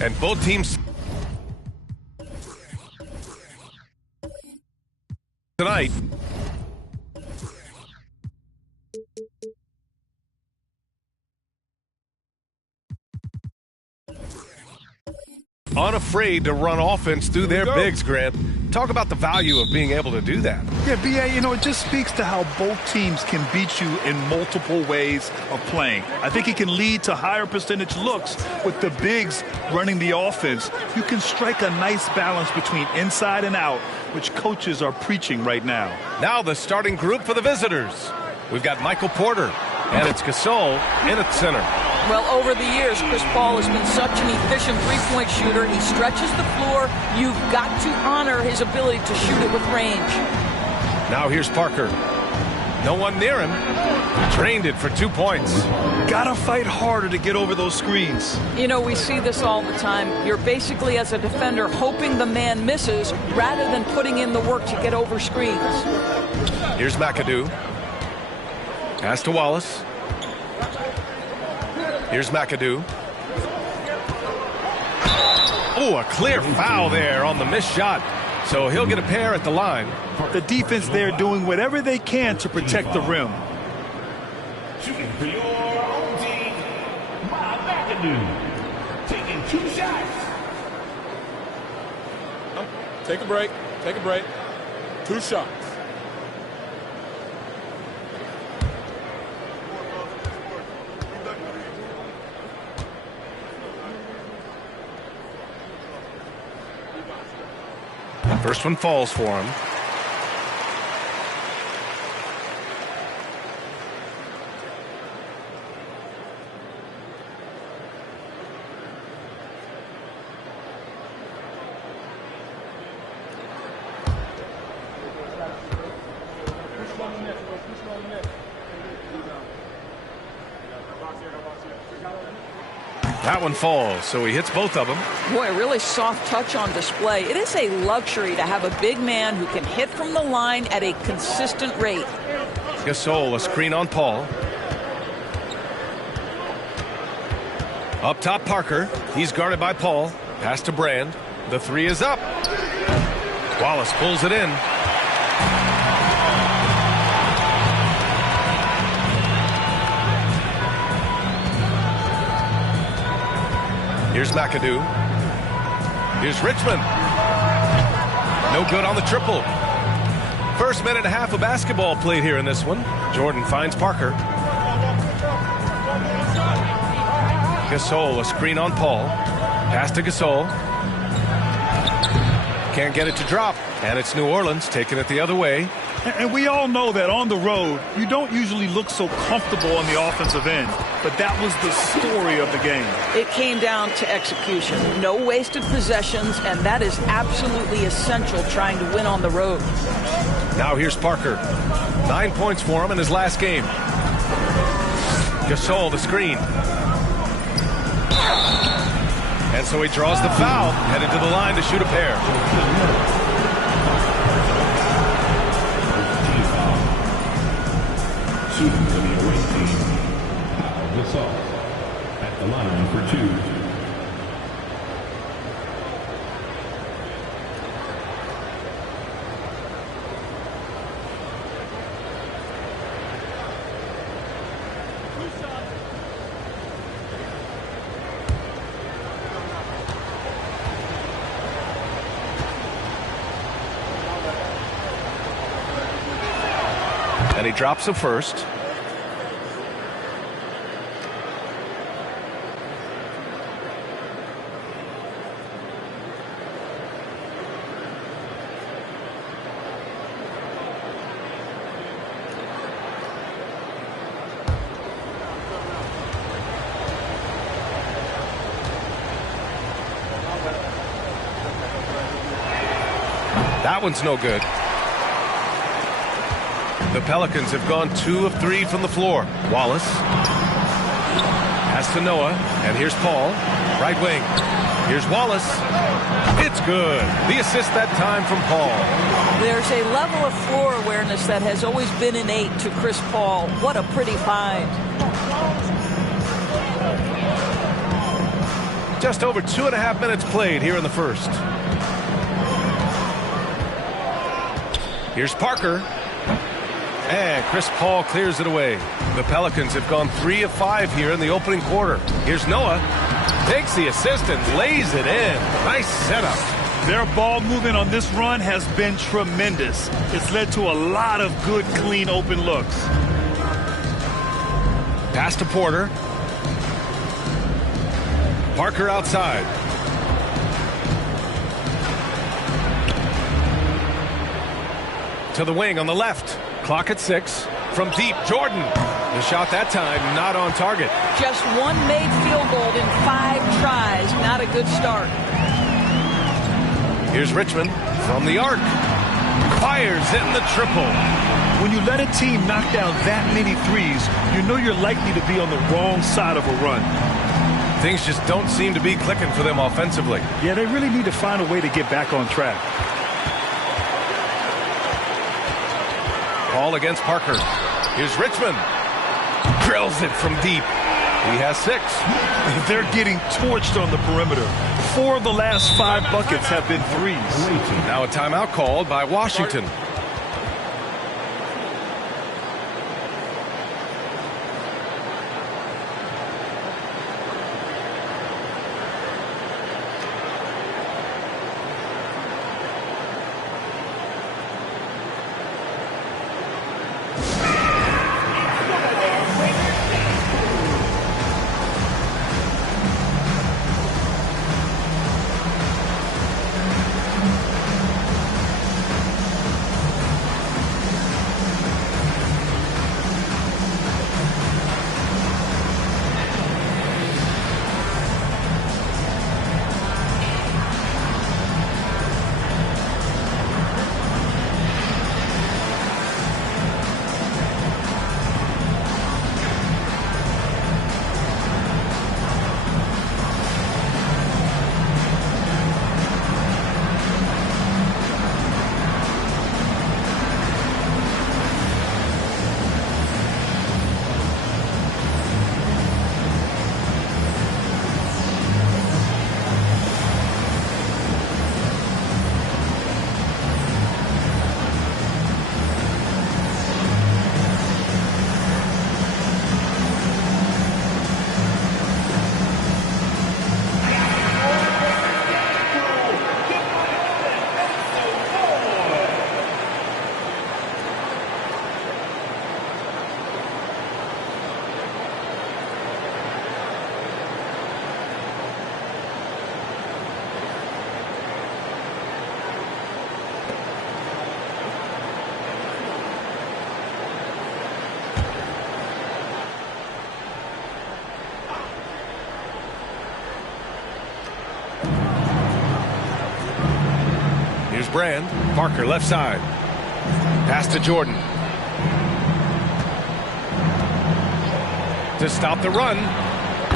And both teams tonight. Unafraid to run offense through their bigs, Grant. Talk about the value of being able to do that. Yeah, B.A., you know, it just speaks to how both teams can beat you in multiple ways of playing. I think it can lead to higher percentage looks with the bigs running the offense. You can strike a nice balance between inside and out, which coaches are preaching right now. Now the starting group for the visitors. We've got Michael Porter, and it's Gasol in at center. Well, over the years, Chris Paul has been such an efficient three-point shooter. He stretches the floor. You've got to honor his ability to shoot it with range. Now here's Parker. No one near him. Drained it for 2 points. Gotta fight harder to get over those screens. You know, we see this all the time. You're basically, as a defender, hoping the man misses rather than putting in the work to get over screens. Here's McAdoo. Pass to Wallace. Here's McAdoo. Oh, a clear foul there on the missed shot. So he'll get a pair at the line. The defense there doing whatever they can to protect the rim. Shooting for your own team, McAdoo. Taking 2 shots. Take a break. Take a break. 2 shots. First one falls for him. That one falls, so he hits both of them. Boy, really soft touch on display. It is a luxury to have a big man who can hit from the line at a consistent rate. Gasol, a screen on Paul. Up top, Parker. He's guarded by Paul. Pass to Brand. The three is up. Wallace pulls it in. Here's McAdoo. Here's Richmond. No good on the triple. First minute and a half of basketball played here in this one. Jordan finds Parker. Gasol, a screen on Paul. Pass to Gasol. Can't get it to drop. And it's New Orleans taking it the other way. And we all know that on the road, you don't usually look so comfortable on the offensive end. But that was the story of the game. It came down to execution. No wasted possessions, and that is absolutely essential trying to win on the road. Now here's Parker. 9 points for him in his last game. Gasol, the screen. And so he draws the foul, headed to the line to shoot a pair. Shooting for the away team. Gasol at the line for 2. And he drops the first. That one's no good. The Pelicans have gone 2 of 3 from the floor. Wallace. Pass to Noah. And here's Paul. Right wing. Here's Wallace. It's good. The assist that time from Paul. There's a level of floor awareness that has always been innate to Chris Paul. What a pretty find. Just over 2.5 minutes played here in the first. Here's Parker. And Chris Paul clears it away. The Pelicans have gone 3 of 5 here in the opening quarter. Here's Noah. Takes the assist and lays it in. Nice setup. Their ball movement on this run has been tremendous. It's led to a lot of good, clean, open looks. Pass to Porter. Parker outside. To the wing on the left. Clock at 6. From deep, Jordan. The shot that time not on target. Just one made field goal in 5 tries. Not a good start. Here's Richmond from the arc. Fires in the triple. When you let a team knock down that many threes, you know you're likely to be on the wrong side of a run. Things just don't seem to be clicking for them offensively. Yeah, they really need to find a way to get back on track. Paul against Parker. Here's Richmond. Drills it from deep. He has 6. They're getting torched on the perimeter. 4 of the last 5 buckets have been threes. Now a timeout called by Washington. Here's Brand. Parker left side. Pass to Jordan. To stop the run.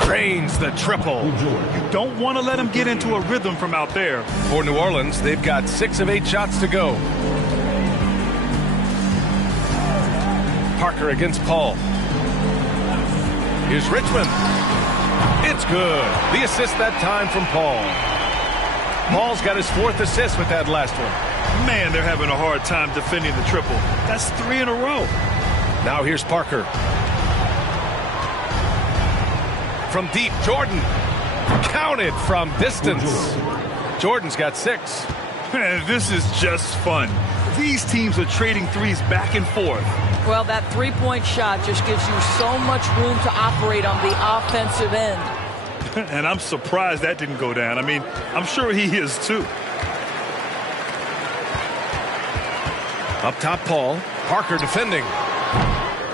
Drains the triple. You don't want to let him get into a rhythm from out there. For New Orleans, they've got 6 of 8 shots to go. Parker against Paul. Here's Richmond. It's good. The assist that time from Paul. Paul's got his 4th assist with that last one. Man, they're having a hard time defending the triple. That's 3 in a row. Now here's Parker. From deep, Jordan. Counted from distance. Jordan's got 6. Man, this is just fun. These teams are trading threes back and forth. Well, that three-point shot just gives you so much room to operate on the offensive end. And I'm surprised that didn't go down. I mean, I'm sure he is too. Up top, Paul. Parker defending.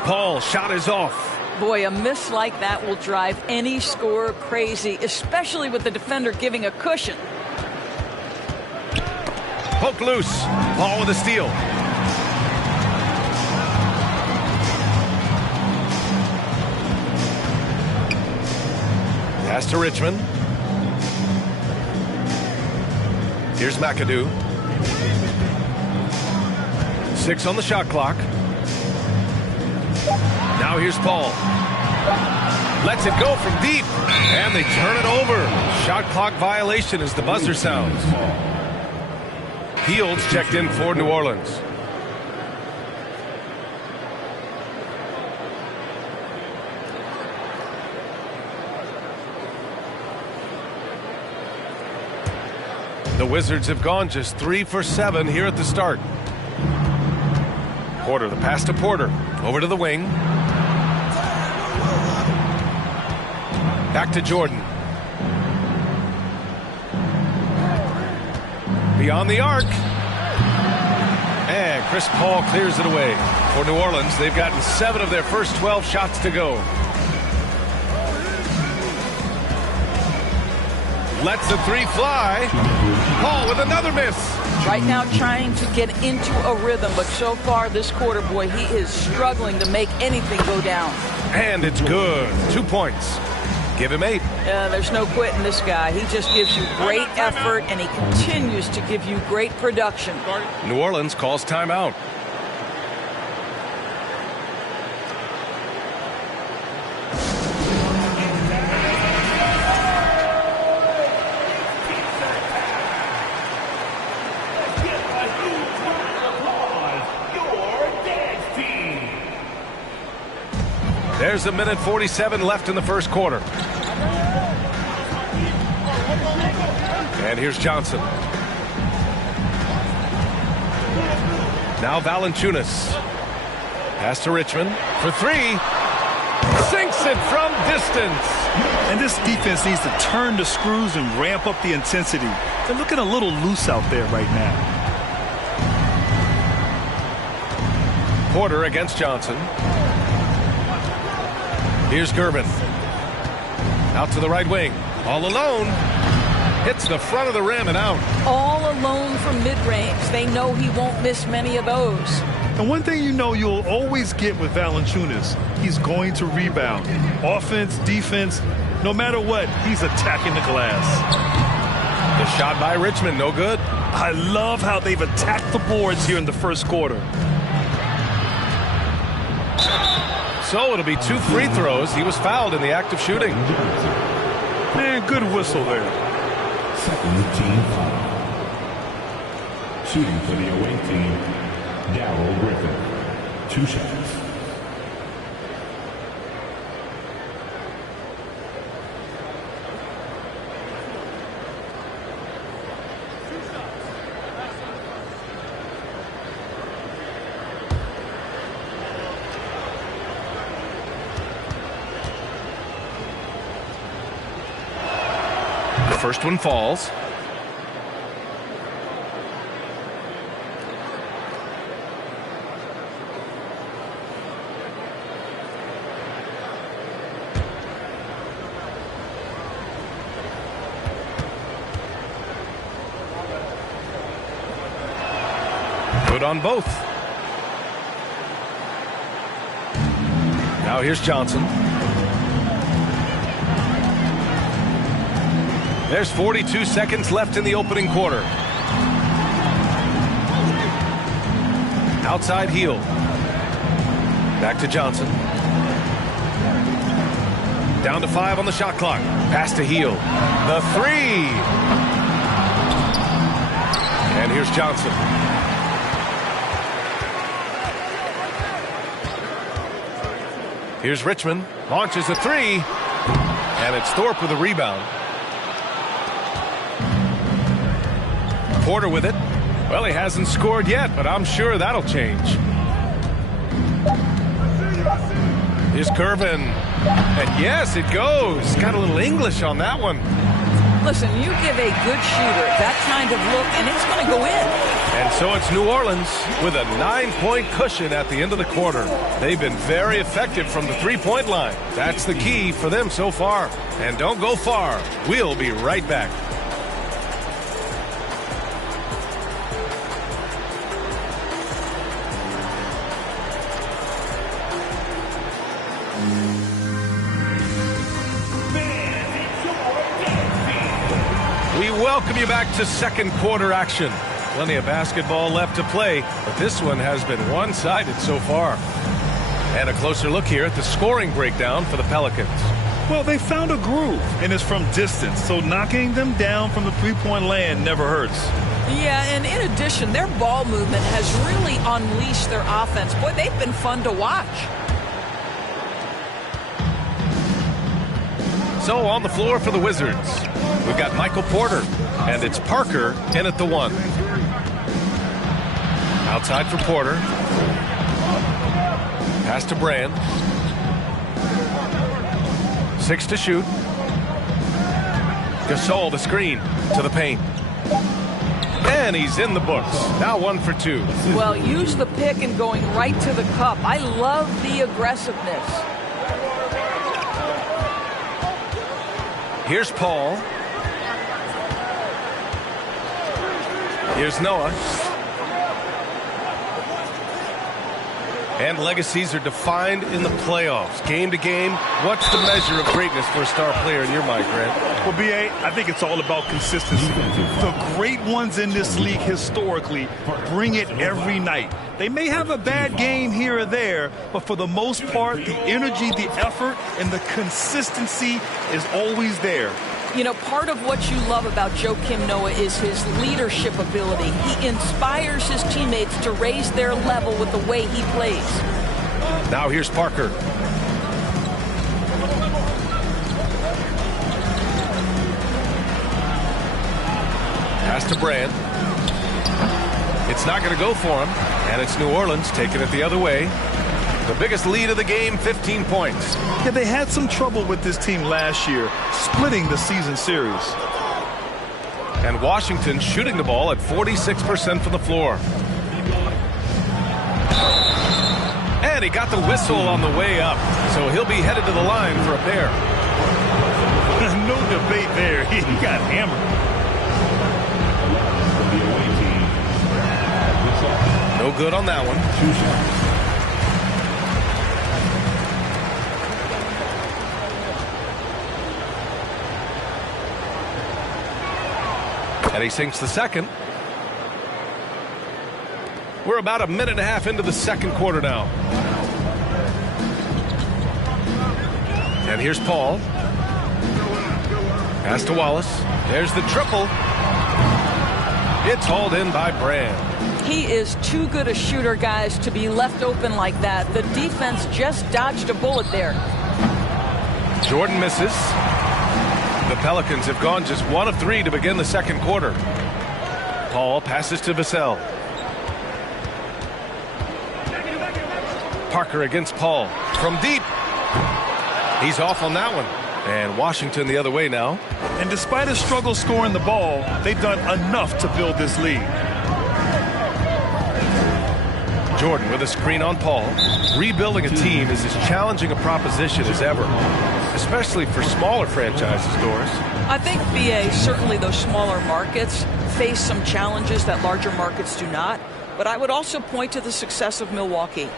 Paul shot is off. Boy, a miss like that will drive any scorer crazy, especially with the defender giving a cushion. Poke loose. Paul with a steal. Pass to Richmond. Here's McAdoo. 6 on the shot clock. Now here's Paul. Lets it go from deep. And they turn it over. Shot clock violation as the buzzer sounds. Fields checked in for New Orleans. The Wizards have gone just 3 for 7 here at the start. Porter, the pass to Porter. Over to the wing. Back to Jordan. Beyond the arc. And Chris Paul clears it away. For New Orleans, they've gotten 7 of their first 12 shots to go. Lets the 3 fly. Paul with another miss. Right now trying to get into a rhythm, but so far this quarter, boy, he is struggling to make anything go down. And it's good. 2 points. Give him 8. There's no quitting this guy. He just gives you great effort, and he continues to give you great production. New Orleans calls timeout. There's a minute 47 left in the first quarter. And here's Johnson. Now Valanciunas. Pass to Richmond for 3. Sinks it from distance. And this defense needs to turn the screws and ramp up the intensity. They're looking a little loose out there right now. Porter against Johnson. Here's Gervin. Out to the right wing. All alone. Hits the front of the rim and out. All alone from mid-range. They know he won't miss many of those. And one thing you know you'll always get with Valanciunas, he's going to rebound. Offense, defense, no matter what, he's attacking the glass. The shot by Richmond, no good. I love how they've attacked the boards here in the first quarter. So it'll be 2 free throws. He was fouled in the act of shooting. Man, good whistle there. Second team foul. Shooting for the away team, Darrell Griffin. 2 shots. First one falls. Good on both. Now here's Johnson. There's 42 seconds left in the opening quarter. Outside heel. Back to Johnson. Down to 5 on the shot clock. Pass to heel. The 3. And here's Johnson. Here's Richmond. Launches a 3. And it's Thorpe with a rebound. Porter with it. Well, he hasn't scored yet, but I'm sure that'll change. Here's Curvin. And yes, it goes. Got a little English on that one. Listen, you give a good shooter that kind of look, and it's going to go in. And so it's New Orleans with a 9-point cushion at the end of the quarter. They've been very effective from the three-point line. That's the key for them so far. And don't go far. We'll be right back. We welcome you back to second quarter action. Plenty of basketball left to play, but this one has been one-sided so far. And a closer look here at the scoring breakdown for the Pelicans. Well, they found a groove, and it's from distance, so knocking them down from the three-point land never hurts. Yeah, and in addition, their ball movement has really unleashed their offense. Boy, they've been fun to watch. So on the floor for the Wizards, we've got Michael Porter, and it's Parker in at the 1. Outside for Porter. Pass to Brand. 6 to shoot. Gasol the screen to the paint. And he's in the books. Now 1 for 2. Well, use the pick and going right to the cup. I love the aggressiveness. Here's Paul. Here's Noah. And legacies are defined in the playoffs. Game to game, what's the measure of greatness for a star player in your mind, Grant? Well, B.A., I think it's all about consistency. The great ones in this league historically bring it every night. They may have a bad game here or there, but for the most part, the energy, the effort, and the consistency is always there. You know, part of what you love about Joakim Noah is his leadership ability. He inspires his teammates to raise their level with the way he plays. Now here's Parker. Pass to Brand. It's not going to go for him, and it's New Orleans taking it the other way. The biggest lead of the game, 15 points. Yeah, they had some trouble with this team last year, splitting the season series. And Washington shooting the ball at 46% from the floor. And he got the whistle on the way up, so he'll be headed to the line for a pair. No debate there. He got hammered. No good on that one. 2 shots. And he sinks the second. We're about a minute and a half into the second quarter now. And here's Paul. Pass to Wallace. There's the triple. It's hauled in by Brand. He is too good a shooter, guys, to be left open like that. The defense just dodged a bullet there. Jordan misses. The Pelicans have gone just 1 of 3 to begin the second quarter. Paul passes to Vassell. Parker against Paul from deep. He's off on that one. And Washington the other way now. And despite a struggle scoring the ball, they've done enough to build this lead. Jordan with a screen on Paul. Rebuilding a team is as challenging a proposition as ever, especially for smaller franchises, Doris. I think, BA, certainly those smaller markets face some challenges that larger markets do not. But I would also point to the success of Milwaukee.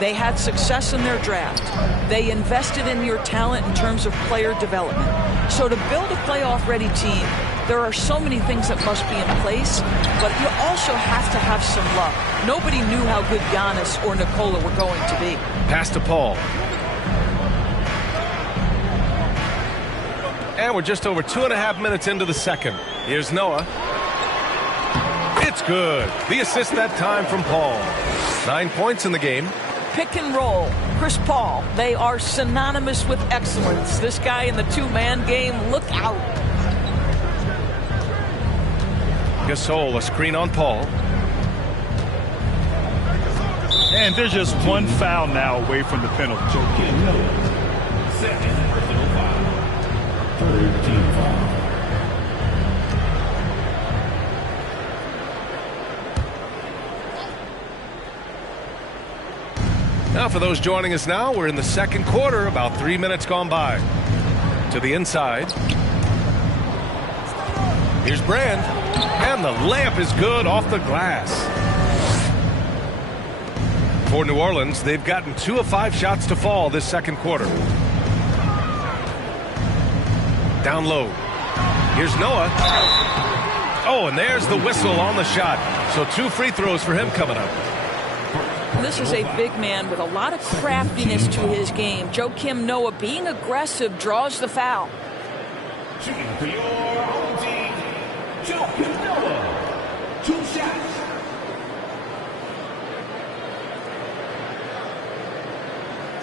They had success in their draft. They invested in your talent in terms of player development. So to build a playoff-ready team, there are so many things that must be in place, but you also have to have some luck. Nobody knew how good Giannis or Nikola were going to be. Pass to Paul. And we're just over 2.5 minutes into the second. Here's Noah. It's good. The assist that time from Paul. 9 points in the game. Pick and roll. Chris Paul. They are synonymous with excellence. This guy in the two-man game, look out. Gasol, a screen on Paul. And there's just one foul now away from the penalty. Second personal foul. Third team foul. Now for those joining us now, we're in the second quarter, about 3 minutes gone by. To the inside. Here's Brand. And the layup is good off the glass. For New Orleans, they've gotten 2 of 5 shots to fall this second quarter. Down low. Here's Noah. Oh, and there's the whistle on the shot. So 2 free throws for him coming up. This is a big man with a lot of craftiness to his game. Joakim Noah, being aggressive, draws the foul. Shooting for your home team, Joakim Noah. 2 shots.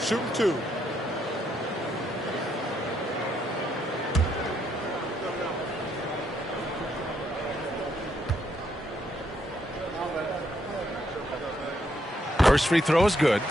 Shooting 2. First free throw is good.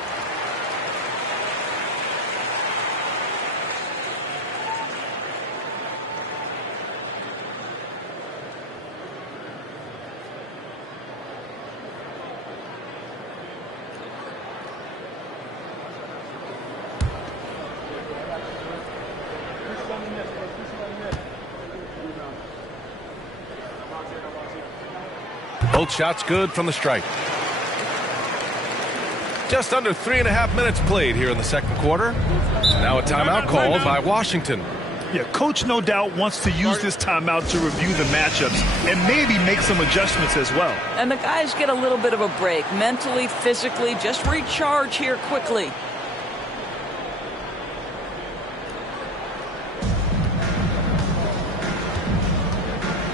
Both shots good from the stripe. Just under 3.5 minutes played here in the second quarter. Now a timeout called by Washington. Yeah, coach no doubt wants to use this timeout to review the matchups and maybe make some adjustments as well. And the guys get a little bit of a break, mentally, physically, just recharge here quickly.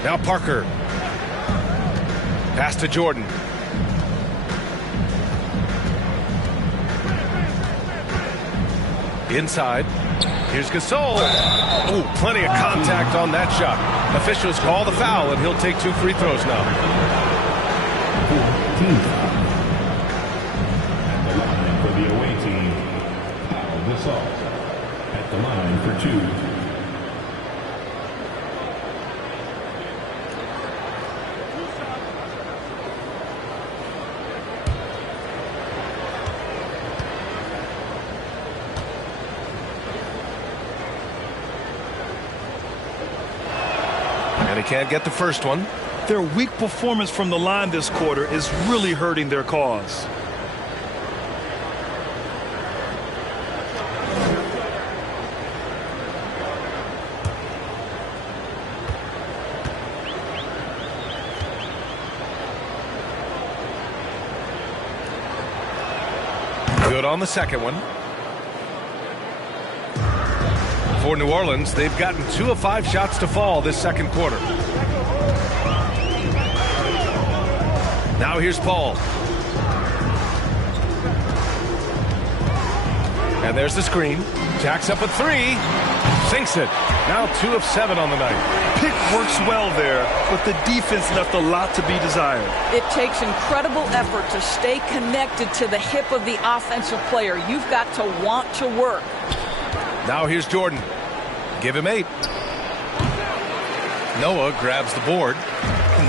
Now Parker. Pass to Jordan. Inside. Here's Gasol. Ooh, plenty of contact on that shot. Officials call the foul, and he'll take 2 free throws now. Team foul. At the line for the away team, Gasol. At the line for 2. And he can't get the first one. Their weak performance from the line this quarter is really hurting their cause. Good on the second one. For New Orleans, they've gotten 2 of 5 shots to fall this second quarter. Now here's Paul. And there's the screen. Jacks up a 3. Sinks it. Now 2 of 7 on the night. Pick works well there, but the defense left a lot to be desired. It takes incredible effort to stay connected to the hip of the offensive player. You've got to want to work. Now here's Jordan. Give him 8. Noah grabs the board.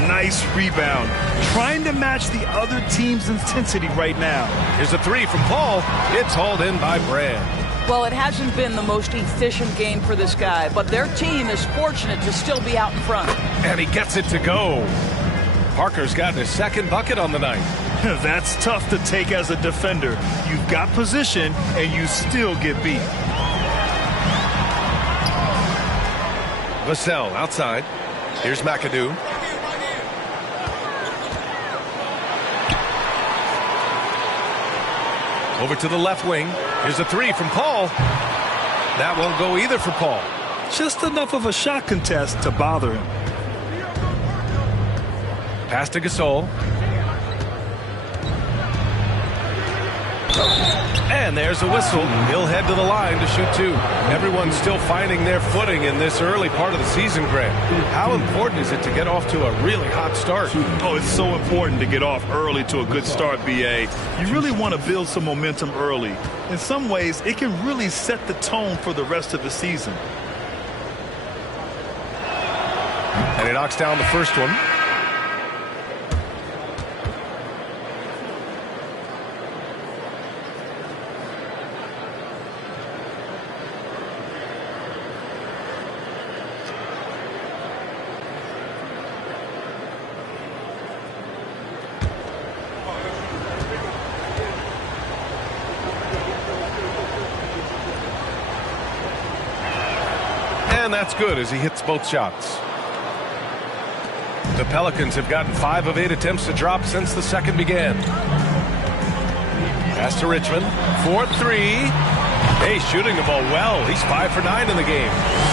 Nice rebound. Trying to match the other team's intensity right now. Here's a 3 from Paul. It's hauled in by Brand. Well, it hasn't been the most efficient game for this guy, but their team is fortunate to still be out in front. And he gets it to go. Parker's gotten his second bucket on the night. That's tough to take as a defender. You've got position, and you still get beat. Vassell outside. Here's McAdoo. Over to the left wing. Here's a three from Paul. That won't go either for Paul. Just enough of a shot contest to bother him. Pass to Gasol. And there's a whistle. He'll head to the line to shoot two. Everyone's still finding their footing in this early part of the season, Grant. How important is it to get off to a really hot start? Oh, it's so important to get off early to a good start, B.A. You really want to build some momentum early. In some ways, it can really set the tone for the rest of the season. And he knocks down the first one. And that's good as he hits both shots. The Pelicans have gotten 5 of 8 attempts to drop since the second began. Pass to Richmond. 4-3. Hey, shooting the ball well. He's 5 for 9 in the game.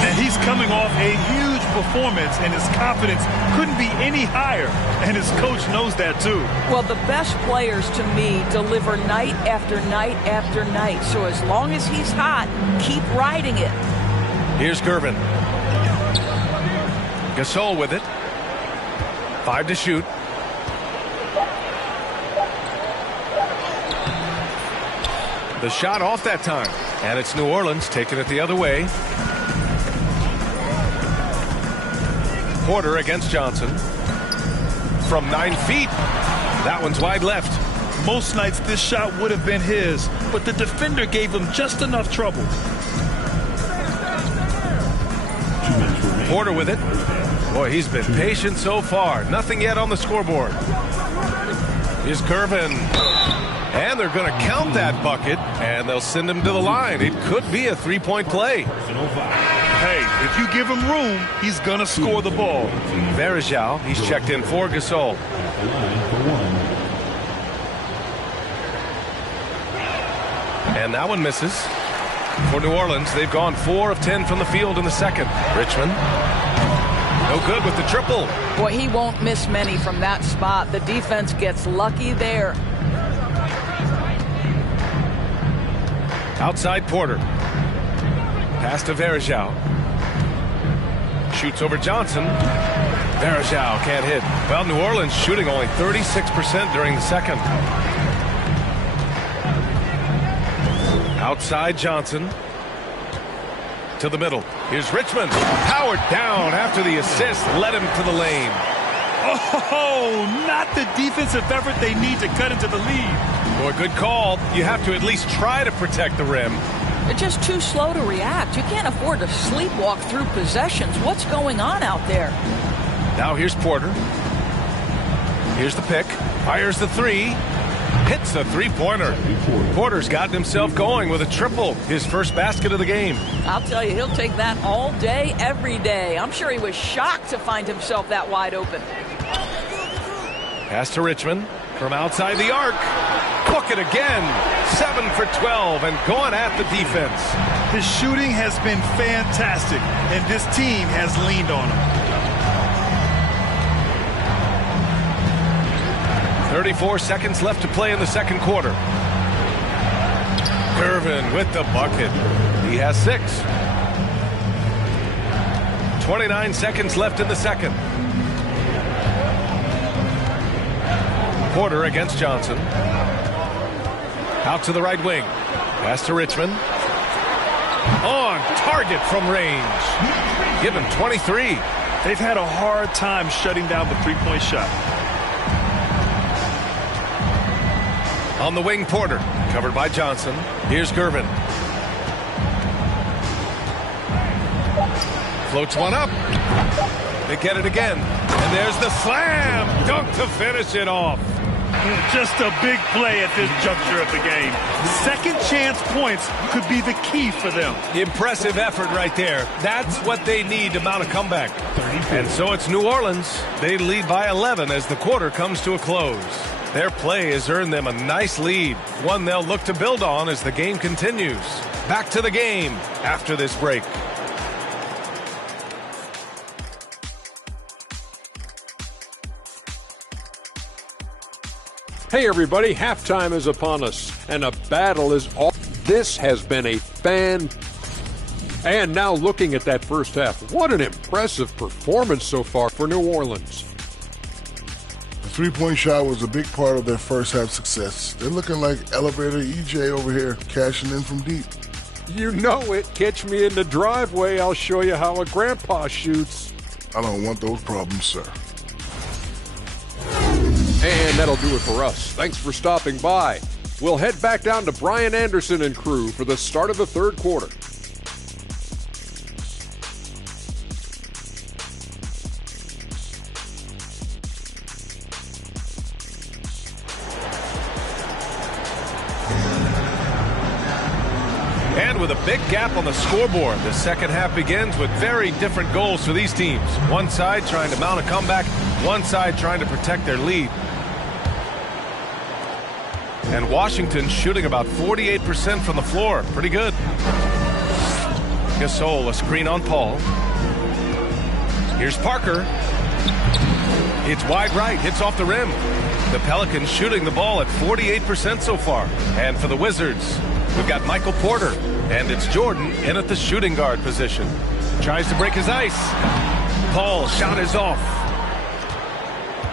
And he's coming off a huge performance, and his confidence couldn't be any higher. And his coach knows that, too. Well, the best players, to me, deliver night after night after night. So as long as he's hot, keep riding it. Here's Gervin. Gasol with it. 5 to shoot. The shot off that time. And it's New Orleans taking it the other way. Porter against Johnson. From 9 feet. That one's wide left. Most nights this shot would have been his, but the defender gave him just enough trouble. Porter with it. Boy, he's been patient so far. Nothing yet on the scoreboard. Here's Gervin. And they're going to count that bucket, and they'll send him to the line. It could be a three-point play. Hey, if you give him room, he's going to score the ball. Verajao, he's checked in for Gasol. And that one misses. For New Orleans, they've gone 4 of 10 from the field in the second. Richmond, no good with the triple. Boy, he won't miss many from that spot. The defense gets lucky there. Outside Porter. Pass to Verajao. Shoots over Johnson. Verajao can't hit. Well, New Orleans shooting only 36% during the second. Outside Johnson. To the middle. Here's Richmond. Powered down after the assist. Led him to the lane. Oh, not the defensive effort they need to cut into the lead. Boy, good call. You have to at least try to protect the rim. They're just too slow to react. You can't afford to sleepwalk through possessions. What's going on out there? Now here's Porter. Here's the pick. Fires the three. Hits the three-pointer. Porter's gotten himself going with a triple. His first basket of the game. I'll tell you, he'll take that all day, every day. I'm sure he was shocked to find himself that wide open. Pass to Richmond from outside the arc. Book it again. 7 for 12 and going at the defense. His shooting has been fantastic, and this team has leaned on him. 34 seconds left to play in the second quarter. Gervin with the bucket. He has 6. 29 seconds left in the second. Porter against Johnson. Out to the right wing. Pass to Richmond. On target from range. Give him 23. They've had a hard time shutting down the three-point shot. On the wing, Porter. Covered by Johnson. Here's Gervin. Floats one up. They get it again. And there's the slam. Dunk to finish it off. Just a big play at this juncture of the game. Second chance points could be the key for them. Impressive effort right there. That's what they need to mount a comeback. And so it's New Orleans. They lead by 11 as the quarter comes to a close. Their play has earned them a nice lead, one they'll look to build on as the game continues. Back to the game after this break. Hey everybody, halftime is upon us, and a battle is all. This has been a fan. And now looking at that first half, what an impressive performance so far for New Orleans. The three-point shot was a big part of their first half success. They're looking like Elevator EJ over here, cashing in from deep. You know it. Catch me in the driveway. I'll show you how a grandpa shoots. I don't want those problems, sir. And that'll do it for us. Thanks for stopping by. We'll head back down to Brian Anderson and crew for the start of the third quarter. And with a big gap on the scoreboard, the second half begins with very different goals for these teams. One side trying to mount a comeback, one side trying to protect their lead. And Washington shooting about 48% from the floor. Pretty good. Gasol, a screen on Paul. Here's Parker. It's wide right, hits off the rim. The Pelicans shooting the ball at 48% so far. And for the Wizards, we've got Michael Porter. And it's Jordan in at the shooting guard position. Tries to break his ice. Paul's shot is off.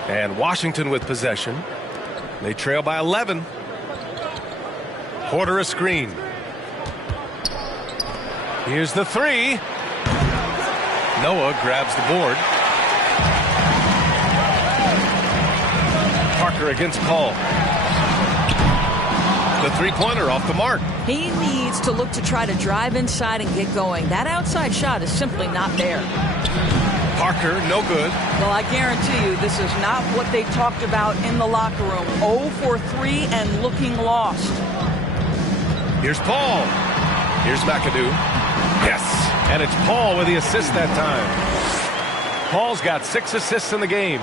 And Washington with possession. They trail by 11. Porter a screen. Here's the three. Noah grabs the board. Parker against Paul. The three-pointer off the mark. He needs to look to try to drive inside and get going. That outside shot is simply not there. Parker, no good. Well, I guarantee you this is not what they talked about in the locker room. 0 for 3 and looking lost. Here's Paul. Here's McAdoo. Yes. And it's Paul with the assist that time. Paul's got 6 assists in the game.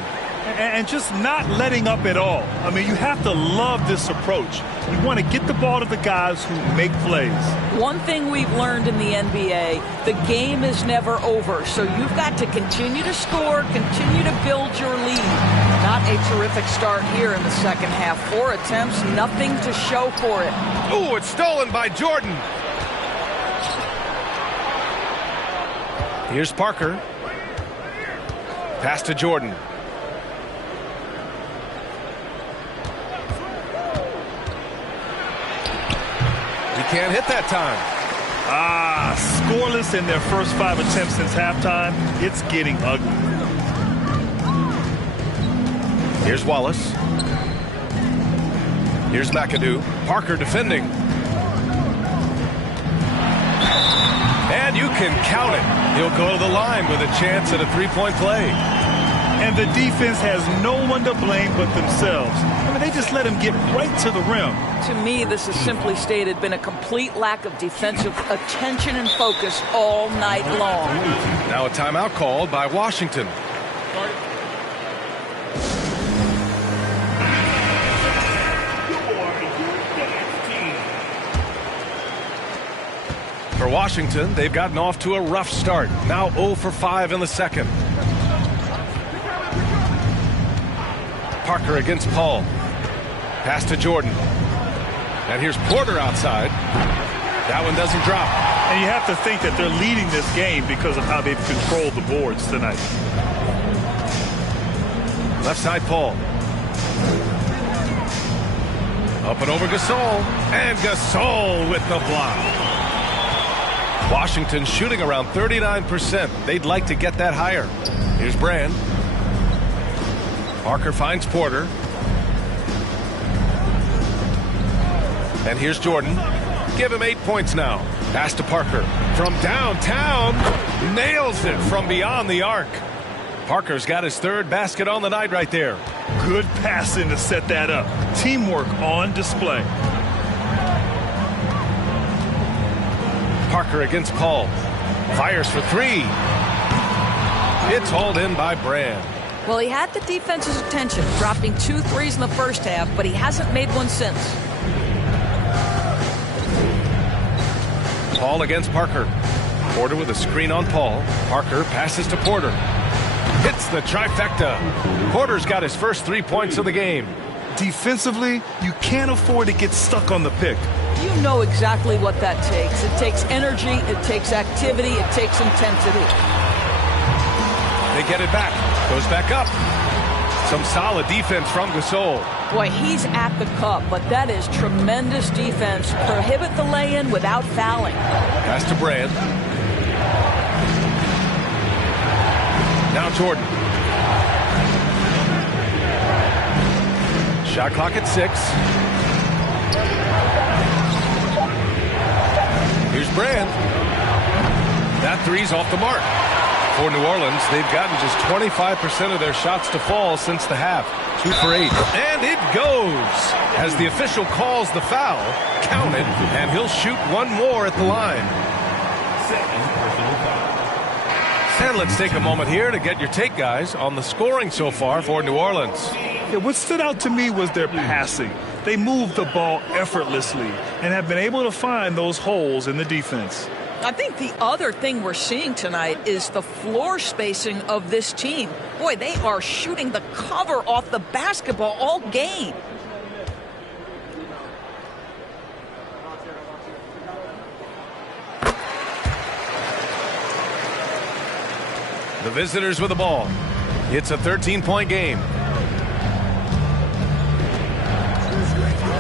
And just not letting up at all. I mean, you have to love this approach. You want to get the ball to the guys who make plays. One thing we've learned in the NBA, the game is never over. So you've got to continue to score, continue to build your lead. Not a terrific start here in the second half. 4 attempts, nothing to show for it. Ooh, it's stolen by Jordan. Here's Parker. Pass to Jordan. He can't hit that time. Scoreless in their first 5 attempts since halftime. It's getting ugly. Here's Wallace. Here's McAdoo. Parker defending. And you can count it. He'll go to the line with a chance at a three-point play. And the defense has no one to blame but themselves. I mean, they just let him get right to the rim. To me, this has simply stated been a complete lack of defensive attention and focus all night long. Now a timeout called by Washington. For Washington, they've gotten off to a rough start. Now 0 for 5 in the second. Parker against Paul. Pass to Jordan. And here's Porter outside. That one doesn't drop. And you have to think that they're leading this game because of how they've controlled the boards tonight. Left side, Paul. Up and over Gasol. And Gasol with the block. Washington shooting around 39%. They'd like to get that higher. Here's Brand. Parker finds Porter. And here's Jordan. Give him 8 points now. Pass to Parker. From downtown. Nails it from beyond the arc. Parker's got his third basket on the night right there. Good passing to set that up. Teamwork on display. Parker against Paul. Fires for three. It's hauled in by Brand. Well, he had the defense's attention, dropping 2 threes in the first half, but he hasn't made one since. Paul against Parker. Porter with a screen on Paul. Parker passes to Porter. Hits the trifecta. Porter's got his first 3 points of the game. Defensively, you can't afford to get stuck on the pick. You know exactly what that takes. It takes energy, it takes activity, it takes intensity. They get it back. Goes back up. Some solid defense from Gasol. Boy, he's at the cup, but that is tremendous defense. Prohibit the lay-in without fouling. Pass to Brand. Now Jordan. Shot clock at 6. Here's Brand. That three's off the mark. For New Orleans, they've gotten just 25% of their shots to fall since the half. 2 for 8. And it goes! As the official calls the foul, counted, and he'll shoot one more at the line. And let's take a moment here to get your take, guys, on the scoring so far for New Orleans. Yeah, what stood out to me was their passing. They moved the ball effortlessly and have been able to find those holes in the defense. I think the other thing we're seeing tonight is the floor spacing of this team. Boy, they are shooting the cover off the basketball all game. The visitors with the ball. It's a 13-point game.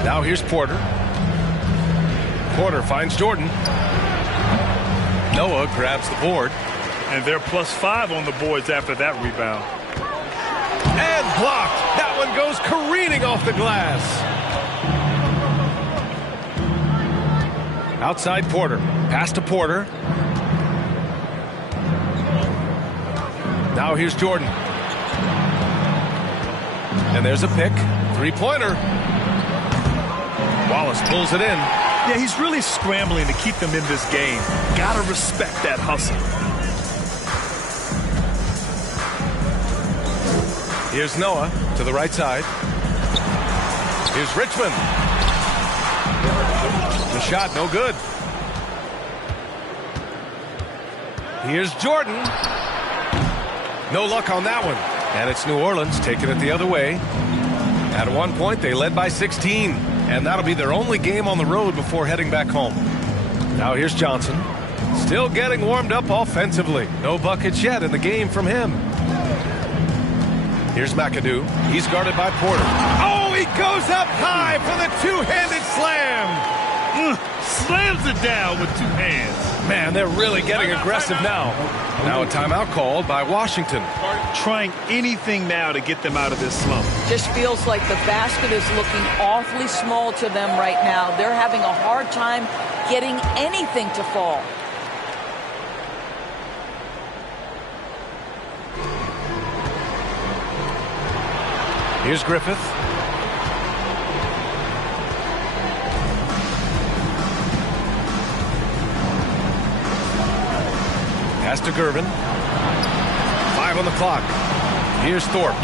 Now here's Porter. Porter finds Jordan. Noah grabs the board. And they're +5 on the boards after that rebound. And blocked. That one goes careening off the glass. Outside Porter. Pass to Porter. Now here's Jordan. And there's a pick. 3-pointer. Wallace pulls it in. Yeah, he's really scrambling to keep them in this game. Gotta respect that hustle. Here's Noah to the right side. Here's Richmond. The shot no good. Here's Jordan. No luck on that one. And it's New Orleans taking it the other way. At one point, they led by 16. And that'll be their only game on the road before heading back home. Now here's Johnson. Still getting warmed up offensively. No buckets yet in the game from him. Here's McAdoo. He's guarded by Porter. Oh, he goes up high for the two-handed slam. Slams it down with 2 hands. Man, they're really getting aggressive now. Now a timeout called by Washington. Trying anything now to get them out of this slump. Just feels like the basket is looking awfully small to them right now. They're having a hard time getting anything to fall. Here's Griffith. Pass to Gervin. 5 on the clock. Here's Thorpe.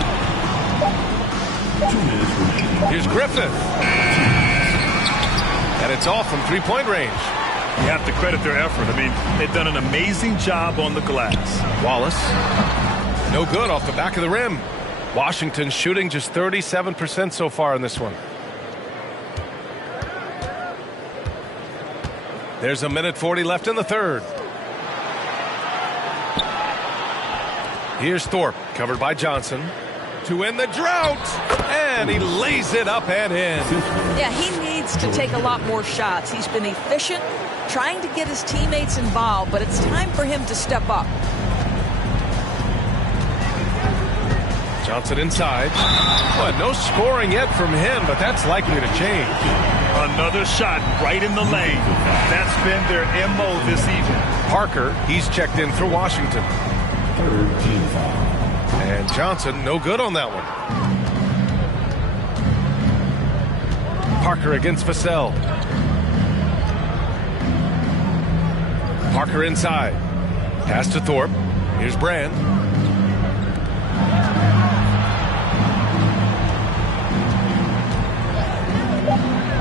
2 minutes remaining. Here's Griffith. And it's off from 3-point range. You have to credit their effort. I mean, they've done an amazing job on the glass. Wallace. No good off the back of the rim. Washington shooting just 37% so far in this one. There's a minute 40 left in the third. Here's Thorpe, covered by Johnson, to end the drought, and he lays it up and in. Yeah, he needs to take a lot more shots. He's been efficient, trying to get his teammates involved, but it's time for him to step up. Johnson inside. Well, no scoring yet from him, but that's likely to change. Another shot right in the lane. That's been their MO this evening. Parker, he's checked in for Washington. 3rd team foul. And Johnson, no good on that one. Parker against Vassell. Parker inside. Pass to Thorpe. Here's Brand.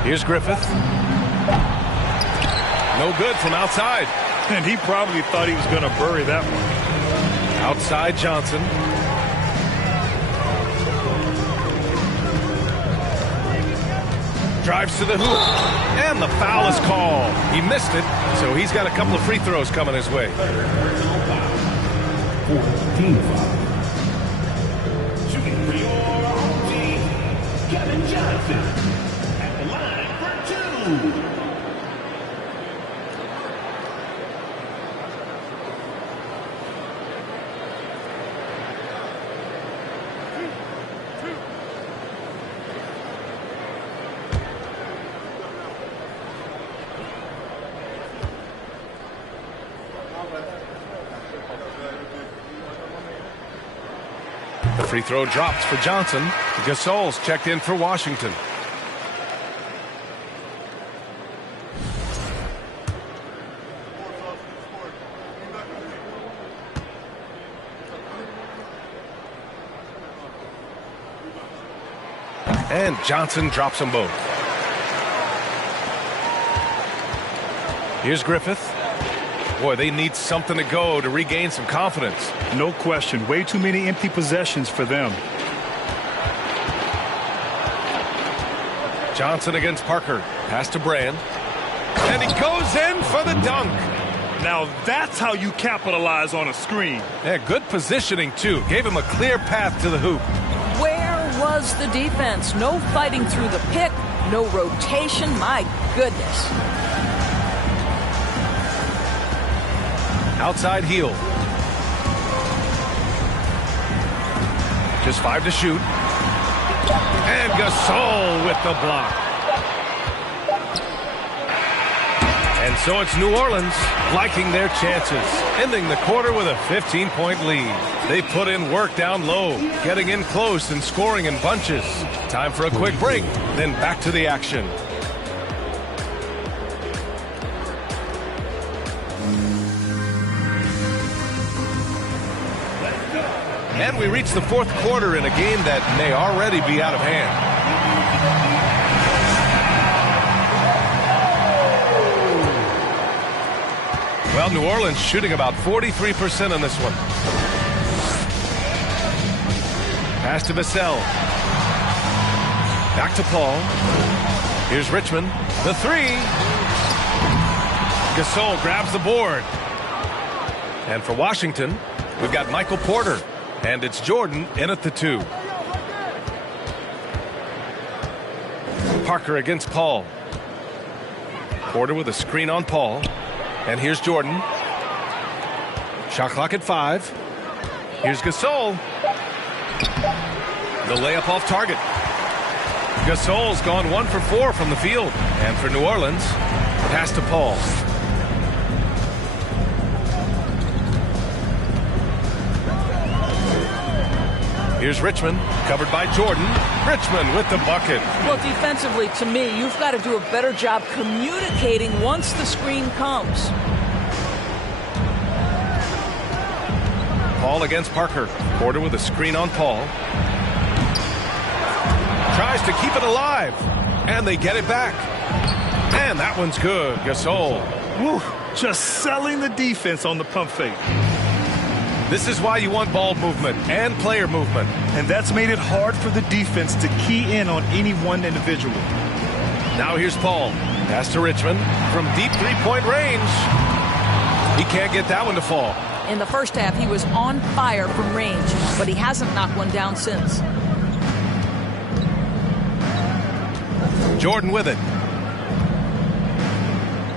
Here's Griffith. No good from outside. And he probably thought he was going to bury that one. Outside Johnson. Drives to the hoop. And the foul is called. He missed it, so he's got a couple of free throws coming his way. Team foul. Shooting for your home team, Kevin Johnson at the line for 2. The free throw dropped for Johnson. Gasol's checked in for Washington. And Johnson drops them both. Here's Griffith. Boy, they need something to go to regain some confidence. No question. Way too many empty possessions for them. Johnson against Parker. Pass to Brand. And he goes in for the dunk. Now that's how you capitalize on a screen. Yeah, good positioning, too. Gave him a clear path to the hoop. Where was the defense? No fighting through the pick. No rotation. My goodness. Outside heel. Just 5 to shoot. And Gasol with the block. And so it's New Orleans liking their chances, ending the quarter with a 15-point lead. They put in work down low, getting in close and scoring in bunches. Time for a quick break, then back to the action. And we reach the fourth quarter in a game that may already be out of hand. Well, New Orleans shooting about 43% on this one. Pass to Vassell. Back to Paul. Here's Richmond. The three. Gasol grabs the board. And for Washington, we've got Michael Porter. And it's Jordan in at the 2. Parker against Paul. Porter with a screen on Paul. And here's Jordan. Shot clock at 5. Here's Gasol. The layup off target. Gasol's gone 1 for 4 from the field. And for New Orleans, pass to Paul. Here's Richmond, covered by Jordan. Richmond with the bucket. Well, defensively, to me, you've got to do a better job communicating once the screen comes. Paul against Parker. Porter with a screen on Paul. Tries to keep it alive. And they get it back. And that one's good. Gasol. Woo, just selling the defense on the pump fake. This is why you want ball movement and player movement. And that's made it hard for the defense to key in on any one individual. Now here's Paul. Pass to Richmond from deep three-point range. He can't get that one to fall. In the first half, he was on fire from range, but he hasn't knocked one down since. Jordan with it.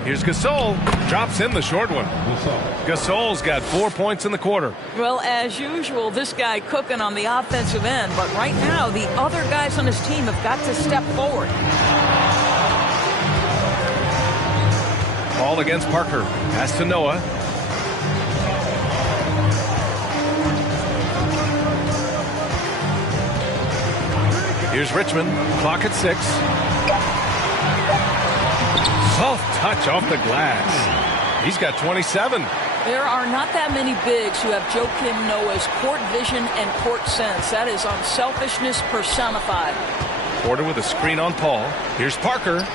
Here's Gasol. Drops in the short one. Gasol's got 4 points in the quarter. Well, as usual, this guy cooking on the offensive end. But right now, the other guys on his team have got to step forward. Paul against Parker. Pass to Noah. Here's Richmond. Clock at 6. Soft touch off the glass. He's got 27. There are not that many bigs who have Joakim Noah's court vision and court sense. That is unselfishness personified. Porter with a screen on Paul. Here's Parker.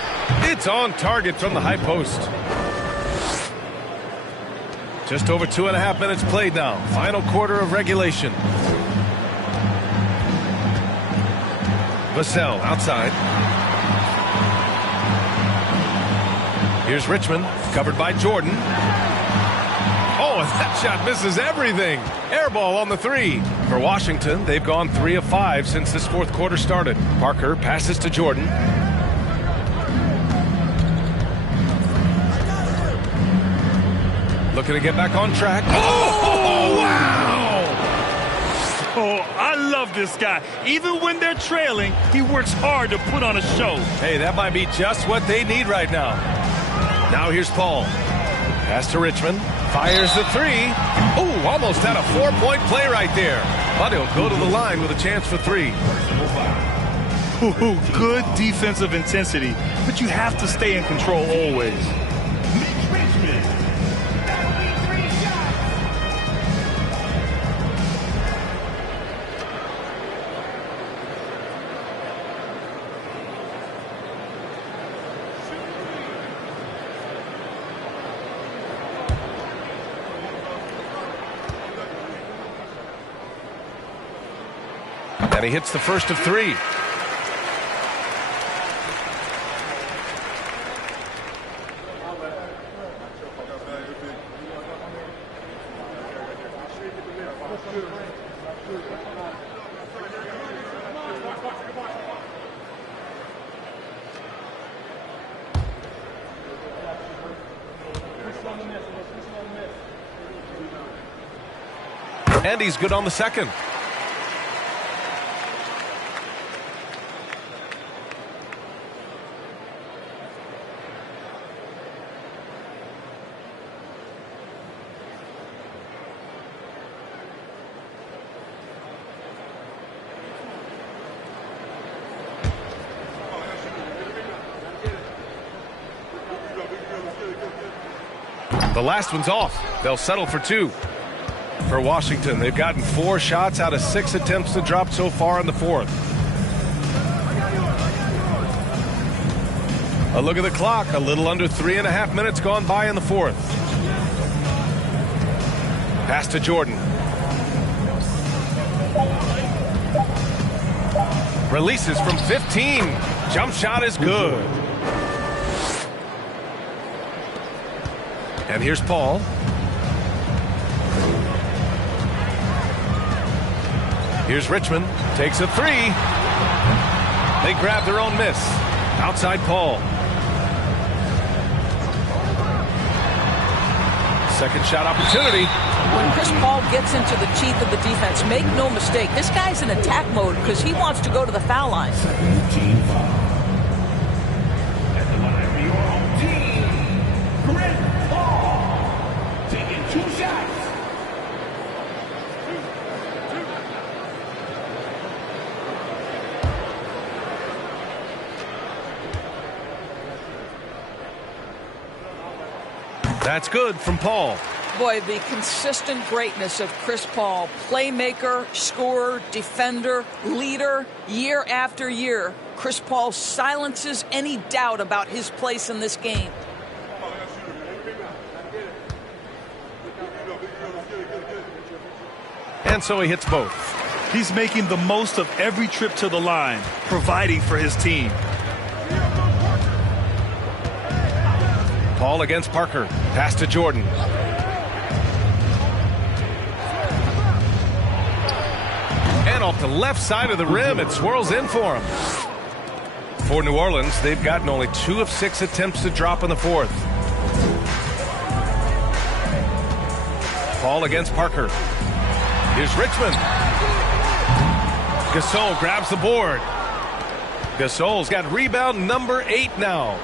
It's on target from the high post. Just over 2.5 minutes played now. Final quarter of regulation. Vassell outside. Here's Richmond, covered by Jordan. Oh, and that shot misses everything. Air ball on the three. For Washington, they've gone 3 of 5 since this fourth quarter started. Parker passes to Jordan. Looking to get back on track. Oh, wow! Oh, I love this guy. Even when they're trailing, he works hard to put on a show. Hey, that might be just what they need right now. Now here's Paul. Pass to Richmond. Fires the three. Ooh, almost had a 4-point play right there. But he'll go to the line with a chance for 3. Ooh, good defensive intensity, but you have to stay in control always. And he hits the first of 3. And he's good on the second. The last one's off. They'll settle for 2. For Washington, they've gotten 4 shots out of 6 attempts to drop so far in the fourth. A look at the clock. A little under 3.5 minutes gone by in the fourth. Pass to Jordan. Releases from 15. Jump shot is good. And here's Paul. Here's Richmond. Takes a 3. They grab their own miss. Outside Paul. Second shot opportunity. When Chris Paul gets into the teeth of the defense, make no mistake, this guy's in attack mode because he wants to go to the foul line. At the line for your home team, Chris Paul, taking 2 shots. That's good from Paul. Boy, the consistent greatness of Chris Paul, playmaker, scorer, defender, leader, year after year. Chris Paul silences any doubt about his place in this game. And so he hits both. He's making the most of every trip to the line, providing for his team. Paul against Parker. Pass to Jordan. And off the left side of the rim, it swirls in for him. For New Orleans, they've gotten only 2 of 6 attempts to drop in the fourth. Paul against Parker. Here's Richmond. Gasol grabs the board. Gasol's got rebound number 8 now.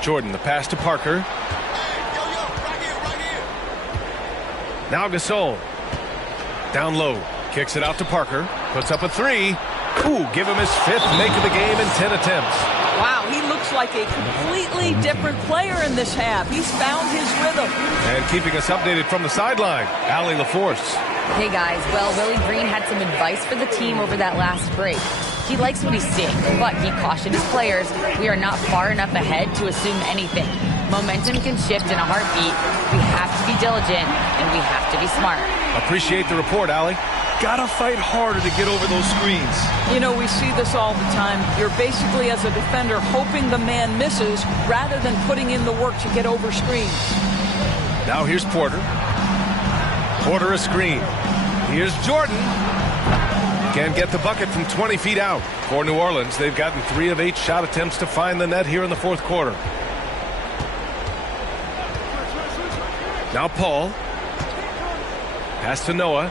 Jordan, the pass to Parker. Now Gasol. Down low. Kicks it out to Parker. Puts up a 3. Ooh, give him his 5th make of the game in 10 attempts. Wow, he looks like a completely different player in this half. He's found his rhythm. And keeping us updated from the sideline, Allie LaForce. Hey guys, well, Willie Green had some advice for the team over that last break. He likes what he's seeing, but he cautioned his players, we are not far enough ahead to assume anything. Momentum can shift in a heartbeat. We have to be diligent, and we have to be smart. Appreciate the report, Allie. Gotta fight harder to get over those screens. You know, we see this all the time. You're basically, as a defender, hoping the man misses rather than putting in the work to get over screens. Now here's Porter. Porter a screen. Here's Jordan. Can't get the bucket from 20 feet out. For New Orleans, they've gotten 3 of 8 shot attempts to find the net here in the fourth quarter. Now Paul. Pass to Noah.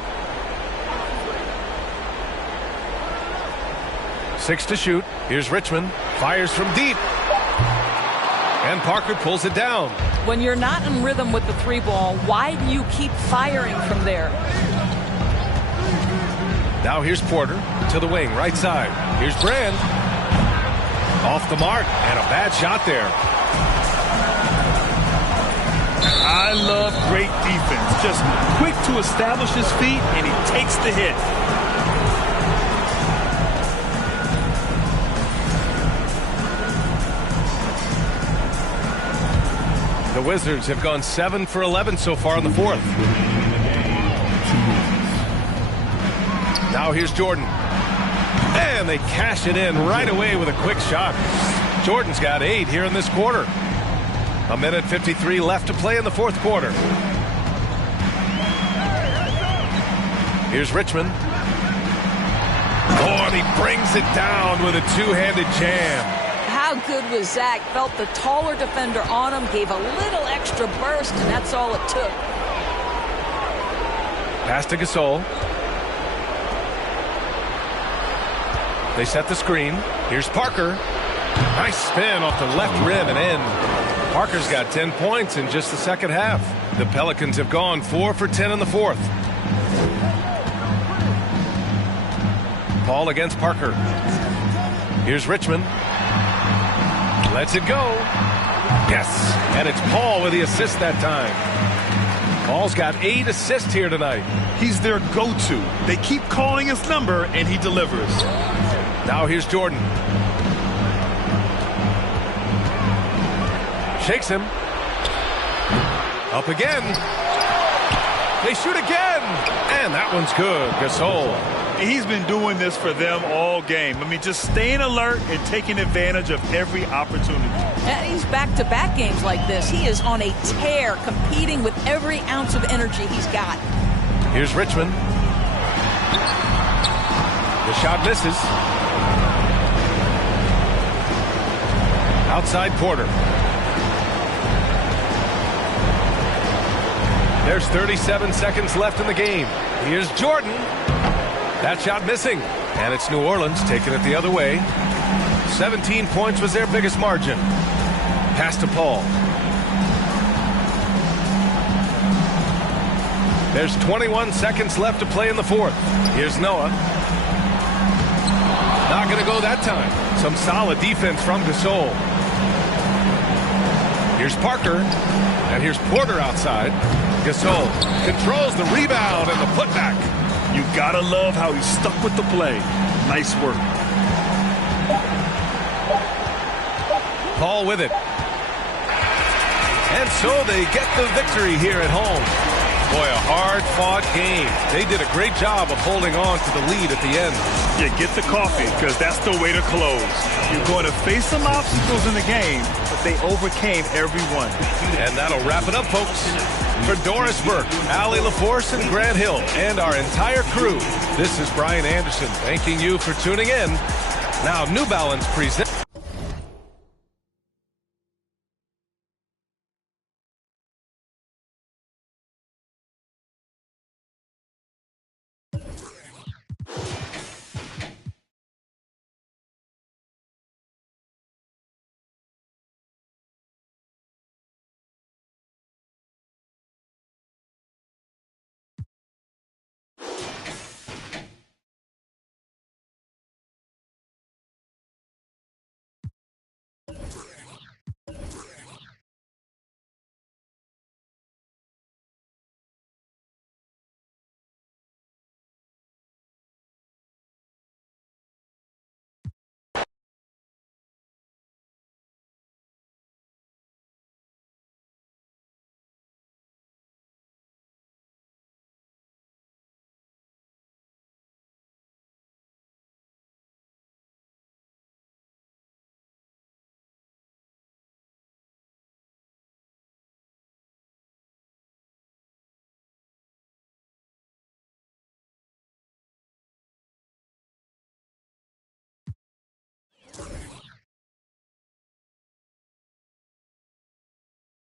6 to shoot. Here's Richmond. Fires from deep. And Parker pulls it down. When you're not in rhythm with the 3-ball, why do you keep firing from there? Now here's Porter to the wing, right side. Here's Brand. Off the mark, and a bad shot there. I love great defense. Just quick to establish his feet, and he takes the hit. The Wizards have gone 7 for 11 so far in the fourth. Now here's Jordan. And they cash it in right away with a quick shot. Jordan's got 8 here in this quarter. 1:53 left to play in the fourth quarter. Here's Richmond. Oh, and he brings it down with a two-handed jam. How good was Zach? Felt the taller defender on him, gave a little extra burst, and that's all it took. Pass to Gasol. They set the screen. Here's Parker. Nice spin off the left rim and in. Parker's got 10 points in just the second half. The Pelicans have gone 4 for 10 in the fourth. Paul against Parker. Here's Richmond. Lets it go. Yes, and it's Paul with the assist that time. Paul's got 8 assists here tonight. He's their go-to. They keep calling his number, and he delivers. Now here's Jordan. Shakes him. Up again. They shoot again. And that one's good. Gasol. He's been doing this for them all game. I mean, just staying alert and taking advantage of every opportunity. And he's back-to-back games like this. He is on a tear, competing with every ounce of energy he's got. Here's Richmond. The shot misses. Outside Porter. There's 37 seconds left in the game. Here's Jordan. That shot missing. And it's New Orleans taking it the other way. 17 points was their biggest margin. Pass to Paul. There's 21 seconds left to play in the fourth. Here's Noah. Not going to go that time. Some solid defense from Gasol. Here's Parker. And here's Porter outside. Gasol controls the rebound and the putback. You gotta love how he's stuck with the play. Nice work. Paul with it. And so they get the victory here at home. Boy, a hard-fought game. They did a great job of holding on to the lead at the end. Yeah, get the coffee, because that's the way to close. You're going to face some obstacles in the game, but they overcame every one. And that'll wrap it up, folks. For Doris Burke, Allie LaForce, and Grant Hill, and our entire crew, this is Brian Anderson thanking you for tuning in. Now, New Balance presents...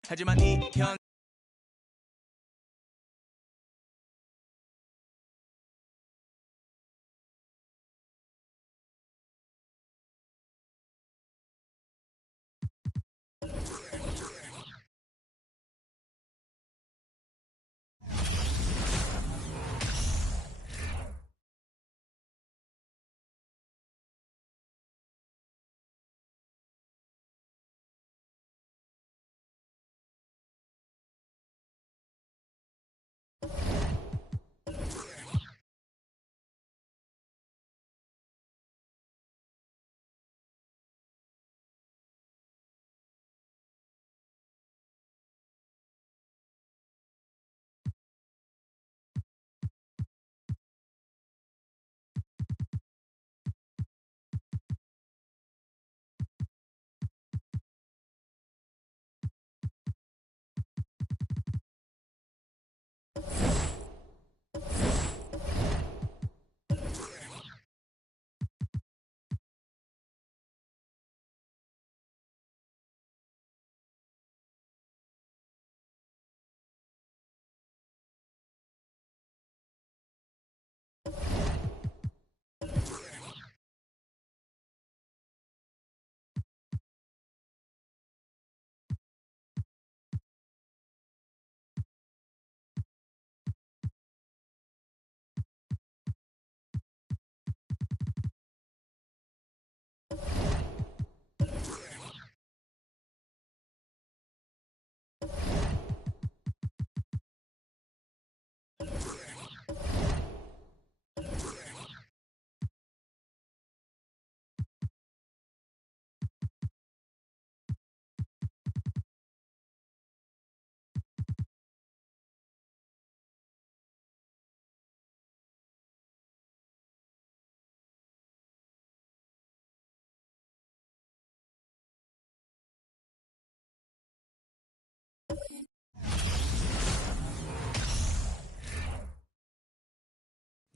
하지만 이 현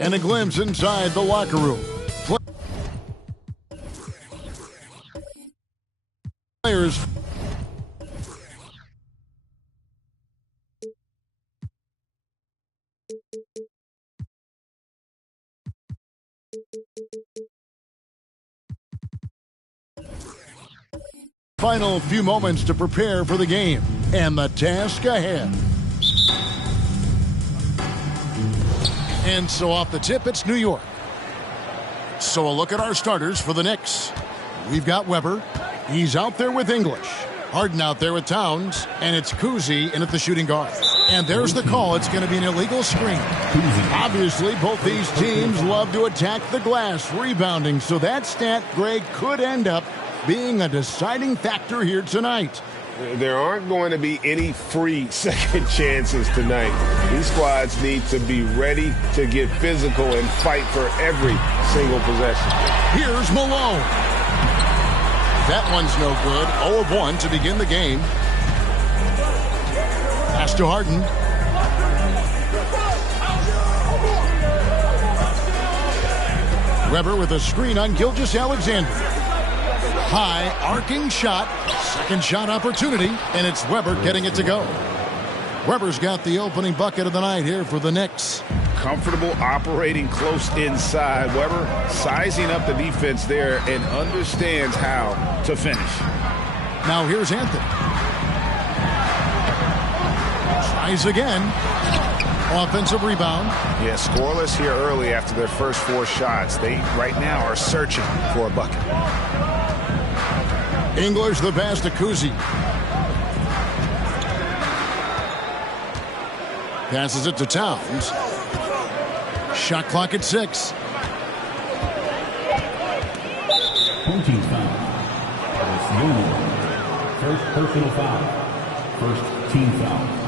And a glimpse inside the locker room. Players. Final few moments to prepare for the game and the task ahead. And so off the tip, it's New York. So a look at our starters for the Knicks. We've got Weber. He's out there with English. Harden out there with Towns. And it's Kuzi in at the shooting guard. And there's the call. It's going to be an illegal screen. Obviously, both these teams love to attack the glass, rebounding. So that stat, Greg, could end up being a deciding factor here tonight. There aren't going to be any free second chances tonight. These squads need to be ready to get physical and fight for every single possession. Here's Malone. That one's no good. 0 of 1 to begin the game. Pass to Harden. Weber with a screen on Gilgeous-Alexander. High arcing shot. Second shot opportunity, and it's Weber getting it to go. Weber's got the opening bucket of the night here for the Knicks. Comfortable operating close inside. Weber sizing up the defense there and understands how to finish. Now here's Anthony. Tries again. Offensive rebound. Yeah, scoreless here early after their first 4 shots. They right now are searching for a bucket. English the pass to Kuzi. Passes it to Towns. Shot clock at 6. 14 foul. It's the only one. First personal foul. First team foul.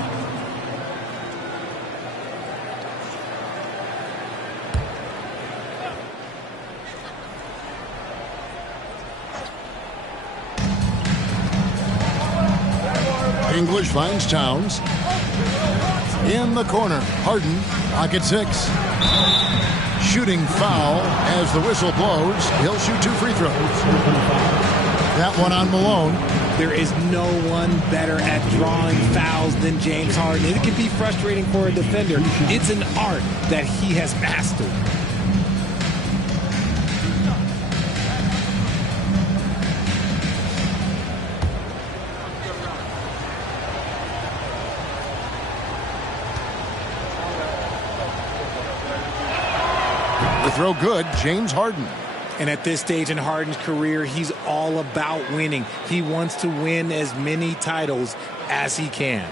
English finds Towns. In the corner, Harden, pocket 6. Shooting foul as the whistle blows. He'll shoot 2 free throws. That one on Malone. There is no one better at drawing fouls than James Harden. It can be frustrating for a defender. It's an art that he has mastered. The throw good, James Harden. And at this stage in Harden's career, he's all about winning. He wants to win as many titles as he can.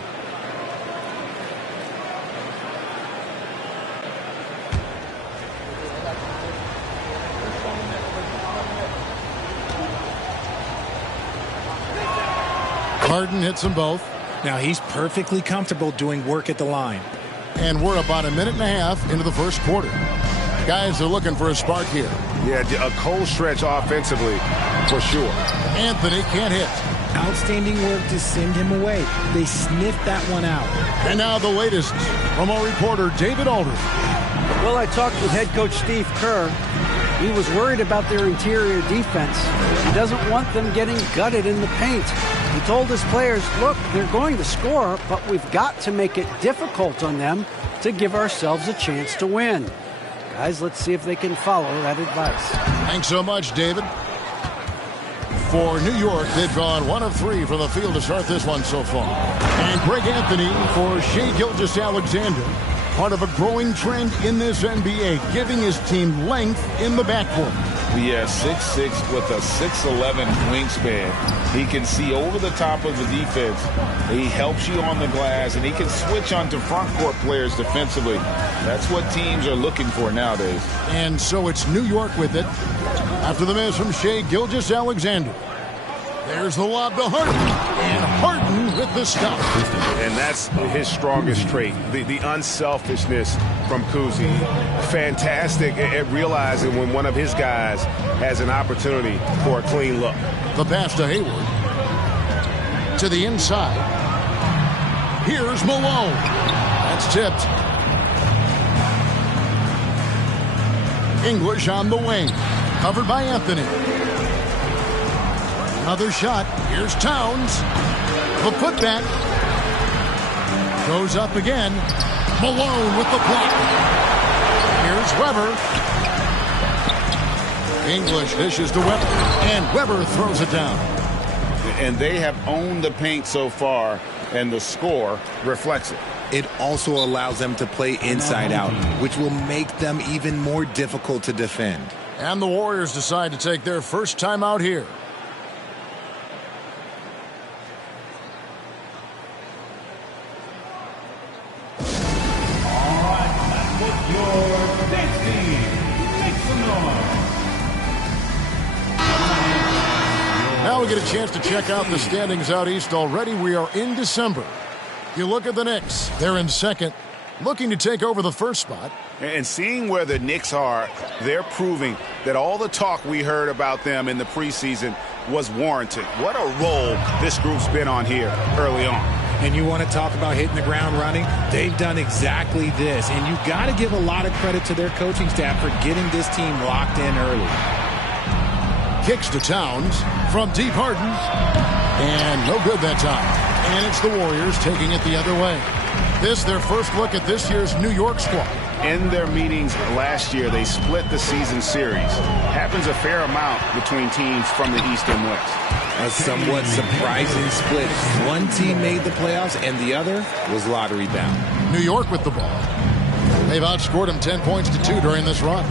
Harden hits them both. Now he's perfectly comfortable doing work at the line. And we're about a minute and a half into the first quarter. Guys are looking for a spark here. Yeah, a cold stretch offensively, for sure. Anthony can't hit. Outstanding work to send him away. They sniffed that one out. And now the latest from our reporter, David Aldridge. Well, I talked with head coach Steve Kerr. He was worried about their interior defense. He doesn't want them getting gutted in the paint. He told his players, look, they're going to score, but we've got to make it difficult on them to give ourselves a chance to win. Guys, let's see if they can follow that advice. Thanks so much, David. For New York, they've gone 1 of 3 from the field to start this one so far. And Greg Anthony for Shai Gilgeous-Alexander, part of a growing trend in this NBA, giving his team length in the backcourt. Yeah, 6'6" with a 6'11" wingspan. He can see over the top of the defense. He helps you on the glass, and he can switch onto front court players defensively. That's what teams are looking for nowadays. And so it's New York with it. After the miss from Shai Gilgeous-Alexander. There's the lob to Harden. And Harden with the stop. And that's his strongest trait, the unselfishness from Kuzi. Fantastic at realizing when one of his guys has an opportunity for a clean look. The pass to Hayward. To the inside. Here's Malone. That's tipped. English on the wing. Covered by Anthony. Another shot. Here's Towns. The putback. Goes up again. Malone with the block. Here's Weber. English dishes to Weber. And Weber throws it down. And they have owned the paint so far, and the score reflects it. It also allows them to play inside out, which will make them even more difficult to defend. And the Warriors decide to take their first time out here. Now we get a chance to check out the standings out east already. We are in December. You look at the Knicks. They're in second, looking to take over the first spot. And seeing where the Knicks are, they're proving that all the talk we heard about them in the preseason was warranted. What a role this group's been on here early on. And you want to talk about hitting the ground running? They've done exactly this. And you got to give a lot of credit to their coaching staff for getting this team locked in early. Kicks to Towns from deep Harden. And no good that time. And it's the Warriors taking it the other way. This their first look at this year's New York squad. In their meetings last year, they split the season series. Happens a fair amount between teams from the East and West. A somewhat surprising split. One team made the playoffs and the other was lottery bound. New York with the ball. They've outscored them 10 points to 2 during this run.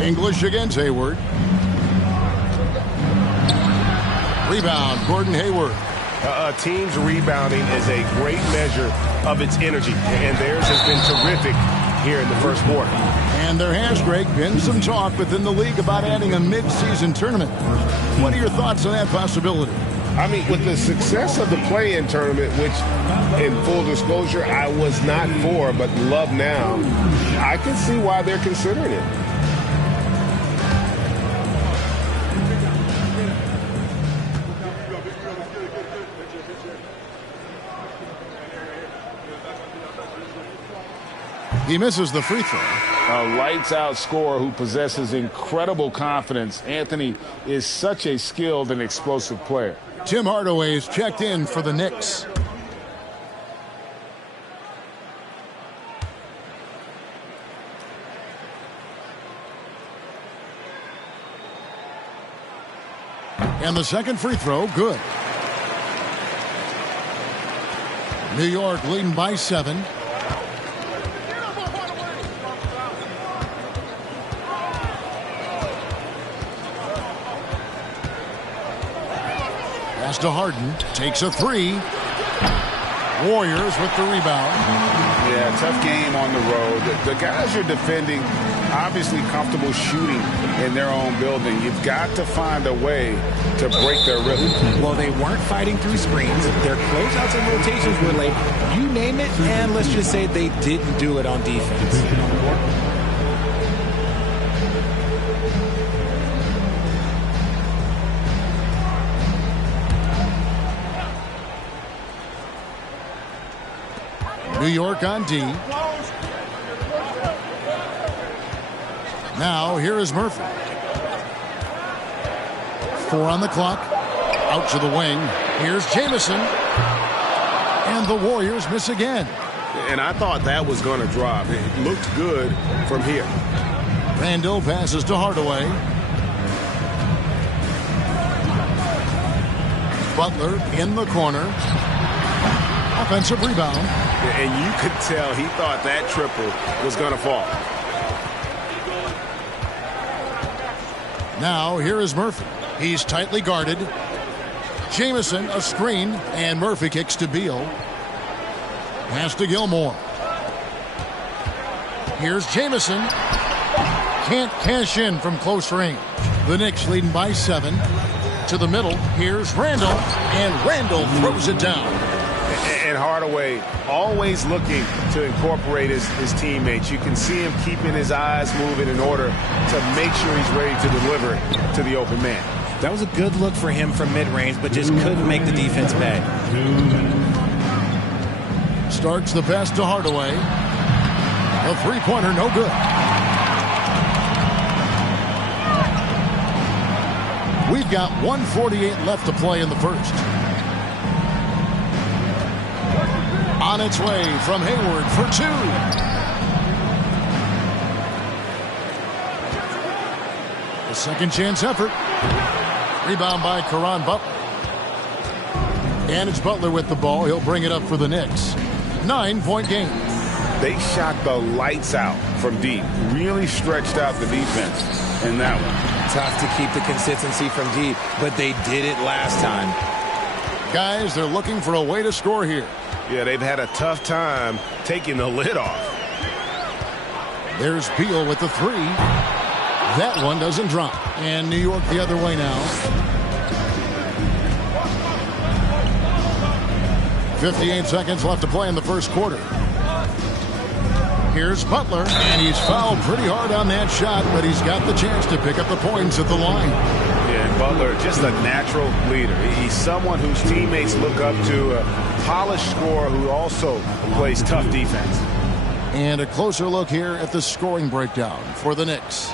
English against Hayward. Rebound, Gordon Hayward. A team's rebounding is a great measure of its energy, and theirs has been terrific here in the first quarter. And there has, Greg, been some talk within the league about adding a mid-season tournament. What are your thoughts on that possibility? I mean, with the success of the play-in tournament, which, in full disclosure, I was not for, but love now, I can see why they're considering it. He misses the free throw. A lights-out scorer who possesses incredible confidence. Anthony is such a skilled and explosive player. Tim Hardaway is checked in for the Knicks. And the second free throw, good. New York leading by 7. Pass to Harden, takes a 3. Warriors with the rebound. Yeah, tough game on the road. The guys you're defending obviously comfortable shooting in their own building. You've got to find a way to break their rhythm. Well, they weren't fighting through screens. Their closeouts and rotations were late. You name it, and let's just say they didn't do it on defense. New York on D. Now, here is Murphy. 4 on the clock. Out to the wing. Here's Jamison. And the Warriors miss again. And I thought that was going to drop. It looked good from here. Randall passes to Hardaway. Butler in the corner. Offensive rebound. And you could tell he thought that triple was going to fall. Now, here is Murphy. He's tightly guarded. Jamison, a screen, and Murphy kicks to Beal. Pass to Gilmore. Here's Jamison. Can't cash in from close range. The Knicks leading by 7. To the middle, here's Randall, and Randall throws it down. And Hardaway always looking to incorporate his teammates. You can see him keeping his eyes moving in order to make sure he's ready to deliver to the open man. That was a good look for him from mid-range, but just couldn't make the defense pay. Starks the pass to Hardaway. A three-pointer, no good. We've got 1:48 left to play in the first. On its way from Hayward for 2. A second chance effort. Rebound by Caron Butler. And it's Butler with the ball. He'll bring it up for the Knicks. 9-point game. They shot the lights out from deep. Really stretched out the defense in that one. Tough to keep the consistency from deep, but they did it last time. Guys, they're looking for a way to score here. Yeah, they've had a tough time taking the lid off. There's Beal with the 3. That one doesn't drop. And New York the other way now. 58 seconds left to play in the first quarter. Here's Butler, and he's fouled pretty hard on that shot, but he's got the chance to pick up the points at the line. Yeah, and Butler, just a natural leader. He's someone whose teammates look up to, a polished scorer who also plays tough defense. And a closer look here at the scoring breakdown for the Knicks.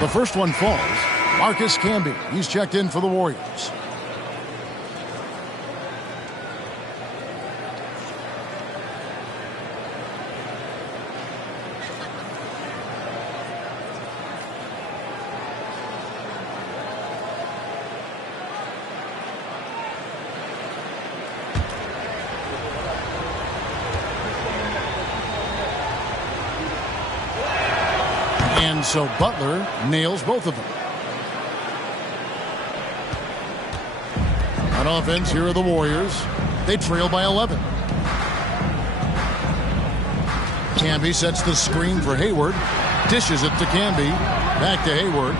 The first one falls. Marcus Camby. He's checked in for the Warriors. And so Butler nails both of them. On offense, here are the Warriors. They trail by 11. Camby sets the screen for Hayward. Dishes it to Camby. Back to Hayward.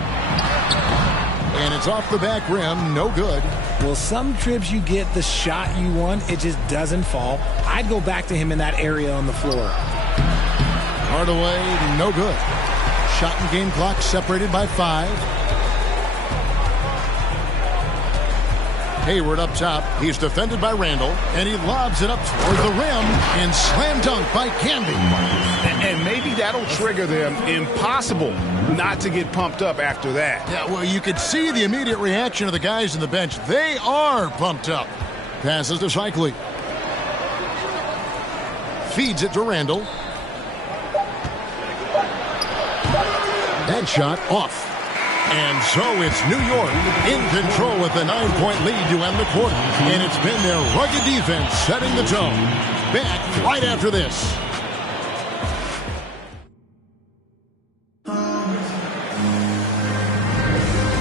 And it's off the back rim. No good. Well, some trips you get the shot you want. It just doesn't fall. I'd go back to him in that area on the floor. Hardaway, no good. Shot and game clock separated by 5. Hayward up top. He's defended by Randall, and he lobs it up toward the rim, and slam dunk by Camby. And maybe that'll trigger them. Impossible not to get pumped up after that. Yeah, well, you could see the immediate reaction of the guys on the bench. They are pumped up. Passes to Cycli. Feeds it to Randall. That shot off. And so it's New York in control with a 9-point lead to end the quarter. And it's been their rugged defense setting the tone. Back right after this.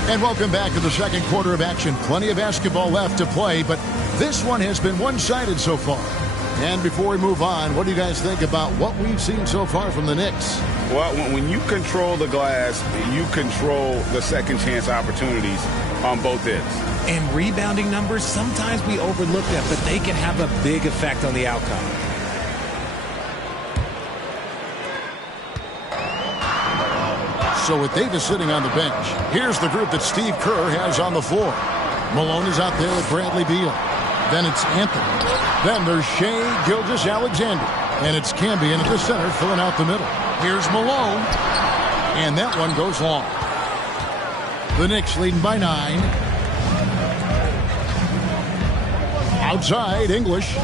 And welcome back to the second quarter of action. Plenty of basketball left to play, but this one has been one-sided so far. And before we move on, what do you guys think about what we've seen so far from the Knicks? Well, when you control the glass, you control the second chance opportunities on both ends. And rebounding numbers, sometimes we overlook them, but they can have a big effect on the outcome. So with Davis sitting on the bench, here's the group that Steve Kerr has on the floor. Malone is out there with Bradley Beal. Then it's Anthony. Then there's Shea Gilgeous-Alexander. And it's Camby in at the center filling out the middle. Here's Malone. And that one goes long. The Knicks leading by 9. Outside, English.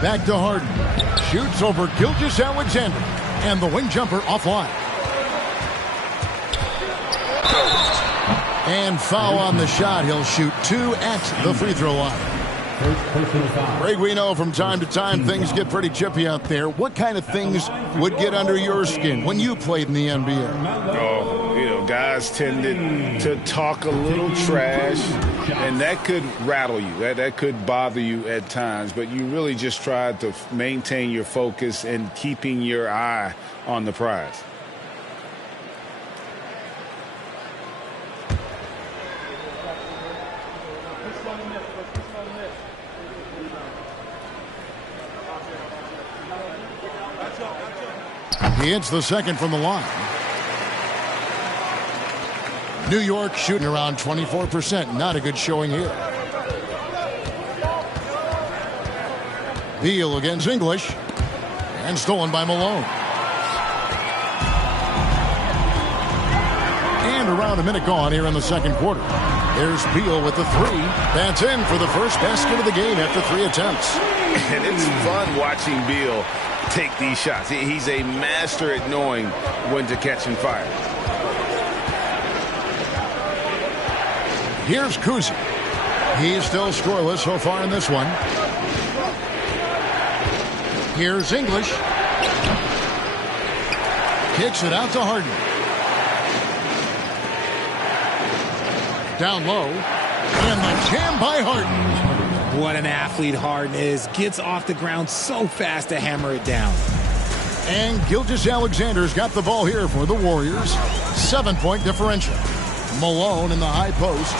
Back to Harden. Shoots over Gilgeous-Alexander. And the wing jumper offline. And foul on the shot. He'll shoot 2 at the free throw line. Greg, we know from time to time things get pretty chippy out there. What kind of things would get under your skin when you played in the NBA? Oh, guys tended to talk a little trash, and that could rattle you. That could bother you at times, but you really just tried to maintain your focus and keeping your eye on the prize. He hits the second from the line. New York shooting around 24%. Not a good showing here. Beal against English. And stolen by Malone. And around a minute gone here in the second quarter. There's Beal with the 3. That's in for the first basket of the game after 3 attempts. And it's fun watching Beal take these shots. He's a master at knowing when to catch and fire. Here's Kuzi. He's still scoreless so far in this one. Here's English. Kicks it out to Harden. Down low. And the jam by Harden. What an athlete Harden is. Gets off the ground so fast to hammer it down. And Gilgeous-Alexander's got the ball here for the Warriors. 7-point differential. Malone in the high post.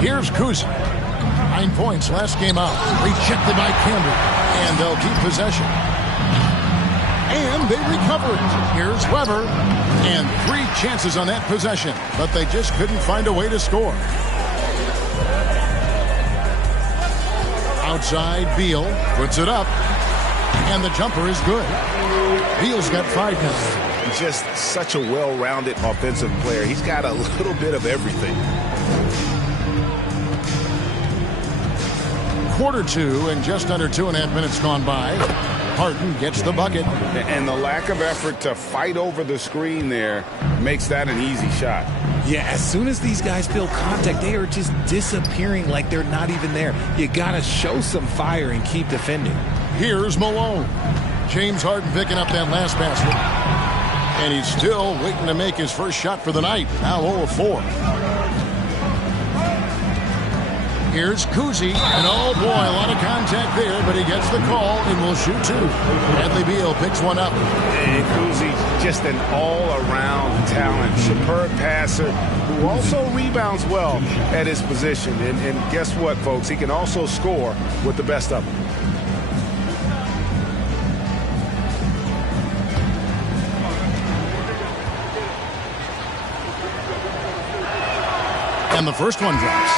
Here's Kuzi. 9 points last game out. Rejected by Camby. And they'll keep possession. And they recover it. Here's Weber. And 3 chances on that possession. But they just couldn't find a way to score. Outside, Beal puts it up. And the jumper is good. Beal's got 5 now. Just such a well-rounded offensive player. He's got a little bit of everything. Quarter 2 and just under 2.5 minutes gone by. Harden gets the bucket. And the lack of effort to fight over the screen there makes that an easy shot. Yeah, as soon as these guys feel contact, they are just disappearing like they're not even there. You got to show some fire and keep defending. Here's Malone. James Harden picking up that last basket. And he's still waiting to make his first shot for the night. Now 0 of 4. Here's Kuzi. And oh boy, a lot of contact there, but he gets the call and will shoot 2. Bradley Beal picks one up. And Kuzi, just an all-around talent. Superb passer, who also rebounds well at his position. And guess what, folks? He can also score with the best of them. And the first one drops.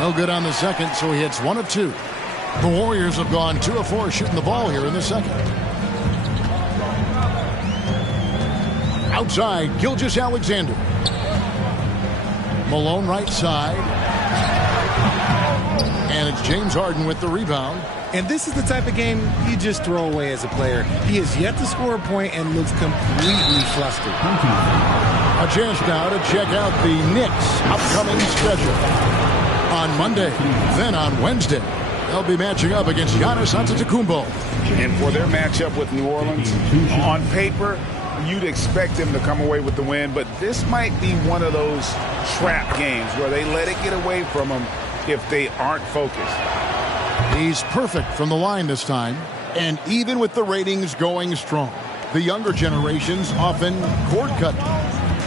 No good on the second, so he hits 1 of 2. The Warriors have gone 2 of 4 shooting the ball here in the second. Outside, Gilgeous-Alexander. Malone right side. And it's James Harden with the rebound. And this is the type of game you just throw away as a player. He has yet to score a point and looks completely flustered. A chance now to check out the Knicks' upcoming schedule. On Monday, then on Wednesday, they'll be matching up against Giannis Antetokounmpo. And for their matchup with New Orleans, on paper, you'd expect them to come away with the win, but this might be one of those trap games where they let it get away from them if they aren't focused. He's perfect from the line this time, and even with the ratings going strong, the younger generations often cord-cut.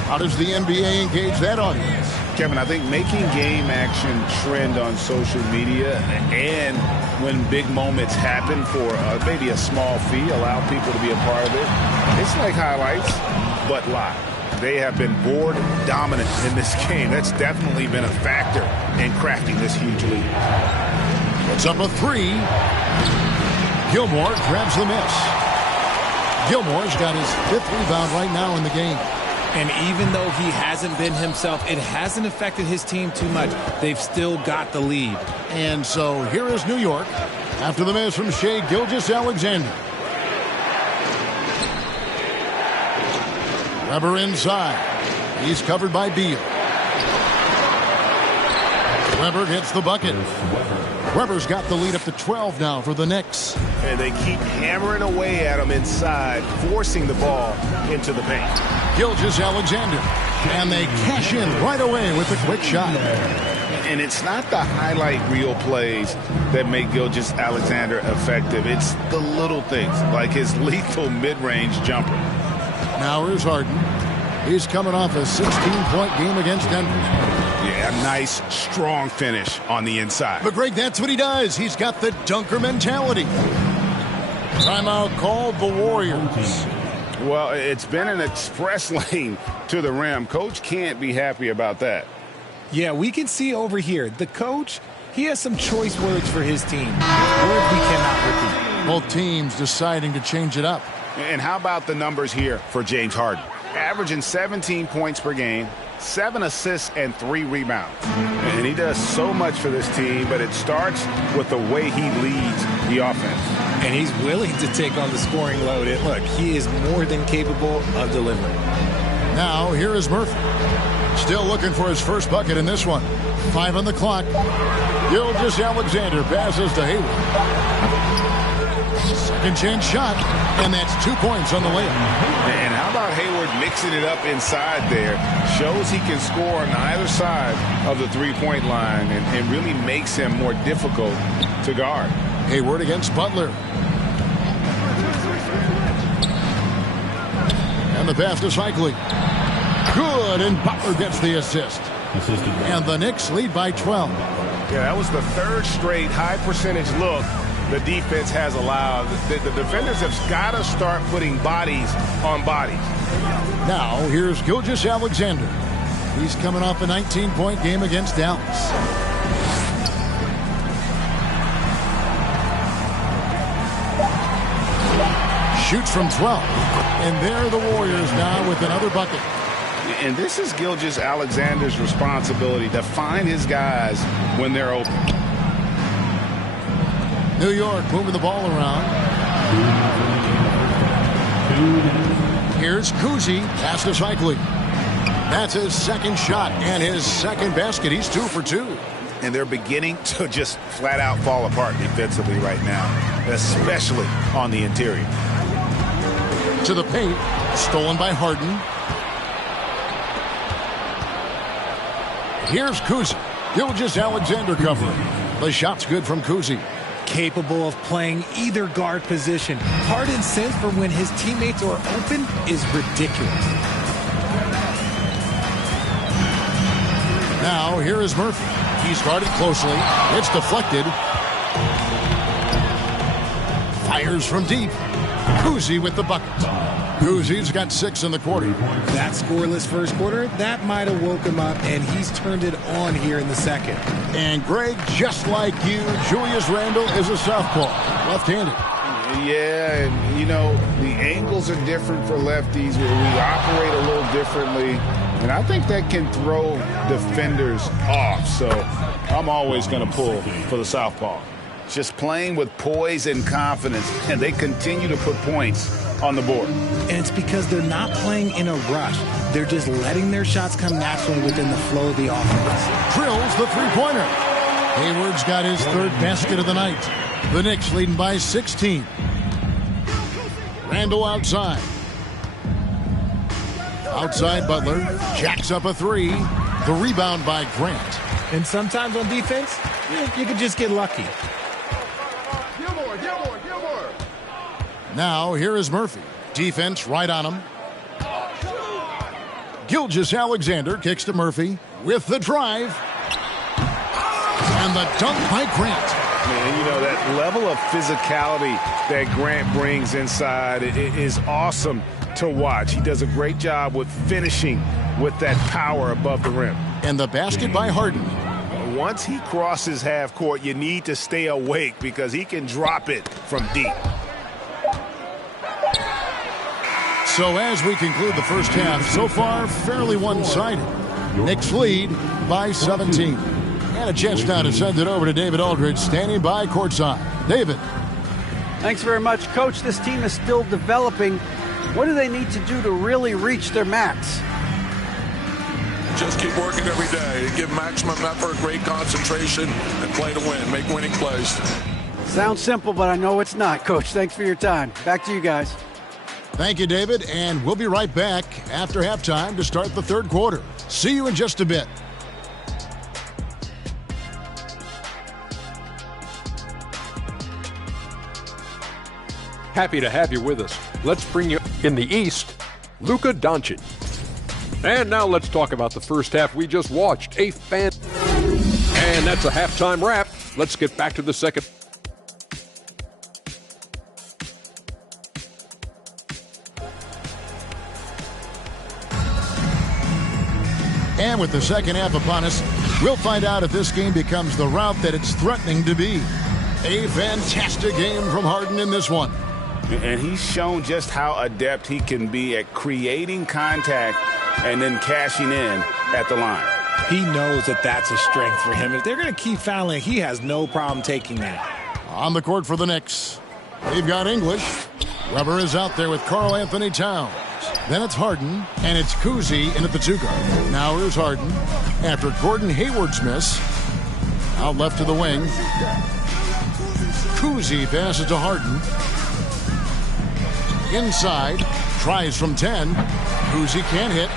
How does the NBA engage that audience? Kevin, I think making game action trend on social media and when big moments happen for maybe a small fee, allow people to be a part of it. It's like highlights, but live. They have been board dominant in this game. That's definitely been a factor in crafting this huge lead. It's up a 3. Gilmore grabs the miss. Gilmore's got his 5th rebound right now in the game. And even though he hasn't been himself, it hasn't affected his team too much. They've still got the lead. And so here is New York after the miss from Shai Gilgeous-Alexander. Weber inside. He's covered by Beal. Weber gets the bucket. Weber's got the lead up to 12 now for the Knicks. And they keep hammering away at him inside, forcing the ball into the paint. Gilgeous-Alexander. And they cash in right away with a quick shot. And it's not the highlight reel plays that make Gilgeous-Alexander effective. It's the little things, like his lethal mid-range jumper. Now here's Harden. He's coming off a 16-point game against Denver. Yeah, nice, strong finish on the inside. But, Greg, that's what he does. He's got the dunker mentality. Timeout called the Warriors. Well, it's been an express lane to the rim. Coach can't be happy about that. Yeah, we can see over here. The coach, he has some choice words for his team. Words we cannot repeat. Both teams deciding to change it up. And how about the numbers here for James Harden? Averaging 17 points per game, 7 assists, and 3 rebounds. And he does so much for this team, but it starts with the way he leads the offense. And he's willing to take on the scoring load. And look, he is more than capable of delivering. Now, here is Murphy. Still looking for his first bucket in this one. 5 on the clock. Gilgeous-Alexander passes to Hayward. Second chance shot, and that's 2 points on the layup. And how about Hayward mixing it up inside there? Shows he can score on either side of the three-point line and really makes him more difficult to guard. Hayward against Butler. And the pass to Cycling. Good, and Butler gets the assist. And the Knicks lead by 12. Yeah, that was the third straight high-percentage look the defense has allowed. The defenders have got to start putting bodies on bodies. Now, here's Gilgeous-Alexander. He's coming off a 19-point game against Dallas. Shoots from 12. And there are the Warriors now with another bucket. And this is Gilgeous-Alexander's responsibility to find his guys when they're open. New York moving the ball around. Here's Kuzi. Pass to Cycling. That's his second shot and his second basket. He's 2 for 2. And they're beginning to just flat out fall apart defensively right now, especially on the interior. To the paint. Stolen by Harden. Here's Kuzi. Gilgeous-Alexander covering. The shot's good from Kuzi. Capable of playing either guard position. Harden's sense for when his teammates are open is ridiculous. Now, here is Murphy. He's guarded closely. It's deflected. Fires from deep. Kuzi with the bucket. Kuzi's got 6 in the quarter. That scoreless first quarter, that might have woke him up, and he's turned it on here in the second. And Greg, just like you, Julius Randle is a southpaw, left-handed. Yeah, and you know, the angles are different for lefties. We operate a little differently, and I think that can throw defenders off. So I'm always going to pull for the southpaw. Just playing with poise and confidence, and they continue to put points on the board. And it's because they're not playing in a rush. They're just letting their shots come naturally within the flow of the offense. Drills the three-pointer. Hayward's got his 3rd basket of the night. The Knicks leading by 16. Randle outside. Outside Butler. Jacks up a 3. The rebound by Grant. And sometimes on defense, you could just get lucky. Now, here is Murphy. Defense right on him. Gilgeous-Alexander kicks to Murphy with the drive. And the dunk by Grant. Man, you know, that level of physicality that Grant brings inside is awesome to watch. He does a great job with finishing with that power above the rim. And the basket by Harden. Once he crosses half court, you need to stay awake because he can drop it from deep. So as we conclude the first half, so far fairly one-sided. Knicks lead by 17. And a chance now to send it over to David Aldridge, standing by courtside. David. Thanks very much, Coach. This team is still developing. What do they need to do to really reach their max? Just keep working every day. Give maximum effort, great concentration, and play to win. Make winning plays. Sounds simple, but I know it's not, Coach. Thanks for your time. Back to you guys. Thank you, David, and we'll be right back after halftime to start the 3rd quarter. See you in just a bit. Happy to have you with us. Let's bring you in the East, Luka Doncic. And now let's talk about the first half we just watched. And that's a halftime wrap. Let's get back to the second. And with the second half upon us, we'll find out if this game becomes the route that it's threatening to be. A fantastic game from Harden in this one. And he's shown just how adept he can be at creating contact and then cashing in at the line. He knows that that's a strength for him. If they're going to keep fouling, he has no problem taking that. On the court for the Knicks, they've got English. Weber is out there with Karl Anthony Towns. Then it's Harden, and it's Kuzi in at the 2 guard. Now here's Harden. After Gordon Hayward's miss, out left to the wing. Kuzi passes to Harden. Inside, tries from 10. Kuzi can't hit.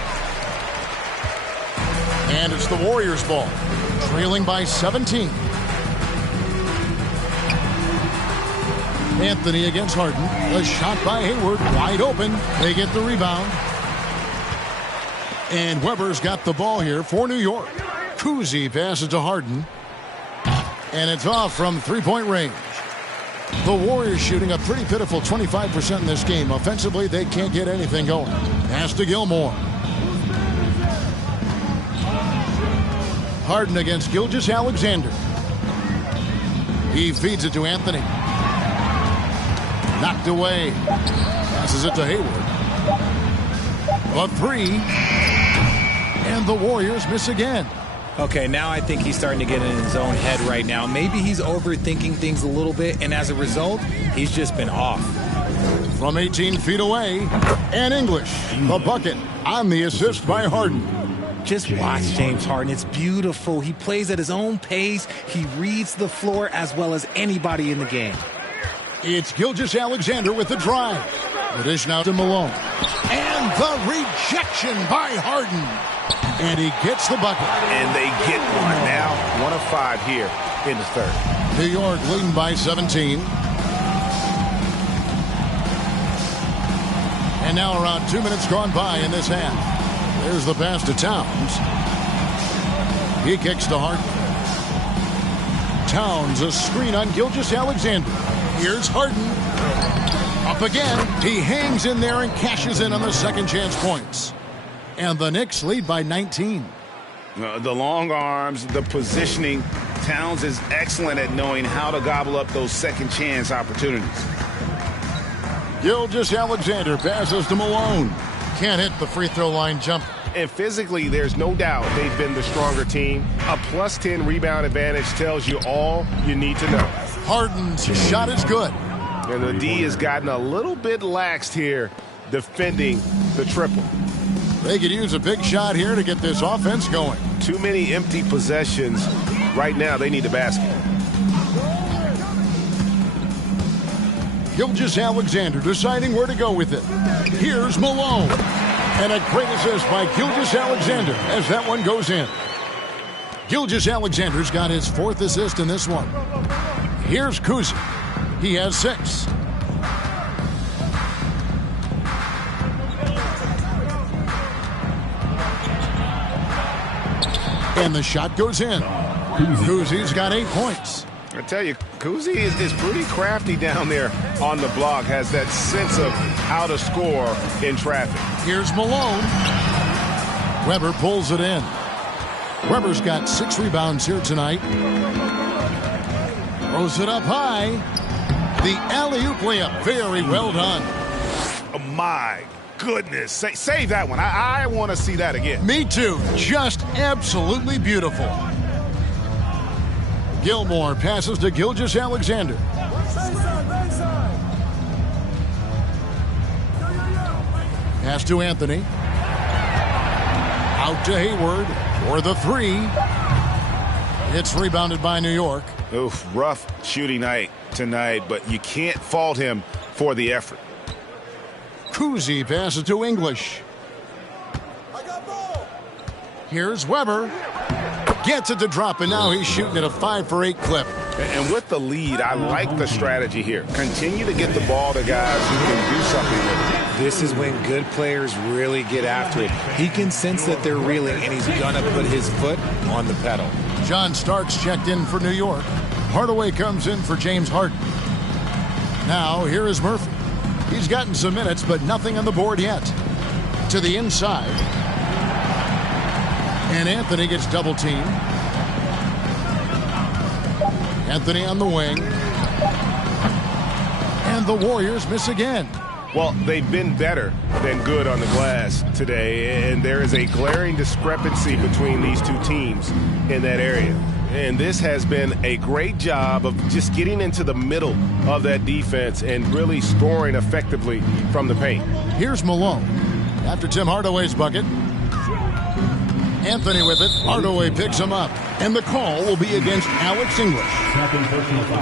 And it's the Warriors' ball, trailing by 17. Anthony against Harden. A shot by Hayward, wide open. They get the rebound. And Weber's got the ball here for New York. Kuzi passes to Harden. And it's off from three-point range. The Warriors shooting a pretty pitiful 25% in this game. Offensively, they can't get anything going. Pass to Gilmore. Harden against Gilgeous-Alexander. He feeds it to Anthony. Knocked away. Passes it to Hayward. A 3. And the Warriors miss again. Okay, now I think he's starting to get in his own head right now. Maybe he's overthinking things a little bit, and as a result, he's just been off. From 18 feet away, and English, the bucket on the assist by Harden. Just watch James Harden. It's beautiful. He plays at his own pace. He reads the floor as well as anybody in the game. It's Gilgeous-Alexander with the drive. The dish now to Malone. And the rejection by Harden. And he gets the bucket. And they get one now. 1 of 5 here in the third. New York leading by 17. And now around 2 minutes gone by in this half. There's the pass to Towns. He kicks to Harden. Towns, a screen on Gilgeous-Alexander. Here's Harden. Up again. He hangs in there and cashes in on the second chance points. And the Knicks lead by 19. The long arms, the positioning. Towns is excellent at knowing how to gobble up those second chance opportunities. Gilgeous-Alexander passes to Malone. Can't hit the free throw line jump. And physically, there's no doubt they've been the stronger team. A plus 10 rebound advantage tells you all you need to know. Harden's shot is good. And the D has gotten a little bit laxed here defending the triple. They could use a big shot here to get this offense going. Too many empty possessions. Right now, they need a basket. Gilgeous-Alexander deciding where to go with it. Here's Malone. And a great assist by Gilgeous-Alexander as that one goes in. Gilgeous-Alexander's got his 4th assist in this one. Here's Kuzi. He has 6. And the shot goes in. Kuzi's got 8 points. I tell you, Kuzi is pretty crafty down there on the block. Has that sense of how to score in traffic. Here's Malone. Weber pulls it in. Weber's got 6 rebounds here tonight. Throws it up high. The alley-oop layup. Very well done. Oh, my goodness. Save that one. I want to see that again. Me too. Just absolutely beautiful. Gilmore passes to Gilgeous-Alexander. Pass to Anthony. Out to Hayward for the 3. It's rebounded by New York. Oof, rough shooting night tonight, but you can't fault him for the effort. Kuzi passes to English. Here's Weber. Gets it to drop, and now he's shooting at a 5 for 8 clip. And with the lead, I like the strategy here. Continue to get the ball to guys who can do something with it. This is when good players really get after it. He can sense that they're reeling, and he's going to put his foot on the pedal. John Starks checked in for New York. Hardaway comes in for James Harden. Now, here is Murphy. He's gotten some minutes, but nothing on the board yet. To the inside. And Anthony gets double-teamed. Anthony on the wing. And the Warriors miss again. Well, they've been better than good on the glass today, and there is a glaring discrepancy between these two teams in that area. And this has been a great job of just getting into the middle of that defense and really scoring effectively from the paint. Here's Malone. After Tim Hardaway's bucket. Anthony with it. Hardaway picks him up. And the call will be against Alex English.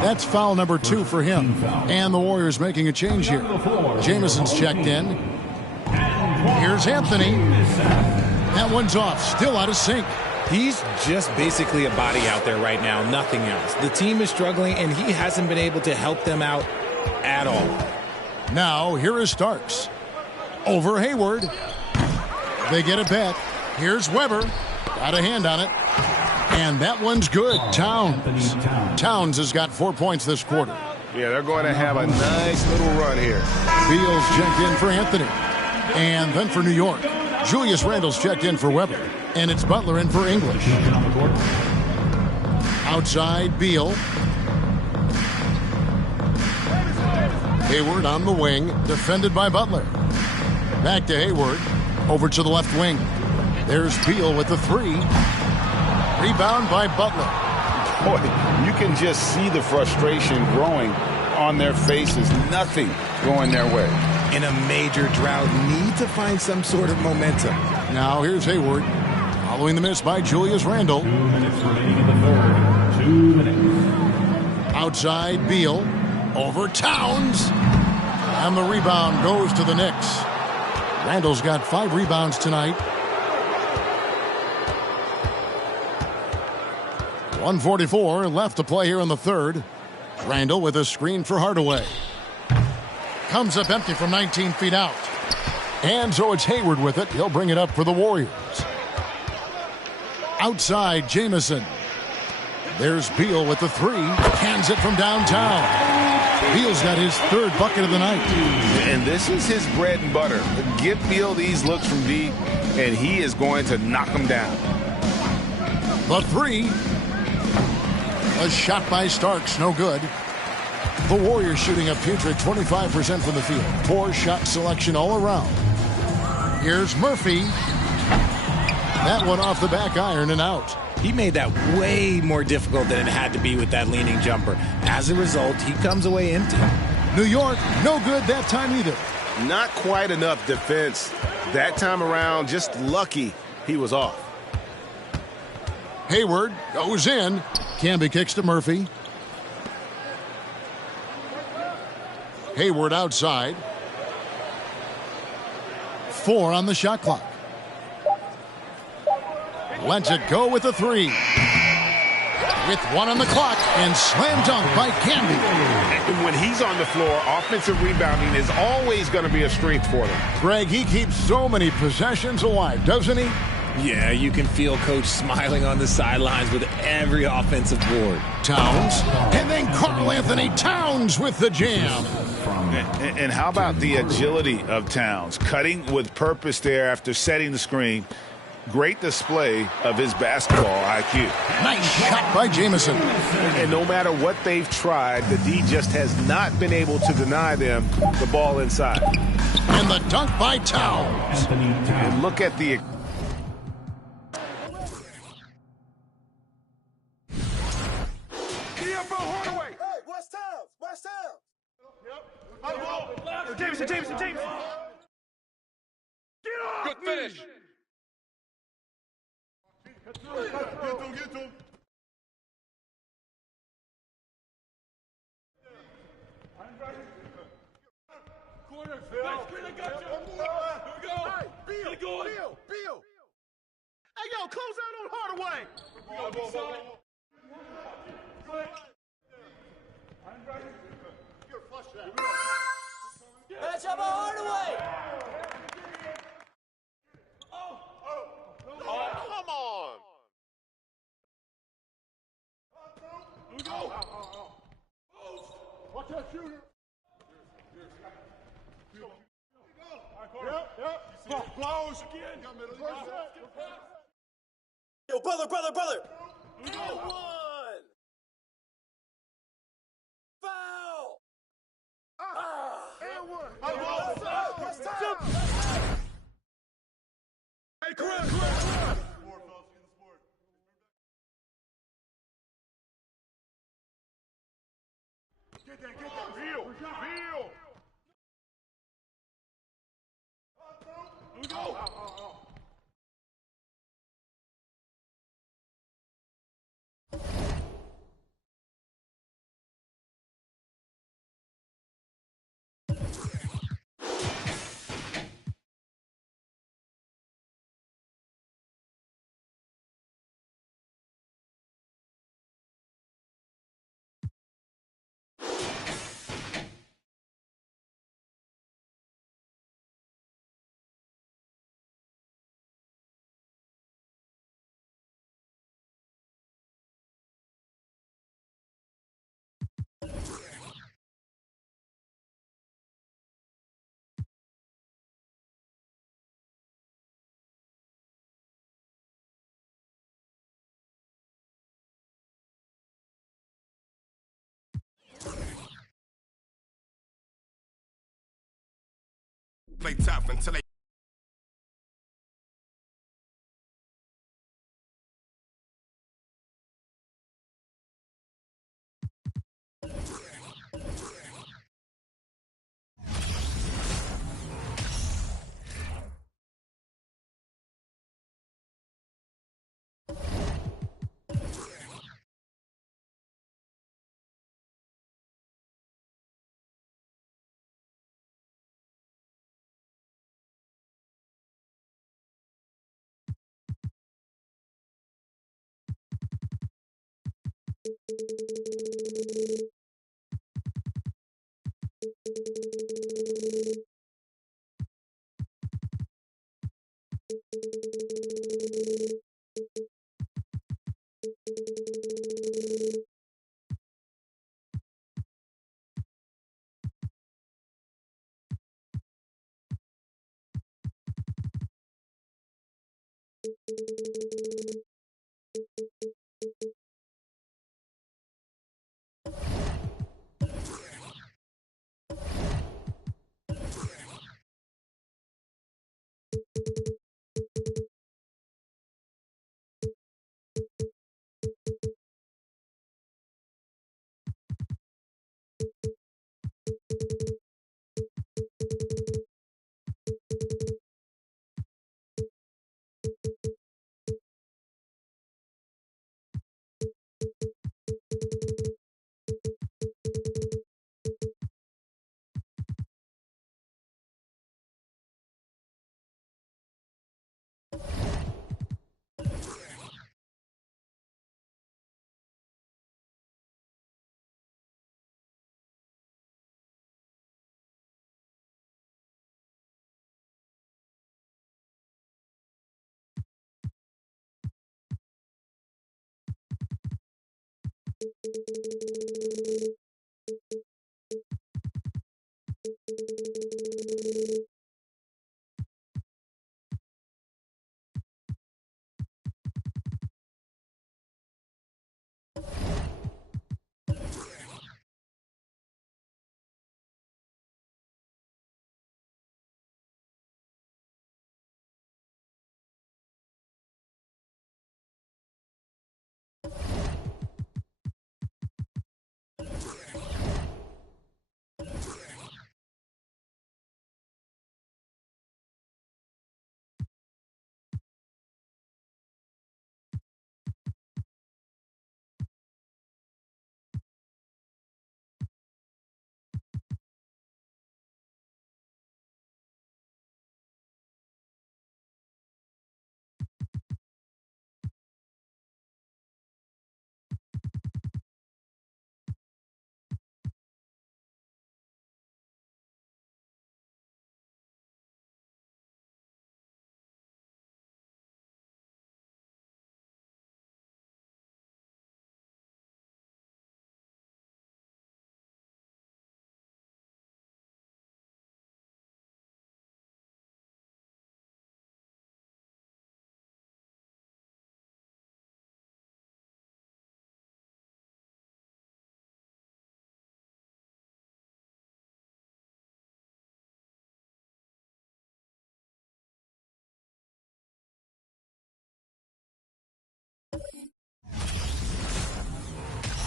That's foul number 2 for him. And the Warriors making a change here. Jameson's checked in. Here's Anthony. That one's off. Still out of sync. He's just basically a body out there right now, nothing else. The team is struggling, and he hasn't been able to help them out at all. Now, here is Starks. Over Hayward. They get it back. Here's Weber. Got a hand on it. And that one's good. Towns has got 4 points this quarter. Yeah, they're going to have a nice little run here. Beal's checked in for Anthony. And then for New York. Julius Randle's checked in for Weber. And it's Butler in for English. Outside, Beal. Hayward on the wing, defended by Butler. Back to Hayward. Over to the left wing. There's Beal with the 3. Rebound by Butler. Boy, you can just see the frustration growing on their faces. Nothing going their way. In a major drought, need to find some sort of momentum. Now here's Hayward. Following the miss by Julius Randle. 2 minutes remaining in the third. 2 minutes. Outside, Beal. Over Towns. And the rebound goes to the Knicks. Randall's got 5 rebounds tonight. 1:44 left to play here in the third. Randall with a screen for Hardaway. Comes up empty from 19 feet out. And so it's Hayward with it. He'll bring it up for the Warriors. Outside, Jamison. There's Beal with the 3. Hands it from downtown. Beal's got his 3rd bucket of the night. And this is his bread and butter. Give Beal these looks from deep, and he is going to knock them down. The 3. A shot by Starks, no good. The Warriors shooting a putrid 25% from the field. Poor shot selection all around. Here's Murphy. That one off the back iron and out. He made that way more difficult than it had to be with that leaning jumper. As a result, he comes away empty. New York, no good that time either. Not quite enough defense. That time around, just lucky he was off. Hayward goes in. Camby kicks to Murphy. Hayward outside. 4 on the shot clock. Lets it go with the 3. With 1 on the clock and slam dunk by Camby. When he's on the floor, offensive rebounding is always going to be a strength for them. Greg, he keeps so many possessions alive, doesn't he? Yeah, you can feel Coach smiling on the sidelines with every offensive board. Towns. And then Karl Anthony Towns with the jam. And how about the agility of Towns? Cutting with purpose there after setting the screen. Great display of his basketball IQ. Nice shot by Jamison. And no matter what they've tried, the D just has not been able to deny them the ball inside. And the dunk by Towns. And look at the... Jameson. Get up! Good finish. Get to him. Corner, Phil. I got you. Here we go. Beal. Hey, yo, close out on Hardaway. Match up on Hardaway. Come on. Go. Watch that shooter. Yep. Blows again. Yo, brother. Go. One. Foul. And one. Hey, Chris. Get that. Beal. Go. Play tough until they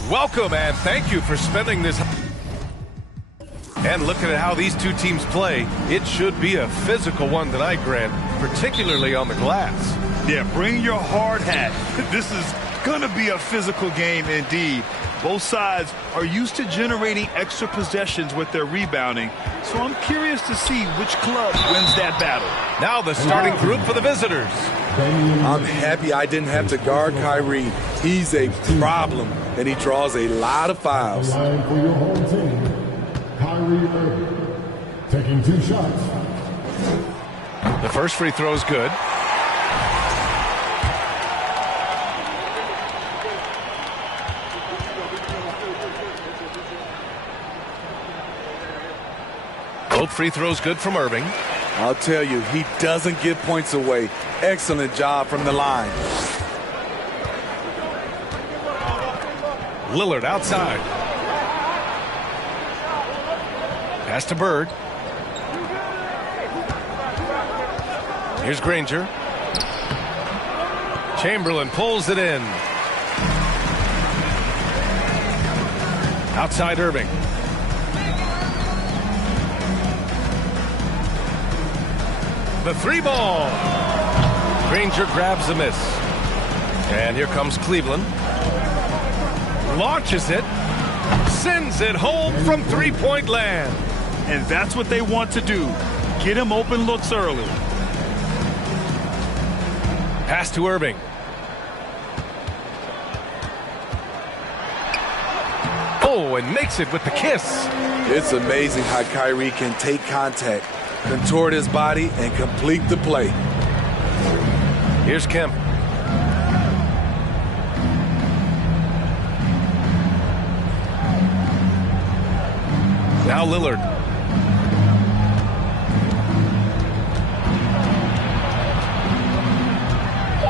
Welcome and thank you for spending this. And looking at how these two teams play, it should be a physical one tonight, Grant, particularly on the glass. Yeah, bring your hard hat. This is going to be a physical game indeed. Both sides are used to generating extra possessions with their rebounding, so I'm curious to see which club wins that battle. Now the starting group for the visitors. I'm happy I didn't have to guard Kyrie. He's a problem, and he draws a lot of fouls. For your home team, Kyrie Irving, taking 2 shots. The first free throw is good. Both free throws good from Irving. I'll tell you, he doesn't give points away. Excellent job from the line. Lillard outside. Pass to Bird. Here's Granger. Chamberlain pulls it in. Outside Irving. The 3 ball. Granger grabs the miss. And here comes Cleveland. Launches it. Sends it home from 3-point land. And that's what they want to do. Get him open looks early. Pass to Irving. Oh, and makes it with the kiss. It's amazing how Kyrie can take contact, contort his body, and complete the play. Here's Kemp. Now Lillard.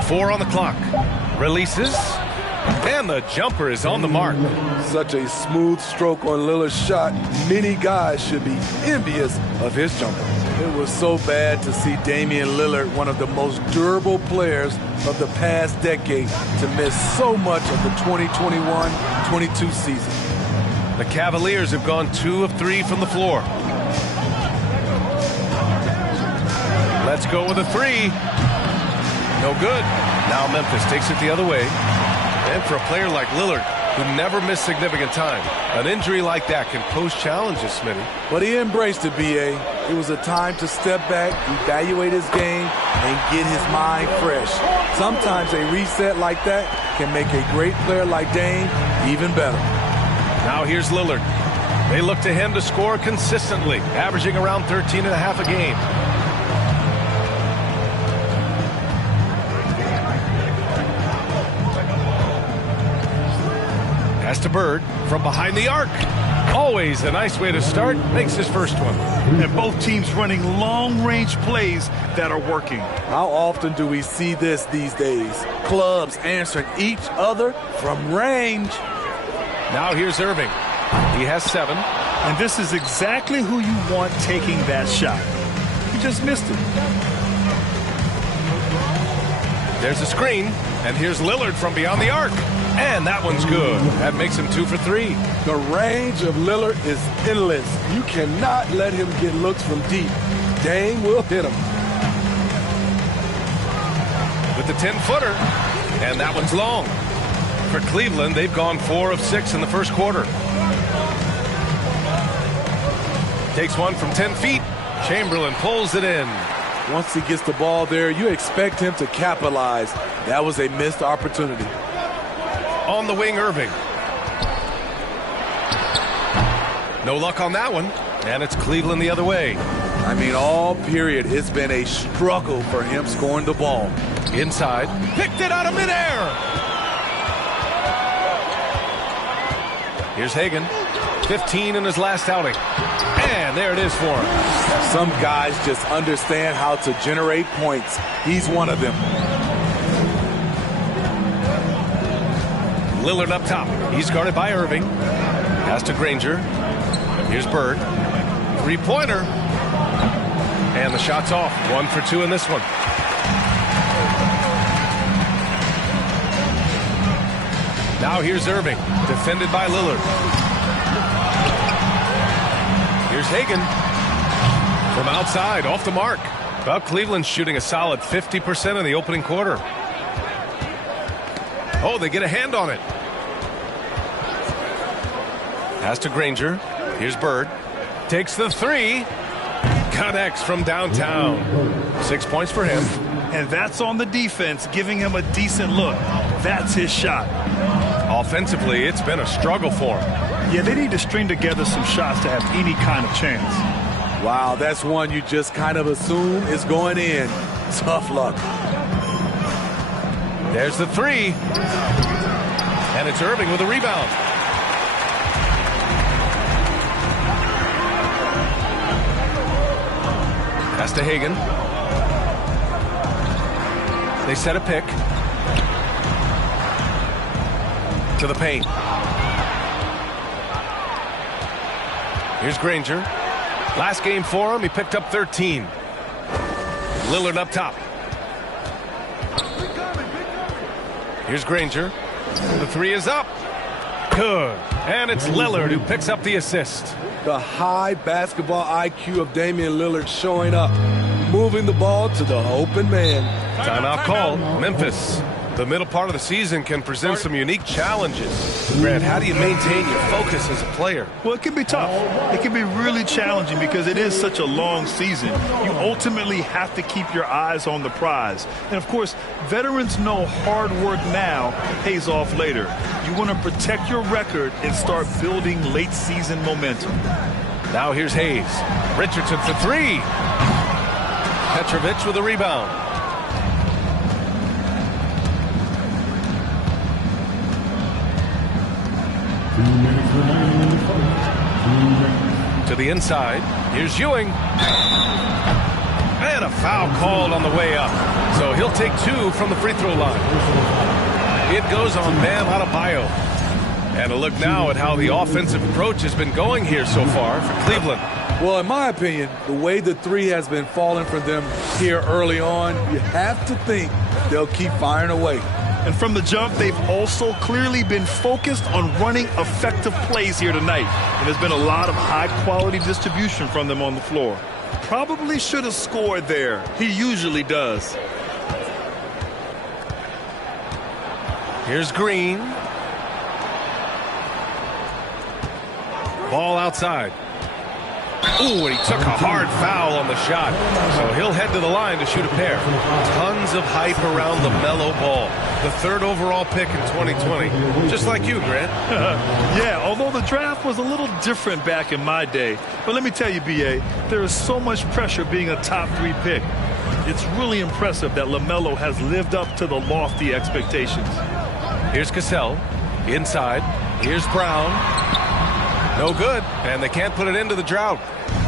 Four on the clock. Releases. And the jumper is on the mark. Such a smooth stroke on Lillard's shot. Many guys should be envious of his jumper. It was so bad to see Damian Lillard, one of the most durable players of the past decade, to miss so much of the 2021-22 season. The Cavaliers have gone 2 of 3 from the floor. Let's go with a 3. No good. Now Memphis takes it the other way. And for a player like Lillard, who never missed significant time, an injury like that can pose challenges, Smitty. But he embraced it, B.A. It was a time to step back, evaluate his game, and get his mind fresh. Sometimes a reset like that can make a great player like Dame even better. Now here's Lillard. They look to him to score consistently, averaging around 13.5 a game. Pass to Bird from behind the arc. Always a nice way to start. Makes his first one. And both teams running long-range plays that are working. How often do we see this these days? Clubs answering each other from range. Now here's Irving. He has 7. And this is exactly who you want taking that shot. He just missed it. There's a screen. And here's Lillard from beyond the arc. And that one's good. That makes him 2 for 3. The range of Lillard is endless. You cannot let him get looks from deep. Dame will hit him. With the 10-footer. And that one's long. For Cleveland, they've gone 4 of 6 in the first quarter. Takes one from 10 feet. Chamberlain pulls it in. Once he gets the ball there, you expect him to capitalize. That was a missed opportunity. On the wing, Irving. No luck on that one. And it's Cleveland the other way. I mean, all period, it's been a struggle for him scoring the ball. Inside. Picked it out of midair. Here's Hagan. 15 in his last outing. And there it is for him. Some guys just understand how to generate points. He's one of them. Lillard up top. He's guarded by Irving. Pass to Granger. Here's Bird. 3-pointer. And the shot's off. 1 for 2 in this one. Now here's Irving. Defended by Lillard. Here's Hagan. From outside, off the mark. Well, Cleveland's shooting a solid 50% in the opening quarter. Oh, they get a hand on it. Pass to Granger. Here's Bird. Takes the 3. Connects from downtown. 6 points for him. And that's on the defense, giving him a decent look. That's his shot. Offensively, it's been a struggle for him. Yeah, they need to string together some shots to have any kind of chance. Wow, that's one you just kind of assume is going in. Tough luck. There's the 3. And it's Irving with a rebound. Pass to Hagan. They set a pick. To the paint. Here's Granger. Last game for him, he picked up 13. Lillard up top. Here's Granger. The 3 is up. Good. And it's Lillard who picks up the assist. The high basketball IQ of Damian Lillard showing up, moving the ball to the open man. Timeout called. Memphis. The middle part of the season can present some unique challenges. Grant, how do you maintain your focus as a player? Well, it can be tough. It can be really challenging because it is such a long season. You ultimately have to keep your eyes on the prize. And, of course, veterans know hard work now pays off later. You want to protect your record and start building late-season momentum. Now here's Hayes. Richardson for three. Petrovic with a rebound. To the inside. Here's Ewing. And a foul called on the way up. So he'll take two from the free throw line. It goes on Bam Adebayo. And a look now at how the offensive approach has been going here so far for Cleveland. Well, in my opinion, the way the three has been falling for them here early on, you have to think they'll keep firing away. And from the jump, they've also clearly been focused on running effective plays here tonight. And there's been a lot of high-quality distribution from them on the floor. Probably should have scored there. He usually does. Here's Green. Ball outside. Ooh, and he took a hard foul on the shot. So he'll head to the line to shoot a pair. Tons of hype around the LaMelo Ball. The third overall pick in 2020. Just like you, Grant. Yeah, although the draft was a little different back in my day. But let me tell you, B.A., there is so much pressure being a top 3 pick. It's really impressive that LaMelo has lived up to the lofty expectations. Here's Cassell. Inside. Here's Brown. No good, and they can't put it into the drought.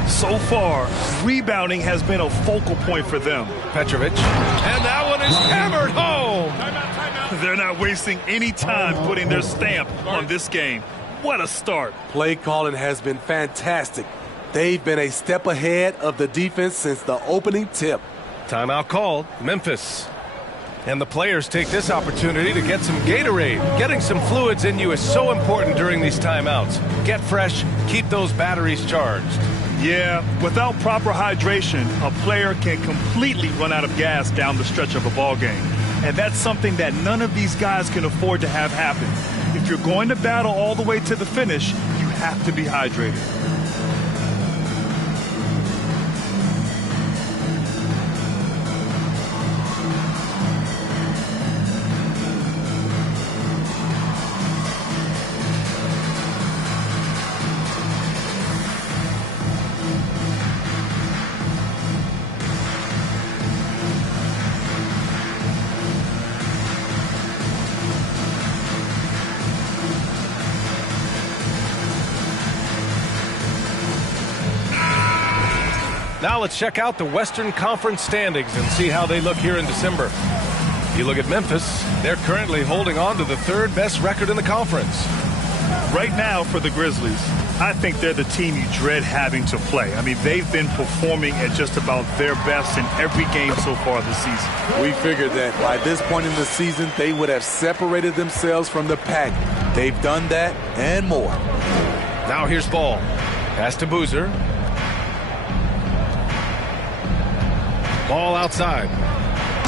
So far, rebounding has been a focal point for them. Petrovic, and that one is hammered home. They're not wasting any time putting their stamp on this game. What a start. Play calling has been fantastic. They've been a step ahead of the defense since the opening tip. Timeout called, Memphis. And the players take this opportunity to get some Gatorade. Getting some fluids in you is so important during these timeouts. Get fresh, keep those batteries charged. Yeah, without proper hydration, a player can completely run out of gas down the stretch of a ball game. And that's something that none of these guys can afford to have happen. If you're going to battle all the way to the finish, you have to be hydrated. Now let's check out the Western Conference standings and see how they look here in December. You look at Memphis, they're currently holding on to the third best record in the conference. Right now for the Grizzlies, I think they're the team you dread having to play. I mean, they've been performing at just about their best in every game so far this season. We figured that by this point in the season, they would have separated themselves from the pack. They've done that and more. Now here's Ball. Pass to Boozer. Ball outside.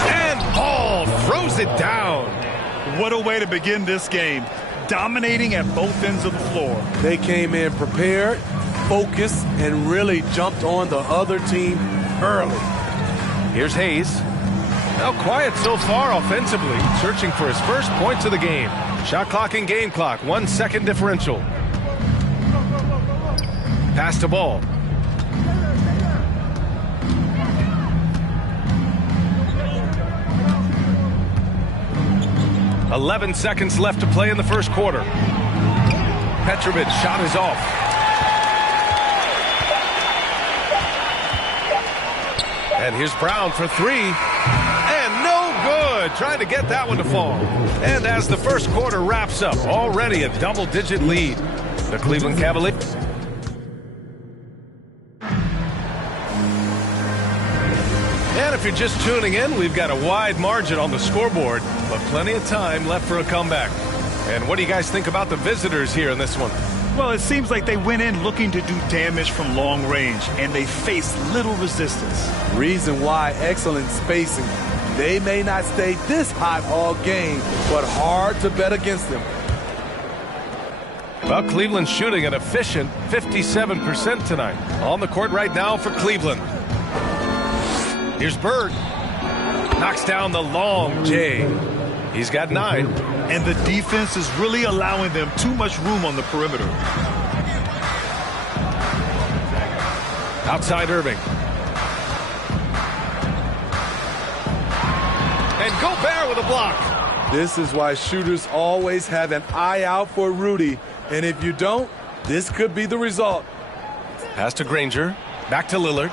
And Ball throws it down. What a way to begin this game. Dominating at both ends of the floor. They came in prepared, focused, and really jumped on the other team early. Here's Hayes. Now quiet so far offensively, searching for his first points of the game. Shot clock and game clock, 1 second differential. Pass to Ball. "11 seconds left to play in the first quarter. Petrovic shot is off. And here's Brown for three. And no good. Trying to get that one to fall. And as the first quarter wraps up, already a double-digit lead. The Cleveland Cavaliers. And if you're just tuning in, we've got a wide margin on the scoreboard, but plenty of time left for a comeback. And what do you guys think about the visitors here in this one? Well, it seems like they went in looking to do damage from long range, and they faced little resistance. Reason why: excellent spacing. They may not stay this hot all game, but hard to bet against them. Well, Cleveland's shooting an efficient 57% tonight. On the court right now for Cleveland. Here's Bird. Knocks down the long J. He's got 9. And the defense is really allowing them too much room on the perimeter. Outside Irving. And Gobert with a block. This is why shooters always have an eye out for Rudy. And if you don't, this could be the result. Pass to Granger. Back to Lillard.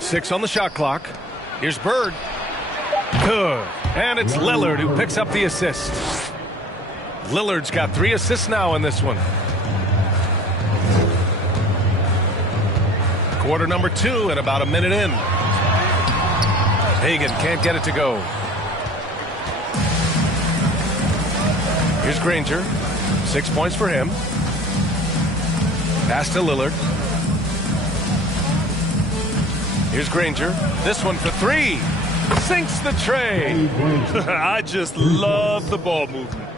Six on the shot clock. Here's Bird. Good. And it's Lillard who picks up the assist. Lillard's got 3 assists now in this one. Quarter number 2 and about a minute in. Hagan can't get it to go. Here's Granger. 6 points for him. Pass to Lillard. Here's Granger. This one for 3. Sinks the tray. I just love the ball movement.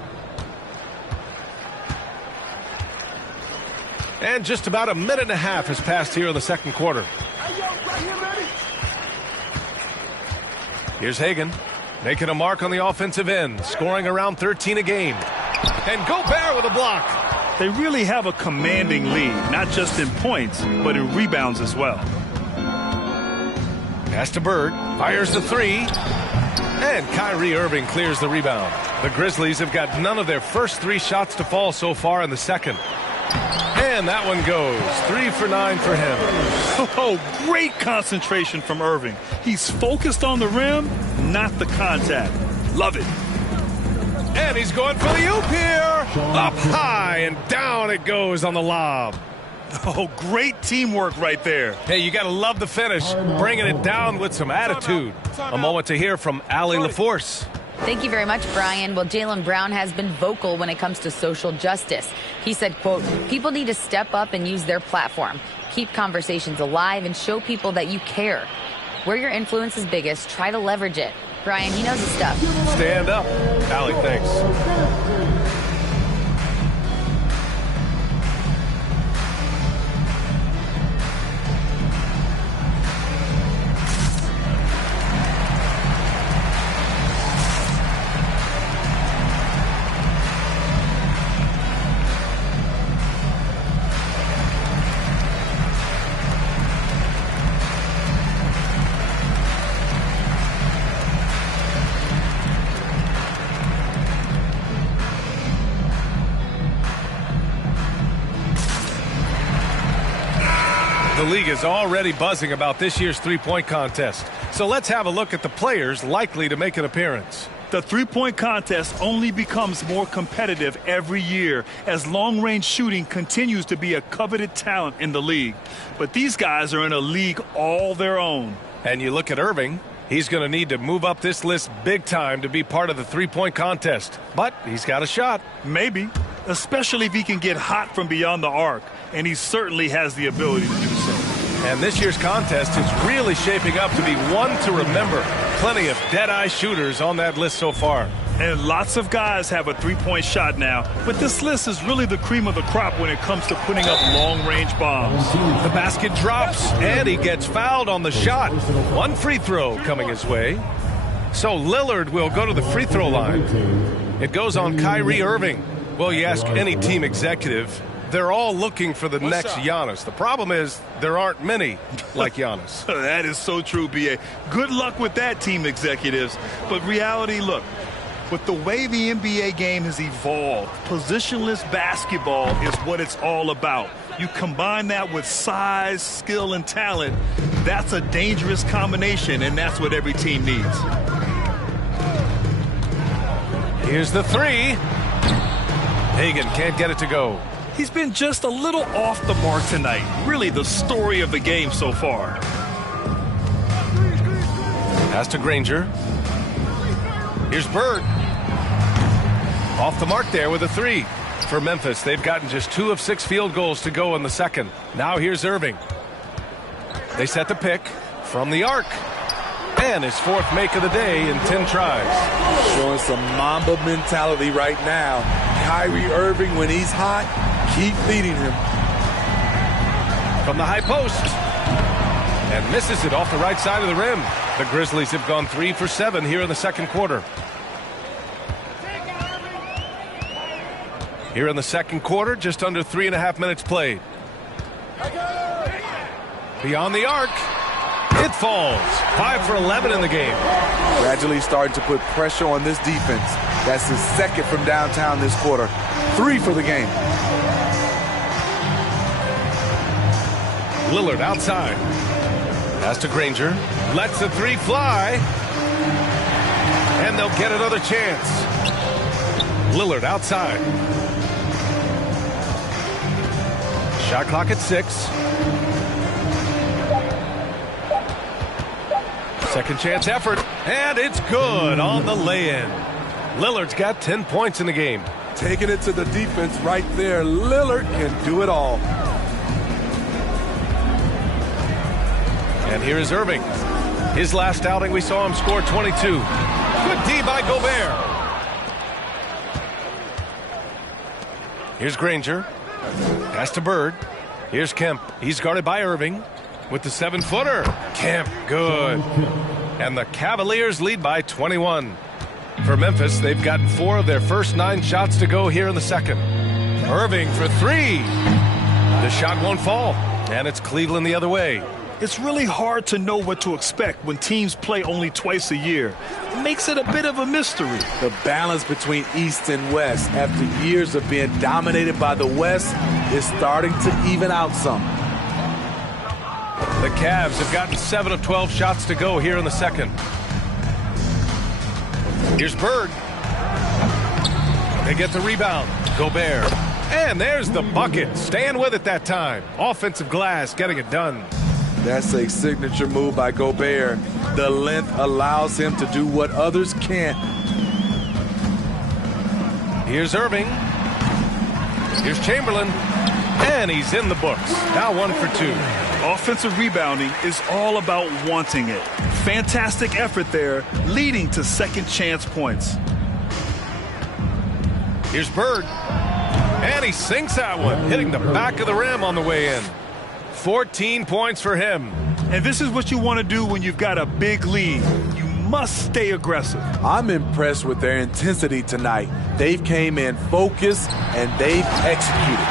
And just about a minute and a half has passed here in the second quarter. Here's Hagan, making a mark on the offensive end, scoring around 13 a game. And Gobert with a block. They really have a commanding lead, not just in points, but in rebounds as well. Pass to Bird, fires the 3. And Kyrie Irving clears the rebound. The Grizzlies have got none of their first 3 shots to fall so far in the second. And that one goes. 3 for 9 for him. Oh, great concentration from Irving. He's focused on the rim, not the contact. Love it. And he's going for the oop here. Up high and down it goes on the lob. Oh, great teamwork right there. Hey, you got to love the finish. Bringing it down with some attitude. A moment to hear from Allie LaForce. Thank you very much, Brian. Well, Jaylen Brown has been vocal when it comes to social justice. He said, quote, people need to step up and use their platform. Keep conversations alive and show people that you care. Where your influence is biggest, try to leverage it. Brian, he knows his stuff. Stand up. Allie, thanks. The league is already buzzing about this year's three-point contest. So let's have a look at the players likely to make an appearance. The three-point contest only becomes more competitive every year as long-range shooting continues to be a coveted talent in the league. But these guys are in a league all their own. And you look at Irving, he's going to need to move up this list big time to be part of the three-point contest. But he's got a shot. Maybe, especially if he can get hot from beyond the arc. And he certainly has the ability to do so. And this year's contest is really shaping up to be one to remember. Plenty of dead-eye shooters on that list so far. And lots of guys have a three-point shot now. But this list is really the cream of the crop when it comes to putting up long-range bombs. The basket drops, and he gets fouled on the shot. One free throw coming his way. So Lillard will go to the free throw line. It goes on Kyrie Irving. Well, you ask any team executive, they're all looking for the next Giannis. The problem is there aren't many like Giannis. That is so true, B.A. Good luck with that, team executives. But reality, look, with the way the NBA game has evolved, positionless basketball is what it's all about. You combine that with size, skill, and talent, that's a dangerous combination, and that's what every team needs. Here's the three. Hagan can't get it to go. He's been just a little off the mark tonight. Really the story of the game so far. Pass to Granger. Here's Bird. Off the mark there with a three. For Memphis, they've gotten just 2 of 6 field goals to go in the second. Now here's Irving. They set the pick from the arc. And his 4th make of the day in 10 tries. Showing some Mamba mentality right now. Kyrie Irving, when he's hot, keep feeding him. From the high post. And misses it off the right side of the rim. The Grizzlies have gone 3 for 7 here in the second quarter. Here in the second quarter, just under 3.5 minutes played. Beyond the arc. It falls. 5 for 11 in the game. Gradually starting to put pressure on this defense. That's his 2nd from downtown this quarter. 3 for the game. Lillard outside. Pass to Granger. Lets the 3 fly. And they'll get another chance. Lillard outside. Shot clock at 6. Second chance effort, and it's good on the lay-in. Lillard's got 10 points in the game. Taking it to the defense right there. Lillard can do it all. And here is Irving. His last outing, we saw him score 22. Good D by Gobert. Here's Granger. Pass to Bird. Here's Kemp. He's guarded by Irving. With the 7-footer. Kemp, good. And the Cavaliers lead by 21. For Memphis, they've gotten 4 of their first 9 shots to go here in the second. Irving for 3. The shot won't fall. And it's Cleveland the other way. It's really hard to know what to expect when teams play only twice a year. It makes it a bit of a mystery. The balance between East and West after years of being dominated by the West is starting to even out some. The Cavs have gotten 7 of 12 shots to go here in the second. Here's Bird. They get the rebound. Gobert. And there's the bucket. Staying with it that time. Offensive glass getting it done. That's a signature move by Gobert. The length allows him to do what others can't. Here's Irving. Here's Chamberlain. And he's in the books. Now 1 for 2. Offensive rebounding is all about wanting it. Fantastic effort there, leading to second chance points. Here's Bird. And he sinks that one, hitting the back of the rim on the way in. 14 points for him. And this is what you want to do when you've got a big lead. You must stay aggressive. I'm impressed with their intensity tonight. They've came in focused and they've executed.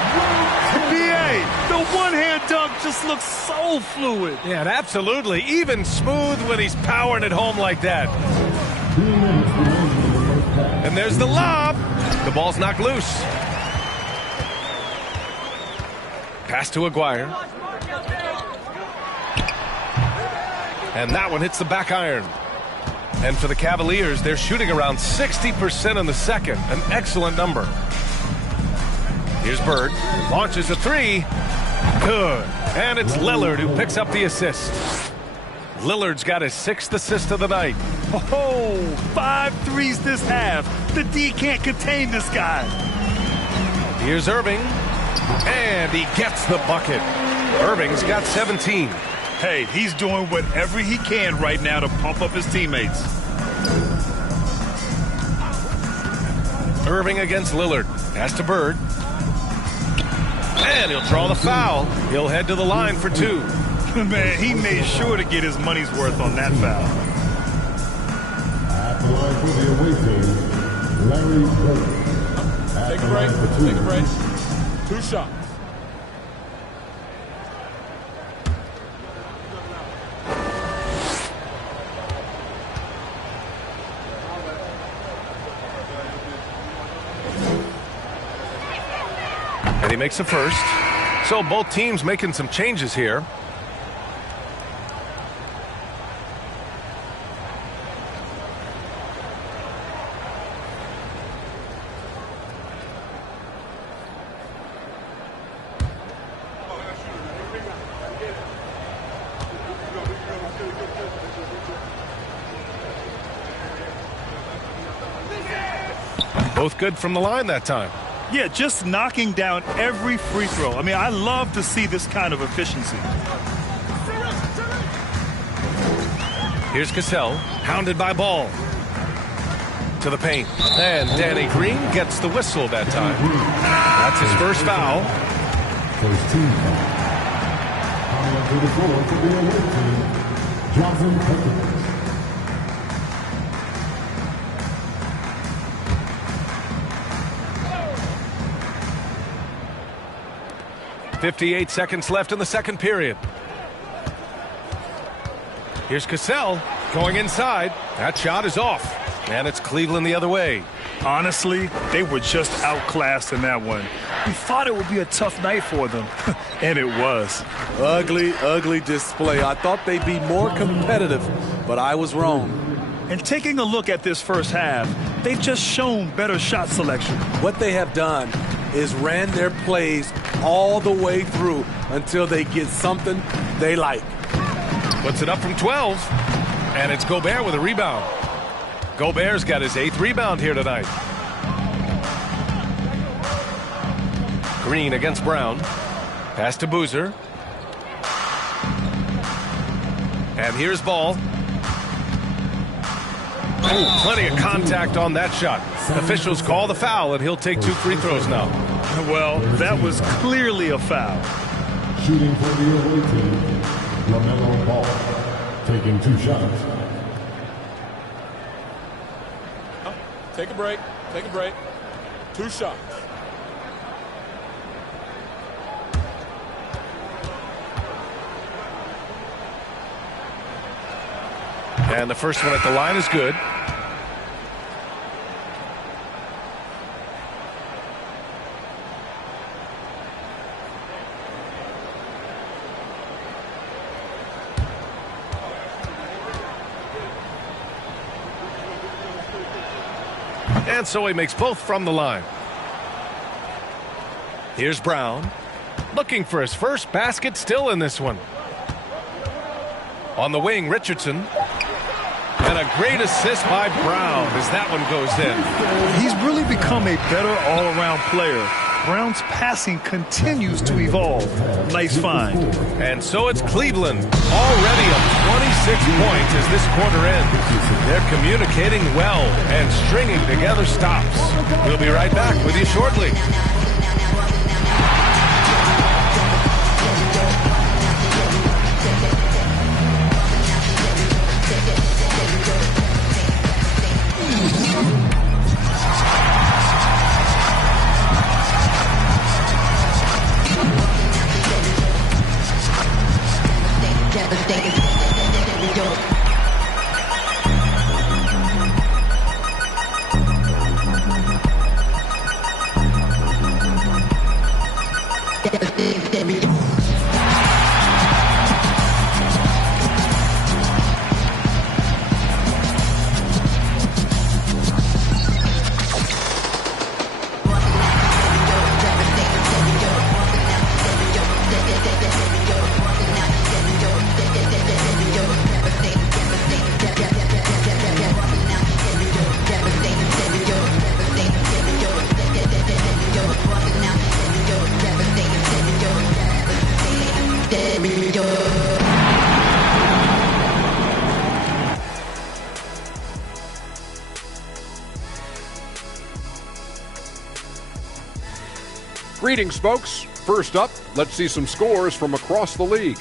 The one-hand dunk just looks so fluid. Yeah, and absolutely. Even smooth when he's powering it home like that. And there's the lob. The ball's knocked loose. Pass to Aguirre. And that one hits the back iron. And for the Cavaliers, they're shooting around 60% in the second. An excellent number. Here's Bird. Launches a 3. Good. And it's Lillard who picks up the assist. Lillard's got his 6th assist of the night. Oh, 5 threes this half. The D can't contain this guy. Here's Irving. And he gets the bucket. Irving's got 17. Hey, he's doing whatever he can right now to pump up his teammates. Irving against Lillard. Pass to Bird. And he'll draw the foul. He'll head to the line for 2. Man, he made sure to get his money's worth on that foul. At the line for the away team, Larry Bird. Take a break. Take a break. 2 shots. And he makes a first. So both teams making some changes here. Both good from the line that time. Yeah, just knocking down every free throw. I mean, I love to see this kind of efficiency. Here's Cassell, hounded by Ball. To the paint. And Danny Green gets the whistle that time. That's his first foul. First team foul. Coming to the floor for the away team, Johnson Perkins. 58 seconds left in the second period. Here's Cassell going inside. That shot is off. And it's Cleveland the other way. Honestly, they were just outclassed in that one. We thought it would be a tough night for them, and it was. Ugly, ugly display. I thought they'd be more competitive, but I was wrong. And taking a look at this first half, they've just shown better shot selection. What they have done is ran their plays all the way through until they get something they like. Puts it up from 12, and it's Gobert with a rebound. Gobert's got his 8th rebound here tonight. Green against Brown. Pass to Boozer. And here's Ball. Oh, plenty of contact on that shot. Officials call the foul, and he'll take 2 free throws now. Well, that was clearly a foul. Shooting for the away team, LaMelo Ball, taking 2 shots. Take a break. Take a break. 2 shots. And the first one at the line is good. And so he makes both from the line. Here's Brown. Looking for his first basket still in this one. On the wing, Richardson. And a great assist by Brown as that one goes in. He's really become a better all-around player. Brown's passing continues to evolve. Nice find. And so it's Cleveland, already up 26 points as this quarter ends. They're communicating well and stringing together stops. We'll be right back with you shortly. Greetings, folks. First up, let's see some scores from across the league.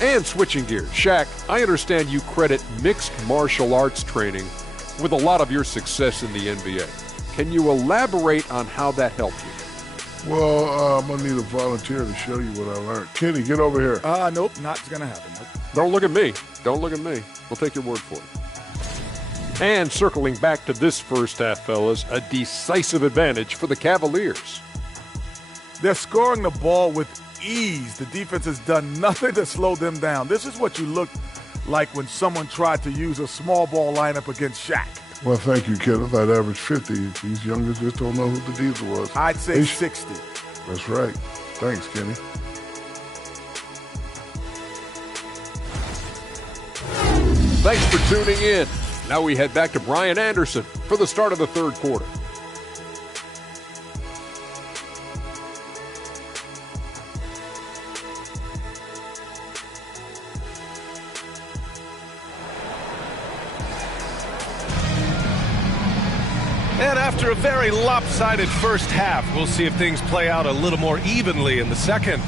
And switching gears, Shaq, I understand you credit mixed martial arts training with a lot of your success in the NBA. Can you elaborate on how that helped you? Well, I'm going to need a volunteer to show you what I learned. Kenny, get over here. Nope, not going to happen. Nope. Don't look at me. Don't look at me. We'll take your word for it. And circling back to this first half, fellas, a decisive advantage for the Cavaliers. They're scoring the ball with ease. The defense has done nothing to slow them down. This is what you look like when someone tried to use a small ball lineup against Shaq. Well, thank you, Kenneth. I'd average 50. These youngers just don't know who the diesel was. I'd say 60. That's right. Thanks, Kenny. Thanks for tuning in. Now we head back to Brian Anderson for the start of the third quarter. And after a very lopsided first half, we'll see if things play out a little more evenly in the second.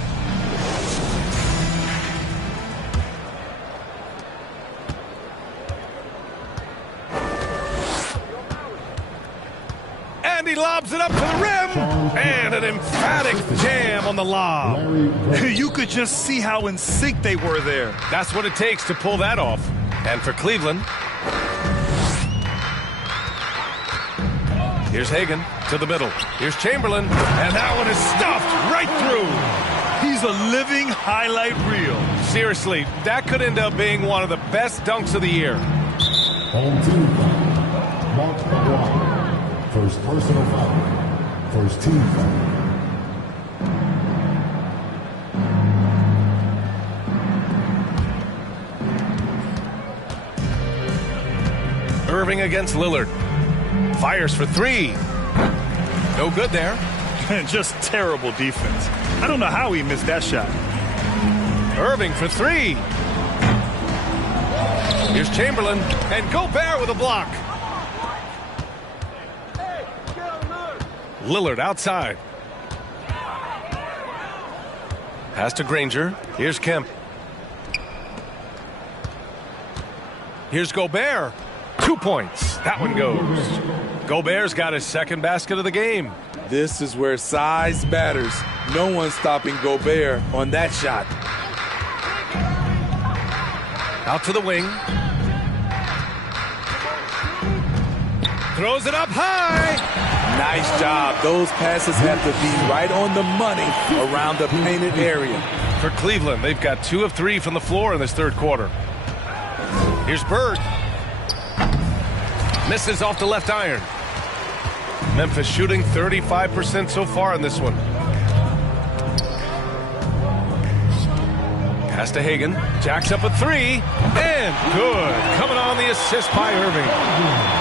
And he lobs it up to the rim. And an emphatic jam on the lob. You could just see how in sync they were there. That's what it takes to pull that off. And for Cleveland, here's Hagan to the middle. Here's Chamberlain. And that one is stuffed right through. He's a living highlight reel. Seriously, that could end up being one of the best dunks of the year. Home team foul. Mark McGuire. First personal foul. First team foul. Irving against Lillard. Fires for three. No good there. Just terrible defense. I don't know how he missed that shot. Irving for three. Here's Chamberlain. And Gobert with a block. Lillard outside. Pass to Granger. Here's Kemp. Here's Gobert. 2 points. That one goes. Gobert's got his second basket of the game. This is where size matters. No one's stopping Gobert on that shot. Out to the wing. Throws it up high. Nice job. Those passes have to be right on the money around the painted area. For Cleveland, they've got 2 of 3 from the floor in this third quarter. Here's Bird. Misses off the left iron. Memphis shooting 35% so far in this one. Pass to Hagan. Jacks up a three. And good. Coming on the assist by Irving.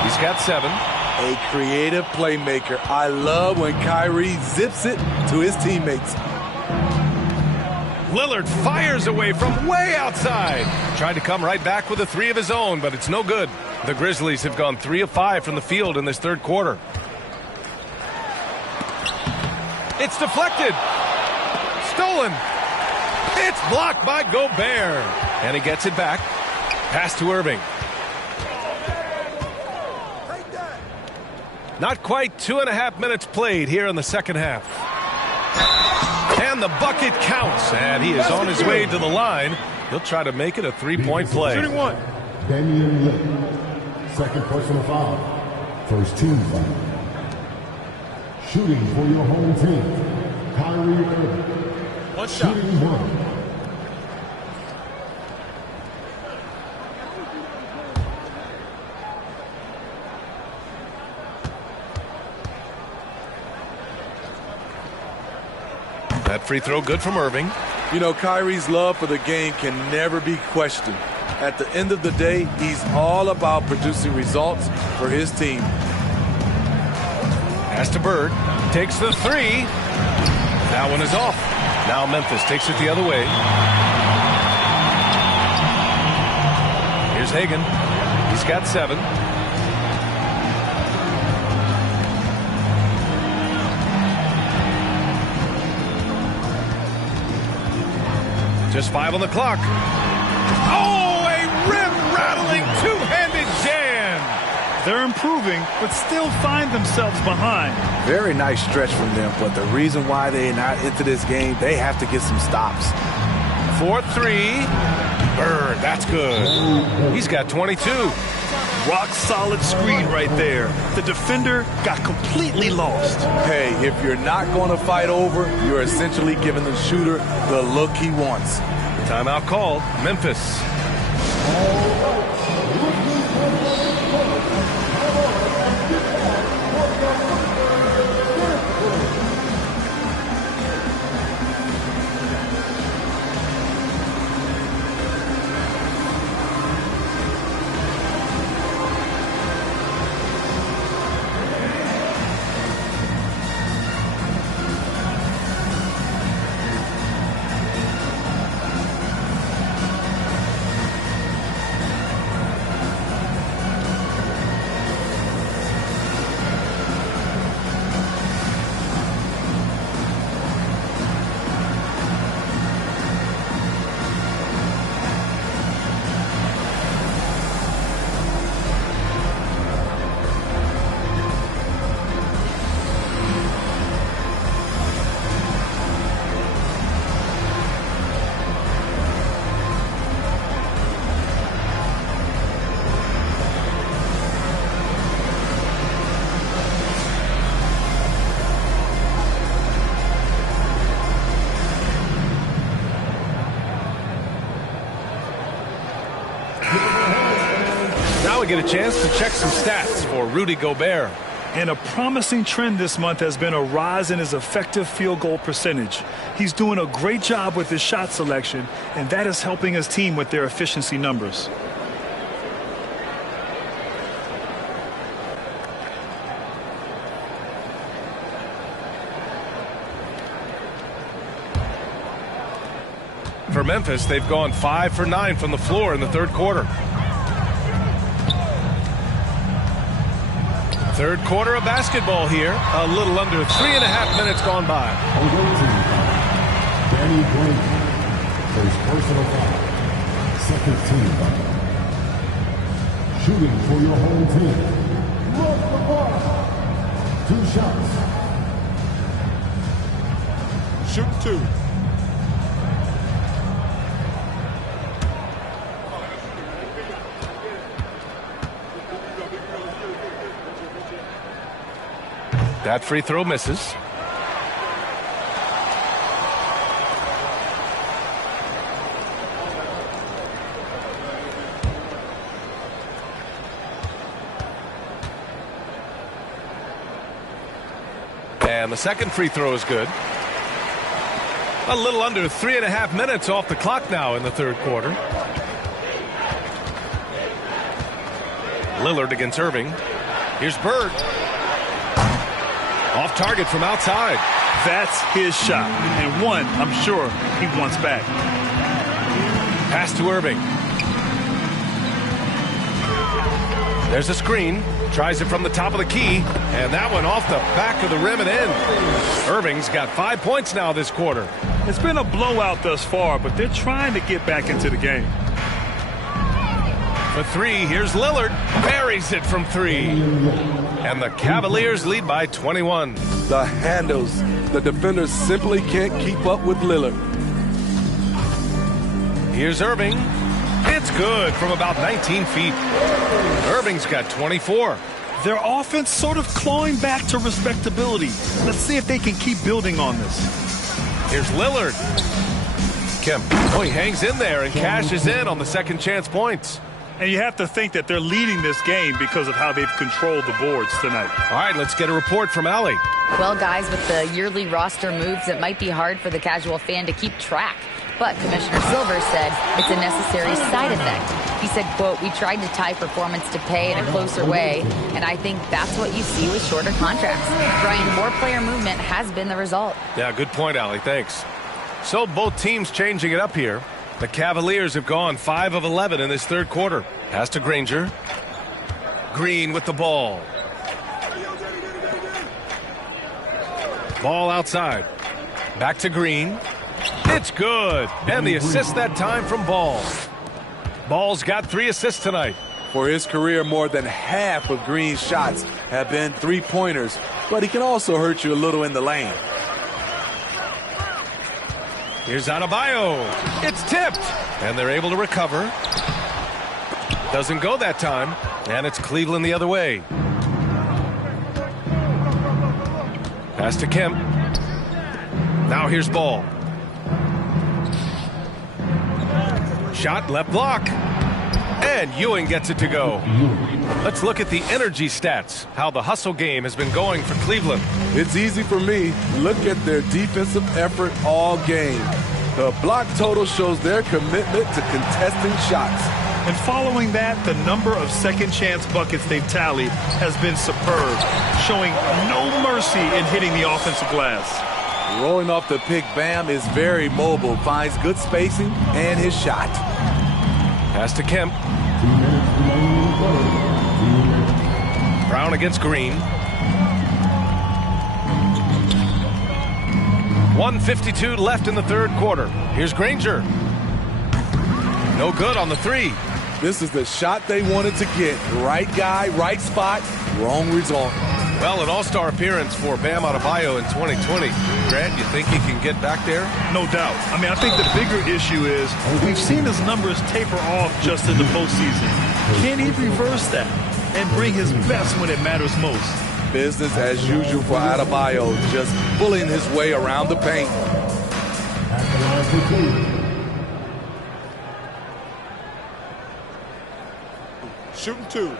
He's got 7. A creative playmaker. I love when Kyrie zips it to his teammates. Lillard fires away from way outside. Tried to come right back with a 3 of his own, but it's no good. The Grizzlies have gone 3 of 5 from the field in this third quarter. It's deflected. Stolen. It's blocked by Gobert. And he gets it back. Pass to Irving. Not quite 2.5 minutes played here in the second half. And the bucket counts. And he is on his way to the line. He'll try to make it a 3-point play. Shooting one. Damian Lillard. Second personal foul. First team foul. Shooting for your home team. Kyrie Irving. One shot. Shooting one. That free throw good from Irving. You know, Kyrie's love for the game can never be questioned. At the end of the day, he's all about producing results for his team. Pass to Bird. Takes the 3. That one is off. Now Memphis takes it the other way. Here's Hagan. He's got 7. Just 5 on the clock. Oh, a rim-rattling two-handed jam. They're improving, but still find themselves behind. Very nice stretch from them, but the reason why they're not into this game, they have to get some stops. 4-3. Bird, that's good. He's got 22. Rock solid screen right there. The defender got completely lost. Hey, if you're not going to fight over, you're essentially giving the shooter the look he wants. Timeout called. Memphis. we get a chance to check some stats for Rudy Gobert. And a promising trend this month has been a rise in his effective field goal percentage. He's doing a great job with his shot selection, and that is helping his team with their efficiency numbers. For Memphis, they've gone 5 for 9 from the floor in the third quarter. Third quarter of basketball here. A little under 3.5 minutes gone by. Danny Green, first personal foul, second team foul. Shooting for your home team. Look the ball. 2 shots. Shoot 2. That free throw misses. And the second free throw is good. A little under 3.5 minutes off the clock now in the third quarter. Lillard against Irving. Here's Bird. Off target from outside. That's his shot, and one I'm sure he wants back. Pass to Irving. There's a screen. Tries it from the top of the key, and that one off the back of the rim and in. Irving's got 5 points now this quarter. It's been a blowout thus far, but they're trying to get back into the game. For 3, here's Lillard. Buries it from 3. And the Cavaliers lead by 21. The handles. The defenders simply can't keep up with Lillard. Here's Irving. It's good from about 19 feet. Irving's got 24. Their offense sort of clawing back to respectability. Let's see if they can keep building on this. Here's Lillard. Kemp. Oh, he hangs in there and cashes in on the second chance points. And you have to think that they're leading this game because of how they've controlled the boards tonight. All right, let's get a report from Allie. Well, guys, with the yearly roster moves, it might be hard for the casual fan to keep track. But Commissioner Silver said it's a necessary side effect. He said, quote, "We tried to tie performance to pay in a closer way, and I think that's what you see with shorter contracts. Brian, more player movement has been the result." Yeah, good point, Allie. Thanks. So both teams changing it up here. The Cavaliers have gone 5 of 11 in this third quarter. Pass to Granger. Green with the ball. Ball outside. Back to Green. It's good. And the assist that time from Ball. Ball's got 3 assists tonight. For his career, more than half of Green's shots have been three-pointers, but he can also hurt you a little in the lane. Here's Adebayo. It's tipped, and they're able to recover. Doesn't go that time, and it's Cleveland the other way. Pass to Kemp. Now here's Ball. Shot left block. And Ewing gets it to go. Let's look at the energy stats, how the hustle game has been going for Cleveland. It's easy for me. Look at their defensive effort all game. The block total shows their commitment to contesting shots. And following that, the number of second chance buckets they've tallied has been superb, showing no mercy in hitting the offensive glass. Rolling off the pick, Bam is very mobile, finds good spacing and his shot. Pass to Kemp. Brown against Green. 1:52 left in the third quarter. Here's Granger. No good on the 3. This is the shot they wanted to get. Right guy, right spot, wrong result. Well, an all-star appearance for Bam Adebayo in 2020. Grant, you think he can get back there? No doubt. I mean, I think the bigger issue is we've seen his numbers taper off just in the postseason. Can he reverse that and bring his best when it matters most? Business as usual for Adebayo, just pulling his way around the paint. Shooting 2.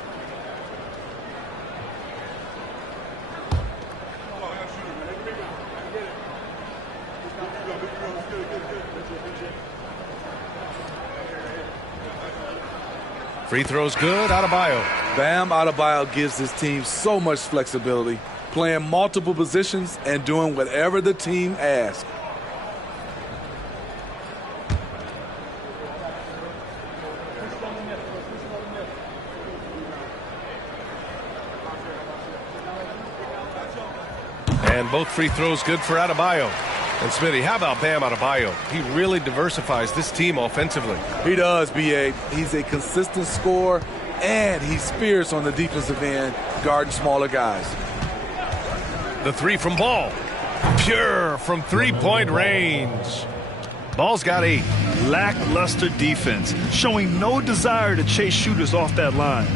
Free throws good. Adebayo. Bam Adebayo gives his team so much flexibility, playing multiple positions and doing whatever the team asks. And both free throws good for Adebayo. And Smitty, how about Bam Adebayo? He really diversifies this team offensively. He does, B.A. He's a consistent scorer, and he's fierce on the defensive end, guarding smaller guys. The three from Ball. Pure from three-point range. Ball's got 8. Lackluster defense, showing no desire to chase shooters off that line.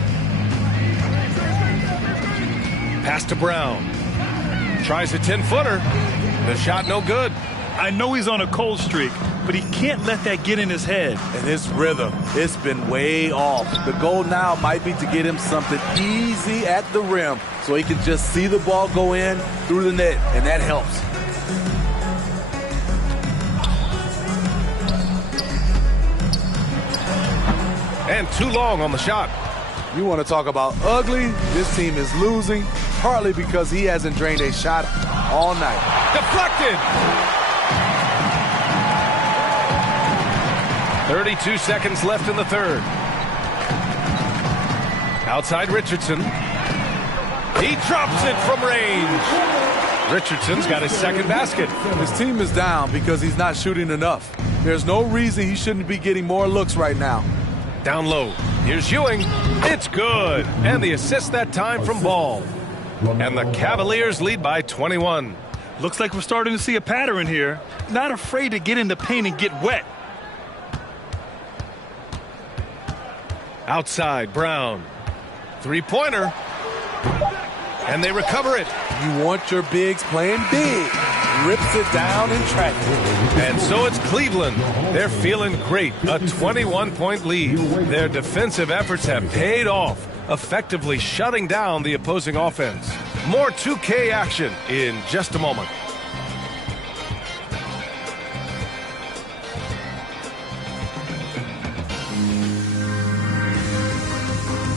Pass to Brown. Tries a 10-footer. The shot no good. I know he's on a cold streak, but he can't let that get in his head. And his rhythm, it's been way off. The goal now might be to get him something easy at the rim so he can just see the ball go in through the net, and that helps. And too long on the shot. You want to talk about ugly? This team is losing, partly because he hasn't drained a shot all night. Deflected! 32 seconds left in the third. Outside Richardson. He drops it from range. Richardson's got his second basket. His team is down because he's not shooting enough. There's no reason he shouldn't be getting more looks right now. Down low. Here's Ewing. It's good. And the assist that time from Ball. And the Cavaliers lead by 21. Looks like we're starting to see a pattern here. Not afraid to get in the paint and get wet. Outside, Brown. Three-pointer. And they recover it. You want your bigs playing big. Rips it down in traffic. And so it's Cleveland. They're feeling great. A 21-point lead. Their defensive efforts have paid off, effectively shutting down the opposing offense. More 2K action in just a moment.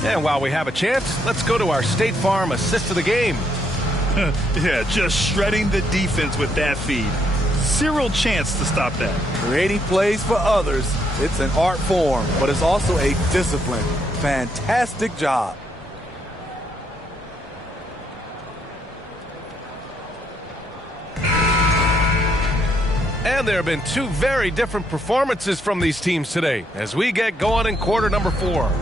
And while we have a chance, let's go to our State Farm assist of the game. Yeah, just shredding the defense with that feed. Zero chance to stop that. Creating plays for others, it's an art form, but it's also a discipline. Fantastic job. And there have been two very different performances from these teams today as we get going in quarter number 4.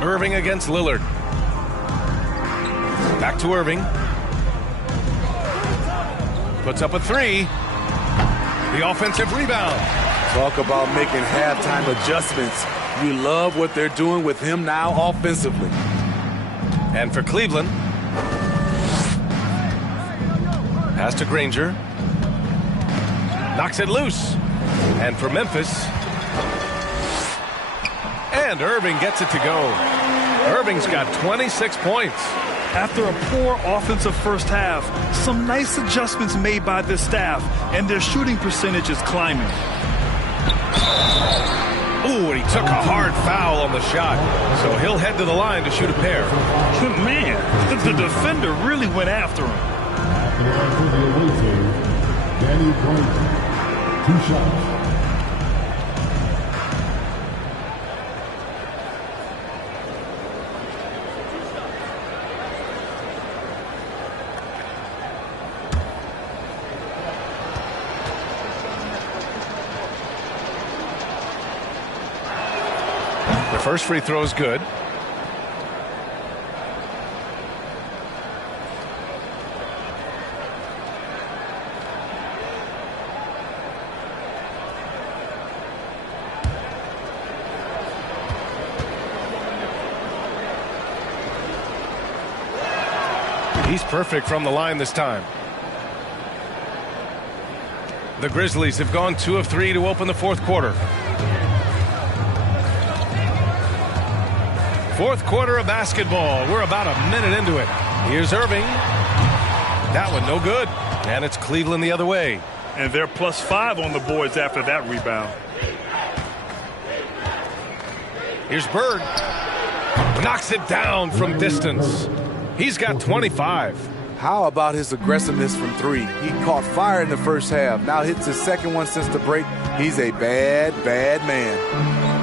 Irving against Lillard. Back to Irving. Puts up a 3. The offensive rebound. Talk about making halftime adjustments. You love what they're doing with him now offensively. And for Cleveland, pass to Granger. Knocks it loose. And for Memphis, and Irving gets it to go. Irving's got 26 points. After a poor offensive first half, some nice adjustments made by this staff, and their shooting percentage is climbing. Ooh, and he took a hard foul on the shot. So he'll head to the line to shoot a pair. Man, the defender really went after him. At the line for the away team, Danny Granger. 2 shots. The first free throw is good. He's perfect from the line this time. The Grizzlies have gone 2 of 3 to open the fourth quarter. Fourth quarter of basketball. We're about a minute into it. Here's Irving. That one no good. And it's Cleveland the other way. And they're +5 on the boards after that rebound. Here's Bird. Knocks it down from distance. He's got 25. How about his aggressiveness from three? He caught fire in the first half. Now hits his second one since the break. He's a bad, bad man.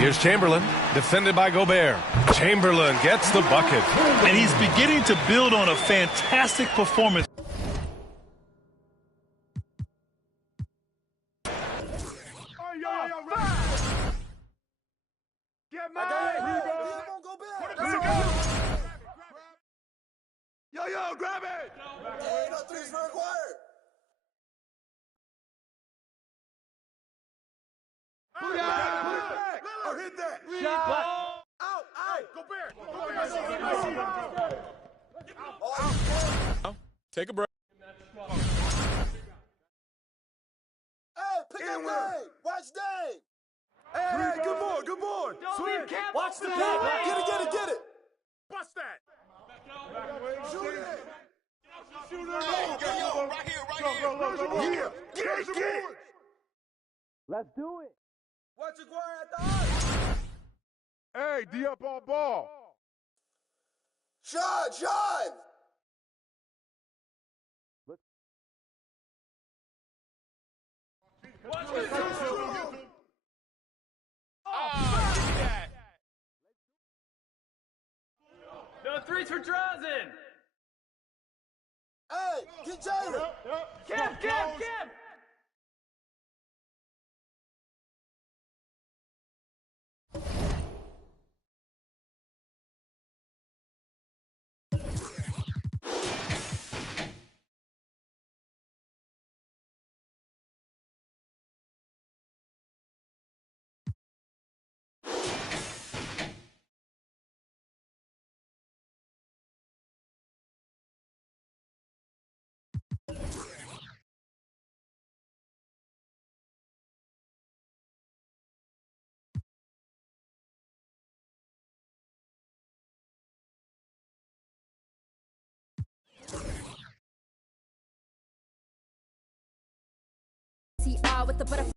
Here's Chamberlain, defended by Gobert. Chamberlain gets the bucket. And he's beginning to build on a fantastic performance. Yo, grab it! Hey, no threes for required. Put it back! Or hit that! Shot! Out! Go back! Take a break. Hey, pick up Dane! Watch Dane! Hey, good board! Sweet cap! Watch the pack! Get it! Bust that! Shoot it! Shoot it! Right here! Get! Let's do it. Watch it, Guire at the arc! Hey, D up on ball. Shine! Watch it. No threes for Drazen. Hey, get Jalen! Kim! With the butterfly.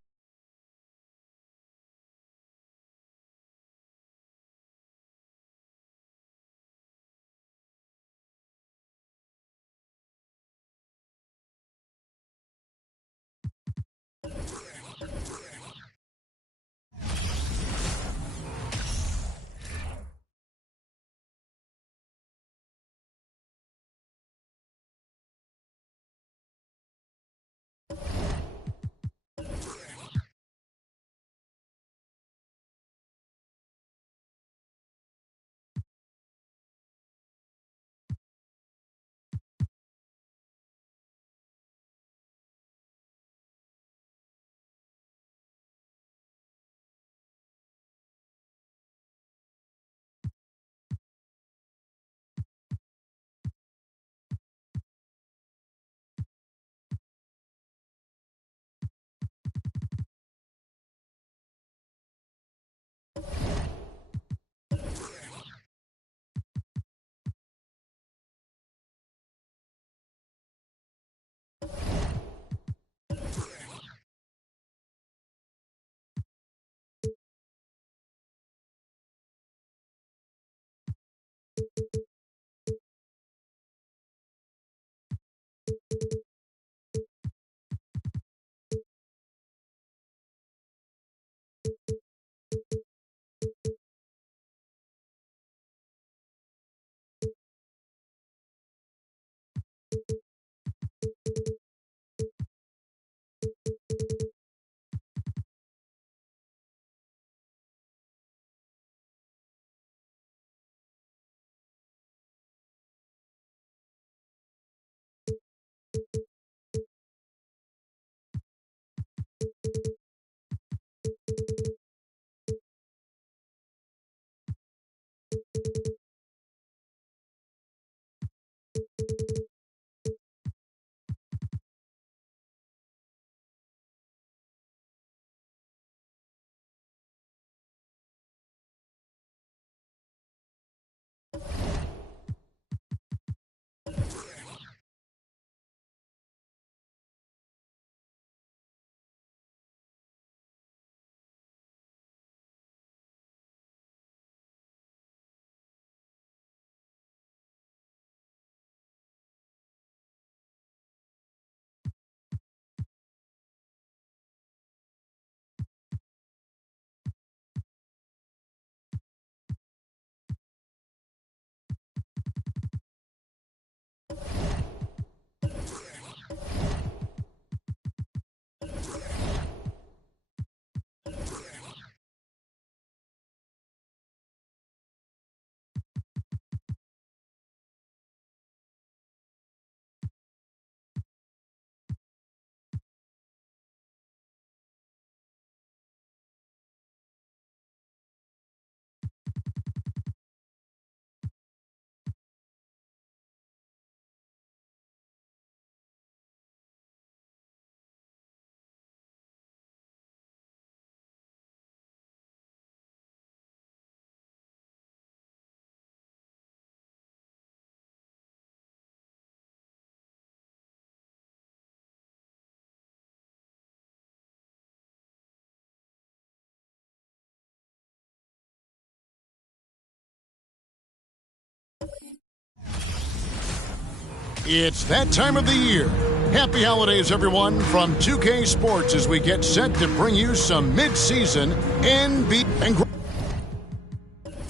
It's that time of the year. Happy holidays, everyone, from 2K Sports as we get set to bring you some mid-season NBA and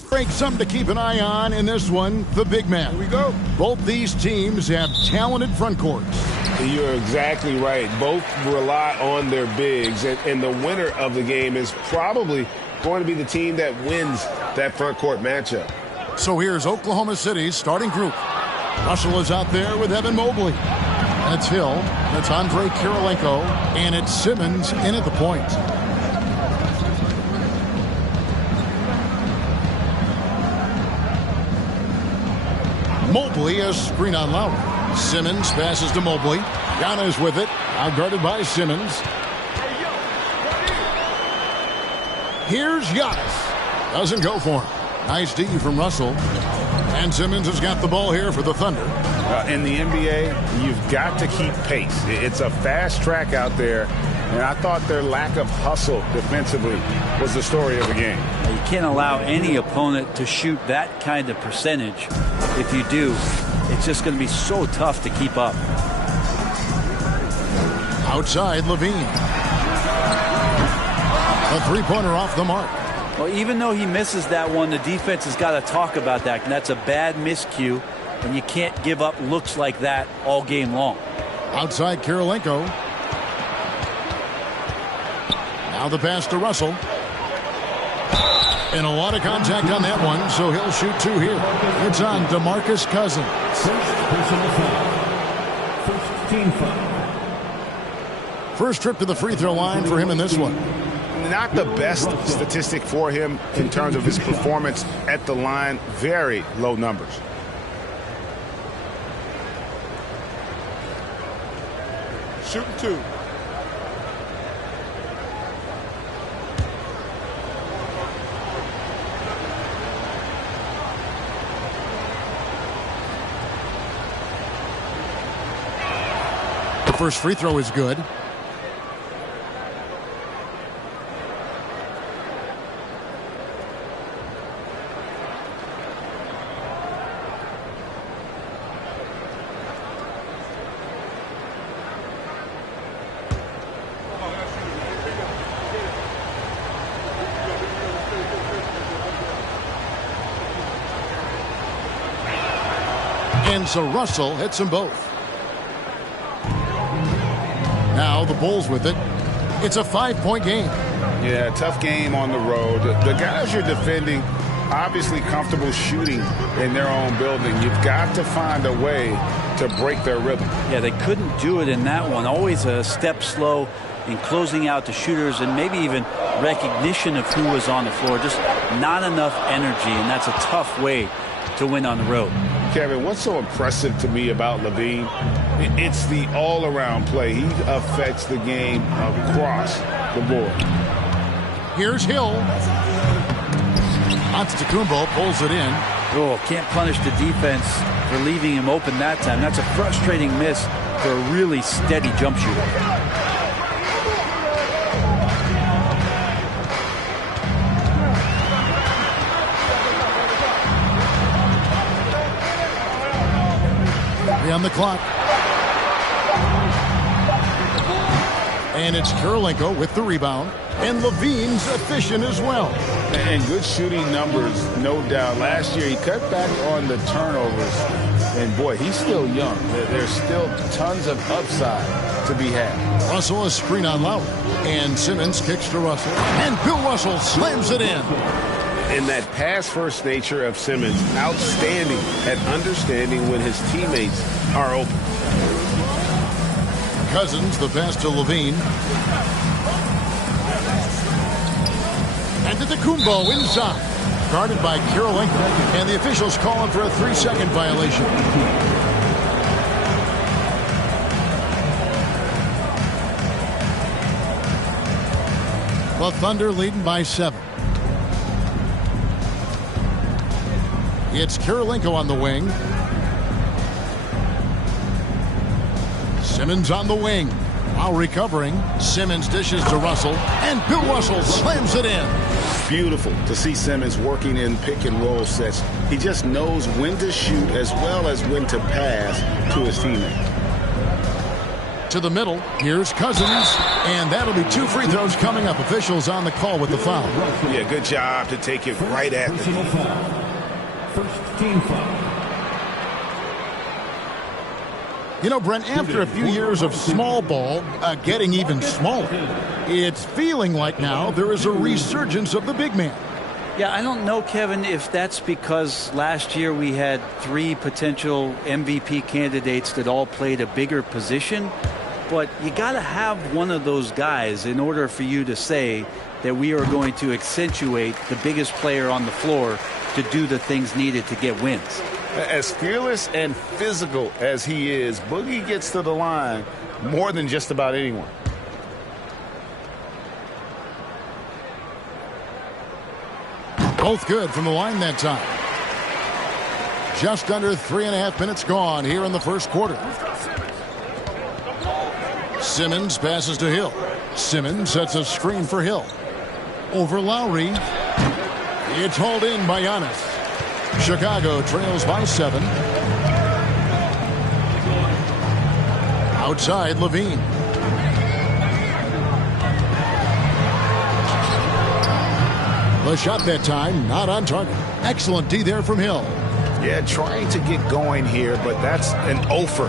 break something to keep an eye on in this one, the big man. Here we go. Both these teams have talented front courts. You're exactly right. Both rely on their bigs, and the winner of the game is probably going to be the team that wins that front court matchup. So here's Oklahoma City's starting group. Russell is out there with Evan Mobley. That's Hill. That's Andre Kirilenko. And it's Simmons in at the point. Mobley a screen on Lowry. Simmons passes to Mobley. Giannis with it. Out guarded by Simmons. Here's Giannis. Doesn't go for him. Nice D from Russell. And Simmons has got the ball here for the Thunder. In the NBA, you've got to keep pace. It's a fast track out there, and I thought their lack of hustle defensively was the story of the game. You can't allow any opponent to shoot that kind of percentage. If you do, it's just going to be so tough to keep up. Outside, Levine. A three-pointer off the mark. Well, even though he misses that one, the defense has got to talk about that. And that's a bad miscue, and you can't give up looks like that all game long. Outside Kirilenko. Now the pass to Russell. And a lot of contact on that one, so he'll shoot two here. It's on DeMarcus Cousins. First team foul. First trip to the free throw line for him in this one. Not the best statistic for him in terms of his performance at the line. Very low numbers. Shooting two. The first free throw is good. And so Russell hits them both. Now the Bulls with it. It's a 5-point game. Yeah, tough game on the road. The guys you're defending obviously comfortable shooting in their own building. You've got to find a way to break their rhythm. Yeah, they couldn't do it in that one. Always a step slow in closing out the shooters and maybe even recognition of who was on the floor. Just not enough energy, and that's a tough way to win on the road. Kevin, what's so impressive to me about Levine? It's the all-around play. He affects the game across the board. Here's Hill. Antetokounmpo pulls it in. Oh, can't punish the defense for leaving him open that time. That's a frustrating miss for a really steady jump shooter. On the clock. And it's Kirilenko with the rebound. And Levine's efficient as well. And good shooting numbers, no doubt. Last year he cut back on the turnovers. And boy, he's still young. There's still tons of upside to be had. Russell a screen on Lowry. And Simmons kicks to Russell. And Bill Russell slams it in. And that pass-first nature of Simmons, outstanding at understanding when his teammates are open. Cousins, the pass to Levine. And to Antetokounmpo inside. Guarded by Kirilenko. And the officials calling for a 3-second violation. The Thunder leading by 7. It's Kirilenko on the wing. Simmons on the wing. While recovering, Simmons dishes to Russell. And Bill Russell slams it in. beautiful to see Simmons working in pick and roll sets. He just knows when to shoot as well as when to pass to his teammates. To the middle, here's Cousins, and that'll be 2 free throws coming up. Officials on the call with the foul. Yeah, good job to take it right at the knee. First team foul. You know, Brent, after a few years of small ball getting even smaller, it's feeling like now there is a resurgence of the big man. Yeah, I don't know, Kevin, if that's because last year we had 3 potential MVP candidates that all played a bigger position, but you got to have one of those guys in order for you to say that we are going to accentuate the biggest player on the floor to do the things needed to get wins. As fearless and physical as he is, Boogie gets to the line more than just about anyone. Both good from the line that time. Just under 3.5 minutes gone here in the first quarter. Simmons passes to Hill. Simmons sets a screen for Hill. Over Lowry. It's hauled in by Giannis. Chicago trails by 7. Outside, Levine. The shot that time, not on target. Excellent D there from Hill. Yeah, trying to get going here, but that's an offer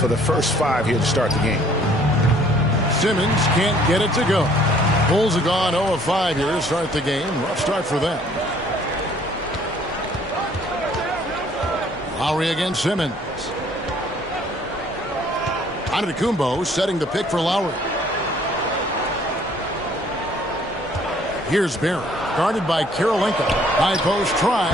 for the first 5 here to start the game. Simmons can't get it to go. Bulls have gone 0 of 5 here to start the game. Rough start for them. Lowry against Simmons. Antetokounmpo setting the pick for Lowry. Here's Barrett, guarded by Karolinko. High post try.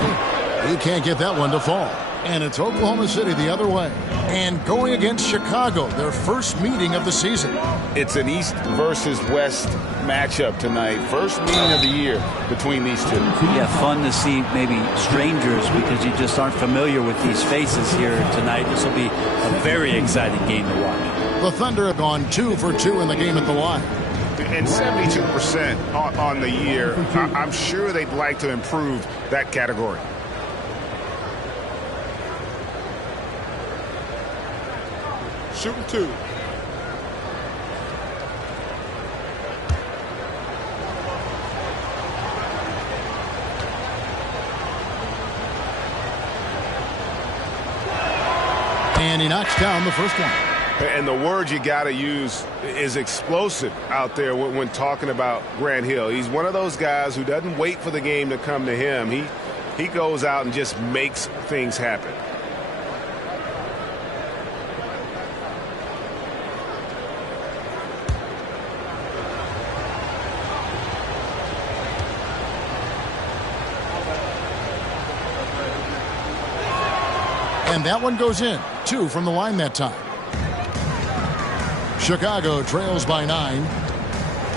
He can't get that one to fall. And it's Oklahoma City the other way. And going against Chicago, their first meeting of the season. It's an East versus West matchup tonight. First meeting of the year between these two. Yeah, fun to see maybe strangers because you just aren't familiar with these faces here tonight. This will be a very exciting game to watch. The Thunder have gone 2 for 2 in the game at the line. And 72% on the year. I'm sure they'd like to improve that category. Shooting 2. And he knocks down the first one. And the word you got to use is explosive out there when talking about Grant Hill. He's one of those guys who doesn't wait for the game to come to him. He goes out and just makes things happen. And that one goes in. 2 from the line that time. Chicago trails by 9.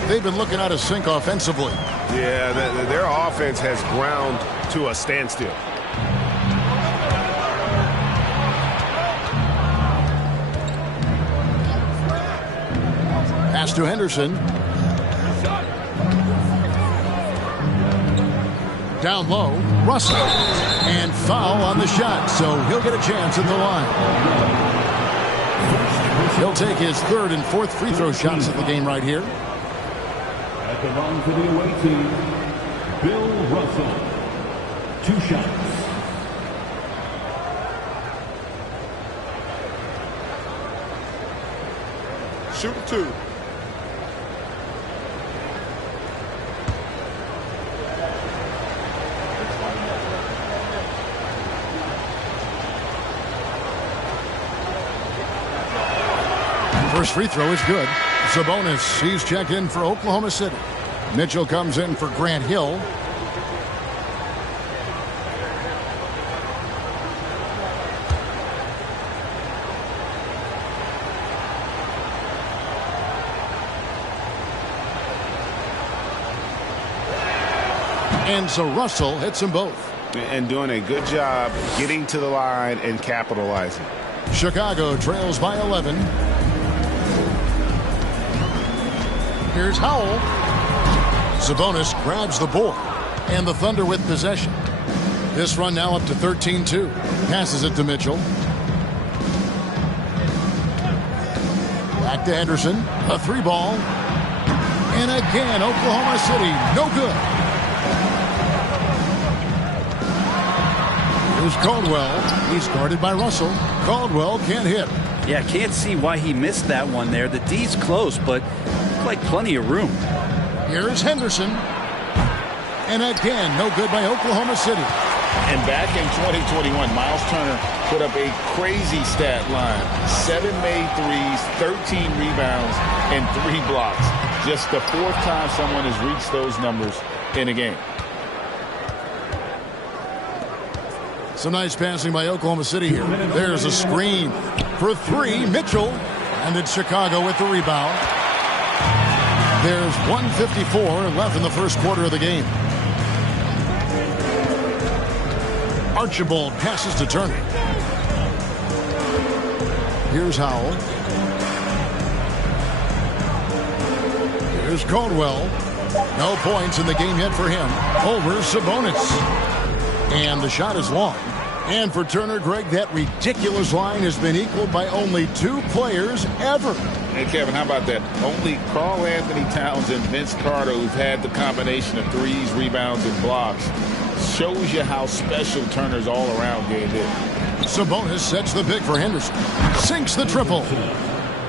They've been looking out of sync offensively. Yeah, their offense has ground to a standstill. Pass to Henderson. Down low, Russell. And foul on the shot, so he'll get a chance at the line. He'll take his 3rd and 4th free throw shots of the game right here. At the line for the away team, Bill Russell. 2 shots. Shooting 2. First free throw is good. Sabonis, he's checked in for Oklahoma City. Mitchell comes in for Grant Hill. And so Russell hits them both. And doing a good job getting to the line and capitalizing. Chicago trails by 11. Here's Howell. Sabonis grabs the board. And the Thunder with possession. This run now up to 13-2. Passes it to Mitchell. Back to Henderson. A 3-ball. And again, Oklahoma City. No good. Here's Caldwell. He's guarded by Russell. Caldwell can't hit. Yeah, can't see why he missed that one there. The D's close, but like plenty of room. Here's Henderson. And again, no good by Oklahoma City. And back in 2021, Miles Turner put up a crazy stat line. 7 made threes, 13 rebounds, and 3 blocks. Just the 4th time someone has reached those numbers in a game. Some nice passing by Oklahoma City here. There's a screen for 3. Mitchell. And it's Chicago with the rebound. There's 1:54 left in the first quarter of the game. Archibald passes to Turner. Here's Howell. Here's Caldwell. No points in the game yet for him. Over Sabonis. And the shot is long. And for Turner, Greg, that ridiculous line has been equaled by only 2 players ever. Hey, Kevin, how about that? Only Karl Anthony Towns and Vince Carter, who've had the combination of threes, rebounds, and blocks. Shows you how special Turner's all-around game is. Sabonis sets the pick for Henderson. Sinks the triple.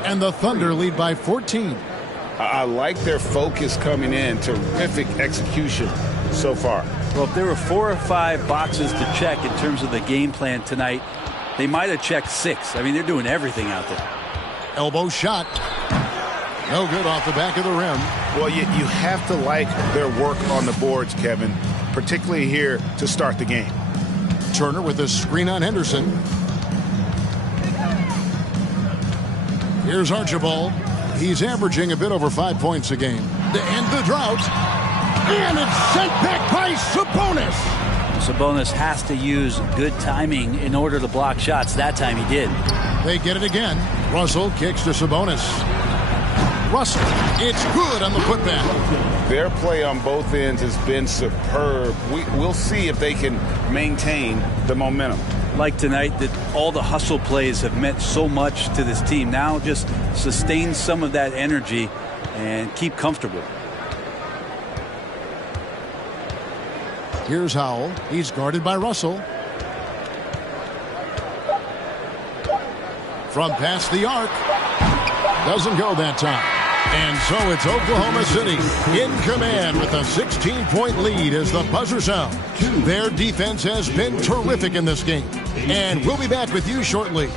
And the Thunder lead by 14. I like their focus coming in. Terrific execution so far. Well, if there were 4 or 5 boxes to check in terms of the game plan tonight, they might have checked 6. I mean, they're doing everything out there. Elbow shot. No good off the back of the rim. Well, you have to like their work on the boards, Kevin, particularly here to start the game. Turner with a screen on Henderson. Here's Archibald. He's averaging a bit over 5 points a game. To end the drought. And it's sent back by Sabonis. Sabonis has to use good timing in order to block shots. That time he did. They get it again. Russell kicks to Sabonis. Russell, it's good on the putback. Their play on both ends has been superb. We'll see if they can maintain the momentum. Like tonight, that all the hustle plays have meant so much to this team. Now just sustain some of that energy and keep comfortable. Here's Howell. He's guarded by Russell. From past the arc. Doesn't go that time. And so it's Oklahoma City in command with a 16-point lead as the buzzer sounds. Their defense has been terrific in this game. And we'll be back with you shortly.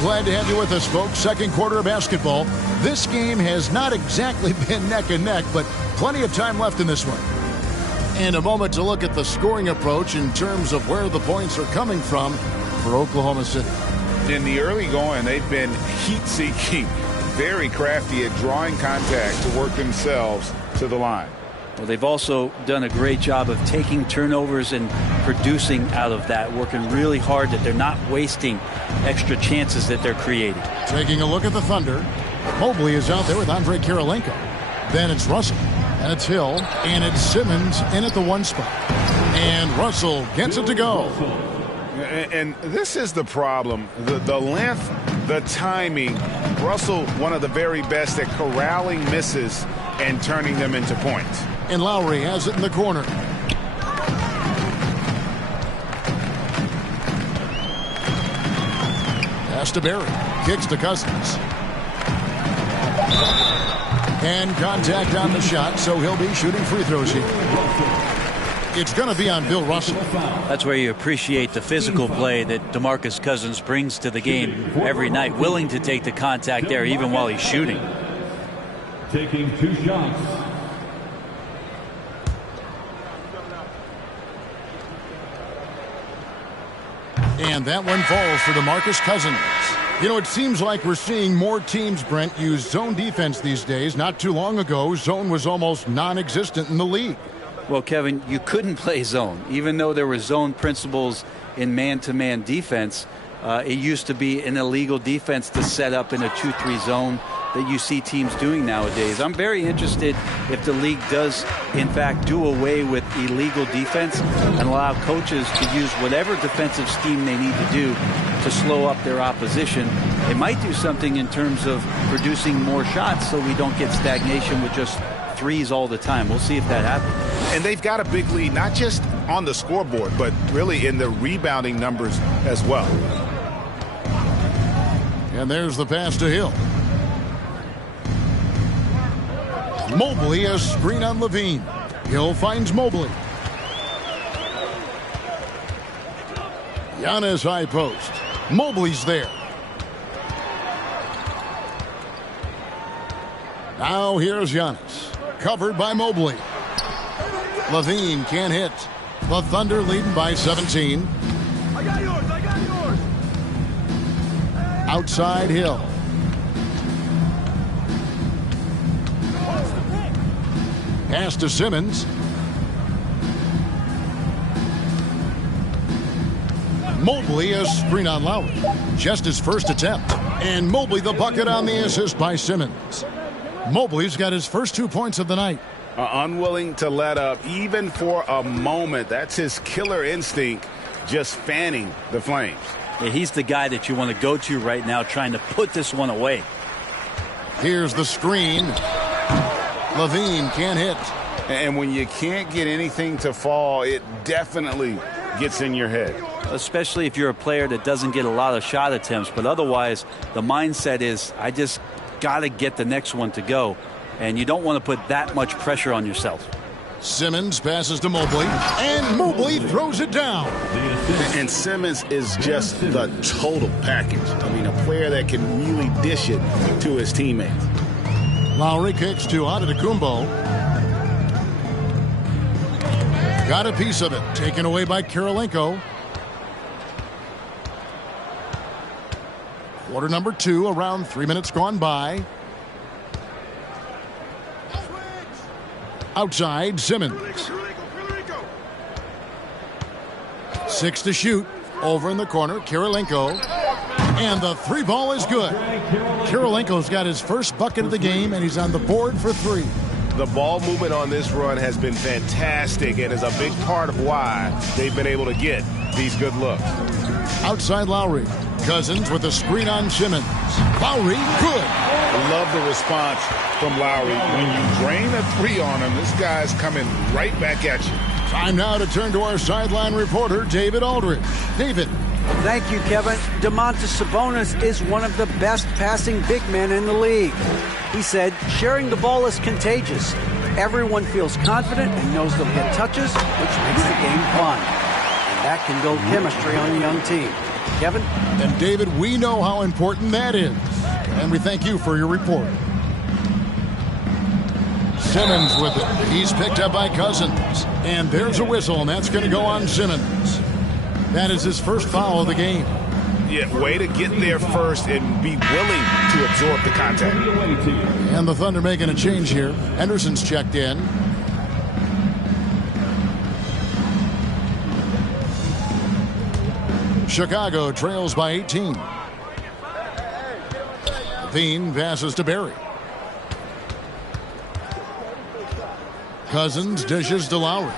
Glad to have you with us, folks. Second quarter of basketball. This game has not exactly been neck and neck, but plenty of time left in this one. And a moment to look at the scoring approach in terms of where the points are coming from for Oklahoma City. In the early going, they've been heat-seeking, very crafty at drawing contact to work themselves to the line. Well, they've also done a great job of taking turnovers and producing out of that, working really hard that they're not wasting extra chances that they're creating. Taking a look at the Thunder. Mobley is out there with Andre Kirilenko. Then it's Russell. And it's Hill. And it's Simmons in at the 1 spot. And Russell gets it to go. And this is the problem. The length, the timing. Russell, one of the very best at corralling misses and turning them into points. And Lowry has it in the corner. Pass to Barry. Kicks to Cousins. And contact on the shot, so he'll be shooting free throws here. It's going to be on Bill Russell. That's where you appreciate the physical play that DeMarcus Cousins brings to the game every night, willing to take the contact there even while he's shooting. Taking 2 shots. And that one falls for DeMarcus Cousins. You know, it seems like we're seeing more teams, Brent, use zone defense these days. Not too long ago, zone was almost non-existent in the league. Well, Kevin, you couldn't play zone. Even though there were zone principles in man-to-man defense, it used to be an illegal defense to set up in a 2-3 zone that you see teams doing nowadays. I'm very interested if the league does, in fact, do away with illegal defense and allow coaches to use whatever defensive scheme they need to do to slow up their opposition. It might do something in terms of producing more shots so we don't get stagnation with just threes all the time. We'll see if that happens. And they've got a big lead, not just on the scoreboard, but really in the rebounding numbers as well. And there's the pass to Hill. Mobley, a screen on Levine. Hill finds Mobley. Giannis high post. Mobley's there. Now here's Giannis. Covered by Mobley. Levine can't hit. The Thunder leading by 17. I got yours. I got yours. Outside Hill. Pass to Simmons. Mobley, a screen on Lowry. Just his first attempt. And Mobley the bucket on the assist by Simmons. Mobley's got his first 2 points of the night. Unwilling to let up even for a moment. That's his killer instinct, just fanning the flames. Yeah, he's the guy that you want to go to right now trying to put this one away. Here's the screen. Levine can't hit. And when you can't get anything to fall, it definitely gets in your head. Especially if you're a player that doesn't get a lot of shot attempts. But otherwise, the mindset is, I just got to get the next one to go. And you don't want to put that much pressure on yourself. Simmons passes to Mobley, and Mobley throws it down. And Simmons is just the total package. I mean, a player that can really dish it to his teammates. Lowry kicks to Antetokounmpo. Got a piece of it. Taken away by Kirilenko. Quarter number 2, around 3 minutes gone by. Outside, Simmons. 6 to shoot. Over in the corner, Kirilenko. And the 3 ball is good. Kirilenko's got his first bucket of the game, and he's on the board for 3. The ball movement on this run has been fantastic and is a big part of why they've been able to get these good looks. Outside Lowry. Cousins with a screen on Simmons. Lowry, good. I love the response from Lowry. When you drain a 3 on him, this guy's coming right back at you. Time now to turn to our sideline reporter, David Aldridge. David. Thank you, Kevin. Domantas Sabonis is one of the best passing big men in the league. He said, sharing the ball is contagious. Everyone feels confident and knows they'll get touches, which makes the game fun. And that can build chemistry on a young team. Kevin? And David, we know how important that is. And we thank you for your report. Simmons with it. He's picked up by Cousins. And there's a whistle, and that's going to go on Simmons. That is his first foul of the game. Yeah, way to get there first and be willing to absorb the contact. And the Thunder making a change here. Henderson's checked in. Chicago trails by 18. Levine passes to Barry. Cousins dishes to Lowry.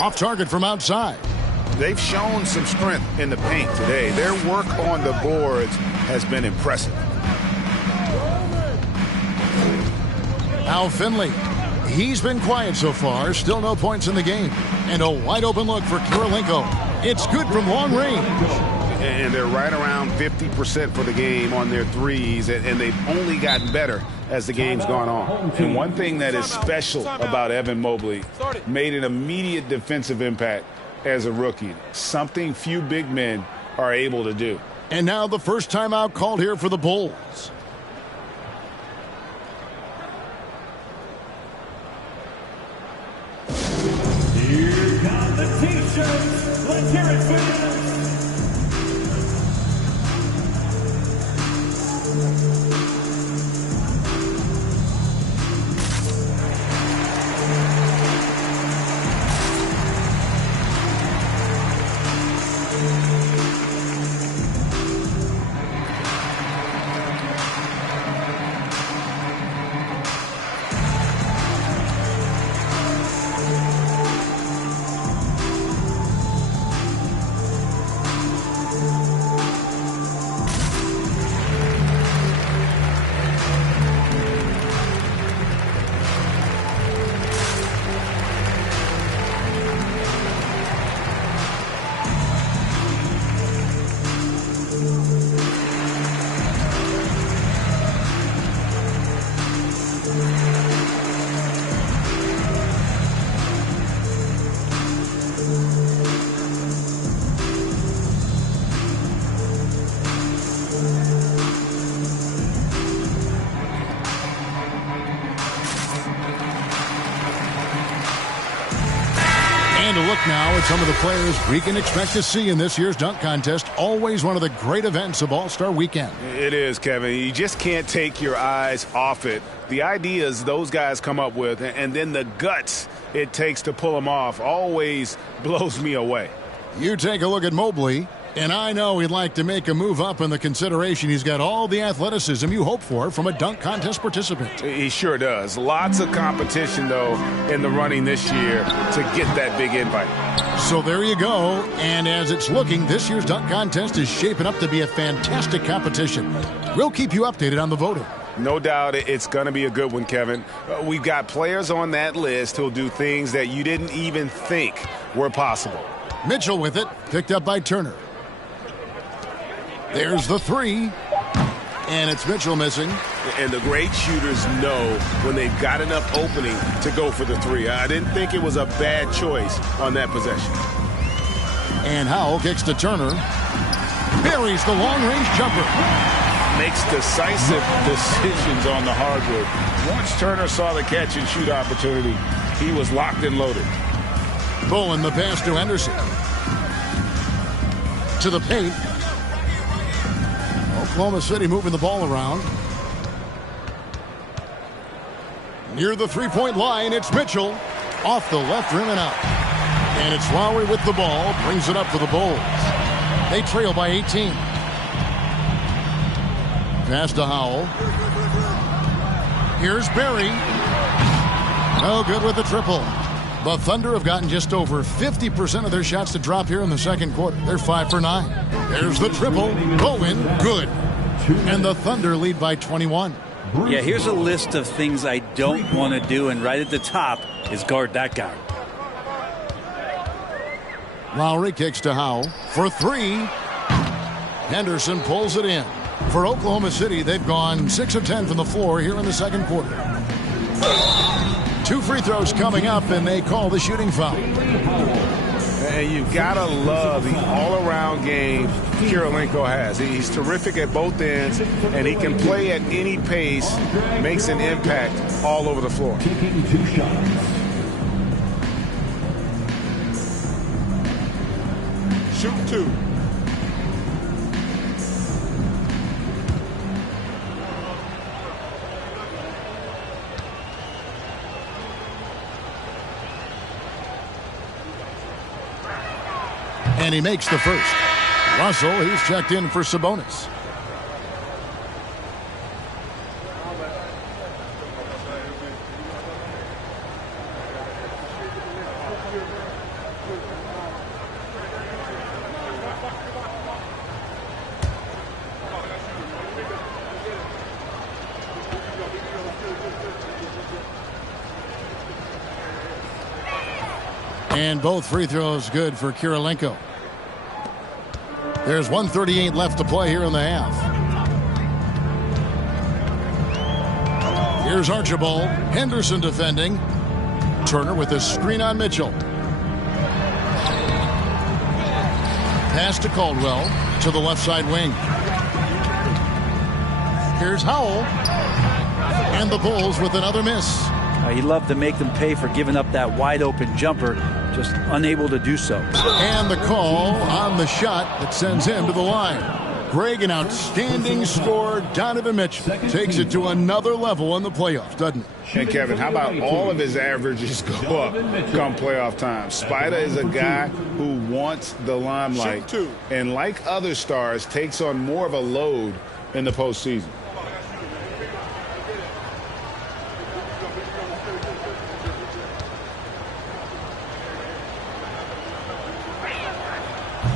Off target from outside. They've shown some strength in the paint today. Their work on the boards has been impressive. Now Finley. He's been quiet so far. Still no points in the game. And a wide open look for Kirilenko. It's good from long range. And they're right around 50% for the game on their threes. And they've only gotten better as the game's gone on. And one thing that is special about Evan Mobley, made an immediate defensive impact as a rookie. Something few big men are able to do. And now the first timeout called here for the Bulls. Here come the T-shirts. Let's hear it for them. Taking a look now at some of the players we can expect to see in this year's dunk contest. Always one of the great events of All-Star Weekend. It is, Kevin. You just can't take your eyes off it. The ideas those guys come up with, and then the guts it takes to pull them off, always blows me away. You take a look at Mobley, and I know he'd like to make a move up in the consideration. He's got all the athleticism you hope for from a dunk contest participant. He sure does. Lots of competition, though, in the running this year to get that big invite. So there you go. And as it's looking, this year's dunk contest is shaping up to be a fantastic competition. We'll keep you updated on the voting. No doubt it's going to be a good one, Kevin. We've got players on that list who'll do things that you didn't even think were possible. Mitchell with it, picked up by Turner. There's the three, and it's Mitchell missing. And the great shooters know when they've got enough opening to go for the three. I didn't think it was a bad choice on that possession. And Howell kicks to Turner. Buries the long-range jumper. Makes decisive decisions on the hardwood. Once Turner saw the catch-and-shoot opportunity, he was locked and loaded. Bowen the pass to Henderson. To the paint. Oklahoma City moving the ball around. Near the three-point line, it's Mitchell. Off the left rim and out. And it's Lowry with the ball. Brings it up for the Bulls. They trail by 18. Pass to Howell. Here's Barry. No good with the triple. The Thunder have gotten just over 50% of their shots to drop here in the second quarter. They're 5 for 9. There's the triple. Bowen, good. And the Thunder lead by 21. Yeah, here's a list of things I don't want to do, and right at the top is guard that guy. Lowry kicks to Howell for three. Henderson pulls it in. For Oklahoma City, they've gone 6 of 10 from the floor here in the second quarter. 2 free throws coming up, and they call the shooting foul. And you've got to love the all-around game Kirilenko has. He's terrific at both ends, and he can play at any pace, makes an impact all over the floor. Taking 2 shots. Shoot 2. And he makes the first. Russell, he's checked in for Sabonis. And both free throws good for Kirilenko. There's 1:38 left to play here in the half. Here's Archibald. Henderson defending. Turner with a screen on Mitchell. Pass to Caldwell to the left side wing. Here's Howell. And the Bulls with another miss. He loved to make them pay for giving up that wide open jumper, just unable to do so. And the call on the shot that sends him to the line. Greg, an outstanding scorer. Donovan Mitchell takes it to another level in the playoffs, doesn't it? And Kevin, how about all of his averages go up come playoff time? Spider is a guy who wants the limelight, and like other stars, takes on more of a load in the postseason.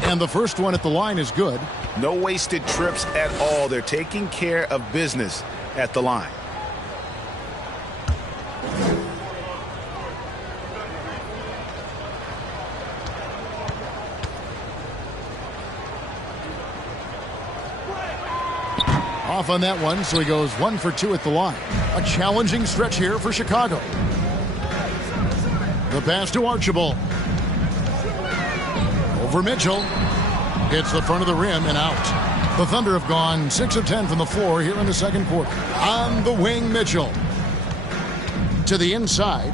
And the first one at the line is good. No wasted trips at all. They're taking care of business at the line. Off on that one, so he goes 1 for 2 at the line. A challenging stretch here for Chicago. The pass to Archibald. Over Mitchell. Hits the front of the rim and out. The Thunder have gone 6 of 10 from the floor here in the second quarter. On the wing, Mitchell. To the inside.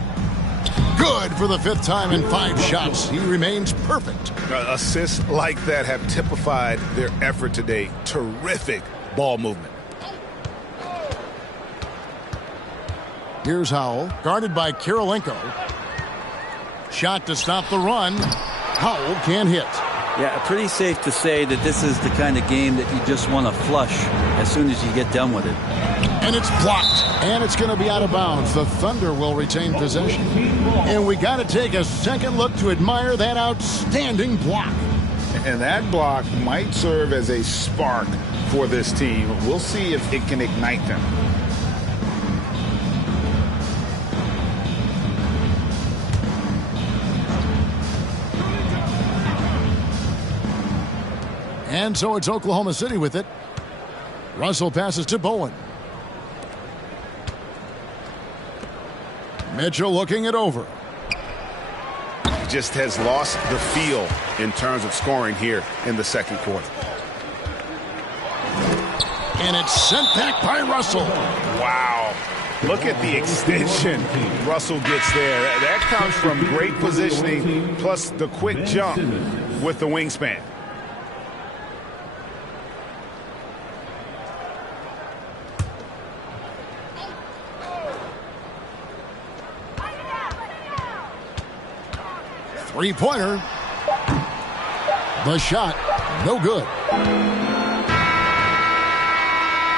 Good for the 5th time in 5 shots. He remains perfect. Assists like that have typified their effort today. Terrific ball movement. Here's Howell, guarded by Kirilenko. Shot to stop the run. Howell can't hit. Yeah, pretty safe to say that this is the kind of game that you just want to flush as soon as you get done with it. And it's blocked. And it's going to be out of bounds. The Thunder will retain possession. And we got to take a second look to admire that outstanding block. And that block might serve as a spark for this team. We'll see if it can ignite them. And so it's Oklahoma City with it. Russell passes to Bowen. Mitchell looking it over. Just has lost the feel in terms of scoring here in the second quarter. And it's sent back by Russell. Wow. Look at the extension Russell gets there. That comes from great positioning plus the quick jump with the wingspan. Three-pointer. The shot, no good.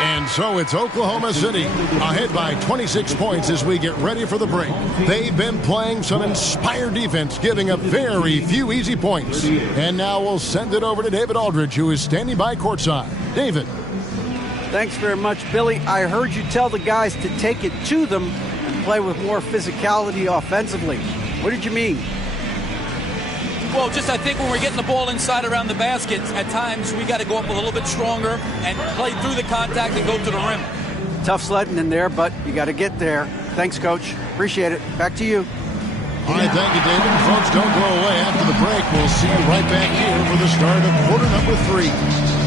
And so it's Oklahoma City ahead by 26 points as we get ready for the break. They've been playing some inspired defense, giving up very few easy points. And now we'll send it over to David Aldridge, who is standing by courtside. David. Thanks very much, Billy. I heard you tell the guys to take it to them and play with more physicality offensively. What did you mean? Well, just I think when we're getting the ball inside around the basket, at times we got to go up a little bit stronger and play through the contact and go to the rim. Tough sledding in there, but you got to get there. Thanks, Coach. Appreciate it. Back to you. All right, thank you, David. Folks, don't go away. After the break, we'll see you right back here for the start of quarter number 3.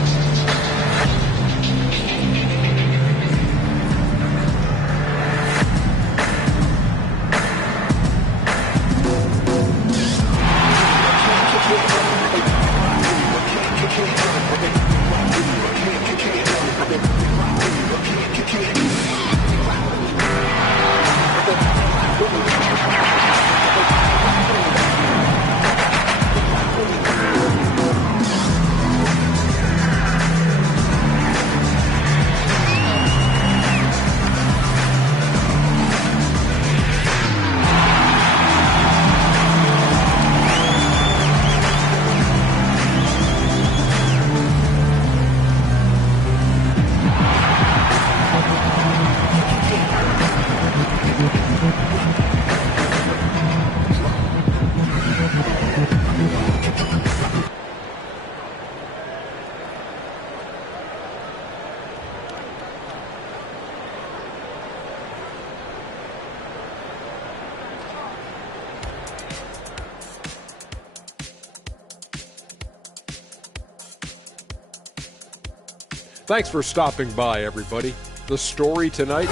Thanks for stopping by, everybody. The story tonight,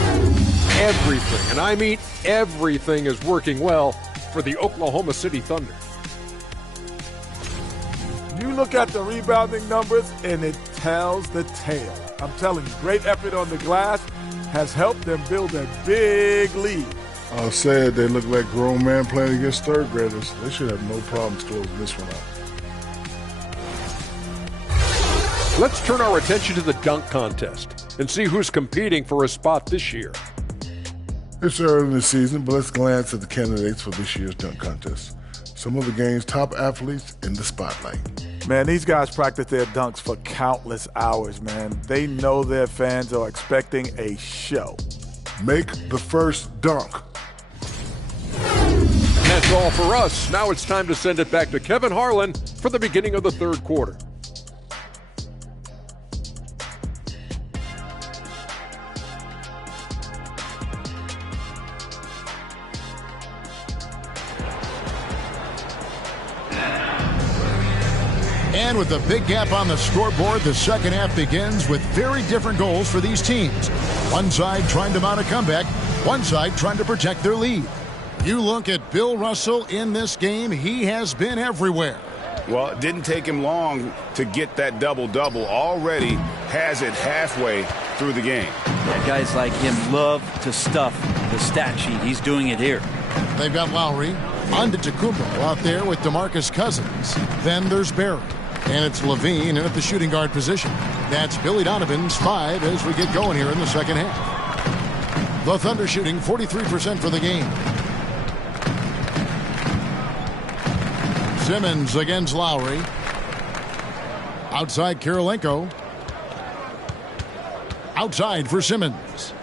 everything, and I mean everything, is working well for the Oklahoma City Thunder. You look at the rebounding numbers, and it tells the tale. I'm telling you, great effort on the glass has helped them build a big lead. I'll say it, they look like grown men playing against third graders. They should have no problems closing this one out. Let's turn our attention to the dunk contest and see who's competing for a spot this year. It's early in the season, but let's glance at the candidates for this year's dunk contest. Some of the game's top athletes in the spotlight. Man, these guys practice their dunks for countless hours, man. They know their fans are expecting a show. Make the first dunk. And that's all for us. Now it's time to send it back to Kevin Harlan for the beginning of the third quarter. And with a big gap on the scoreboard, the second half begins with very different goals for these teams. One side trying to mount a comeback, one side trying to protect their lead. You look at Bill Russell in this game, he has been everywhere. Well, it didn't take him long to get that double-double. Already has it halfway through the game. Yeah, guys like him love to stuff the stat sheet. He's doing it here. They've got Lowry. Antetokounmpo out there with DeMarcus Cousins. Then there's Barry. And it's Levine in at the shooting guard position. That's Billy Donovan's 5 as we get going here in the second half. The Thunder shooting 43% for the game. Simmons against Lowry. Outside Kirilenko. Outside for Simmons.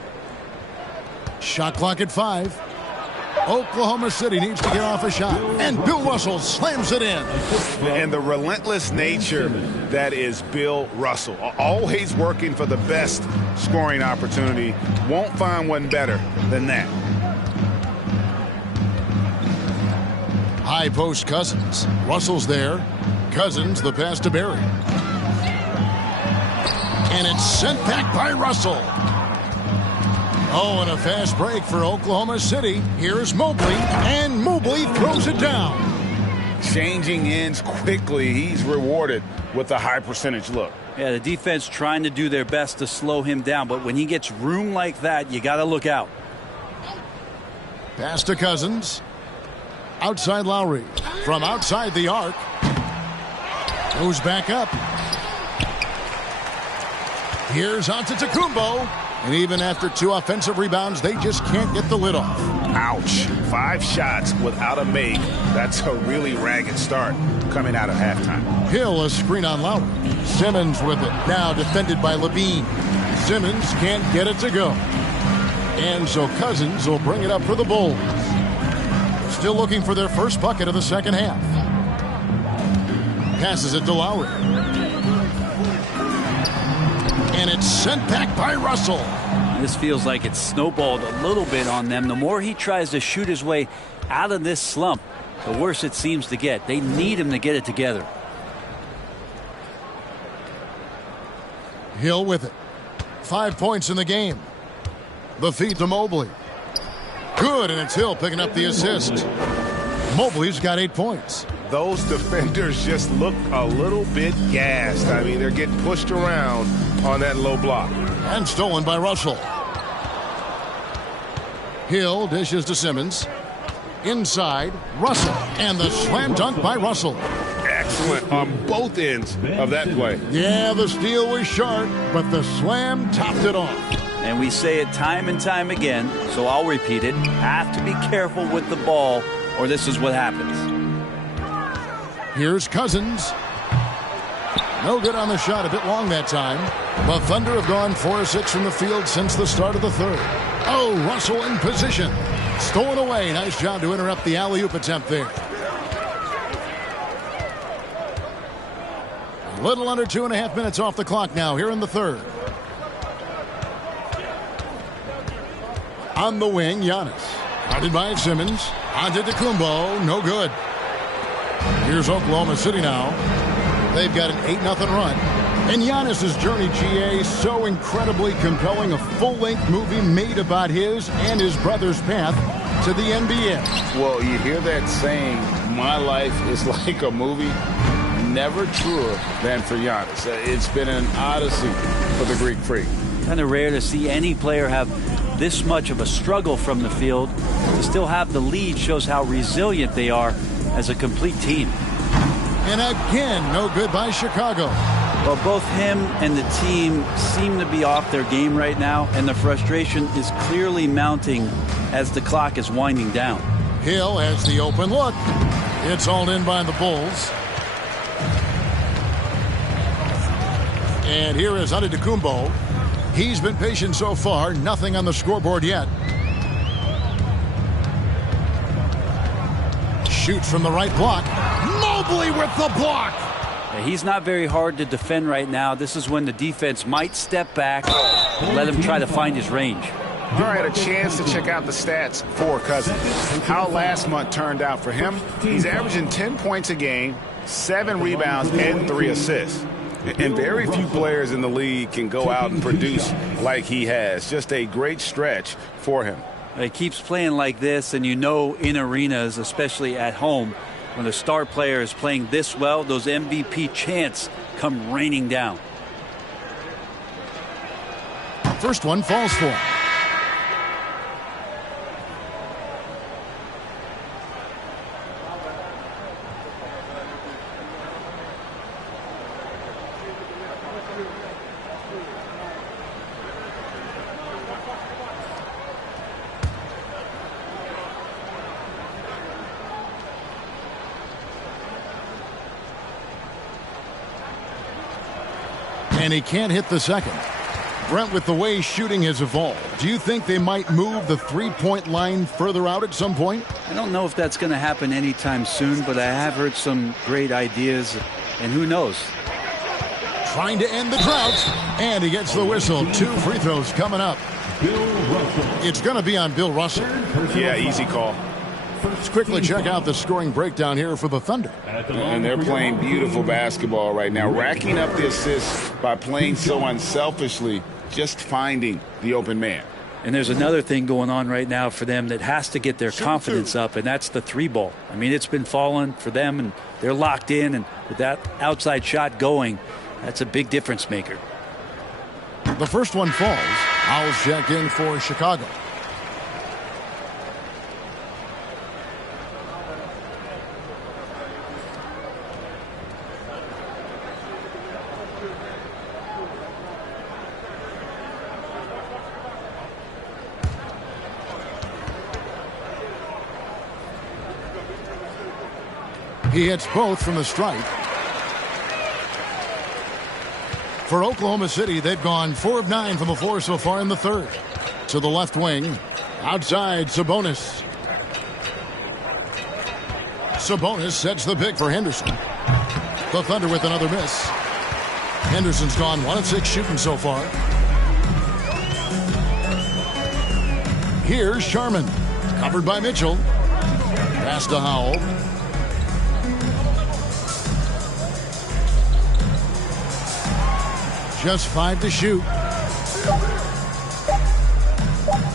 Shot clock at 5. Oklahoma City needs to get off a shot. And Bill Russell slams it in. And the relentless nature that is Bill Russell. Always working for the best scoring opportunity. Won't find one better than that. High post Cousins. Russell's there. Cousins, the pass to Barry. And it's sent back by Russell. Oh, and a fast break for Oklahoma City. Here's Mobley, and Mobley throws it down. Changing ends quickly. He's rewarded with a high percentage look. Yeah, the defense trying to do their best to slow him down, but when he gets room like that, you got to look out. Pass to Cousins. Outside Lowry. From outside the arc. Goes back up. Here's Antetokounmpo. And even after 2 offensive rebounds, they just can't get the lid off. Ouch. 5 shots without a make. That's a really ragged start coming out of halftime. Hill, a screen on Lowry. Simmons with it. Now defended by Levine. Simmons can't get it to go. And so Cousins will bring it up for the Bulls. Still looking for their first bucket of the second half. Passes it to Lowry. And it's sent back by Russell. This feels like it's snowballed a little bit on them. The more he tries to shoot his way out of this slump, the worse it seems to get. They need him to get it together. Hill with it. 5 points in the game. The feed to Mobley. Good, and it's Hill picking up the assist. Mobley's got 8 points. Those defenders just look a little bit gassed. I mean, they're getting pushed around on that low block. And stolen by Russell. Hill dishes to Simmons. Inside, Russell. And the slam dunk by Russell. Excellent on both ends of that play. Yeah, the steal was sharp, but the slam topped it off. And we say it time and time again, so I'll repeat it. Have to be careful with the ball, or this is what happens. Here's Cousins. No good on the shot, a bit long that time. The Thunder have gone 4 of 6 from the field since the start of the third. Oh, Russell in position. Stolen away. Nice job to interrupt the alley-oop attempt there. A little under 2.5 minutes off the clock now here in the third. On the wing, Giannis. Guarded by Simmons. Antetokounmpo, no good. Here's Oklahoma City now. They've got an 8-0 run. And Giannis' journey, GA, so incredibly compelling. A full-length movie made about his and his brother's path to the NBA. Well, you hear that saying, my life is like a movie. Never truer than for Giannis. It's been an odyssey for the Greek Freak. Kind of rare to see any player have this much of a struggle from the field. To still have the lead shows how resilient they are as a complete team. And again, no good by Chicago. Well, both him and the team seem to be off their game right now, and the frustration is clearly mounting as the clock is winding down. Hill has the open look. It's hauled in by the Bulls. And here is Antetokounmpo. He's been patient so far. Nothing on the scoreboard yet. Shoots from the right block. Mobley with the block. He's not very hard to defend right now. This is when the defense might step back and let him try to find his range. All right, a chance to check out the stats for Cousins. How last month turned out for him. He's averaging 10 points a game, 7 rebounds, and 3 assists. And very few players in the league can go out and produce like he has. Just a great stretch for him. He keeps playing like this, and you know in arenas, especially at home, when a star player is playing this well, those MVP chants come raining down. First one falls for him. And he can't hit the second. Brent, with the way shooting has evolved, do you think they might move the three-point line further out at some point? I don't know if that's going to happen anytime soon, but I have heard some great ideas, and who knows? Trying to end the drought, and he gets the whistle. 2 free throws coming up. It's going to be on Bill Russell. Yeah, easy call. Let's quickly check out the scoring breakdown here for the Thunder. And they're playing beautiful basketball right now, racking up the assists by playing so unselfishly, just finding the open man. And there's another thing going on right now for them that has to get their confidence up, and that's the 3-ball. I mean, it's been falling for them, and they're locked in, and with that outside shot going, that's a big difference maker. The first one falls. Owls check in for Chicago. He hits both from the stripe. For Oklahoma City, they've gone 4 of 9 from the floor so far in the third. To the left wing, outside Sabonis. Sabonis sets the pick for Henderson. The Thunder with another miss. Henderson's gone 1 of 6 shooting so far. Here's Sharman. Covered by Mitchell. Pass to Howell. Just 5 to shoot.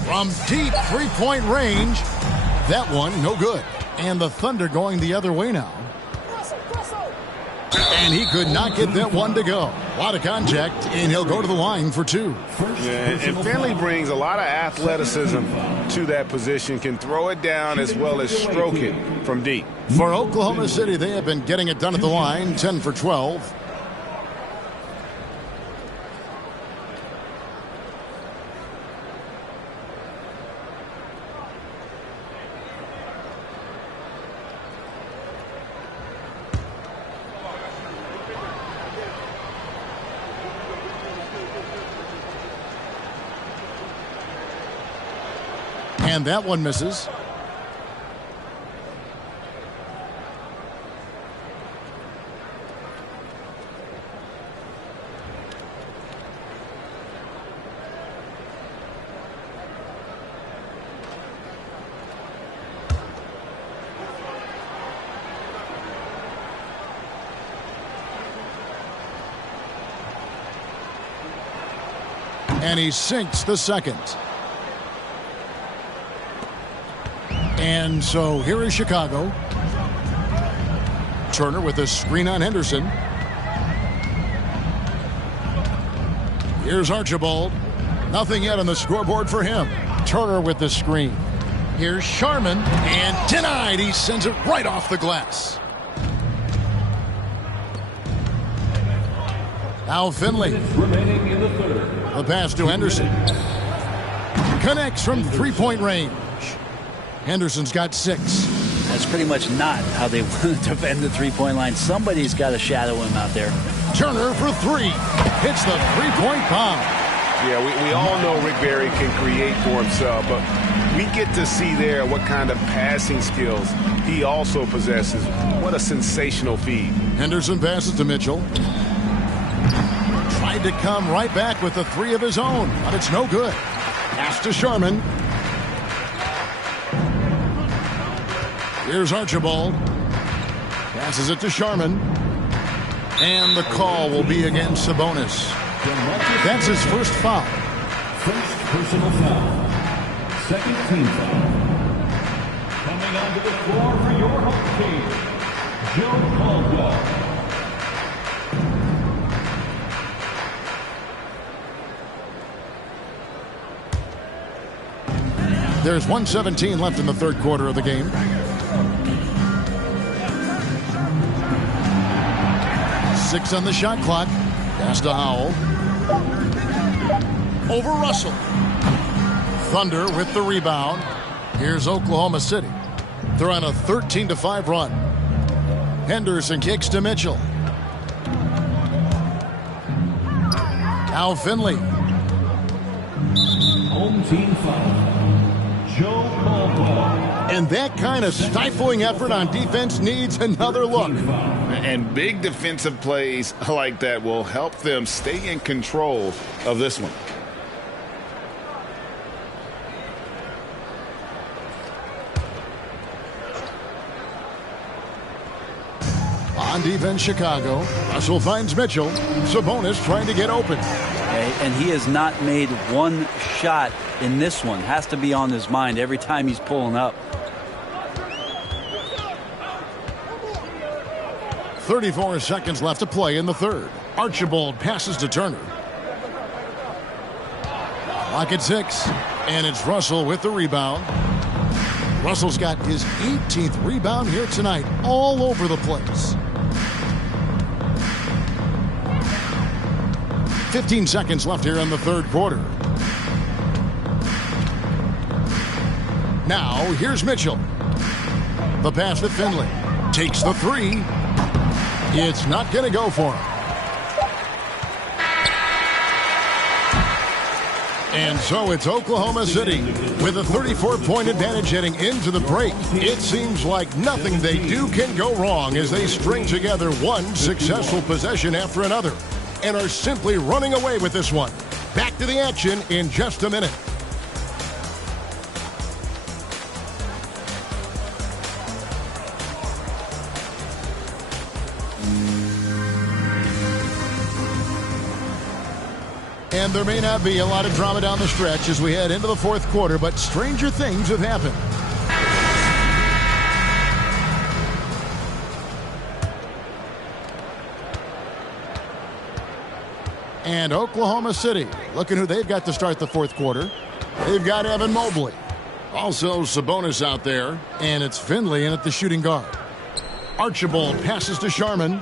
From deep 3-point range. That one, no good. And the Thunder going the other way now. And he could not get that one to go. A lot of contact, and he'll go to the line for 2. Yeah, and Finley brings a lot of athleticism to that position. Can throw it down as well as stroke it from deep. For Oklahoma City, they have been getting it done at the line. 10 for 12. And that one misses. And he sinks the second. And so here is Chicago. Turner with a screen on Henderson. Here's Archibald. Nothing yet on the scoreboard for him. Turner with the screen. Here's Sharman. And denied. He sends it right off the glass. Now Finley. The pass to Henderson. Connects from 3-point range. Henderson's got 6. That's pretty much not how they want to defend the 3-point line. Somebody's got to shadow him out there. Turner for 3. Hits the 3-point bomb. Yeah, we all know Rick Barry can create for himself, but we get to see there what kind of passing skills he also possesses. What a sensational feed. Henderson passes to Mitchell. Tried to come right back with the 3 of his own, but it's no good. Pass to Sharman. Here's Archibald. Passes it to Sharman. And the call will be against Sabonis. That's his first foul. First personal foul. second team foul. Coming onto the floor for your home team, Joe Caldwell. There's 1:17 left in the third quarter of the game. Six on the shot clock. Pass to Howell. Over Russell. Thunder with the rebound. Here's Oklahoma City. They're on a 13-5 run. Henderson kicks to Mitchell. Now Finley. Home team foul. Joe Caldwell. And that kind of stifling effort on defense needs another look. And big defensive plays like that will help them stay in control of this one. On defense, Chicago. Russell finds Mitchell. Sabonis trying to get open. And he has not made one shot in this one. Has to be on his mind every time he's pulling up. 34 seconds left to play in the third. Archibald passes to Turner. Clock at 6. And it's Russell with the rebound. Russell's got his 18th rebound here tonight, all over the place. 15 seconds left here in the third quarter. Now, here's Mitchell. The pass to Finley. Takes the three. It's not going to go for him. And so it's Oklahoma City with a 34-point advantage heading into the break. It seems like nothing they do can go wrong as they string together one successful possession after another and are simply running away with this one. Back to the action in just a minute. And there may not be a lot of drama down the stretch as we head into the fourth quarter, but stranger things have happened. And Oklahoma City, looking who they've got to start the fourth quarter. They've got Evan Mobley. Also Sabonis out there, and it's Finley in at the shooting guard. Archibald passes to Sharman.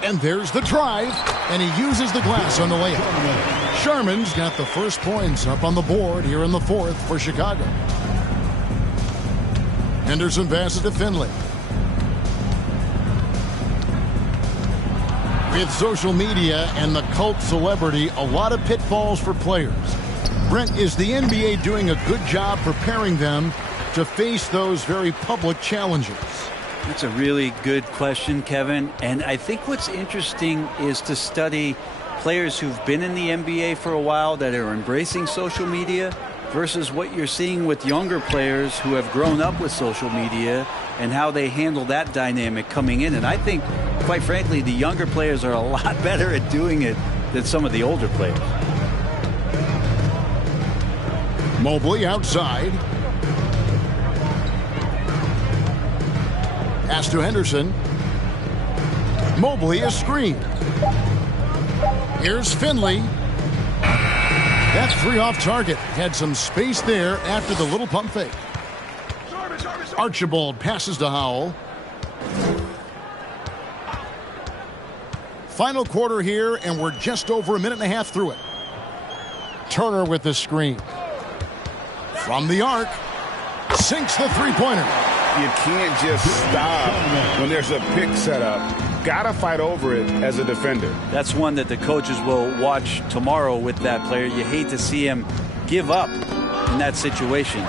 And there's the drive, and he uses the glass on the layup. Sharman's got the first points up on the board here in the fourth for Chicago. Henderson passes to Finley. With social media and the cult celebrity, a lot of pitfalls for players. Brent, is the NBA doing a good job preparing them to face those very public challenges? That's a really good question, Kevin. And I think what's interesting is to study players who've been in the NBA for a while that are embracing social media versus what you're seeing with younger players who have grown up with social media and how they handle that dynamic coming in. And I think, quite frankly, the younger players are a lot better at doing it than some of the older players. Mobley outside. Pass to Henderson. Mobley is screened. Here's Finley. That's three off target. Had some space there after the little pump fake. Archibald passes to Howell. Final quarter here, and we're just over a minute and a half through it. Turner with the screen. From the arc. Sinks the three-pointer. You can't just stop when there's a pick set up. Gotta fight over it as a defender. That's one that the coaches will watch tomorrow with that player. You hate to see him give up in that situation.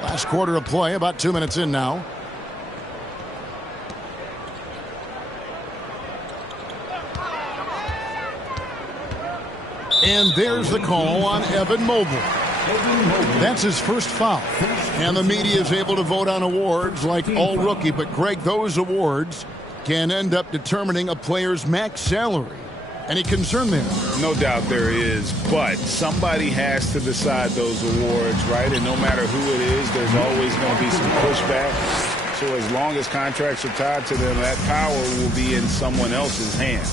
Last quarter of play, about 2 minutes in now. And there's the call on Evan Mobley. That's his first foul. And the media is able to vote on awards like all rookie. But, Greg, those awards can end up determining a player's max salary. Any concern there? No doubt there is, but somebody has to decide those awards, right? And no matter who it is, there's always going to be some pushback. So as long as contracts are tied to them, that power will be in someone else's hands.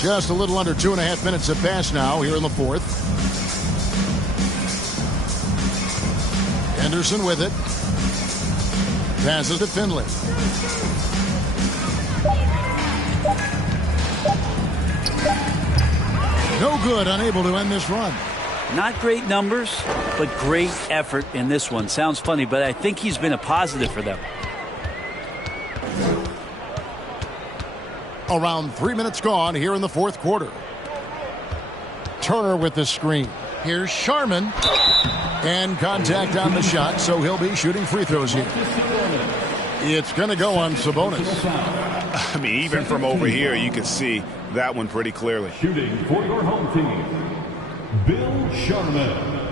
Just a little under 2.5 minutes have passed now here in the fourth. Henderson with it. Passes to Finley. No good, unable to end this run. Not great numbers, but great effort in this one. Sounds funny, but I think he's been a positive for them. Around 3 minutes gone here in the fourth quarter. Turner with the screen. Here's Sharman. And contact on the shot, so he'll be shooting free throws here. It's going to go on Sabonis. I mean, even from over here, you can see that one pretty clearly. Shooting for your home team, Bill Sharman.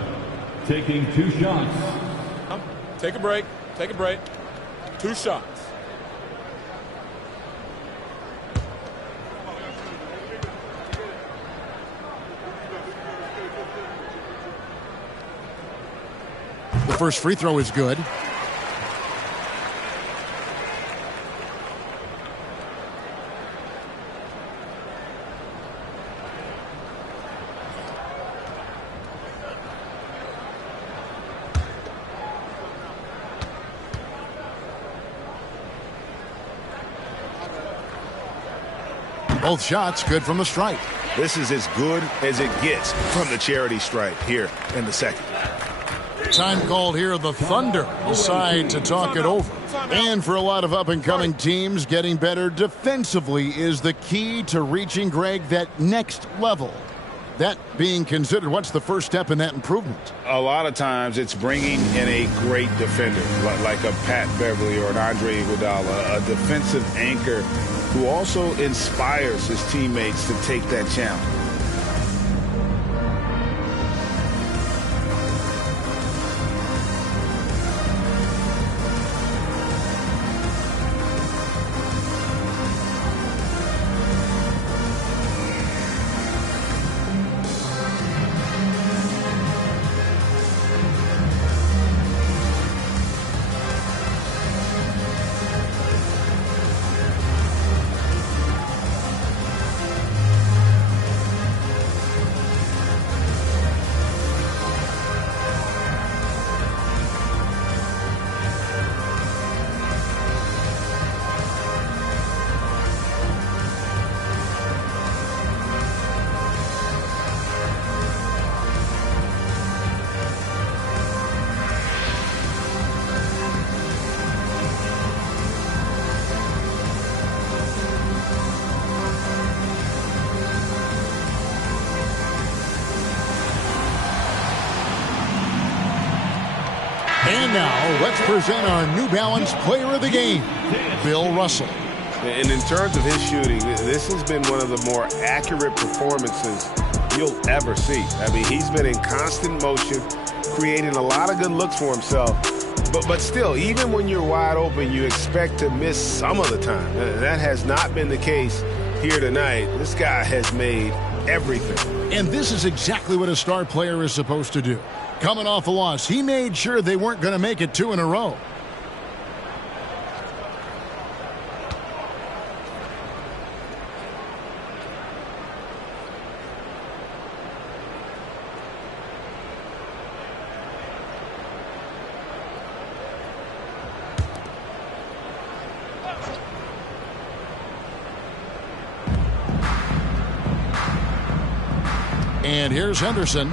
Taking 2 shots. Take a break. Take a break. 2 shots. The first free throw is good. Both shots good from the stripe. This is as good as it gets from the charity stripe here in the second. Time called here. The Thunder decide to talk it over. And for a lot of up-and-coming teams, getting better defensively is the key to reaching, Greg, that next level. That being considered, what's the first step in that improvement? A lot of times it's bringing in a great defender, like a Pat Beverly or an Andre Iguodala, a defensive anchor who also inspires his teammates to take that challenge. And now, let's present our New Balance Player of the Game, Bill Russell. And in terms of his shooting, this has been one of the more accurate performances you'll ever see. I mean, he's been in constant motion, creating a lot of good looks for himself. But still, even when you're wide open, you expect to miss some of the time. That has not been the case here tonight. This guy has made everything. And this is exactly what a star player is supposed to do. Coming off a loss, he made sure they weren't going to make it 2 in a row. And here's Henderson.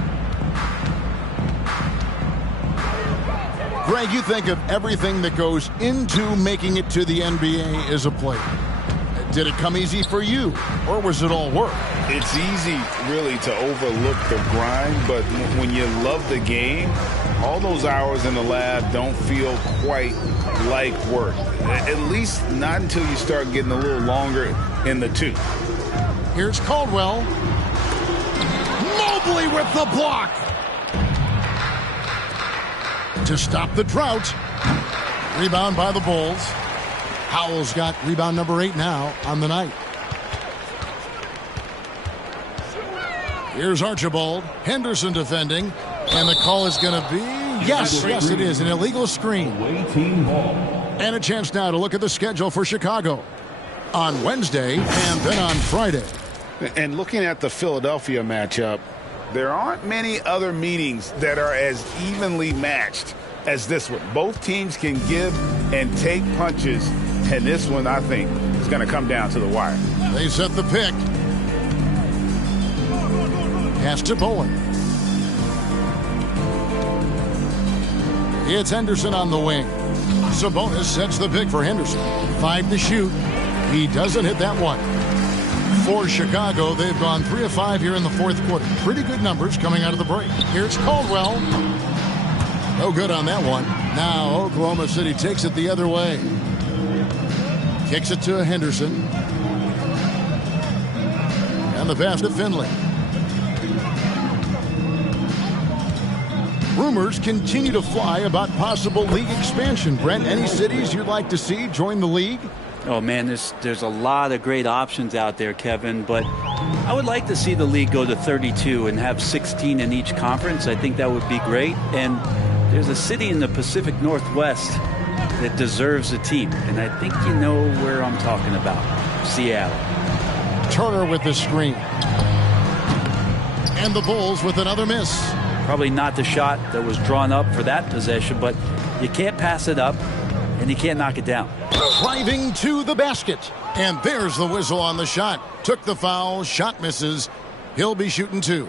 Greg, you think of everything that goes into making it to the NBA as a player. Did it come easy for you, or was it all work? It's easy, really, to overlook the grind, but when you love the game, all those hours in the lab don't feel quite like work. At least not until you start getting a little longer in the tooth. Here's Caldwell. Mobley with the block. To stop the drought. Rebound by the Bulls. Howell's got rebound number 8 now on the night. Here's Archibald. Henderson defending. And the call is going to be, yes, it is, an illegal screen. And a chance now to look at the schedule for Chicago on Wednesday and then on Friday. And looking at the Philadelphia matchup, there aren't many other meetings that are as evenly matched as this one. Both teams can give and take punches, and this one, I think, is going to come down to the wire. They set the pick. Pass to Bowen. It's Henderson on the wing. Sabonis sets the pick for Henderson. 5 to shoot. He doesn't hit that one. For Chicago, they've gone 3 of 5 here in the fourth quarter. Pretty good numbers coming out of the break. Here's Caldwell. No good on that one. Now Oklahoma City takes it the other way. Kicks it to Henderson. And the pass to Finley. Rumors continue to fly about possible league expansion. Brent, any cities you'd like to see join the league? Oh, man, there's a lot of great options out there, Kevin, but I would like to see the league go to 32 and have 16 in each conference. I think that would be great. And there's a city in the Pacific Northwest that deserves a team, and I think you know where I'm talking about. Seattle. Turner with the screen. And the Bulls with another miss. Probably not the shot that was drawn up for that possession, but you can't pass it up, and you can't knock it down. Driving to the basket. And there's the whistle on the shot. Took the foul. Shot misses. He'll be shooting 2.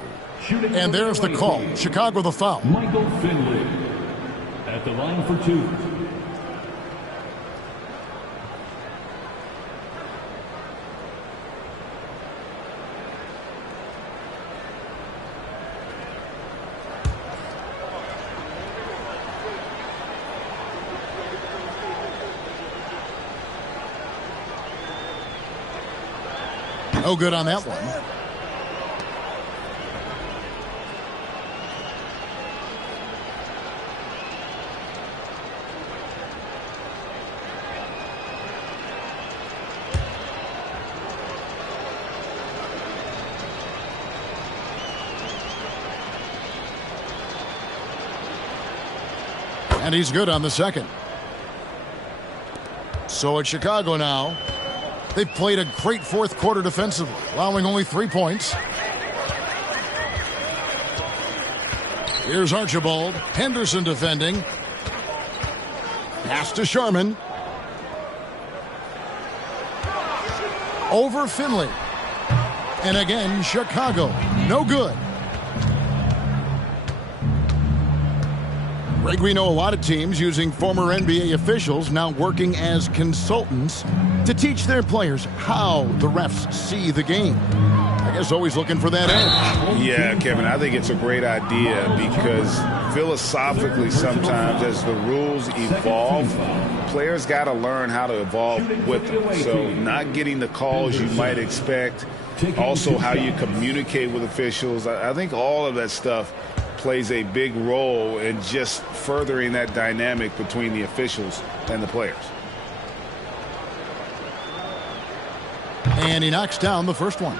And there's the call. Chicago the foul. Michael Finley at the line for 2. No good on that one. And he's good on the second. So it's Chicago now. They've played a great fourth quarter defensively, allowing only 3 points. Here's Archibald. Henderson defending. Pass to Sharman. Over Finley. And again, Chicago. No good. Greg, we know a lot of teams using former NBA officials now working as consultants to teach their players how the refs see the game. I guess always looking for that edge. Yeah, Kevin, I think it's a great idea because philosophically sometimes as the rules evolve, players got to learn how to evolve with them. So not getting the calls you might expect, also how you communicate with officials. I think all of that stuff plays a big role in just furthering that dynamic between the officials and the players. And he knocks down the first one.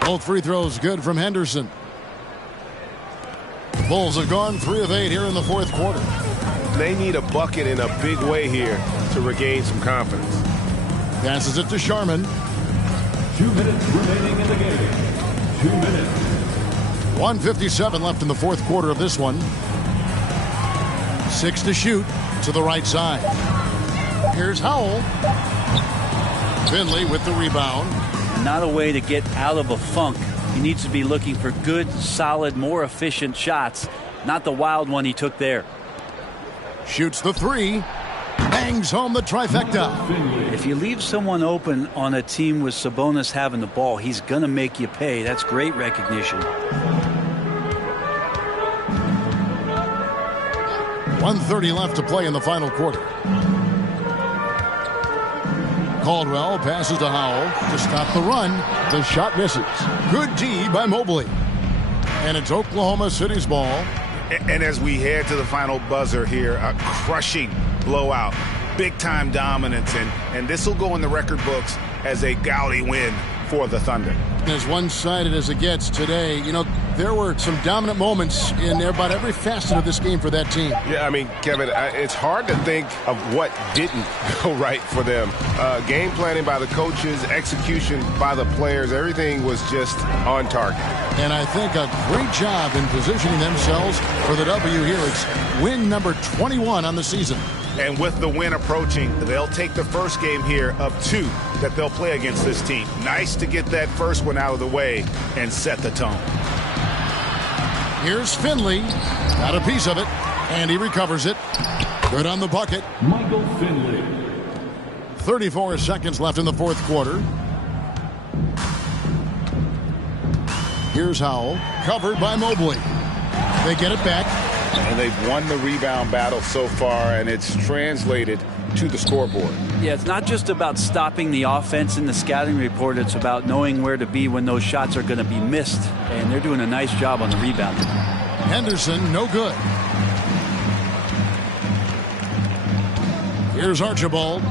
Both free throws good from Henderson. Bulls have gone 3 of 8 here in the fourth quarter. They need a bucket in a big way here to regain some confidence. Passes it to Sharman. 2 minutes remaining in the game. 2 minutes. 1:57 left in the fourth quarter of this one. 6 to shoot to the right side. Here's Howell. Finley with the rebound. Not a way to get out of a funk. He needs to be looking for good, solid, more efficient shots, not the wild one he took there. Shoots the 3. Bangs home the trifecta. If you leave someone open on a team with Sabonis having the ball, he's going to make you pay. That's great recognition. 1:30 left to play in the final quarter. Caldwell passes to Howell to stop the run. The shot misses. Good D by Mobley. And it's Oklahoma City's ball. And as we head to the final buzzer here, a crushing blowout, big-time dominance, and this will go in the record books as a gaudy win for the Thunder. As one-sided as it gets today, you know, there were some dominant moments in about every facet of this game for that team. Yeah, I mean, Kevin, it's hard to think of what didn't go right for them. Game planning by the coaches, execution by the players, everything was just on target. And I think a great job in positioning themselves for the W here. It's win number 21 on the season. And with the win approaching, they'll take the first game here of 2 that they'll play against this team. Nice to get that first one out of the way and set the tone. Here's Finley. Got a piece of it, and he recovers it. Good on the bucket. Michael Finley. 34 seconds left in the fourth quarter. Here's Howell. Covered by Mobley. They get it back. And they've won the rebound battle so far, and it's translated to the scoreboard. Yeah, it's not just about stopping the offense in the scouting report. It's about knowing where to be when those shots are going to be missed. And they're doing a nice job on the rebound. Henderson, no good. Here's Archibald.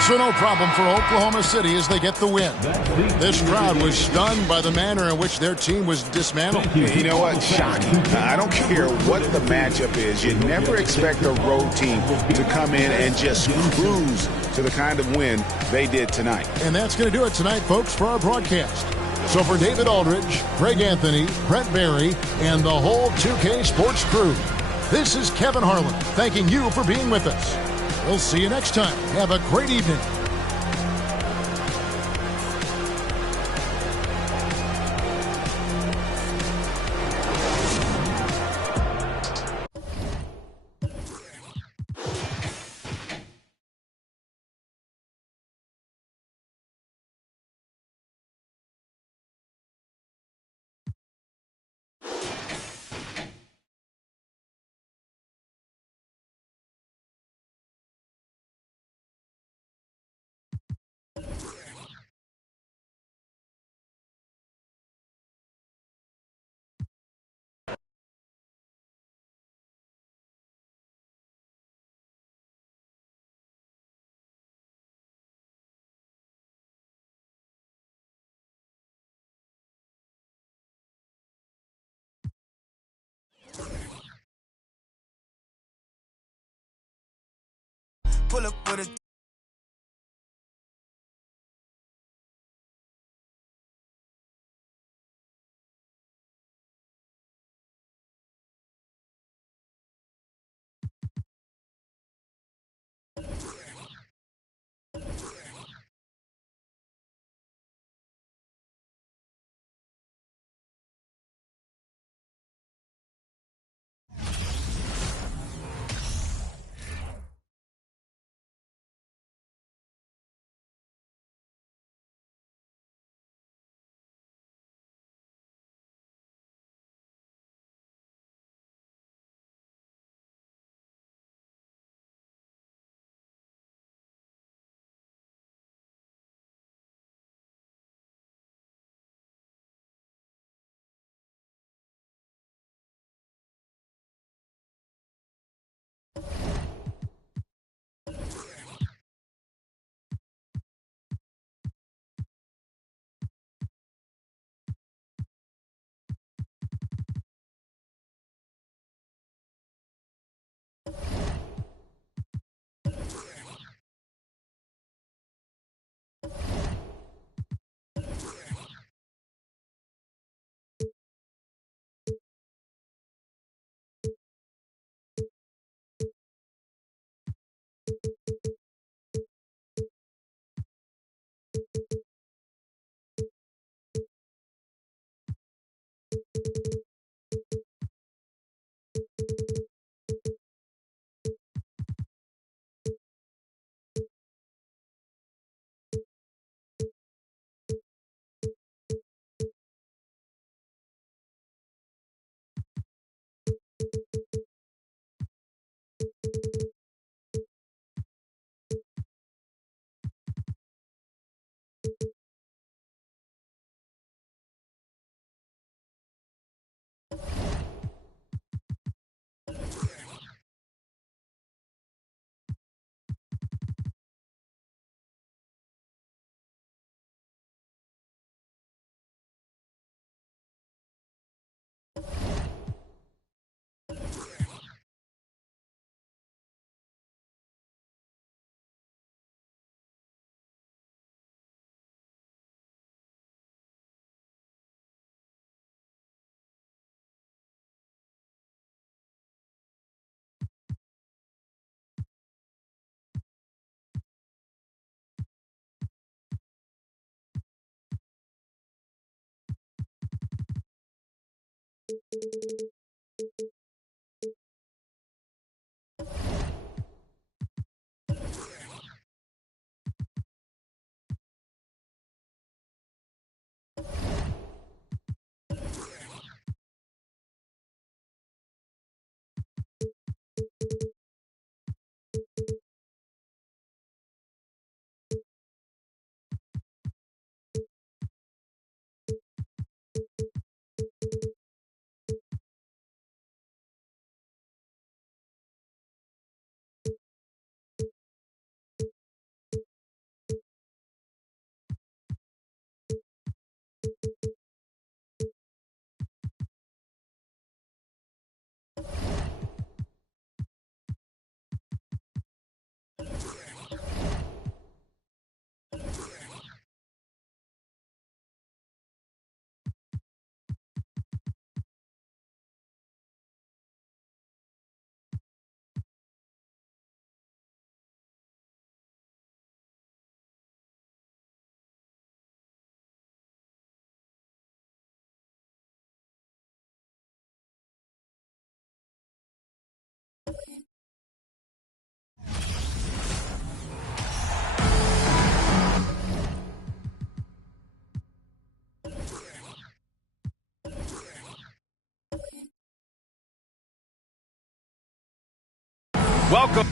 So no problem for Oklahoma City as they get the win. This crowd was stunned by the manner in which their team was dismantled. You know what? Shocking. I don't care what the matchup is. You never expect a road team to come in and just cruise to the kind of win they did tonight. And that's going to do it tonight, folks, for our broadcast. So for David Aldridge, Greg Anthony, Brent Barry, and the whole 2K Sports crew, this is Kevin Harlan thanking you for being with us. We'll see you next time. Have a great evening. Pull up with a Welcome.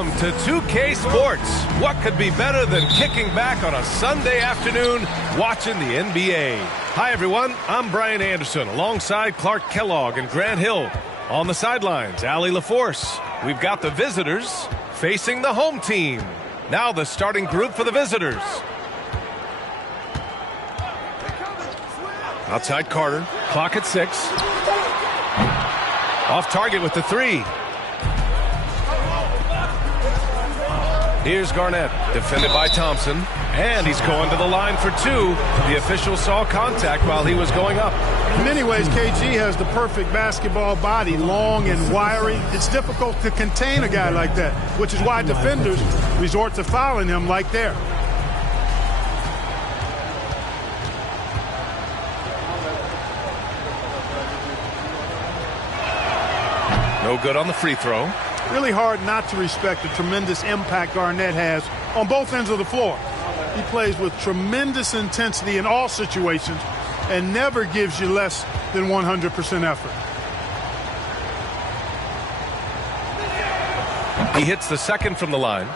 Welcome to 2K Sports. What could be better than kicking back on a Sunday afternoon watching the NBA? Hi, everyone. I'm Brian Anderson alongside Clark Kellogg and Grant Hill. On the sidelines, Allie LaForce. We've got the visitors facing the home team. Now the starting group for the visitors. Outside Carter. Clock at 6. Off target with the 3. Here's Garnett, defended by Thompson, and he's going to the line for 2. The official saw contact while he was going up. In many ways, KG has the perfect basketball body, long and wiry. It's difficult to contain a guy like that, which is why defenders resort to fouling him like there. No good on the free throw. Really hard not to respect the tremendous impact Garnett has on both ends of the floor. He plays with tremendous intensity in all situations and never gives you less than 100% effort. He hits the second from the line.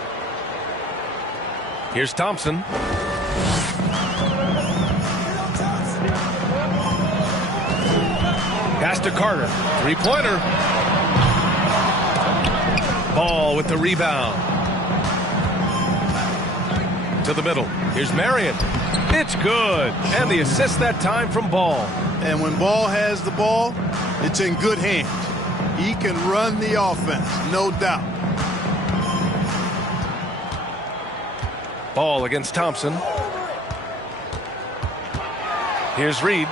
Here's Thompson. Pass to Carter. Three-pointer. Ball with the rebound. To the middle. Here's Marion. It's good. And the assist that time from Ball. And when Ball has the ball, it's in good hands. He can run the offense, no doubt. Ball against Thompson. Here's Reed.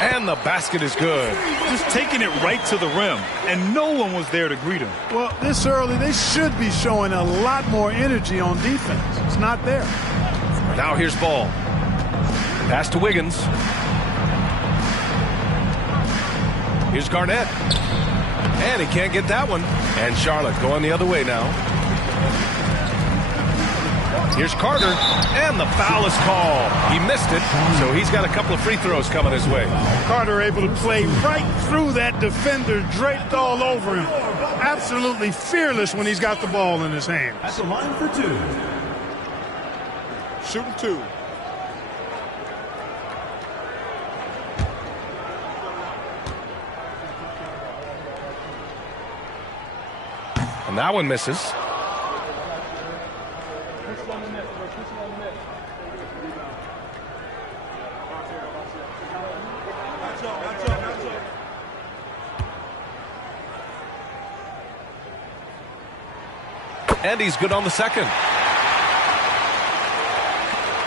And the basket is good. Just taking it right to the rim, and no one was there to greet him. Well, this early, they should be showing a lot more energy on defense. It's not there. Now here's Ball. Pass to Wiggins. Here's Garnett. And he can't get that one. And Charlotte going the other way now. Here's Carter, and the foul is called. He missed it, so he's got a couple of free throws coming his way. Carter able to play right through that defender, draped all over him. Absolutely fearless when he's got the ball in his hands. At the line for 2. Shooting 2. And that one misses. And he's good on the second.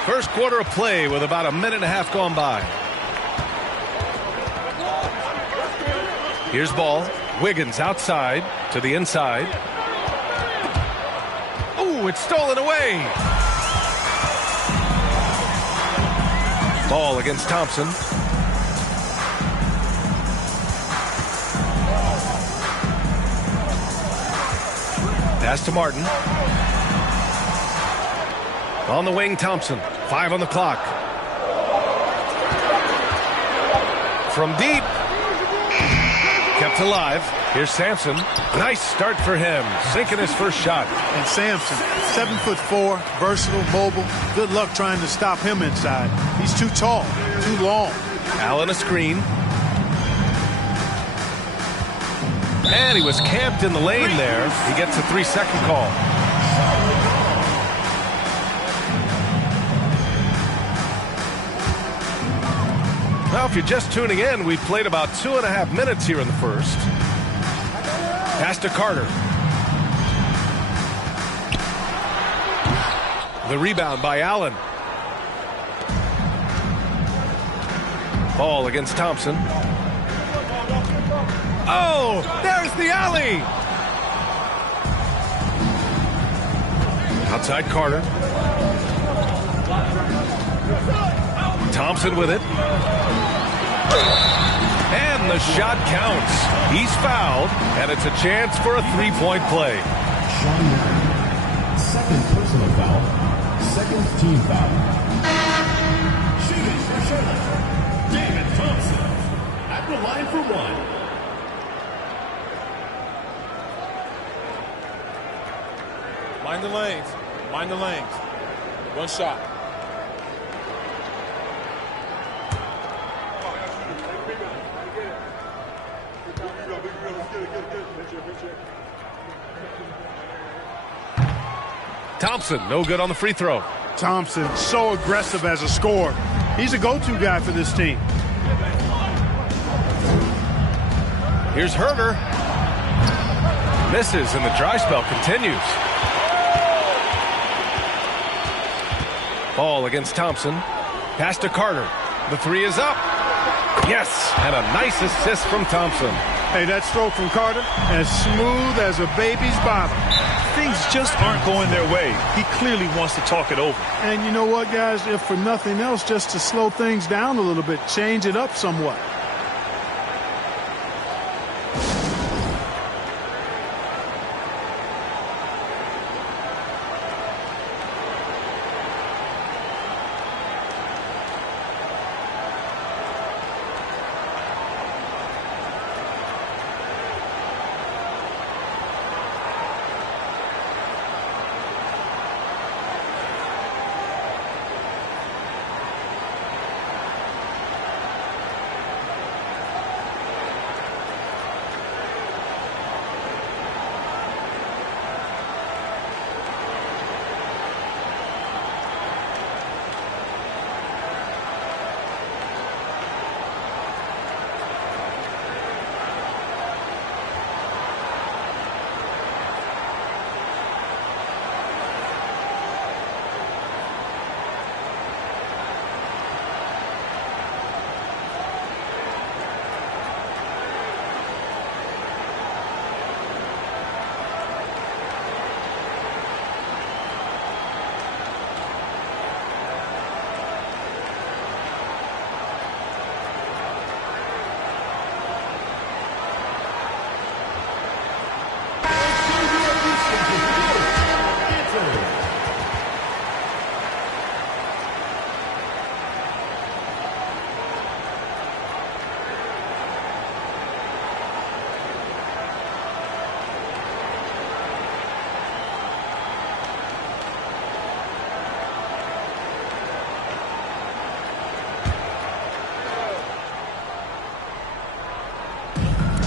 First quarter of play with about a minute and a half gone by. Here's ball. Wiggins outside to the inside. Ooh, it's stolen away. Ball against Thompson. Pass to Martin. On the wing, Thompson. 5 on the clock. From deep. Kept alive. Here's Sampson. Nice start for him. Sinking his first shot. And Sampson, 7'4", versatile, mobile. Good luck trying to stop him inside. He's too tall, too long. Allen a screen. And he was camped in the lane there. He gets a 3-second call. Now, if you're just tuning in, we played about 2.5 minutes here in the first. Pass to Carter. The rebound by Allen. Ball against Thompson. Oh, there's the alley. Outside Carter. Thompson with it. And the shot counts. He's fouled, and it's a chance for a 3-point play. Second personal foul. Second team foul. Shooting for Charlotte, David Thompson at the line for one. Mind the lanes. Mind the lanes. One shot. Thompson, no good on the free throw. Thompson, so aggressive as a scorer. He's a go-to guy for this team. Here's Herter. Misses, and the dry spell continues. Ball against Thompson. Pass to Carter. The 3 is up. Yes, and a nice assist from Thompson. Hey, that stroke from Carter, as smooth as a baby's bottom. Things just aren't going their way. He clearly wants to talk it over. And you know what, guys? If for nothing else, just to slow things down a little bit, change it up somewhat.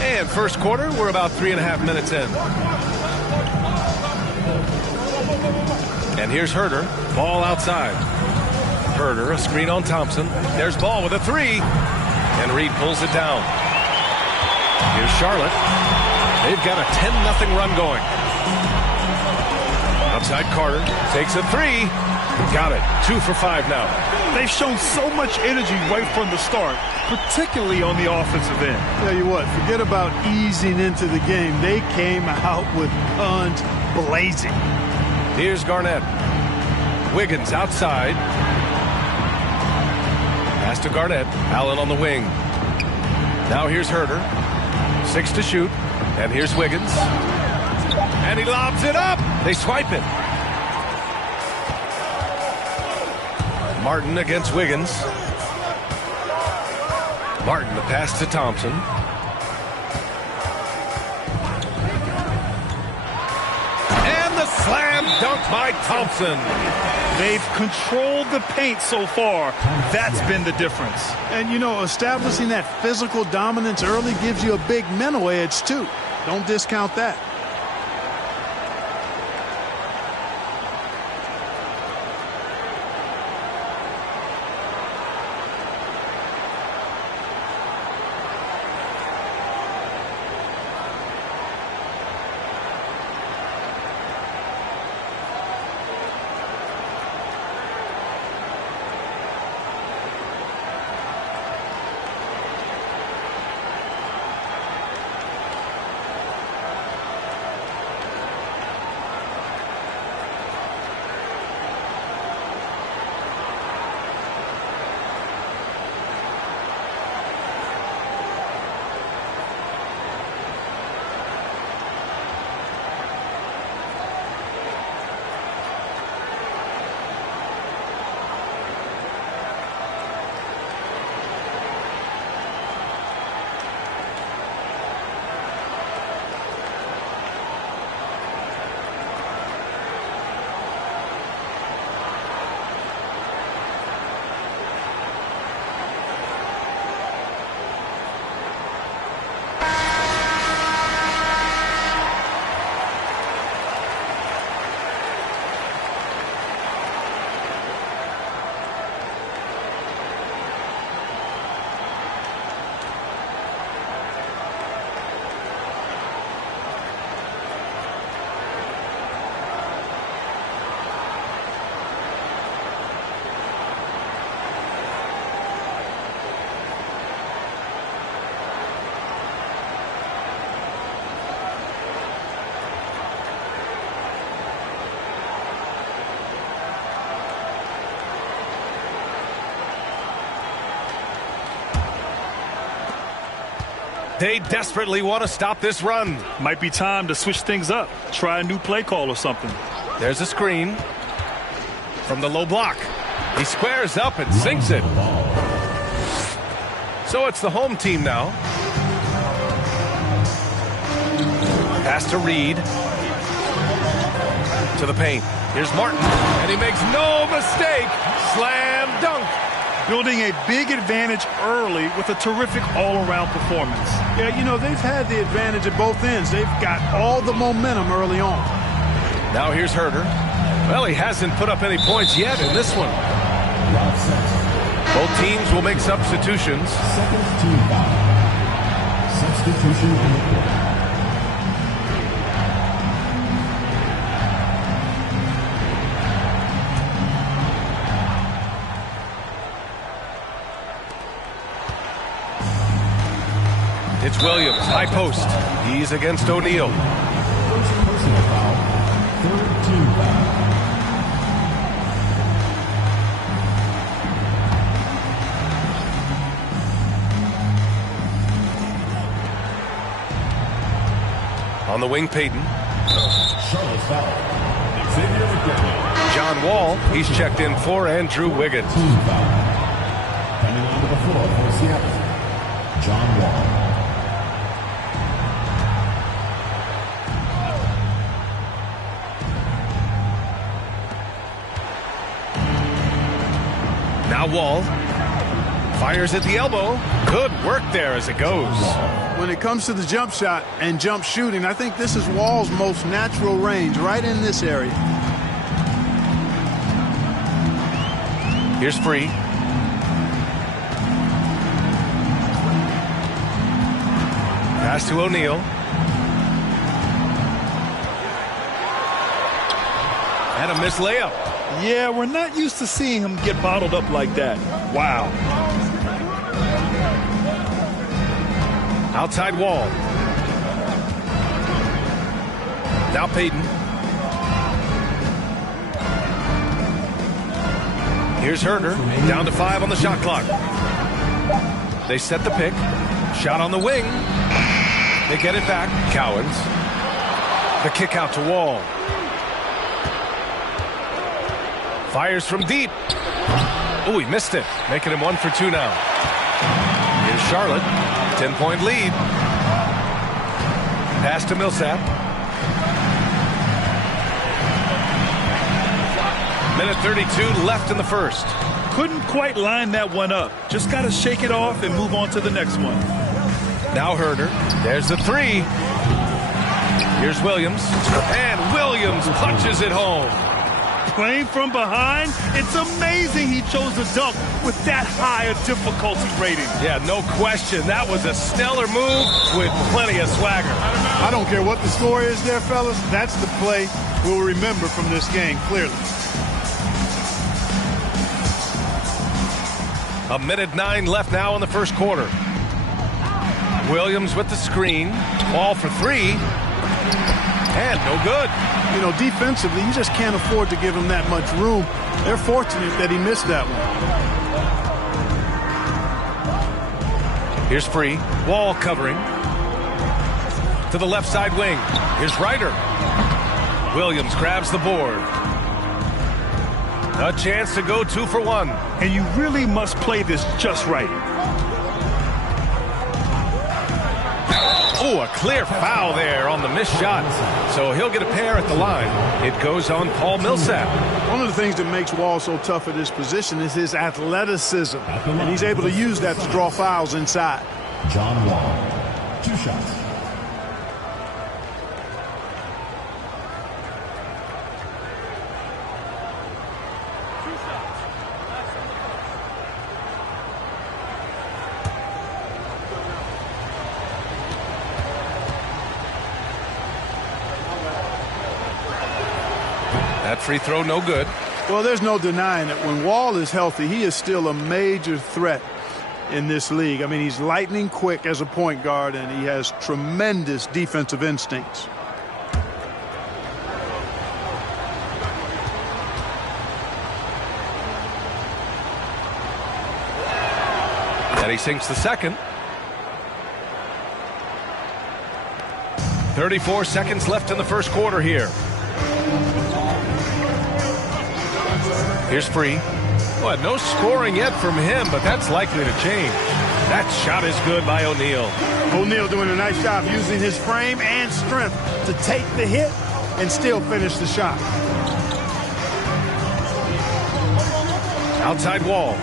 And first quarter, we're about 3.5 minutes in. And here's Herder. Ball outside. Herder, a screen on Thompson. There's Ball with a three. And Reed pulls it down. Here's Charlotte. They've got a 10-0 run going. Outside Carter. Takes a three. Got it. 2 for 5 now. They've shown so much energy right from the start, particularly on the offensive end. Tell you what, forget about easing into the game. They came out with guns blazing. Here's Garnett. Wiggins outside. Pass to Garnett. Allen on the wing. Now here's Herder. 6 to shoot. And here's Wiggins. And he lobs it up. They swipe it. Martin against Wiggins. Martin, the pass to Thompson. And the slam dunk by Thompson. They've controlled the paint so far. That's been the difference. And, you know, establishing that physical dominance early gives you a big mental edge, too. Don't discount that. They desperately want to stop this run. Might be time to switch things up. Try a new play call or something. There's a screen from the low block. He squares up and sinks it. So it's the home team now. Pass to Reed. To the paint. Here's Martin. And he makes no mistake. Slam dunk. Building a big advantage early with a terrific all-around performance. Yeah, you know, they've had the advantage at both ends. They've got all the momentum early on. Now here's Herder. Well, he hasn't put up any points yet in this one. Both teams will make substitutions. Second team foul. Substitution in the court. It's Williams, high post. He's against O'Neal. First personal foul. Third team foul. On the wing, Payton. Charlotte foul. Xavier McDaniel. John Wall, he's checked in for Andrew Wiggins. Team foul. Coming onto the floor for Seattle. John Wall. Now Wall fires at the elbow. Good work there as it goes. When it comes to the jump shot and jump shooting, I think this is Wall's most natural range, right in this area. Here's Free. Pass to O'Neal. And a missed layup. Yeah, we're not used to seeing him get bottled up like that. Wow. Outside Wall. Now Payton. Here's Herder. Down to 5 on the shot clock. They set the pick. Shot on the wing. They get it back. Cowens. The kick out to Wall. Fires from deep. Oh, he missed it. Making him 1 for 2 now. Here's Charlotte. 10-point lead. Pass to Millsap. Minute 32 left in the first. Couldn't quite line that one up. Just got to shake it off and move on to the next one. Now Herder. There's the 3. Here's Williams. And Williams punches it home. Playing from behind, it's amazing he chose to dunk with that high a difficulty rating. Yeah, no question. That was a stellar move with plenty of swagger. I don't care what the score is there, fellas. That's the play we'll remember from this game, clearly. A minute 9 left now in the first quarter. Williams with the screen. Ball for 3. And no good. You know, defensively, you just can't afford to give him that much room. They're fortunate that he missed that one. Here's Free. Wall covering. To the left side wing. Here's Ryder. Williams grabs the board. A chance to go 2 for 1. And you really must play this just right. Oh, a clear foul there on the missed shot. So he'll get a pair at the line. It goes on Paul Millsap. One of the things that makes Wall so tough at this position is his athleticism. And he's able to use that to draw fouls inside. John Wall, 2 shots. That free throw no good. Well, there's no denying it. When Wall is healthy, he is still a major threat in this league. I mean, he's lightning quick as a point guard, and he has tremendous defensive instincts. And he sinks the second. 34 seconds left in the first quarter here. Here's Free. Well, no scoring yet from him, but that's likely to change. That shot is good by O'Neal. O'Neal doing a nice job using his frame and strength to take the hit and still finish the shot. Outside Wall.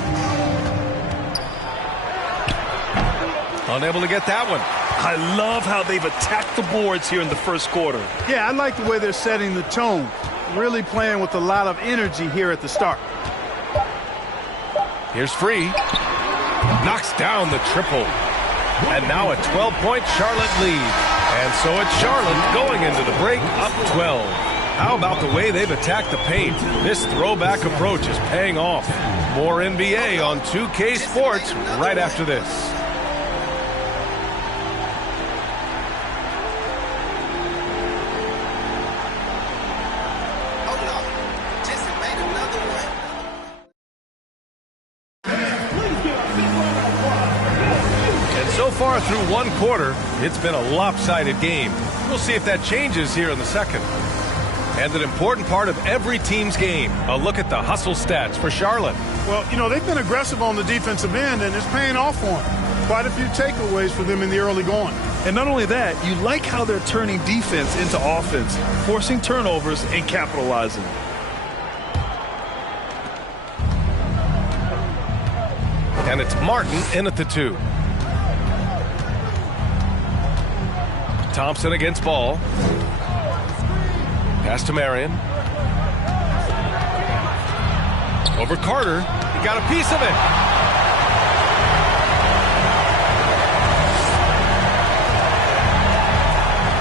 Unable to get that one. I love how they've attacked the boards here in the first quarter. Yeah, I like the way they're setting the tone. Really playing with a lot of energy here at the start. Here's Free. Knocks down the triple. And now a 12-point Charlotte lead. And so it's Charlotte going into the break up 12. How about the way they've attacked the paint? This throwback approach is paying off. More NBA on 2K Sports right after this. Far through one quarter, it's been a lopsided game. We'll see if that changes here in the second. And an important part of every team's game, a look at the hustle stats for Charlotte. Well, you know, they've been aggressive on the defensive end, and it's paying off for them. Quite a few takeaways for them in the early going. And not only that, you like how they're turning defense into offense, forcing turnovers and capitalizing. And it's Martin in at the 2. Thompson against Ball. Pass to Marion. Over Carter. got a piece of it.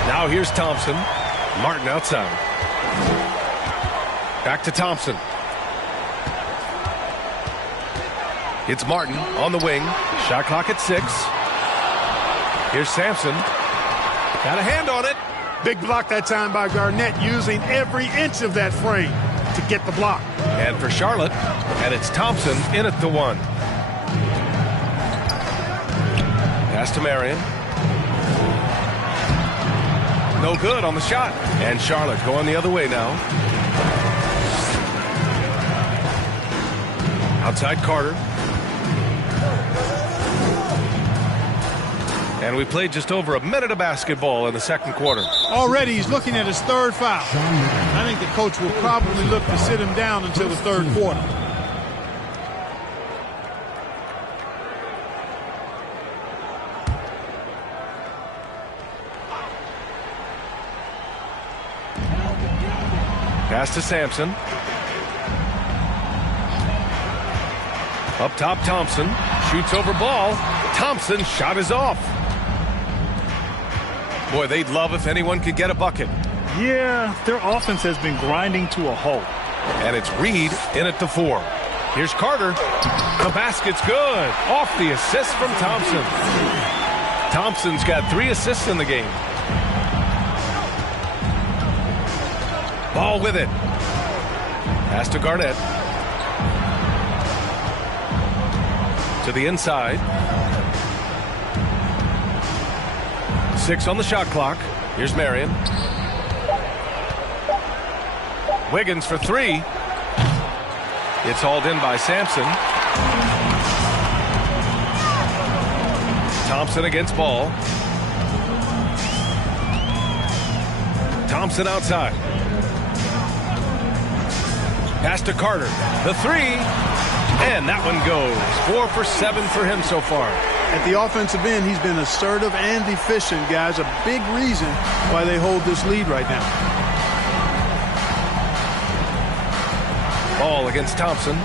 Now here's Thompson. Martin outside. Back to Thompson. It's Martin on the wing. Shot clock at 6. Here's Sampson. Got a hand on it. Big block that time by Garnett, using every inch of that frame to get the block. And for Charlotte, and it's Thompson in at the 1. Pass to Marion. No good on the shot. And Charlotte going the other way now. Outside Carter. And we played just over a minute of basketball in the second quarter. Already he's looking at his third foul. I think the coach will probably look to sit him down until the third quarter. Pass to Sampson. Up top, Thompson. Shoots over ball. Thompson's shot is off. Boy, they'd love if anyone could get a bucket. Yeah, their offense has been grinding to a halt. And it's Reed in at the 4. Here's Carter. The basket's good. Off the assist from Thompson. Thompson's got 3 assists in the game. Ball with it. Pass to Garnett. To the inside. 6 on the shot clock. Here's Marion. Wiggins for 3. It's hauled in by Sampson. Thompson against ball. Thompson outside. Pass to Carter. The 3. And that one goes. 4 for 7 for him so far. At the offensive end, he's been assertive and efficient, guys. A big reason why they hold this lead right now. Ball against Thompson.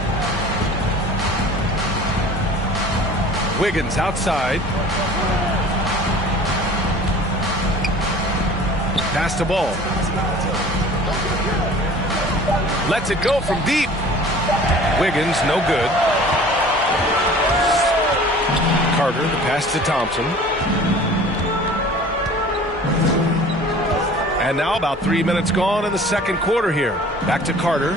Wiggins outside. Pass to Ball. Lets it go from deep. Wiggins, no good. Carter, the pass to Thompson. And now about 3 minutes gone in the second quarter here. Back to Carter.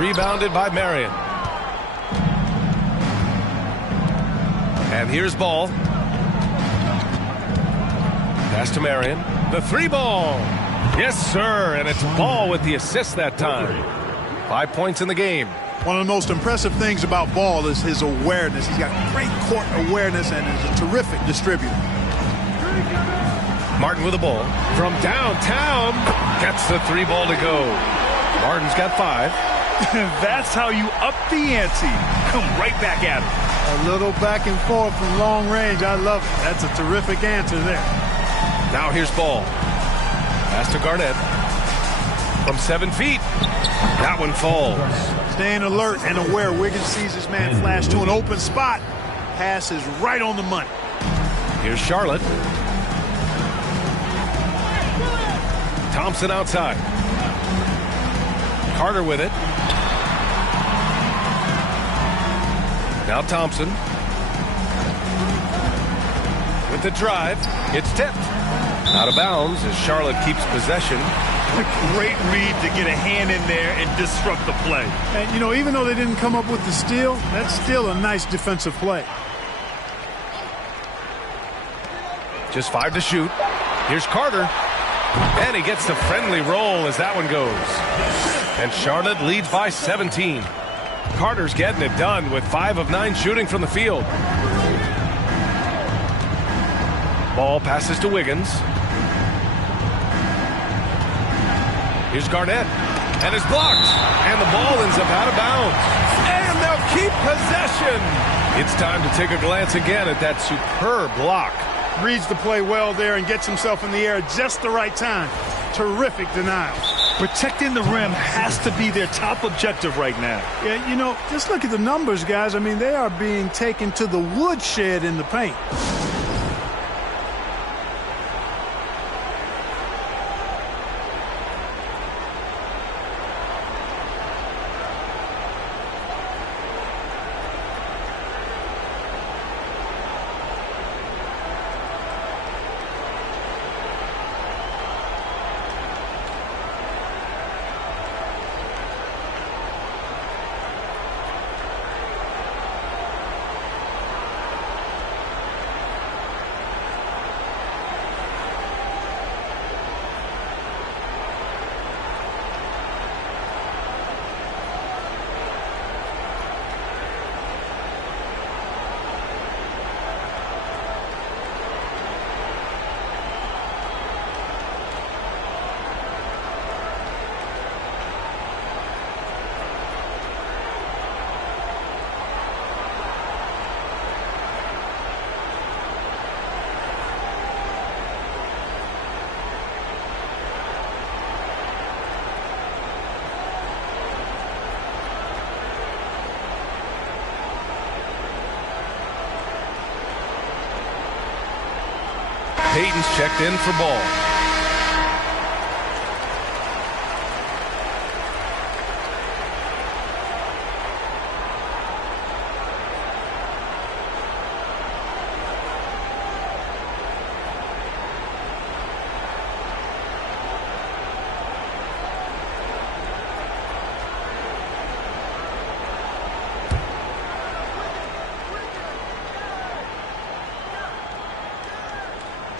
Rebounded by Marion. And here's Ball. Pass to Marion. The 3 ball. Yes, sir. And it's Ball with the assist that time. 5 points in the game. One of the most impressive things about Ball is his awareness. He's got great court awareness and is a terrific distributor. Martin with the ball. From downtown. Gets the 3 ball to go. Martin's got 5. That's how you up the ante. Come right back at him. A little back and forth from long range. I love it. That's a terrific answer there. Now here's Ball. Pass to Garnett. From 7 feet. That one falls. Staying alert and aware. Wiggins sees his man flash to an open spot. Pass is right on the money. Here's Charlotte. Thompson outside. Carter with it. Now Thompson. With the drive. It's tipped. Out of bounds as Charlotte keeps possession. A great read to get a hand in there and disrupt the play. And, you know, even though they didn't come up with the steal, that's still a nice defensive play. Just 5 to shoot. Here's Carter. And he gets the friendly roll as that one goes. And Charlotte leads by 17. Carter's getting it done with 5 of 9 shooting from the field. Ball passes to Wiggins. Here's Garnett. And it's blocked. And the ball ends up out of bounds. And they'll keep possession. It's time to take a glance again at that superb block. Reads the play well there and gets himself in the air at just the right time. Terrific denial. Protecting the rim has to be their top objective right now. Yeah, you know, just look at the numbers, guys. I mean, they are being taken to the woodshed in the paint. Payton's checked in for ball.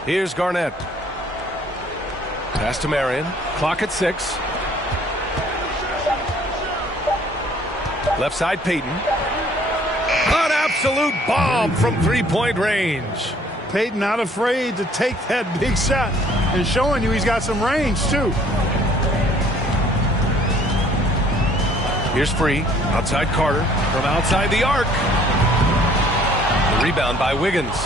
Here's Garnett. Pass to Marion. Clock at 6. Left side, Payton. An absolute bomb from three-point range. Payton not afraid to take that big shot and showing you he's got some range, too. Here's Free. Outside Carter. From outside the arc. The rebound by Wiggins.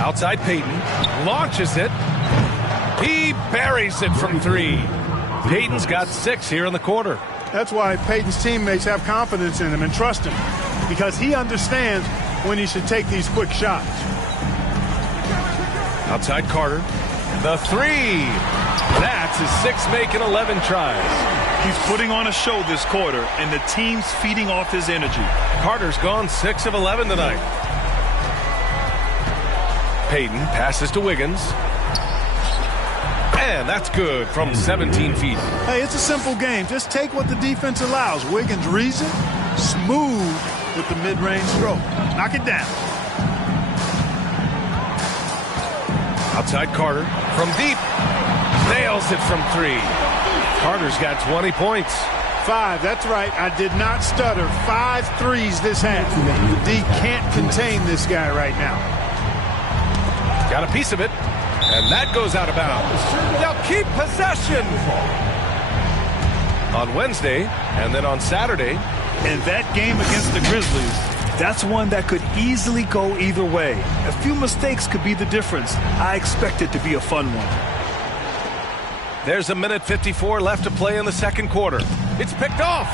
Outside Payton. Launches it. He buries it from 3. Payton's got 6 here in the quarter. That's why Payton's teammates have confidence in him and trust him, because he understands when he should take these quick shots. Outside Carter. The 3. That's his 6th make in 11 tries. He's putting on a show this quarter, and the team's feeding off his energy. Carter's gone 6 of 11 tonight. Payton passes to Wiggins. And that's good from 17 feet. Hey, it's a simple game. Just take what the defense allows. Wiggins reads it. Smooth with the mid-range stroke. Knock it down. Outside Carter. From deep. Nails it from 3. Carter's got 20 points. 5, that's right. I did not stutter. 5 threes this half. The D can't contain this guy right now. Got a piece of it, and that goes out of bounds. They'll keep possession on Wednesday, and then on Saturday. And that game against the Grizzlies, that's one that could easily go either way. A few mistakes could be the difference. I expect it to be a fun one. There's a minute 54 left to play in the second quarter. It's picked off.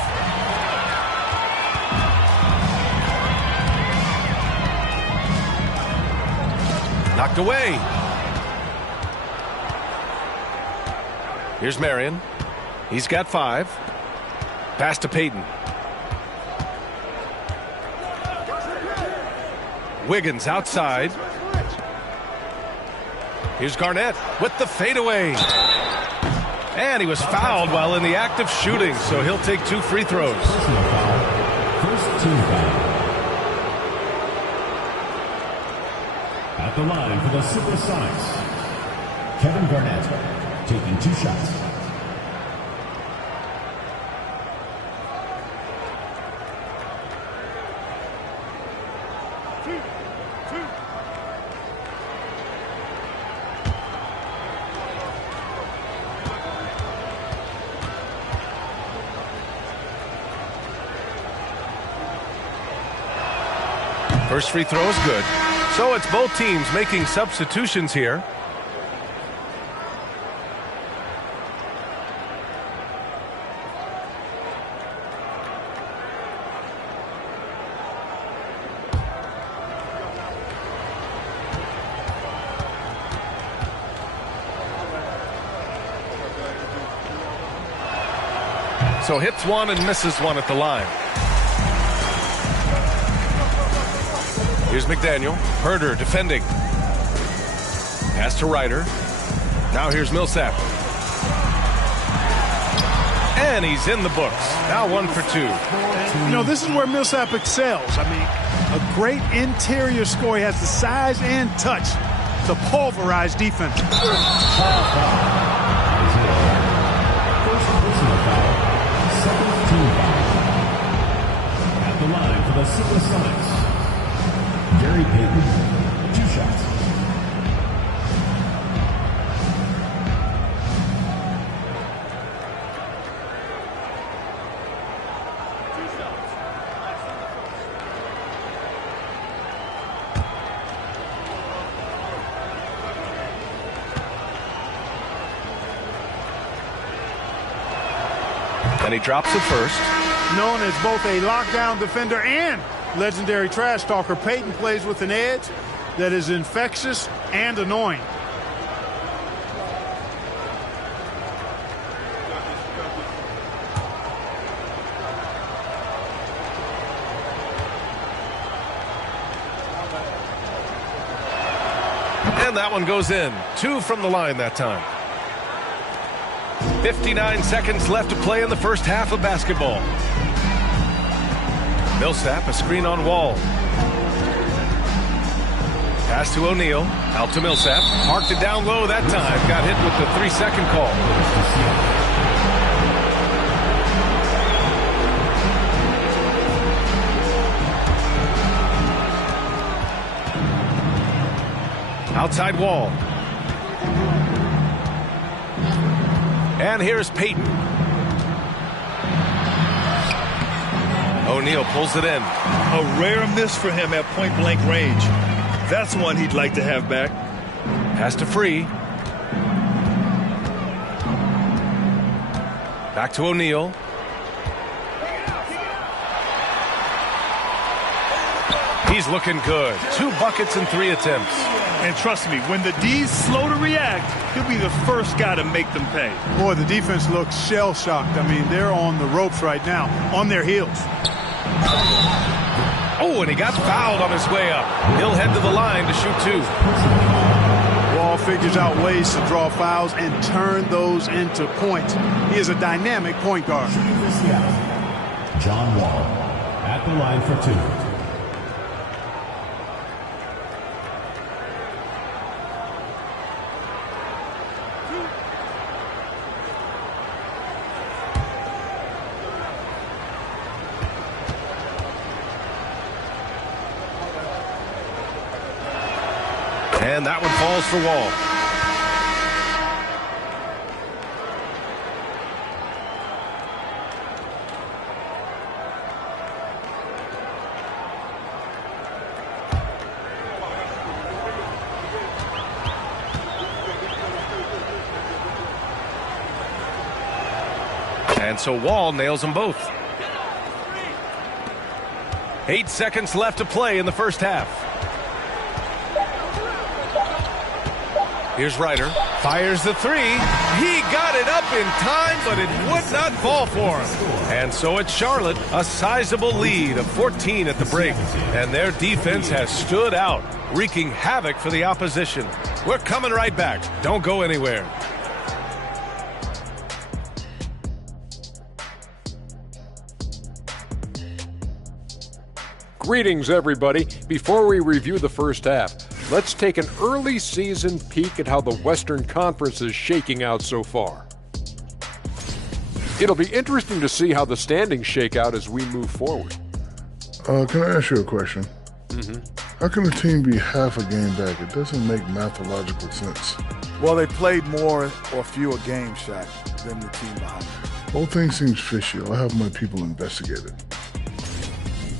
Knocked away. Here's Marion. He's got 5. Pass to Payton. Wiggins outside. Here's Garnett with the fadeaway. And he was fouled while in the act of shooting, so he'll take 2 free throws. First team foul. At the line for the Supersonics, Kevin Garnett taking 2 shots. First free throw is good. So it's both teams making substitutions here. So hits one and misses one at the line. Here's McDaniel. Herder defending. Pass to Ryder. Now here's Millsap. And he's in the books. Now 1 for 2. You know, this is where Millsap excels. I mean, a great interior score. He has the size and touch to pulverize defense. At the line for the Supersonics, Gary Payton, 2 shots. And he drops it first. Known as both a lockdown defender and legendary trash talker, Payton plays with an edge that is infectious and annoying. And that one goes in. 2 from the line that time. 59 seconds left to play in the first half of basketball. Millsap, a screen on Wall. Pass to O'Neal. Out to Millsap. Marked it down low that time. Got hit with the 3-second call. Outside Wall. And here's Payton. O'Neal pulls it in. A rare miss for him at point-blank range. That's one he'd like to have back. Pass to Free. Back to O'Neal. He's looking good. 2 buckets and 3 attempts. And trust me, when the D's slow to react, he'll be the first guy to make them pay. Boy, the defense looks shell-shocked. I mean, they're on the ropes right now, on their heels. Oh, and he got fouled on his way up. He'll head to the line to shoot 2. Wall figures out ways to draw fouls and turn those into points. He is a dynamic point guard. John Wall at the line for 2. And that one falls for Wall. And so Wall nails them both. 8 seconds left to play in the first half. Here's Ryder. Fires the 3. He got it up in time, but it would not fall for him. And so it's Charlotte, a sizable lead of 14 at the break. And their defense has stood out, wreaking havoc for the opposition. We're coming right back. Don't go anywhere. Greetings, everybody. Before we review the first half, let's take an early season peek at how the Western Conference is shaking out so far. It'll be interesting to see how the standings shake out as we move forward. Can I ask you a question? Mm-hmm. How can a team be half a game back? It doesn't make mathological sense. Well, they played more or fewer games, Shaq, than the team behind them. Whole thing seems fishy. I'll have my people investigate it.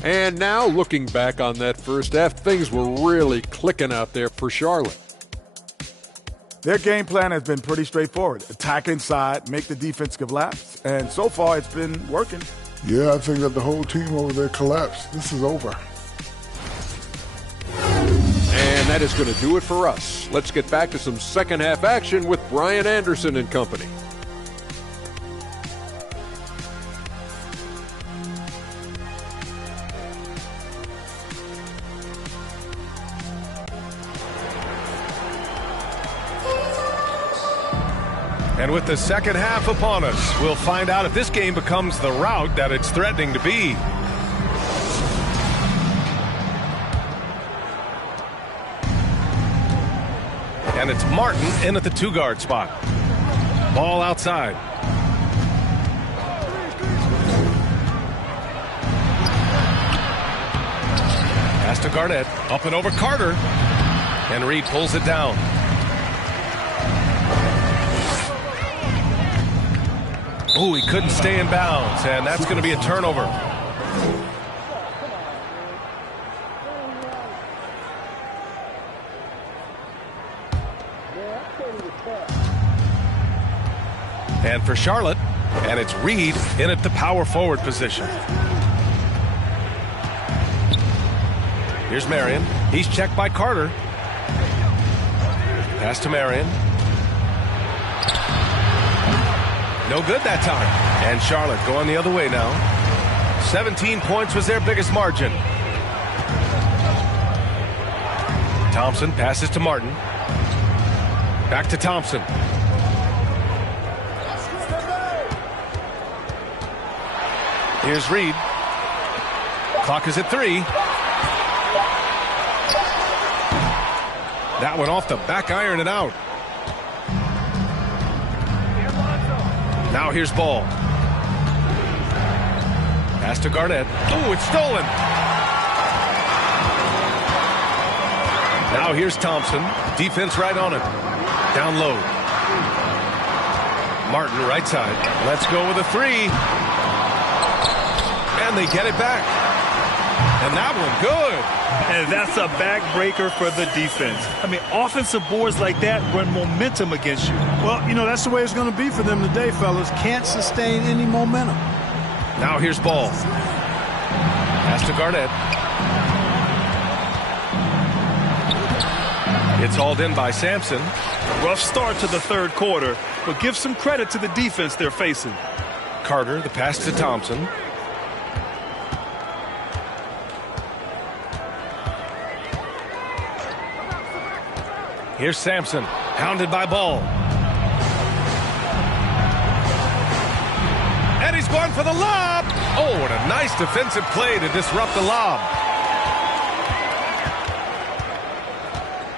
And now, looking back on that first half, things were really clicking out there for Charlotte. Their game plan has been pretty straightforward. Attack inside, make the defense collapse, and so far it's been working. Yeah, I think that the whole team over there collapsed. This is over. And that is going to do it for us. Let's get back to some second half action with Brian Anderson and company. And with the second half upon us, we'll find out if this game becomes the rout that it's threatening to be. And it's Martin in at the 2-guard spot. Ball outside. Pass to Garnett. Up and over Carter. And Reed pulls it down. Oh, he couldn't stay in bounds, and that's going to be a turnover. And for Charlotte, and it's Reed in at the power forward position. Here's Marion. He's checked by Carter. Pass to Marion. No good that time. And Charlotte going the other way now. 17 points was their biggest margin. Thompson passes to Martin. Back to Thompson. Here's Reed. Clock is at 3. That one off the back iron and out. Now here's Ball. Pass to Garnett. Oh, it's stolen. Now here's Thompson. Defense right on him. Down low. Martin right side. Let's go with a 3. And they get it back. And that one good. And that's a backbreaker for the defense. I mean, offensive boards like that run momentum against you. Well, you know, that's the way it's going to be for them today, fellas. Can't sustain any momentum. Now here's Ball. Pass to Garnett. It's hauled in by Sampson. Rough start to the third quarter, but give some credit to the defense they're facing. Carter, the pass to Thompson. Here's Sampson, hounded by Ball. And he's going for the lob. Oh, what a nice defensive play to disrupt the lob.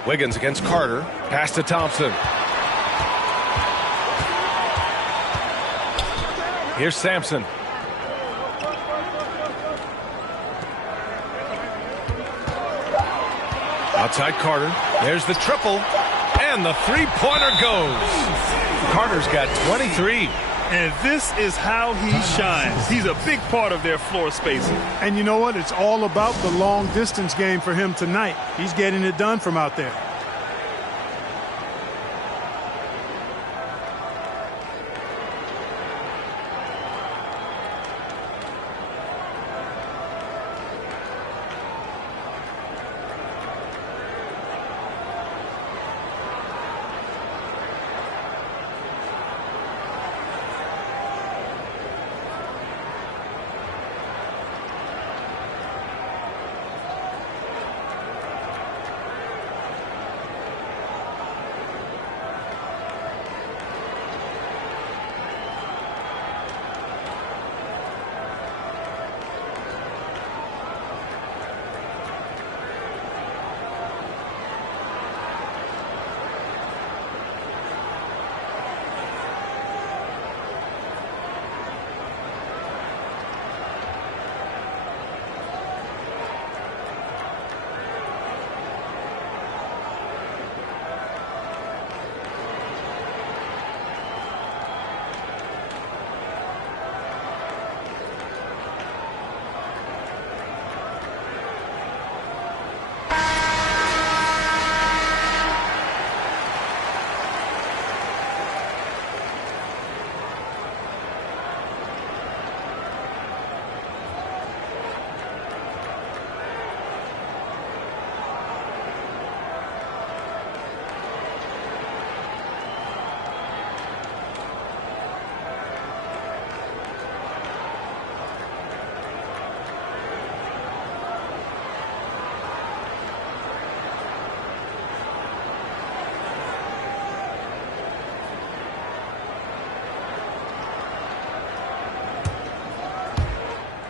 Wiggins against Carter. Pass to Thompson. Here's Sampson. Outside Carter. There's the triple. And the three-pointer goes. Carter's got 23. And this is how he shines. He's a big part of their floor spacing. And you know what? It's all about the long-distance game for him tonight. He's getting it done from out there.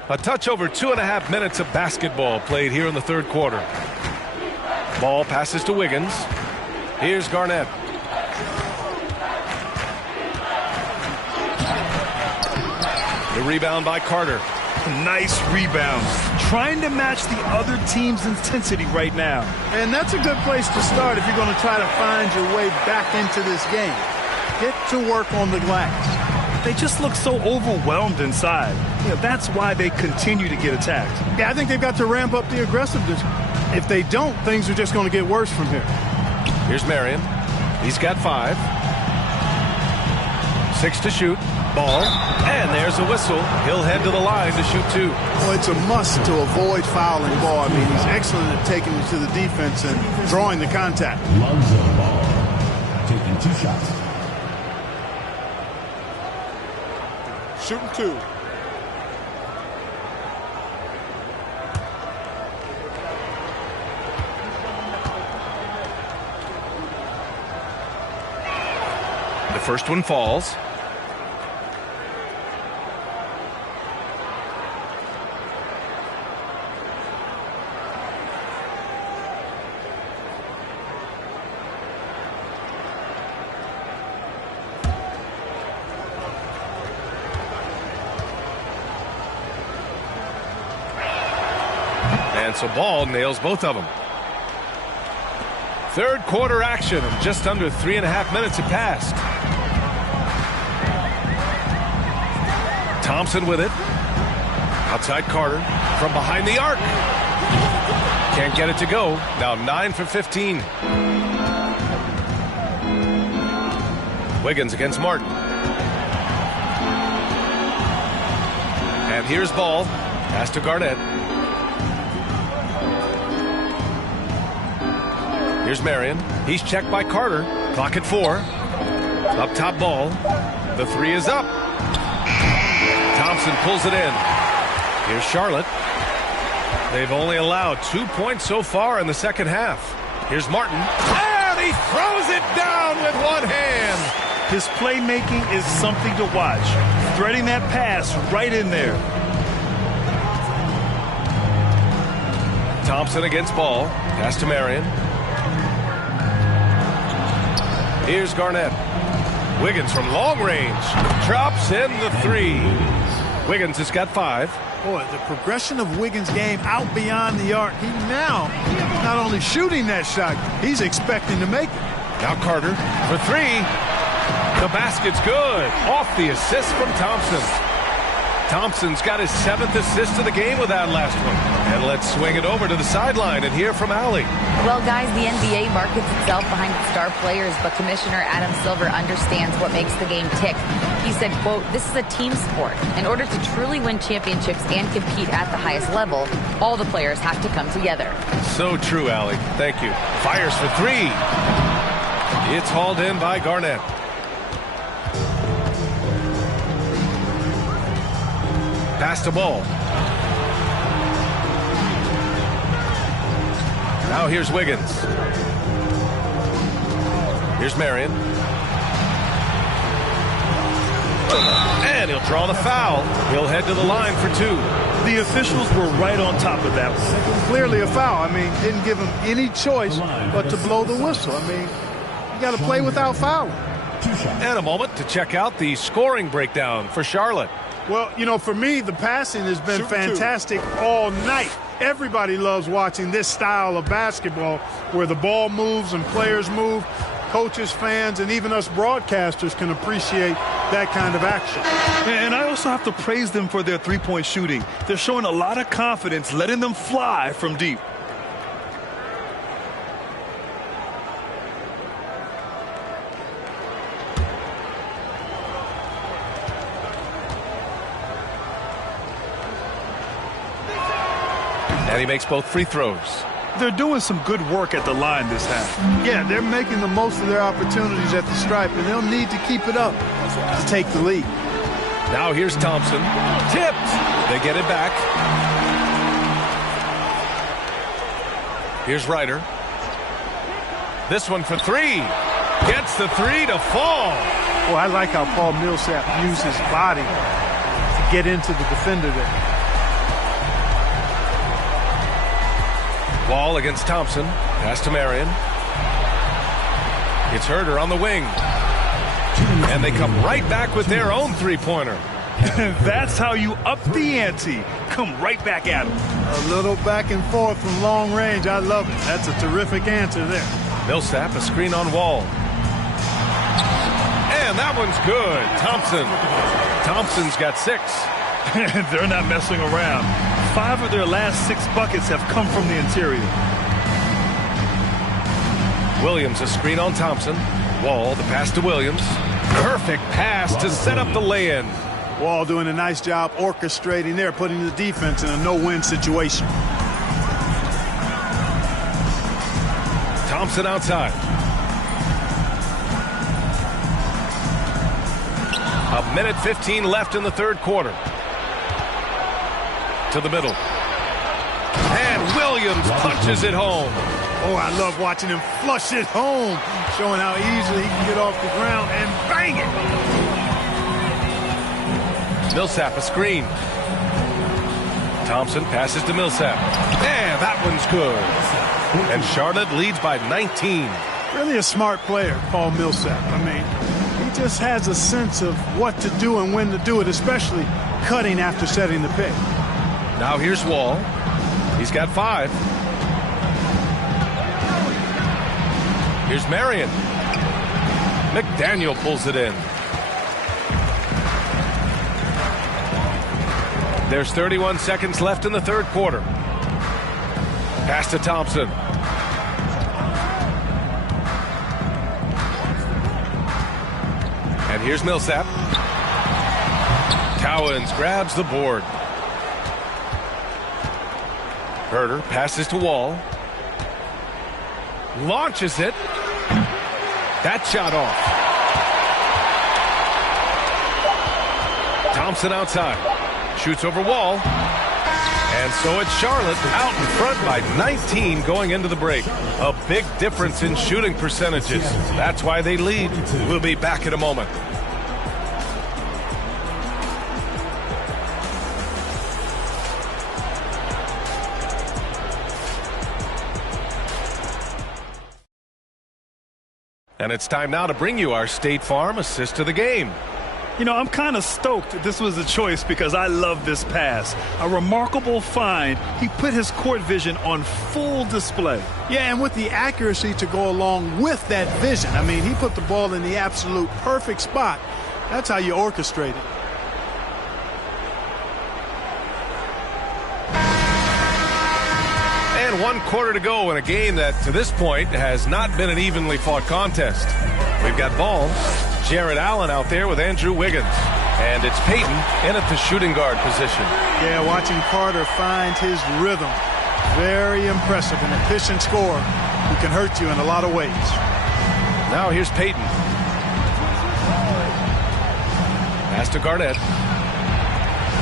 A touch over 2.5 minutes of basketball played here in the third quarter. Ball passes to Wiggins. Here's Garnett. The rebound by Carter. Nice rebound. Trying to match the other team's intensity right now. And that's a good place to start if you're going to try to find your way back into this game. Get to work on the glass. They just look so overwhelmed inside. That's why they continue to get attacked. Yeah, I think they've got to ramp up the aggressiveness. If they don't, things are just going to get worse from here. Here's Marion. He's got 5. 6 to shoot. Ball. And there's a whistle. He'll head to the line to shoot 2. Well, it's a must to avoid fouling Ball. I mean, he's excellent at taking it to the defense and drawing the contact. Lonzo Ball taking 2 shots. Shooting 2. The first one falls. And so Ball nails both of them. Third quarter action, and just under 3.5 minutes have passed. Thompson with it. Outside Carter. From behind the arc. Can't get it to go. Now 9 for 15. Wiggins against Martin. And here's Ball. Pass to Garnett. Here's Marion. He's checked by Carter. Clock at 4. Up top Ball. The 3 is up. Thompson pulls it in. Here's Charlotte. They've only allowed 2 points so far in the second half. Here's Martin. And he throws it down with one hand. His playmaking is something to watch. Threading that pass right in there. Thompson against Ball. Pass to Marion. Here's Garnett. Wiggins from long range. Drops in the 3. Wiggins has got 5. Boy, the progression of Wiggins' game out beyond the arc. He now not only shooting that shot, he's expecting to make it. Now Carter for 3. The basket's good. Off the assist from Thompson. Thompson's got his 7th assist of the game with that last one. And let's swing it over to the sideline and hear from Allie. Well, guys, the NBA markets itself behind its star players, but Commissioner Adam Silver understands what makes the game tick. He said, quote, "This is a team sport. In order to truly win championships and compete at the highest level, all the players have to come together." So true, Allie. Thank you. Fires for 3. It's hauled in by Garnett. Pass to Ball. Now here's Wiggins. Here's Marion. And he'll draw the foul. He'll head to the line for 2. The officials were right on top of that one. Clearly a foul. I mean, didn't give him any choice but to blow the whistle. I mean, you got to play without fouling. And a moment to check out the scoring breakdown for Charlotte. Well, you know, for me, the passing has been fantastic all night. Everybody loves watching this style of basketball where the ball moves and players move. Coaches, fans, and even us broadcasters can appreciate that kind of action. And I also have to praise them for their three-point shooting. They're showing a lot of confidence, letting them fly from deep. And he makes both free throws. They're doing some good work at the line this half. Yeah, they're making the most of their opportunities at the stripe, and they'll need to keep it up to take the lead. Now here's Thompson. Tipped. They get it back. Here's Ryder. This one for 3. Gets the 3 to fall. Well, I like how Paul Millsap used his body to get into the defender there. Wall against Thompson. Pass to Marion. It's Herder on the wing. And they come right back with their own three-pointer. That's how you up the ante. Come right back at them. A little back and forth from long range. I love it. That's a terrific answer there. Millsap, a screen on Wall. And that one's good. Thompson's got 6. They're not messing around. 5 of their last 6 buckets have come from the interior. Williams, a screen on Thompson. Wall, the pass to Williams. Perfect pass to set up the lay-in. Wall doing a nice job orchestrating there, putting the defense in a no-win situation. Thompson outside. A minute 15 left in the third quarter. To the middle. And Williams punches it home. Oh, I love watching him flush it home, showing how easily he can get off the ground and bang it. Millsap, a screen. Thompson passes to Millsap. And that one's good. And Charlotte leads by 19. Really a smart player, Paul Millsap. I mean, he just has a sense of what to do and when to do it, especially cutting after setting the pick. Now here's Wall. He's got 5. Here's Marion. McDaniel pulls it in. There's 31 seconds left in the third quarter. Pass to Thompson. And here's Millsap. Cowens grabs the board. Herder passes to Wall. Launches it. That shot off. Thompson outside. Shoots over Wall. And so it's Charlotte out in front by 19 going into the break. A big difference in shooting percentages. That's why they lead. We'll be back in a moment. And it's time now to bring you our State Farm assist to the game. You know, I'm kind of stoked that this was a choice because I love this pass. A remarkable find. He put his court vision on full display. Yeah, and with the accuracy to go along with that vision. I mean, he put the ball in the absolute perfect spot. That's how you orchestrate it. And 1 quarter to go in a game that, to this point, has not been an evenly fought contest. We've got ball. Jared Allen out there with Andrew Wiggins. And it's Peyton in at the shooting guard position. Yeah, watching Carter find his rhythm. Very impressive. An efficient scorer who can hurt you in a lot of ways. Now here's Peyton. Pass to Garnett.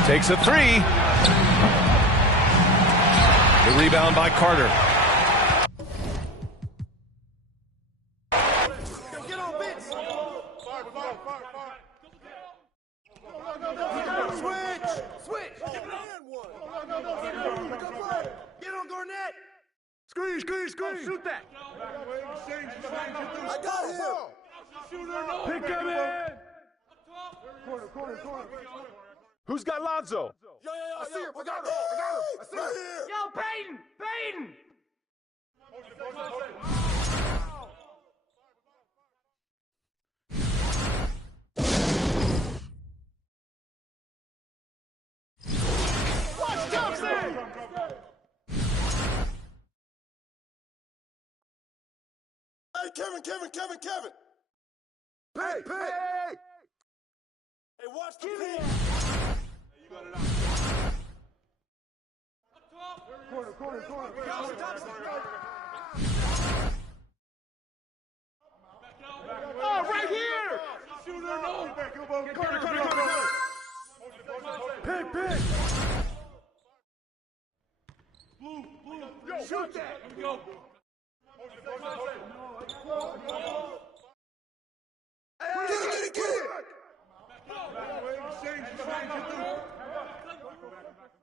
Takes a 3. The rebound by Carter. Screen. Shoot that. I got him. Pick him in. Corner. Who's got Lonzo? Yo, I see him. I got him. I see him. Yo, Peyton. Watch Thompson. Hey, Kevin. Hey. Hey, watch the pin. You got it out. Corner. Oh, right here. Shooter, no. Corner. Pick. Blue. Yo, shoot that. Here we go. Get it.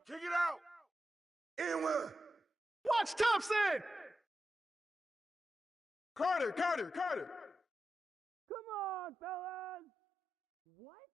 Kick it out. And one. Watch Thompson! Carter! Come on, fellas! What?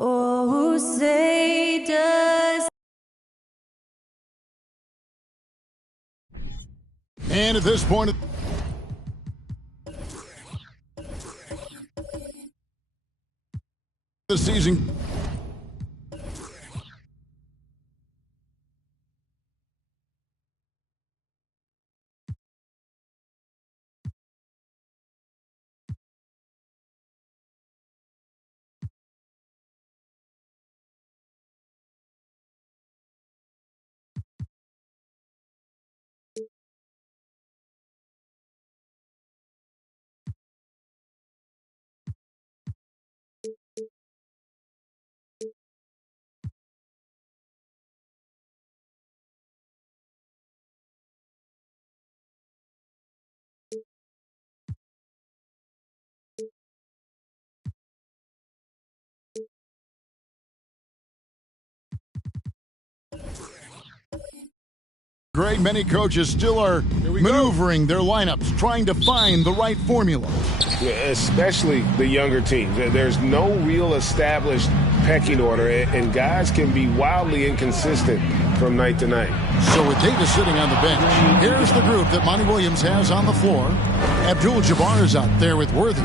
Oh, say does. And at this point, the season. Greg, many coaches still are maneuvering their lineups, trying to find the right formula. Yeah, especially the younger teams. There's no real established pecking order, and guys can be wildly inconsistent from night to night. So with Davis sitting on the bench, here's the group that Monty Williams has on the floor. Abdul-Jabbar is out there with Worthy.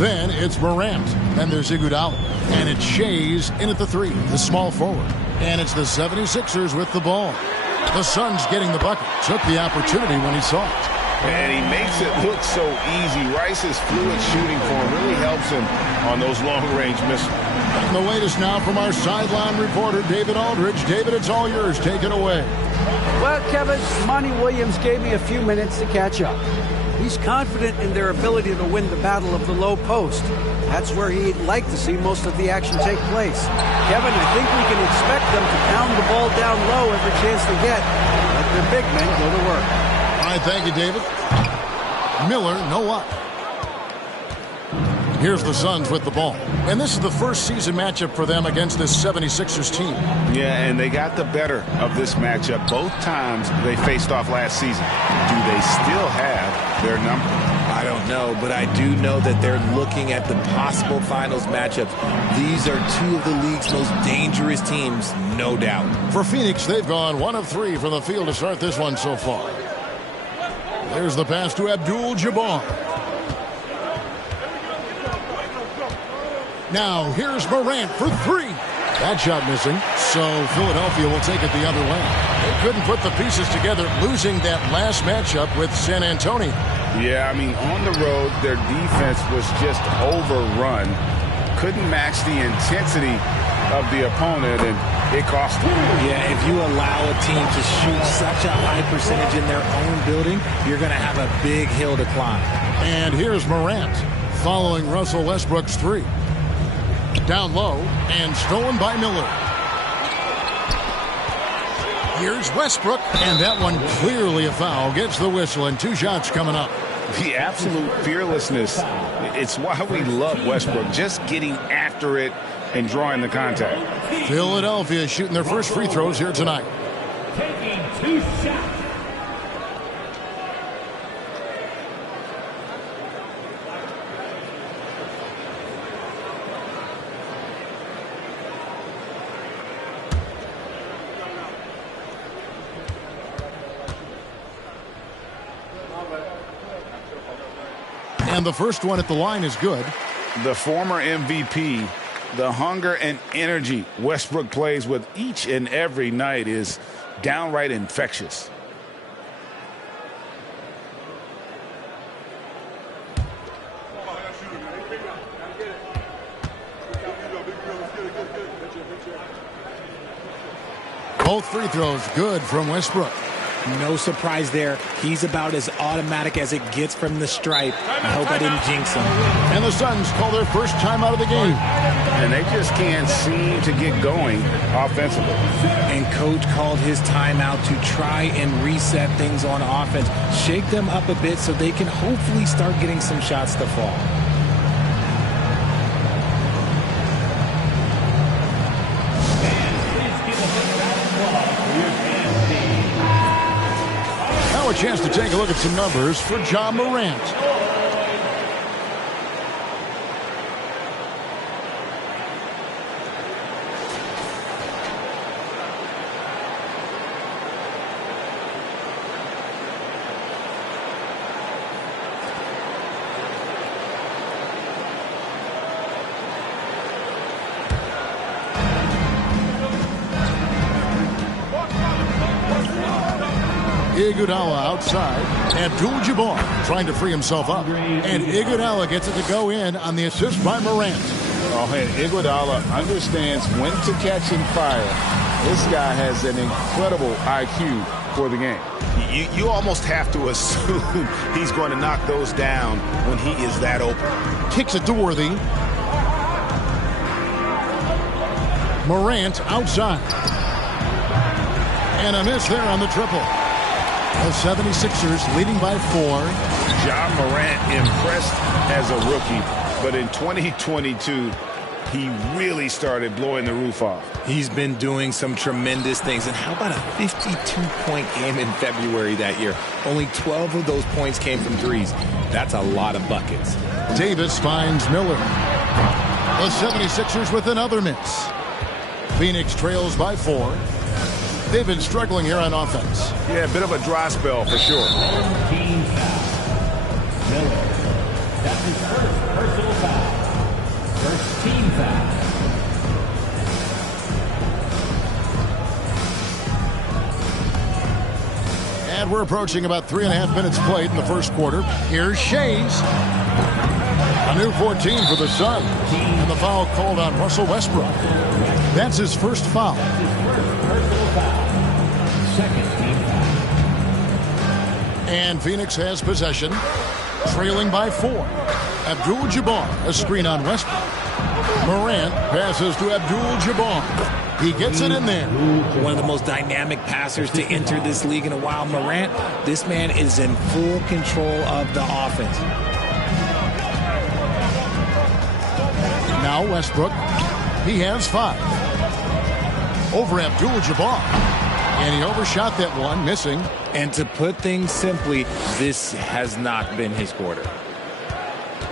Then it's Morant. Then there's Iguodala. And it's Shays in at the 3, the small forward. And it's the 76ers with the ball. The Suns getting the bucket. Took the opportunity when he saw it. And he makes it look so easy. Rice's fluid shooting form really helps him on those long-range misses. And the latest now from our sideline reporter, David Aldridge. David, it's all yours. Take it away. Well, Kevin, Monty Williams gave me a few minutes to catch up. He's confident in their ability to win the battle of the low post. That's where he'd like to see most of the action take place. Kevin, I think we can expect them to pound the ball down low every chance they get. Let their big men go to work. All right, thank you, David. Miller, no up. Here's the Suns with the ball. And this is the first season matchup for them against this 76ers team. Yeah, and they got the better of this matchup both times they faced off last season. Do they still have their number? I don't know, but I do know that they're looking at the possible finals matchups. These are two of the league's most dangerous teams, no doubt. For Phoenix, they've gone 1 of 3 from the field to start this one so far. There's the pass to Abdul-Jabbar. Now, here's Morant for 3. That shot missing, so Philadelphia will take it the other way. They couldn't put the pieces together, losing that last matchup with San Antonio. Yeah, I mean, on the road, their defense was just overrun. Couldn't match the intensity of the opponent, and it cost them. Yeah, if you allow a team to shoot such a high percentage in their own building, you're going to have a big hill to climb. And here's Morant, following Russell Westbrook's 3. Down low, and stolen by Miller. Here's Westbrook, and that one clearly a foul. Gets the whistle, and 2 shots coming up. The absolute fearlessness. It's why we love Westbrook, just getting after it and drawing the contact. Philadelphia shooting their first free throws here tonight. Taking 2 shots. And the first one at the line is good. The former MVP, the hunger and energy Westbrook plays with each and every night is downright infectious. Both free throws good from Westbrook. No surprise there. He's about as automatic as it gets from the stripe. I hope I didn't jinx him. And the Suns call their first time out of the game. And they just can't seem to get going offensively. And coach called his timeout to try and reset things on offense. Shake them up a bit so they can hopefully start getting some shots to fall. A chance to take a look at some numbers for John Morant. Iguodala outside. Abdul-Jabbar trying to free himself up. And Iguodala gets it to go in on the assist by Morant. Oh, and Iguodala understands when to catch and fire. This guy has an incredible IQ for the game. You almost have to assume he's going to knock those down when he is that open. Kicks it to Worthy. Morant outside. And a miss there on the triple. The 76ers leading by 4. John Morant impressed as a rookie, but in 2022, he really started blowing the roof off. He's been doing some tremendous things. And how about a 52-point game in February that year? Only 12 of those points came from threes. That's a lot of buckets. Davis finds Miller. The 76ers with another miss. Phoenix trails by 4. They've been struggling here on offense. Yeah, a bit of a dry spell for sure. Team foul. Miller. That's his first personal foul. First team foul. And we're approaching about 3.5 minutes played in the first quarter. Here's Shays. A new 14 for the Sun. And the foul called on Russell Westbrook. That's his first foul. Second team foul. And Phoenix has possession, trailing by 4. Abdul-Jabbar, a screen on Westbrook. Morant passes to Abdul-Jabbar. He gets it in there. One of the most dynamic passers to enter this league in a while. Morant, this man is in full control of the offense. Now Westbrook, he has 5. Over Abdul-Jabbar. And he overshot that one, missing. And to put things simply, this has not been his quarter.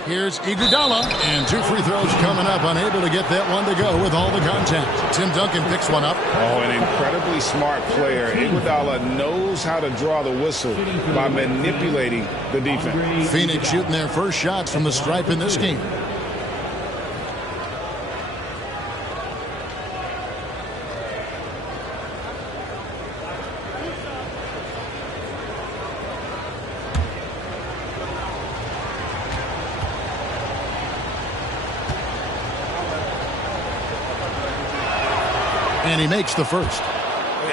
Here's Iguodala, and 2 free throws coming up, unable to get that one to go with all the contact. Tim Duncan picks one up. Oh, an incredibly smart player. Iguodala knows how to draw the whistle by manipulating the defense. Phoenix shooting their first shots from the stripe in this game. And he makes the first.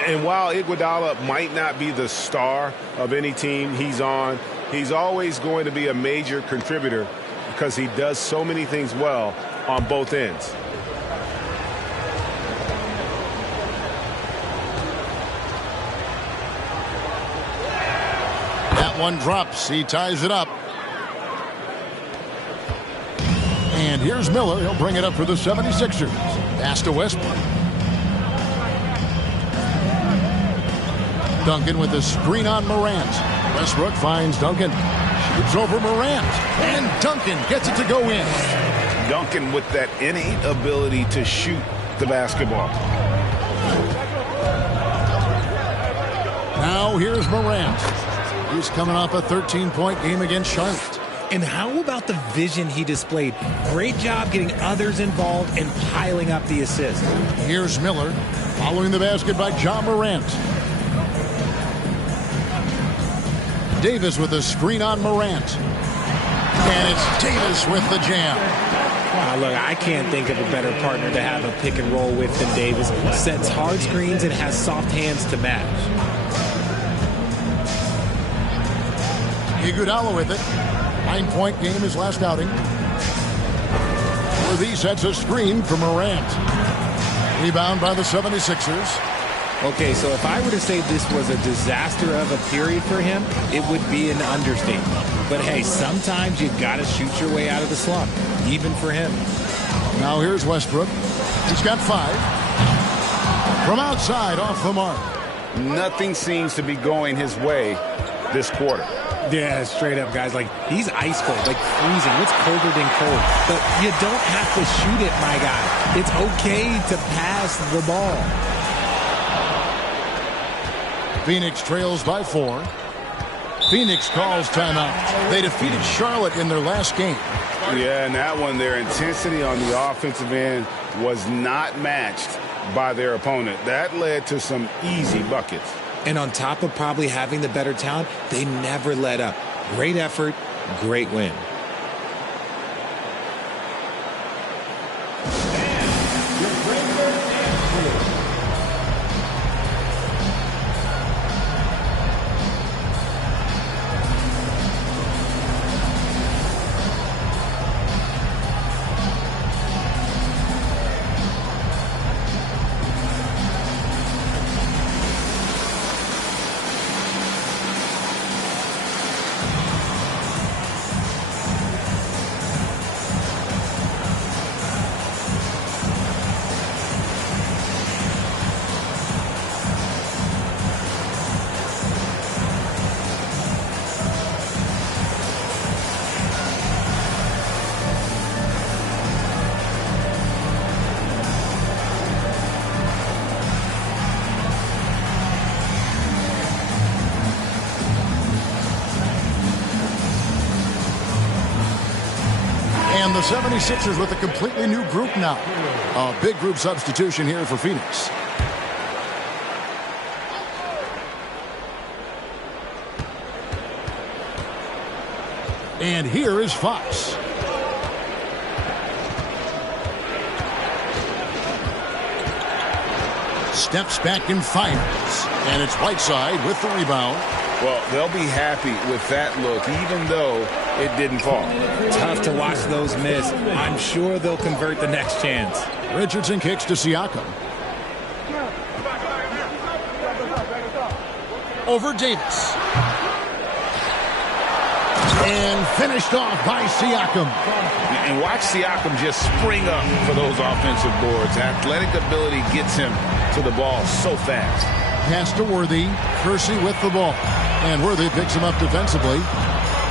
And while Iguodala might not be the star of any team he's on, he's always going to be a major contributor because he does so many things well on both ends. That one drops. He ties it up. And here's Miller. He'll bring it up for the 76ers. Pass to Westbrook. Duncan with the screen on Morant. Westbrook finds Duncan. Shoots over Morant. And Duncan gets it to go in. Duncan with that innate ability to shoot the basketball. Now here's Morant. He's coming off a 13-point game against Charlotte. And how about the vision he displayed? Great job getting others involved and piling up the assist. Here's Miller. Following the basket by Ja Morant. Davis with a screen on Morant. And it's Davis with the jam. Wow, look, I can't think of a better partner to have a pick and roll with than Davis. Sets hard screens and has soft hands to match. Iguodala with it. 9-point game his last outing. Worthy sets a screen for Morant. Rebound by the 76ers. Okay, so if I were to say this was a disaster of a period for him, it would be an understatement. But hey, sometimes you got to shoot your way out of the slump, even for him. Now here's Westbrook. He's got 5. From outside, off the mark. Nothing seems to be going his way this quarter. Yeah, straight up, guys. Like, he's ice cold, like freezing. It's colder than cold. But you don't have to shoot it, my guy. It's okay to pass the ball. Phoenix trails by 4. Phoenix calls timeout. They defeated Charlotte in their last game. Yeah, and that one, their intensity on the offensive end was not matched by their opponent. That led to some easy buckets. And on top of probably having the better talent, they never let up. Great effort, great win. 76ers with a completely new group now. A big group substitution here for Phoenix. And here is Fox. Steps back and fires. And it's Whiteside with the rebound. Well, they'll be happy with that look, even though it didn't fall. Tough to watch those miss. I'm sure they'll convert the next chance. Richardson kicks to Siakam. Over Davis. And finished off by Siakam. And watch Siakam just spring up for those offensive boards. Athletic ability gets him to the ball so fast. Pass to Worthy. Kersey with the ball. And Worthy picks him up defensively.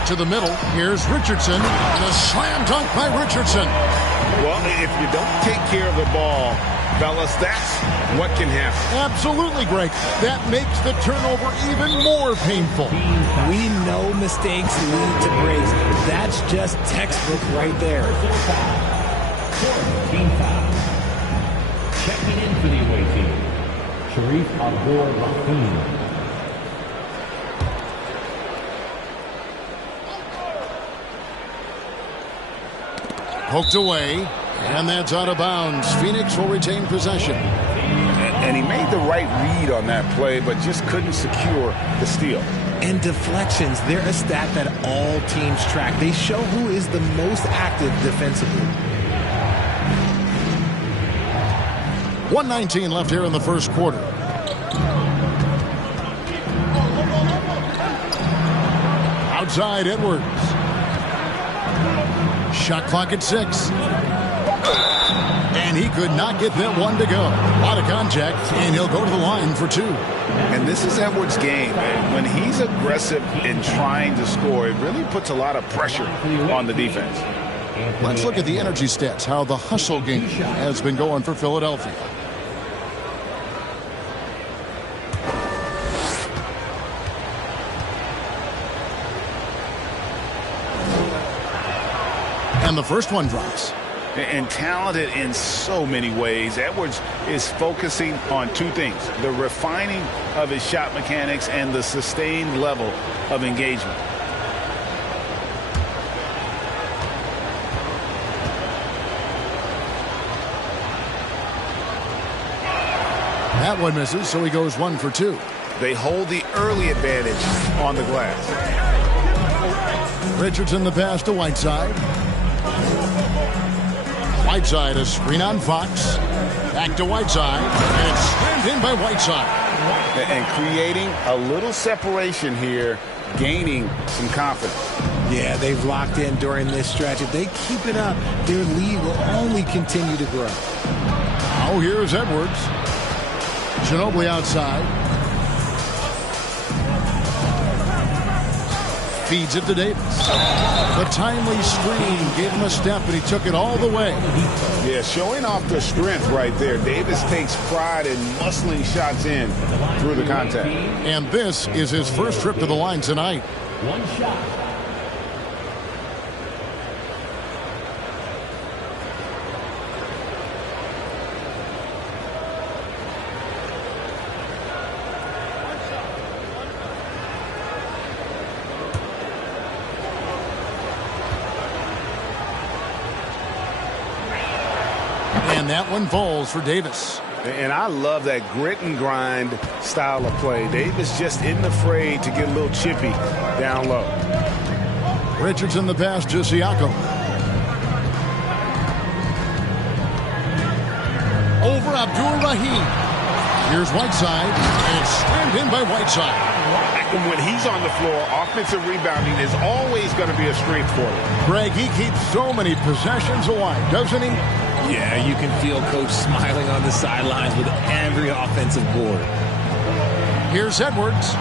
To the middle. Here's Richardson. And a slam dunk by Richardson. Well, if you don't take care of the ball, fellas, that's what can happen. Absolutely, Greg. That makes the turnover even more painful. We know mistakes lead to breaks. That's just textbook right there. Team foul. Checking in for the away team, Sharif Abdul-Rahim. Poked away, and that's out of bounds. Phoenix will retain possession. And he made the right read on that play, but just couldn't secure the steal. And deflections, they're a stat that all teams track. They show who is the most active defensively. 1:19 left here in the first quarter. Outside Edwards. Shot clock at 6. And he could not get that one to go. A lot of contact, and he'll go to the line for 2. And this is Edwards' game. When he's aggressive in trying to score, it really puts a lot of pressure on the defense. Let's look at the energy stats, how the hustle game has been going for Philadelphia. And the first one drops. And talented in so many ways. Edwards is focusing on 2 things: the refining of his shot mechanics and the sustained level of engagement. That one misses, so he goes 1 for 2. They hold the early advantage on the glass. Richardson the pass to Whiteside. Whiteside, a screen on Fox. Back to Whiteside. And it's slammed in by Whiteside. And creating a little separation here, gaining some confidence. Yeah, they've locked in during this stretch. If they keep it up, their lead will only continue to grow. Oh, here's Edwards. Ginobili outside. Feeds it to Davis. The timely screen gave him a step, and he took it all the way. Yeah, showing off the strength right there. Davis takes pride in muscling shots in through the contact. And this is his first trip to the line tonight. 1 shot. And that one falls for Davis. And I love that grit and grind style of play. Davis just isn't afraid to get a little chippy down low. Richardson the pass to Siakam. Over Abdul-Rahim. Here's Whiteside, and it's slammed in by Whiteside. And when he's on the floor, offensive rebounding is always going to be a strength for him. Greg, he keeps so many possessions alive, doesn't he? Yeah, you can feel Coach smiling on the sidelines with every offensive board. Here's Edwards.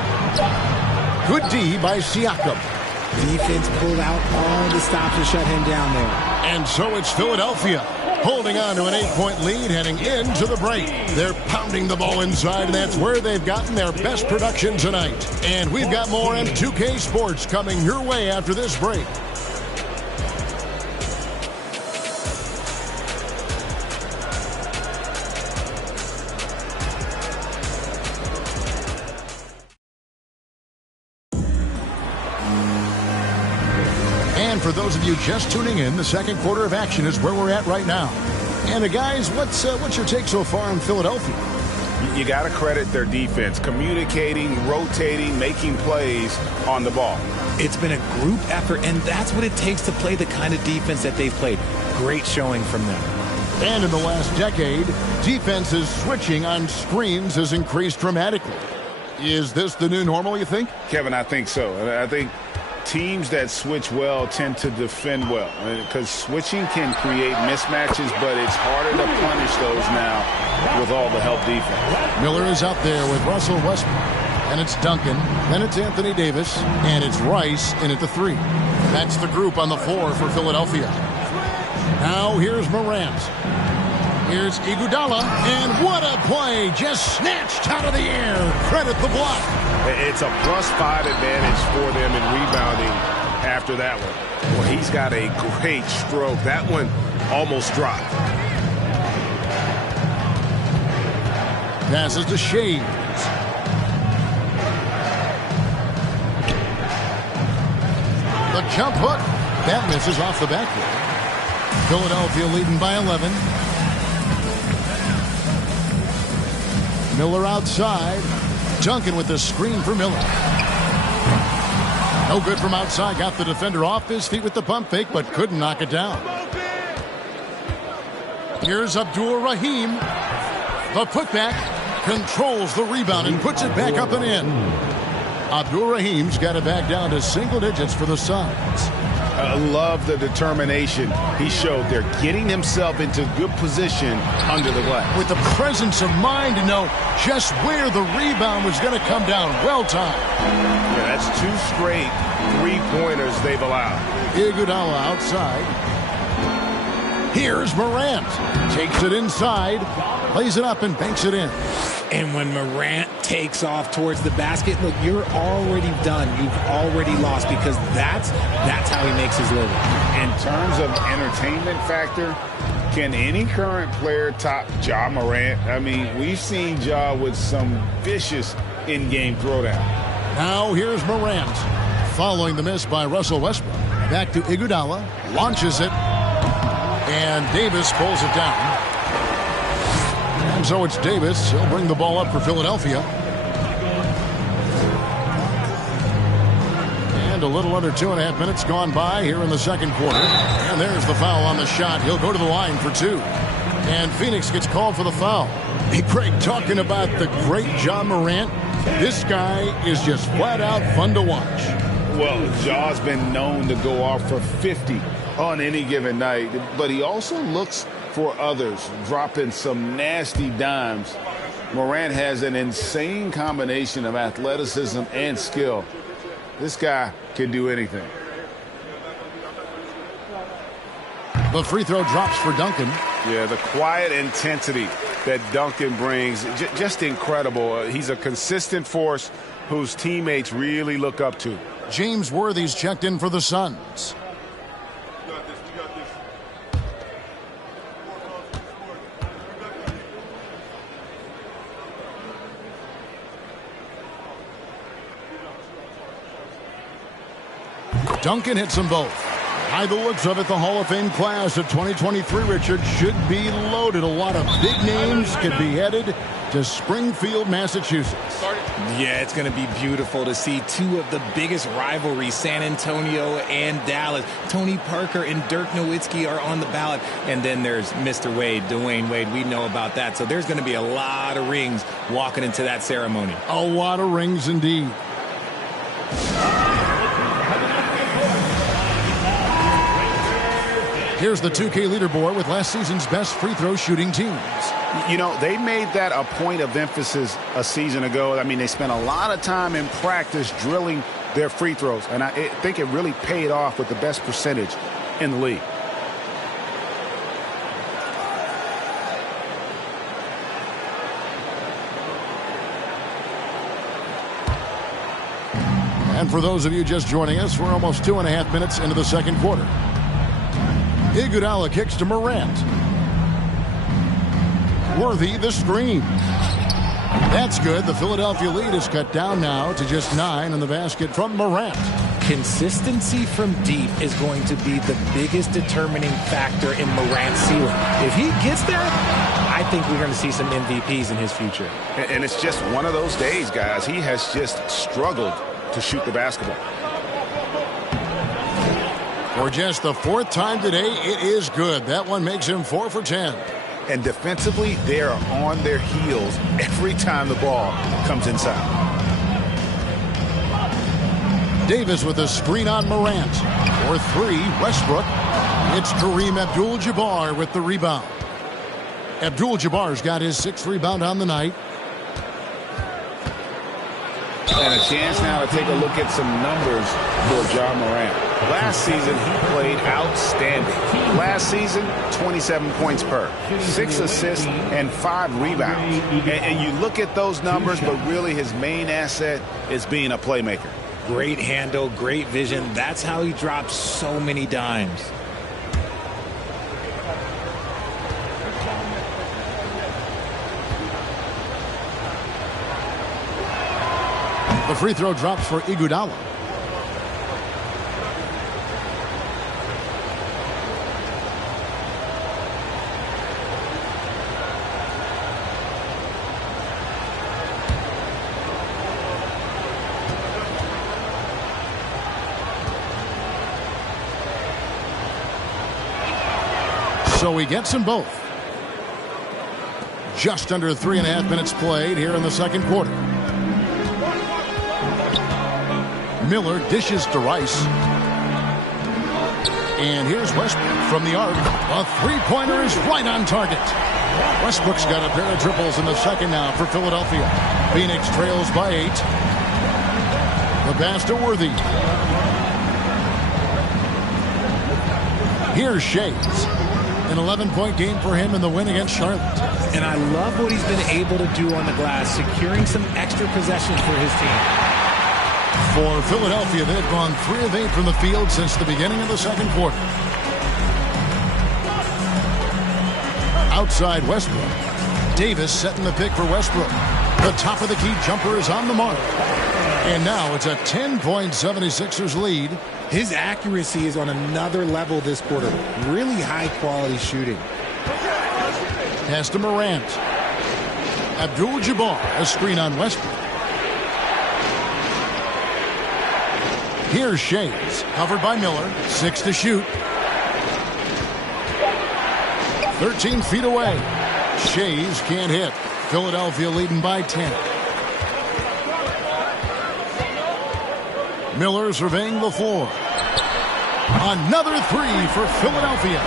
Good D by Siakam. Defense pulled out all the stops to shut him down there. And so it's Philadelphia holding on to an 8-point lead heading into the break. They're pounding the ball inside, and that's where they've gotten their best production tonight. And we've got more M2K Sports coming your way after this break. And for those of you just tuning in, the second quarter of action is where we're at right now. And guys, what's your take so far on Philadelphia? You got to credit their defense, communicating, rotating, making plays on the ball. It's been a group effort, and that's what it takes to play the kind of defense that they've played. Great showing from them. And in the last decade, defenses switching on screens has increased dramatically. Is this the new normal, you think? Kevin, I think so. I think teams that switch well tend to defend well, because switching can create mismatches, but it's harder to punish those now with all the help defense. Miller is out there with Russell Westbrook, and it's Duncan, then it's Anthony Davis, and it's Rice in at the 3. That's the group on the floor for Philadelphia. Now here's Morant. Here's Iguodala, and what a play! Just snatched out of the air. Credit the block. It's a +5 advantage for them in rebounding after that one. Well, he's got a great stroke. That one almost dropped. Passes to Shades. The jump hook. That misses off the backboard. Philadelphia leading by 11. Miller outside. Duncan with the screen for Miller. No good from outside. Got the defender off his feet with the pump fake, but couldn't knock it down. Here's Abdul Rahim. The putback controls the rebound and puts it back up and in. Abdul Rahim's got it back down to single digits for the Suns. I love the determination he showed there, getting himself into good position under the glass. With the presence of mind to know just where the rebound was going to come down. Well timed. Yeah, that's 2 straight three-pointers they've allowed. Iguodala outside. Here's Morant. Takes it inside, plays it up, and banks it in. And when Morant takes off towards the basket, look, you're already done. You've already lost, because that's how he makes his living. In terms of entertainment factor, can any current player top Ja Morant? I mean, we've seen Ja with some vicious in-game throwdown. Now here's Morant. Following the miss by Russell Westbrook. Back to Iguodala. Launches it. And Davis pulls it down. And so it's Davis. He'll bring the ball up for Philadelphia. And a little under 2.5 minutes gone by here in the second quarter. And there's the foul on the shot. He'll go to the line for 2. And Phoenix gets called for the foul. Hey, Craig, talking about the great Ja Morant, this guy is just flat out fun to watch. Well, Ja's been known to go off for 50 on any given night, but he also looks for others, dropping some nasty dimes. Morant has an insane combination of athleticism and skill. This guy can do anything. The free throw drops for Duncan. Yeah, the quiet intensity that Duncan brings, just incredible. He's a consistent force whose teammates really look up to. James Worthy's checked in for the Suns. Duncan hits them both. By the looks of it, the Hall of Fame class of 2023, Richard, should be loaded. A lot of big names could be headed to Springfield, Massachusetts. Yeah, it's going to be beautiful to see 2 of the biggest rivalries, San Antonio and Dallas. Tony Parker and Dirk Nowitzki are on the ballot. And then there's Mr. Wade, Dwayne Wade. We know about that. So there's going to be a lot of rings walking into that ceremony. A lot of rings indeed. Here's the 2K leaderboard with last season's best free throw shooting teams. You know, they made that a point of emphasis a season ago. I mean, they spent a lot of time in practice drilling their free throws, and I think it really paid off with the best percentage in the league. And for those of you just joining us, we're almost 2.5 minutes into the second quarter. Iguodala kicks to Morant. Worthy the screen. That's good. The Philadelphia lead is cut down now to just 9 in the basket from Morant. Consistency from deep is going to be the biggest determining factor in Morant's ceiling. If he gets that, I think we're going to see some MVPs in his future. And it's just one of those days, guys. He has just struggled to shoot the basketball. For just the 4th time today, it is good. That one makes him 4 for 10. And defensively, they are on their heels every time the ball comes inside. Davis with a screen on Morant. For 3, Westbrook. It's Kareem Abdul-Jabbar with the rebound. Abdul-Jabbar's got his 6th rebound on the night. And a chance now to take a look at some numbers for Ja Morant. Last season, he played outstanding. Last season, 27 points per, 6 assists, and 5 rebounds. And you look at those numbers, but really his main asset is being a playmaker. Great handle, great vision. That's how he drops so many dimes. The free throw drops for Iguodala. So he gets them both. Just under 3.5 minutes played here in the second quarter. Miller dishes to Rice. And here's Westbrook from the arc. A three-pointer is right on target. Westbrook's got a pair of triples in the second now for Philadelphia. Phoenix trails by 8. The pass to Worthy. Here's Shades. An 11-point game for him in the win against Charlotte. And I love what he's been able to do on the glass, securing some extra possessions for his team. For Philadelphia, they've gone 3 of 8 from the field since the beginning of the second quarter. Outside Westbrook. Davis setting the pick for Westbrook. The top of the key jumper is on the mark. And now it's a 10-point 76ers lead. His accuracy is on another level this quarter. Really high-quality shooting. Pass to Morant. Abdul-Jabbar, a screen on Westbrook. Here's Shades, covered by Miller. 6 to shoot. 13 feet away. Shades can't hit. Philadelphia leading by 10. Miller surveying the floor. Another 3 for Philadelphia.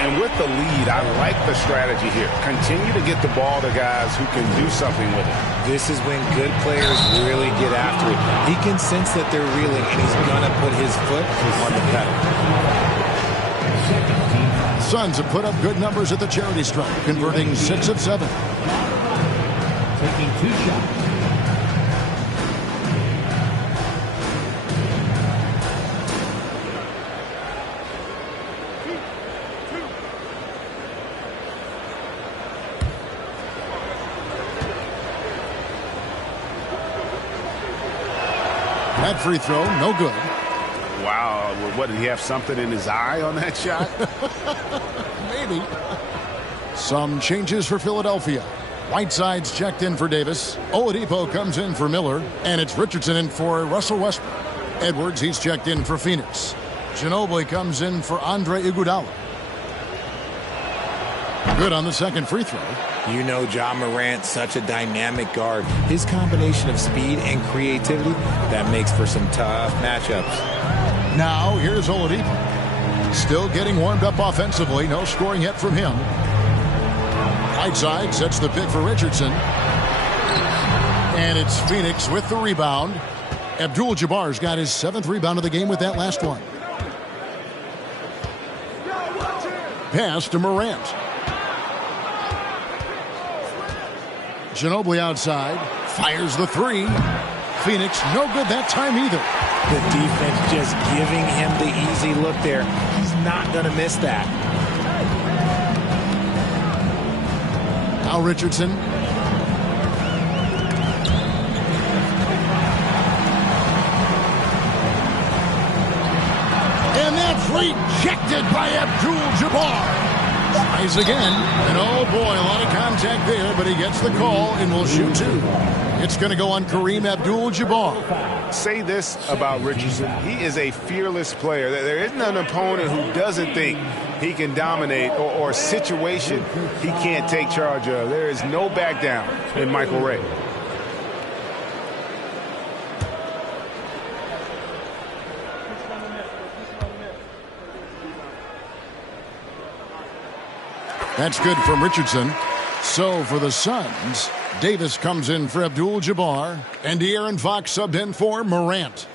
And with the lead, I like the strategy here. Continue to get the ball to guys who can do something with it. This is when good players really get after it. He can sense that they're reeling, and he's going to put his foot on the pedal. Suns have put up good numbers at the charity stripe, converting 6 of 7. Taking 2 shots. That free throw, no good. Wow, what, did he have something in his eye on that shot? Maybe. Some changes for Philadelphia. Whiteside's checked in for Davis. Oladipo comes in for Miller. And it's Richardson in for Russell Westbrook. Edwards, he's checked in for Phoenix. Ginobili comes in for Andre Iguodala. Good on the second free throw. You know Ja Morant, such a dynamic guard. His combination of speed and creativity, that makes for some tough matchups. Now, here's Oladipo. Still getting warmed up offensively. No scoring yet from him. Whiteside sets the pick for Richardson. And it's Phoenix with the rebound. Abdul-Jabbar's got his 7th rebound of the game with that last one. Pass to Morant. Ginobili outside. Fires the 3. Phoenix no good that time either. The defense just giving him the easy look there. He's not going to miss that. Now Richardson. Rejected by Abdul-Jabbar. Tries again, and oh boy, a lot of contact there, but he gets the call and will shoot two. It's going to go on Kareem Abdul-Jabbar. Say this about Richardson. He is a fearless player. There isn't an opponent who doesn't think he can dominate or a situation he can't take charge of. There is no back down in Michael Ray. That's good from Richardson. So for the Suns, Davis comes in for Abdul-Jabbar, and De'Aaron Fox subbed in for Morant.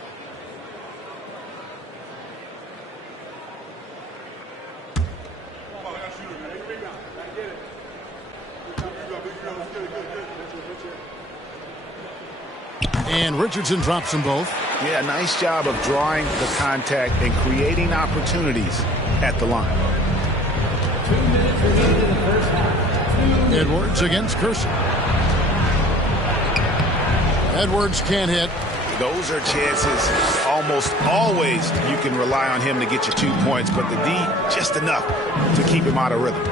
And Richardson drops them both. Yeah, nice job of drawing the contact and creating opportunities at the line. 2 minutes remaining in the first half. Edwards against Curson. Edwards can't hit. Those are chances almost always you can rely on him to get you 2 points, but the D just enough to keep him out of rhythm.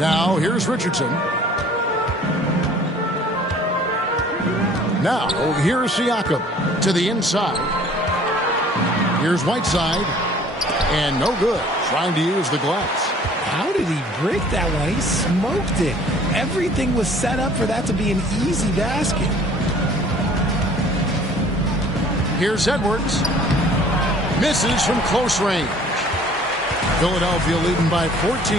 Now here's Richardson. Now here's Siakam to the inside. Here's Whiteside, and no good. Trying to use the glass. How did he break that one? He smoked it. Everything was set up for that to be an easy basket. Here's Edwards. Misses from close range. Philadelphia leading by 14.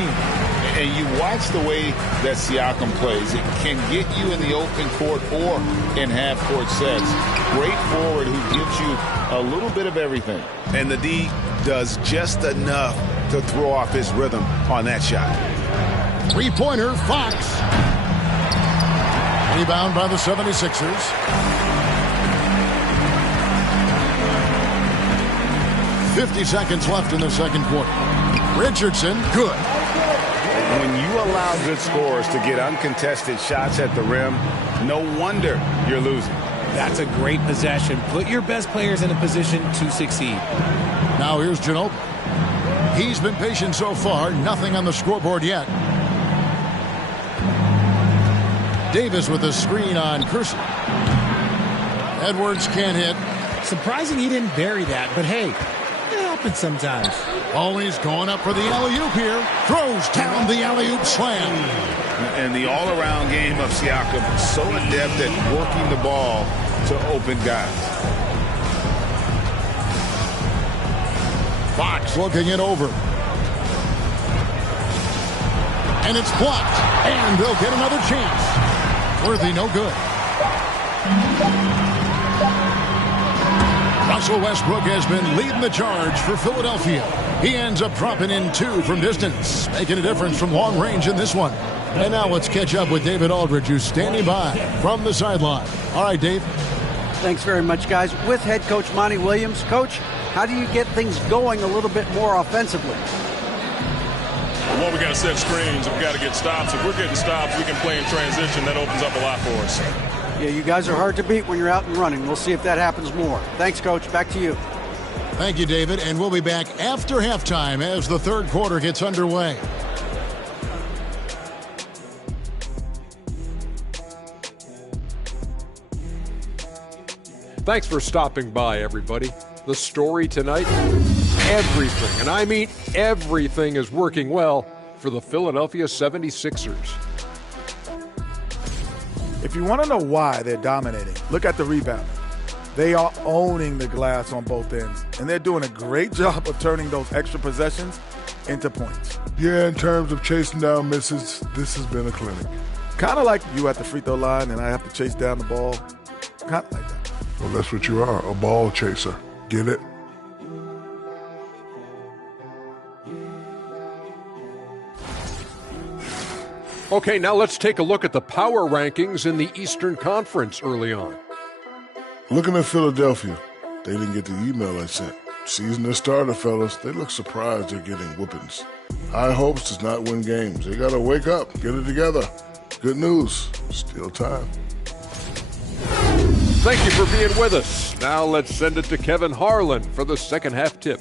And you watch the way that Siakam plays. It can get you in the open court or in half-court sets. Great forward who gives you a little bit of everything. And the D does just enough to throw off his rhythm on that shot. Three-pointer, Fox. Rebound by the 76ers. .50 seconds left in the second quarter. Richardson, good. When you allow good scorers to get uncontested shots at the rim, no wonder you're losing. That's a great possession. Put your best players in a position to succeed. Now here's Ginobili. He's been patient so far. Nothing on the scoreboard yet. Davis with a screen on Curson. Edwards can't hit. Surprising he didn't bury that, but hey, it happens sometimes. Always going up for the alley-oop here. Throws down the alley-oop slam. And the all-around game of Siakam, so adept at working the ball to open guys. Fox looking it over. And it's blocked. And they'll get another chance. Worthy, no good. Russell Westbrook has been leading the charge for Philadelphia. He ends up dropping in 2 from distance, making a difference from long range in this one. And now let's catch up with David Aldridge, who's standing by from the sideline. All right, Dave. Thanks very much, guys. With head coach Monty Williams. Coach, how do you get things going a little bit more offensively? Well, we got to set screens. We got to get stops. If we're getting stops, we can play in transition. That opens up a lot for us. Yeah, you guys are hard to beat when you're out and running. We'll see if that happens more. Thanks, Coach. Back to you. Thank you, David. And we'll be back after halftime as the third quarter gets underway. Thanks for stopping by, everybody. The story tonight, everything, and I mean everything, is working well for the Philadelphia 76ers. If you want to know why they're dominating, look at the rebounding. They are owning the glass on both ends, and they're doing a great job of turning those extra possessions into points. Yeah, in terms of chasing down misses, this has been a clinic. Kind of like you at the free throw line and I have to chase down the ball. Kind of like that. Well, that's what you are, a ball chaser. Get it? Okay, now let's take a look at the power rankings in the Eastern Conference early on. Looking at Philadelphia, they didn't get the email I sent. Season has started, fellas. They look surprised they're getting whoopings. High hopes does not win games. They got to wake up, get it together. Good news, still time. Thank you for being with us. Now let's send it to Kevin Harlan for the second half tip.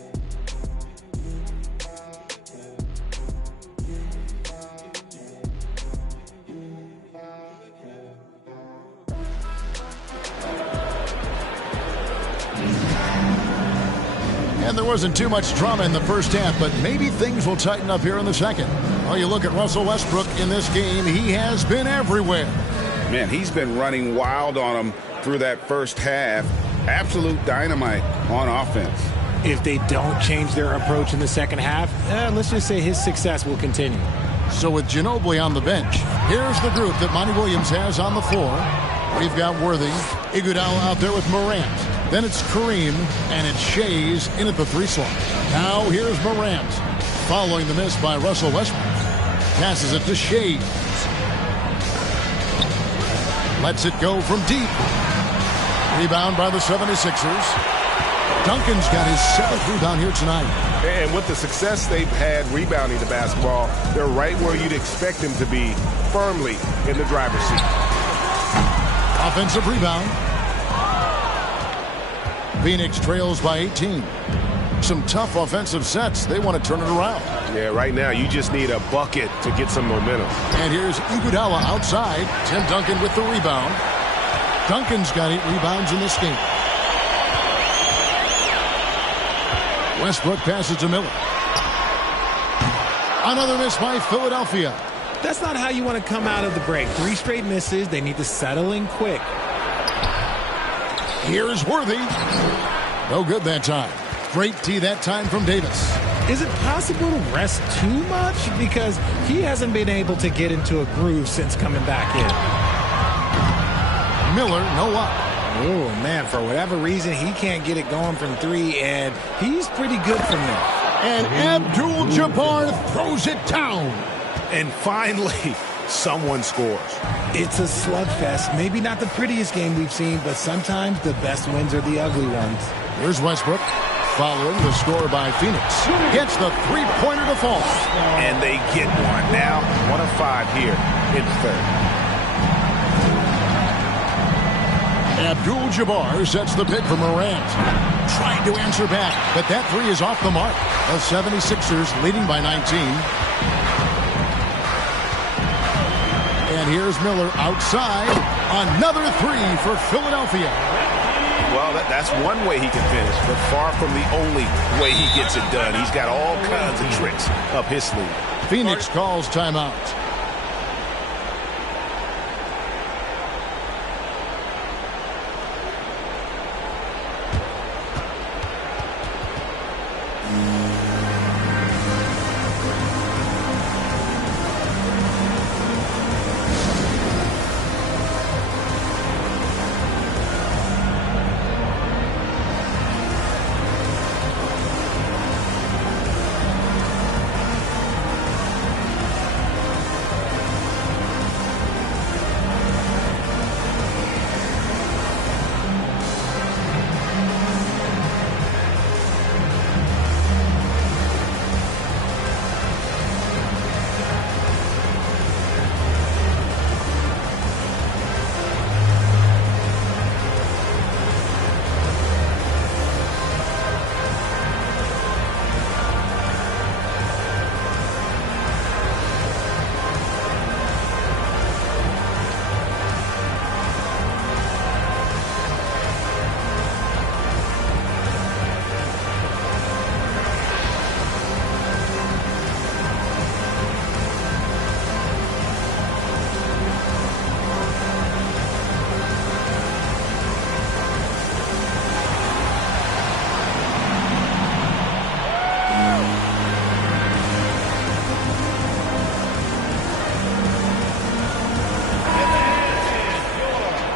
And there wasn't too much drama in the first half, but maybe things will tighten up here in the second. Well, you look at Russell Westbrook in this game, he has been everywhere. Man, he's been running wild on him through that first half. Absolute dynamite on offense. If they don't change their approach in the second half, let's just say his success will continue. So with Ginobili on the bench, here's the group that Monty Williams has on the floor. We've got Worthy, Iguodala out there with Morant. Then it's Kareem, and it's Shays in at the 3 slot. Now here's Morant, following the miss by Russell Westbrook. Passes it to Shays. Lets it go from deep. Rebound by the 76ers. Duncan's got his 7th rebound here tonight. And with the success they've had rebounding the basketball, they're right where you'd expect them to be, firmly in the driver's seat. Offensive rebound. Phoenix trails by 18. Some tough offensive sets. They want to turn it around. Yeah, right now you just need a bucket to get some momentum. And here's Iguodala outside. Tim Duncan with the rebound. Duncan's got 8 rebounds in this game. Westbrook passes to Miller. Another miss by Philadelphia. That's not how you want to come out of the break. 3 straight misses. They need to settle in quick. Here's Worthy. No good that time. Great tee that time from Davis. Is it possible to rest too much? Because he hasn't been able to get into a groove since coming back in. Miller, no up. Oh, man, for whatever reason, he can't get it going from 3, and he's pretty good from there. And Abdul-Jabbar throws it down. And finally, someone scores. It's a slugfest. Maybe not the prettiest game we've seen, but sometimes the best wins are the ugly ones. Here's Westbrook, following the score by Phoenix. Gets the 3-pointer to fall. And they get one. Now, 1 of 5 here in third. Abdul-Jabbar sets the pick for Morant. Trying to answer back, but that 3 is off the mark. The 76ers leading by 19. And here's Miller outside. Another 3 for Philadelphia. Well, that's one way he can finish, but far from the only way he gets it done. He's got all kinds of tricks up his sleeve. Phoenix calls timeout.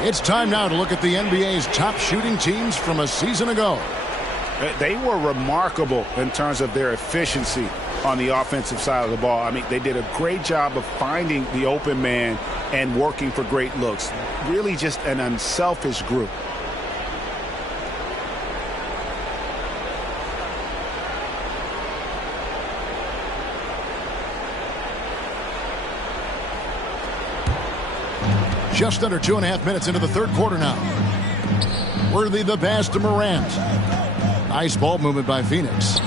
It's time now to look at the NBA's top shooting teams from a season ago. They were remarkable in terms of their efficiency on the offensive side of the ball. I mean, they did a great job of finding the open man and working for great looks. Really just an unselfish group. Just under 2.5 minutes into the third quarter now. Worthy the pass to Morant. Nice ball movement by Phoenix.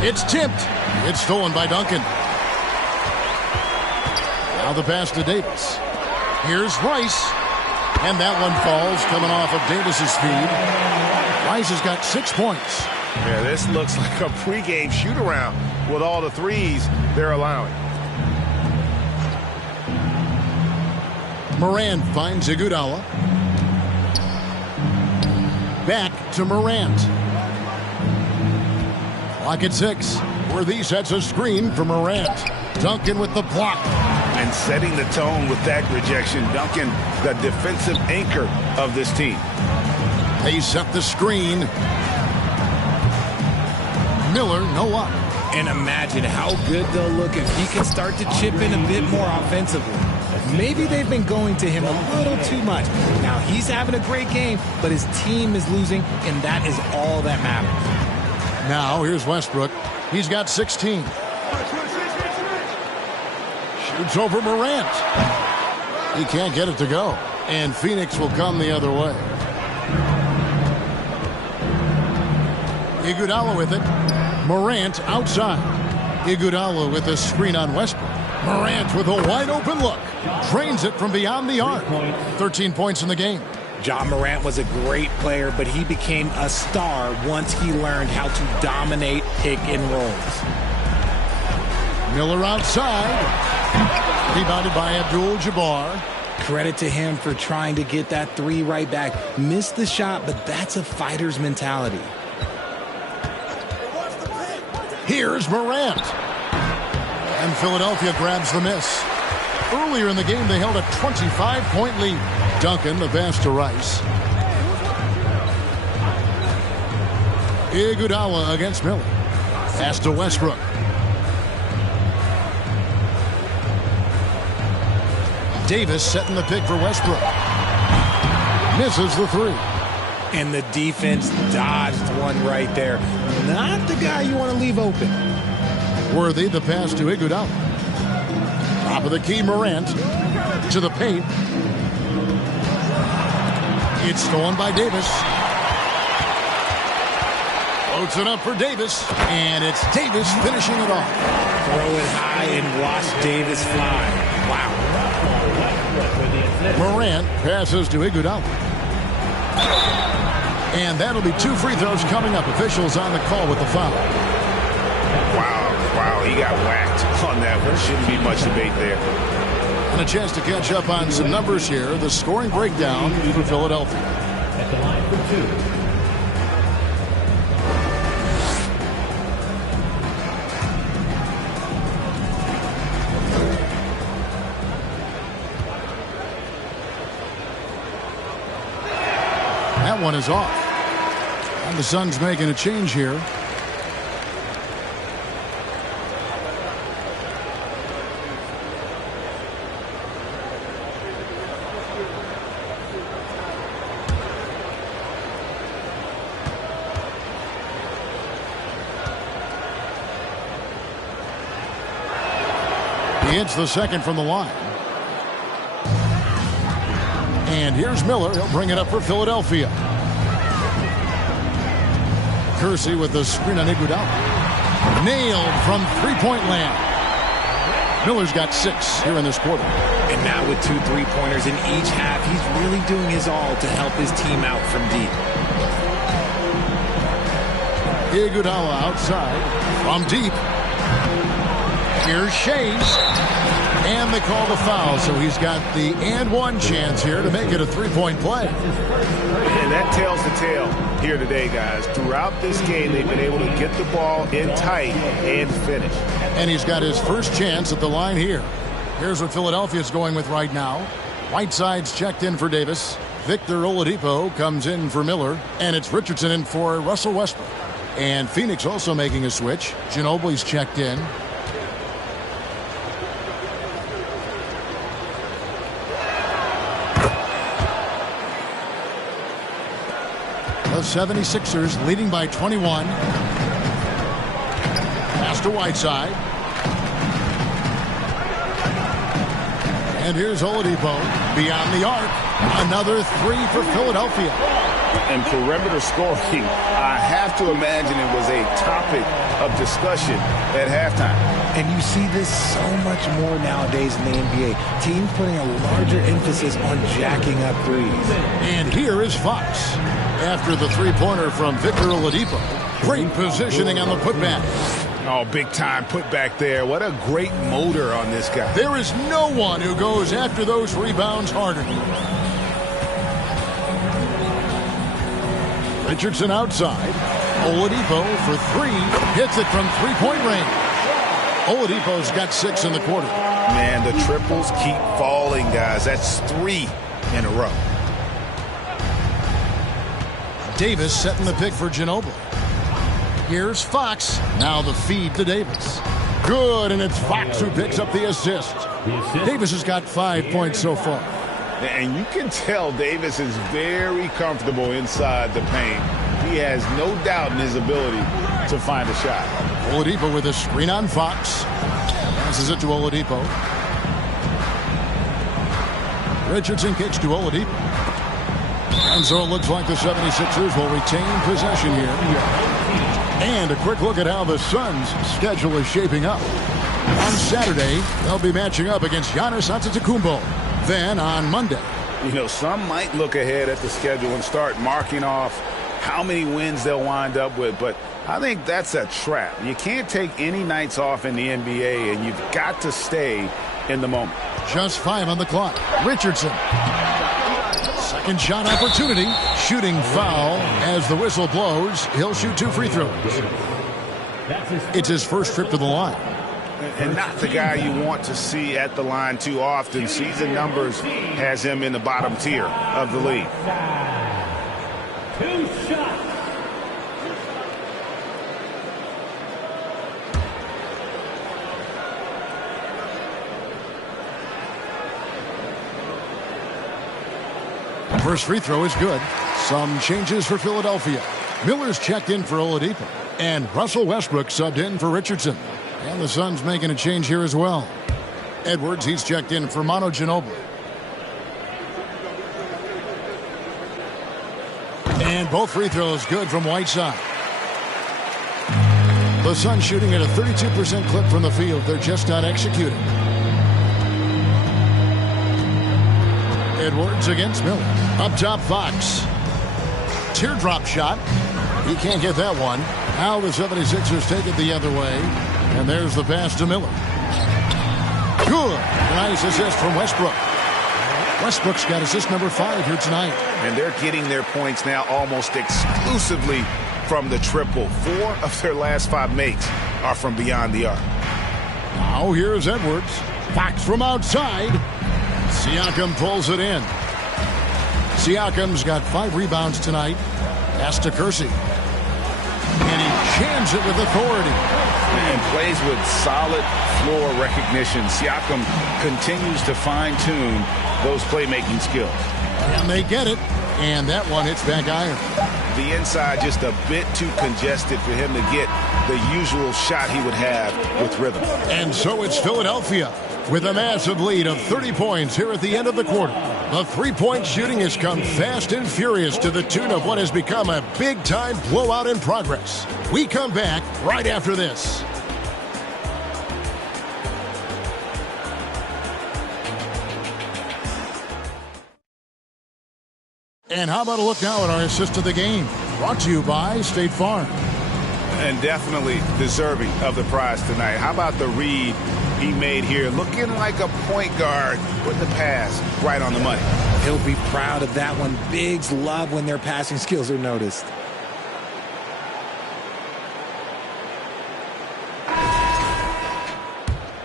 It's tipped. It's stolen by Duncan. Now the pass to Davis. Here's Rice. And that one falls coming off of Davis's feed. Rice has got 6 points. Yeah, this looks like a pregame shoot-around with all the threes they're allowing. Morant finds Iguodala. Back to Morant. Clock at 6. Worthy sets a screen for Morant. Duncan with the block. And setting the tone with that rejection. Duncan, the defensive anchor of this team. They set the screen. Miller, no up. And imagine how good they'll look if he can start to chip in a bit more offensively. Maybe they've been going to him a little too much. Now, he's having a great game, but his team is losing, and that is all that matters. Now, here's Westbrook. He's got 16. Shoots over Morant. He can't get it to go. And Phoenix will come the other way. Iguodala with it. Morant outside. Iguodala with a screen on Westbrook. Morant with a wide open look. Drains it from beyond the arc. 13 points in the game. Ja Morant was a great player, but he became a star once he learned how to dominate pick and rolls. Miller outside. Rebounded by Abdul-Jabbar. Credit to him for trying to get that three right back. Missed the shot, but that's a fighter's mentality. Here's Morant. And Philadelphia grabs the miss. Earlier in the game, they held a 25-point lead. Duncan, the pass to Rice. Iguodala against Miller. Pass to Westbrook. Davis setting the pick for Westbrook. Misses the three. And the defense dodged one right there. Not the guy you want to leave open. Worthy, the pass to Iguodala. Top of the key, Morant. To the paint. It's stolen by Davis. Floats it up for Davis. And it's Davis finishing it off. Throw it high and watch Davis fly. Wow. Morant passes to Iguodala. And that'll be 2 free throws coming up. Officials on the call with the foul. Wow, he got whacked on that one. Shouldn't be much debate there. And a chance to catch up on some numbers here. The scoring breakdown for Philadelphia. At the line for 2. That one is off. And the Suns making a change here. He hits the second from the line. And here's Miller. He'll bring it up for Philadelphia. Kersey with the screen on Iguodala. Nailed from three-point land. Miller's got 6 here in this quarter. And now with 2 3-pointers in each half, he's really doing his all to help his team out from deep. Iguodala outside from deep. Here's Shays. And they call the foul, so he's got the and one chance here to make it a 3-point play. And that tells the tale here today, guys. Throughout this game, they've been able to get the ball in tight and finish. And he's got his first chance at the line here. Here's what Philadelphia's going with right now. Whiteside's checked in for Davis. Victor Oladipo comes in for Miller. And it's Richardson in for Russell Westbrook. And Phoenix also making a switch. Ginobili's checked in. The 76ers leading by 21. Pass to Whiteside. And here's Oladipo beyond the arc. Another 3 for Philadelphia. And perimeter scoring, I have to imagine it was a topic of discussion at halftime. And you see this so much more nowadays in the NBA. Teams putting a larger emphasis on jacking up threes. And here is Fox. After the 3-pointer from Victor Oladipo, Great positioning on the putback. Oh, big time putback there. What a great motor on this guy. There is no one who goes after those rebounds harder. Richardson outside. Oladipo for three. Hits it from three-point range. Oladipo's got 6 in the quarter. Man, the triples keep falling, guys. That's 3 in a row. Davis setting the pick for Ginobili. Here's Fox. Now the feed to Davis. Good, and it's Fox who picks up the assist. Davis has got 5 points so far. And you can tell Davis is very comfortable inside the paint. He has no doubt in his ability to find a shot. Oladipo with a screen on Fox. Passes it to Oladipo. Richardson kicks to Oladipo. And so it looks like the 76ers will retain possession here. And a quick look at how the Suns' schedule is shaping up. On Saturday, they'll be matching up against Giannis Antetokounmpo. Then on Monday. You know, some might look ahead at the schedule and start marking off how many wins they'll wind up with, but I think that's a trap. You can't take any nights off in the NBA, and you've got to stay in the moment. Just 5 on the clock. Richardson. Second shot opportunity. Shooting foul as the whistle blows. He'll shoot 2 free throws. It's his first trip to the line. And not the guy you want to see at the line too often. Season numbers has him in the bottom tier of the league. 2 shots. First free throw is good. Some changes for Philadelphia. Miller's checked in for Oladipo. And Russell Westbrook subbed in for Richardson. And the Suns making a change here as well. Edwards, he's checked in for Manu Ginobili. And both free throws good from Whiteside. The Suns shooting at a 32% clip from the field. They're just not executing. Edwards against Miller. Up top, Fox. Teardrop shot. He can't get that one. Now the 76ers take it the other way. And there's the pass to Miller. Good. Nice assist from Westbrook. Westbrook's got assist number 5 here tonight. And they're getting their points now almost exclusively from the triple. 4 of their last 5 makes are from beyond the arc. Now here's Edwards. Fox from outside. Siakam pulls it in. Siakam's got 5 rebounds tonight. Pass to Kersey. And he jams it with authority. And plays with solid floor recognition. Siakam continues to fine-tune those playmaking skills. And they get it. And that one hits back iron. The inside just a bit too congested for him to get the usual shot he would have with rhythm. And so it's Philadelphia with a massive lead of 30 points here at the end of the quarter. The three-point shooting has come fast and furious to the tune of what has become a big-time blowout in progress. We come back right after this. And how about a look now at our assist of the game? Brought to you by State Farm. And definitely deserving of the prize tonight. How about the read he made here? Looking like a point guard with the pass right on the money. He'll be proud of that one. Bigs love when their passing skills are noticed.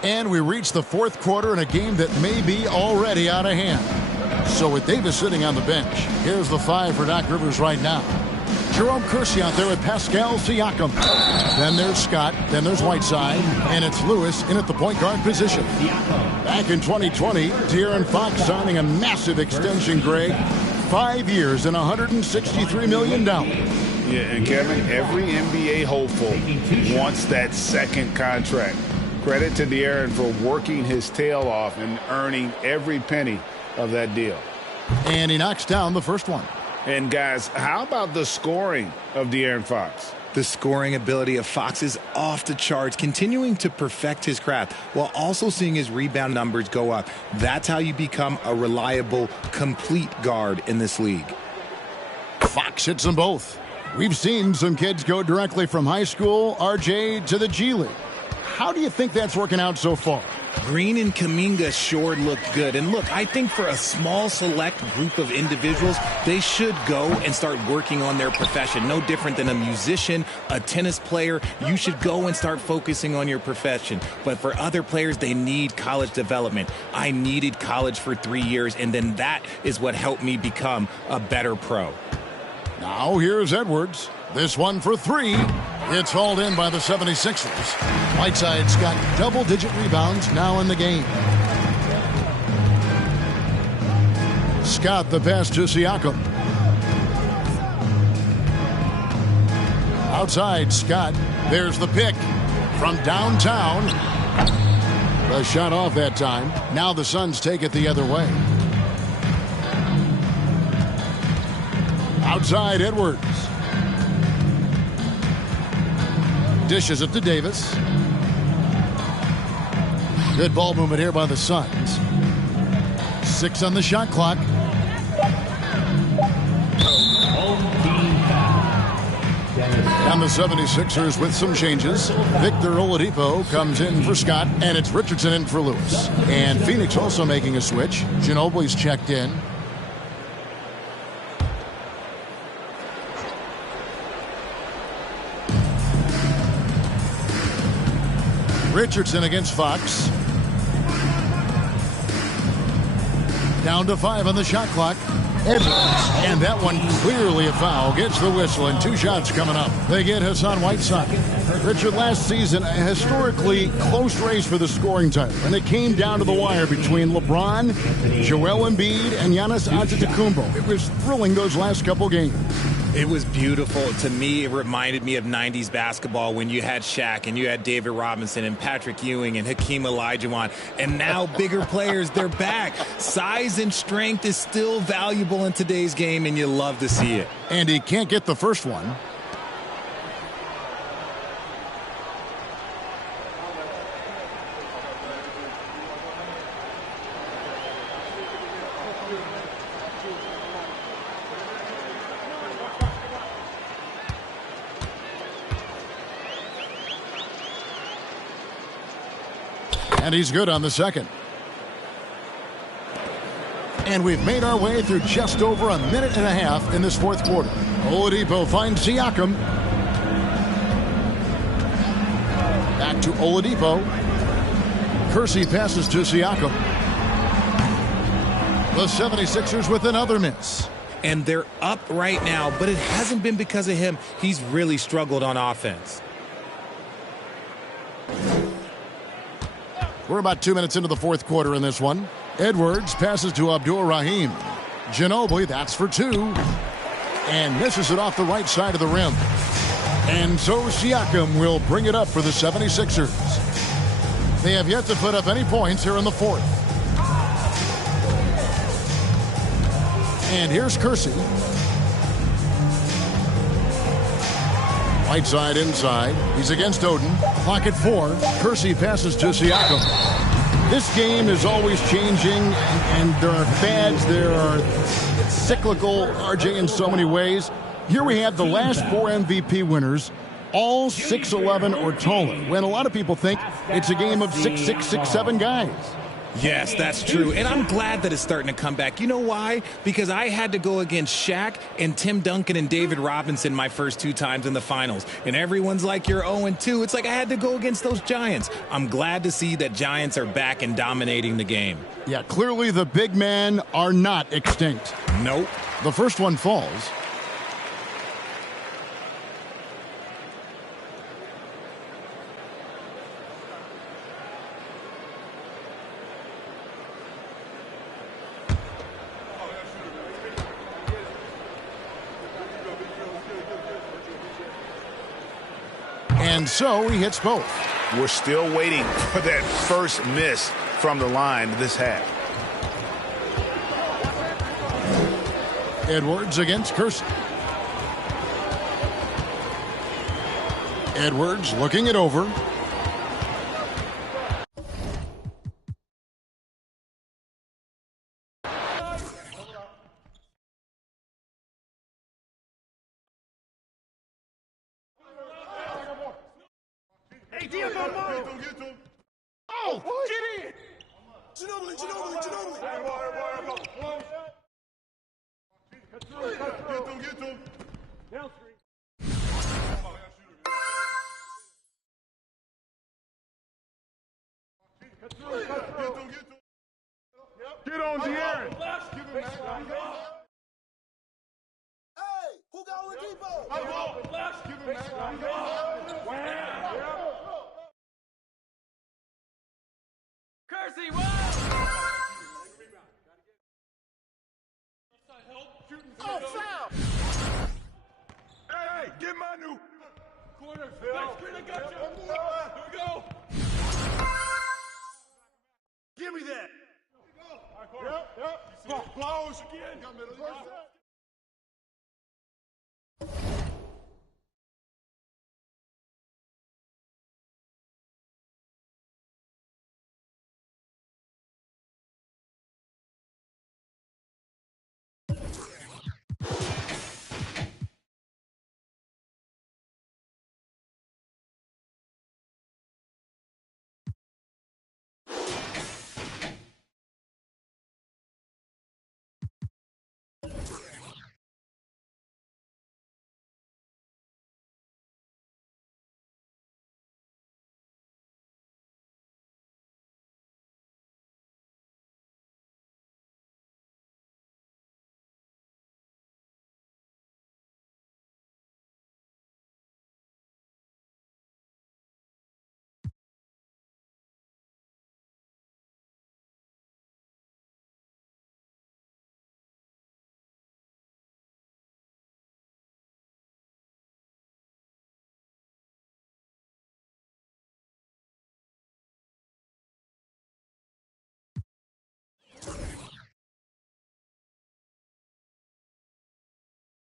And we reach the fourth quarter in a game that may be already out of hand. So with Davis sitting on the bench, here's the 5 for Doc Rivers right now. Jerome Kersey out there with Pascal Siakam. Then there's Scott. Then there's Whiteside. And it's Lewis in at the point guard position. Back in 2020, De'Aaron Fox signing a massive extension, Greg. 5 years and $163 million. Yeah, and Kevin, every NBA hopeful wants that second contract. Credit to De'Aaron for working his tail off and earning every penny of that deal. And he knocks down the first one. And guys, how about the scoring of De'Aaron Fox? The scoring ability of Fox is off the charts, continuing to perfect his craft while also seeing his rebound numbers go up. That's how you become a reliable, complete guard in this league. Fox hits them both. We've seen some kids go directly from high school, RJ, to the G League. How do you think that's working out so far? Green and Kuminga sure look good. And look, I think for a small select group of individuals, they should go and start working on their profession. No different than a musician, a tennis player. You should go and start focusing on your profession. But for other players, they need college development. I needed college for 3 years, and then that is what helped me become a better pro. Now here's Edwards. This one for three. It's hauled in by the 76ers. Whiteside's got double-digit rebounds now in the game. Scott the pass to Siakam. Outside, Scott. There's the pick from downtown. The shot off that time. Now the Suns take it the other way. Outside, Edwards. Dishes it to Davis. Good ball movement here by the Suns. 6 on the shot clock. And the 76ers with some changes. Victor Oladipo comes in for Scott, and it's Richardson in for Lewis. And Phoenix also making a switch. Ginobili's checked in. Richardson against Fox. Down to 5 on the shot clock. Edwards. And that one clearly a foul. Gets the whistle, and 2 shots coming up. They get Hassan Whiteside. Richard, last season, a historically close race for the scoring title. And it came down to the wire between LeBron, Joel Embiid, and Giannis Antetokounmpo. It was thrilling those last couple games. It was beautiful. To me, it reminded me of 90s basketball when you had Shaq and you had David Robinson and Patrick Ewing and Hakeem Olajuwon. And now bigger players, they're back. Size and strength is still valuable in today's game, and you love to see it. And he can't get the first one. And he's good on the second. And we've made our way through just over a minute and a half in this fourth quarter. Oladipo finds Siakam. Back to Oladipo. Kersey passes to Siakam. The 76ers with another miss. And they're up right now, but it hasn't been because of him. He's really struggled on offense. We're about 2 minutes into the fourth quarter in this one. Edwards passes to Abdul-Rahim. Ginobili, that's for 2. And misses it off the right side of the rim. And so Siakam will bring it up for the 76ers. They have yet to put up any points here in the fourth. And here's Kersey. Whiteside inside. He's against Oden. Clock at 4. Kersey passes to Siakam. This game is always changing, and there are fads. There are cyclical, RJ, in so many ways. Here we have the last 4 MVP winners, all 6'11" or taller, when a lot of people think it's a game of 6'6", 6'7" guys. Yes, that's true. And I'm glad that it's starting to come back. You know why? Because I had to go against Shaq and Tim Duncan and David Robinson my first 2 times in the finals. And everyone's like, you're 0-2. It's like I had to go against those Giants. I'm glad to see that Giants are back and dominating the game. Yeah, clearly the big men are not extinct. Nope. The first one falls. And so he hits both. We're still waiting for that first miss from the line this half. Edwards against Kersey. Edwards looking it over. Oh, get in! Ginobili! Get him! Down screen. Get on, De'Aaron! Hey, who got Oladipo? Kersey, whoa! Oh, foul! Hey, get my new corner. Next screen, I got you. Here we go. Give me that. Yep. Close again.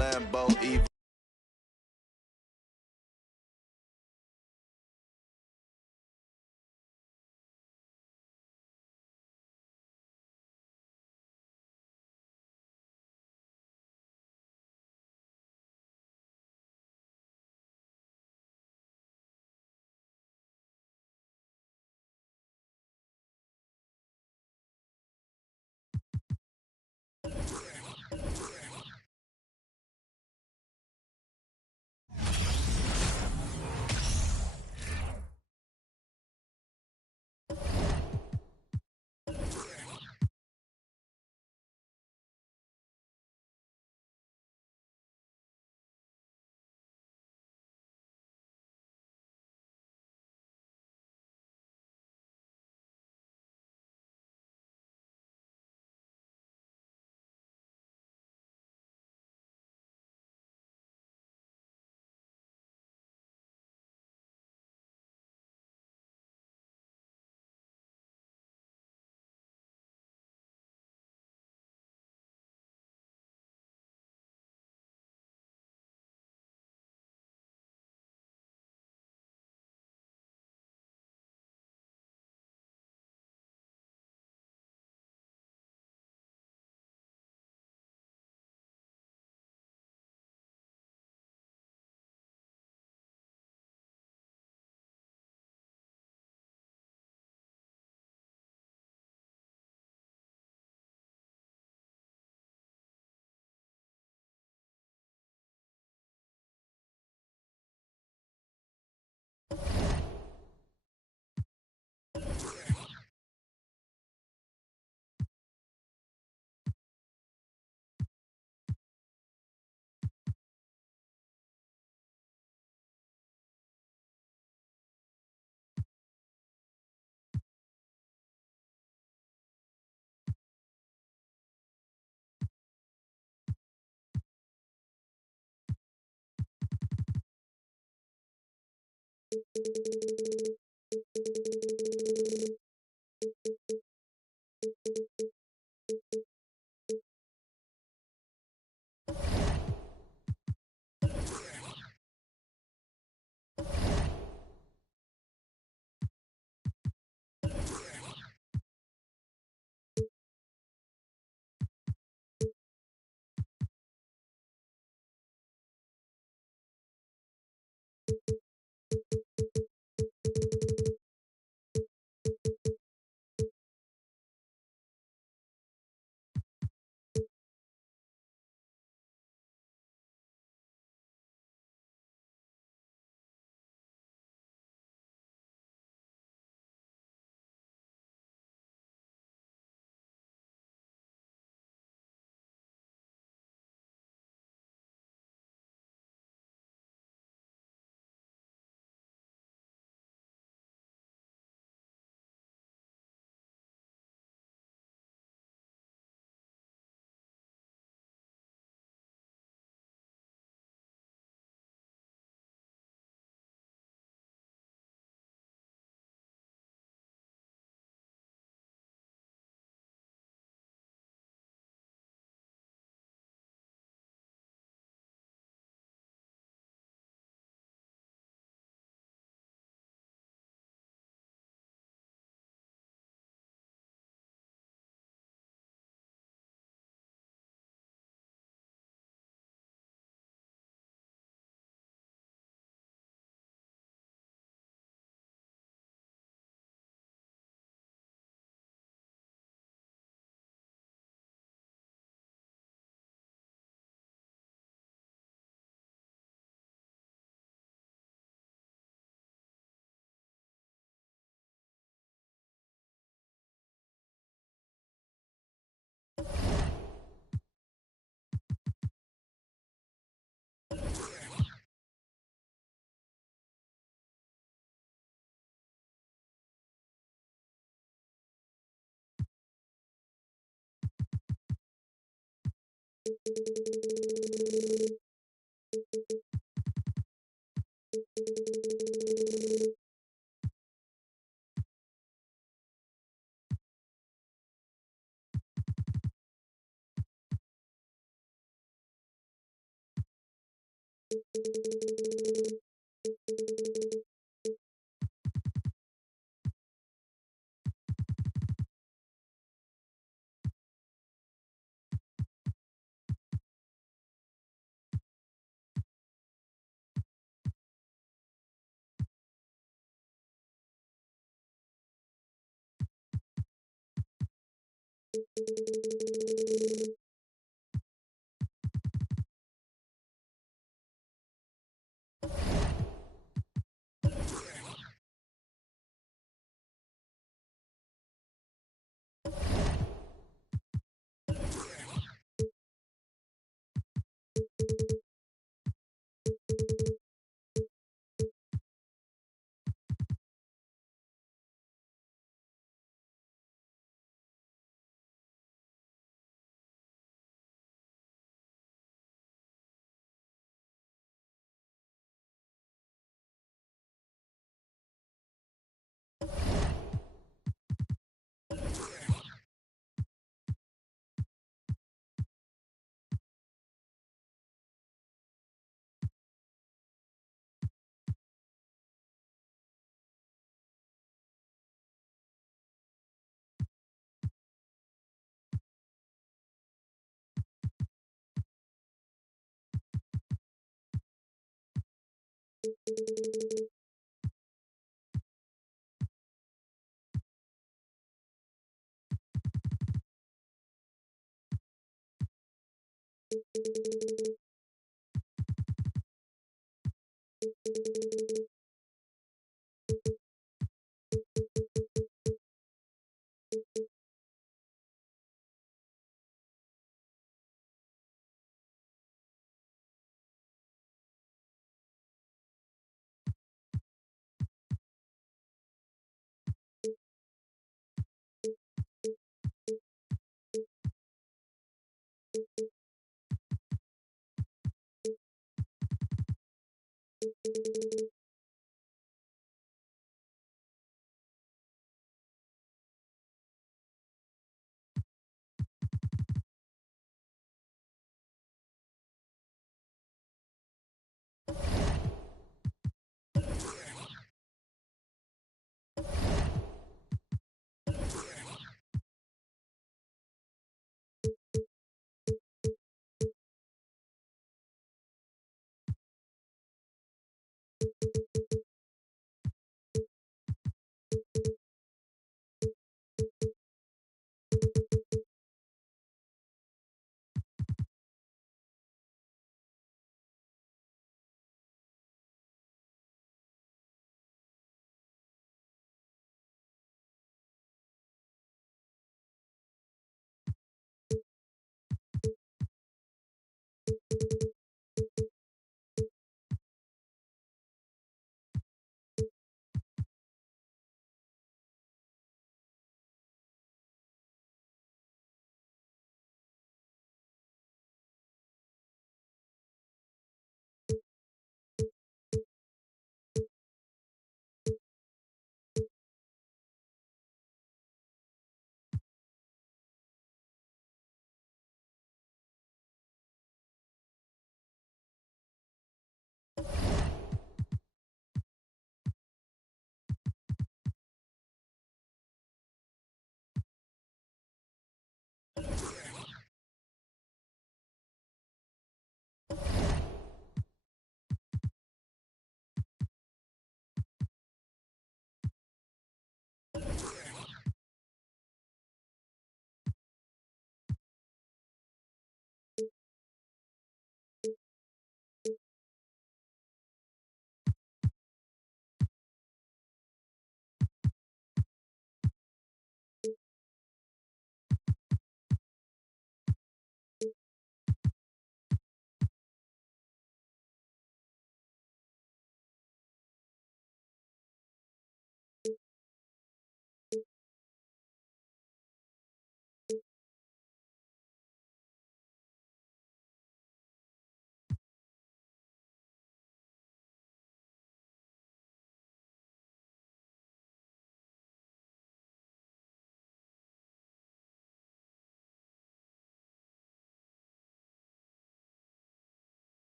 Lambo Eve.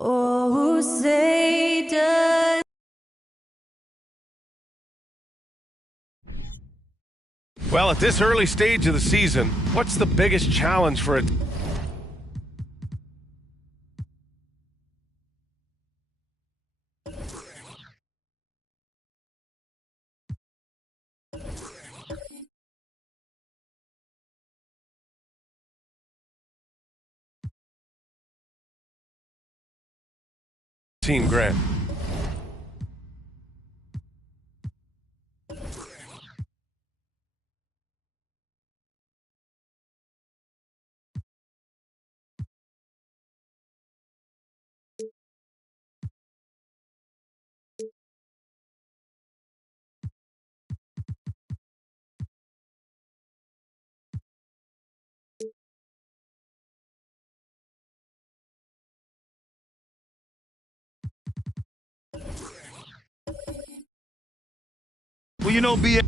Oh, say does. Well, at this early stage of the season, what's the biggest challenge for it? Team Grant. Well, you know, B.A.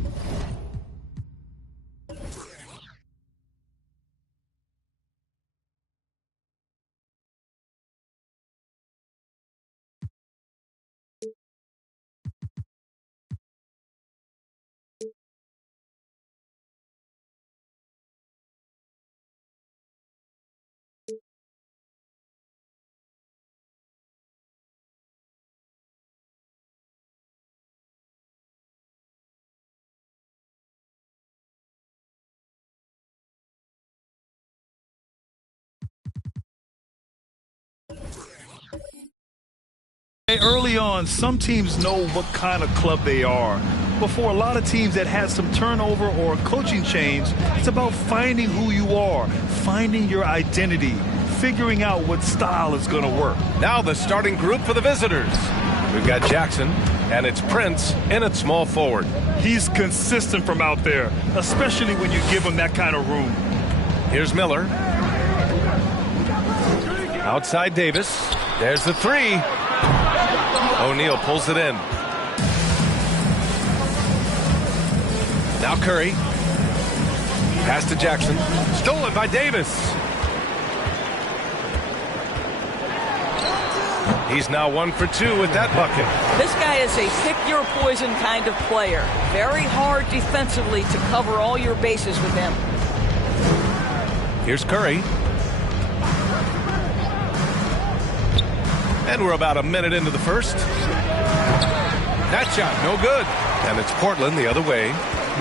Early on, some teams know what kind of club they are. But for a lot of teams that had some turnover or a coaching change, it's about finding who you are, finding your identity, figuring out what style is going to work. Now the starting group for the visitors. We've got Jackson, and it's Prince in at small forward. He's consistent from out there, especially when you give him that kind of room. Here's Miller. Outside Davis. There's the three. O'Neal pulls it in. Now Curry. Pass to Jackson. Stolen by Davis. He's now 1 for 2 with that bucket. This guy is a pick-your-poison kind of player. Very hard defensively to cover all your bases with him. Here's Curry. And we're about a minute into the first. That shot, no good. And it's Portland the other way.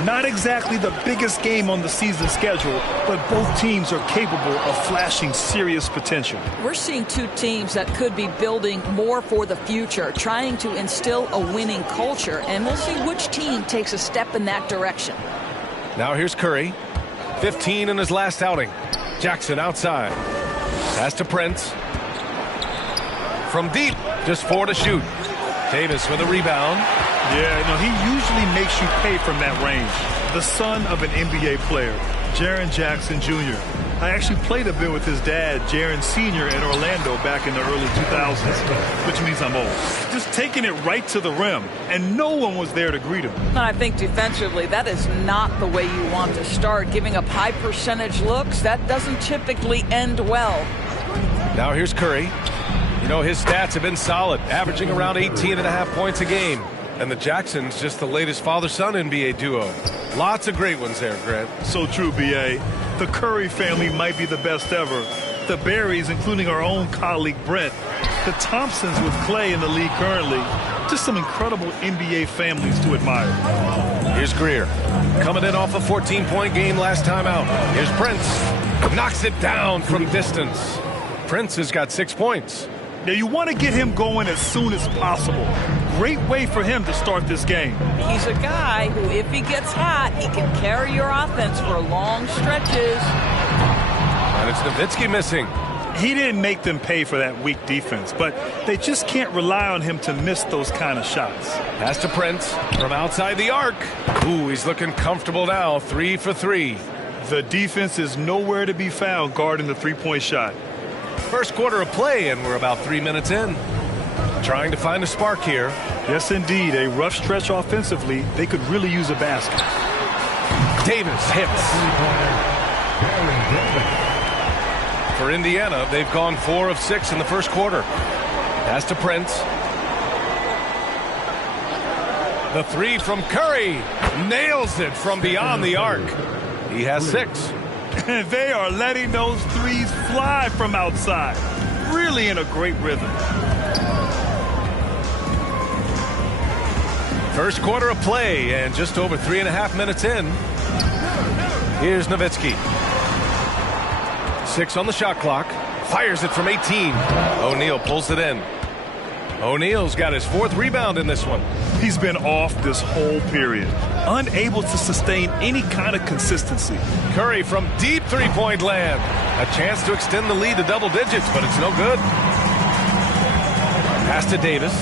Not exactly the biggest game on the season schedule, but both teams are capable of flashing serious potential. We're seeing two teams that could be building more for the future, trying to instill a winning culture, and we'll see which team takes a step in that direction. Now here's Curry. 15 in his last outing. Jackson outside. Pass to Prince. From deep, just 4 to shoot. Davis with a rebound. Yeah, no, he usually makes you pay from that range. The son of an NBA player, Jaren Jackson Jr. I actually played a bit with his dad, Jaren Sr. in Orlando back in the early 2000s, which means I'm old. Just taking it right to the rim, and no one was there to greet him. And I think defensively, that is not the way you want to start. Giving up high percentage looks, that doesn't typically end well. Now here's Curry. You know, his stats have been solid, averaging around 18.5 points a game. And the Jacksons, just the latest father-son NBA duo. Lots of great ones there, Grant. So true, B.A. The Curry family might be the best ever. The Berries, including our own colleague Brent. The Thompsons with Clay in the league currently. Just some incredible NBA families to admire. Here's Greer. Coming in off a 14-point game last time out. Here's Prince. Knocks it down from distance. Prince has got 6 points. Now, you want to get him going as soon as possible. Great way for him to start this game. He's a guy who, if he gets hot, he can carry your offense for long stretches. And it's Nowitzki missing. He didn't make them pay for that weak defense, but they just can't rely on him to miss those kind of shots. Pass to Prince from outside the arc. Ooh, he's looking comfortable now. 3 for 3. The defense is nowhere to be found guarding the three-point shot. First quarter of play, and we're about 3 minutes in. Trying to find a spark here. Yes, indeed. A rough stretch offensively. They could really use a basket. Davis hits. For Indiana, they've gone 4 of 6 in the first quarter. Pass to Prince. The three from Curry. Nails it from beyond the arc. He has 6. And they are letting those threes fly from outside. Really in a great rhythm. First quarter of play, and just over 3.5 minutes in. Here's Nowitzki. 6 on the shot clock. Fires it from 18. O'Neal pulls it in. O'Neal's got his 4th rebound in this one. He's been off this whole period. Unable to sustain any kind of consistency. Curry from deep three-point land. A chance to extend the lead to double digits, but it's no good. Pass to Davis.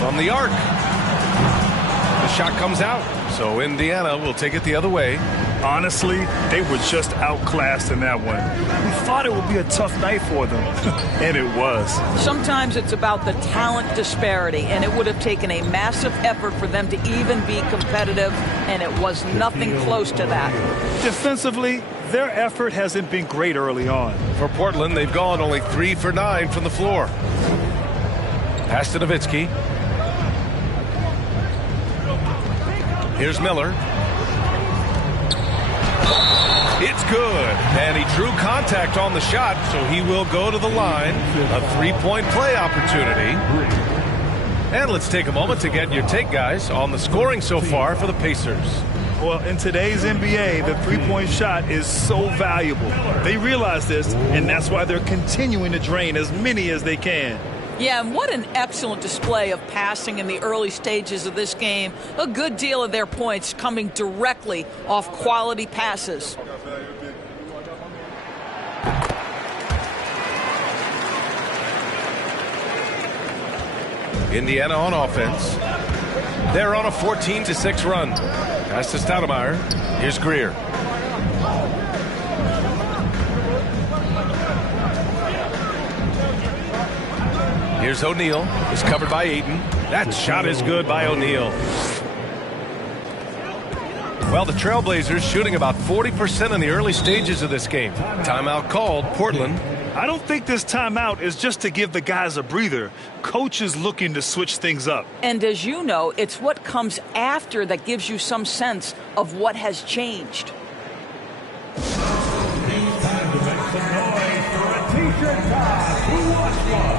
From the arc. The shot comes out, so Indiana will take it the other way. Honestly, they were just outclassed in that one. We thought it would be a tough night for them, and it was. Sometimes it's about the talent disparity, and it would have taken a massive effort for them to even be competitive, and it was nothing close to that. Defensively, their effort hasn't been great early on. For Portland, they've gone only 3 for 9 from the floor. Pass to Nowitzki. Here's Miller. It's good, and he drew contact on the shot, so he will go to the line. A 3-point play opportunity. And let's take a moment to get your take, guys, on the scoring so far for the Pacers. Well, in today's NBA, the three-point shot is so valuable. They realize this, and that's why they're continuing to drain as many as they can. Yeah, and what an excellent display of passing in the early stages of this game. A good deal of their points coming directly off quality passes. Indiana on offense. They're on a 14-6 run. Pass to Stoudemire. Here's Greer. Here's O'Neal. It's covered by Ayton. That shot is good by O'Neal. Well, the Trailblazers shooting about 40% in the early stages of this game. Timeout called. Portland. I don't think this timeout is just to give the guys a breather. Coach is looking to switch things up. And as you know, it's what comes after that gives you some sense of what has changed. Time to make some noise for a t-shirt toss. Who wants one?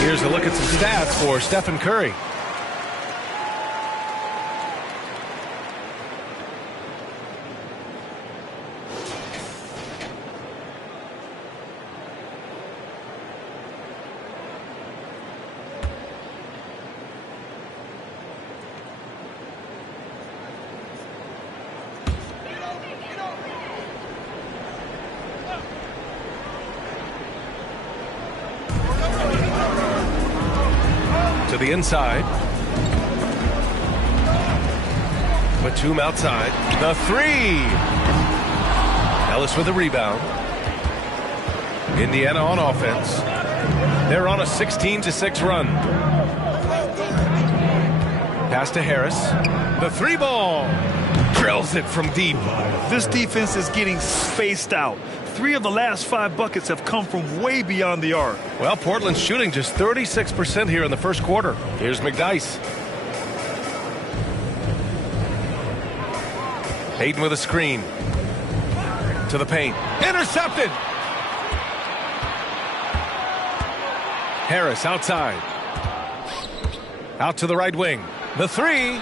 Here's a look at some stats for Stephen Curry. To the inside. Batum outside. The three. Ellis with a rebound. Indiana on offense. They're on a 16-6 run. Pass to Harris. The three ball. Drills it from deep. This defense is getting spaced out. 3 of the last 5 buckets have come from way beyond the arc. Well, Portland's shooting just 36% here in the first quarter. Here's McDyess. Hayden with a screen. To the paint. Intercepted! Harris outside. Out to the right wing. The three.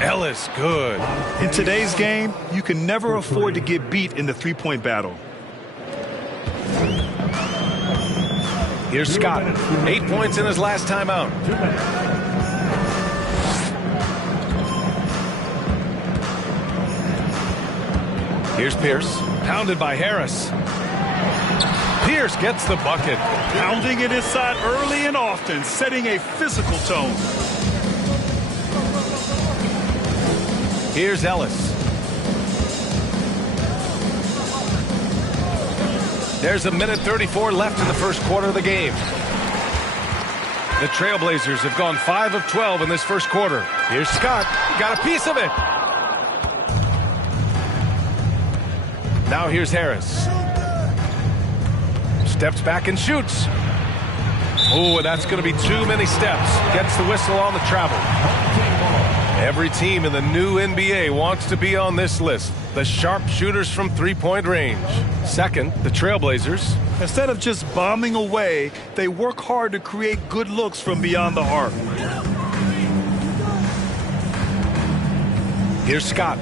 Ellis, good. In today's game, you can never afford to get beat in the three-point battle. Here's Scott. 8 points in his last time out. Here's Pierce. Pounded by Harris. Pierce gets the bucket. Pounding it inside early and often, setting a physical tone. Here's Ellis. There's 1:34 left in the first quarter of the game. The Trailblazers have gone 5 of 12 in this first quarter. Here's Scott. Got a piece of it. Now here's Harris. Steps back and shoots. Oh, and that's going to be too many steps. Gets the whistle on the travel. Every team in the new NBA wants to be on this list. The sharpshooters from three-point range. Second, the Trailblazers. Instead of just bombing away, they work hard to create good looks from beyond the arc. Here's Scott.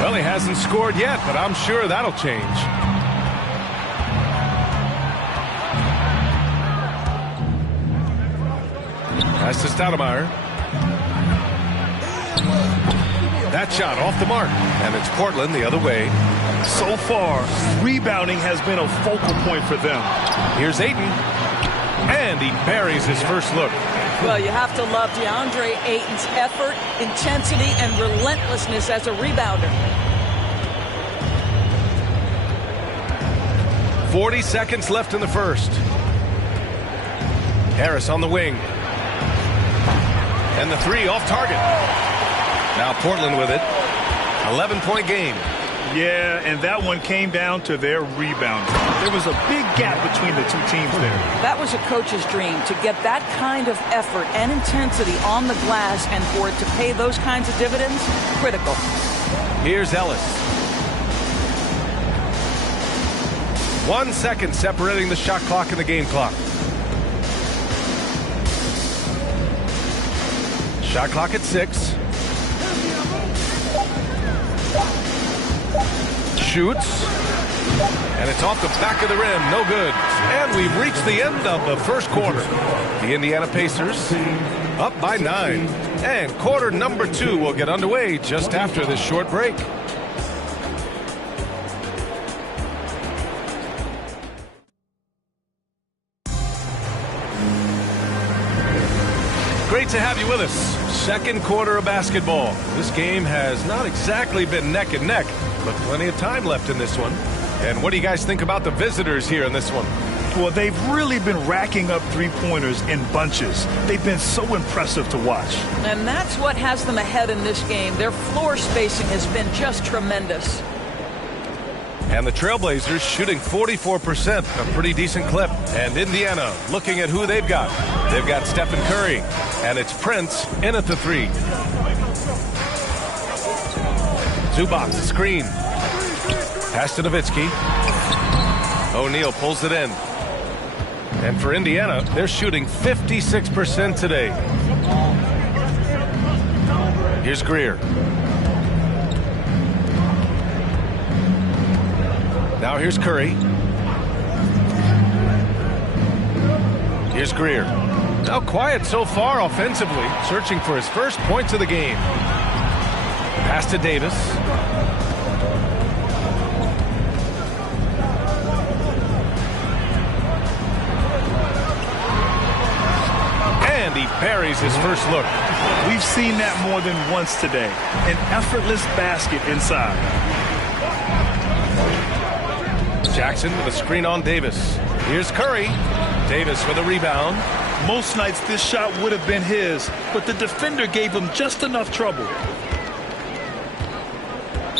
Well, he hasn't scored yet, but I'm sure that'll change. Pass to Stoudemire. That shot off the mark, and it's Portland the other way. So far, rebounding has been a focal point for them. Here's Ayton, and he buries his first look. Well, you have to love DeAndre Ayton's effort, intensity, and relentlessness as a rebounder. 40 seconds left in the first. Harris on the wing. And the three off target. Now Portland with it. 11-point game. Yeah, and that one came down to their rebound. There was a big gap between the two teams there. That was a coach's dream, to get that kind of effort and intensity on the glass, and for it to pay those kinds of dividends, critical. Here's Ellis. 1 second separating the shot clock and the game clock. Shot clock at 6. Shoots. And it's off the back of the rim. No good. And we've reached the end of the first quarter. The Indiana Pacers up by 9. And quarter number 2 will get underway just after this short break. Great to have you with us. Second quarter of basketball. This game has not exactly been neck and neck, but plenty of time left in this one. And what do you guys think about the visitors here in this one? Well, they've really been racking up three-pointers in bunches. They've been so impressive to watch. And that's what has them ahead in this game. Their floor spacing has been just tremendous. And the Trailblazers shooting 44%, a pretty decent clip. And Indiana looking at who they've got. They've got Stephen Curry, and it's Prince in at the 3. Zubac, screen. Pass to Nowitzki. O'Neal pulls it in. And for Indiana, they're shooting 56% today. Here's Greer. Now here's Curry. Here's Greer. Now quiet so far offensively, searching for his first points of the game. Pass to Davis. And he buries his first look. We've seen that more than once today. An effortless basket inside. Jackson with a screen on Davis. Here's Curry. Davis with a rebound. Most nights this shot would have been his, but the defender gave him just enough trouble.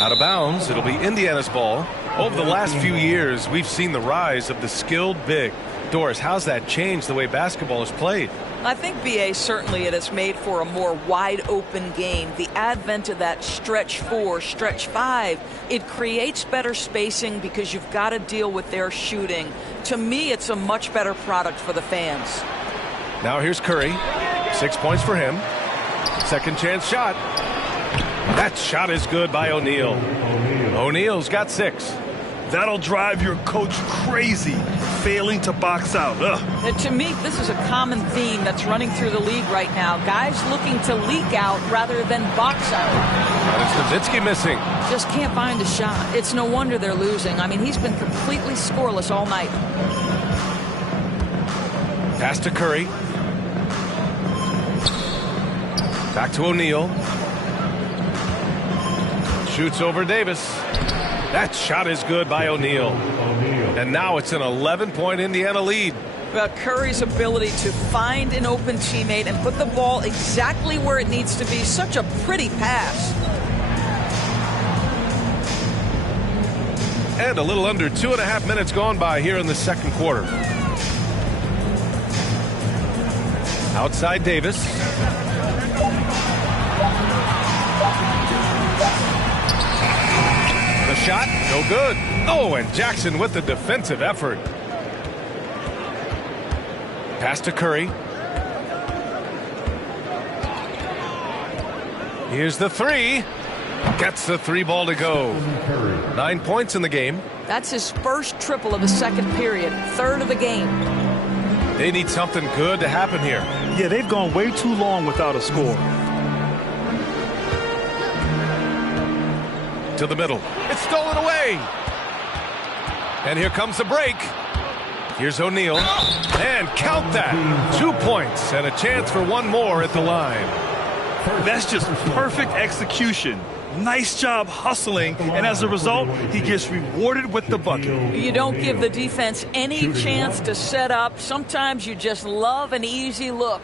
Out of bounds, it'll be Indiana's ball. Over the last few years, we've seen the rise of the skilled big. Doris, how's that changed the way basketball is played? I think, B.A., certainly it has made for a more wide-open game. The advent of that stretch 4, stretch 5, it creates better spacing because you've got to deal with their shooting. To me, it's a much better product for the fans. Now here's Curry. 6 points for him. Second chance shot. That shot is good by O'Neal. O'Neal's got 6. That'll drive your coach crazy, failing to box out. To me, this is a common theme that's running through the league right now. Guys looking to leak out rather than box out. That is Nowitzki missing. Just can't find a shot. It's no wonder they're losing. I mean, he's been completely scoreless all night. Pass to Curry. Back to O'Neal. Shoots over Davis. That shot is good by O'Neal. And now it's an 11-point Indiana lead. Well, Curry's ability to find an open teammate and put the ball exactly where it needs to be. Such a pretty pass. And a little under 2.5 minutes gone by here in the second quarter. Outside Davis. The shot, no good. Oh, and Jackson with the defensive effort. Pass to Curry. Here's the 3. Gets the 3 ball to go. 9 points in the game. That's his first triple of the second period, third of the game. They need something good to happen here. Yeah, they've gone way too long without a score. To the middle. It's stolen away. And here comes the break. Here's O'Neal. And count that. 2 points and a chance for one more at the line. That's just perfect execution. Nice job hustling, and as a result, he gets rewarded with the bucket. You don't give the defense any chance to set up. Sometimes you just love an easy look.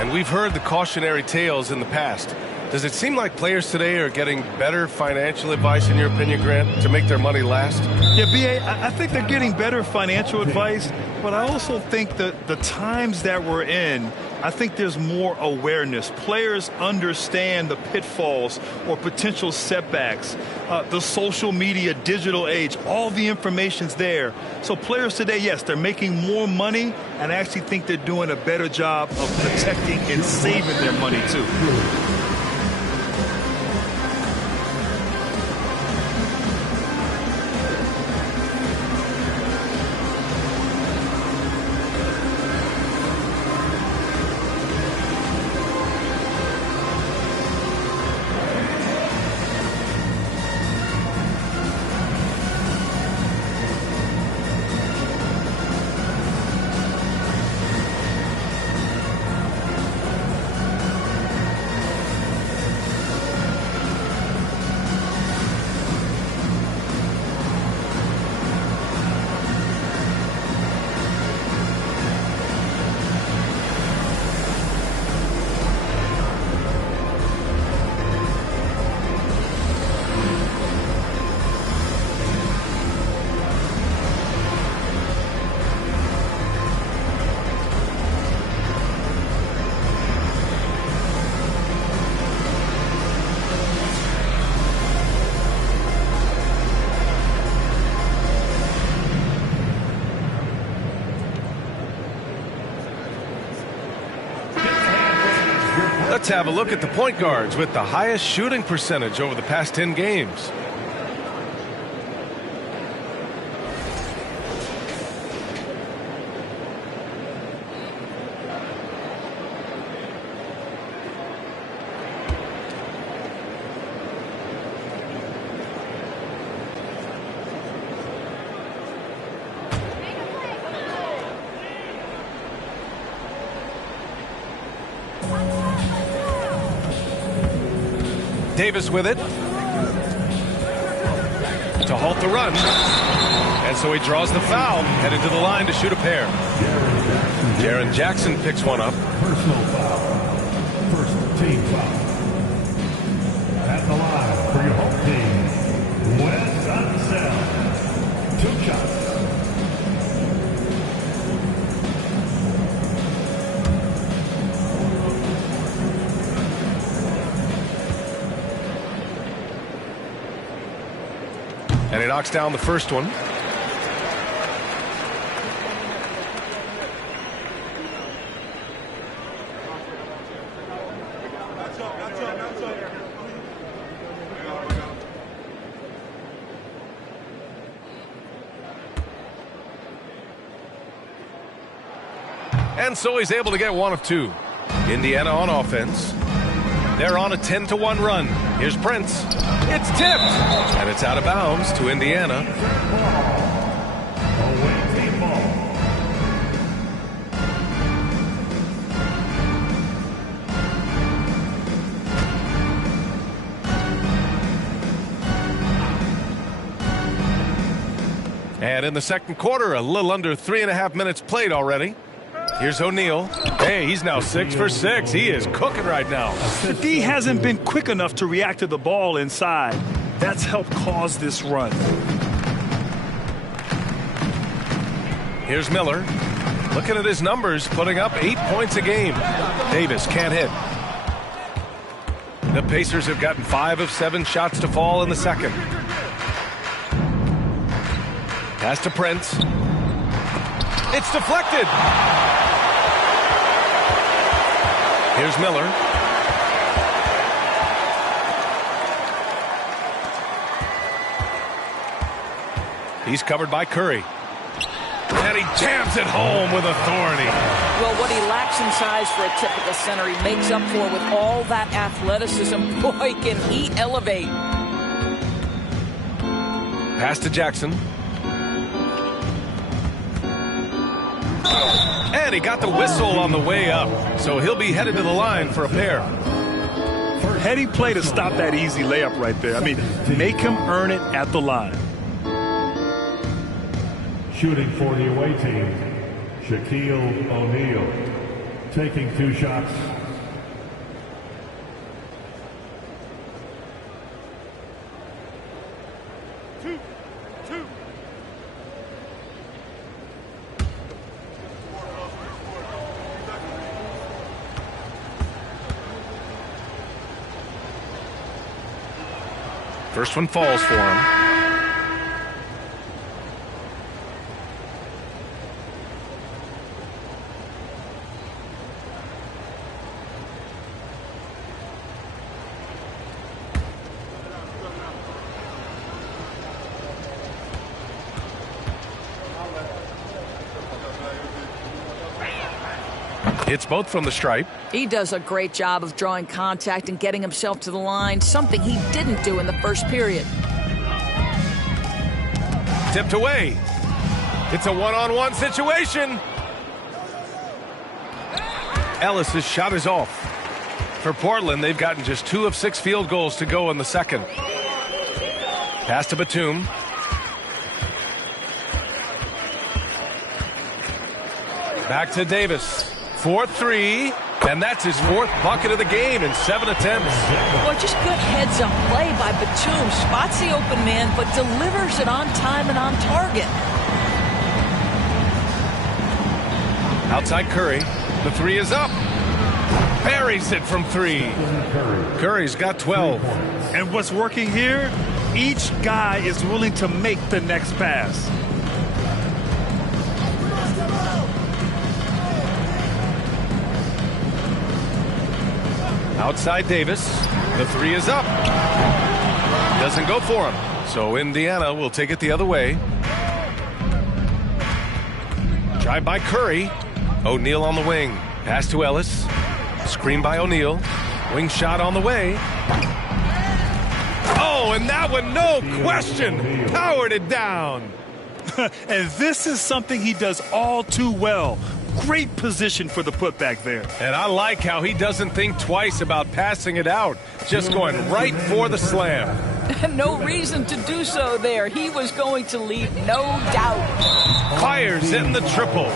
And we've heard the cautionary tales in the past. Does it seem like players today are getting better financial advice, in your opinion, Grant, to make their money last? Yeah, B.A., I think they're getting better financial advice, but I also think that the times that we're in, I think there's more awareness. Players understand the pitfalls or potential setbacks. The social media, digital age, all the information's there. So players today, yes, they're making more money, and I actually think they're doing a better job of protecting and saving their money, too. Let's have a look at the point guards with the highest shooting percentage over the past 10 games. Davis with it to halt the run, And so he draws the foul, headed to the line to shoot a pair. Jaren Jackson picks one up. Personal foul. First team foul. At the line for your home team, Wes Unseld. 2 shots. And he knocks down the first one. And so he's able to get one of 2. Indiana on offense. They're on a 10-1 run. Here's Prince. It's tipped. And it's out of bounds to Indiana. Away team ball. And in the second quarter, a little under 3.5 minutes played already. Here's O'Neal. Hey, he's now 6 for 6. He is cooking right now. The D hasn't been quick enough to react to the ball inside. That's helped cause this run. Here's Miller. Looking at his numbers, putting up 8 points a game. Davis can't hit. The Pacers have gotten 5 of 7 shots to fall in the second. Pass to Prince. It's deflected. Here's Miller. He's covered by Curry. And he jams it home with authority. Well, what he lacks in size for a typical center, he makes up for with all that athleticism. Boy, can he elevate. Pass to Jackson. And he got the whistle on the way up, so he'll be headed to the line for a pair. Heady play to stop that easy layup right there. I mean, make him earn it at the line. Shooting for the away team, Shaquille O'Neal. Taking 2 shots. First one falls for him. It's both from the stripe. He does a great job of drawing contact and getting himself to the line, something he didn't do in the first period. Tipped away. It's a one-on-one situation. Ellis's shot is off. For Portland, they've gotten just 2 of 6 field goals to go in the second. Pass to Batum. Back to Davis. 4-3, and that's his 4th bucket of the game in 7 attempts. Boy, just good heads-up play by Batum. Spots the open man, but delivers it on time and on target. Outside Curry. The 3 is up. Buries it from 3. Curry's got 12. And what's working here? Each guy is willing to make the next pass. Outside Davis. The 3 is up. Doesn't go for him. So Indiana will take it the other way. Drive by Curry. O'Neal on the wing. Pass to Ellis. Screen by O'Neal. Wing shot on the way. Oh, and that one, no question, powered it down. And this is something he does all too well. Great position for the putback there. And I like how he doesn't think twice about passing it out, just going right for the slam. No reason to do so there. He was going to leave no doubt. Fires in the triple.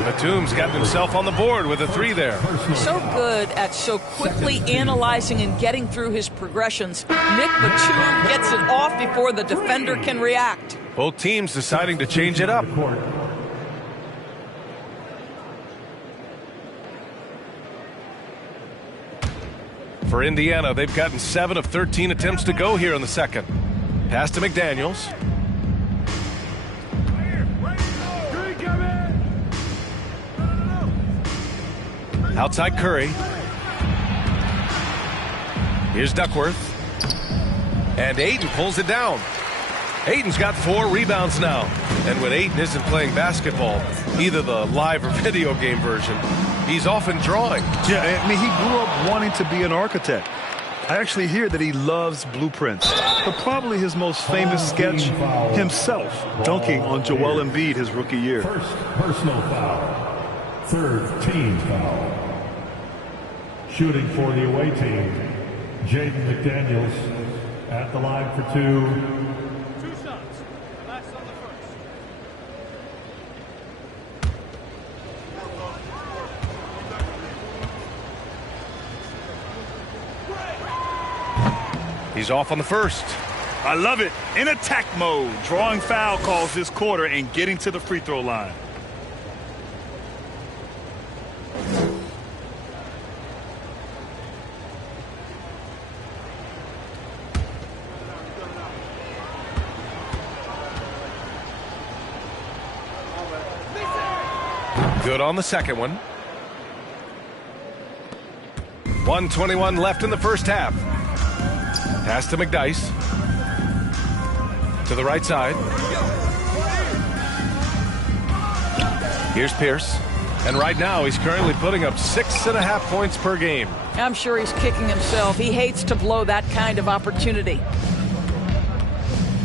Batum's got himself on the board with a 3 there. So good at so quickly analyzing and getting through his progressions. Nick Batum gets it off before the defender can react. Both teams deciding to change it up. For Indiana, they've gotten 7 of 13 attempts to go here in the second. Pass to McDaniels. Outside Curry. Here's Duckworth. And Ayton pulls it down. Ayton's got 4 rebounds now. And when Ayton isn't playing basketball, either the live or video game version, he's often drawing. Yeah, I mean, he grew up wanting to be an architect. I actually hear that he loves blueprints. But probably his most famous sketch, himself dunking on Joel Embiid his rookie year. First personal foul. Third team foul. Shooting for the away team, Jaden McDaniels at the line for 2. 2 shots. Last on the first. He's off on the first. I love it. In attack mode, drawing foul calls this quarter and getting to the free throw line. Good on the second one. 1:21 left in the first half. Pass to McDyess. To the right side. Here's Pierce. And right now he's currently putting up 6.5 points per game. I'm sure he's kicking himself. He hates to blow that kind of opportunity.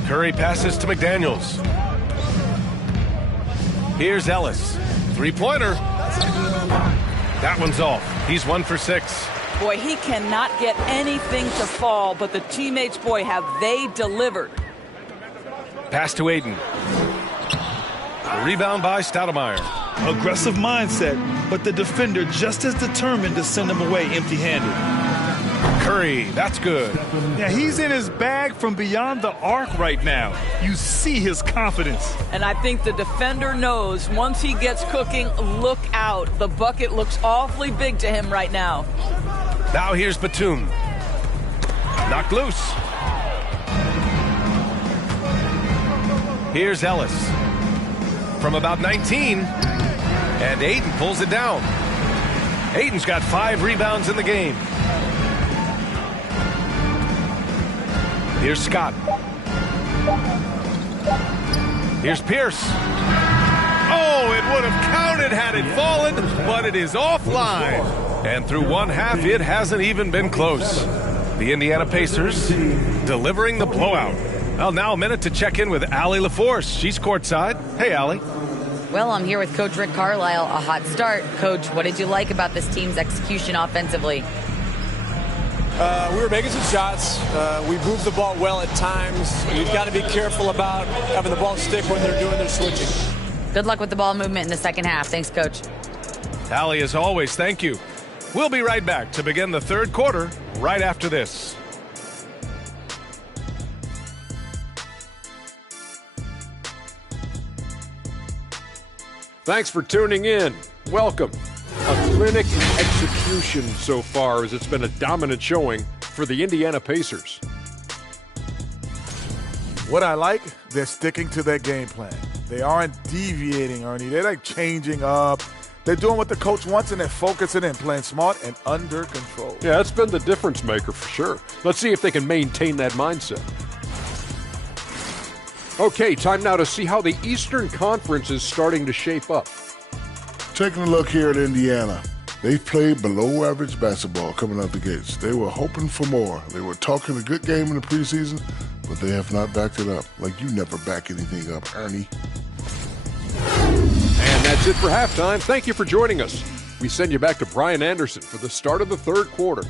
Curry passes to McDaniels. Here's Ellis. 3-pointer. That one's off. He's 1 for 6. Boy, he cannot get anything to fall, but the teammates, boy, have they delivered. Pass to Ayton. Rebound by Stoudemire. Aggressive mindset, but the defender just as determined to send him away empty-handed. Curry, that's good. Yeah, he's in his bag from beyond the arc right now. You see his confidence. And I think the defender knows once he gets cooking, look out. The bucket looks awfully big to him right now. Now here's Batum. Knocked loose. Here's Ellis. From about 19. And Ayton pulls it down. Ayton's got 5 rebounds in the game. Here's Scott. Here's Pierce. Oh, it would have counted had it fallen, but it is offline. And through one half, it hasn't even been close. The Indiana Pacers delivering the blowout. Well, now a minute to check in with Allie LaForce. She's courtside. Hey, Allie. Well, I'm here with Coach Rick Carlisle. A hot start. Coach, what did you like about this team's execution offensively? We were making some shots. We moved the ball well at times. You've got to be careful about having the ball stick when they're doing their switching. Good luck with the ball movement in the second half. Thanks, Coach. Allie, as always, thank you. We'll be right back to begin the third quarter right after this. Thanks for tuning in. Welcome. A clinic in execution so far, as it's been a dominant showing for the Indiana Pacers. What I like, they're sticking to their game plan. They aren't deviating, Ernie. They're like changing up. They're doing what the coach wants, and they're focusing in, playing smart and under control. Yeah, that's been the difference maker for sure. Let's see if they can maintain that mindset. Okay, time now to see how the Eastern Conference is starting to shape up. Taking a look here at Indiana, they've played below average basketball coming out the gates. They were hoping for more. They were talking a good game in the preseason, but they have not backed it up. Like you never back anything up, Ernie. And that's it for halftime. Thank you for joining us. We send you back to Brian Anderson for the start of the third quarter.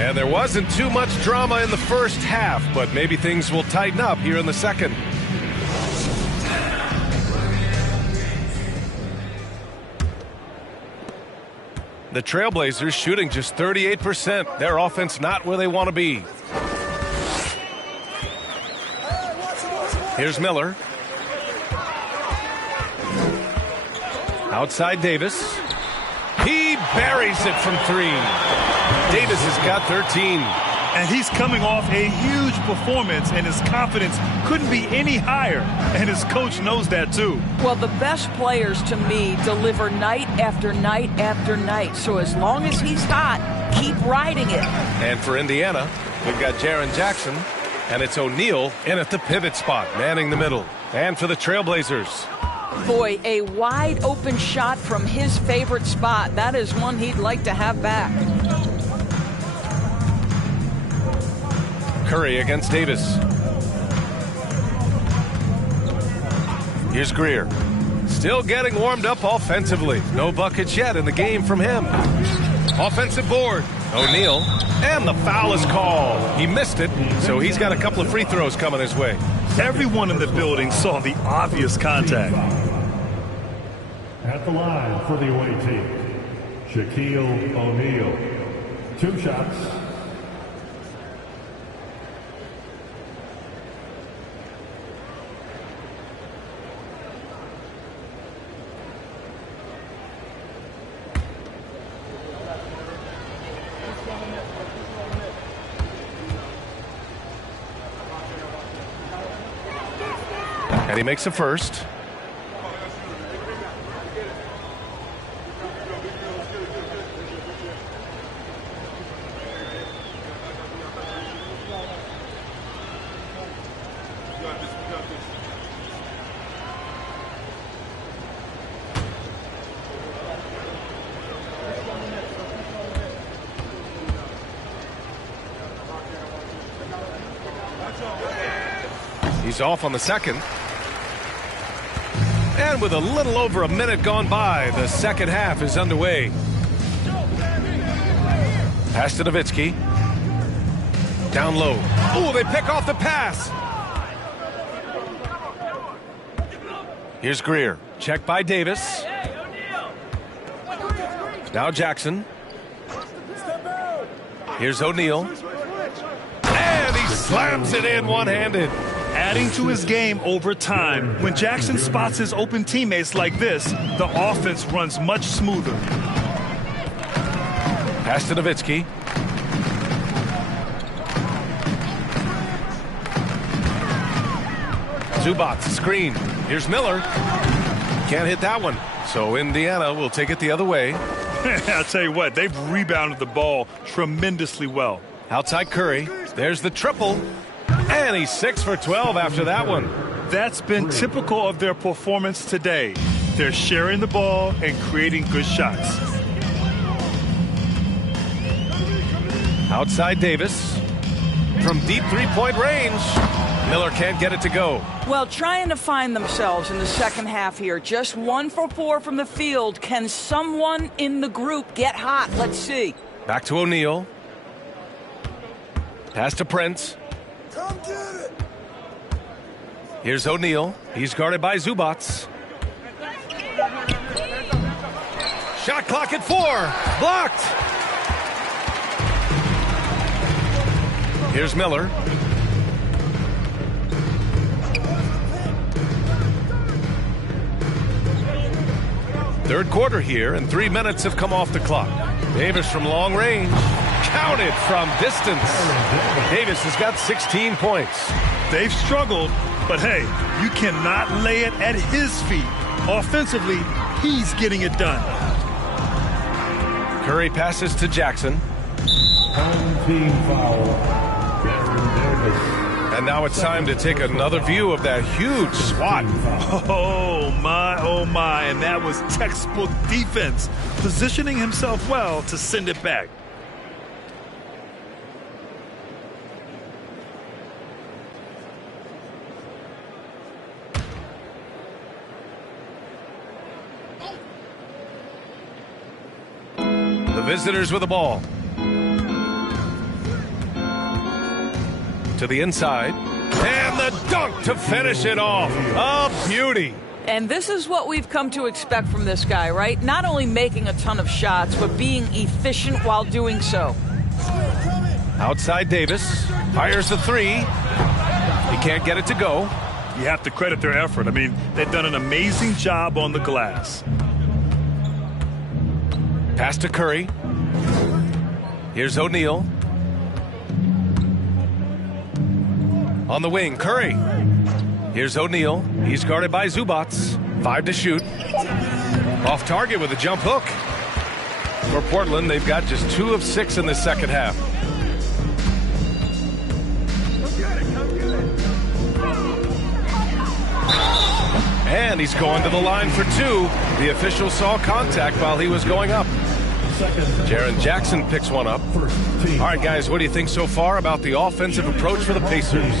And there wasn't too much drama in the first half, but maybe things will tighten up here in the second. The Trailblazers shooting just 38%. Their offense not where they want to be. Here's Miller. Outside Davis. He buries it from 3. Davis has got 13. And he's coming off a huge performance, and his confidence couldn't be any higher. And his coach knows that, too. Well, the best players, to me, deliver night after night after night. So as long as he's hot, keep riding it. And for Indiana, we've got Jaren Jackson, and it's O'Neal in at the pivot spot, manning the middle. And for the Trailblazers. Boy, a wide open shot from his favorite spot. That is one he'd like to have back. Curry against Davis. Here's Greer. Still getting warmed up offensively. No buckets yet in the game from him. Offensive board. O'Neal. And the foul is called. He missed it, so he's got a couple of free throws coming his way. Everyone in the building saw the obvious contact. At the line for the away team, Shaquille O'Neal. 2 shots. And he makes a first. He's off on the second. And with a little over a minute gone by, the second half is underway. Pass to Nowitzki. Down low. Oh, they pick off the pass. Here's Greer. Checked by Davis. Now Jackson. Here's O'Neal. And he slams it in one-handed. Adding to his game over time. When Jackson spots his open teammates like this, the offense runs much smoother. Pass to Nowitzki. Zubac, screen. Here's Miller. Can't hit that one. So Indiana will take it the other way. I'll tell you what, they've rebounded the ball tremendously well. Outside Curry. There's the triple. And he's 6 for 12 after that one. That's been typical of their performance today. They're sharing the ball and creating good shots. Outside Davis. From deep three-point range. Miller can't get it to go. Well, trying to find themselves in the second half here. Just 1 for 4 from the field. Can someone in the group get hot? Let's see. Back to O'Neal. Pass to Prince. Come get it. Here's O'Neal. He's guarded by Zubac. Shot clock at 4. Blocked. Here's Miller. Third quarter here, and 3 minutes have come off the clock. Davis from long range. Counted from distance. Davis has got 16 points. They've struggled, but hey, you cannot lay it at his feet. Offensively, he's getting it done. Curry passes to Jackson. Home team foul. Davis. And now it's time to take another view of that huge swat. Oh my, and that was textbook defense, positioning himself well to send it back. The visitors with the ball. to the inside. And the dunk to finish it off. A beauty. And this is what we've come to expect from this guy, right? Not only making a ton of shots, but being efficient while doing so. Outside Davis. Fires the three. He can't get it to go. You have to credit their effort. I mean, they've done an amazing job on the glass. Pass to Curry. Here's O'Neal. On the wing, Curry. Here's O'Neal. He's guarded by Zubac. 5 to shoot. Off target with a jump hook. For Portland, they've got just 2 of 6 in the second half. And he's going to the line for 2. The official saw contact while he was going up. Jaren Jackson picks one up. All right, guys, what do you think so far about the offensive approach for the Pacers?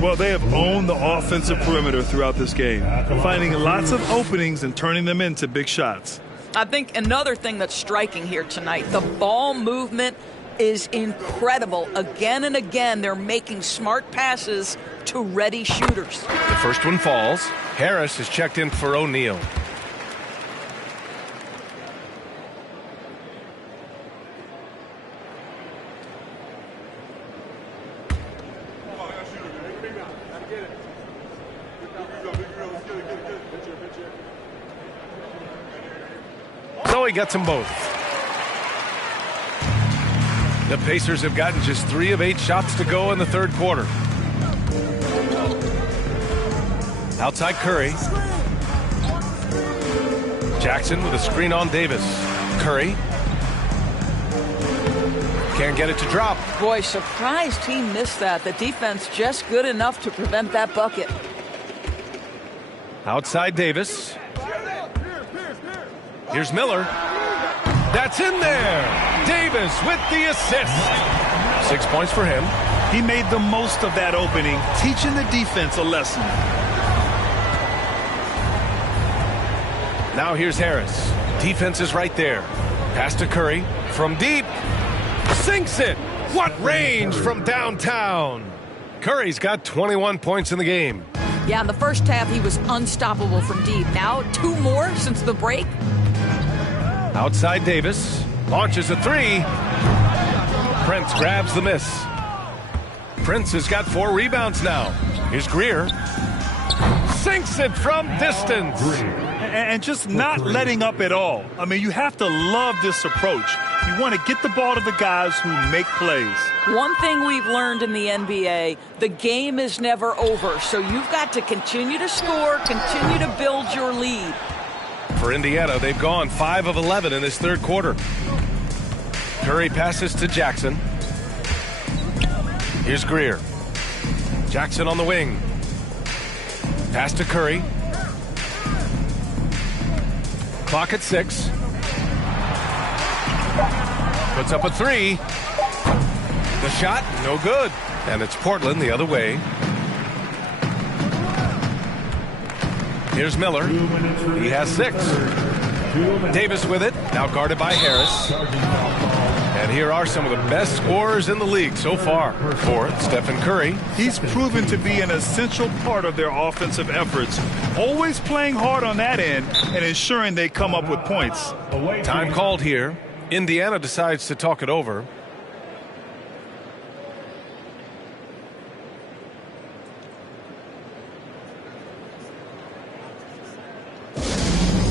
Well, they have owned the offensive perimeter throughout this game, finding lots of openings and turning them into big shots. I think another thing that's striking here tonight, the ball movement is incredible. Again and again, they're making smart passes to ready shooters. The first one falls. Harris is checked in for O'Neal. So he gets them both. The Pacers have gotten just 3 of 8 shots to go in the third quarter. Outside Curry. Jackson with a screen on Davis. Curry. Can't get it to drop. Boy, surprised he missed that. The defense just good enough to prevent that bucket. Outside Davis. Here's Miller. That's in there. Davis with the assist. 6 points for him. He made the most of that opening, teaching the defense a lesson. Now here's Harris. Defense is right there. Pass to Curry from deep. Sinks it. What range from downtown. Curry's got 21 points in the game. Yeah, in the first half, he was unstoppable from deep. Now 2 more since the break. Outside Davis. Launches a 3. Prince grabs the miss. Prince has got 4 rebounds now. Here's Greer. Sinks it from distance. And just not letting up at all. I mean, you have to love this approach. You want to get the ball to the guys who make plays. One thing we've learned in the NBA, the game is never over. So you've got to continue to score, continue to build your lead. For Indiana, they've gone 5 of 11 in this third quarter. Curry passes to Jackson. Here's Greer. Jackson on the wing. Pass to Curry. Clock at 6. Puts up a 3. The shot, no good. And it's Portland the other way. Here's Miller. He has 6. Davis with it. Now guarded by Harris. And here are some of the best scorers in the league so far. For Stephen Curry. He's proven to be an essential part of their offensive efforts. Always playing hard on that end and ensuring they come up with points. Time called here. Indiana decides to talk it over.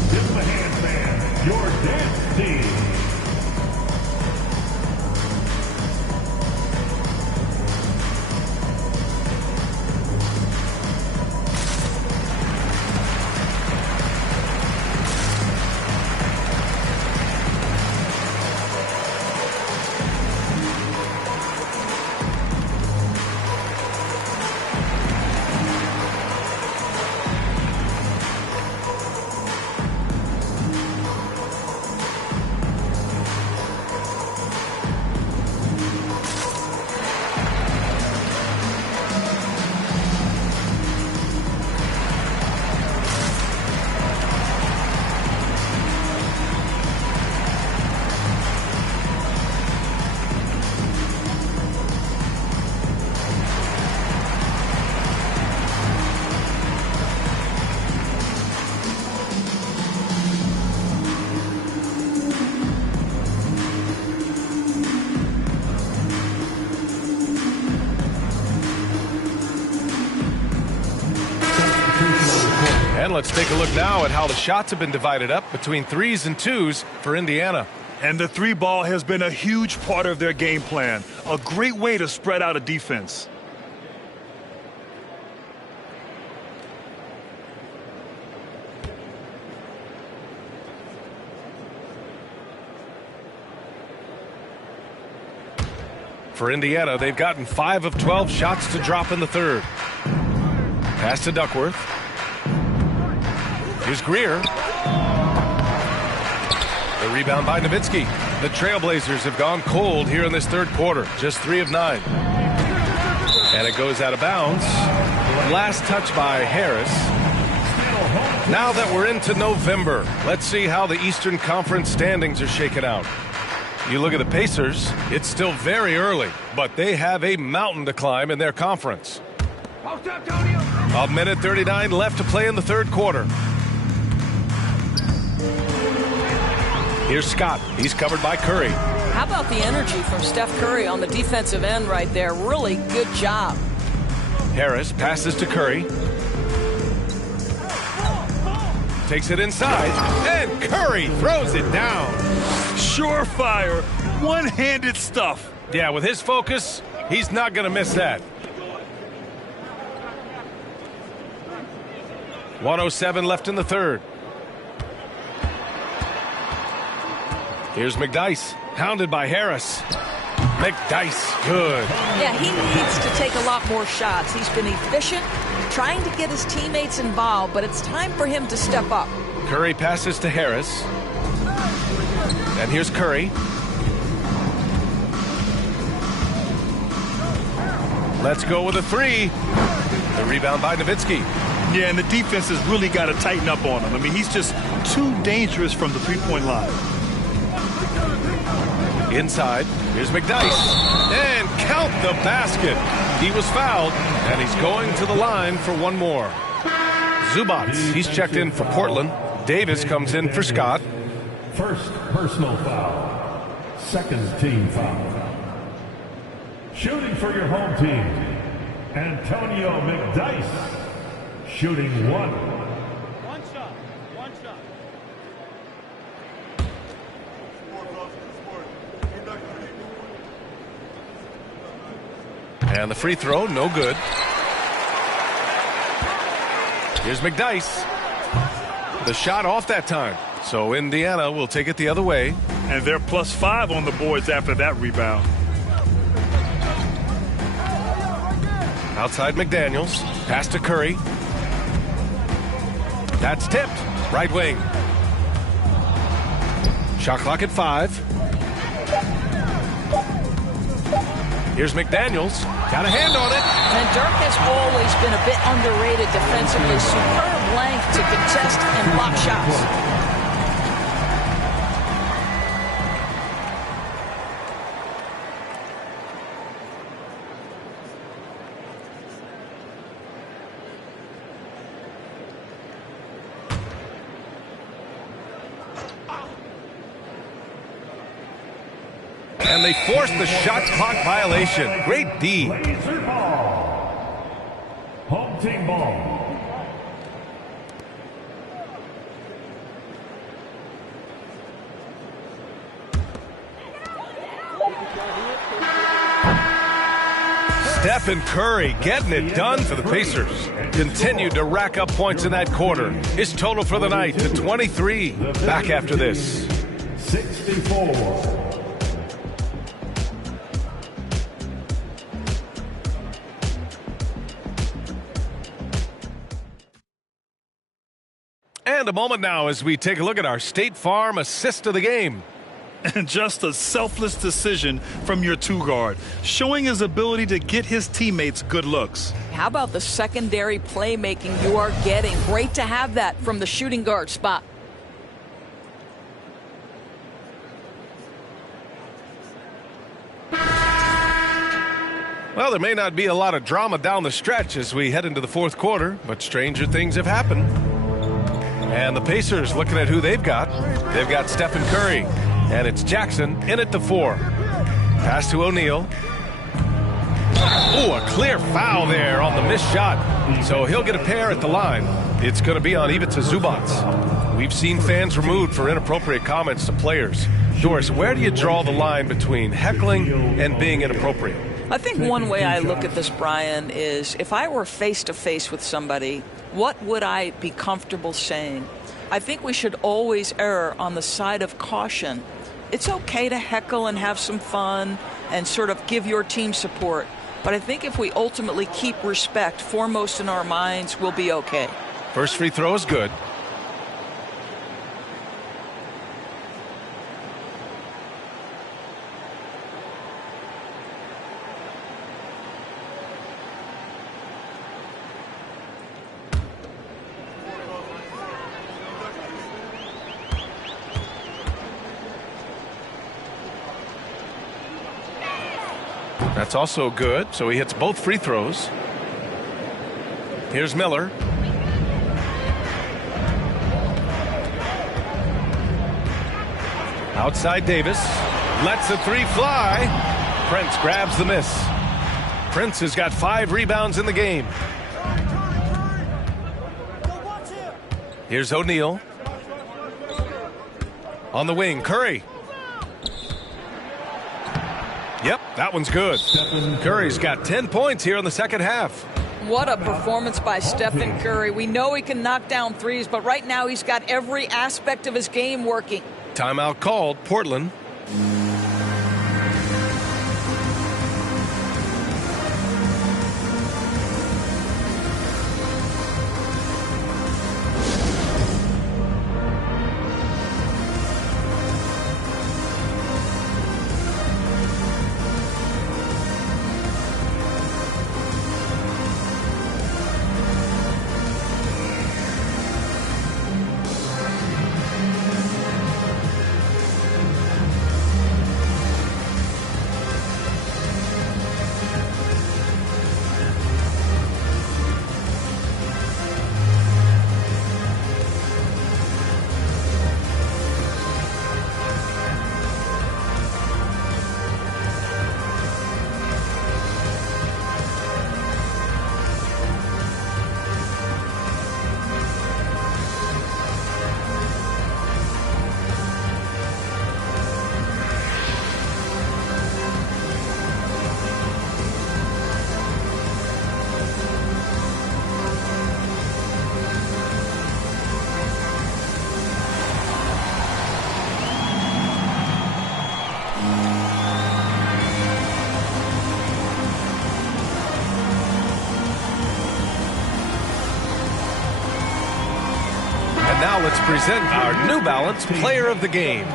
Give them a hand, man. Your dance team. And let's take a look now at how the shots have been divided up between 3s and 2s for Indiana. And the 3-ball has been a huge part of their game plan. A great way to spread out a defense. For Indiana, they've gotten 5 of 12 shots to drop in the third. Pass to Duckworth. Here's Greer. The rebound by Nowitzki. The Trailblazers have gone cold here in this third quarter. Just 3 of 9. And it goes out of bounds. Last touch by Harris. Now that we're into November, let's see how the Eastern Conference standings are shaken out. You look at the Pacers, it's still very early, but they have a mountain to climb in their conference. A minute 39 left to play in the third quarter. Here's Scott. He's covered by Curry. How about the energy from Steph Curry on the defensive end right there? Really good job. Harris passes to Curry. Takes it inside, and Curry throws it down. Surefire, one-handed stuff. Yeah, with his focus, he's not going to miss that. 1:07 left in the third. Here's McDyess, hounded by Harris. McDyess, good. Yeah, he needs to take a lot more shots. He's been efficient, trying to get his teammates involved, but it's time for him to step up. Curry passes to Harris. And here's Curry. Let's go with a 3. The rebound by Nowitzki. Yeah, and the defense has really got to tighten up on him. I mean, he's just too dangerous from the three-point line. Inside, here's McDyess. And count the basket. He was fouled, and he's going to the line for one more. Zubac, he's checked in for Portland. Davis comes in for Scott. First personal foul. Second team foul. Shooting for your home team, Antonio McDyess. Shooting 1. One shot. And the free throw, no good. Here's McDyess. The shot off that time. So Indiana will take it the other way. And they're +5 on the boards after that rebound. Outside McDaniels. Pass to Curry. That's tipped. Right wing. Shot clock at 5. Here's McDaniels. Got a hand on it. And Dirk has always been a bit underrated defensively. Superb length to contest and block shots. And they force the shot clock violation. Great D. Laser ball. Home team ball. Stephen Curry getting it done for the Pacers. Continued to rack up points in that quarter. His total for the night to 23. Back after this. 64. And a moment now as we take a look at our State Farm assist of the game. And just a selfless decision from your 2-guard, showing his ability to get his teammates good looks. How about the secondary playmaking you are getting? Great to have that from the shooting guard spot. Well, there may not be a lot of drama down the stretch as we head into the fourth quarter, but stranger things have happened. And the Pacers looking at who they've got. They've got Stephen Curry, and it's Jackson in at the 4. Pass to O'Neal. Ooh, a clear foul there on the missed shot. So he'll get a pair at the line. It's going to be on Ivica Zubac. We've seen fans removed for inappropriate comments to players. Doris, where do you draw the line between heckling and being inappropriate? I think one way I look at this, Brian, is if I were face-to-face with somebody, what would I be comfortable saying? I think we should always err on the side of caution. It's okay to heckle and have some fun and sort of give your team support. But I think if we ultimately keep respect foremost in our minds, we'll be okay. First free throw is good. That's also good, so he hits both free throws. Here's Miller. Outside Davis. Lets the three fly. Prince grabs the miss. Prince has got 5 rebounds in the game. Here's O'Neal. On the wing, Curry. Yep, that one's good. Curry's got 10 points here in the second half. What a performance by Stephen Curry. We know he can knock down threes, but right now he's got every aspect of his game working. Timeout called, Portland. Now let's present our New Balance Player of the Game.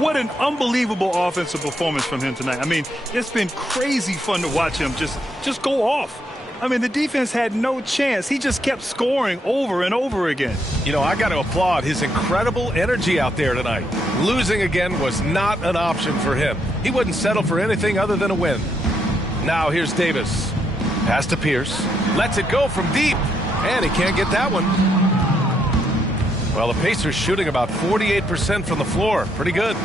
What an unbelievable offensive performance from him tonight. I mean, it's been crazy fun to watch him just go off. I mean, the defense had no chance. He just kept scoring over and over again. You know, I got to applaud his incredible energy out there tonight. Losing again was not an option for him. He wouldn't settle for anything other than a win. Now here's Davis. Pass to Pierce. Lets it go from deep. And he can't get that one. Well, the Pacers shooting about 48% from the floor. Pretty good.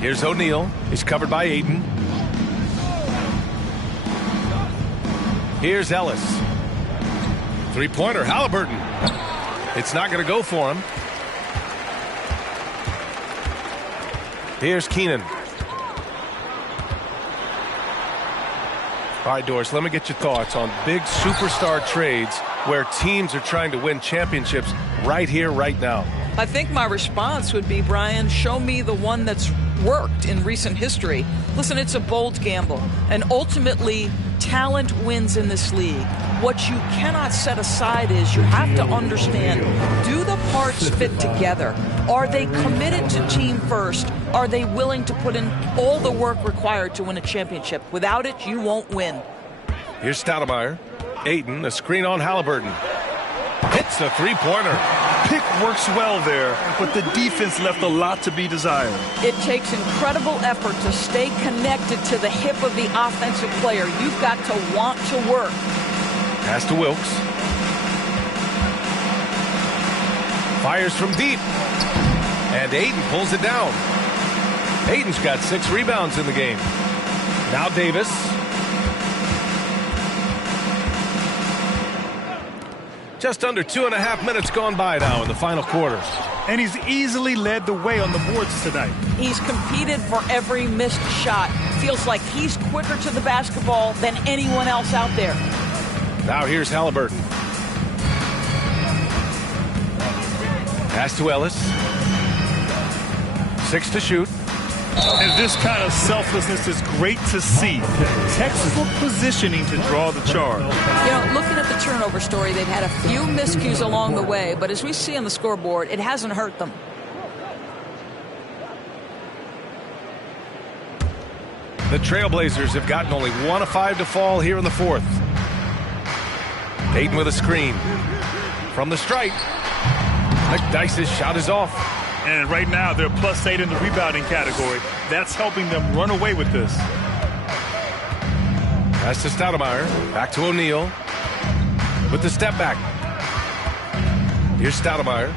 Here's O'Neal. He's covered by Ayton. Here's Ellis. Three-pointer, Halliburton. It's not going to go for him. Here's Keenan. All right, Doris, let me get your thoughts on big superstar trades where teams are trying to win championships right here, right now. I think my response would be, Brian, show me the one that's worked in recent history. Listen, it's a bold gamble, and ultimately talent wins in this league. What you cannot set aside is you have to understand, do the parts fit together? Are they committed to team first? Are they willing to put in all the work required to win a championship? Without it, you won't win. Here's Stoudemire. Ayton, a screen on Halliburton. Hits the three-pointer. Pick works well there, but the defense left a lot to be desired. It takes incredible effort to stay connected to the hip of the offensive player. You've got to want to work. Pass to Wilkes. Fires from deep. And Ayton pulls it down. Ayton's got 6 rebounds in the game. Now Davis. Just under 2.5 minutes gone by now in the final quarter. And he's easily led the way on the boards tonight. He's competed for every missed shot. Feels like he's quicker to the basketball than anyone else out there. Now here's Halliburton. Pass to Ellis. 6 to shoot. And this kind of selflessness is great to see. Textbook positioning to draw the charge. You know, looking at the turnover story, they've had a few miscues along the way, but as we see on the scoreboard, it hasn't hurt them. The Trailblazers have gotten only 1 of 5 to fall here in the fourth. Payton with a screen. From the stripe. McDyess's shot is off. And right now, they're +8 in the rebounding category. That's helping them run away with this. Pass to Stoudemire. Back to O'Neal. With the step back. Here's Stoudemire.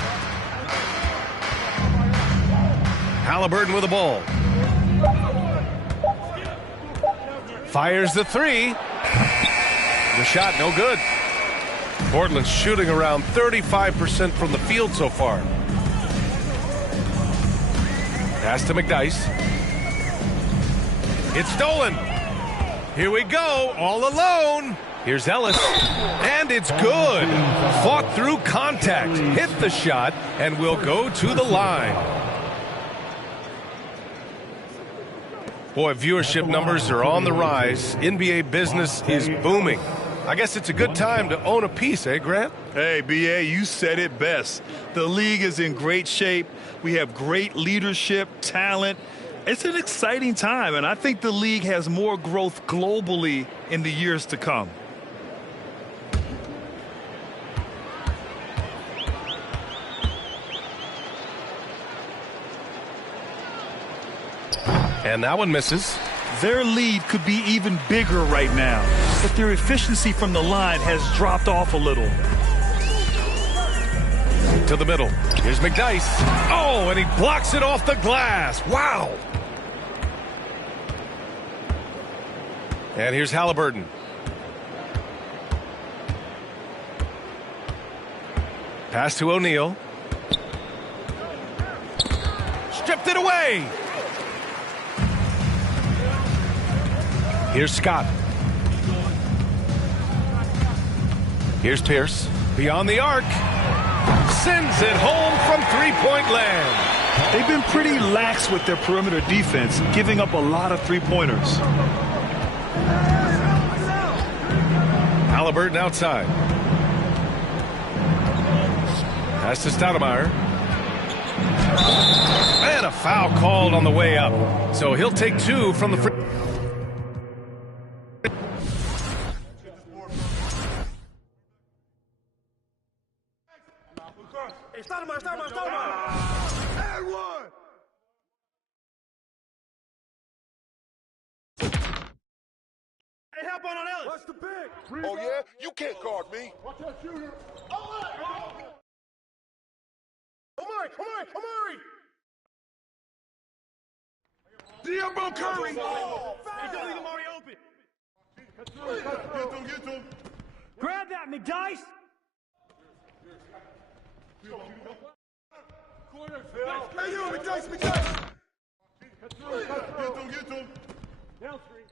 Halliburton with the ball. Fires the 3. The shot no good. Portland's shooting around 35% from the field so far. Pass to McDyess. It's stolen. Here we go, all alone. Here's Ellis, and it's good. Fought through contact, hit the shot, and will go to the line. Boy, viewership numbers are on the rise. NBA business is booming. I guess it's a good time to own a piece, eh, Grant? Hey, B.A., you said it best. The league is in great shape. We have great leadership, talent. It's an exciting time, and I think the league has more growth globally in the years to come. And that one misses. Their lead could be even bigger right now, but their efficiency from the line has dropped off a little. To the middle. Here's McDyess. Oh, and he blocks it off the glass. Wow. And here's Halliburton. Pass to O'Neal. Stripped it away. Here's Scott. Here's Pierce. Beyond the arc. Sends it home from three-point land. They've been pretty lax with their perimeter defense, giving up a lot of three-pointers. Halliburton outside. Pass to Stoudemire. And a foul called on the way up. So he'll take 2 from the free. Hey, help on Ellis. Watch the big. Oh, yeah? You can't guard me. Watch that shooter. Omari. Diabo Curry. Hey, don't leave Omari open. Get him. Grab that, McDyess. Hey, you, McDyess. Get him. Down screen.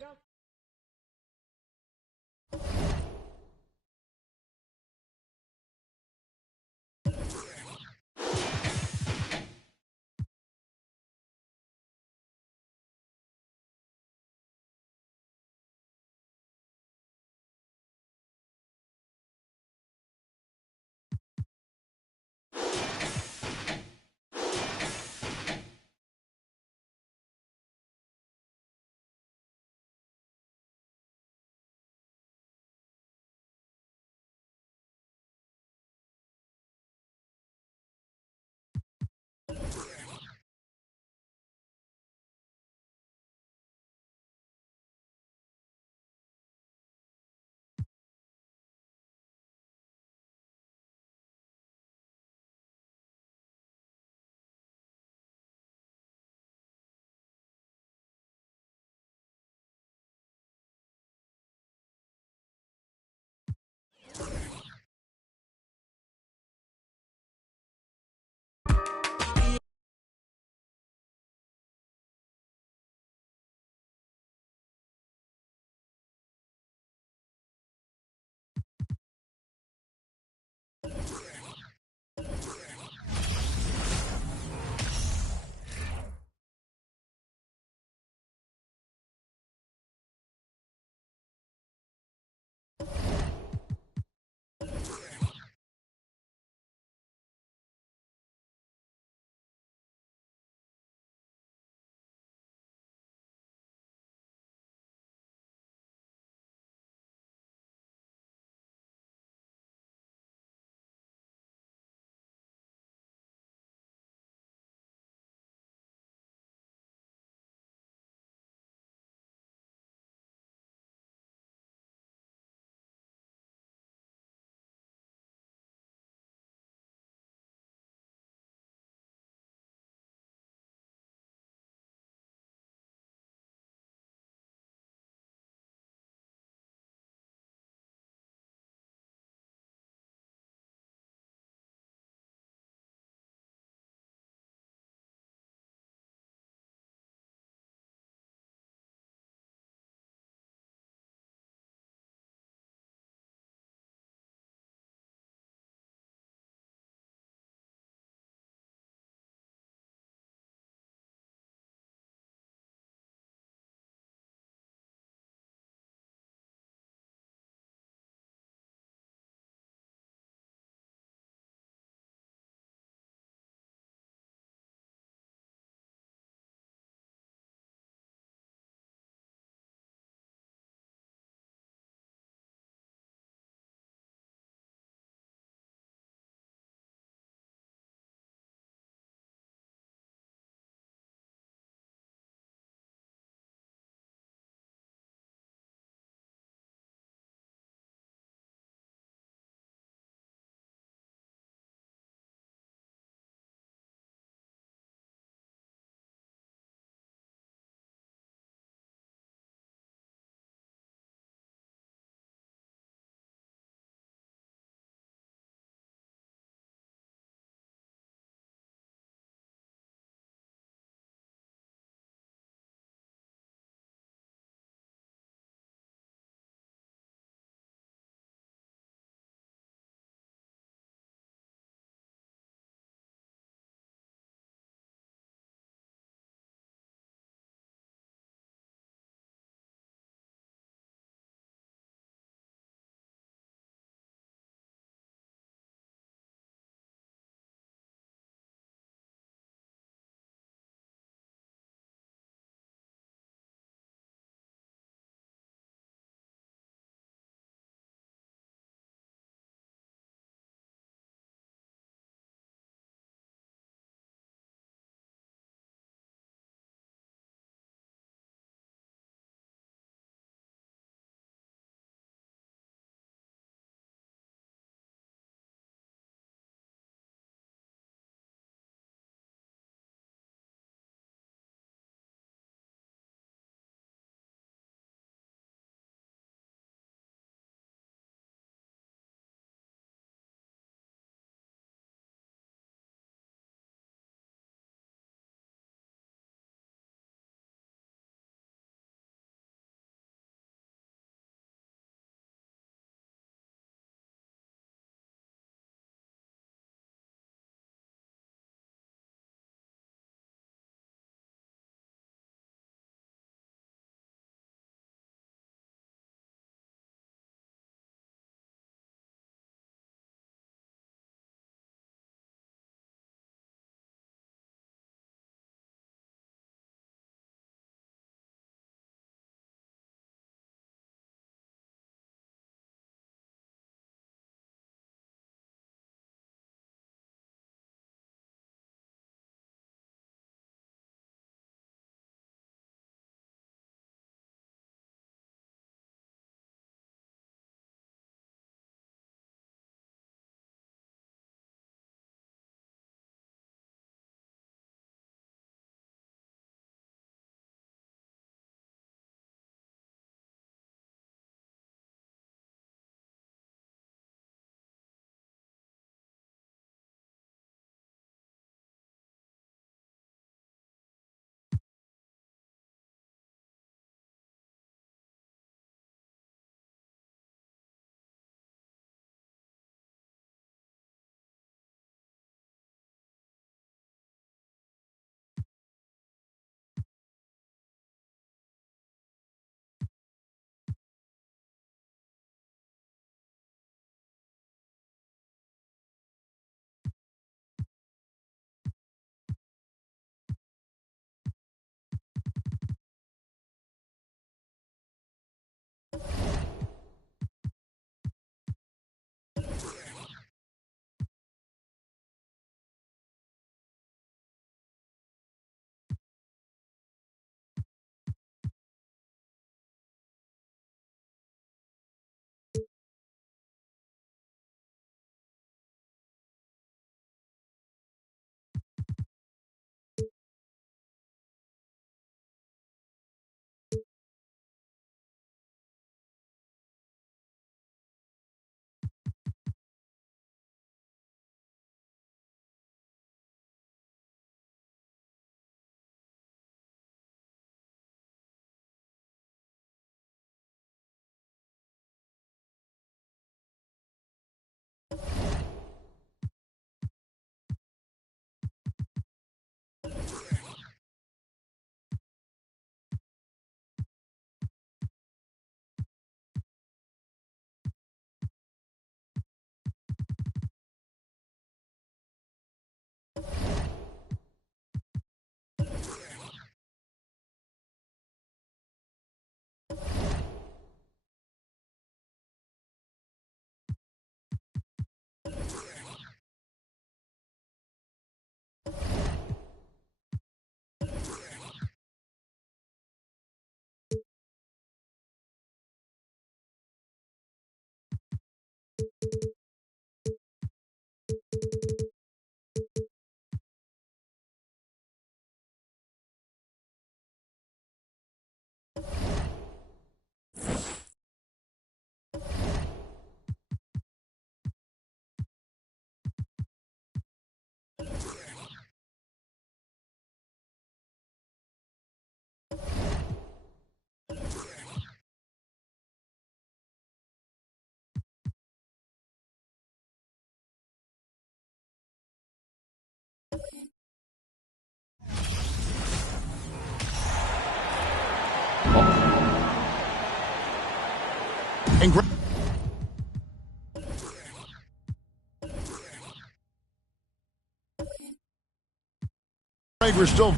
We're still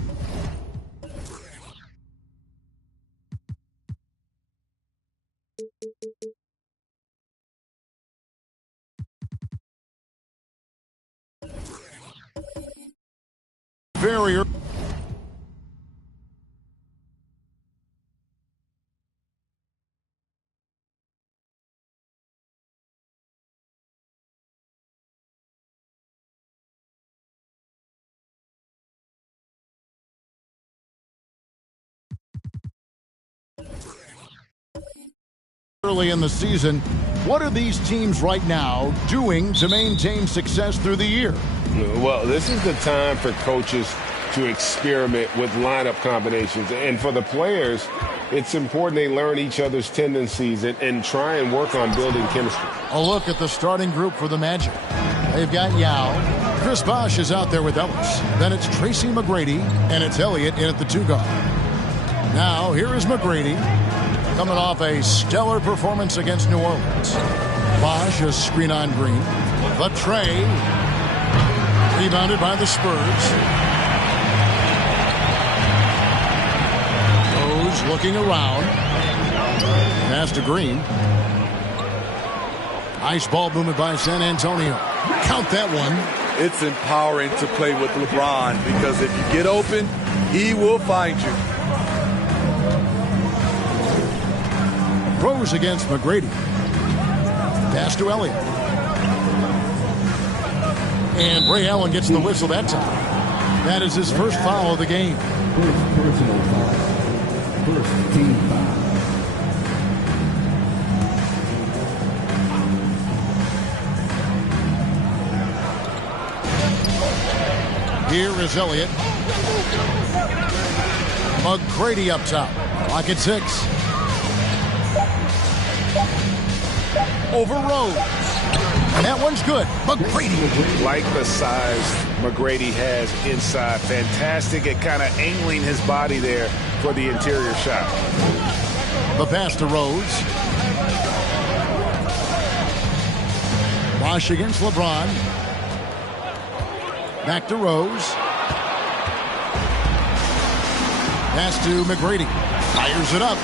very early. Early in the season, what are these teams right now doing to maintain success through the year? Well, this is the time for coaches to experiment with lineup combinations. And for the players, it's important they learn each other's tendencies and try and work on building chemistry. A look at the starting group for the Magic. They've got Yao. Chris Bosh is out there with Ellis. Then it's Tracy McGrady, and it's Elliott in at the 2 guard. Now, here is McGrady, coming off a stellar performance against New Orleans. Bosh, a screen on Green. The tray, rebounded by the Spurs. Rose looking around. Pass to Green. Nice ball movement by San Antonio. Count that one. It's empowering to play with LeBron because if you get open, he will find you. Rose against McGrady. Pass to Elliott. And Ray Allen gets the whistle that time. That is his first foul of the game. First personal foul. First team foul. Here is Elliott. McGrady up top. Clock at 6. Over Rose. That one's good. McGrady. Like the size McGrady has inside. Fantastic at kind of angling his body there for the interior shot. The pass to Rose. Bosh against LeBron. Back to Rose. Pass to McGrady. Fires it up.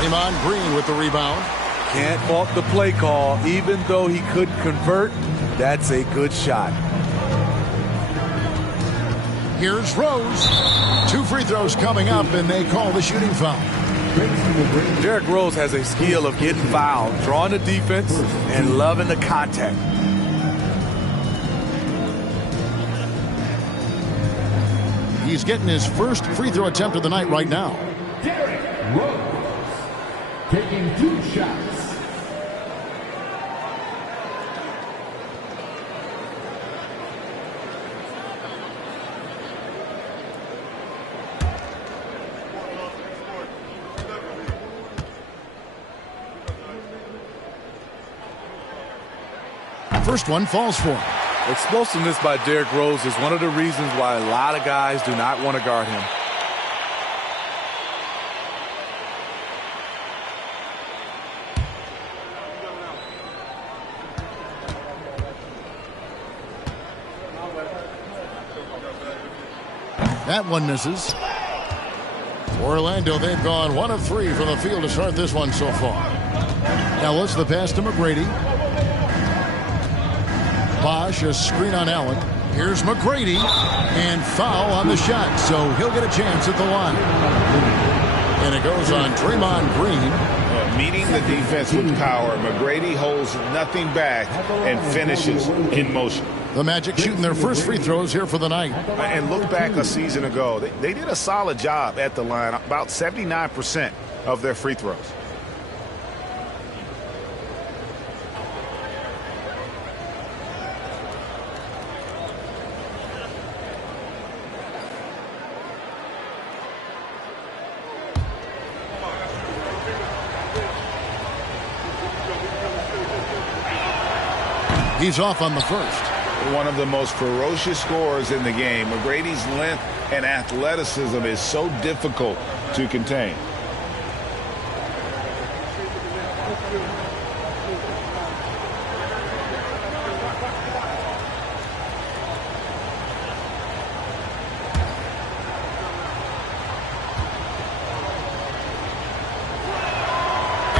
Draymond Green with the rebound. Can't fault the play call. Even though he couldn't convert, that's a good shot. Here's Rose. 2 free throws coming up, and they call the shooting foul. Derrick Rose has a skill of getting fouled, drawing the defense, and loving the contact. He's getting his first free throw attempt of the night right now. Derrick Rose taking 2 shots. First one falls for him. Explosiveness by Derrick Rose is one of the reasons why a lot of guys do not want to guard him. That one misses. For Orlando, they've gone 1 of 3 from the field to start this one so far. Ellis, the pass to McGrady. Bosh, a screen on Allen. Here's McGrady, and foul on the shot, so he'll get a chance at the line. And it goes on Draymond Green. Meeting the defense with power, McGrady holds nothing back and finishes in motion. The Magic shooting their first free throws here for the night. And look back a season ago. They did a solid job at the line, about 79% of their free throws. He's off on the first. One of the most ferocious scorers in the game. McGrady's length and athleticism is so difficult to contain.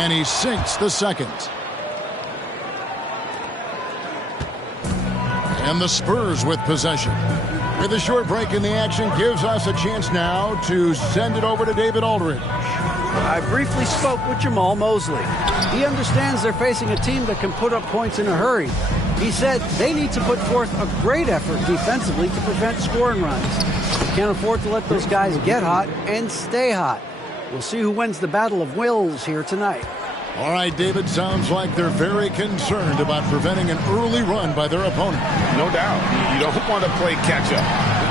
And he sinks the second. And the Spurs with possession. With a short break in the action gives us a chance now to send it over to David Aldridge. I briefly spoke with Jamal Mosley. He understands they're facing a team that can put up points in a hurry. He said they need to put forth a great effort defensively to prevent scoring runs. They can't afford to let those guys get hot and stay hot. We'll see who wins the battle of wills here tonight. All right, David, sounds like they're very concerned about preventing an early run by their opponent. No doubt. You don't want to play catch-up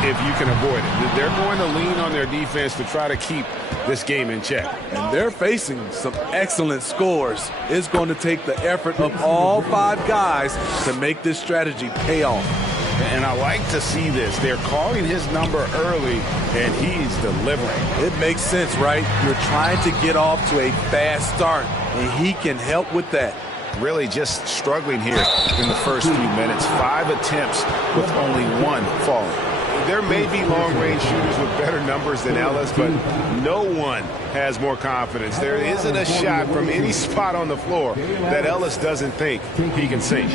if you can avoid it. They're going to lean on their defense to try to keep this game in check. And they're facing some excellent scores. It's going to take the effort of all 5 guys to make this strategy pay off. And I like to see this. They're calling his number early, and he's delivering. It makes sense, right? You're trying to get off to a fast start, and he can help with that. Really just struggling here in the first few minutes. 5 attempts with only 1 fall. There may be long-range shooters with better numbers than Ellis, but no one has more confidence. There isn't a shot from any spot on the floor that Ellis doesn't think he can sink.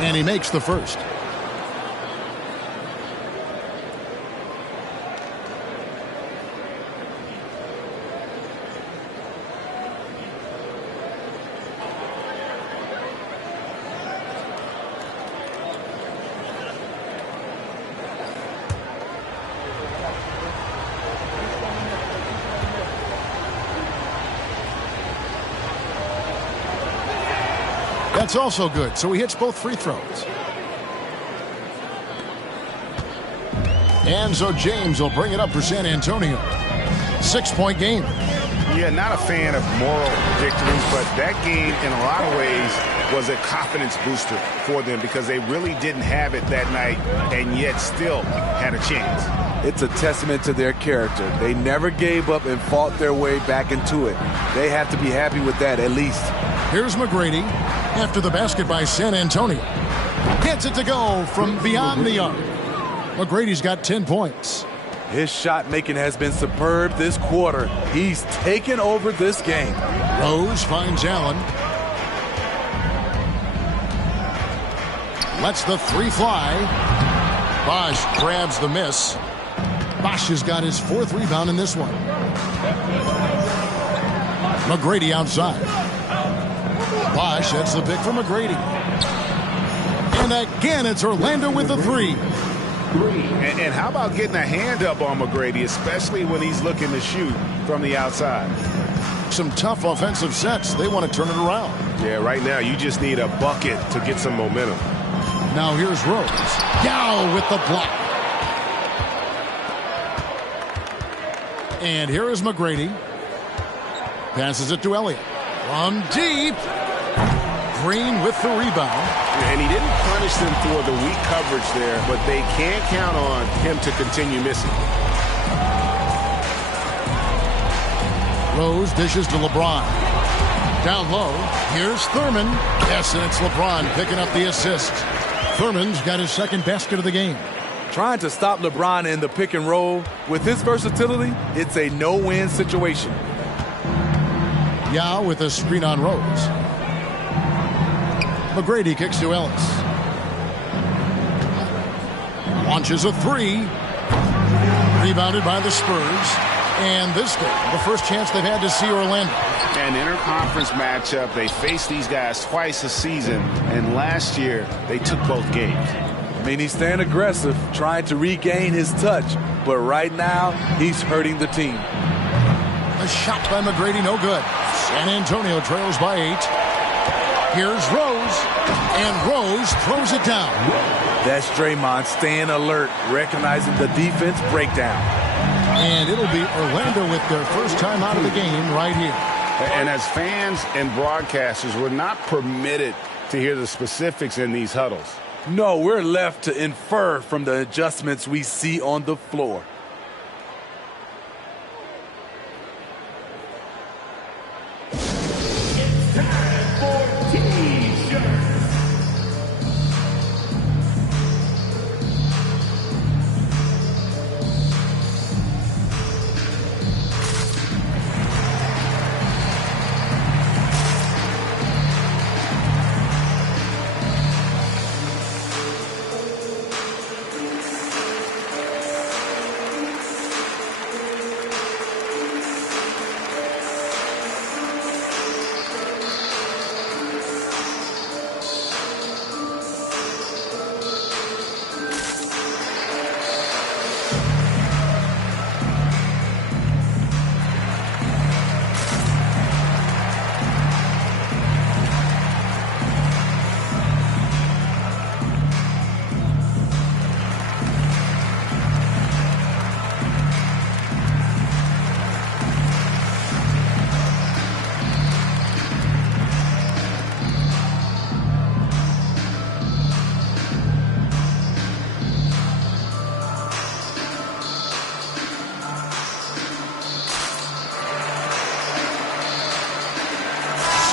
And he makes the first. That's also good, so he hits both free throws. And so James will bring it up for San Antonio. 6-point game. Yeah, not a fan of moral victories, but that game in a lot of ways was a confidence booster for them because they really didn't have it that night and yet still had a chance. It's a testament to their character. They never gave up and fought their way back into it. They have to be happy with that at least. Here's McGrady after the basket by San Antonio. Gets it to go from beyond the arc. McGrady's got 10 points. His shot making has been superb this quarter. He's taken over this game. Rose finds Allen. Lets the 3 fly. Bosch grabs the miss. Bosch has got his 4th rebound in this one. McGrady outside. Bosch, that's the pick for McGrady. And again, it's Orlando with the 3. And how about getting a hand up on McGrady, especially when he's looking to shoot from the outside? Some tough offensive sets. They want to turn it around. Yeah, right now you just need a bucket to get some momentum. Now here's Rose. Yao with the block. And here is McGrady. Passes it to Elliott. From deep. Green with the rebound. And he didn't punish them for the weak coverage there, but they can't count on him to continue missing. Rose dishes to LeBron. Down low, here's Thurman. Yes, and it's LeBron picking up the assist. Thurman's got his 2nd basket of the game. Trying to stop LeBron in the pick and roll. With his versatility, it's a no-win situation. Yao with a screen on Rose. McGrady kicks to Ellis. Launches a 3. Rebounded by the Spurs. And this game, the first chance they've had to see Orlando. An interconference matchup. They faced these guys twice a season. And last year, they took both games. I mean, he's staying aggressive, trying to regain his touch. But right now, he's hurting the team. A shot by McGrady, no good. San Antonio trails by 8. Here's Rose, and Rose throws it down. That's Draymond staying alert, recognizing the defense breakdown. And it'll be Orlando with their first time out of the game right here. And as fans and broadcasters, we're not permitted to hear the specifics in these huddles. No, we're left to infer from the adjustments we see on the floor.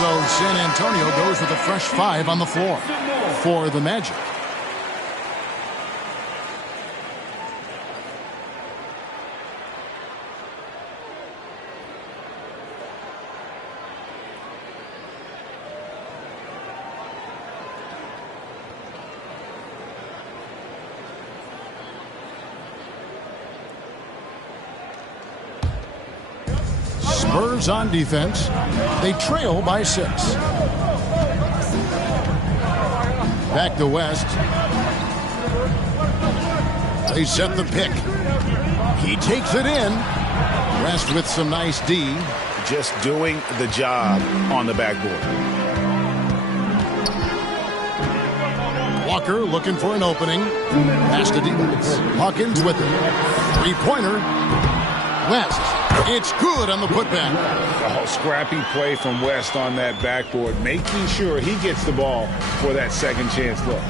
So San Antonio goes with a fresh 5 on the floor for the Magic. Spurs on defense. They trail by 6. Back to West. They set the pick. He takes it in. West with some nice D. Just doing the job on the backboard. Walker looking for an opening. Pass to Divas. Hawkins with it. Three-pointer. West. It's good on the putback. Oh, scrappy play from West on that backboard, making sure he gets the ball for that second chance look.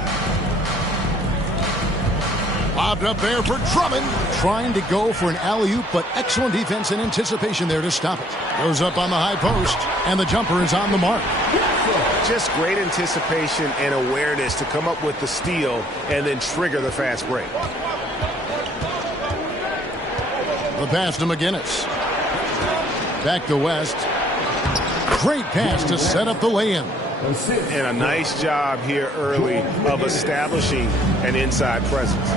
Lobbed up there for Drummond. Trying to go for an alley-oop, but excellent defense and anticipation there to stop it. Goes up on the high post, and the jumper is on the mark. Just great anticipation and awareness to come up with the steal and then trigger the fast break. The pass to McGinnis. Back to West. Great pass to set up the lay-in. And a nice job here early of establishing an inside presence.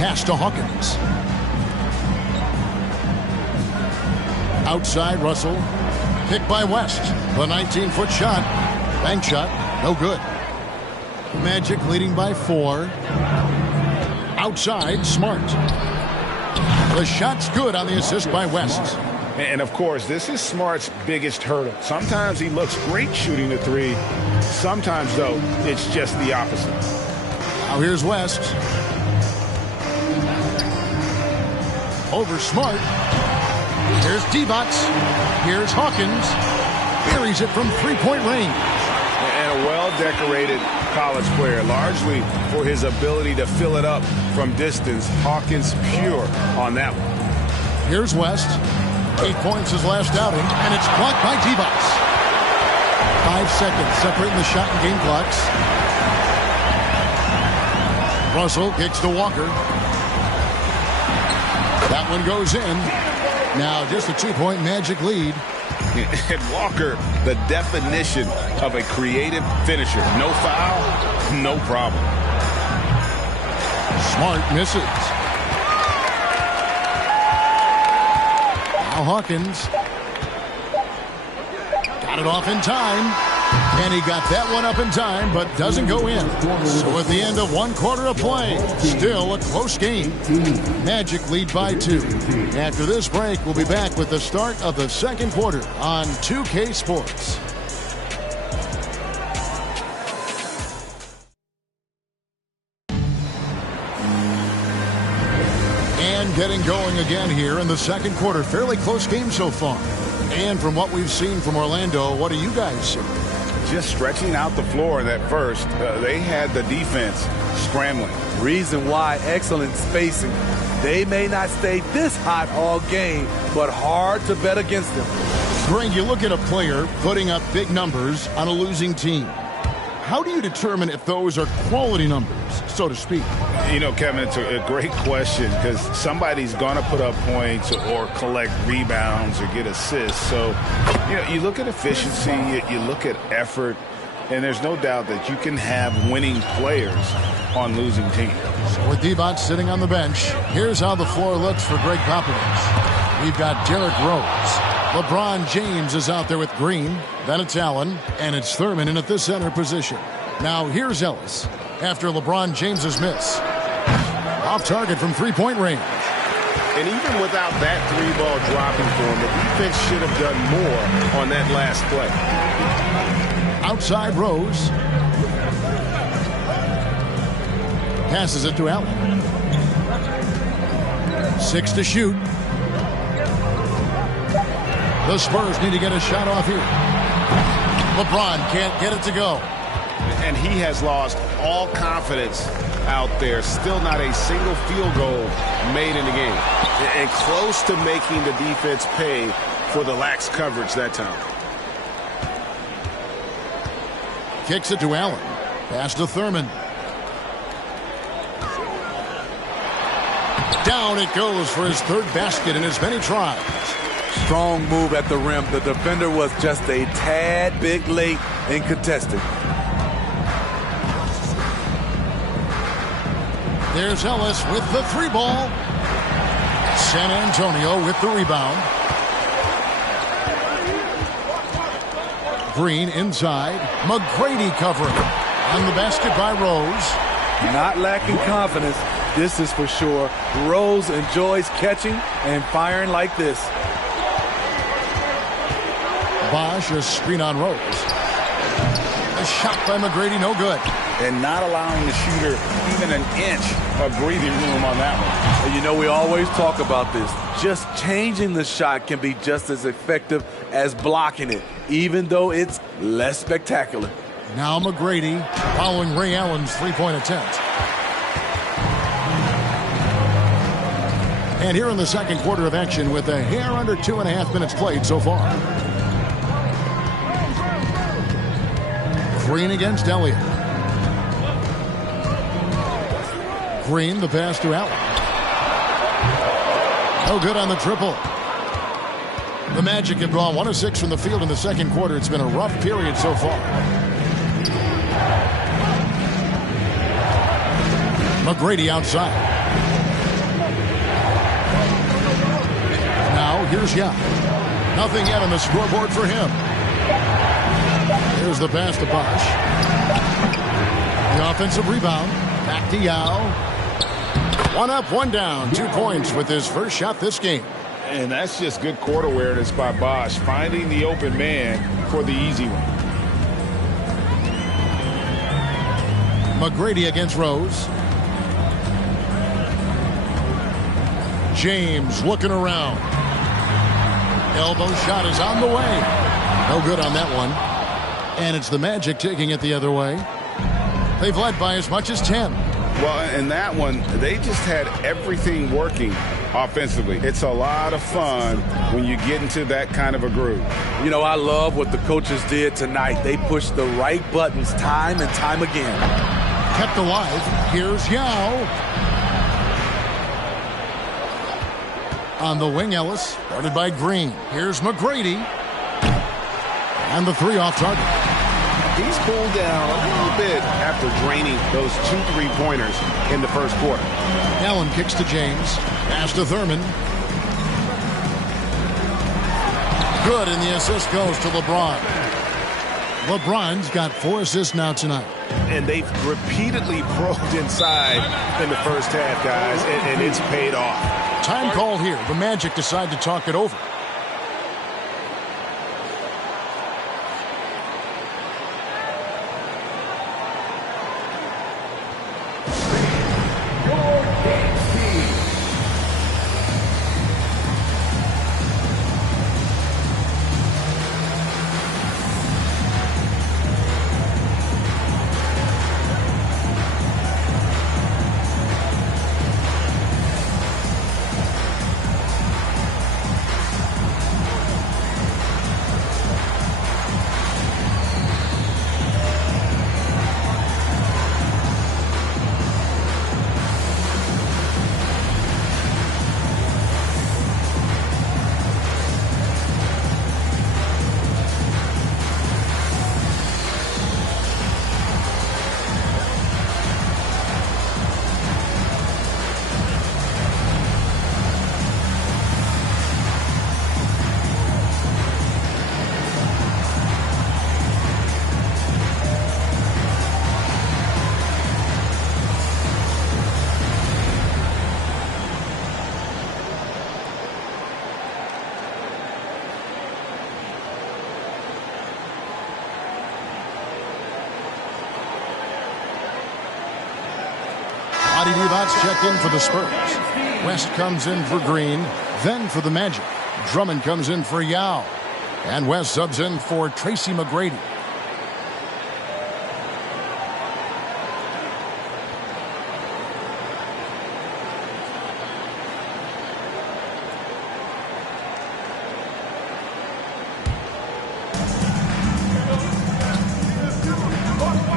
Pass to Hawkins. Outside Russell. Picked by West. The 19-foot shot. Bank shot. No good. Magic leading by 4. Outside Smart. The shot's good on the assist by West. And, of course, this is Smart's biggest hurdle. Sometimes he looks great shooting the 3. Sometimes, though, it's just the opposite. Now here's West. Over Smart. Here's D-Bots. Here's Hawkins. Buries it from three-point range. And a well-decorated college player, largely for his ability to fill it up from distance. Hawkins pure on that one. Here's West. 8 points his last outing, and it's blocked by D-Bots. 5 seconds separating the shot and game clocks. Russell kicks to Walker. That one goes in. Now just a 2-point Magic lead. And Walker, the definition of a creative finisher. No foul, no problem. Smart misses. Now Hawkins. Got it off in time. And he got that one up in time, but doesn't go in. So at the end of 1 quarter of play, still a close game. Magic lead by 2. After this break, we'll be back with the start of the second quarter on 2K Sports. And getting going again here in the second quarter. Fairly close game so far. And from what we've seen from Orlando, what do you guys see? Just stretching out the floor in that first. They had the defense scrambling. Reason why, excellent spacing. They may not stay this hot all game, but hard to bet against them. Greg, you look at a player putting up big numbers on a losing team. How do you determine if those are quality numbers, so to speak? You know, Kevin, it's a great question because somebody's going to put up points or collect rebounds or get assists. So, you know, you look at efficiency, you look at effort, and there's no doubt that you can have winning players on losing teams. So with Divac sitting on the bench, here's how the floor looks for Greg Popovich. We've got Derrick Rose. LeBron James is out there with Green. Then it's Allen, and it's Thurman in at the center position. Now here's Ellis after LeBron James's miss. Off target from three-point range. And even without that three-ball dropping for him, the defense should have done more on that last play. Outside Rose. Passes it to Allen. 6 to shoot. The Spurs need to get a shot off here. LeBron can't get it to go. And he has lost all confidence out there. Still not a single field goal made in the game. And close to making the defense pay for the lax coverage that time. Kicks it to Allen. Pass to Thurman. Down it goes for his third basket in as many tries. Strong move at the rim. The defender was just a tad bit late in contesting. There's Ellis with the three ball. San Antonio with the rebound. Green inside. McGrady covering. On the basket by Rose. Not lacking confidence, this is for sure. Rose enjoys catching and firing like this. Bosch, a screen on Rose. A shot by McGrady, no good. And not allowing the shooter even an inch of breathing room on that one. And you know, we always talk about this. Just changing the shot can be just as effective as blocking it, even though it's less spectacular. Now McGrady following Ray Allen's three-point attempt. And here in the second quarter of action with a hair under 2.5 minutes played so far. Green against Elliott. Green, the pass to Allen. No good on the triple. The Magic have drawn 1 of 6 from the field in the second quarter. It's been a rough period so far. McGrady outside. Now here's Yao. Nothing yet on the scoreboard for him. Here's the pass to Bosch. The offensive rebound. Back to Yao. 1 up, 1 down. 2 points with his first shot this game. And that's just good court awareness by Bosch, finding the open man for the easy one. McGrady against Rose. James looking around. Elbow shot is on the way. No good on that one. And it's the Magic taking it the other way. They've led by as much as 10. Well, in that one, they just had everything working offensively. It's a lot of fun when you get into that kind of a groove. You know, I love what the coaches did tonight. They pushed the right buttons time and time again. Kept alive. Here's Yao. On the wing, Ellis. Guarded by Green. Here's McGrady. And the 3 off target. He's cooled down a little bit after draining those 2 3-pointers in the first quarter. Allen kicks to James. Pass to Thurman. Good, and the assist goes to LeBron. LeBron's got 4 assists now tonight. And they've repeatedly probed inside in the first half, guys, and it's paid off. Time called here. The Magic decide to talk it over. Vlade Divac's checked in for the Spurs. West comes in for Green, then for the Magic. Drummond comes in for Yao. And West subs in for Tracy McGrady.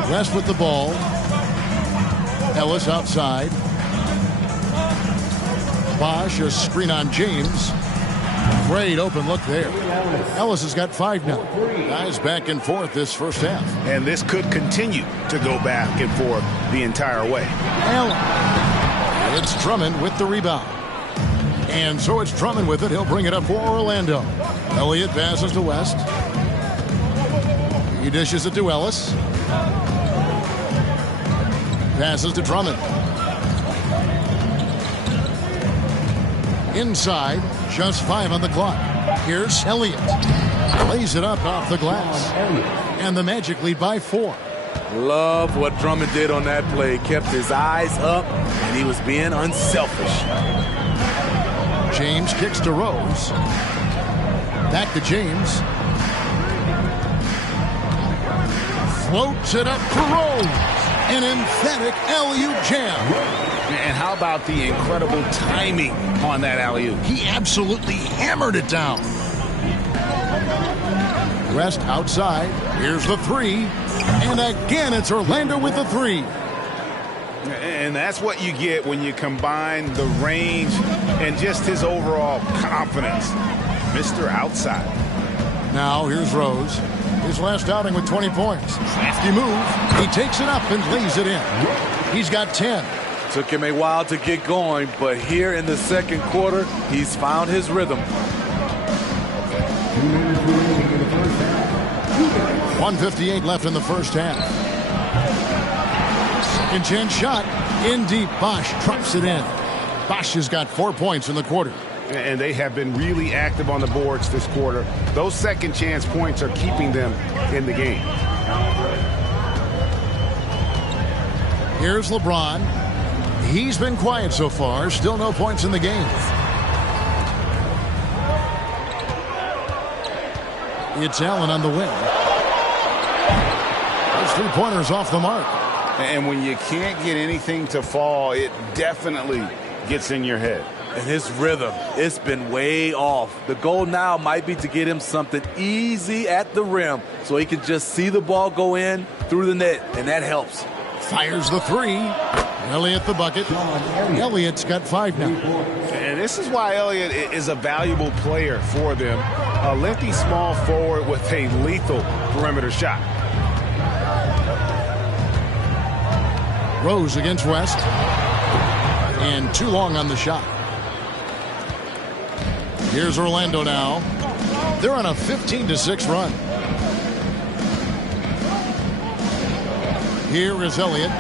West with the ball. Ellis outside. Bosch, a screen on James. Great open look there. Ellis has got 5 now. Guys back and forth this first half. And this could continue to go back and forth the entire way. Allen. It's Drummond with the rebound. And so it's Drummond with it. He'll bring it up for Orlando. Elliott passes to West. He dishes it to Ellis. Passes to Drummond. Inside, just 5 on the clock. Here's Elliott. Lays it up off the glass. And the Magic lead by 4. Love what Drummond did on that play. Kept his eyes up, and he was being unselfish. James kicks to Rose. Back to James. Floats it up to Rose. An emphatic alley-oop jam. And how about the incredible timing on that alley-oop? He absolutely hammered it down. West outside. Here's the 3. And again, it's Orlando with the 3. And that's what you get when you combine the range and just his overall confidence. Mr. Outside. Now here's Rose. His last outing with 20 points. Crafty move. He takes it up and lays it in. He's got 10. Took him a while to get going, but here in the second quarter, he's found his rhythm. 1:58 left in the first half. Second chance shot. In deep. Bosch drops it in. Bosch has got 4 points in the quarter. And they have been really active on the boards this quarter. Those second chance points are keeping them in the game. Here's LeBron. He's been quiet so far. Still no points in the game. It's Allen on the wing. Those 3-pointers off the mark. And when you can't get anything to fall, it definitely gets in your head. And his rhythm, it's been way off. The goal now might be to get him something easy at the rim so he can just see the ball go in through the net, and that helps. Fires the 3. Elliott the bucket. Elliott's got 5 now. And this is why Elliott is a valuable player for them. A lengthy small forward with a lethal perimeter shot. Rose against West. And too long on the shot. Here's Orlando now. They're on a 15-6 run. Here is Elliott.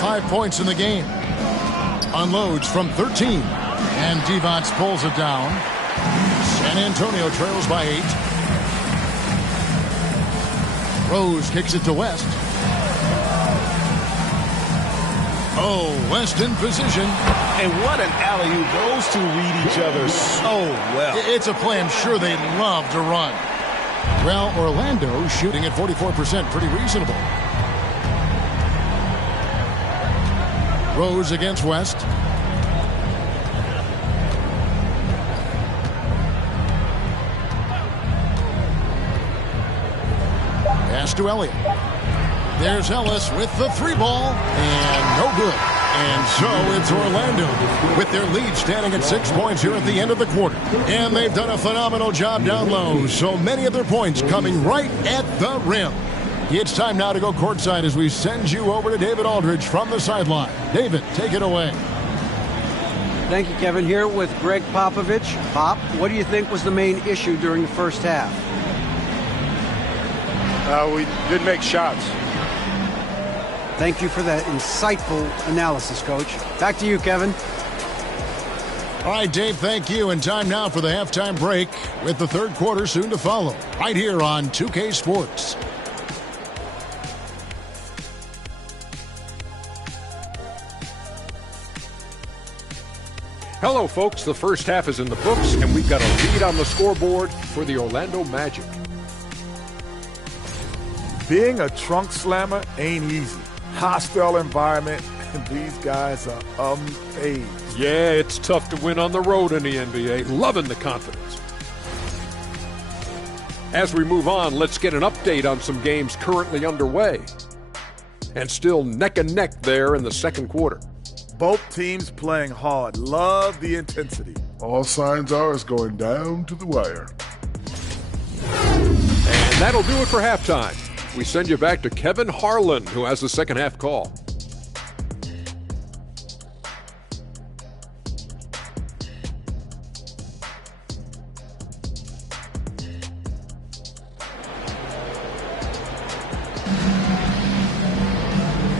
5 points in the game. Unloads from 13. And Divac pulls it down. San Antonio trails by 8. Rose kicks it to West. Oh, West in position. And what an alley-oop. Those two read each other so well. It's a play I'm sure they love to run. Well, Orlando shooting at 44%. Pretty reasonable. Rose against West. Pass to Elliott. There's Ellis with the 3-ball. And no good. And so it's Orlando with their lead standing at 6 points here at the end of the quarter. And they've done a phenomenal job down low. So many of their points coming right at the rim. It's time now to go courtside as we send you over to David Aldridge from the sideline. David, take it away. Thank you, Kevin. Here with Greg Popovich. Pop, what do you think was the main issue during the first half? We didn't make shots. Thank you for that insightful analysis, Coach. Back to you, Kevin. All right, Dave, thank you. And time now for the halftime break with the third quarter soon to follow. Right here on 2K Sports. Hello, folks. The first half is in the books, and we've got a lead on the scoreboard for the Orlando Magic. Being a trunk slammer ain't easy. Hostile environment, and these guys are unfazed. Yeah, it's tough to win on the road in the NBA. Loving the confidence. As we move on, let's get an update on some games currently underway. And still neck and neck there in the second quarter. Both teams playing hard. Love the intensity. All signs are it's going down to the wire. And that'll do it for halftime. We send you back to Kevin Harlan, who has the second half call.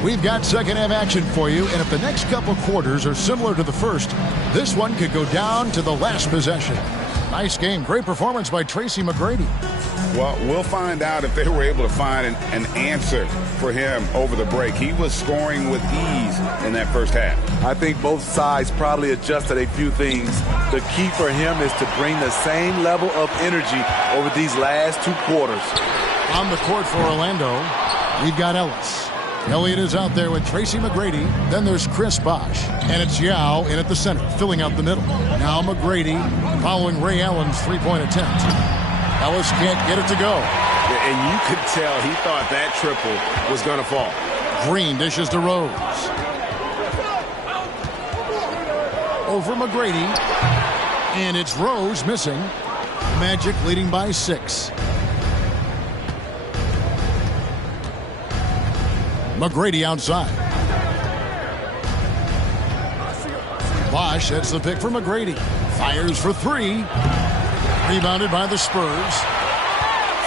We've got second half action for you, and if the next couple quarters are similar to the first, this one could go down to the last possession. Nice game. Great performance by Tracy McGrady. Well, we'll find out if they were able to find an answer for him over the break. He was scoring with ease in that first half. I think both sides probably adjusted a few things. The key for him is to bring the same level of energy over these last two quarters. On the court for Orlando, we've got Ellis. Elliott is out there with Tracy McGrady. Then there's Chris Bosh. And it's Yao in at the center, filling out the middle. Now McGrady following Ray Allen's three-point attempt. Ellis can't get it to go. And you could tell he thought that triple was going to fall. Green dishes to Rose. Over McGrady. And it's Rose missing. Magic leading by 6. McGrady outside. Bosh heads the pick for McGrady. Fires for 3. Rebounded by the Spurs.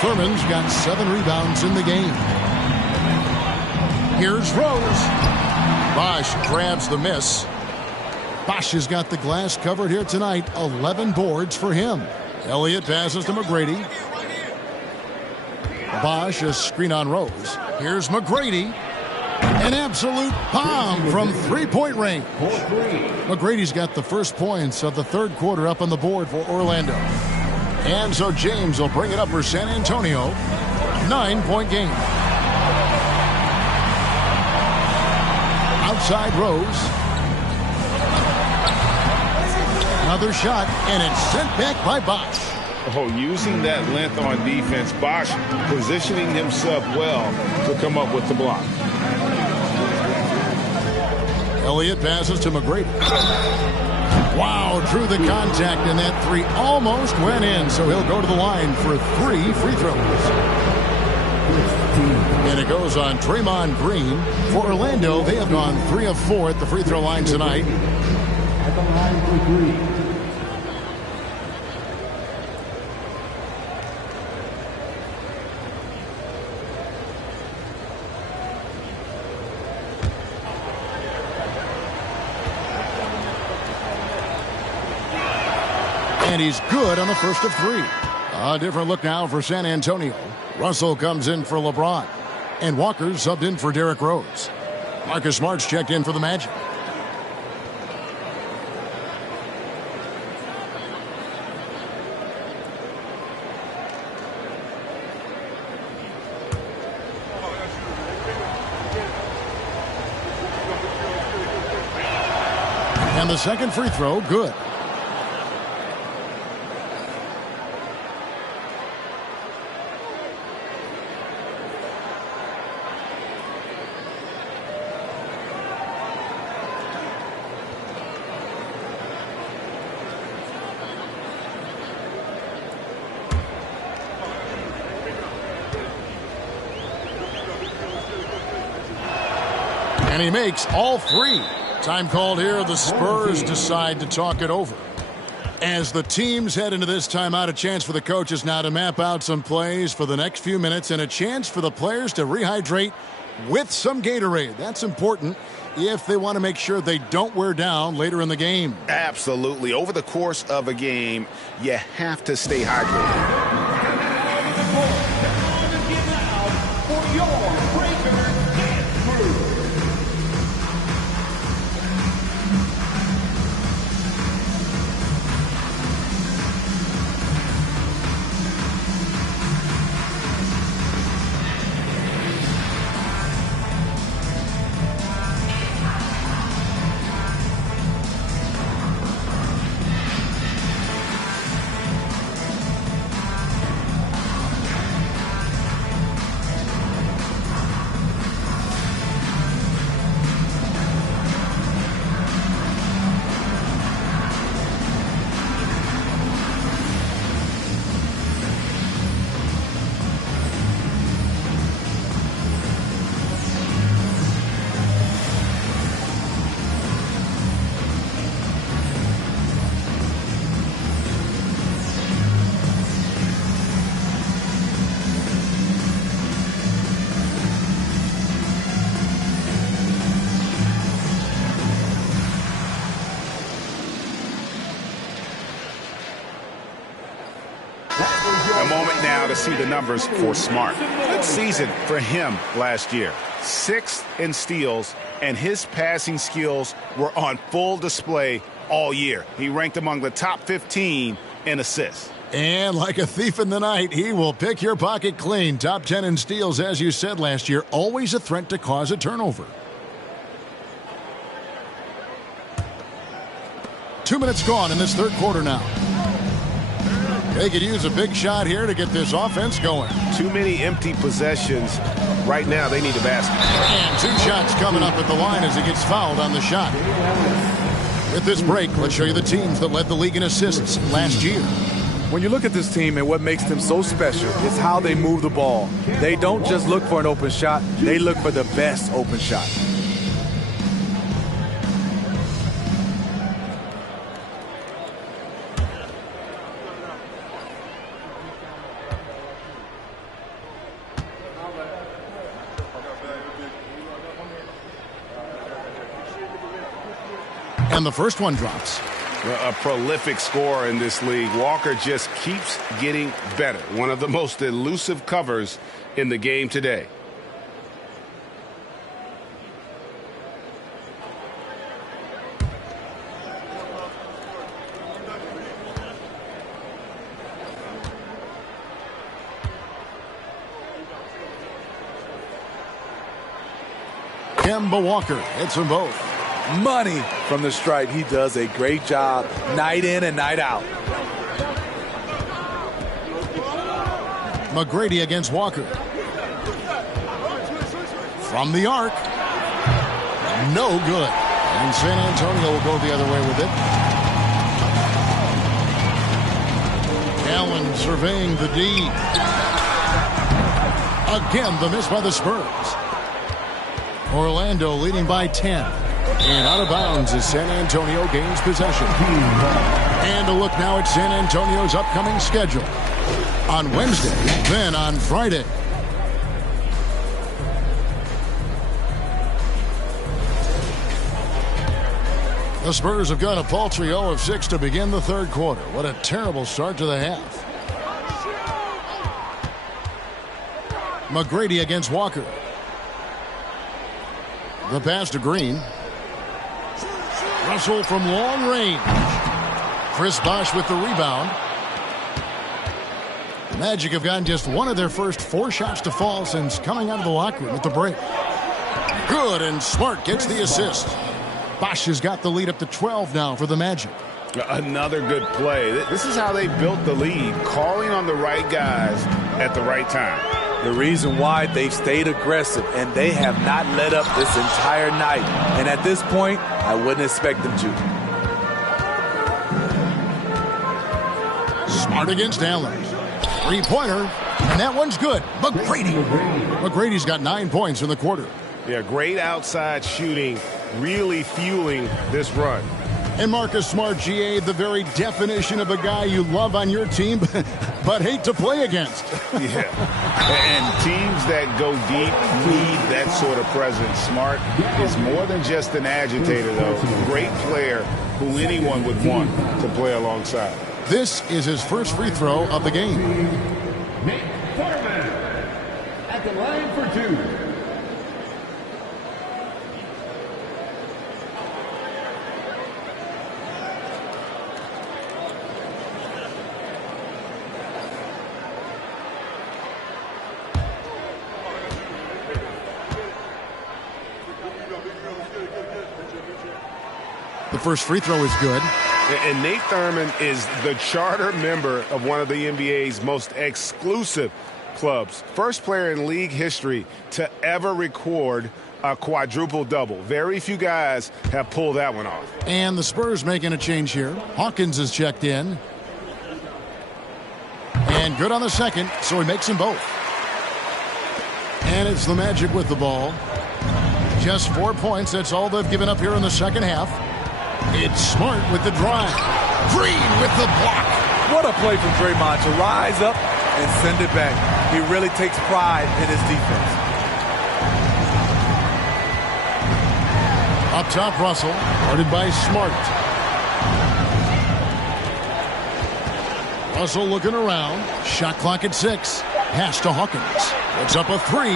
Thurman's got 7 rebounds in the game. Here's Rose. Bosh grabs the miss. Bosh has got the glass covered here tonight. 11 boards for him. Elliott passes to McGrady. Bosh a screen on Rose. Here's McGrady. An absolute bomb from three-point range. McGrady's got the first points of the third quarter up on the board for Orlando. And so James will bring it up for San Antonio. 9-point game. Outside Rose. Another shot, and it's sent back by Bosh. Oh, using that length on defense, Bosh positioning himself well to come up with the block. Elliott passes to McGrady. Wow, drew the contact, and that 3 almost went in, so he'll go to the line for 3 free throws. And it goes on Draymond Green. For Orlando, they have gone 3 of 4 at the free throw line tonight. At the line for Green. And he's good on the first of 3. A different look now for San Antonio. Russell comes in for LeBron. And Walker subbed in for Derrick Rose. Marcus Smart's checked in for the Magic. And the second free throw, good. And he makes all 3. Time called here. The Spurs decide to talk it over. As the teams head into this timeout, a chance for the coaches now to map out some plays for the next few minutes and a chance for the players to rehydrate with some Gatorade. That's important if they want to make sure they don't wear down later in the game. Absolutely. Over the course of a game, you have to stay hydrated. now to see the numbers for Smart. Good season for him last year. 6th in steals, and his passing skills were on full display all year. He ranked among the top 15 in assists. And like a thief in the night, he will pick your pocket clean. Top 10 in steals, as you said last year, always a threat to cause a turnover. 2 minutes gone in this third quarter now. They could use a big shot here to get this offense going. Too many empty possessions. Right now, they need a basket. And 2 shots coming up at the line as he gets fouled on the shot. With this break, let's show you the teams that led the league in assists last year. When you look at this team and what makes them so special is how they move the ball. They don't just look for an open shot. They look for the best open shot. And the first one drops. A prolific scorer in this league. Walker just keeps getting better. One of the most elusive covers in the game today. Kemba Walker hits them both. Money from the stripe. He does a great job night in and night out. McGrady against Walker. From the arc. No good. And San Antonio will go the other way with it. Allen surveying the D. Again, the miss by the Spurs. Orlando leading by 10. And out of bounds as San Antonio gains possession. And a look now at San Antonio's upcoming schedule. On Wednesday, then on Friday. The Spurs have got a paltry 0 of 6 to begin the third quarter. What a terrible start to the half. McGrady against Walker. The pass to Green. Russell from long range. Chris Bosh with the rebound. The Magic have gotten just one of their first 4 shots to fall since coming out of the locker room at the break. Good, and Smart gets the assist. Bosh has got the lead up to 12 now for the Magic. Another good play. This is how they built the lead, calling on the right guys at the right time. The reason why they've stayed aggressive and they have not let up this entire night. And at this point, I wouldn't expect them to. Smart against Allen. 3-pointer, and that one's good. McGrady's got 9 points in the quarter. Yeah, great outside shooting, really fueling this run. And Marcus Smart, GA, the very definition of a guy you love on your team, but hate to play against. Yeah, and teams that go deep need that sort of presence. Smart is more than just an agitator, though. Great player who anyone would want to play alongside. This is his first free throw of the game. Nate Thurman at the line for 2. The first free throw is good. And Nate Thurman is the charter member of one of the NBA's most exclusive clubs. First player in league history to ever record a quadruple-double. Very few guys have pulled that one off. And the Spurs making a change here. Hawkins is checked in. And good on the second, so he makes them both. And it's the Magic with the ball. Just 4 points, that's all they've given up here in the second half. It's Smart with the drive. Green with the block. What a play from Draymond to rise up and send it back. He really takes pride in his defense. Up top, Russell, guarded by Smart. Russell looking around. Shot clock at 6. Pass to Hawkins. Puts up a 3.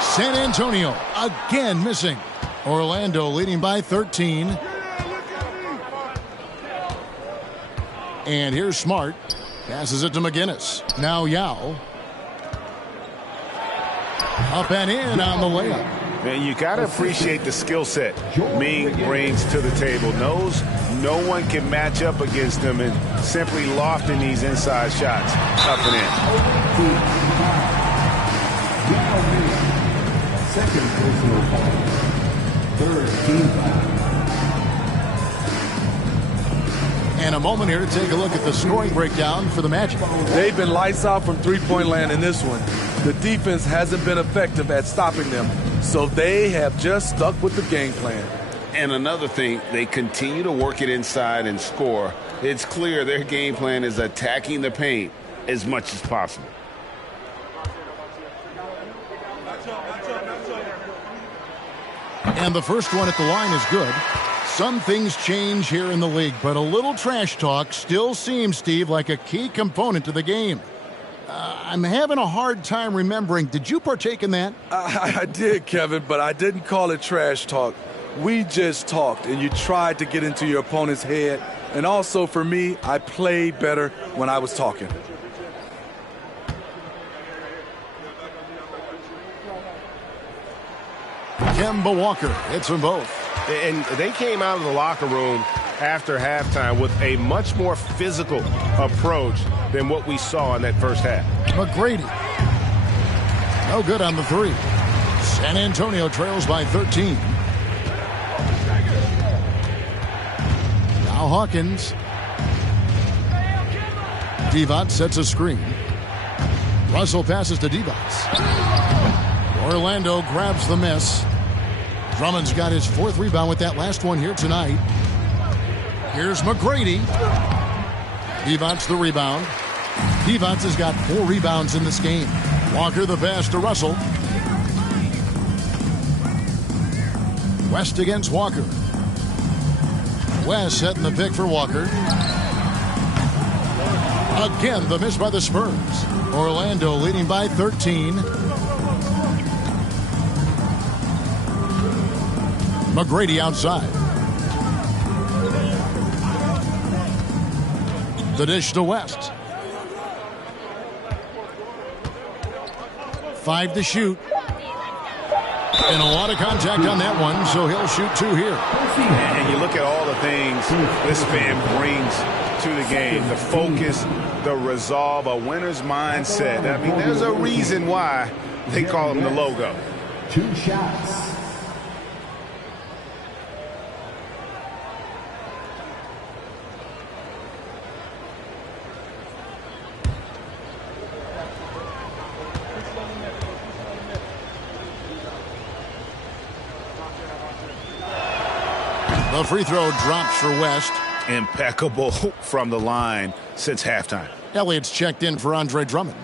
San Antonio again missing. Orlando leading by 13. And here's Smart. Passes it to McGinnis. Now Yao. Up and in on the layup. Man, you got to appreciate the skill set Ming brings to the table. Knows no one can match up against him and simply lofting these inside shots up and in. Second personal foul. Third team foul. And a moment here to take a look at the scoring breakdown for the Magic. They've been lights out from three-point land in this one. The defense hasn't been effective at stopping them, so they have just stuck with the game plan. And another thing, they continue to work it inside and score. It's clear their game plan is attacking the paint as much as possible. And the first one at the line is good. Some things change here in the league, but a little trash talk still seems, Steve, like a key component to the game. I'm having a hard time remembering. Did you partake in that? I did, Kevin, but I didn't call it trash talk. We just talked, and you tried to get into your opponent's head. And also, for me, I played better when I was talking. Kemba Walker hits them both. And they came out of the locker room after halftime with a much more physical approach than what we saw in that first half. McGrady. No good on the 3. San Antonio trails by 13. Now Hawkins. Divac sets a screen. Russell passes to Divac. Orlando grabs the miss. Drummond's got his 4th rebound with that last one here tonight. Here's McGrady. Divac the rebound. Divac has got 4 rebounds in this game. Walker the pass to Russell. West against Walker. West setting the pick for Walker. Again, the miss by the Spurs. Orlando leading by 13. McGrady outside. The dish to West. 5 to shoot. And a lot of contact on that one, so he'll shoot 2 here. And you look at all the things this man brings to the game. The focus, the resolve, a winner's mindset. I mean, there's a reason why they call him the logo. 2 shots. The free throw drops for West. Impeccable from the line since halftime. Elliott's checked in for Andre Drummond.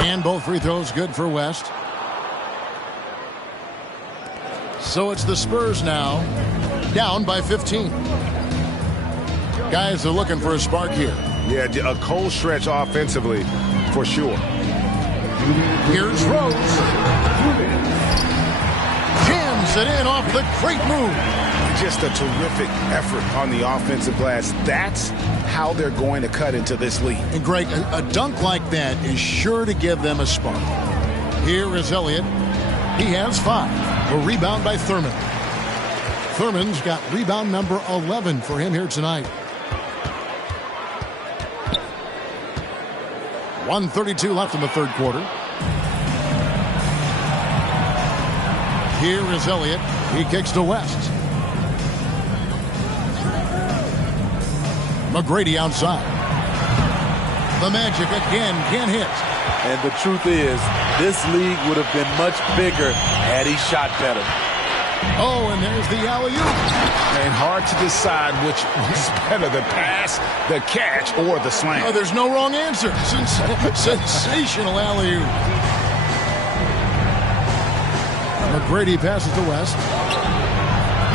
And both free throws good for West. So it's the Spurs now, down by 15. Guys are looking for a spark here. Yeah, a cold stretch offensively, for sure. Here's Rose. Jams it in off the great move. Just a terrific effort on the offensive glass. That's how they're going to cut into this lead. And Greg, a dunk like that is sure to give them a spark. Here is Elliott. He has 5. A rebound by Thurman. Thurman's got rebound number 11 for him here tonight. 1:32 left in the third quarter. Here is Elliott. He kicks to West. McGrady outside. The Magic again can't hit. And the truth is, this league would have been much bigger had he shot better. Oh, and there's the alley-oop. And hard to decide which was better, the pass, the catch, or the slam. Oh, there's no wrong answer. Sensational alley-oop. McGrady passes to West.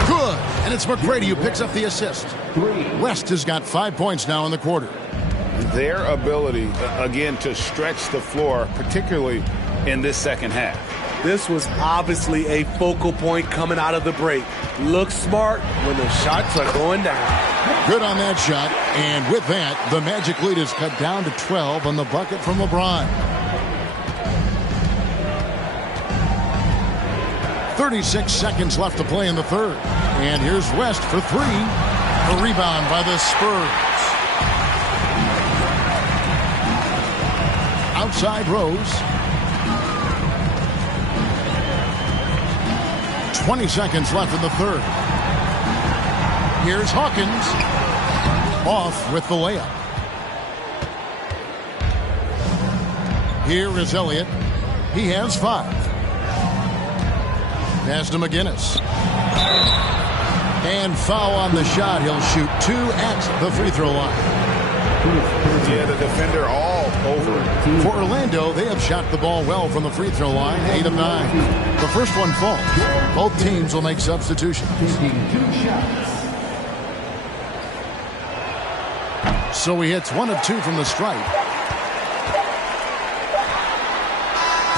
Good. And it's McGrady who picks up the assist. West has got 5 points now in the quarter. Their ability, again, to stretch the floor, particularly in this second half. This was obviously a focal point coming out of the break. Look smart when the shots are going down. Good on that shot. And with that, the Magic lead is cut down to 12 on the bucket from LeBron. 36 seconds left to play in the third. And here's West for three. A rebound by the Spurs. Outside Rose. 20 seconds left in the third. Here's Hawkins. Off with the layup. Here is Elliott. He has 5. Pass to McGinnis. And foul on the shot. He'll shoot 2 at the free throw line. Yeah, the defender all over it. For Orlando, they have shot the ball well from the free throw line, 8 of 9. The first one falls. Both teams will make substitutions. So he hits 1 of 2 from the stripe.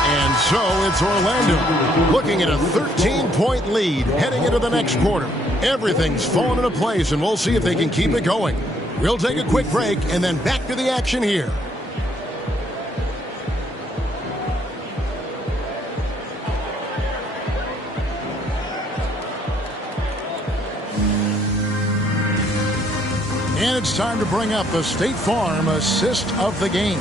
And so it's Orlando looking at a 13-point lead heading into the next quarter. Everything's fallen into place, and we'll see if they can keep it going. We'll take a quick break and then back to the action here. And it's time to bring up the State Farm assist of the game.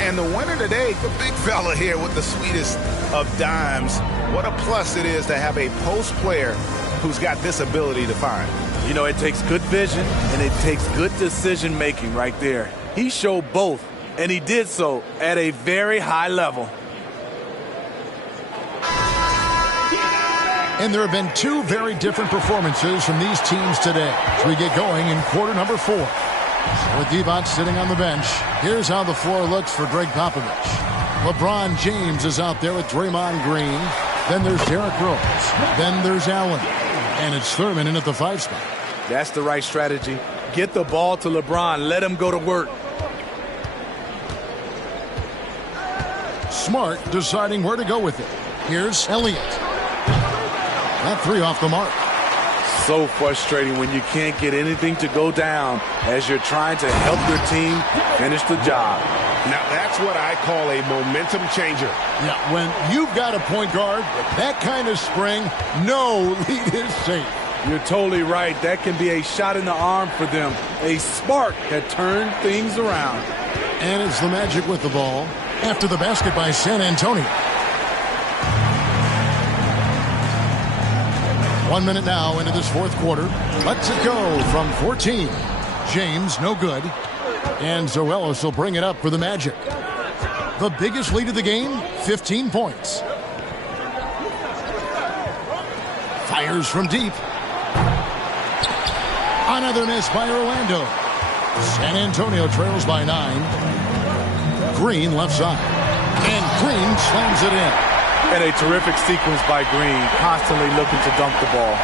And the winner today, the big fella here with the sweetest of dimes. What a plus it is to have a post player who's got this ability to find. You know, it takes good vision and it takes good decision making right there. He showed both, and he did so at a very high level. And there have been 2 very different performances from these teams today as we get going in quarter number 4. With Divac sitting on the bench, here's how the floor looks for Greg Popovich. LeBron James is out there with Draymond Green. Then there's Derrick Rose. Then there's Allen. And it's Thurman in at the 5 spot. That's the right strategy. Get the ball to LeBron. Let him go to work. Smart deciding where to go with it. Here's Elliott. That 3 off the mark. So frustrating when you can't get anything to go down as you're trying to help your team finish the job. Now that's what I call a momentum changer. Yeah, when you've got a point guard with that kind of spring, no lead is safe. You're totally right. That can be a shot in the arm for them. A spark that turned things around. And it's the Magic with the ball after the basket by San Antonio. 1 minute now into this fourth quarter. Let's it go from 14. James, no good. And Zoelos will bring it up for the Magic. The biggest lead of the game, 15 points. Fires from deep. Another miss by Orlando. San Antonio trails by 9. Green left side. And Green slams it in. And a terrific sequence by Green, constantly looking to dunk the ball.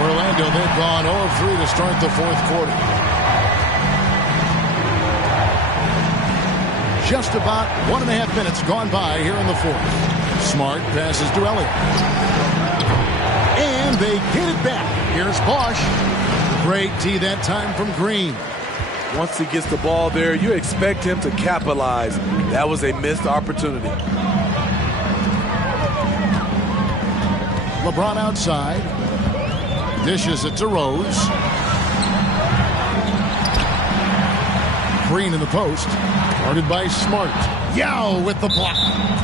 Orlando, they've gone 0-3 to start the fourth quarter. Just about 1.5 minutes gone by here in the fourth. Smart passes to Elliott. And they get it back. Here's Bosch. Great tee that time from Green. Once he gets the ball there, you expect him to capitalize. That was a missed opportunity. LeBron outside. Dishes it to Rose. Green in the post. Guarded by Smart. Yao with the block.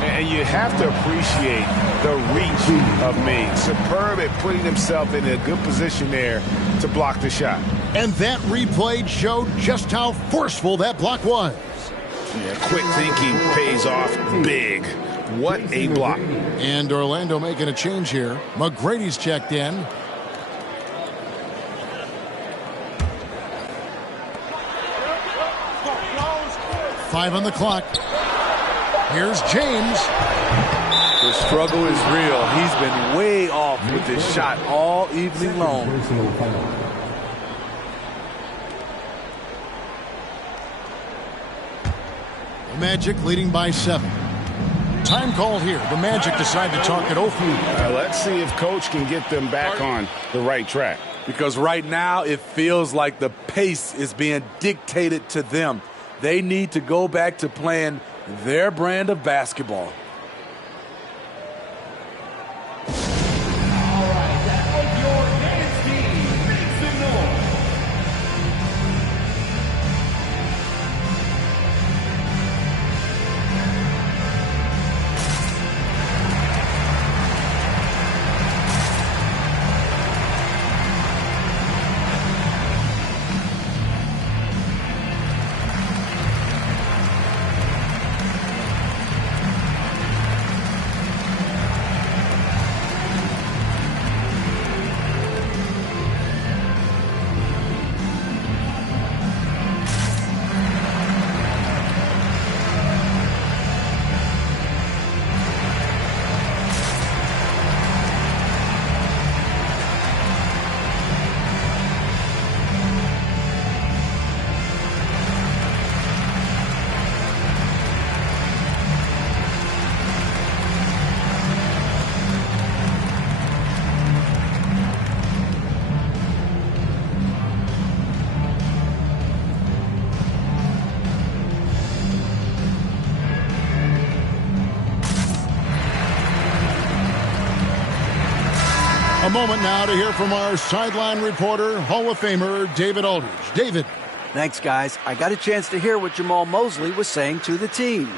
And you have to appreciate the reach of Made. Superb at putting himself in a good position there to block the shot. And that replay showed just how forceful that block was. Yeah, quick thinking pays off big. What a block. And Orlando making a change here. McGrady's checked in. Five on the clock. Here's James. The struggle is real. He's been way off with his shot all evening long. The Magic leading by 7. Time called here. The Magic decide to talk it over. Let's see if Coach can get them back on the right track. Because right now it feels like the pace is being dictated to them. They need to go back to playing their brand of basketball. A moment now to hear from our sideline reporter, Hall of Famer David Aldridge. David. Thanks, guys. I got a chance to hear what Jamal Mosley was saying to the team.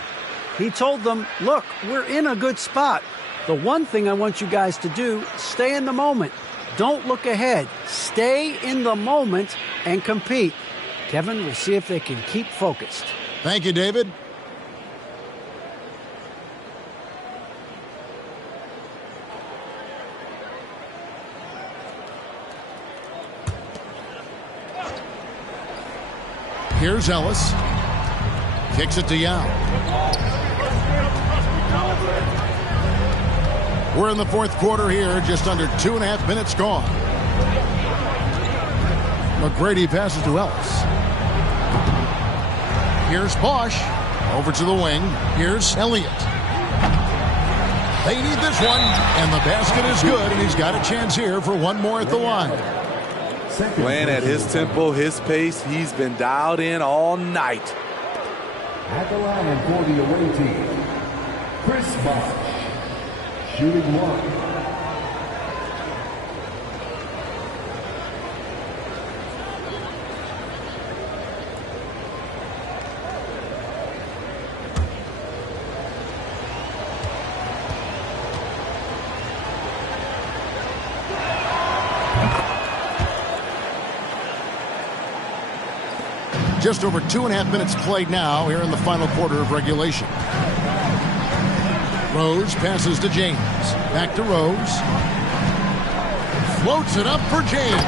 He told them, look, we're in a good spot. The one thing I want you guys to do, stay in the moment. Don't look ahead. Stay in the moment and compete. Kevin, we'll see if they can keep focused. Thank you, David. Here's Ellis. Kicks it to Yao. We're in the fourth quarter here. Just under 2.5 minutes gone. McGrady passes to Ellis. Here's Bosch. Over to the wing. Here's Elliott. They need this one. And the basket is good. And he's got a chance here for one more at the line. Playing at his tempo, his pace. He's been dialed in all night. At the line for the away team, Chris Bosch, shooting one. Just over 2.5 minutes played now here in the final quarter of regulation. Rose passes to James. Back to Rose. Floats it up for James.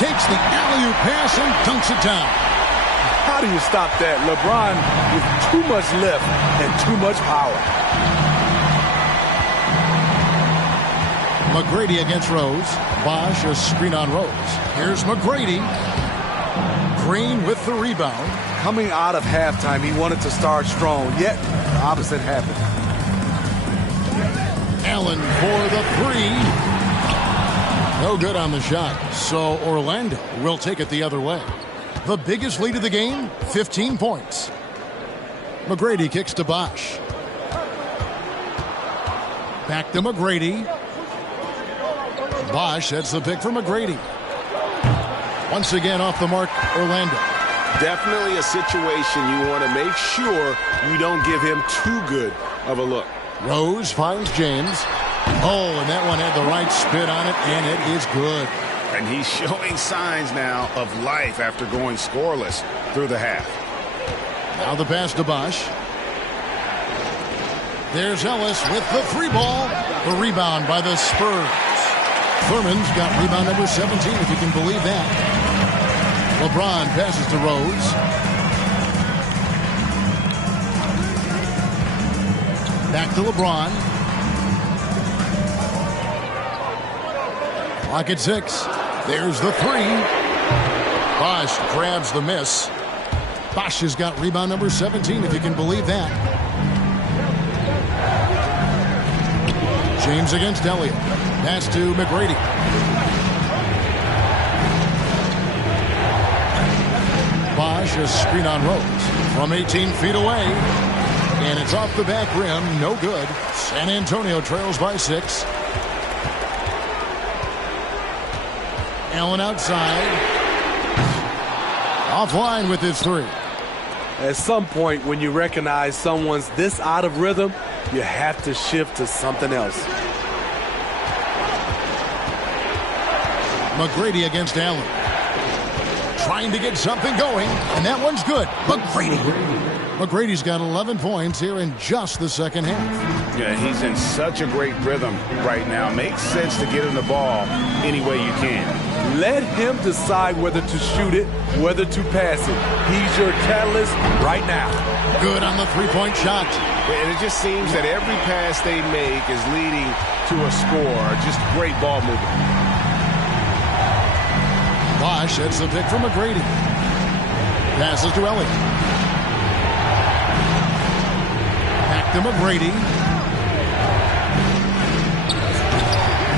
Takes the alley-oop pass and dunks it down. How do you stop that? LeBron with too much lift and too much power. McGrady against Rose. Bosch a screen on Rose. Here's McGrady. Green with the rebound. Coming out of halftime, he wanted to start strong, yet the opposite happened. Allen for the three. No good on the shot, so Orlando will take it the other way. The biggest lead of the game, 15 points. McGrady kicks to Bosch. Back to McGrady. Bosch, that's the pick for McGrady. Once again off the mark, Orlando. Definitely a situation you want to make sure you don't give him too good of a look. Rose finds James. Oh, and that one had the right spin on it, and it is good. And he's showing signs now of life after going scoreless through the half. Now the pass to Bosch. There's Ellis with the free ball. The rebound by the Spurs. Thurman's got rebound number 17, if you can believe that. LeBron passes to Rose. Back to LeBron. Clock at 6. There's the three. Bosch grabs the miss. Bosch has got rebound number 17, if you can believe that. James against Elliott. Pass to McGrady. Bosch, a screen on Rose from 18 feet away. And it's off the back rim. No good. San Antonio trails by 6. Allen outside. Offline with his three. At some point, when you recognize someone's this out of rhythm, you have to shift to something else. McGrady against Allen. Trying to get something going, and that one's good. McGrady's got 11 points here in just the second half. Yeah, he's in such a great rhythm right now. Makes sense to get him the ball any way you can. Let him decide whether to shoot it, whether to pass it. He's your catalyst right now. Good on the three-point shot. And it just seems that every pass they make is leading to a score. Just great ball movement. Bosch hits the pick from McGrady. Passes to Elliott. Back to McGrady.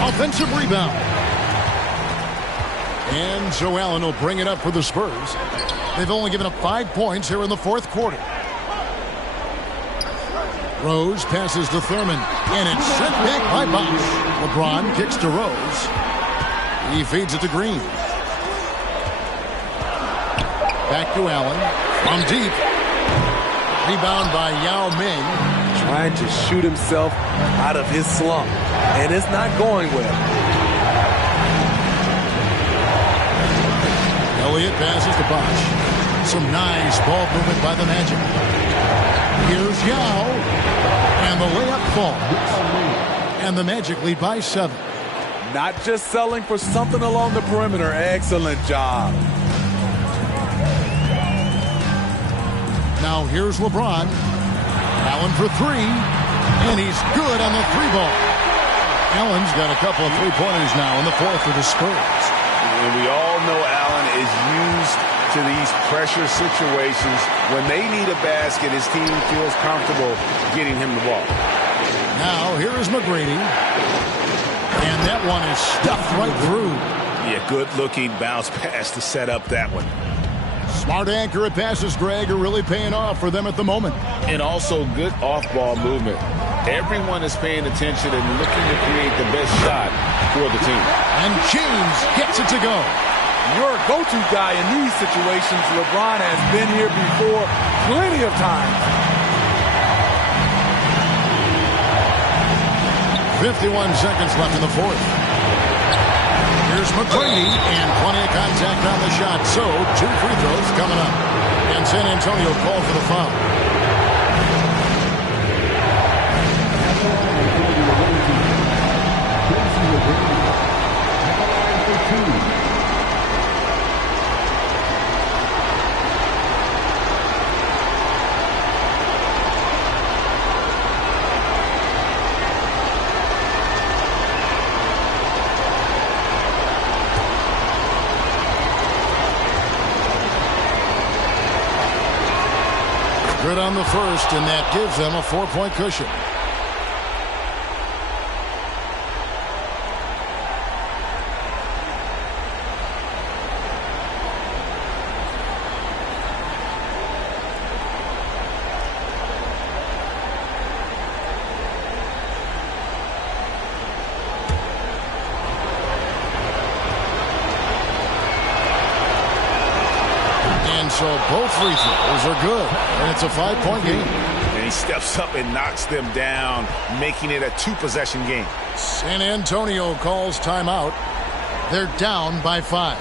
Offensive rebound. And so Allen will bring it up for the Spurs. They've only given up 5 points here in the fourth quarter. Rose passes to Thurman. And it's sent back by Bosch. LeBron kicks to Rose. He feeds it to Green. Back to Allen. From deep. Rebound by Yao Ming. Trying to shoot himself out of his slump. And it's not going well. Elliott passes to Bosch. Some nice ball movement by the Magic. Here's Yao. And the layup falls. And the Magic lead by 7. Not just selling for something along the perimeter. Excellent job. Now here's LeBron. Allen for 3. And he's good on the 3-ball. Allen's got a couple of three-pointers now in the fourth for the Spurs. And we all know Allen is used to these pressure situations. When they need a basket, his team feels comfortable getting him the ball. Now here is McGrady. And that one is stuffed right through. Yeah, good-looking bounce pass to set up that one. Smart, accurate passes, Greg, are really paying off for them at the moment. And also good off-ball movement. Everyone is paying attention and looking to create the best shot for the team. And James gets it to go. Your go-to guy in these situations. LeBron has been here before plenty of times. 51 seconds left in the fourth. Here's McGrady, and plenty of contact on the shot. So, 2 free throws coming up. And San Antonio called for the foul. Good on the first, and that gives them a 4-point cushion. So both free throws are good, and it's a 5-point game. And he steps up and knocks them down, making it a 2-possession game. San Antonio calls timeout. They're down by 5.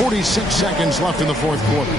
46 seconds left in the fourth quarter.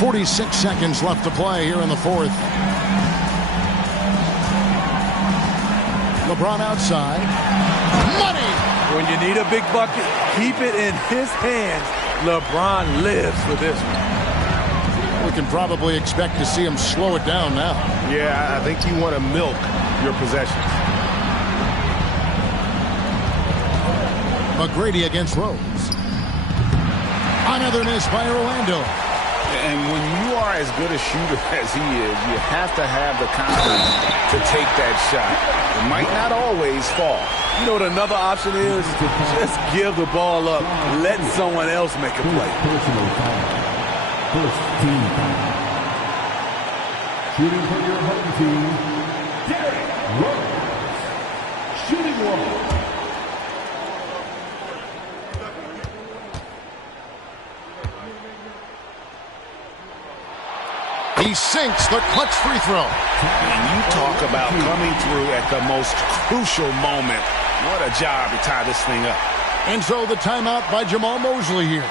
46 seconds left to play here in the fourth. LeBron outside. Money! When you need a big bucket, keep it in his hands. LeBron lives for this one. We can probably expect to see him slow it down now. Yeah, I think you want to milk your possessions. McGrady against Rose. Another miss by Orlando. And when you are as good a shooter as he is, you have to have the confidence to take that shot. It might not always fall. You know what another option is? Just give the ball up. Let someone else make a play. First team foul. Shooting for your home team, Derrick Rose. Shooting wall. He sinks the clutch free throw. And you talk about coming through at the most crucial moment. What a job to tie this thing up. And so the timeout by Jamal Mosley here.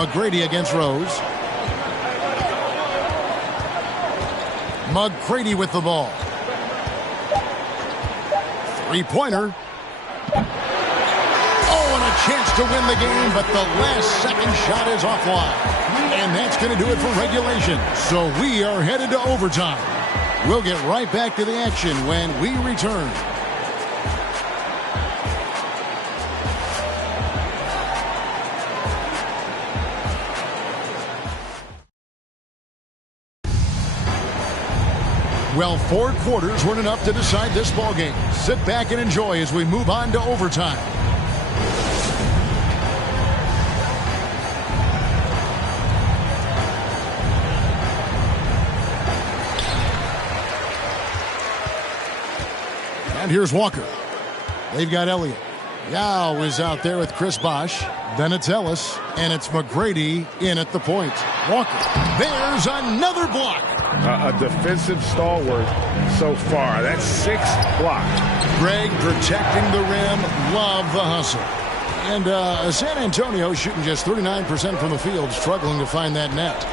McGrady against Rose. McGrady with the ball. Three-pointer. Oh, and a chance to win the game, but the last second shot is offline. And that's going to do it for regulation. So we are headed to overtime. We'll get right back to the action when we return. Well, 4 quarters weren't enough to decide this ball game. Sit back and enjoy as we move on to overtime. And here's Walker. They've got Elliott. Yao is out there with Chris Bosh. Then it's Ellis, and it's McGrady in at the point. Walker. There's another block. A defensive stalwart so far. That's 6 blocks. Greg protecting the rim. Love the hustle. And San Antonio shooting just 39% from the field, struggling to find that net.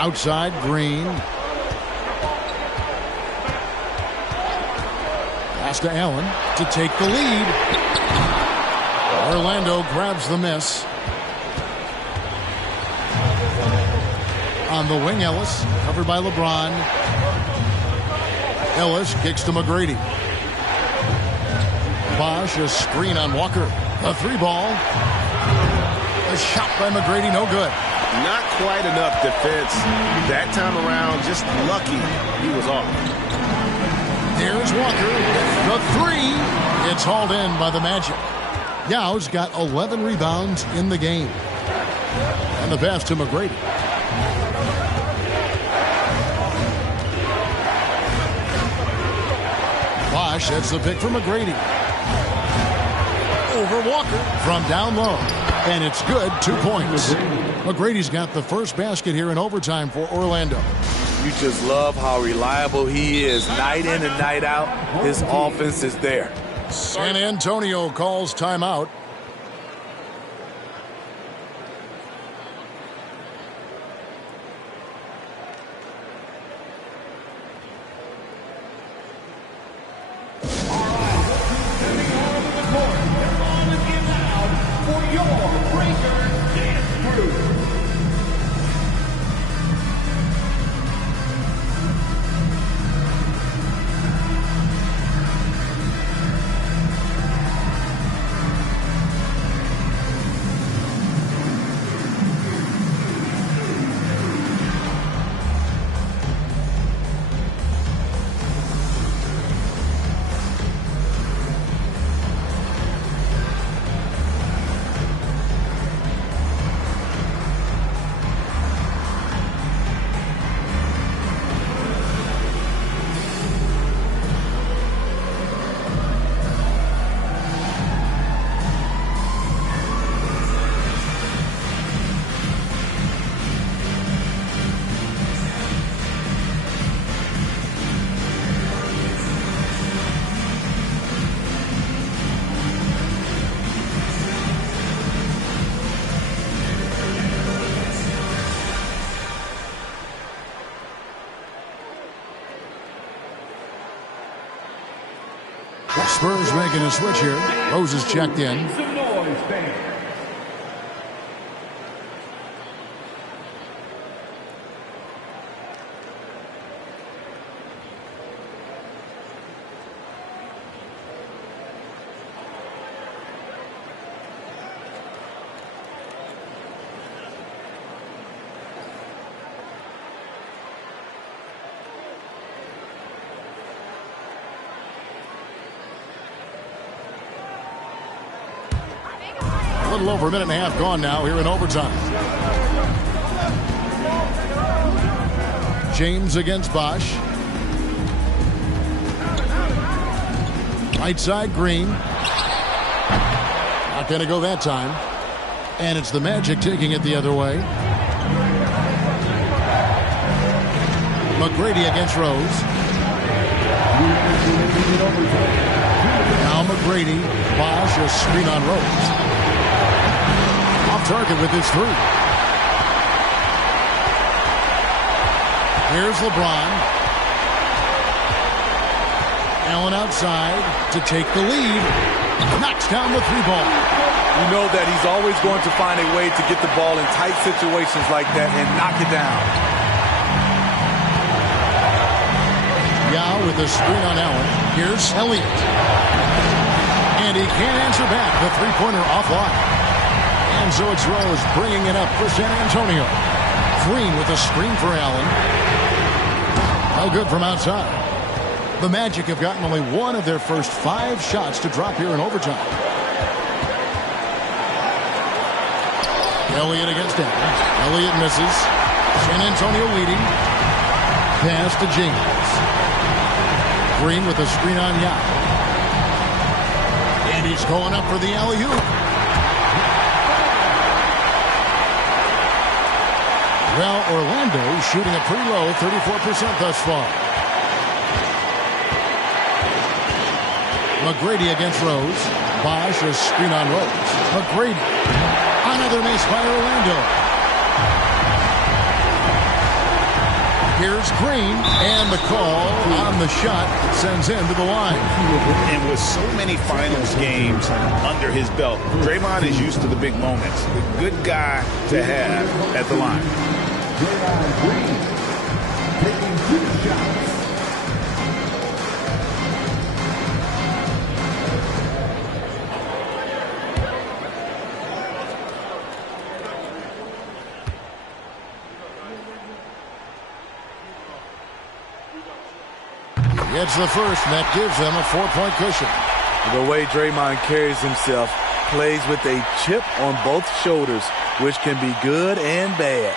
Outside, Green. Pass to Allen to take the lead. Orlando grabs the miss. On the wing, Ellis, covered by LeBron. Ellis kicks to McGrady. Bosh, a screen on Walker. A 3-ball. A shot by McGrady, no good. Not quite enough defense that time around. Just lucky he was off. Here's Walker. The three. It's hauled in by the Magic. Yao's got 11 rebounds in the game. And the pass to McGrady. Bosch sets the pick for McGrady. Over Walker from down low. And it's good, 2 points. McGrady's got the first basket here in overtime for Orlando. You just love how reliable he is night in and night out. His offense is there. San Antonio calls timeout. Spurs making a switch here. Rose is checked in. A little over a minute and a half gone now here in overtime. James against Bosch. Right side, Green. Not going to go that time. And it's the Magic taking it the other way. McGrady against Rose. Now McGrady. Bosch, a screen on Rose. Off target with his three. Here's LeBron. Allen outside to take the lead. Knocks down the three ball. You know that he's always going to find a way to get the ball in tight situations like that and knock it down. Yao with a screen on Allen. Here's Elliott. And he can't answer back. The three-pointer offline. And so it's Rose bringing it up for San Antonio. Green with a screen for Allen. No good from outside. The Magic have gotten only one of their first 5 shots to drop here in overtime. Elliott against Allen. Elliott misses. San Antonio leading. Pass to James. Green with a screen on Yao. And he's going up for the alley-oop. Well, Orlando shooting it pretty low, 34% thus far. McGrady against Rose. Bosch, a screen on Rose. McGrady. Another miss by Orlando. Here's Green, and the call on the shot sends him to the line. And with so many finals games under his belt, Draymond is used to the big moments. A good guy to have at the line. Draymond Green taking 2 shots. gets the first, and that gives them a 4-point cushion. The way Draymond carries himself, plays with a chip on both shoulders, which can be good and bad.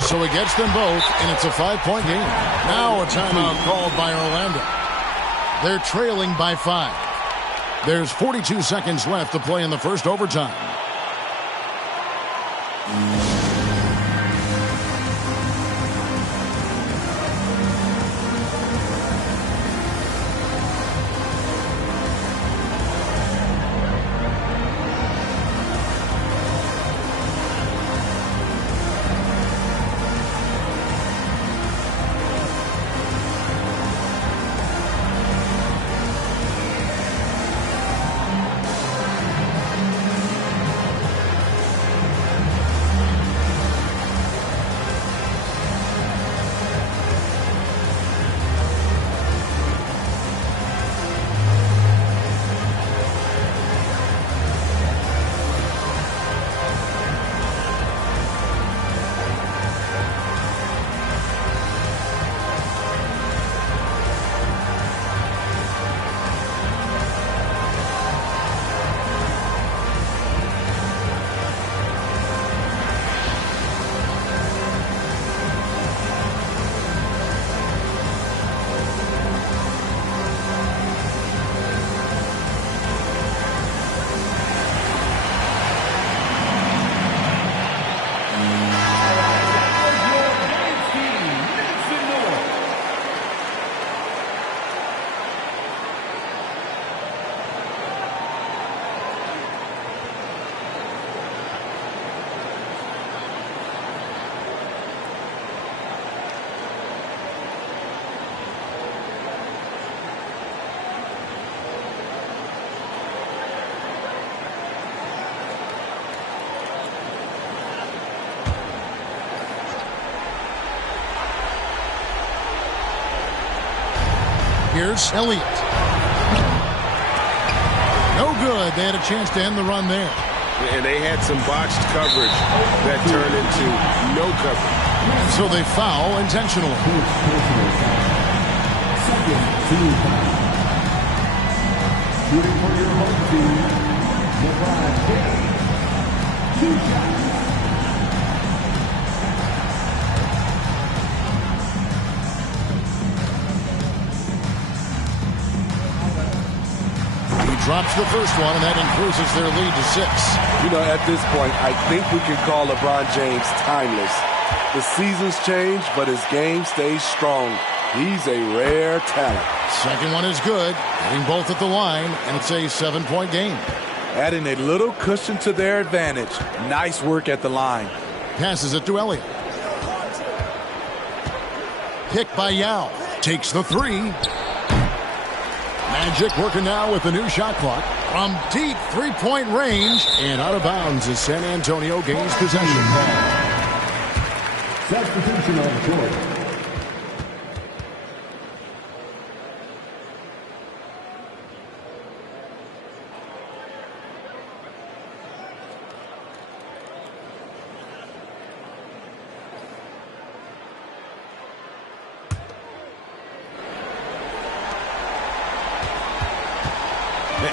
So he gets them both, and it's a 5-point game. Now a timeout called by Orlando. They're trailing by 5. There's 42 seconds left to play in the first overtime. Here's Elliott. No good. They had a chance to end the run there. And they had some botched coverage that turned into no coverage. So they foul intentionally. Shooting for your home team, LeBron James. 2 shots. Drops the first one, and that increases their lead to 6. You know, at this point, I think we can call LeBron James timeless. The seasons change, but his game stays strong. He's a rare talent. Second one is good, hitting both at the line, and it's a 7-point game. Adding a little cushion to their advantage. Nice work at the line. Passes it to Elliott. Picked by Yao. Takes the 3. Magic working now with the new shot clock. From deep 3-point range and out of bounds as San Antonio gains possession. Substitution on the court.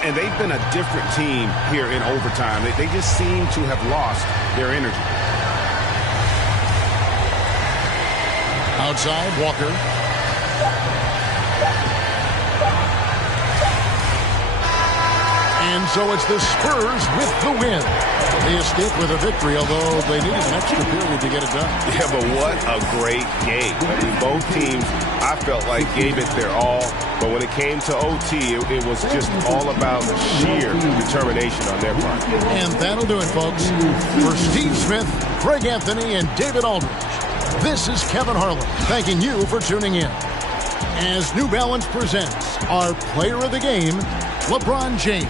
And they've been a different team here in overtime. They just seem to have lost their energy. Outside, Walker. And so it's the Spurs with the win. They escape with a victory, although they needed an extra period to get it done. Yeah, but what a great game. I mean, both teams, I felt like, gave it their all. But when it came to OT, it was just all about sheer determination on their part. And that'll do it, folks. For Steve Smith, Craig Anthony, and David Aldridge, this is Kevin Harlan thanking you for tuning in. As New Balance presents our player of the game, LeBron James.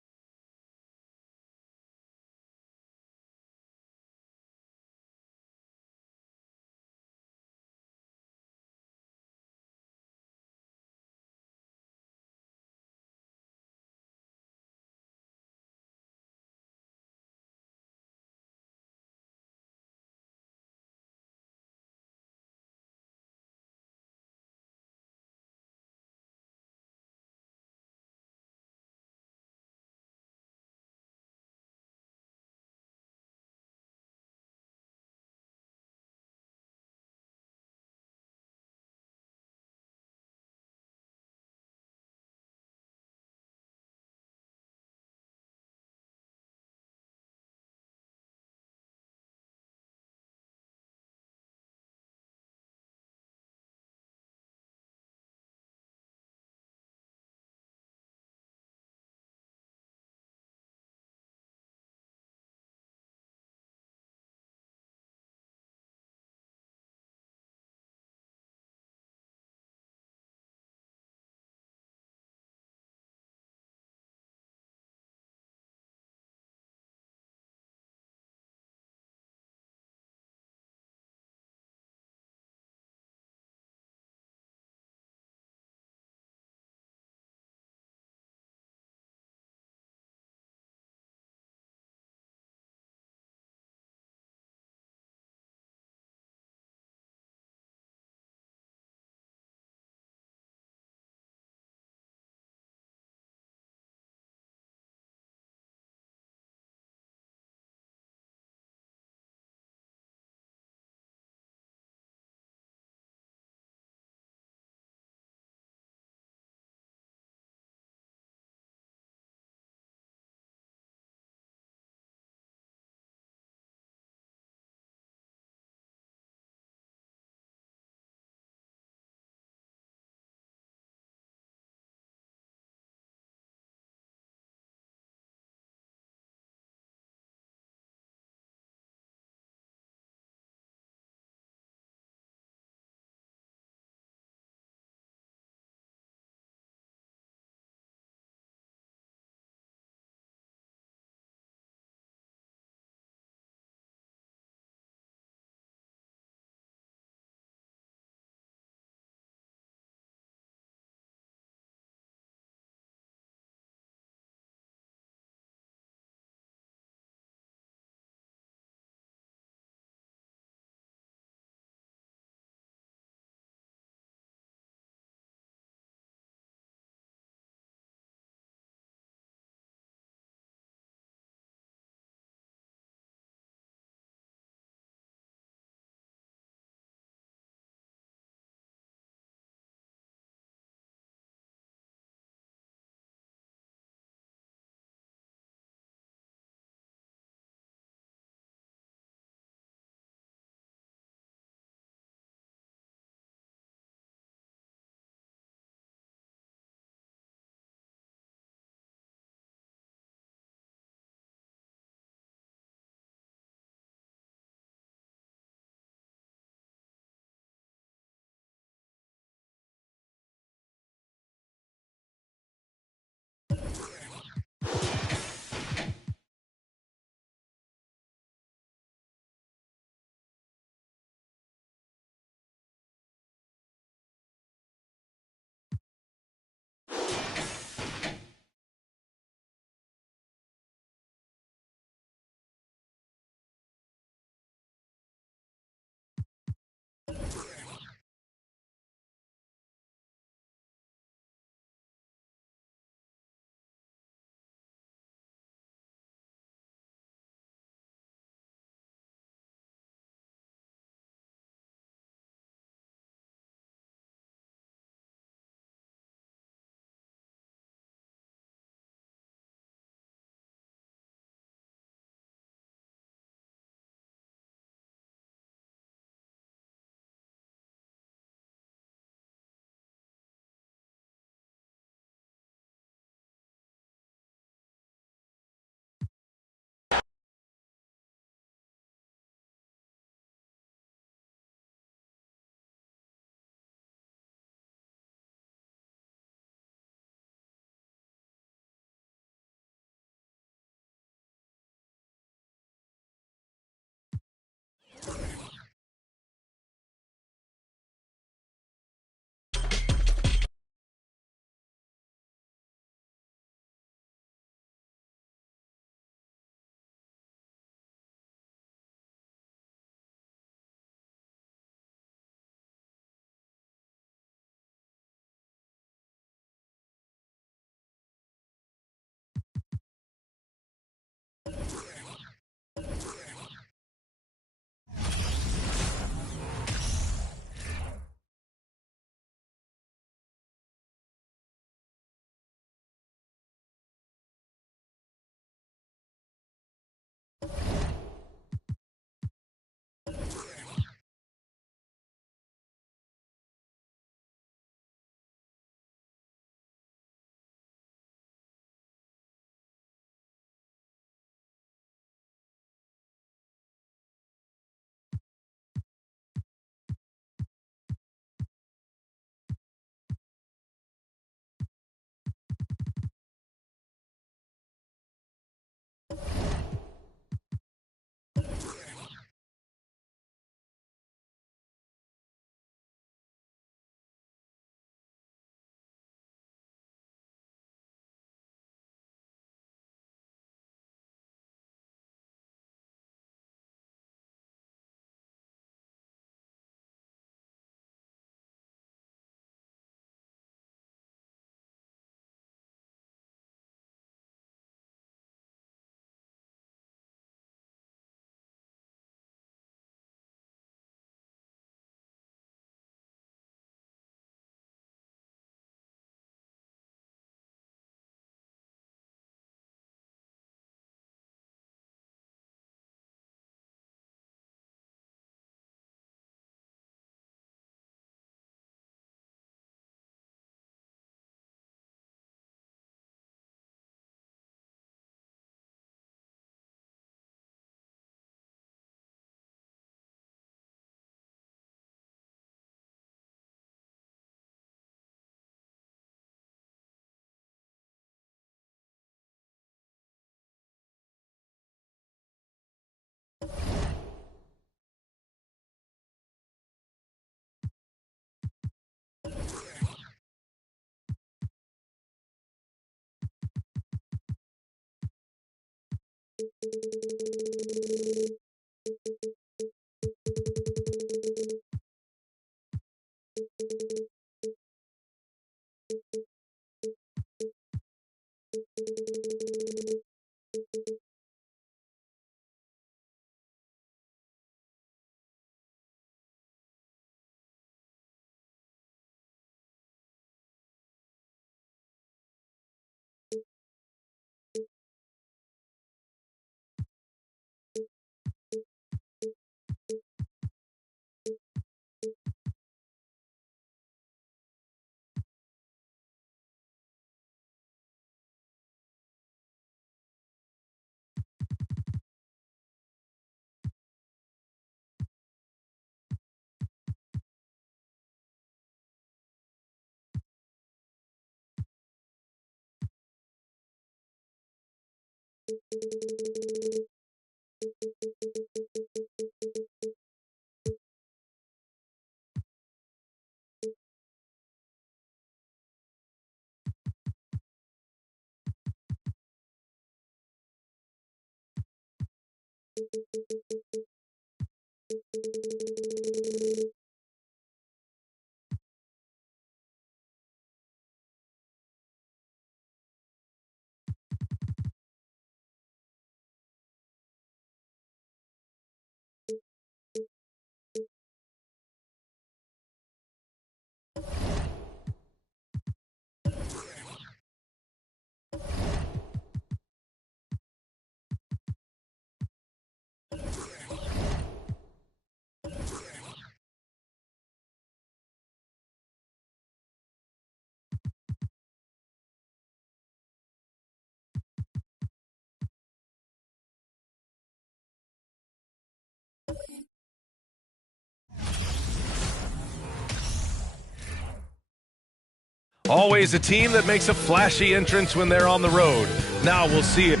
Always a team that makes a flashy entrance when they're on the road. Now we'll see it.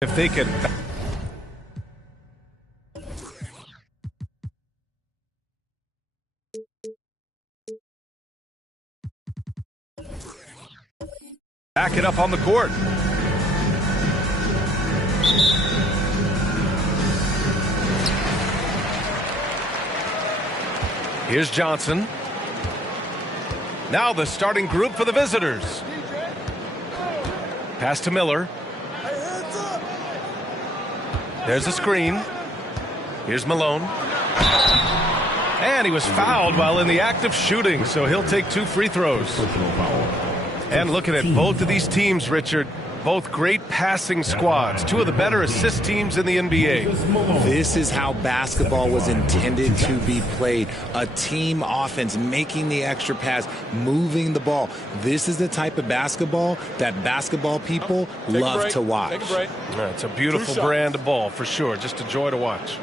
If they can. Back it up on the court. Here's Johnson. Now the starting group for the visitors. Pass to Miller. There's a screen. Here's Malone. And he was fouled while in the act of shooting, so he'll take 2 free throws. And looking at both of these teams, Richard, both great passing squads, 2 of the better assist teams in the NBA. This is how basketball was intended to be played. A team offense, making the extra pass, moving the ball. This is the type of basketball that basketball people love to watch. Take a break. It's a beautiful brand of ball, for sure. Just a joy to watch.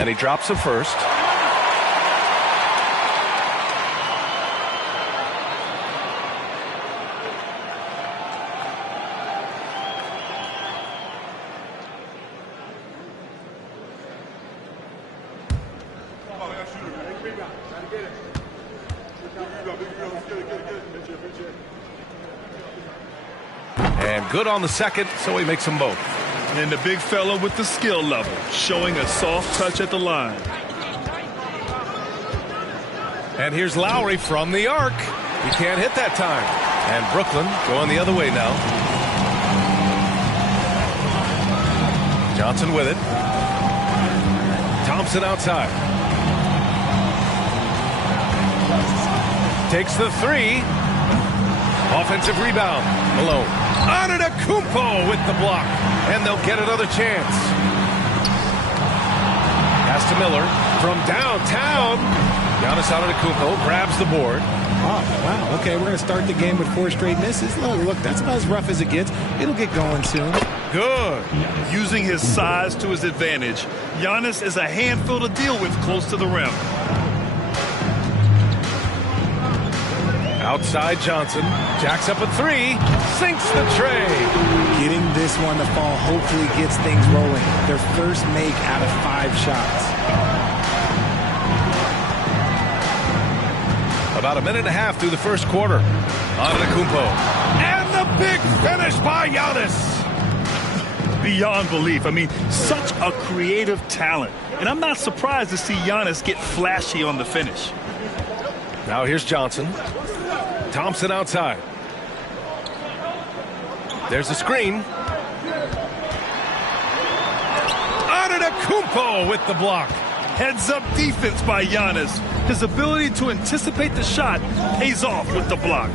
And he drops it first. And good on the second, so he makes them both. And the big fella with the skill level, showing a soft touch at the line. And here's Lowry from the arc. He can't hit that time. And Brooklyn going the other way now. Johnson with it. Thompson outside. Takes the 3. Offensive rebound. Malone. Antetokounmpo with the block. And they'll get another chance. Pass to Miller from downtown. Giannis Antetokounmpo grabs the board. Oh, wow. Okay, we're going to start the game with 4 straight misses. Look, that's about as rough as it gets. It'll get going soon. Good. Using his size to his advantage, Giannis is a handful to deal with close to the rim. Outside Johnson. Jacks up a 3. Sinks the tray. Getting this one to fall hopefully gets things rolling. Their first make out of 5 shots. About a minute and a half through the first quarter. Antetokounmpo. And the big finish by Giannis. Beyond belief. I mean, such a creative talent. And I'm not surprised to see Giannis get flashy on the finish. Now here's Johnson. Thompson outside. There's a screen. Antetokounmpo with the block. Heads-up defense by Giannis. His ability to anticipate the shot pays off with the block.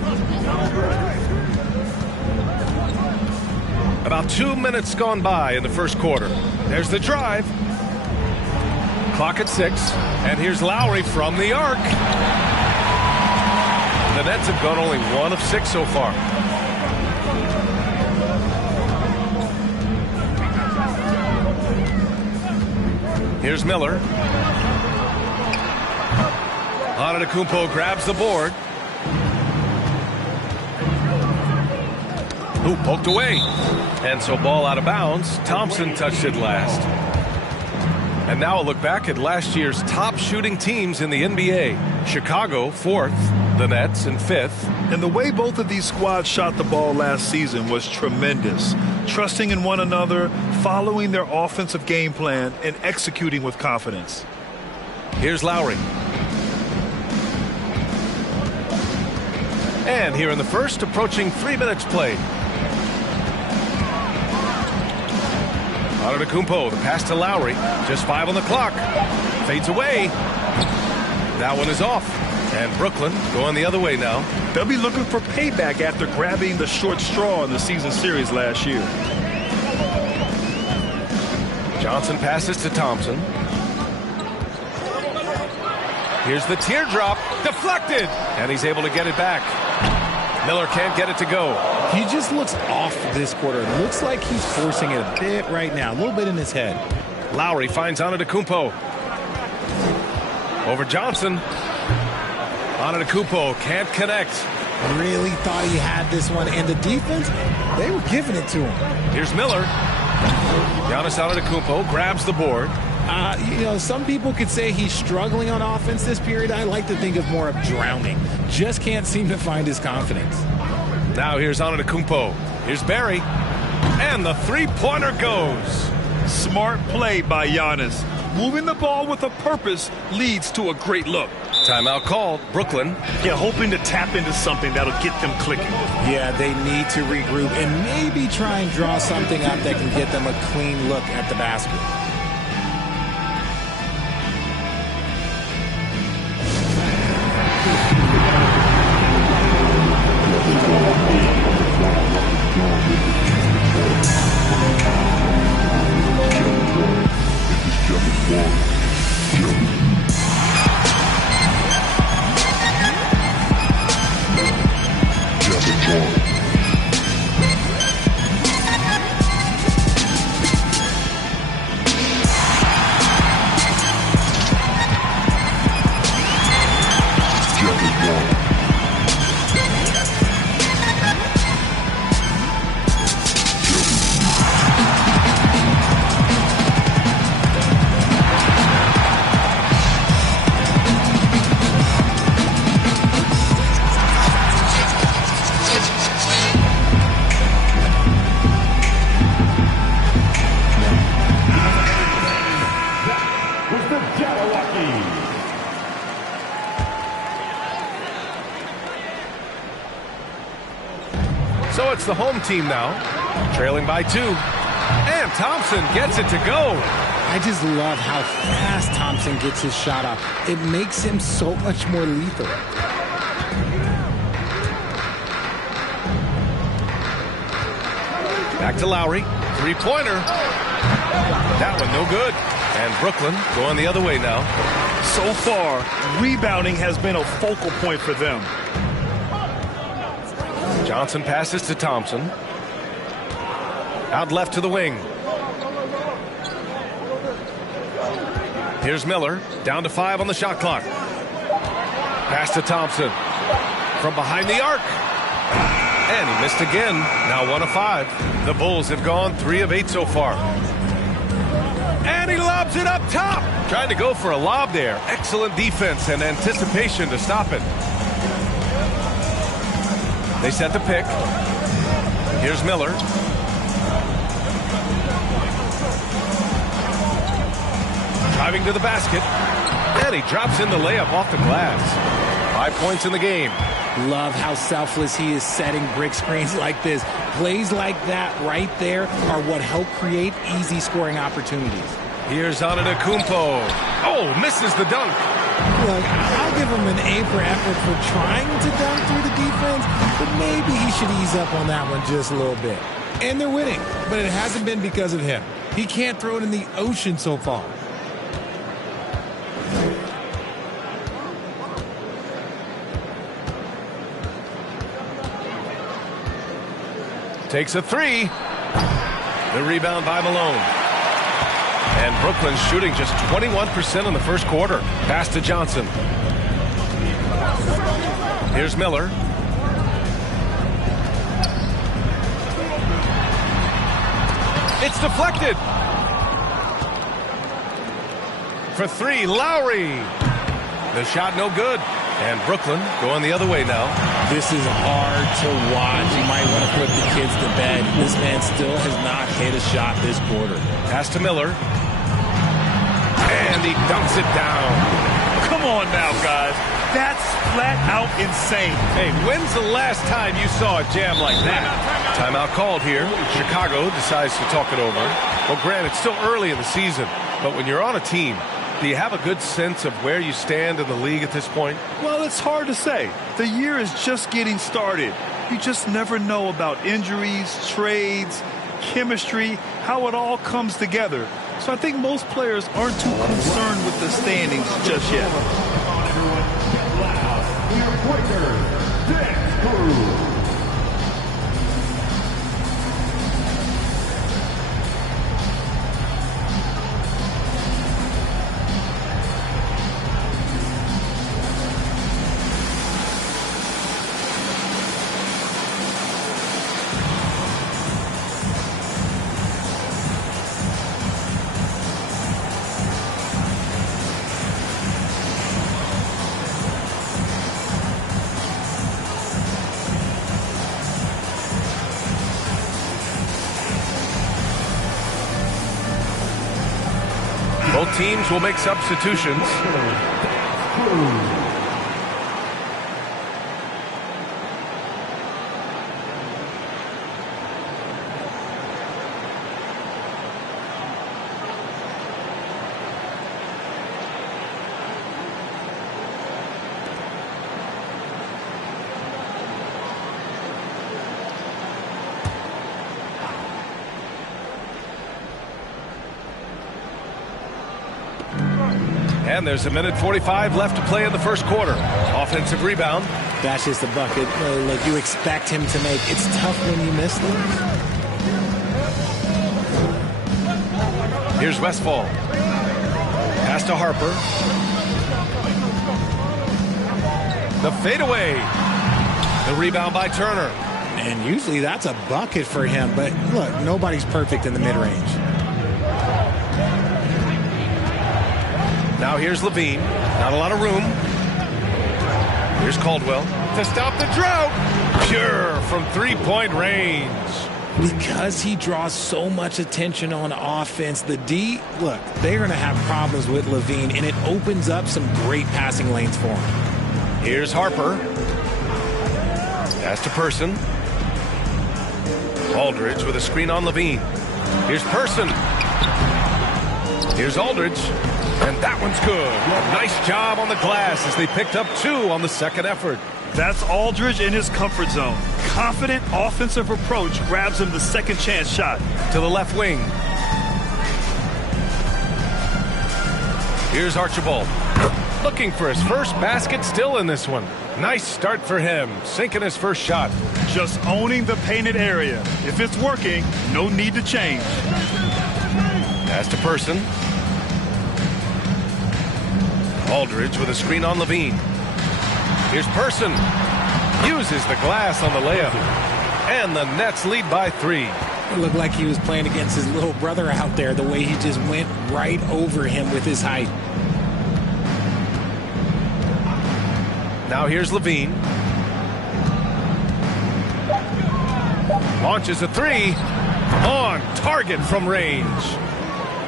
About 2 minutes gone by in the first quarter. There's the drive. Clock at 6. And here's Lowry from the arc. The Nets have gone only 1 of 6 so far. Here's Miller. Antetokounmpo grabs the board. Ooh, poked away. And so ball out of bounds. Thompson touched it last. And now a look back at last year's top shooting teams in the NBA. Chicago, 4th. The Nets in 5th. And the way both of these squads shot the ball last season was tremendous. Trusting in one another, following their offensive game plan, and executing with confidence. Here's Lowry. And here in the first, approaching 3 minutes played. Antetokounmpo, the pass to Lowry. Just 5 on the clock. Fades away. That one is off. And Brooklyn going the other way now. They'll be looking for payback after grabbing the short straw in the season series last year. Johnson passes to Thompson. Here's the teardrop. Deflected. And he's able to get it back. Miller can't get it to go. He just looks off this quarter. It looks like he's forcing it a bit right now. A little bit in his head. Lowry finds Antetokounmpo. Over Johnson. Antetokounmpo can't connect. Really thought he had this one. And the defense, they were giving it to him. Here's Miller. Giannis Antetokounmpo grabs the board. Some people could say he's struggling on offense this period. I like to think of more of drowning. Just can't seem to find his confidence. Now here's Antetokounmpo. Here's Barry. And the three-pointer goes. Smart play by Giannis. Moving the ball with a purpose leads to a great look. Timeout called. Brooklyn. Yeah, hoping to tap into something that'll get them clicking. Yeah, they need to regroup and maybe try and draw something up that can get them a clean look at the basket. So it's the home team now, trailing by 2. And Thompson gets it to go. I just love how fast Thompson gets his shot up. It makes him so much more lethal. Back to Lowry. Three-pointer. That one no good. And Brooklyn going the other way now. So far, rebounding has been a focal point for them. Johnson passes to Thompson. Out left to the wing. Here's Miller. Down to 5 on the shot clock. Pass to Thompson. From behind the arc. And he missed again. Now 1 of 5. The Bulls have gone 3 of 8 so far. And he lobs it up top. Trying to go for a lob there. Excellent defense and anticipation to stop it. They set the pick. Here's Miller. Driving to the basket. And he drops in the layup off the glass. 5 points in the game. Love how selfless he is setting brick screens like this. Plays like that right there are what help create easy scoring opportunities. Here's Antetokounmpo. Oh, misses the dunk. Look, I'll give him an A for effort for trying to dunk through the defense, but maybe he should ease up on that one just a little bit. And they're winning, but it hasn't been because of him. He can't throw it in the ocean so far. Takes a 3. The rebound by Malone. And Brooklyn's shooting just 21% in the first quarter. Pass to Johnson. Here's Miller. It's deflected. For 3, Lowry. The shot no good. And Brooklyn going the other way now. This is hard to watch. You might want to put the kids to bed. This man still has not hit a shot this quarter. Pass to Miller. And he dunks it down. Come on now, guys. That's flat out insane. Hey, when's the last time you saw a jam like that? Timeout called here. Chicago decides to talk it over. Well, Grant, it's still early in the season, but when you're on a team, do you have a good sense of where you stand in the league at this point? Well, it's hard to say. The year is just getting started. You just never know about injuries, trades, chemistry, how it all comes together. So I think most players aren't too concerned with the standings just yet. Both teams will make substitutions. And there's 1:45 left to play in the first quarter. Offensive rebound. That's just a bucket. Look, you expect him to make. It's tough when you miss them. Here's Westfall. Pass to Harper. The fadeaway. The rebound by Turner. And usually that's a bucket for him. But look, nobody's perfect in the mid-range. Now here's Levine. Not a lot of room. Here's Caldwell to stop the drought. Pure from three-point range. Because he draws so much attention on offense, the D, look, they're going to have problems with Levine, and it opens up some great passing lanes for him. Here's Harper. Pass to Person. Aldridge with a screen on Levine. Here's Person. Here's Aldridge. And that one's good. Nice job on the glass as they picked up 2 on the second effort. That's Aldridge in his comfort zone. Confident offensive approach grabs him the second chance shot. To the left wing. Here's Archibald. Looking for his first basket still in this one. Nice start for him. Sinking his first shot. Just owning the painted area. If it's working, no need to change. Pass to Person. Aldridge with a screen on Levine. Here's Person. Uses the glass on the layup. And the Nets lead by 3. It looked like he was playing against his little brother out there, the way he just went right over him with his height. Now here's Levine. Launches a 3. On target from range.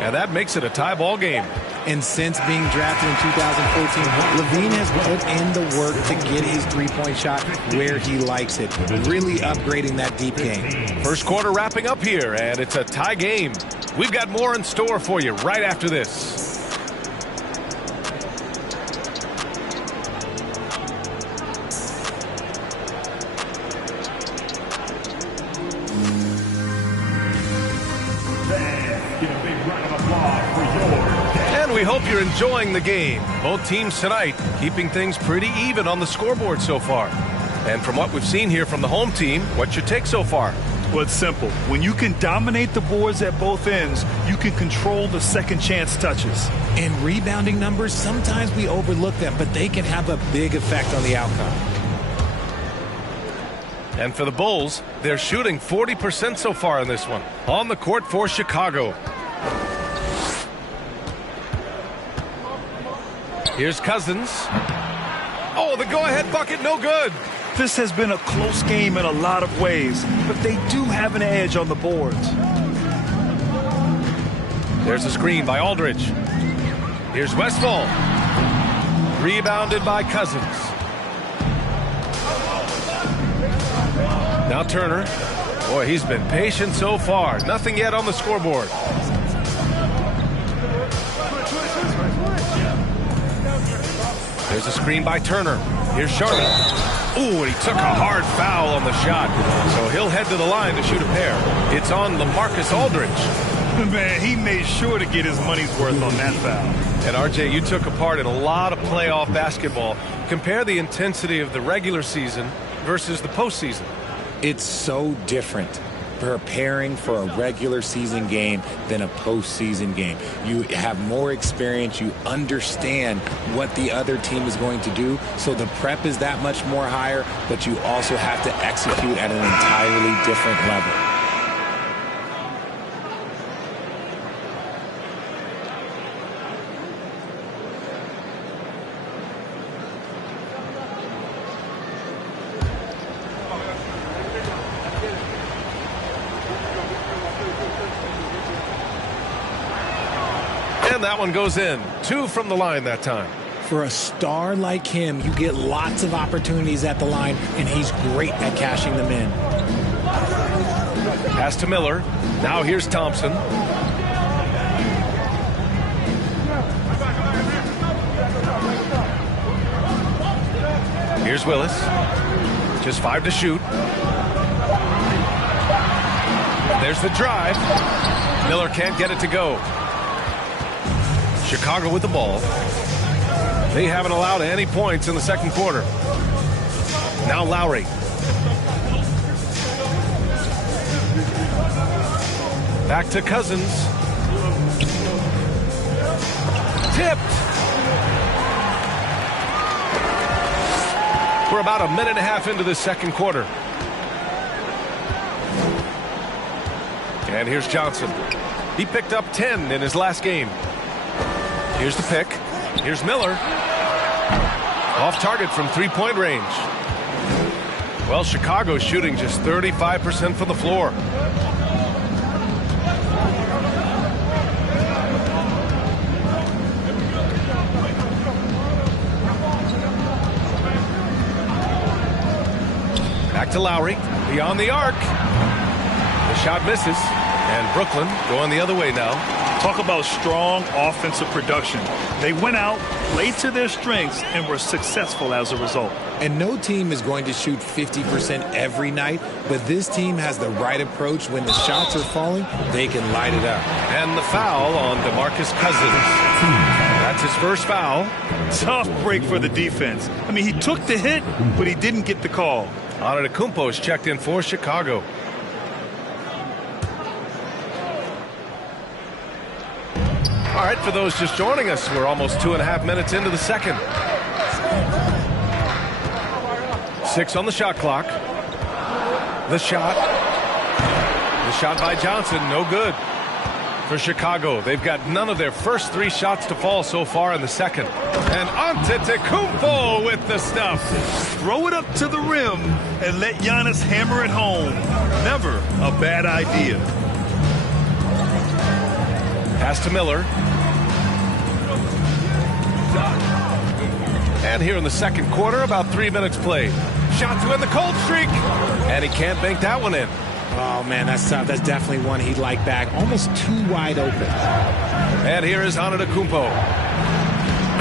And that makes it a tie ball game. And since being drafted in 2014, Levine has put in the work to get his three-point shot where he likes it, really upgrading that deep game. First quarter wrapping up here, and it's a tie game. We've got more in store for you right after this. We hope you're enjoying the game. Both teams tonight keeping things pretty even on the scoreboard so far. And from what we've seen here from the home team, what's your take so far? Well, it's simple. When you can dominate the boards at both ends, you can control the second chance touches. And rebounding numbers, sometimes we overlook them, but they can have a big effect on the outcome. And for the Bulls, they're shooting 40% so far in this one. On the court for Chicago. Here's Cousins. Oh, the go-ahead bucket, no good. This has been a close game in a lot of ways, but they do have an edge on the boards. There's a screen by Aldridge. Here's Westfall. Rebounded by Cousins. Now Turner. Boy, he's been patient so far. Nothing yet on the scoreboard. There's a screen by Turner. Here's Sharp. Ooh, and he took a hard foul on the shot. So he'll head to the line to shoot a pair. It's on LaMarcus Aldridge. Man, he made sure to get his money's worth on that foul. And RJ, you took a part in a lot of playoff basketball. Compare the intensity of the regular season versus the postseason. It's so different preparing for a regular season game than a postseason game. You have more experience. You understand what the other team is going to do. So the prep is that much more higher, but you also have to execute at an entirely different level. And that one goes in. 2 from the line that time. For a star like him, you get lots of opportunities at the line, and he's great at cashing them in. Pass to Miller. Now here's Thompson. Here's Willis. Just 5 to shoot. There's the drive. Miller can't get it to go. Chicago with the ball. They haven't allowed any points in the second quarter. Now Lowry. Back to Cousins. Tipped. We're about a minute and a half into the second quarter. And here's Johnson. He picked up 10 in his last game. Here's the pick. Here's Miller. Off target from three-point range. Well, Chicago's shooting just 35% from the floor. Back to Lowry. Beyond the arc. The shot misses. And Brooklyn going the other way now. Talk about strong offensive production. They went out, played to their strengths, and were successful as a result. And no team is going to shoot 50% every night, but this team has the right approach. When the shots are falling, they can light it up. And the foul on DeMarcus Cousins. That's his first foul. Tough break for the defense. I mean, he took the hit, but he didn't get the call. Antetokounmpo is checked in for Chicago. All right, for those just joining us, we're almost 2.5 minutes into the second. 6 on the shot clock. The shot. The shot by Johnson, no good. For Chicago, they've got none of their first 3 shots to fall so far in the second. And Antetokounmpo with the stuff. Throw it up to the rim and let Giannis hammer it home. Never a bad idea. Pass to Miller. And here in the second quarter, about 3 minutes played. Shot to end the cold streak. And he can't bank that one in. Oh, man, that's tough. That's definitely one he'd like back. Almost too wide open. And here is Antetokounmpo.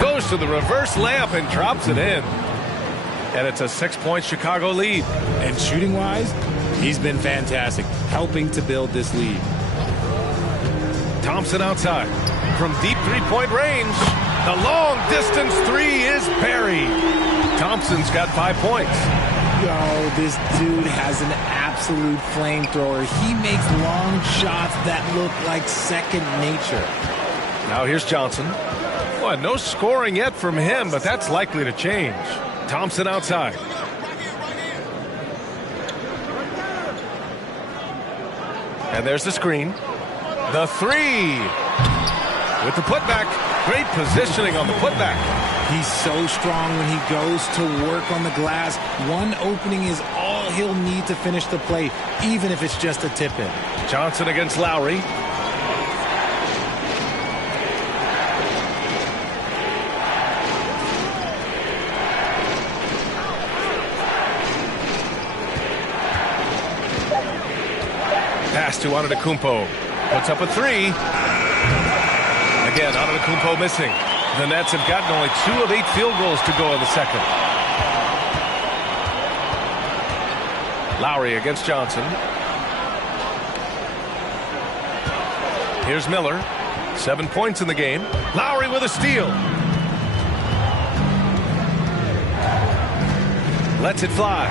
Goes to the reverse layup and drops it in. And it's a 6-point Chicago lead. And shooting-wise, he's been fantastic, helping to build this lead. Thompson outside. From deep three-point range, the long-distance 3 is buried. Thompson's got 5 points. Yo, this dude has an absolute flamethrower. He makes long shots that look like second nature. Now here's Johnson. Boy, no scoring yet from him, but that's likely to change. Thompson outside. And there's the screen. The 3. With the putback. Great positioning on the putback. He's so strong when he goes to work on the glass. One opening is all he'll need to finish the play, even if it's just a tip-in. Johnson against Lowry. Pass to Antetokounmpo. Puts up a 3. Again, Antetokounmpo missing. The Nets have gotten only 2 of 8 field goals to go in the second. Lowry against Johnson. Here's Miller. 7 points in the game. Lowry with a steal. Lets it fly.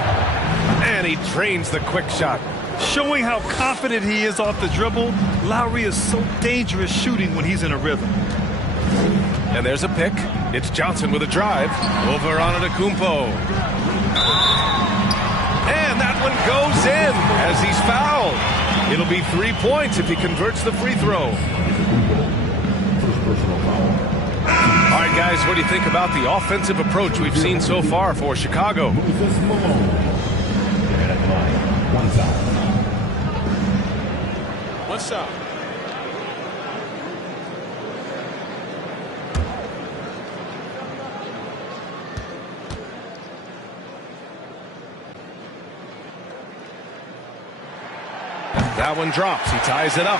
And he drains the quick shot. Showing how confident he is off the dribble, Lowry is so dangerous shooting when he's in a rhythm. And there's a pick. It's Johnson with a drive over Antetokounmpo. And that one goes in as he's fouled. It'll be 3 points if he converts the free throw. All right, guys, what do you think about the offensive approach we've seen so far for Chicago? One shot. That one drops. He ties it up.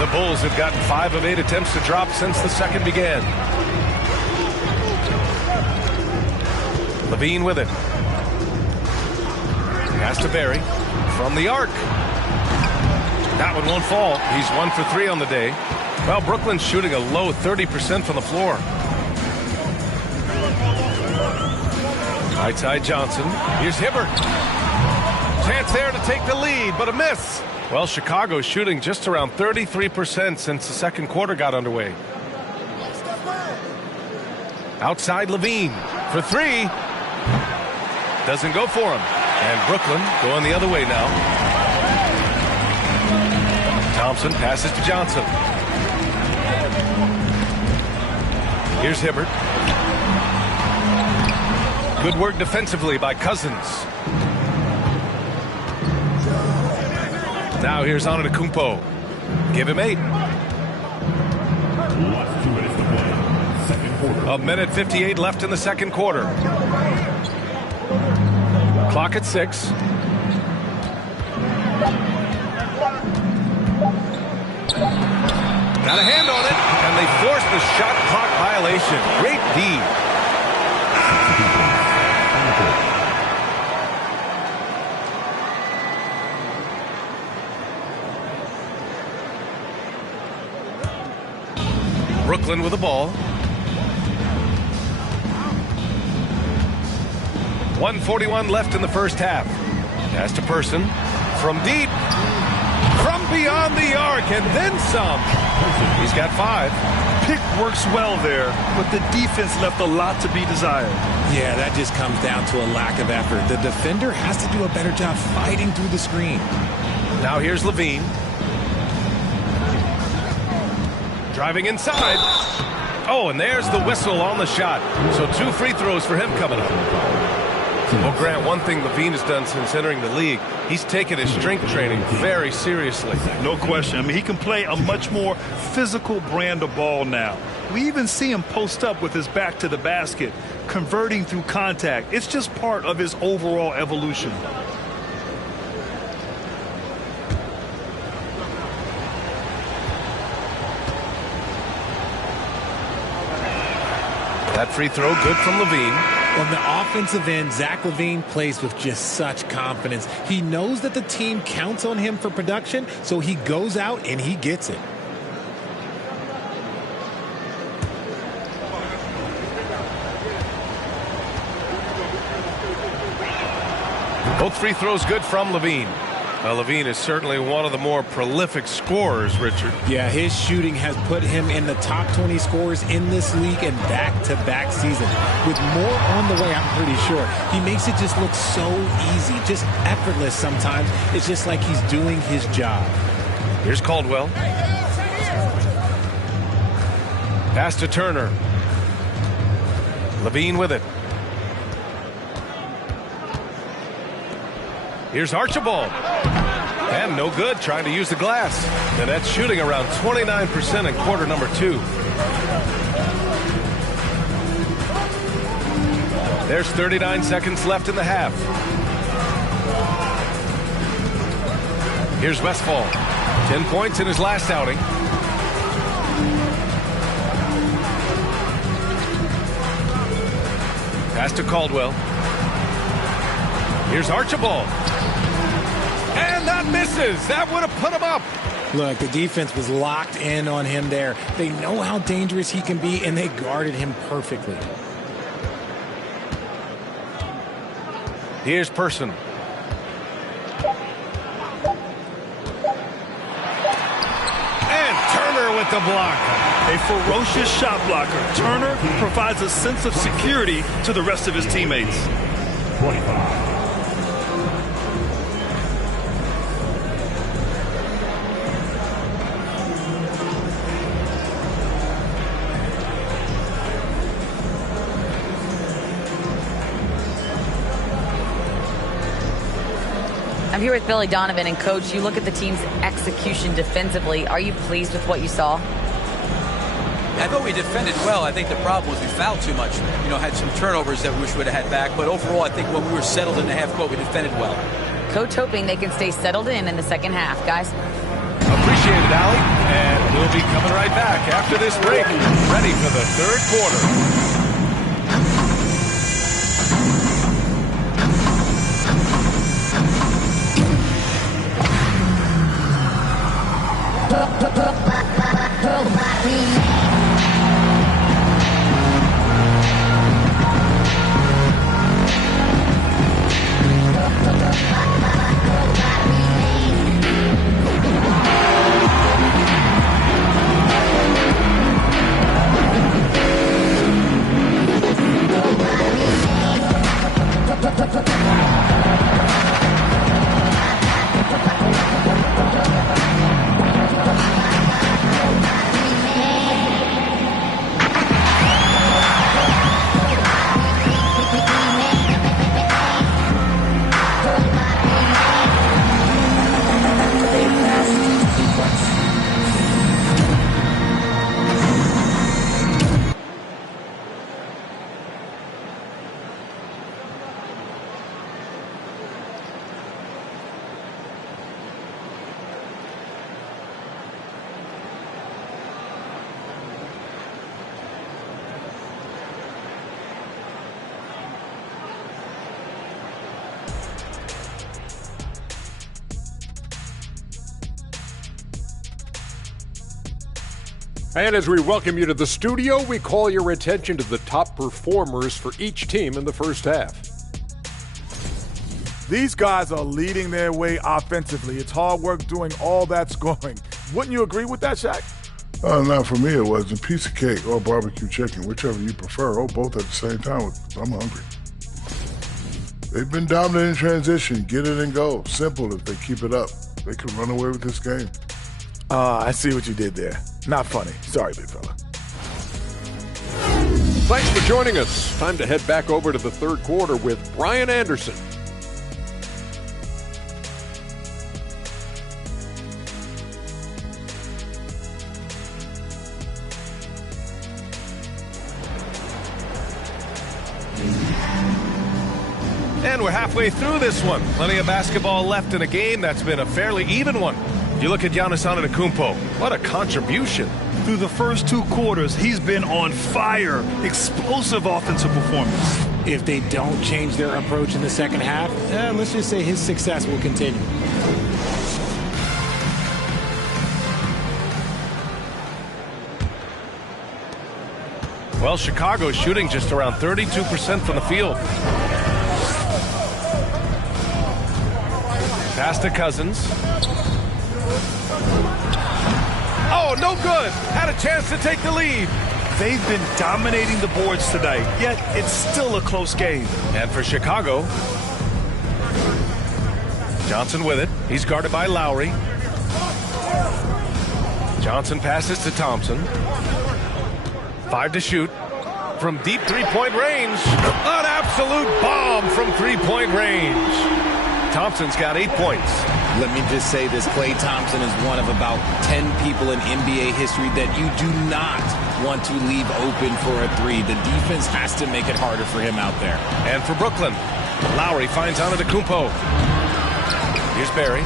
The Bulls have gotten 5 of 8 attempts to drop since the second began. Levine with it. Pass to Barry from the arc. That one won't fall. He's 1 for 3 on the day. Well, Brooklyn's shooting a low 30% from the floor. Right side Johnson. Here's Hibbert. Chance there to take the lead, but a miss. Well, Chicago's shooting just around 33% since the second quarter got underway. Outside Levine for 3. Doesn't go for him. And Brooklyn going the other way now. Thompson passes to Johnson. Here's Hibbert. Good work defensively by Cousins. Now here's Antetokounmpo. Give him 8. A minute 58 left in the second quarter. Clock at 6. Got a hand on it, and they forced the shot clock violation. Great D. Brooklyn with the ball. 1:41 left in the first half. Pass to Person from deep, from beyond the arc, and then some. He's got 5. Pick works well there, but the defense left a lot to be desired. Yeah, that just comes down to a lack of effort. The defender has to do a better job fighting through the screen. Now here's Levine. Driving inside. Oh, and there's the whistle on the shot. So 2 free throws for him coming up. Well, Grant, one thing Levine has done since entering the league, he's taken his strength training very seriously. No question. I mean, he can play a much more physical brand of ball now. We even see him post up with his back to the basket, converting through contact. It's just part of his overall evolution. That free throw good from Levine. On the offensive end, Zach LaVine plays with just such confidence. He knows that the team counts on him for production, so he goes out and he gets it. Both free throws good from Levine. Levine is certainly one of the more prolific scorers, Richard. Yeah, his shooting has put him in the top 20 scorers in this league in back-to-back season. With more on the way, I'm pretty sure. He makes it just look so easy, just effortless sometimes. It's just like he's doing his job. Here's Caldwell. Pass to Turner. Levine with it. Here's Archibald. And no good, trying to use the glass. And that's shooting around 29% in quarter number 2. There's 39 seconds left in the half. Here's Westphal. 10 points in his last outing. Pass to Caldwell. Here's Archibald. And that misses. That would have put him up. Look, the defense was locked in on him there. They know how dangerous he can be, and they guarded him perfectly. Here's Person. And Turner with the block. A ferocious shot blocker. Turner provides a sense of security to the rest of his teammates. 25. I'm here with Billy Donovan, and Coach, you look at the team's execution defensively. Are you pleased with what you saw? I thought we defended well. I think the problem was we fouled too much. Had some turnovers that we wish we would have had back. But overall, I think when we were settled in the half court, we defended well. Coach hoping they can stay settled in the second half, guys. Appreciate it, Allie. And we'll be coming right back after this break, ready for the third quarter. And as we welcome you to the studio, we call your attention to the top performers for each team in the first half. These guys are leading their way offensively. It's hard work doing all that scoring. Wouldn't you agree with that, Shaq? Not for me, it was a piece of cake or barbecue chicken, whichever you prefer, or both at the same time. I'm hungry. They've been dominant in transition. Get it and go. Simple if they keep it up. They can run away with this game. I see what you did there. Not funny. Sorry, big fella. Thanks for joining us. Time to head back over to the third quarter with Brian Anderson. And we're halfway through this one. Plenty of basketball left in a game that's been a fairly even one. You look at Giannis Antetokounmpo. What a contribution. Through the first two quarters, he's been on fire. Explosive offensive performance. If they don't change their approach in the second half, let's just say his success will continue. Well, Chicago's shooting just around 32% from the field. Pass to Cousins. Oh, no good. Had a chance to take the lead. They've been dominating the boards tonight, yet it's still a close game. And for Chicago, Johnson with it. He's guarded by Lowry. Johnson passes to Thompson. 5 to shoot. From deep three-point range. An absolute bomb from three-point range. Thompson's got 8 points. Let me just say this, Klay Thompson is one of about 10 people in NBA history that you do not want to leave open for a three. The defense has to make it harder for him out there. And for Brooklyn, Lowry finds Antetokounmpo. Here's Barry.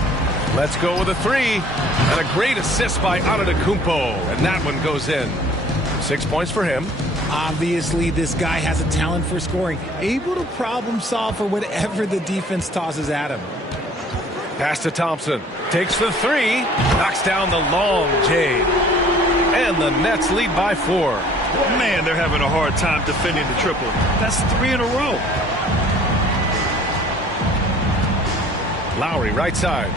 Let's go with a three. And a great assist by Antetokounmpo. And that one goes in. 6 points for him. Obviously, this guy has a talent for scoring, able to problem solve for whatever the defense tosses at him. Pass to Thompson. Takes the three. Knocks down the long J. And the Nets lead by 4. Man, they're having a hard time defending the triple. That's 3 in a row. Lowry, right side.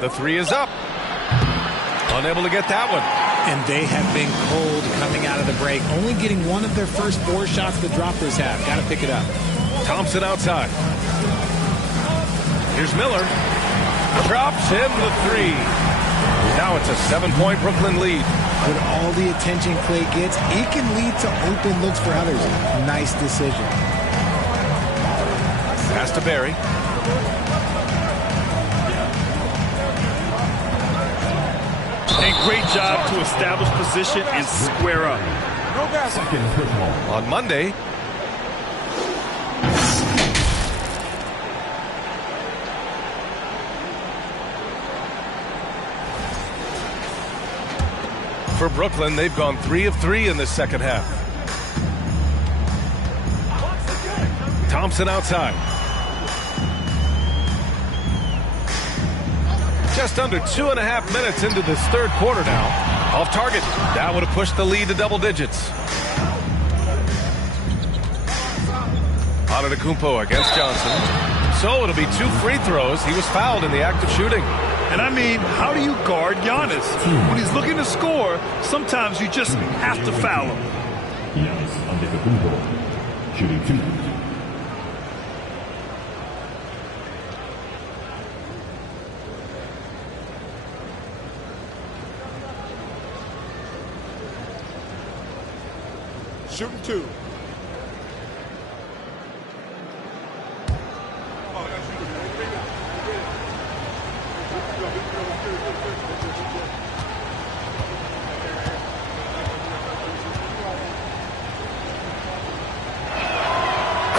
The three is up. Unable to get that one. And they have been cold coming out of the break. Only getting one of their first 4 shots to drop this half. Got to pick it up. Thompson outside. Here's Miller. Drops in the three. Now it's a 7-point Brooklyn lead. With all the attention Klay gets, it can lead to open looks for others. Nice decision. Pass to Barry. And great job to establish position and square up. On Monday, for Brooklyn, they've gone 3 of 3 in the second half. Thompson outside. Just under 2.5 minutes into this third quarter now. Off target. That would have pushed the lead to double digits. Antetokounmpo against Johnson. So it'll be 2 free throws. He was fouled in the act of shooting. And I mean, how do you guard Giannis? When he's looking to score, sometimes you just have to foul him. Giannis Antetokounmpo, shooting 2. Shooting 2.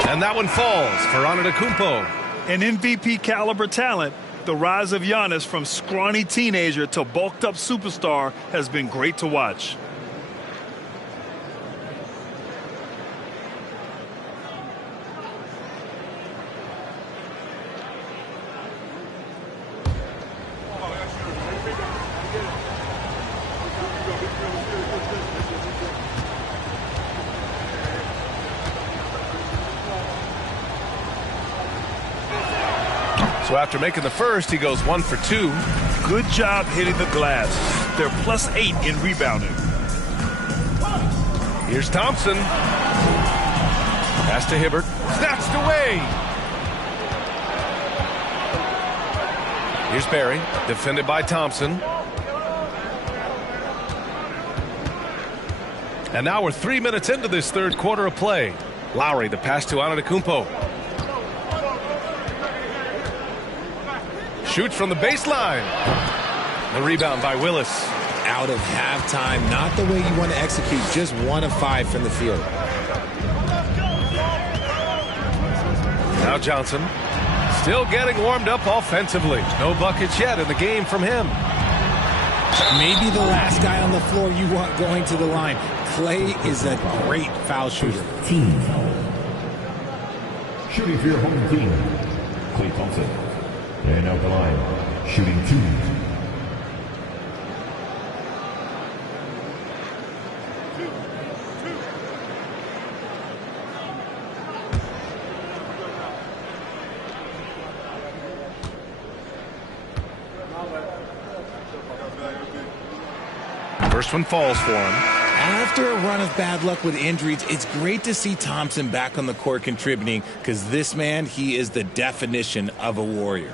And that one falls for Antetokounmpo. An MVP caliber talent, the rise of Giannis from scrawny teenager to bulked up superstar has been great to watch. So after making the first, he goes 1 for 2. Good job hitting the glass. They're +8 in rebounding. Here's Thompson. Pass to Hibbert. Snatched away. Here's Barry. Defended by Thompson. And now we're 3 minutes into this third quarter of play. Lowry, the pass to Antetokounmpo. Shoots from the baseline. The rebound by Willis. Out of halftime, not the way you want to execute, just 1 of 5 from the field. Now Johnson. Still getting warmed up offensively. No buckets yet in the game from him. Maybe the last guy on the floor you want going to the line. Clay is a great foul shooter. Team foul. Shooting for your home team, Klay Thompson. And out the line, shooting 2. First one falls for him. After a run of bad luck with injuries, it's great to see Thompson back on the court contributing, because this man, he is the definition of a warrior.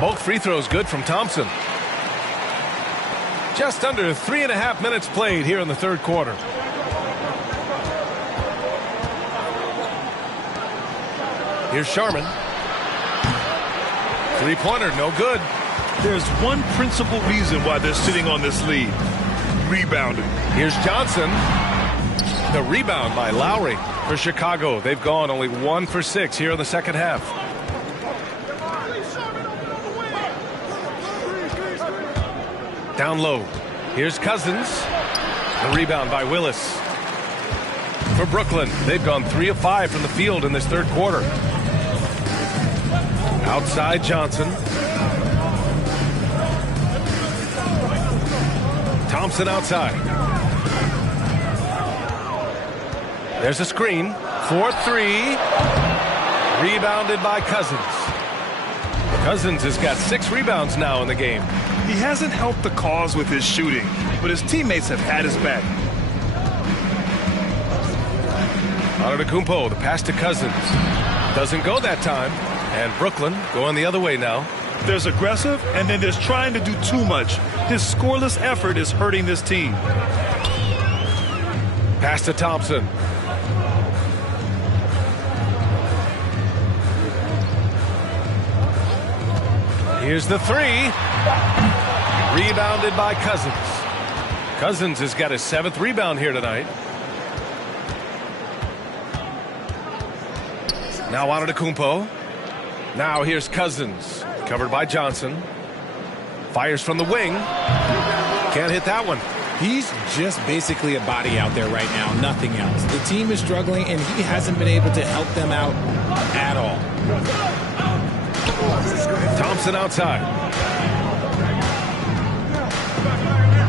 Both free throws good from Thompson. Just under 3.5 minutes played here in the third quarter. Here's Sharman. Three-pointer, no good. There's one principal reason why they're sitting on this lead. Rebounding. Here's Johnson. The rebound by Lowry for Chicago. They've gone only 1 for 6 here in the second half. Down low. Here's Cousins. The rebound by Willis. For Brooklyn, they've gone 3 of 5 from the field in this third quarter. Outside Johnson. Thompson outside. There's a screen. 4-3. Rebounded by Cousins. Cousins has got 6 rebounds now in the game. He hasn't helped the cause with his shooting, but his teammates have had his back. Antetokounmpo, the pass to Cousins. Doesn't go that time. And Brooklyn going the other way now. There's aggressive, and then there's trying to do too much. This scoreless effort is hurting this team. Pass to Thompson. Here's the three. Rebounded by Cousins. Cousins has got his 7th rebound here tonight. Now Antetokounmpo. Now here's Cousins. Covered by Johnson. Fires from the wing. Can't hit that one. He's just basically a body out there right now, nothing else. The team is struggling, and he hasn't been able to help them out at all. Thompson outside.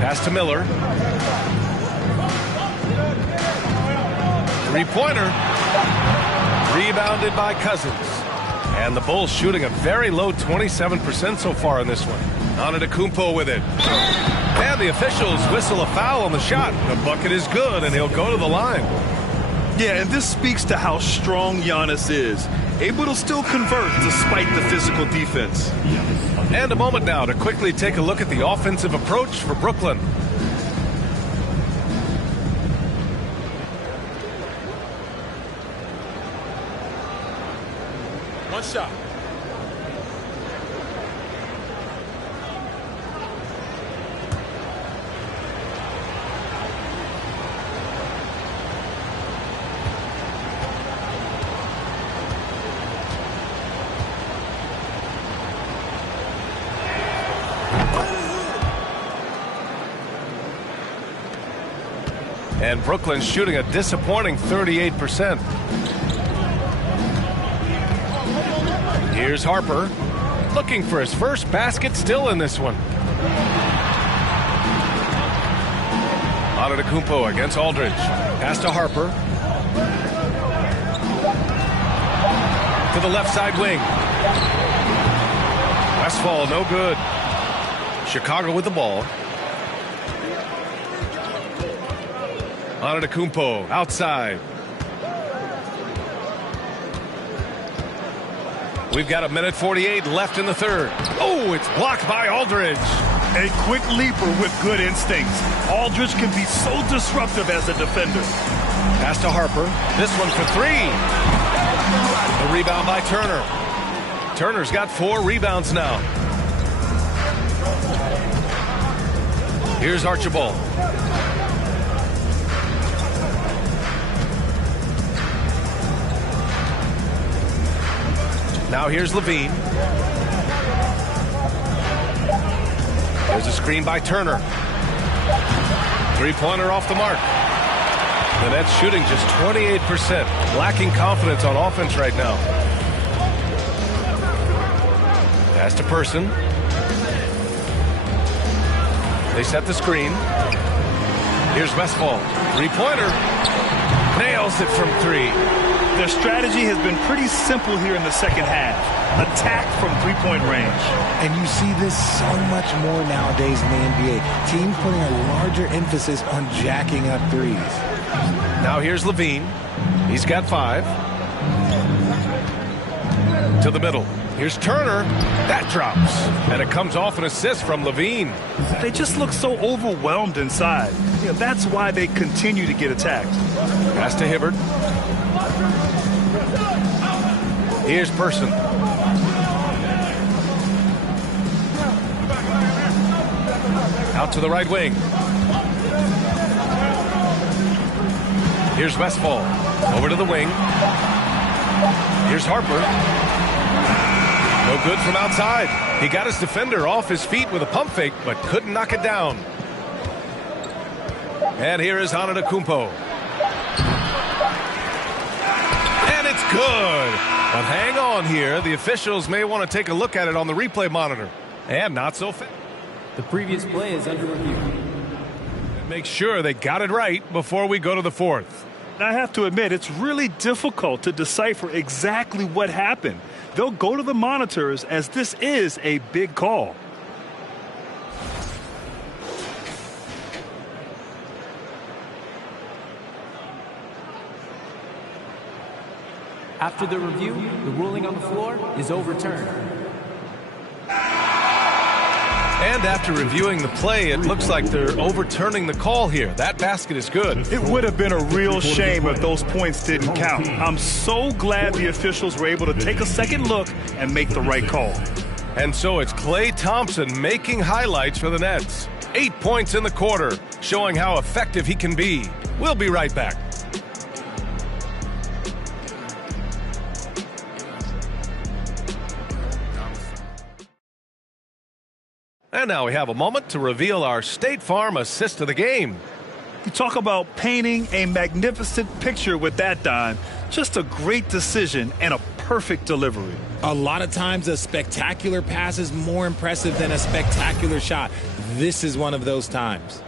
Pass to Miller. Three-pointer. Rebounded by Cousins. And the Bulls shooting a very low 27% so far in this one. Antetokounmpo with it. And the officials whistle a foul on the shot. The bucket is good, and he'll go to the line. Yeah, and this speaks to how strong Giannis is. Able to still convert despite the physical defense. And a moment now to quickly take a look at the offensive approach for Brooklyn. One shot. And Brooklyn's shooting a disappointing 38%. Here's Harper, looking for his first basket still in this one. Antetokounmpo against Aldridge. Pass to Harper. To the left side wing. Westfall, no good. Chicago with the ball. Antetokounmpo outside. We've got 1:48 left in the third. Oh, it's blocked by Aldridge. A quick leaper with good instincts. Aldridge can be so disruptive as a defender. Pass to Harper. This one for three. The rebound by Turner. Turner's got 4 rebounds now. Here's Archibald. Now here's Levine. There's a screen by Turner. Three-pointer off the mark. The Nets shooting just 28%. Lacking confidence on offense right now. Pass to Person. They set the screen. Here's Westfall. Three-pointer. Nails it from 3. Their strategy has been pretty simple here in the second half. Attack from three-point range. And you see this so much more nowadays in the NBA. Teams putting a larger emphasis on jacking up threes. Now here's Levine. He's got 5. To the middle. Here's Turner. That drops. And it comes off an assist from Levine. They just look so overwhelmed inside. That's why they continue to get attacked. Pass to Hibbert. Here's Person. Out to the right wing. Here's Westfall. Over to the wing. Here's Harper. No good from outside. He got his defender off his feet with a pump fake, but couldn't knock it down. And here is Antetokounmpo. And it's good. But hang on here. The officials may want to take a look at it on the replay monitor. And not so fast. The previous play is under review. And make sure they got it right before we go to the fourth. I have to admit, it's really difficult to decipher exactly what happened. They'll go to the monitors as this is a big call. After the review, the ruling on the floor is overturned. And after reviewing the play, it looks like they're overturning the call here. That basket is good. It would have been a real shame if those points didn't count. I'm so glad the officials were able to take a second look and make the right call. And so it's Klay Thompson making highlights for the Nets. 8 points in the quarter, showing how effective he can be. We'll be right back. And now we have a moment to reveal our State Farm assist of the game. You talk about painting a magnificent picture with that, Don. Just a great decision and a perfect delivery. A lot of times a spectacular pass is more impressive than a spectacular shot. This is one of those times.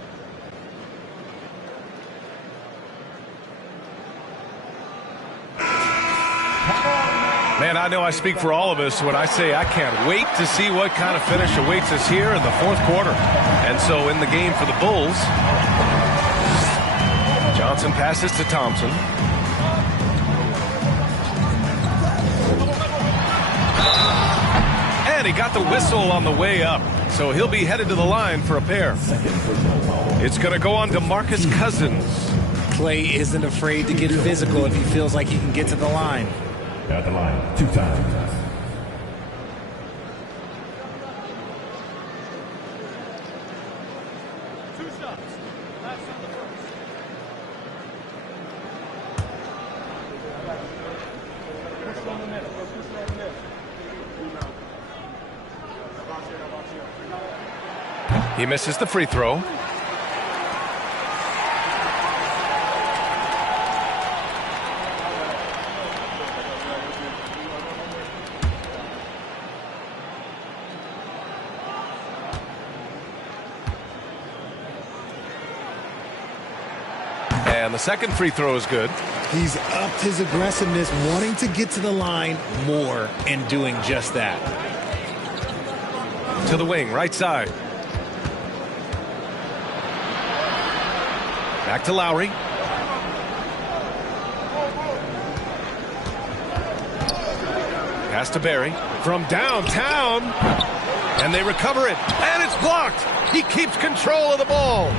Man, I know I speak for all of us when I say I can't wait to see what kind of finish awaits us here in the fourth quarter. And so in the game for the Bulls, Johnson passes to Thompson. And he got the whistle on the way up. So he'll be headed to the line for a pair. It's going to go on to Marcus Cousins. Klay isn't afraid to get physical if he feels like he can get to the line. At the line, 2 times. He misses the free throw. And the second free throw is good. He's upped his aggressiveness, wanting to get to the line more and doing just that. To the wing, right side. Back to Lowry. Pass to Barry from downtown. And they recover it. And it's blocked. He keeps control of the ball.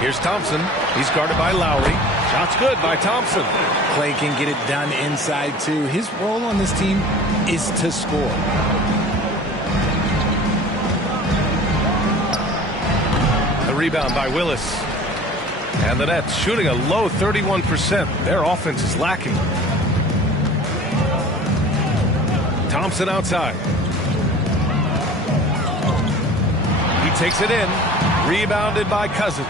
Here's Thompson. He's guarded by Lowry. Shot's good by Thompson. Klay can get it done inside, too. His role on this team is to score. The rebound by Willis. And the Nets shooting a low 31%. Their offense is lacking. Thompson outside. He takes it in. Rebounded by Cousins.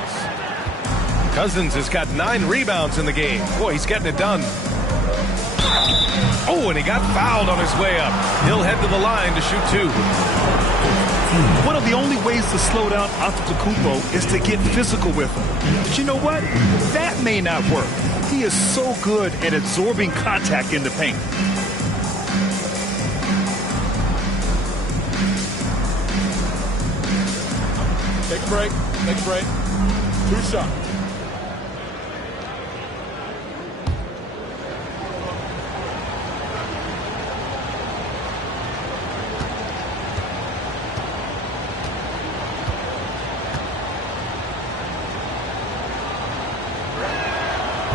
Cousins has got 9 rebounds in the game. Boy, he's getting it done. Oh, and he got fouled on his way up. He'll head to the line to shoot 2. One of the only ways to slow down Antetokounmpo is to get physical with him. But you know what? That may not work. He is so good at absorbing contact in the paint. Take a break. Take a break. 2 shots.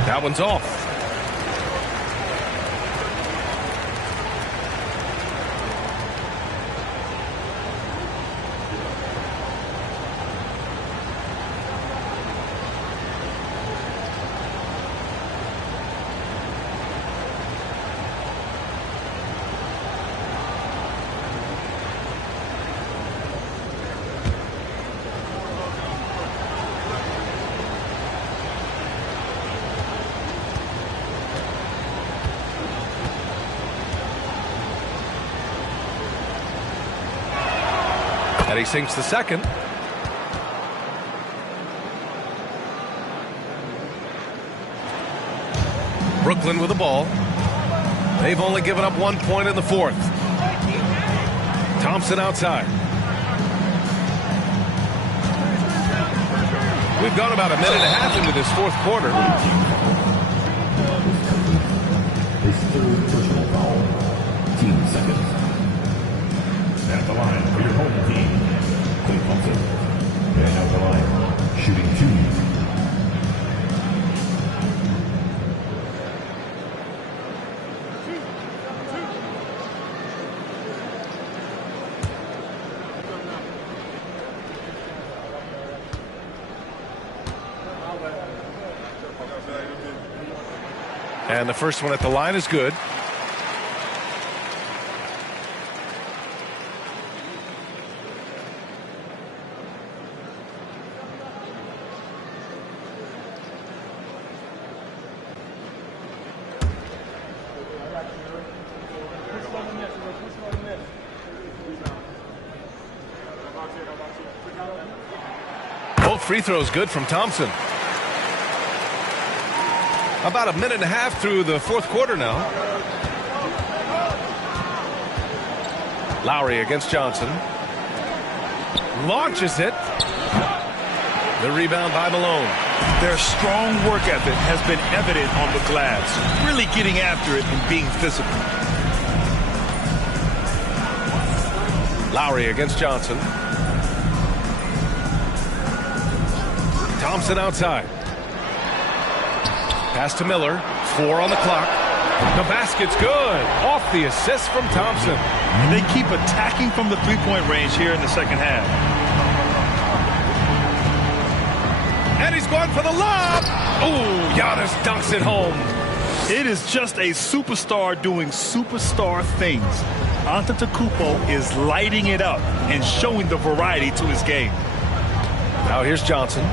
That one's off. And he sinks the second. Brooklyn with the ball. They've only given up 1 point in the fourth. Thompson outside. We've gone about a minute and a half into this fourth quarter. His third personal foul. 15 seconds. At the And the first one at the line is good. Both free throws good from Thompson. About a minute and a half through the fourth quarter now. Lowry against Johnson. Launches it. The rebound by Malone. Their strong work ethic has been evident on the glass. Really getting after it and being physical. Lowry against Johnson. Thompson outside. Pass to Miller. 4 on the clock. The basket's good. Off the assist from Thompson. And they keep attacking from the three-point range here in the second half. And he's going for the lob. Ooh, Giannis dunks it home. It is just a superstar doing superstar things. Antetokounmpo is lighting it up and showing the variety to his game. Now here's Johnson.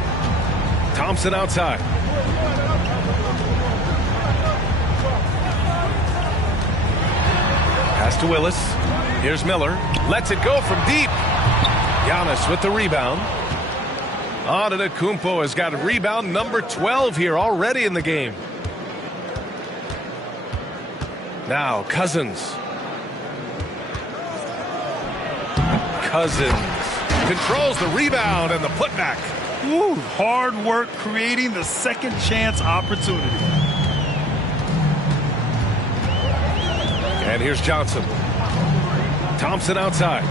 Thompson outside. Pass to Willis. Here's Miller. Lets it go from deep. Giannis with the rebound. Antetokounmpo has got rebound number 12 here already in the game. Now Cousins. Controls the rebound and the putback. Ooh, hard work creating the second chance opportunity. And here's Johnson. Thompson outside.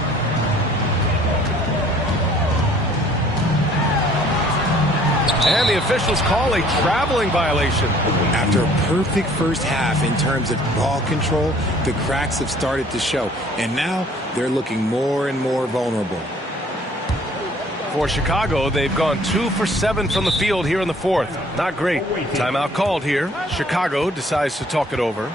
And the officials call a traveling violation. After a perfect first half in terms of ball control, the cracks have started to show. And now they're looking more and more vulnerable. For Chicago, they've gone 2 for 7 from the field here in the fourth. Not great. Timeout called here. Chicago decides to talk it over.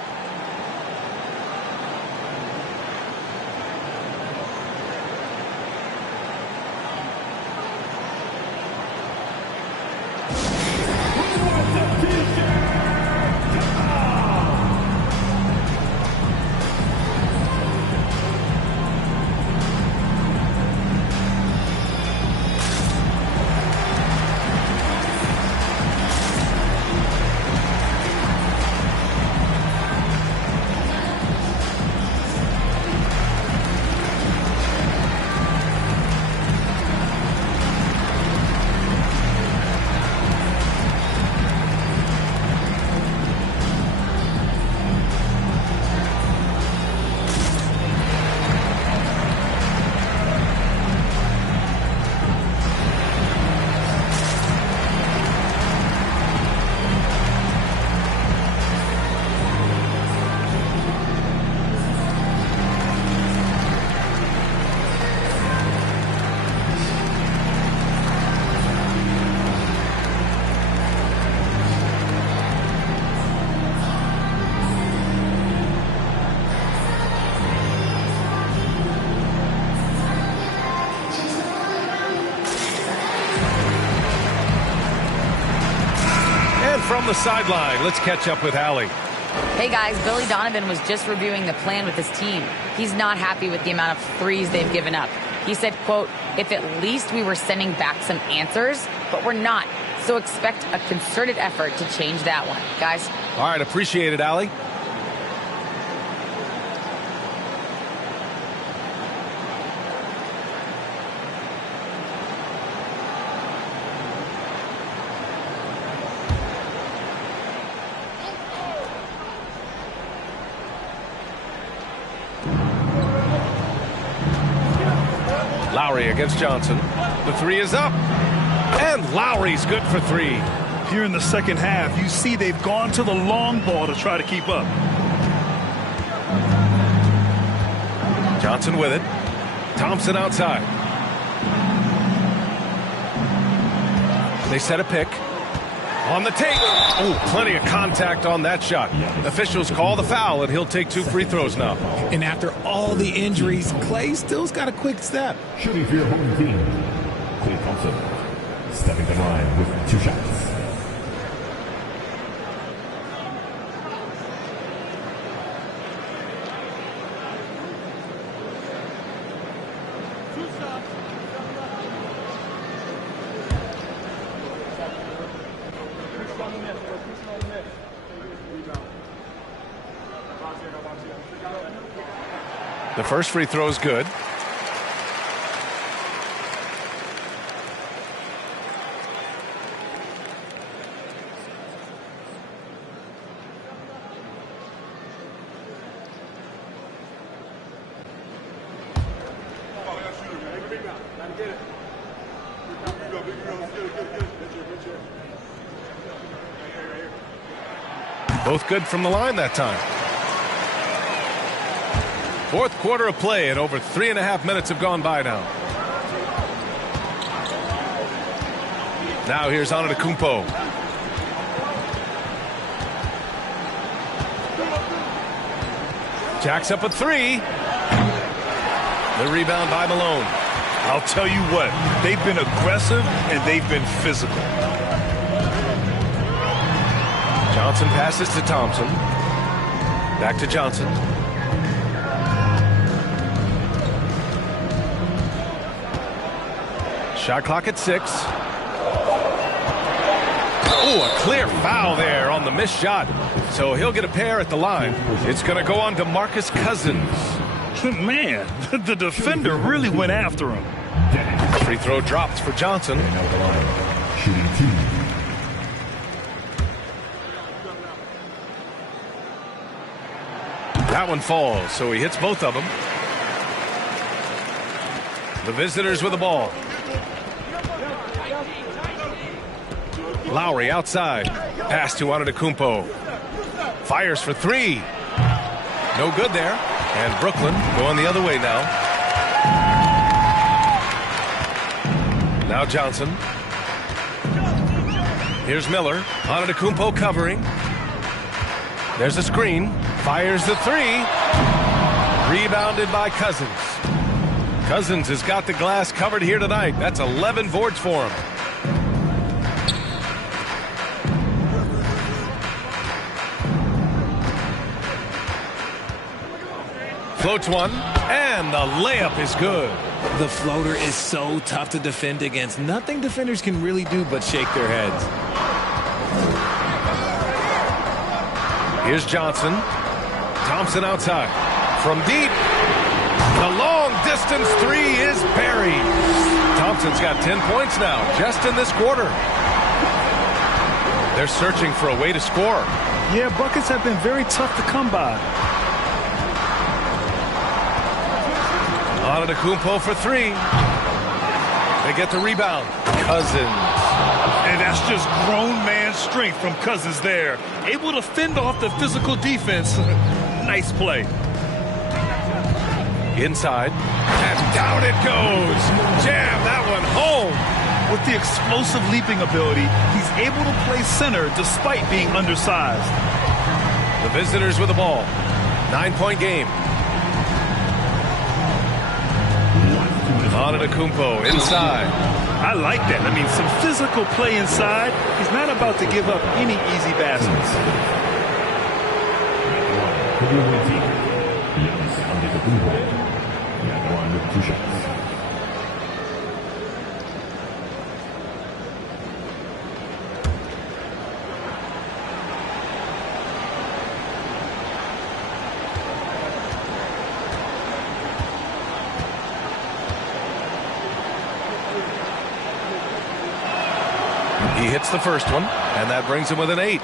From the sideline, let's catch up with Allie. Hey guys, Billy Donovan was just reviewing the plan with his team. He's not happy with the amount of threes they've given up. He said, quote, if at least we were sending back some answers, but we're not. So expect a concerted effort to change that one, guys. All right, appreciate it, Allie. Lowry against Johnson. The three is up. And Lowry's good for 3. Here in the second half, you see they've gone to the long ball to try to keep up. Johnson with it. Thompson outside. They set a pick. On the take. Oh, plenty of contact on that shot. Officials call the foul, and he'll take 2 free throws now. And after all the injuries, Clay still's got a quick step. Shooting for your home team, Clay Thompson, stepping to the line with 2 shots. The first free throw is good. Both good from the line that time. Fourth quarter of play, and over 3.5 minutes have gone by now. Now here's Antetokounmpo. Jacks up a 3. The rebound by Malone. I'll tell you what, they've been aggressive and they've been physical. Johnson passes to Thompson. Back to Johnson. Shot clock at 6. Oh, a clear foul there on the missed shot. So he'll get a pair at the line. It's going to go on to Marcus Cousins. Man, the defender really went after him. Free throw drops for Johnson. Shooting 2. That one falls, so he hits both of them. The visitors with the ball. Lowry outside. Pass to Antetokounmpo. Fires for 3. No good there. And Brooklyn going the other way now. Now Johnson. Here's Miller. Antetokounmpo covering. There's a screen. Fires the 3. Rebounded by Cousins. Cousins has got the glass covered here tonight. That's 11 boards for him. Floats one, and the layup is good. The floater is so tough to defend against. Nothing defenders can really do but shake their heads. Here's Johnson. Thompson outside. From deep. The long distance 3 is buried. Thompson's got 10 points now, just in this quarter. They're searching for a way to score. Yeah, buckets have been very tough to come by. Antetokounmpo for 3. They get the rebound. Cousins. And that's just grown man strength from Cousins there. Able to fend off the physical defense. Nice play. Inside. And down it goes. Jam that one home. With the explosive leaping ability, he's able to play center despite being undersized. The visitors with the ball. 9-point game. Antetokounmpo inside. I like that. I mean, some physical play inside. He's not about to give up any easy baskets. He hits the first one, and that brings him with an 8.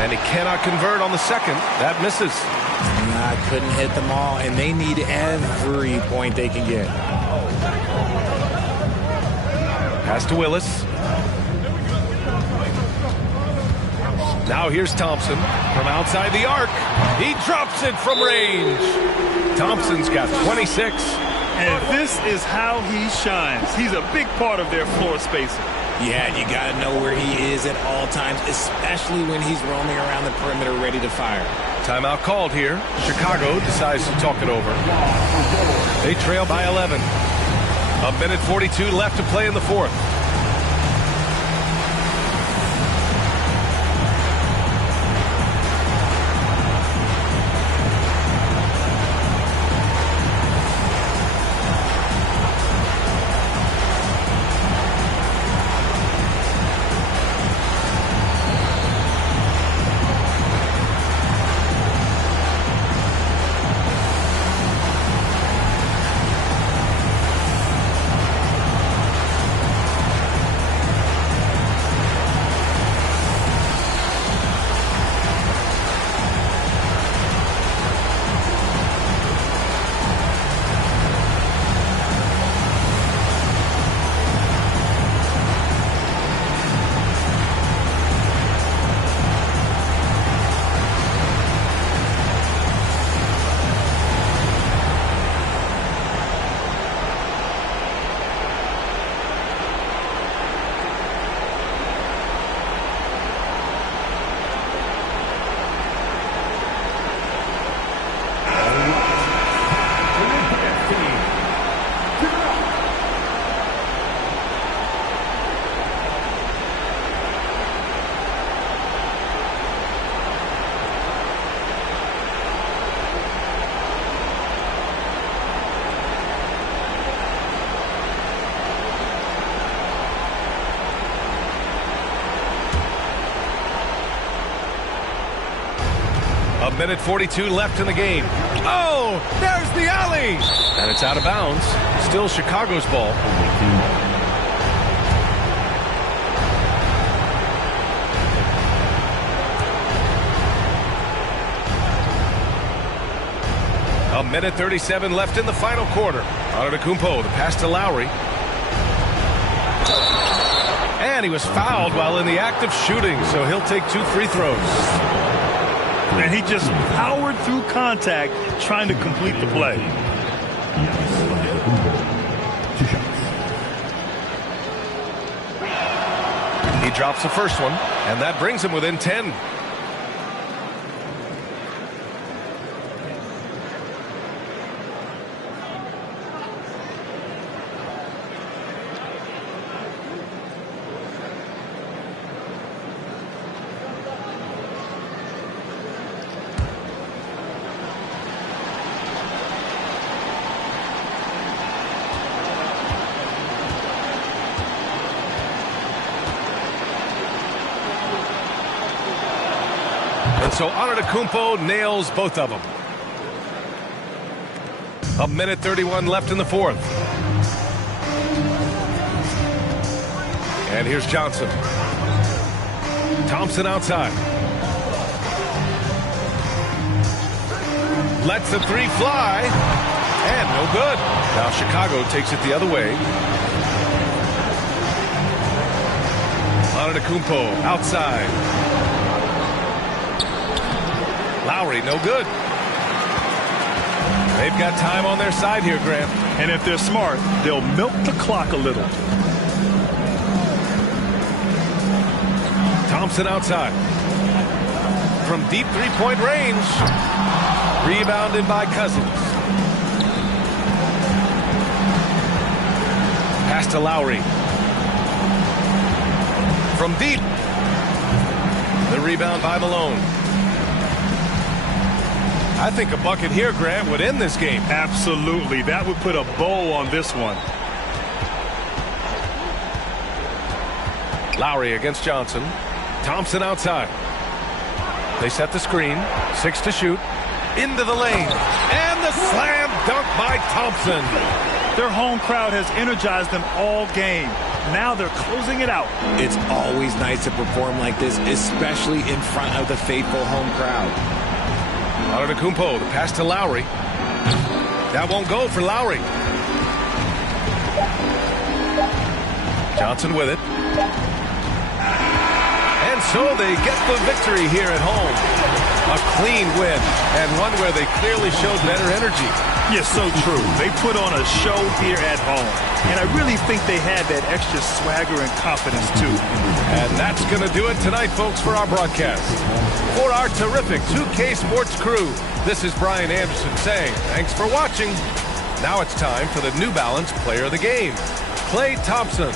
And he cannot convert on the second. That misses. Couldn't hit them all, and they need every point they can get. Pass to Willis. Now here's Thompson from outside the arc. He drops it from range. Thompson's got 26. And this is how he shines. He's a big part of their floor spacing. Yeah, you got to know where he is at all times, especially when he's roaming around the perimeter ready to fire. Timeout called here. Chicago decides to talk it over. They trail by 11. 1:42 left to play in the fourth. A minute 42 left in the game. Oh, there's the alley. And it's out of bounds. Still Chicago's ball. A minute 37 left in the final quarter. Antetokounmpo, the pass to Lowry. And he was fouled while in the act of shooting, so he'll take 2 free throws. And he just powered through contact trying to complete the play. He drops the first one, and that brings him within 10. So Antetokounmpo nails both of them. A minute 31 left in the fourth. And here's Johnson. Thompson outside. Lets the three fly. And no good. Now Chicago takes it the other way. Antetokounmpo outside. Lowry, no good. They've got time on their side here, Grant. And if they're smart, they'll milk the clock a little. Thompson outside. From deep three-point range. Rebounded by Cousins. Pass to Lowry. From deep. The rebound by Malone. I think a bucket here, Grant, would end this game. Absolutely. That would put a bow on this one. Lowry against Johnson. Thompson outside. They set the screen. 6 to shoot. Into the lane. And the slam dunk by Thompson. Their home crowd has energized them all game. Now they're closing it out. It's always nice to perform like this, especially in front of the faithful home crowd. Antetokounmpo, the pass to Lowry. That won't go for Lowry. Johnson with it. And so they get the victory here at home. A clean win, and one where they clearly showed better energy. Yes, so true. They put on a show here at home. And I really think they had that extra swagger and confidence, too. And that's going to do it tonight, folks, for our broadcast. For our terrific 2K Sports crew, this is Brian Anderson saying thanks for watching. Now it's time for the New Balance Player of the Game, Klay Thompson.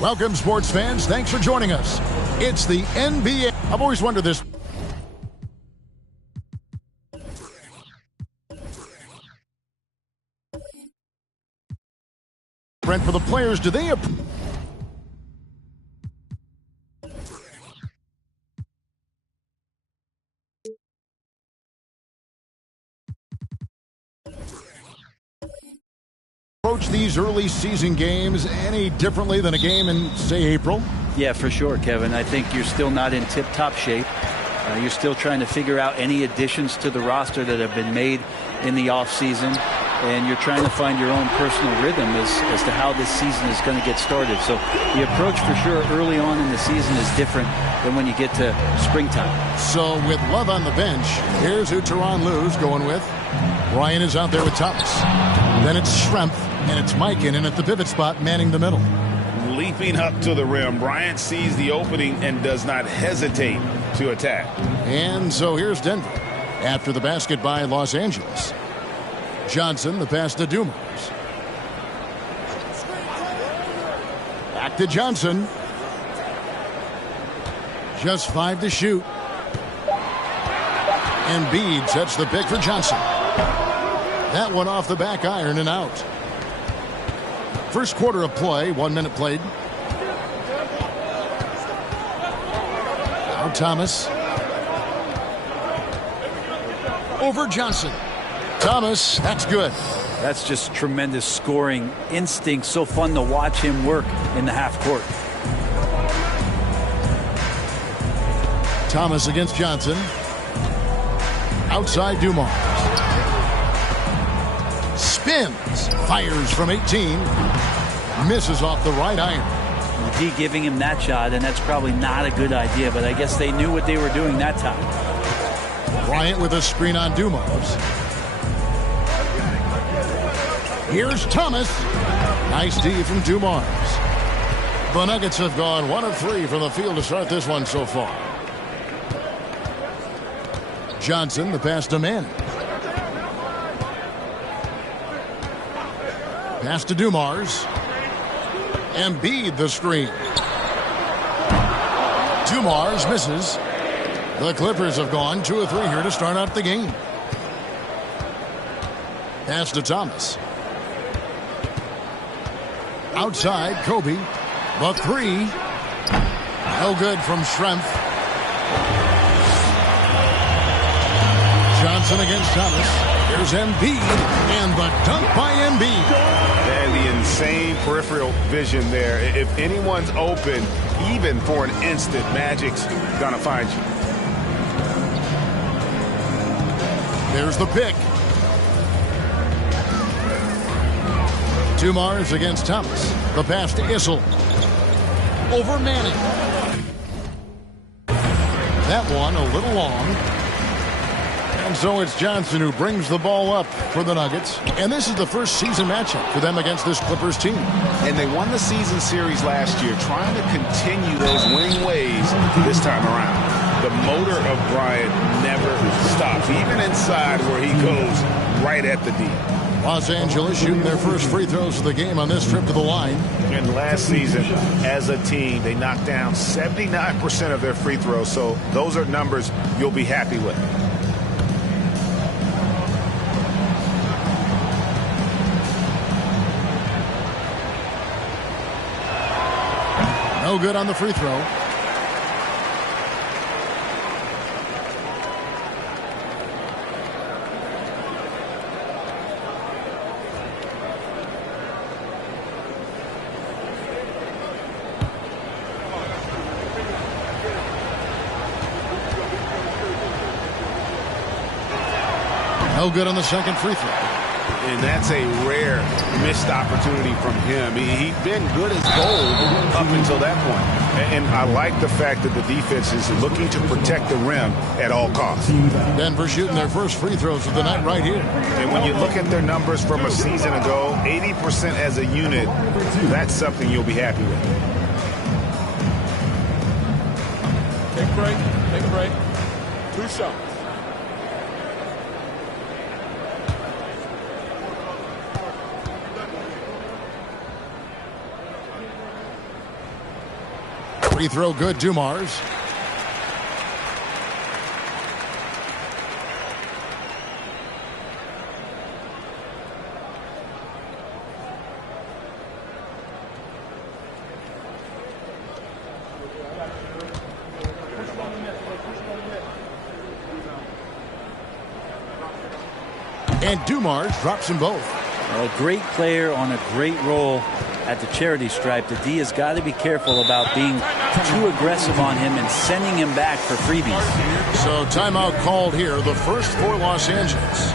Welcome, sports fans. Thanks for joining us. It's the NBA. I've always wondered this. Brent, for the players, do they approach these early season games any differently than a game in, say, April? Yeah, for sure, Kevin. I think you're still not in tip-top shape. You're still trying to figure out any additions to the roster that have been made in the offseason, and you're trying to find your own personal rhythm as to how this season is going to get started. So the approach for sure early on in the season is different than when you get to springtime. So with Love on the bench, here's who Tyronn Lue's going with. Ryan is out there with Thomas. Then it's Schrempf, and it's Mikan in at the pivot spot, manning the middle. Leaping up to the rim, Bryant sees the opening and does not hesitate to attack. And so here's Denver. After the basket by Los Angeles. Johnson, the pass to Dumars. Back to Johnson. Just 5 to shoot. And Embiid sets the pick for Johnson. That one off the back iron and out. First quarter of play, 1 minute played. Now Thomas. Over Johnson. Thomas, that's good. That's just tremendous scoring instinct. So fun to watch him work in the half court. Thomas against Johnson. Outside Dumars. Spins. Fires from 18. Misses off the right iron. The D giving him that shot, and that's probably not a good idea, but I guess they knew what they were doing that time. Bryant with a screen on Dumars. Here's Thomas. Nice D from Dumars. The Nuggets have gone 1 of 3 from the field to start this one so far. Johnson, the pass to Manning. Pass to Dumars. Embiid the screen. Dumars misses. The Clippers have gone 2 of 3 here to start out the game. Pass to Thomas. Outside, Kobe. The 3. No good from Schrempf. Johnson against Thomas. Here's Embiid. And the dunk by Embiid. And the insane peripheral vision there. If anyone's open, even for an instant, Magic's going to find you. There's the pick. Dumars against Thomas. The pass to Issel. over Manning. That one a little long. And so it's Johnson who brings the ball up for the Nuggets. And this is the first season matchup for them against this Clippers team. And they won the season series last year, trying to continue those winning ways this time around. The motor of Bryant never stops, even inside where he goes right at the D. Los Angeles shooting their first free throws of the game on this trip to the line. And last season, as a team, they knocked down 79% of their free throws, so those are numbers you'll be happy with. No good on the free throw. No good on the second free throw. And that's a rare missed opportunity from him. He'd been good as gold up until that point. And I like the fact that the defense is looking to protect the rim at all costs. Denver shooting their first free throws of the night right here. And when you look at their numbers from a season ago, 80% as a unit, that's something you'll be happy with. Take a break. Take a break. 2 shots. Free throw good, Dumars. And Dumars drops them both. A great player on a great role at the charity stripe. The D has got to be careful about being too aggressive on him and sending him back for freebies. So timeout called here, the first for Los Angeles.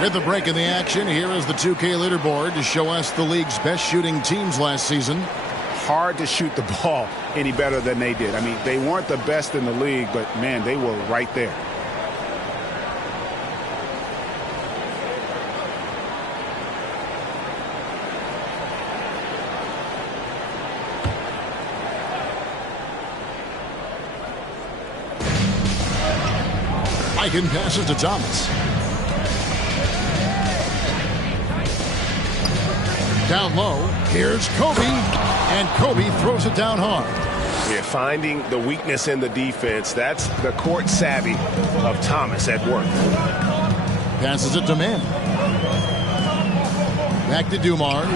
With the break in the action, here is the 2K leaderboard to show us the league's best shooting teams last season. Hard to shoot the ball any better than they did. I mean, they weren't the best in the league, but, man, they were right there. Eichen passes to Thomas. Down low, here's Kobe, and Kobe throws it down hard. Yeah, finding the weakness in the defense, that's the court savvy of Thomas at work. Passes it to Mann. Back to Dumars.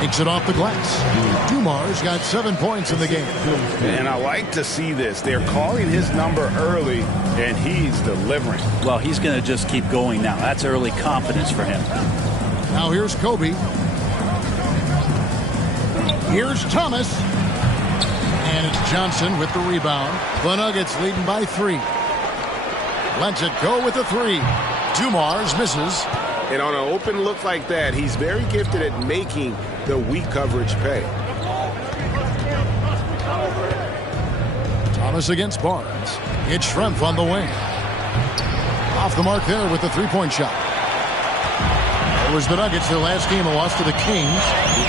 Takes it off the glass. Dumars got 7 points in the game. And I like to see this. They're calling his number early, and he's delivering. Well, he's going to just keep going now. That's early confidence for him. Now here's Kobe. Here's Thomas. And it's Johnson with the rebound. The Nuggets leading by 3. Lets it go with a three. Dumars misses. And on an open look like that, he's very gifted at making the weak coverage pay. Thomas against Barnes. It's Schrempf on the wing. Off the mark there with the three-point shot. It was the Nuggets. Their last game, a loss to the Kings.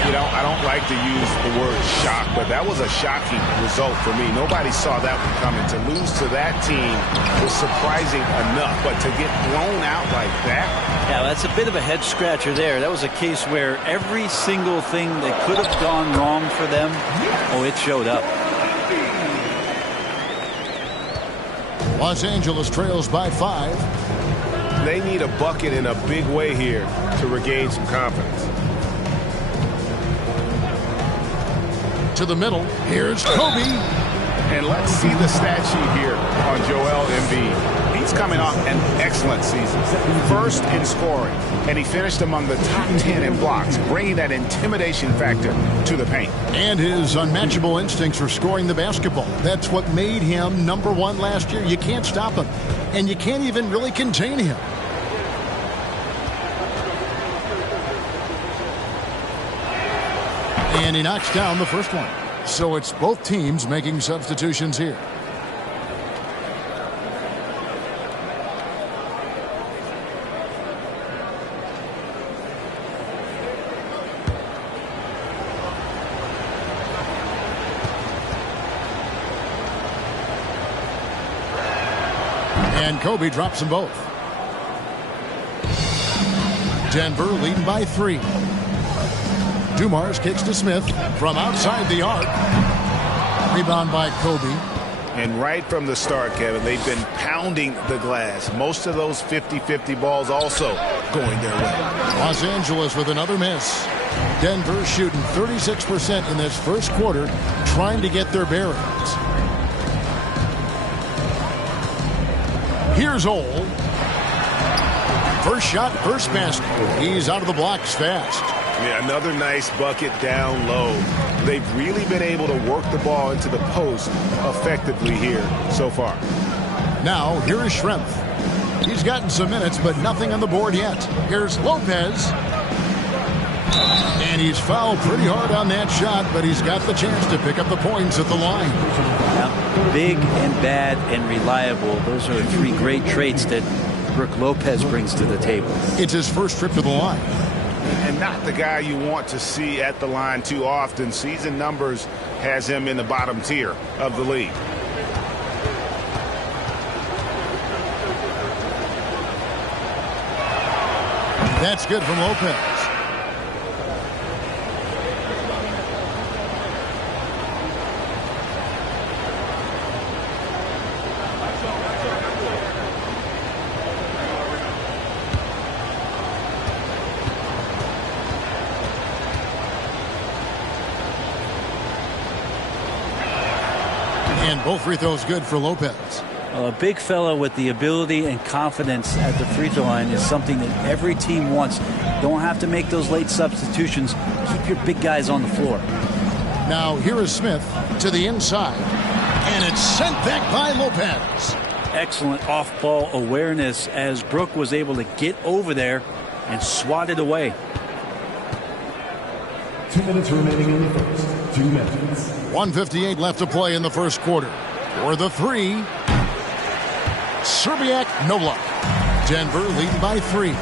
You know, I don't like to use the word shock, but that was a shocking result for me. Nobody saw that one coming. To lose to that team was surprising enough, but to get blown out like that. Yeah, that's a bit of a head scratcher there. That was a case where every single thing that could have gone wrong for them, it showed up. Los Angeles trails by 5. They need a bucket in a big way here to regain some confidence. To the middle. Here's Kobe. And let's see the stat sheet here on Joel Embiid. He's coming off an excellent season. First in scoring, and he finished among the top 10 in blocks, bringing that intimidation factor to the paint. And his unmatchable instincts for scoring the basketball. That's what made him #1 last year. You can't stop him, and you can't even really contain him. And he knocks down the first one. So it's both teams making substitutions here. And Kobe drops them both. Denver leading by 3. Dumars kicks to Smith from outside the arc. Rebound by Kobe. And right from the start, Kevin, they've been pounding the glass. Most of those 50-50 balls also going their way. Los Angeles with another miss. Denver shooting 36% in this first quarter, trying to get their bearings. Here's Ole. First shot, first basket. He's out of the blocks fast. Yeah, another nice bucket down low. They've really been able to work the ball into the post effectively here so far. Now, here is Schrempf. He's gotten some minutes, but nothing on the board yet. Here's Lopez. And he's fouled pretty hard on that shot, but he's got the chance to pick up the points at the line. Now, big and bad and reliable. Those are 3 great traits that Brook Lopez brings to the table. It's his first trip to the line. And not the guy you want to see at the line too often. Season numbers has him in the bottom tier of the league. That's good from Lopez. And both free throws good for Lopez. A big fella with the ability and confidence at the free throw line is something that every team wants. Don't have to make those late substitutions. Keep your big guys on the floor. Now here is Smith to the inside. And it's sent back by Lopez. Excellent off-ball awareness as Brook was able to get over there and swat it away. 2 minutes remaining in the first. 2 minutes. 1:58 left to play in the first quarter. For the 3, Serbiak, no luck. Denver leading by 3.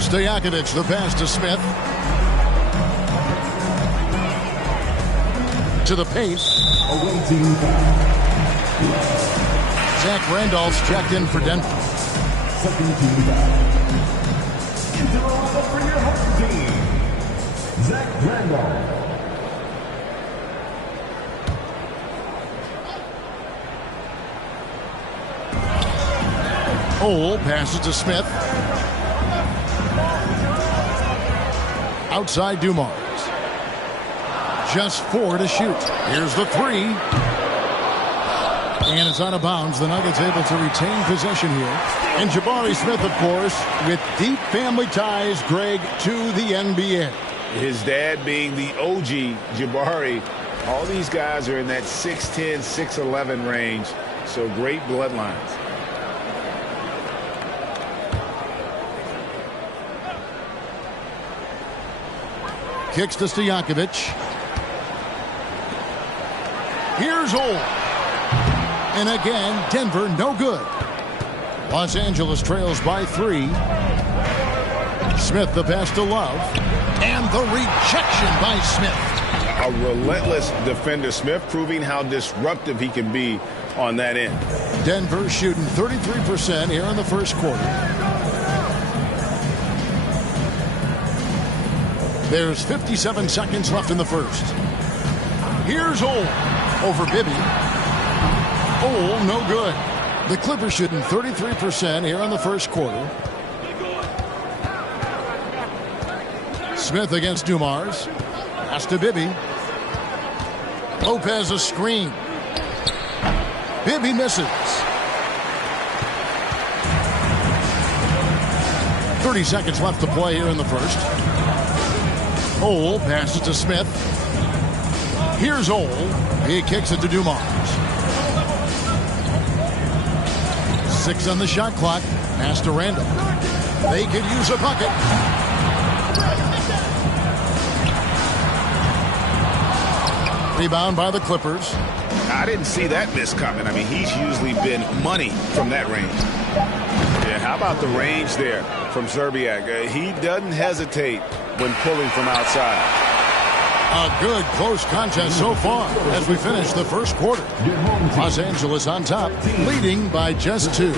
Stojakovic, the pass to Smith. To the paint. Zach Randolph's checked in for Denver. Second team foul. Into the lineup for your home team, Zach Randolph. Ole passes to Smith. Outside Dumars. Just 4 to shoot. Here's the 3. And it's out of bounds. The Nuggets able to retain possession here. And Jabari Smith, of course, with deep family ties, Greg, to the NBA. His dad being the OG Jabari All these guys are in that 6'10", 6'11" range, so great bloodlines. Kicks to Stojakovic. Here's Ole. And again, Denver no good. Los Angeles trails by 3. Smith the pass to Love. And the rejection by Smith. A relentless defender. Smith proving how disruptive he can be on that end. Denver shooting 33% here in the first quarter. There's 57 seconds left in the first. Here's Ole over Bibby. Ole no good. The Clippers shooting 33% here in the first quarter. Smith against Dumars. Pass to Bibby. Lopez a screen. Bibby misses. 30 seconds left to play here in the first. Ole passes to Smith. Here's Ole. He kicks it to Dumars. 6 on the shot clock. Pass to Randall. They could use a bucket. Rebound by the Clippers. I didn't see that miss coming. I mean, he's usually been money from that range. Yeah, how about the range there from Zerbiak? He doesn't hesitate when pulling from outside. A good close contest so far as we finish the first quarter. Los Angeles on top, leading by just 2.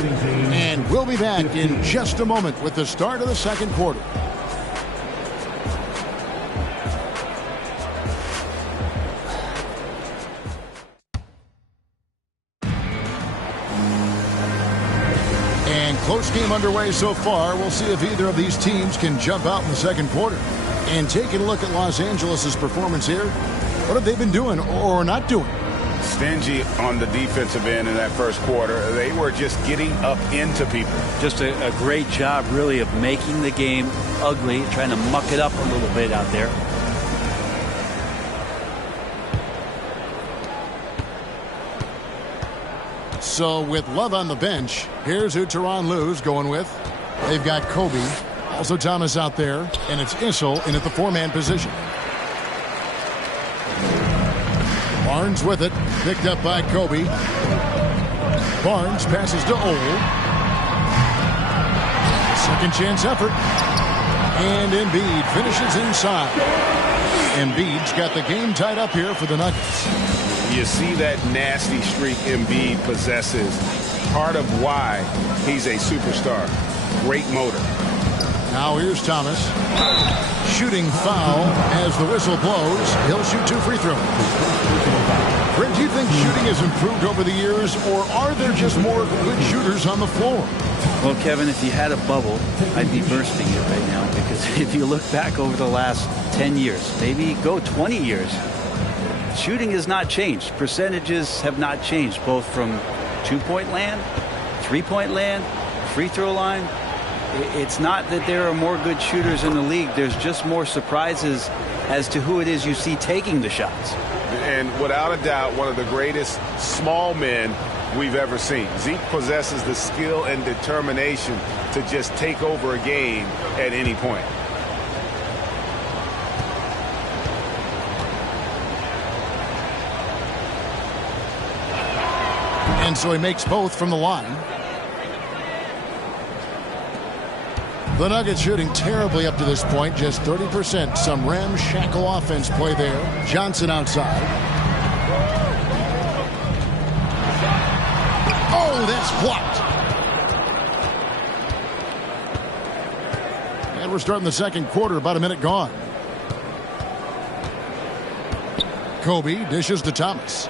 And we'll be back in just a moment with the start of the second quarter. And close game underway so far. We'll see if either of these teams can jump out in the second quarter. And taking a look at Los Angeles' performance here, what have they been doing or not doing? Stingy on the defensive end in that first quarter. They were just getting up into people. Just a great job, really, of making the game ugly, trying to muck it up a little bit out there. So with Love on the bench, here's who Tyronn Lue's going with. They've got Kobe. Also Thomas out there, and it's Issel in at the 4-man position. Barnes with it, picked up by Kobe. Barnes passes to Ole. Second chance effort. And Embiid finishes inside. Embiid's got the game tied up here for the Nuggets. You see that nasty streak Embiid possesses. Part of why he's a superstar. Great motor. Now here's Thomas. Shooting foul as the whistle blows. He'll shoot 2 free throws. Brent, do you think shooting has improved over the years, or are there just more good shooters on the floor? Well, Kevin, if you had a bubble, I'd be bursting it right now, because if you look back over the last 10 years, maybe go 20 years, shooting has not changed. Percentages have not changed, both from 2-point land, 3-point land, free throw line. It's not that there are more good shooters in the league. There's just more surprises as to who it is you see taking the shots. And without a doubt, one of the greatest small men we've ever seen. Zeke possesses the skill and determination to just take over a game at any point. And so he makes both from the line. The Nuggets shooting terribly up to this point, just 30%. Some ramshackle offense play there. Johnson outside. Oh, that's blocked. And we're starting the second quarter, about a minute gone. Kobe dishes to Thomas.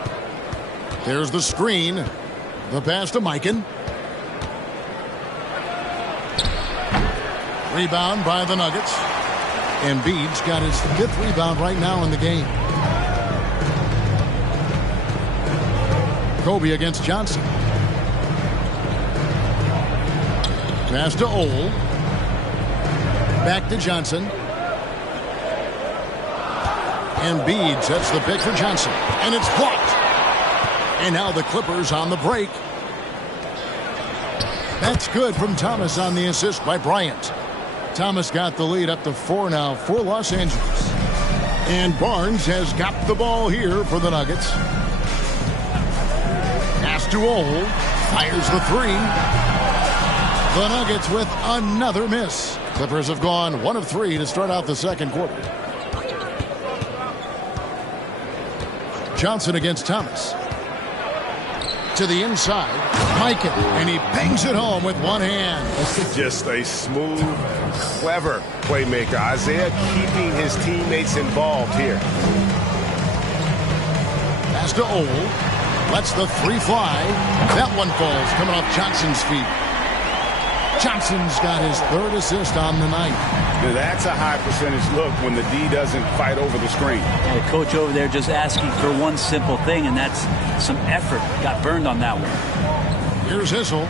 There's the screen. The pass to Mikan. Rebound by the Nuggets. Embiid's got his 5th rebound right now in the game. Kobe against Johnson. Pass to Ole. Back to Johnson. Embiid sets the pick for Johnson, and it's blocked. And now the Clippers on the break. That's good from Thomas on the assist by Bryant. Thomas got the lead up to 4 now for Los Angeles. And Barnes has got the ball here for the Nuggets. Pass to Ole. Fires the 3. The Nuggets with another miss. Clippers have gone 1 of 3 to start out the second quarter. Johnson against Thomas. To the inside. Mikan, and he bangs it home with one hand. Just a smooth, clever playmaker. Isaiah keeping his teammates involved here. Pass to Ole. Lets the 3 fly. That one falls coming off Johnson's feet. Johnson's got his 3rd assist on the night. Now that's a high percentage look when the D doesn't fight over the screen. Yeah, the coach over there just asking for one simple thing, and that's some effort. Got burned on that one. Here's Issel.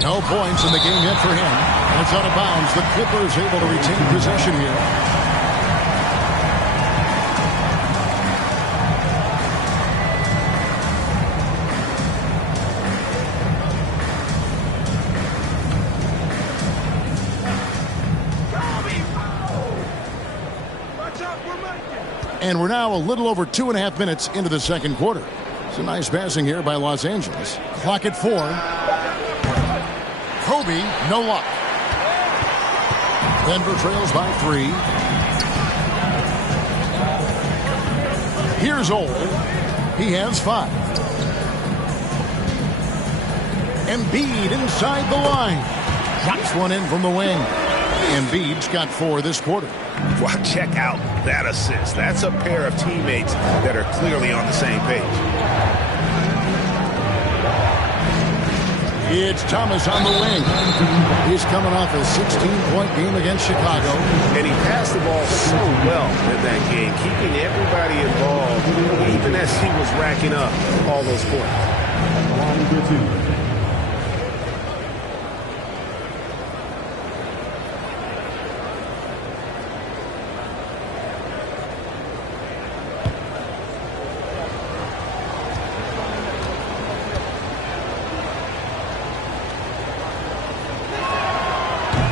No points in the game yet for him. And it's out of bounds. The Clippers able to retain possession here. And we're now a little over 2.5 minutes into the second quarter. Some nice passing here by Los Angeles. Clock at 4. Kobe, no luck. Denver trails by 3. Here's Ole. He has 5. Embiid inside the line. Drops one in from the wing. Embiid's got 4 this quarter. Well, check out that assist. That's a pair of teammates that are clearly on the same page. It's Thomas on the wing. He's coming off a 16-point game against Chicago. And he passed the ball so well in that game, keeping everybody involved, even as he was racking up all those points.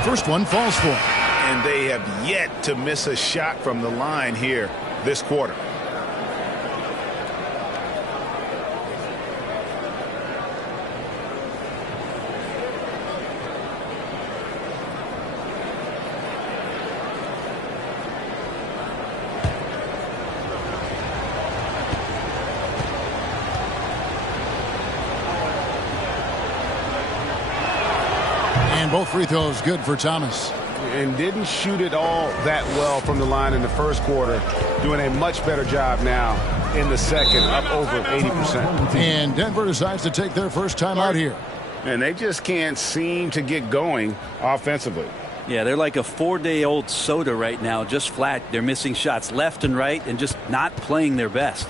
First one falls for him. And they have yet to miss a shot from the line here this quarter. Both free throws good for Thomas. And didn't shoot it all that well from the line in the first quarter. Doing a much better job now in the second, up over 80%. And Denver decides to take their first time out here. And they just can't seem to get going offensively. Yeah, they're like a 4-day-old soda right now, just flat. They're missing shots left and right and just not playing their best.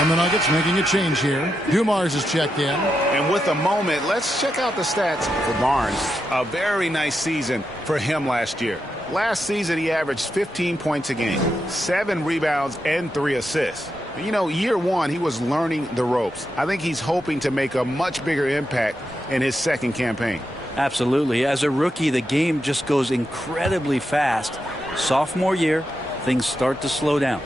And the Nuggets making a change here. Dumars is checked in. And with a moment, let's check out the stats for Barnes. A very nice season for him last year. Last season, he averaged 15 points a game, 7 rebounds, and 3 assists. You know, year one, he was learning the ropes. I think he's hoping to make a much bigger impact in his second campaign. Absolutely. As a rookie, the game just goes incredibly fast. Sophomore year, things start to slow down.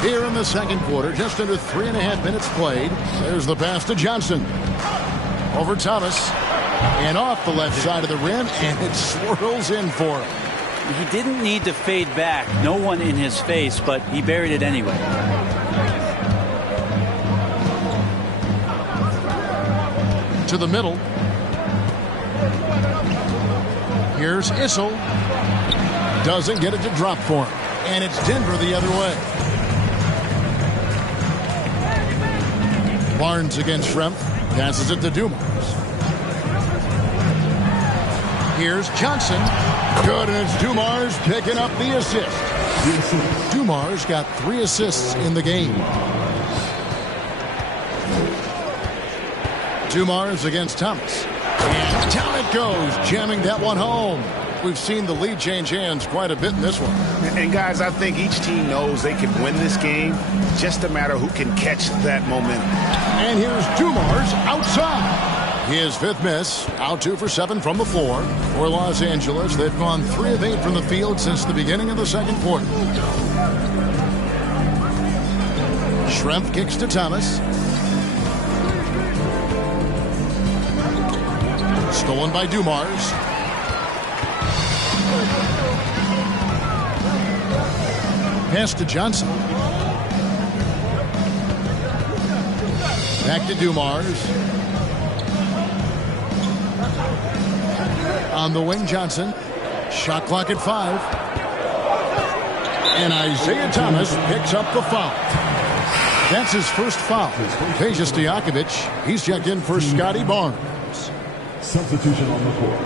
Here in the second quarter, just under 3.5 minutes played. There's the pass to Johnson. Over Thomas. And off the left side of the rim, and it swirls in for him. He didn't need to fade back. No one in his face, but he buried it anyway. To the middle. Here's Issel. Doesn't get it to drop for him. And it's Denver the other way. Barnes against Schrempf. Passes it to Dumars. Here's Johnson. Good, and it's Dumars picking up the assist. Dumars got 3 assists in the game. Dumars against Thomas. And down it goes, jamming that one home. We've seen the lead change hands quite a bit in this one. And guys, I think each team knows they can win this game. Just a matter who can catch that momentum. And here's Dumars outside. His 5th miss, out 2 for 7 from the floor. For Los Angeles, they've gone 3 of 8 from the field since the beginning of the second quarter. Schrempf kicks to Thomas. Stolen by Dumars. Pass to Johnson. Back to Dumars. On the wing, Johnson. Shot clock at 5. And Isaiah Thomas picks up the foul. That's his first foul. Peja Stojakovic, he's checked in for Scotty Barnes. Substitution on the court.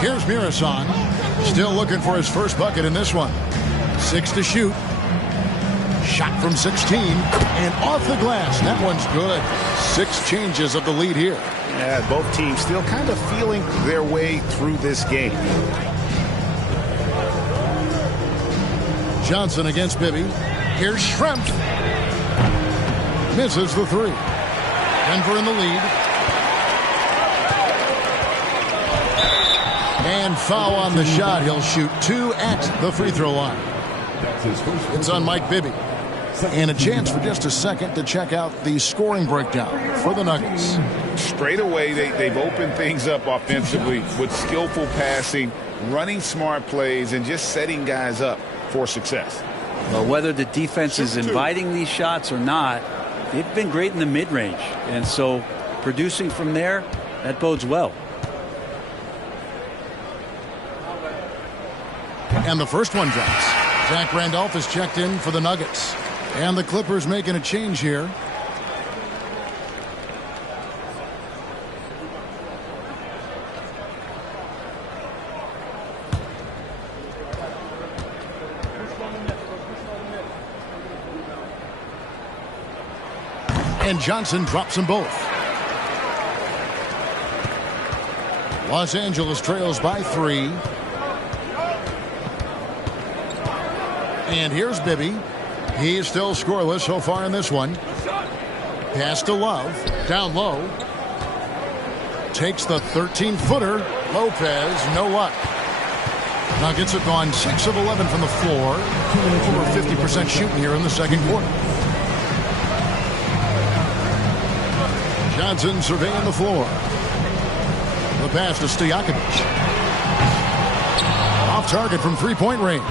Here's Mirasan. Still looking for his first bucket in this one. 6 to shoot. Shot from 16. And off the glass. That one's good. 6 changes of the lead here. Yeah, both teams still kind of feeling their way through this game. Johnson against Bibby. Here's Schrempf. Misses the 3. Denver in the lead. And foul on the shot. He'll shoot 2 at the free throw line. It's on Mike Bibby. And a chance for just a second to check out the scoring breakdown for the Nuggets. Straight away, they've opened things up offensively with skillful passing, running smart plays, and just setting guys up for success. Well, whether the defense is inviting these shots or not, they've been great in the mid-range. And so producing from there, that bodes well. And the first one drops. Zach Randolph is checked in for the Nuggets. And the Clippers making a change here. And Johnson drops them both. Los Angeles trails by 3. And here's Bibby. He's still scoreless so far in this one. Pass to Love. Down low. Takes the 13-footer. Lopez, no luck. Nuggets have gone 6 of 11 from the floor. Over 50% shooting here in the second quarter. Johnson surveying the floor. The pass to Stojakovic. Off target from three-point range.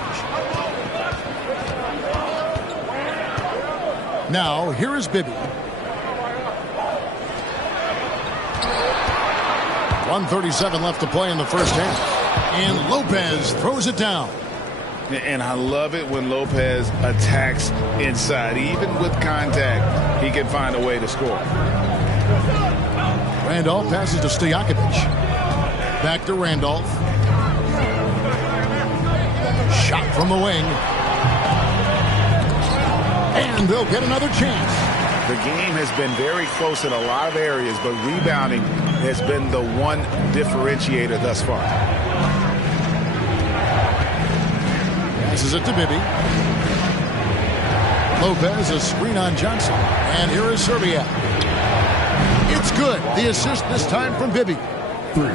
Now, here is Bibby. 1:37 left to play in the first half. And Lopez throws it down. And I love it when Lopez attacks inside. Even with contact, he can find a way to score. Randolph passes to Stojakovic. Back to Randolph. Shot from the wing. And they'll get another chance. The game has been very close in a lot of areas, but rebounding has been the one differentiator thus far. Passes it to Bibby. Lopez, a screen on Johnson. And here is Serbiak. It's good. The assist this time from Bibby.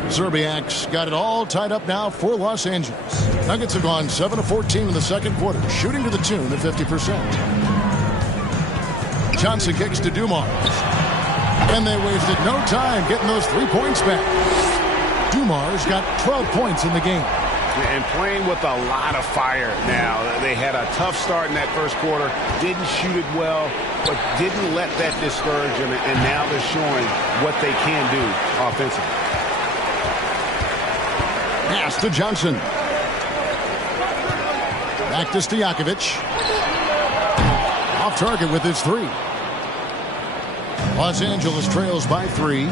Serbiak's got it all tied up now for Los Angeles. Nuggets have gone 7 of 14 in the second quarter, shooting to the tune of 50%. Johnson kicks to Dumars. And they wasted no time getting those 3 points back. Dumars got 12 points in the game. And playing with a lot of fire now. They had a tough start in that first quarter. Didn't shoot it well, but didn't let that discourage them. And now they're showing what they can do offensively. Pass to Johnson. Back to Stojakovic. Off target with his 3. Los Angeles trails by 3.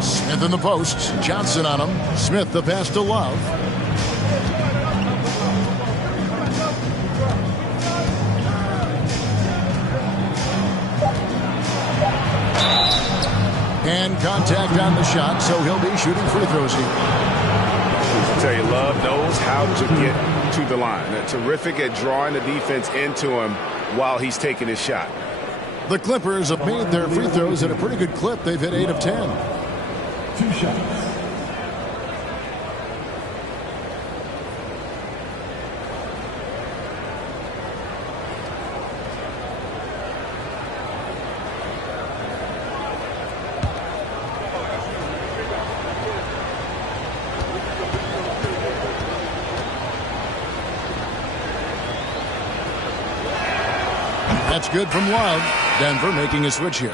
Smith in the post. Johnson on him. Smith the pass to Love. And contact on the shot, so he'll be shooting free throws here. I'll tell you, Love knows how to get to the line. They're terrific at drawing the defense into him while he's taking his shot. The Clippers have made their free throws at a pretty good clip. They've hit 8 of 10. 2 shots. That's good from Love. Denver making a switch here.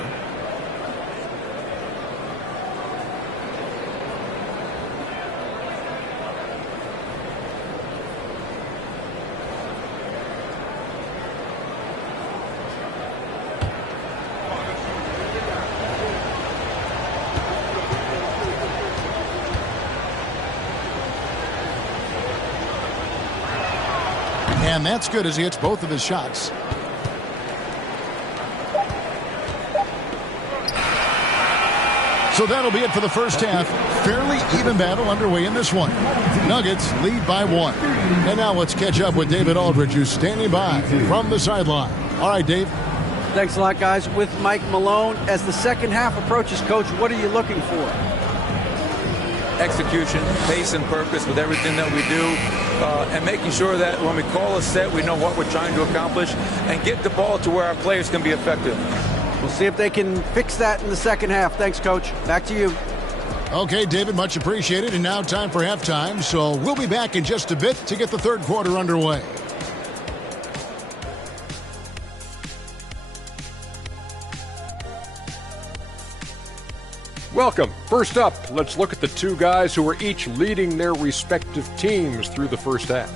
And that's good as he hits both of his shots. So that'll be it for the first half. Fairly even battle underway in this one. Nuggets lead by 1. And now let's catch up with David Aldridge, who's standing by from the sideline. All right, Dave. Thanks a lot, guys. With Mike Malone, as the second half approaches, Coach, what are you looking for? Execution, pace and purpose with everything that we do, and making sure that when we call a set, we know what we're trying to accomplish and get the ball to where our players can be effective. We'll see if they can fix that in the second half. Thanks, Coach. Back to you. Okay, David, much appreciated. And now time for halftime. So we'll be back in just a bit to get the third quarter underway. Welcome. First up, let's look at the 2 guys who are each leading their respective teams through the first half.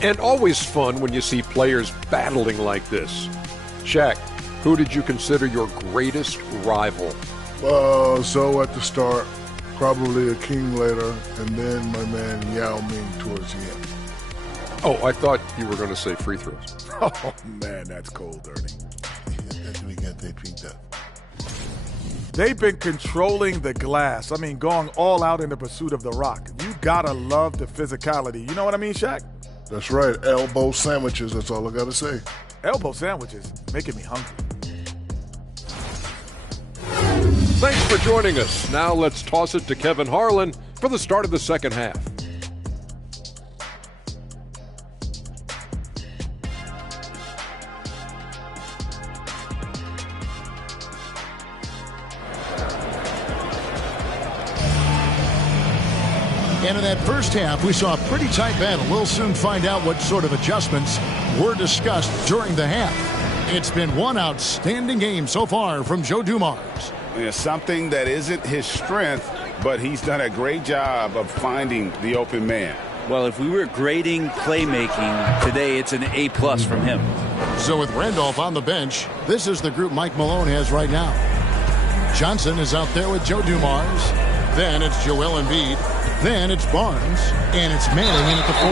And always fun when you see players battling like this. Shaq, who did you consider your greatest rival? So at the start, probably Akeem later, and then my man Yao Ming towards the end. Oh, I thought you were going to say free throws. Oh, man, that's cold, Ernie. They've been controlling the glass. I mean, going all out in the pursuit of the rock. You gotta love the physicality. You know what I mean, Shaq? That's right. Elbow sandwiches, that's all I gotta say. Elbow sandwiches, making me hungry. Thanks for joining us. Now let's toss it to Kevin Harlan for the start of the second half. And in that first half, we saw a pretty tight battle. We'll soon find out what sort of adjustments were discussed during the half. It's been one outstanding game so far from Joe Dumars. Yeah, something that isn't his strength, but he's done a great job of finding the open man. Well, if we were grading playmaking today, it's an A+ from him. So with Randolph on the bench, this is the group Mike Malone has right now. Johnson is out there with Joe Dumars. Then it's Joel Embiid. Then it's Barnes. And it's Manning in at the 4.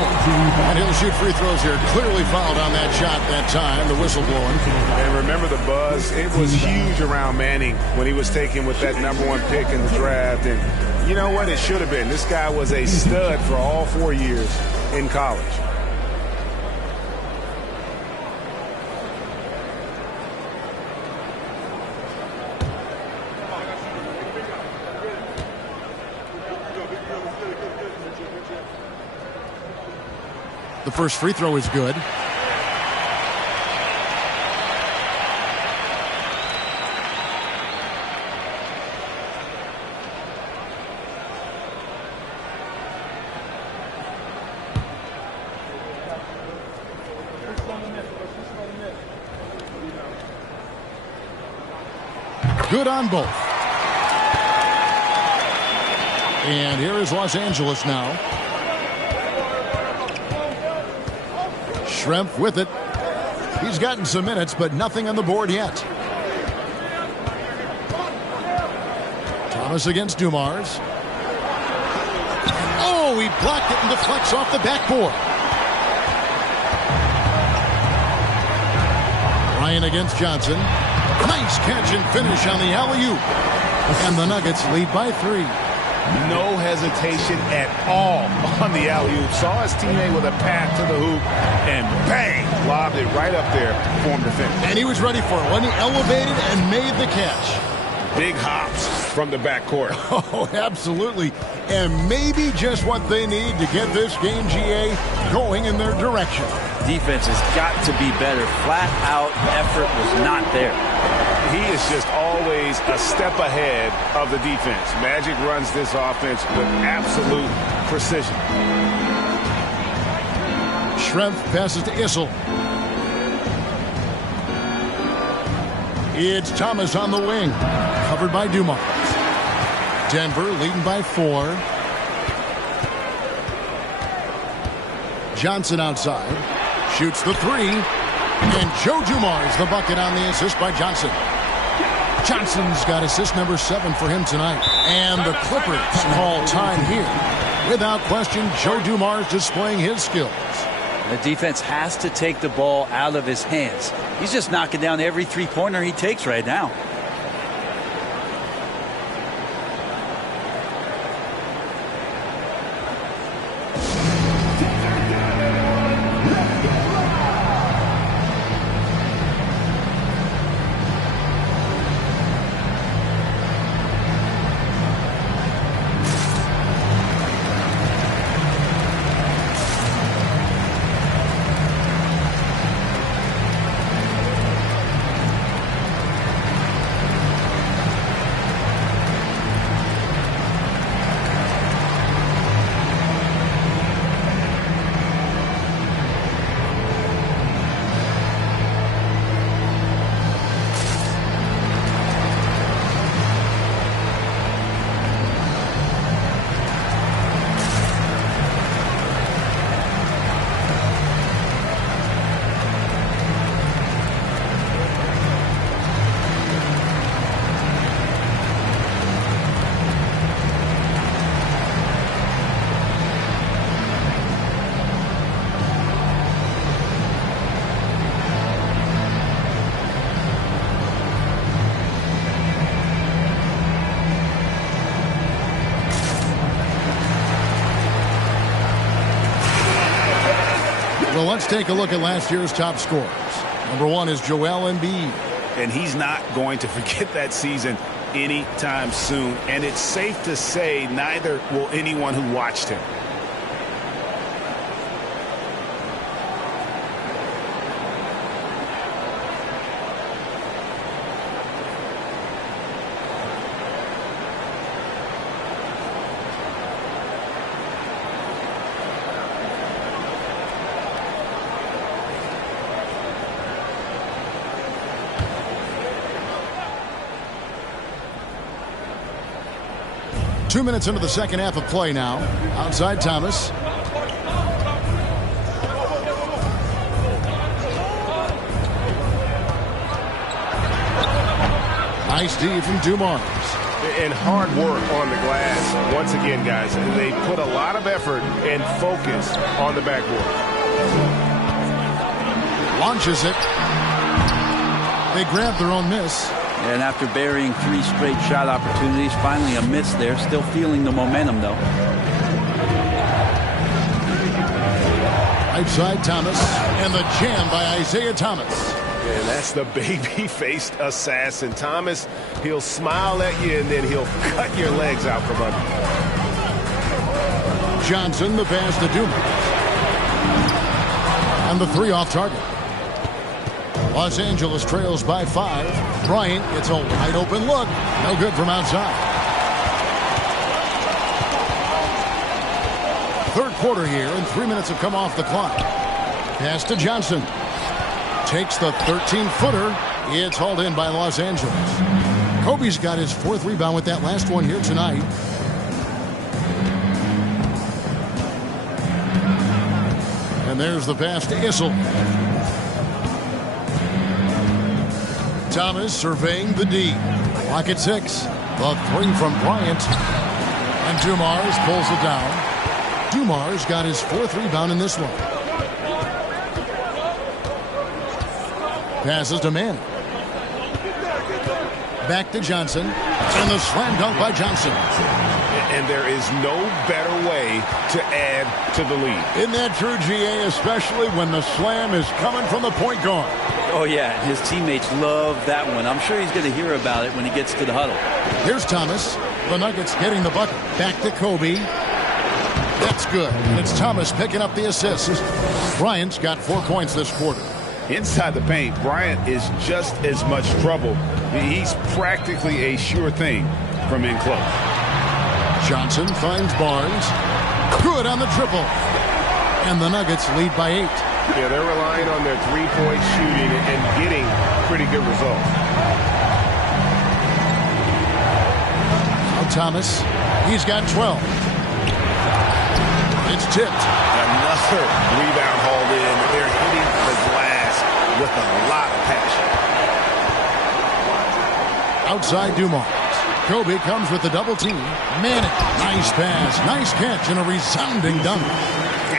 And he'll shoot free throws here. Clearly fouled on that shot that time. The whistle blowing. And remember the buzz. It was huge around Manning when he was taken with that #1 pick in the draft. And you know what? It should have been. This guy was a stud for all 4 years in college. The first free throw is good. Good on both. And here is Los Angeles now. Schrempf with it. He's gotten some minutes, but nothing on the board yet. Thomas against Dumars. Oh, he blocked it and deflects off the backboard. Ryan against Johnson. Nice catch and finish on the alley-oop. And the Nuggets lead by 3. No hesitation at all on the alley-oop. Saw his teammate with a path to the hoop, and bang, lobbed it right up there for him to finish. And he was ready for it when he elevated and made the catch. Big hops from the backcourt. Oh, absolutely. And maybe just what they need to get this game, GA, going in their direction. Defense has got to be better. Flat out effort was not there. He is just always a step ahead of the defense. Magic runs this offense with absolute precision. Schrempf passes to Issel. It's Thomas on the wing, covered by Dumars. Denver leading by 4. Johnson outside, shoots the 3, and Joe Dumars the bucket on the assist by Johnson. Johnson's got assist number 7 for him tonight. And the Clippers call time here. Without question, Joe Dumars displaying his skills. The defense has to take the ball out of his hands. He's just knocking down every three-pointer he takes right now. Well, let's take a look at last year's top scorers. Number 1 is Joel Embiid. And he's not going to forget that season anytime soon. And it's safe to say neither will anyone who watched him. Two minutes into the second half of play now. Outside Thomas. Nice D from Dumars. And hard work on the glass. Once again, guys, they put a lot of effort and focus on the backboard. Launches it. They grab their own miss. And after burying 3 straight shot opportunities, finally a miss there. Still feeling the momentum, though. Right side, Thomas. And the jam by Isaiah Thomas. And that's the baby-faced assassin. Thomas, he'll smile at you, and then he'll cut your legs out from under. Johnson, the pass to Dumas. And the 3 off target. Los Angeles trails by 5. Bryant gets a wide open look. No good from outside. Third quarter here, and 3 minutes have come off the clock. Pass to Johnson. Takes the 13-footer. It's hauled in by Los Angeles. Kobe's got his 4th rebound with that last one here tonight. And there's the pass to Issel. Thomas surveying the D. Clock at 6. The 3 from Bryant. And Dumars pulls it down. Dumars got his 4th rebound in this one. Passes to Manning. Back to Johnson. And the slam dunk by Johnson. And there is no better way to add to the lead. Isn't that true, GA? Especially when the slam is coming from the point guard. Oh, yeah. His teammates love that one. I'm sure he's going to hear about it when he gets to the huddle. Here's Thomas. The Nuggets getting the bucket. Back to Kobe. That's good. And it's Thomas picking up the assist. Bryant's got 4 points this quarter. Inside the paint, Bryant is just as much trouble. He's practically a sure thing from in close. Johnson finds Barnes. Good on the triple. And the Nuggets lead by 8. Yeah, they're relying on their 3-point shooting and getting pretty good results. Now Thomas, he's got 12. It's tipped. Another rebound hauled in. They're hitting the glass with a lot of passion. Outside Dumars. Kobe comes with the double team. Manning, nice pass, nice catch, and a resounding dunk.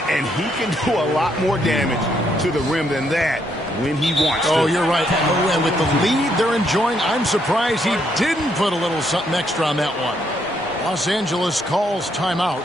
And he can do a lot more damage to the rim than that when he wants to. Oh, you're right. And with the lead they're enjoying, I'm surprised he didn't put a little something extra on that one. Los Angeles calls timeout.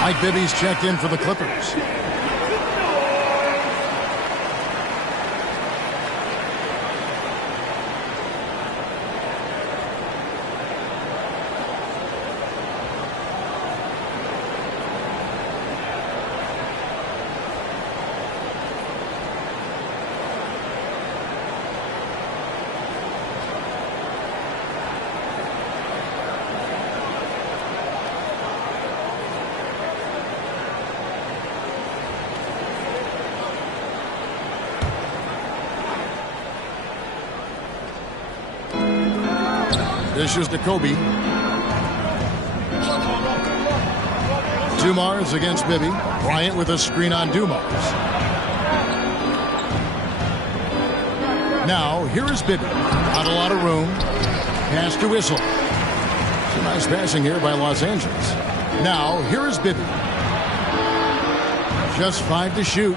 Mike Bibby's checked in for the Clippers. Dishes to Kobe. Dumars against Bibby. Bryant with a screen on Dumars. Now, here is Bibby. Not a lot of room. Pass to Whistle. Some nice passing here by Los Angeles. Now, here is Bibby. Just 5 to shoot.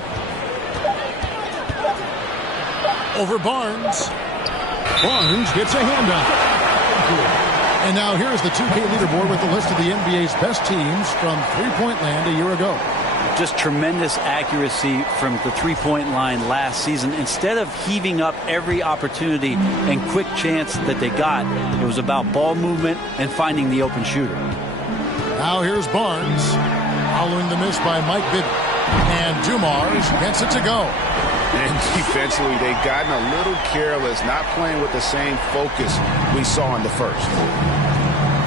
Over Barnes. Barnes gets a handoff. And now here's the 2K leaderboard with the list of the NBA's best teams from three-point land a year ago. Just tremendous accuracy from the three-point line last season. Instead of heaving up every opportunity and quick chance that they got, it was about ball movement and finding the open shooter. Now here's Barnes. Following the miss by Mike Bibby. And Dumars gets it to go. And defensively, they've gotten a little careless, not playing with the same focus we saw in the first.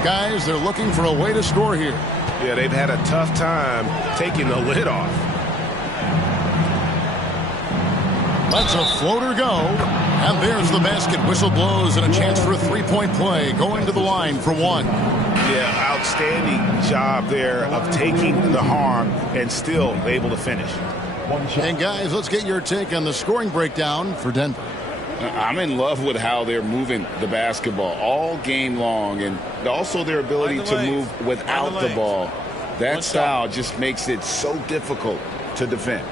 Guys, they're looking for a way to score here. Yeah, they've had a tough time taking the lid off. Lets a floater go. And there's the basket. Whistle blows and a chance for a three-point play. Going to the line for one. Yeah, outstanding job there of taking the harm and still able to finish. And guys, let's get your take on the scoring breakdown for Denver. I'm in love with how they're moving the basketball all game long, and also their ability to move without the ball. That style just makes it so difficult to defend.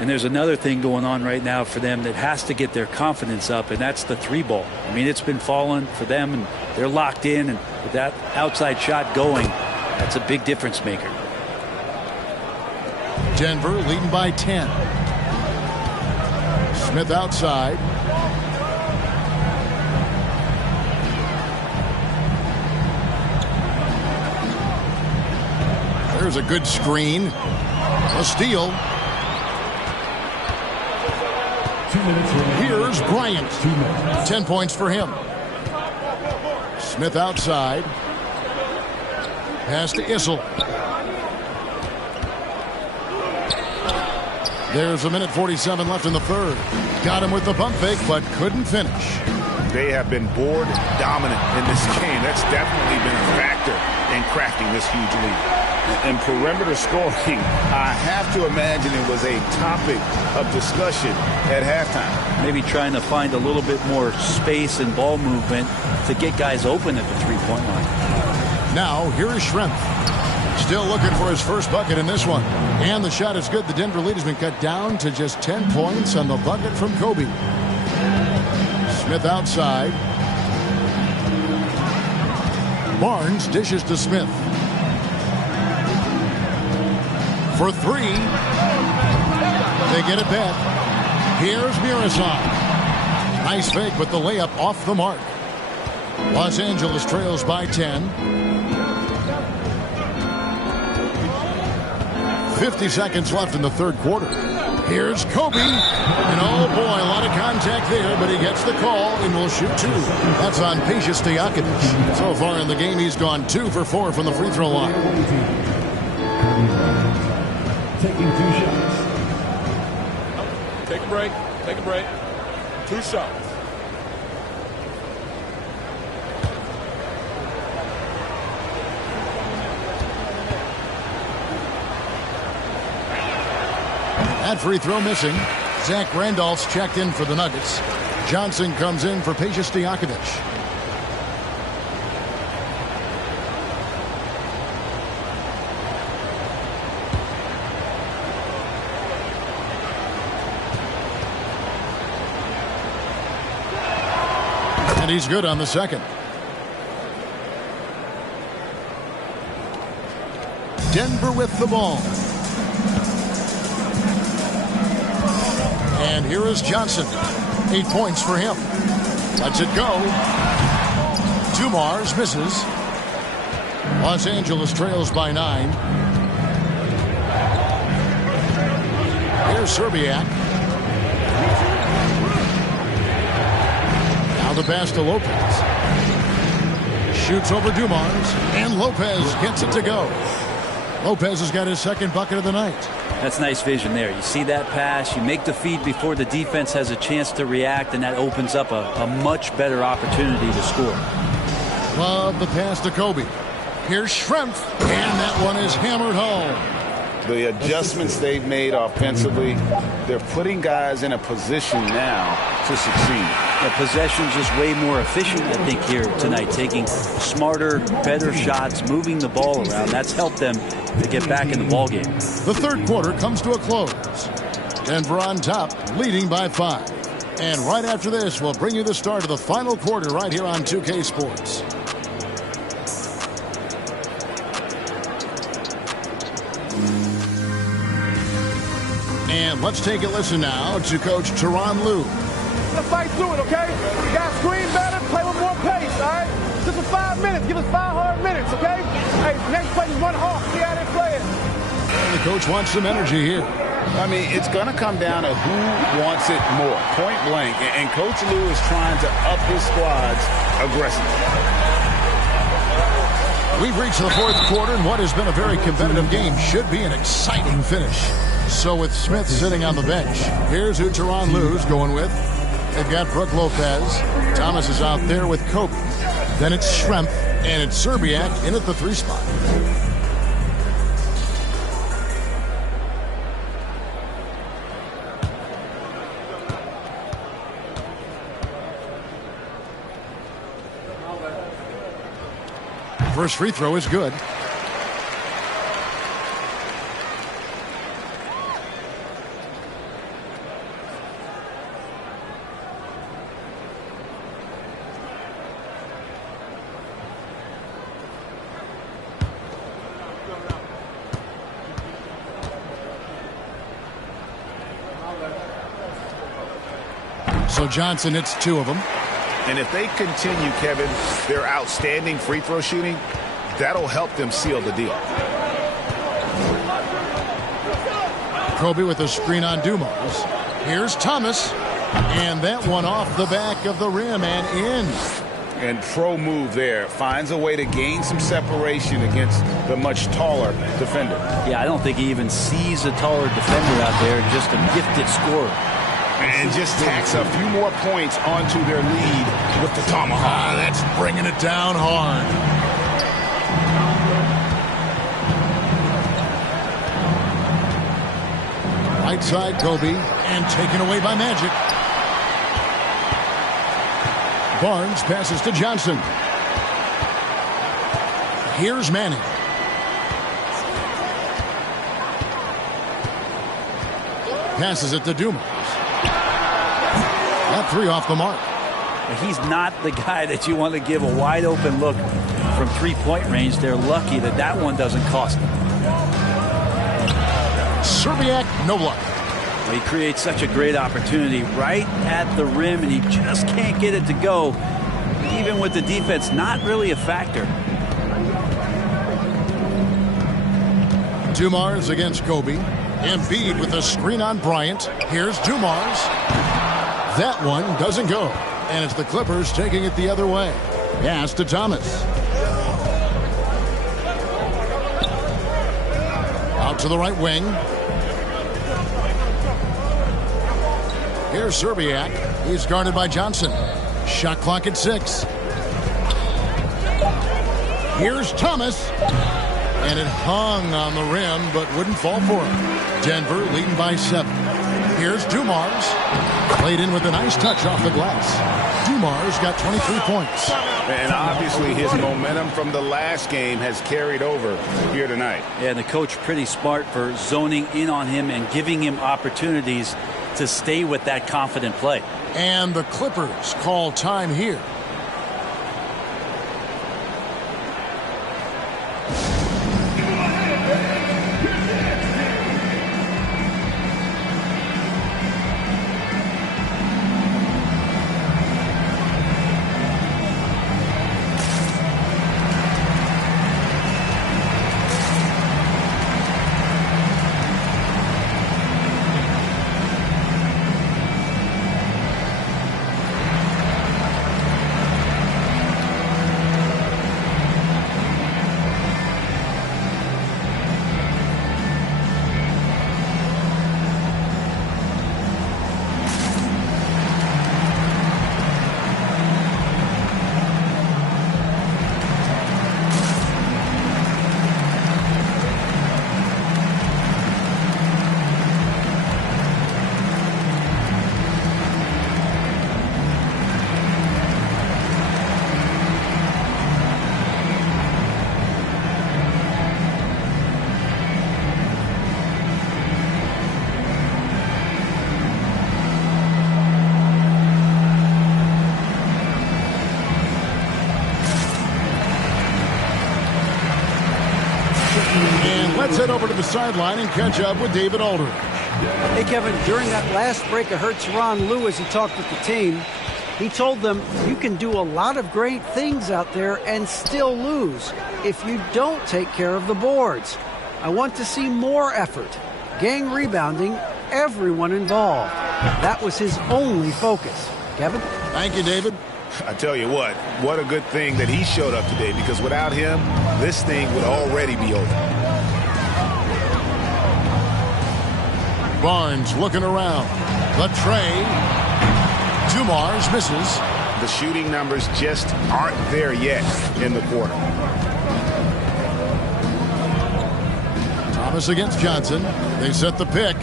And there's another thing going on right now for them that has to get their confidence up, and that's the three ball. I mean, it's been falling for them, and they're locked in, and with that outside shot going, that's a big difference maker. Denver leading by 10. Smith outside. There's a good screen. A steal. Here's Bryant. 10 points for him. Smith outside. Pass to Issel. There's a minute 47 left in the third. Got him with the pump fake, but couldn't finish. They have been board dominant in this game. That's definitely been a factor in crafting this huge lead. And perimeter scoring, I have to imagine it was a topic of discussion at halftime. Maybe trying to find a little bit more space and ball movement to get guys open at the three-point line. Now, here is Schrempf. Still looking for his first bucket in this one. And the shot is good. The Denver lead has been cut down to just 10 points on the bucket from Kobe. Smith outside. Barnes dishes to Smith. For three. They get it back. Here's Murasov. Nice fake, but the layup off the mark. Los Angeles trails by 10. 50 seconds left in the third quarter. Here's Kobe. And oh boy, a lot of contact there, but he gets the call and will shoot two. That's on Pejus Stojakovic. So far in the game, he's gone 2 for 4 from the free throw line. Taking 2 shots. Take a break. Take a break. 2 shots. That free throw missing. Zach Randolph's checked in for the Nuggets. Johnson comes in for Pejus Stojakovic. And he's good on the second. Denver with the ball. And here is Johnson. 8 points for him. Lets it go. Dumars misses. Los Angeles trails by 9. Here's Serbiak. Now the pass to Lopez. Shoots over Dumars. And Lopez gets it to go. Lopez has got his second bucket of the night. That's nice vision there. You see that pass, you make the feed before the defense has a chance to react, and that opens up a much better opportunity to score. Love the pass to Kobe. Here's Schrempf, and that one is hammered home. The adjustments they've made offensively, they're putting guys in a position now to succeed. The possession's just way more efficient, I think, here tonight, taking smarter, better shots, moving the ball around. That's helped them to get back in the ballgame. The third quarter comes to a close. Denver on top, leading by 5. And right after this, we'll bring you the start of the final quarter right here on 2K Sports. And let's take a listen now to Coach Tyronn Lue. Let's fight through it, okay? We got to screen better, play with more pace, all right? Just for 5 minutes. Give us 5 hard minutes, okay? Hey, next play is run hard. See how they play it. And the coach wants some energy here. I mean, it's going to come down to who wants it more, point blank. And Coach Lue is trying to up his squad's aggressiveness. We've reached the fourth quarter, and what has been a very competitive game should be an exciting finish. So with Smith sitting on the bench, here's who Tyronn Lue's going with. They've got Brook Lopez. Thomas is out there with Kobe. Then it's Schrempf, and it's Serbiak in at the 3 spot. First free throw is good. So Johnson hits 2 of them. And if they continue, Kevin, their outstanding free throw shooting, that'll help them seal the deal. Kobe with a screen on Dumars. Here's Thomas. And that one off the back of the rim and in. And pro move there. Finds a way to gain some separation against the much taller defender. Yeah, I don't think he even sees a taller defender out there. Just a gifted scorer. And just tacks a few more points onto their lead with the tomahawk. That's bringing it down hard. Right side, Kobe, and taken away by Magic. Barnes passes to Johnson. Here's Manning. Passes it to Dumars. That 3 off the mark. He's not the guy that you want to give a wide open look from 3-point range. They're lucky that that one doesn't cost them. Serbiak, no luck. Well, he creates such a great opportunity right at the rim, and he just can't get it to go. Even with the defense, not really a factor. Dumars against Kobe. Embiid with a screen on Bryant. Here's Dumars. That one doesn't go. And it's the Clippers taking it the other way. Pass to Thomas. Out to the right wing. Here's Serbiak. He's guarded by Johnson. Shot clock at 6. Here's Thomas. And it hung on the rim, but wouldn't fall for him. Denver leading by 7. Here's Dumars. Played in with a nice touch off the glass. Dumars got 23 points. And obviously his momentum from the last game has carried over here tonight. Yeah, and the coach pretty smart for zoning in on him and giving him opportunities to stay with that confident play. And the Clippers call time here. And let's head over to the sideline and catch up with David Aldridge. Hey, Kevin, during that last break, I heard Tyronn Lue as he talked with the team. He told them, you can do a lot of great things out there and still lose if you don't take care of the boards. I want to see more effort, gang rebounding, everyone involved. That was his only focus. Kevin? Thank you, David. I tell you what a good thing that he showed up today, because without him, this thing would already be over. Barnes looking around. The tray. Dumars misses. The shooting numbers just aren't there yet in the quarter. Thomas against Johnson. They set the pick.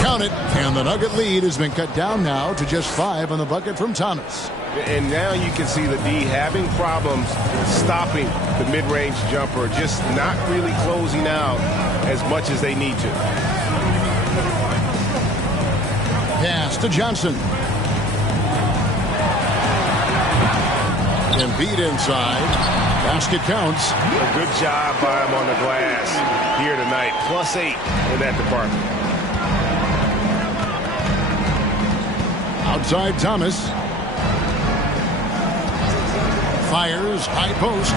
Count it. And the Nugget lead has been cut down now to just 5 on the bucket from Thomas. And now you can see the D having problems stopping the mid-range jumper, just not really closing out as much as they need to. Pass to Johnson. Embiid inside. Basket counts. A good job by him on the glass here tonight. +8 in that department. Outside Thomas. Fires, high post.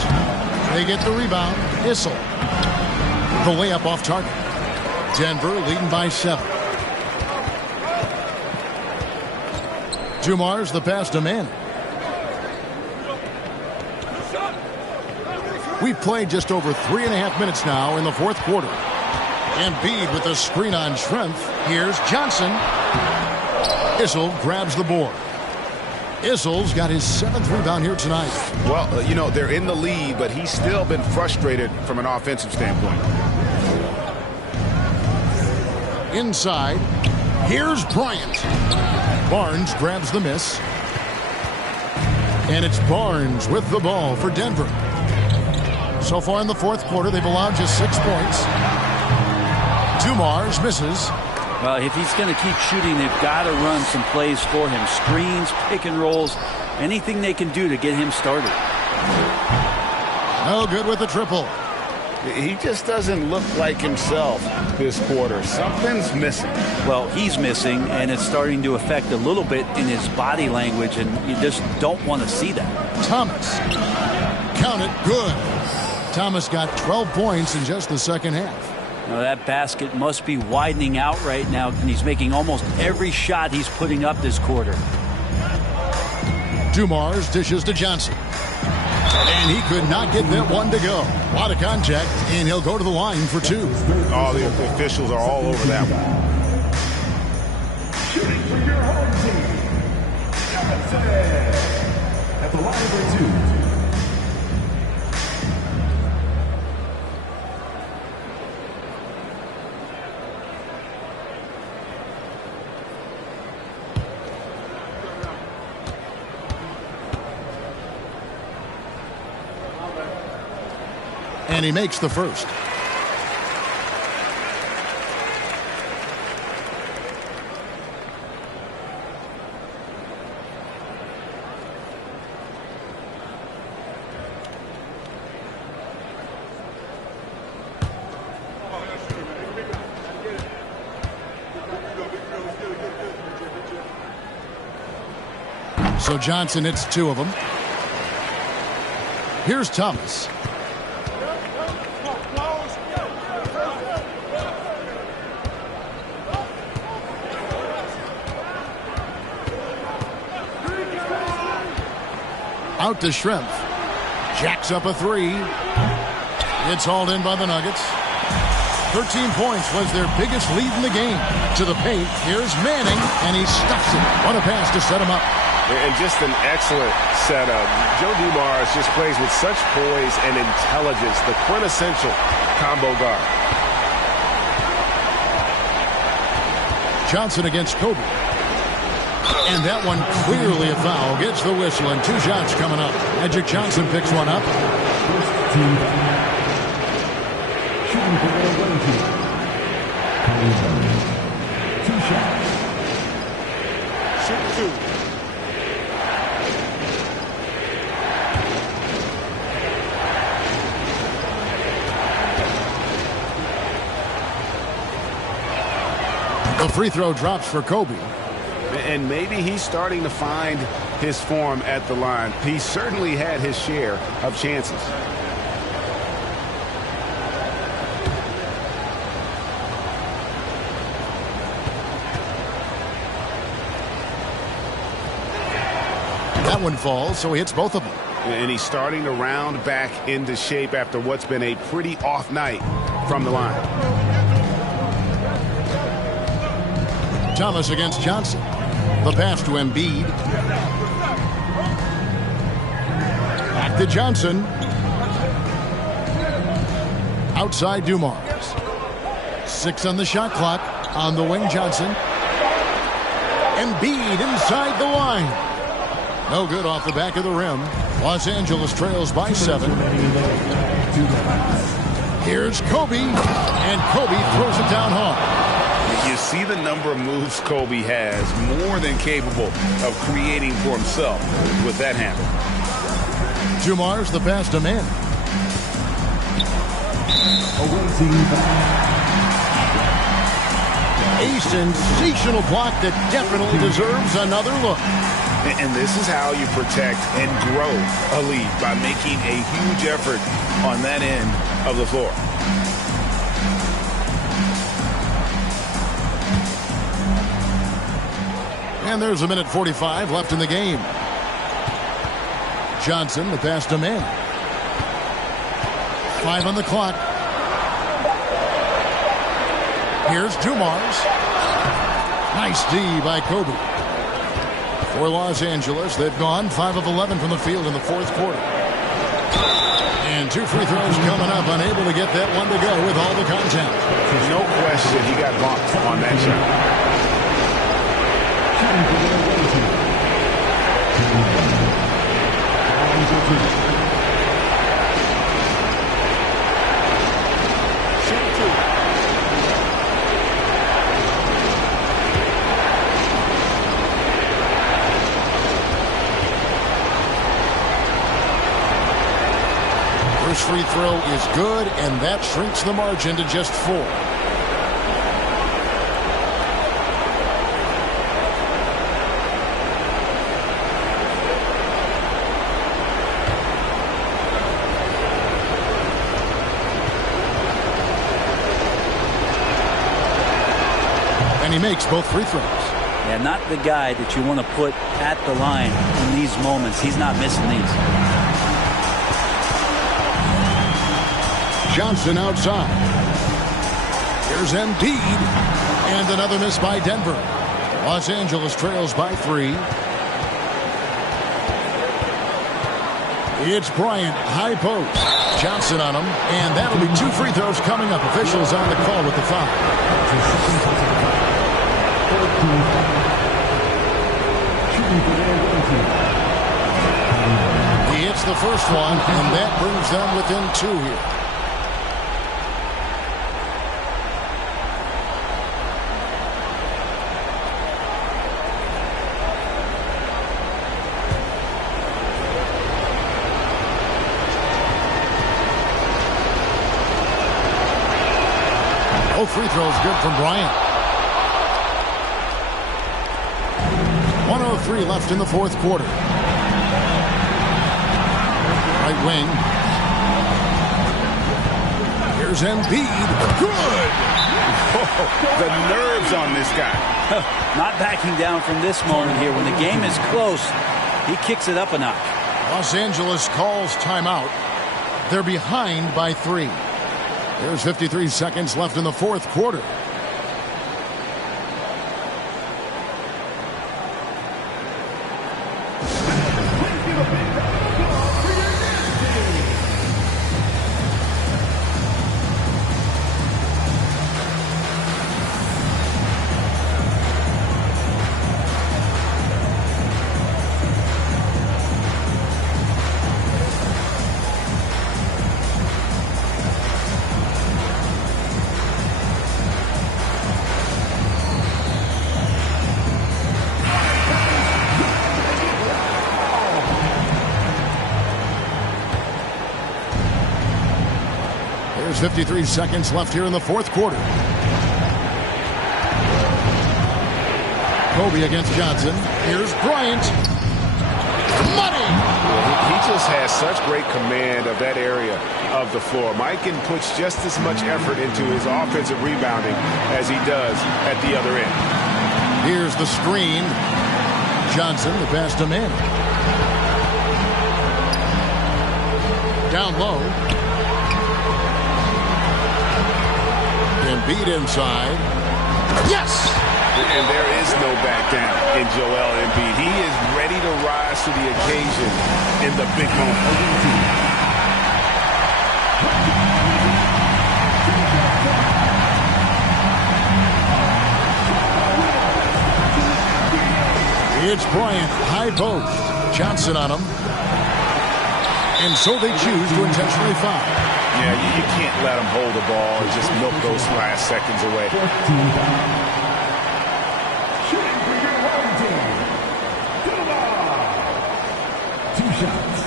They get the rebound. Issel. The layup off target. Denver leading by 7. Dumars the pass to Manning. We've played just over 3.5 minutes now in the fourth quarter. Embiid with a screen on strength. Here's Johnson. Issel grabs the board. Issel's got his 7th rebound here tonight. Well, you know, they're in the lead, but he's still been frustrated from an offensive standpoint. Inside, here's Bryant. Barnes grabs the miss. And it's Barnes with the ball for Denver. So far in the fourth quarter, they've allowed just 6 points. Dumars misses. Well, if he's going to keep shooting, they've got to run some plays for him. Screens, pick and rolls, anything they can do to get him started. No good with the triple. He just doesn't look like himself this quarter. Something's missing. Well, he's missing, and it's starting to affect a little bit in his body language, and you just don't want to see that. Thomas. Count it. Good. Thomas got 12 points in just the second half. Now that basket must be widening out right now, and he's making almost every shot he's putting up this quarter. Dumars dishes to Johnson. And he could not get that one to go. A lot of contact, and he'll go to the line for 2. All the officials are all over that one. Shooting for your home team. At the line for 2. And he makes the first. So Johnson hits 2 of them. Here's Thomas. Out to Shrimp. Jacks up a 3. It's hauled in by the Nuggets. 13 points was their biggest lead in the game. To the paint, here's Manning, and he stuffs it. What a pass to set him up. And just an excellent setup. Joe Dumars just plays with such poise and intelligence, the quintessential combo guard. Johnson against Kobe. And that one clearly a foul. Gets the whistle, and 2 shots coming up. Magic Johnson picks one up. Shooting for the one team. 2 shots. Shoot 2. The free throw drops for Kobe. And maybe he's starting to find his form at the line. He certainly had his share of chances. That one falls, so he hits both of them. And he's starting to round back into shape after what's been a pretty off night from the line. Thomas against Johnson. The pass to Embiid. Back to Johnson. Outside Dumars. 6 on the shot clock. On the wing, Johnson. Embiid inside the line. No good off the back of the rim. Los Angeles trails by 7. Here's Kobe. And Kobe throws it down hard. You see the number of moves Kobe has, more than capable of creating for himself with that handle. Dumars the pass to Mann. A sensational block that definitely deserves another look. And this is how you protect and grow a lead, by making a huge effort on that end of the floor. And there's a minute 45 left in the game. Johnson, the pass to Mann. 5 on the clock. Here's Dumars. Nice D by Kobe. For Los Angeles, they've gone 5 of 11 from the field in the fourth quarter. And 2 free throws coming up, unable to get that one to go with all the contact. No question he got bumped on that shot. First free throw is good, and that shrinks the margin to just 4. And he makes both free throws. Yeah, not the guy that you want to put at the line in these moments. He's not missing these. Johnson outside. Here's Embiid. And another miss by Denver. Los Angeles trails by 3. It's Bryant, high post. Johnson on him. And that'll be 2 free throws coming up. Officials on the call with the foul. He hits the first one, and that brings them within 2 here. Both free throws good from Bryant. 1:03 left in the fourth quarter. Right wing. Here's Embiid. Good! Whoa, the nerves on this guy. Not backing down from this moment here. When the game is close, he kicks it up a notch. Los Angeles calls timeout. They're behind by 3. There's 53 seconds left in the fourth quarter. There's 53 seconds left here in the fourth quarter. Kobe against Johnson. Here's Bryant. Money! He just has such great command of that area of the floor. Mike can put just as much effort into his offensive rebounding as he does at the other end. Here's the screen. Johnson, the pass to Mann. Down low. Embiid inside. Yes! And there is no back down in Joel Embiid. He is ready to rise to the occasion in the big moment. It's Bryant, high post. Johnson on him. And so they choose to intentionally foul. Yeah, you can't let him hold the ball and just milk those last seconds away. Shooting for your home team. 2 shots.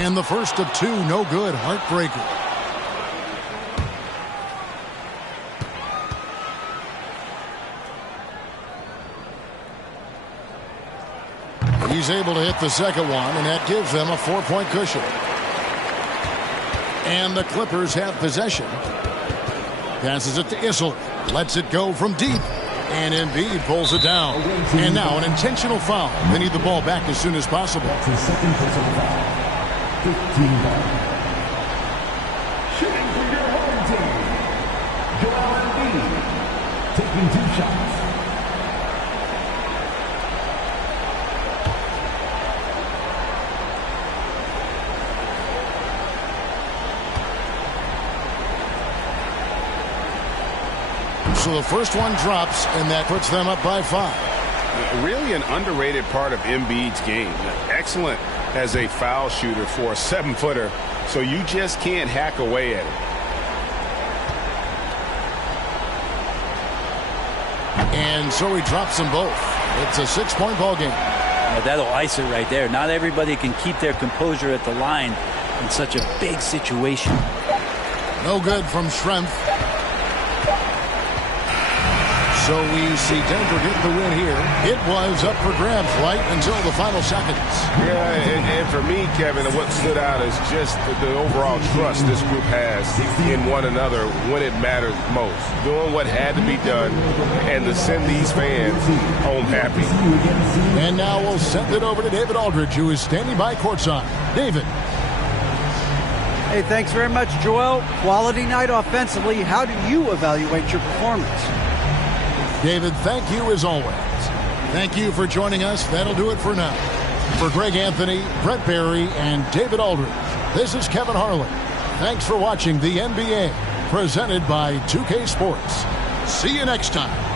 And the first of 2, no good. Heartbreaker. He's able to hit the second one, and that gives them a 4-point cushion. And the Clippers have possession. Passes it to Issel. Lets it go from deep. And Embiid pulls it down. And now an intentional foul. They need the ball back as soon as possible. That's his second personal foul. 15 ball. Shooting for your home team. Joel Embiid taking 2 shots. So the first one drops, and that puts them up by 5. Really an underrated part of Embiid's game. Excellent as a foul shooter for a 7-footer, so you just can't hack away at it. And so he drops them both. It's a 6-point ball game. Well, that'll ice it right there. Not everybody can keep their composure at the line in such a big situation. No good from Schrempf. So we see Denver get the win here. It was up for grabs right until the final seconds. Yeah, and for me, Kevin, what stood out is just the overall trust this group has in one another when it matters most. Doing what had to be done and to send these fans home happy. And now we'll send it over to David Aldridge, who is standing by courtside. David. Hey, thanks very much, Joel. Quality night offensively. How do you evaluate your performance? David, thank you as always. Thank you for joining us. That'll do it for now. For Greg Anthony, Brett Barry, and David Aldridge, this is Kevin Harlan. Thanks for watching the NBA, presented by 2K Sports. See you next time.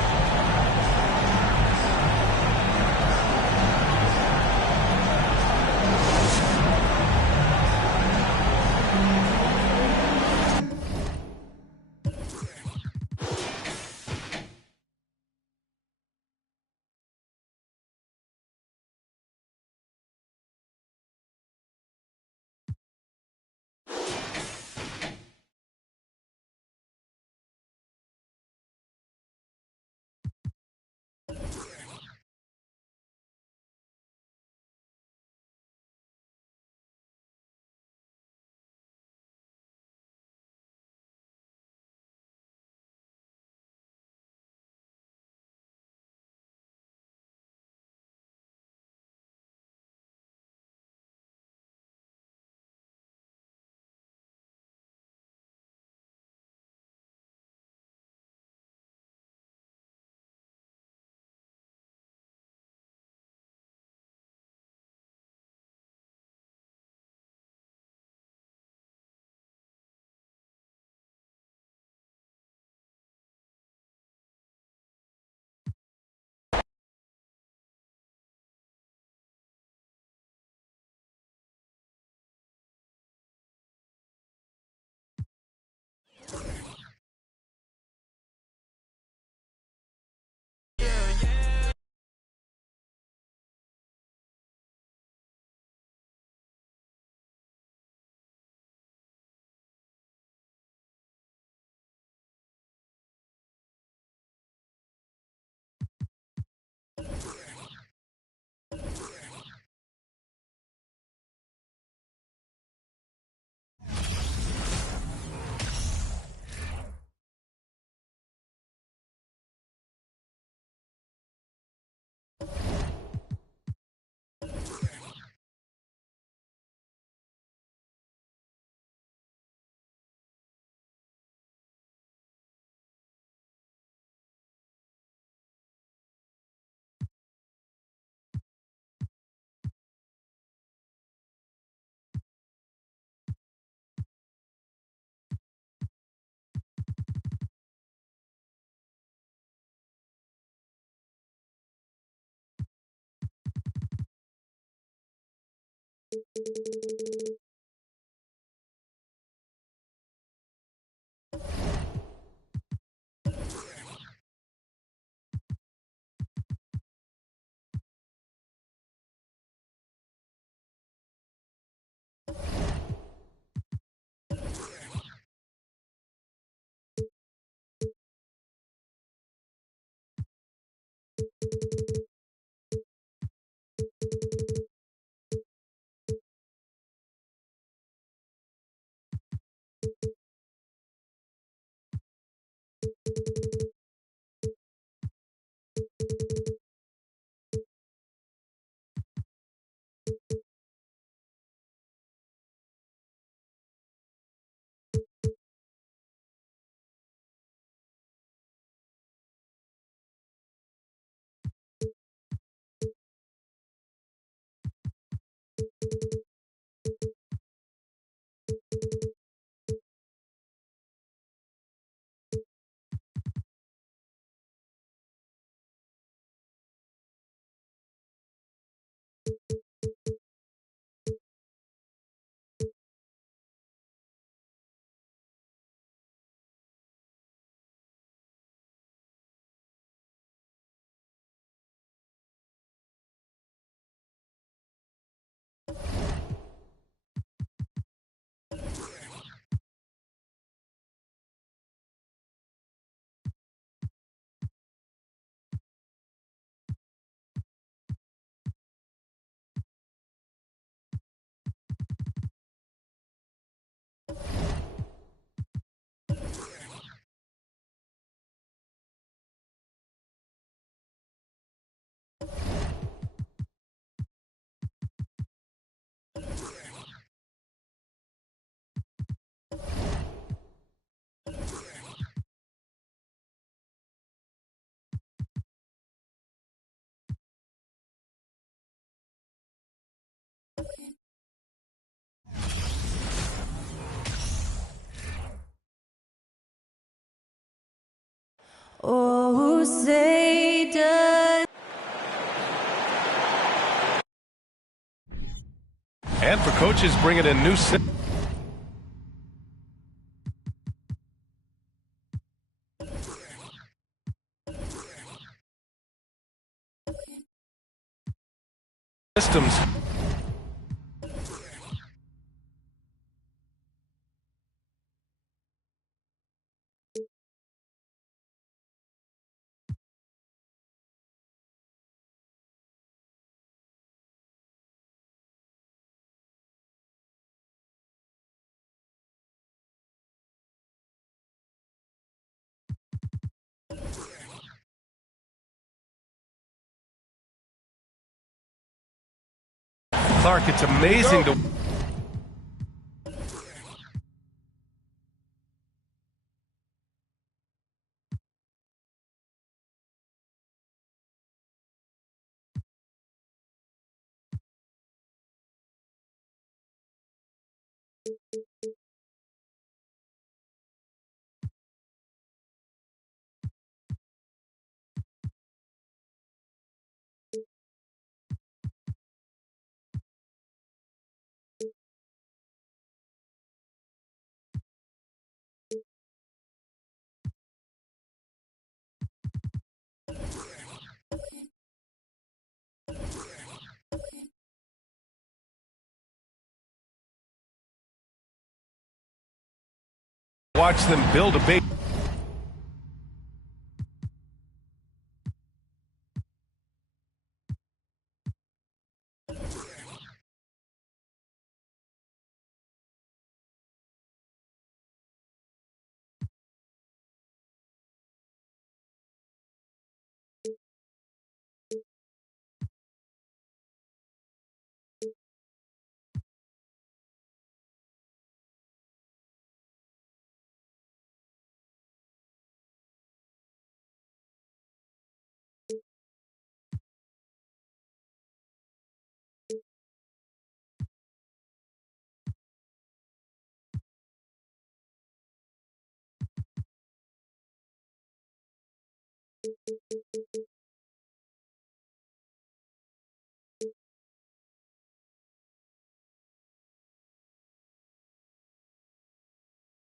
Oh, say does. And for coaches bringing in new systems. Clark, it's amazing to watch them build a big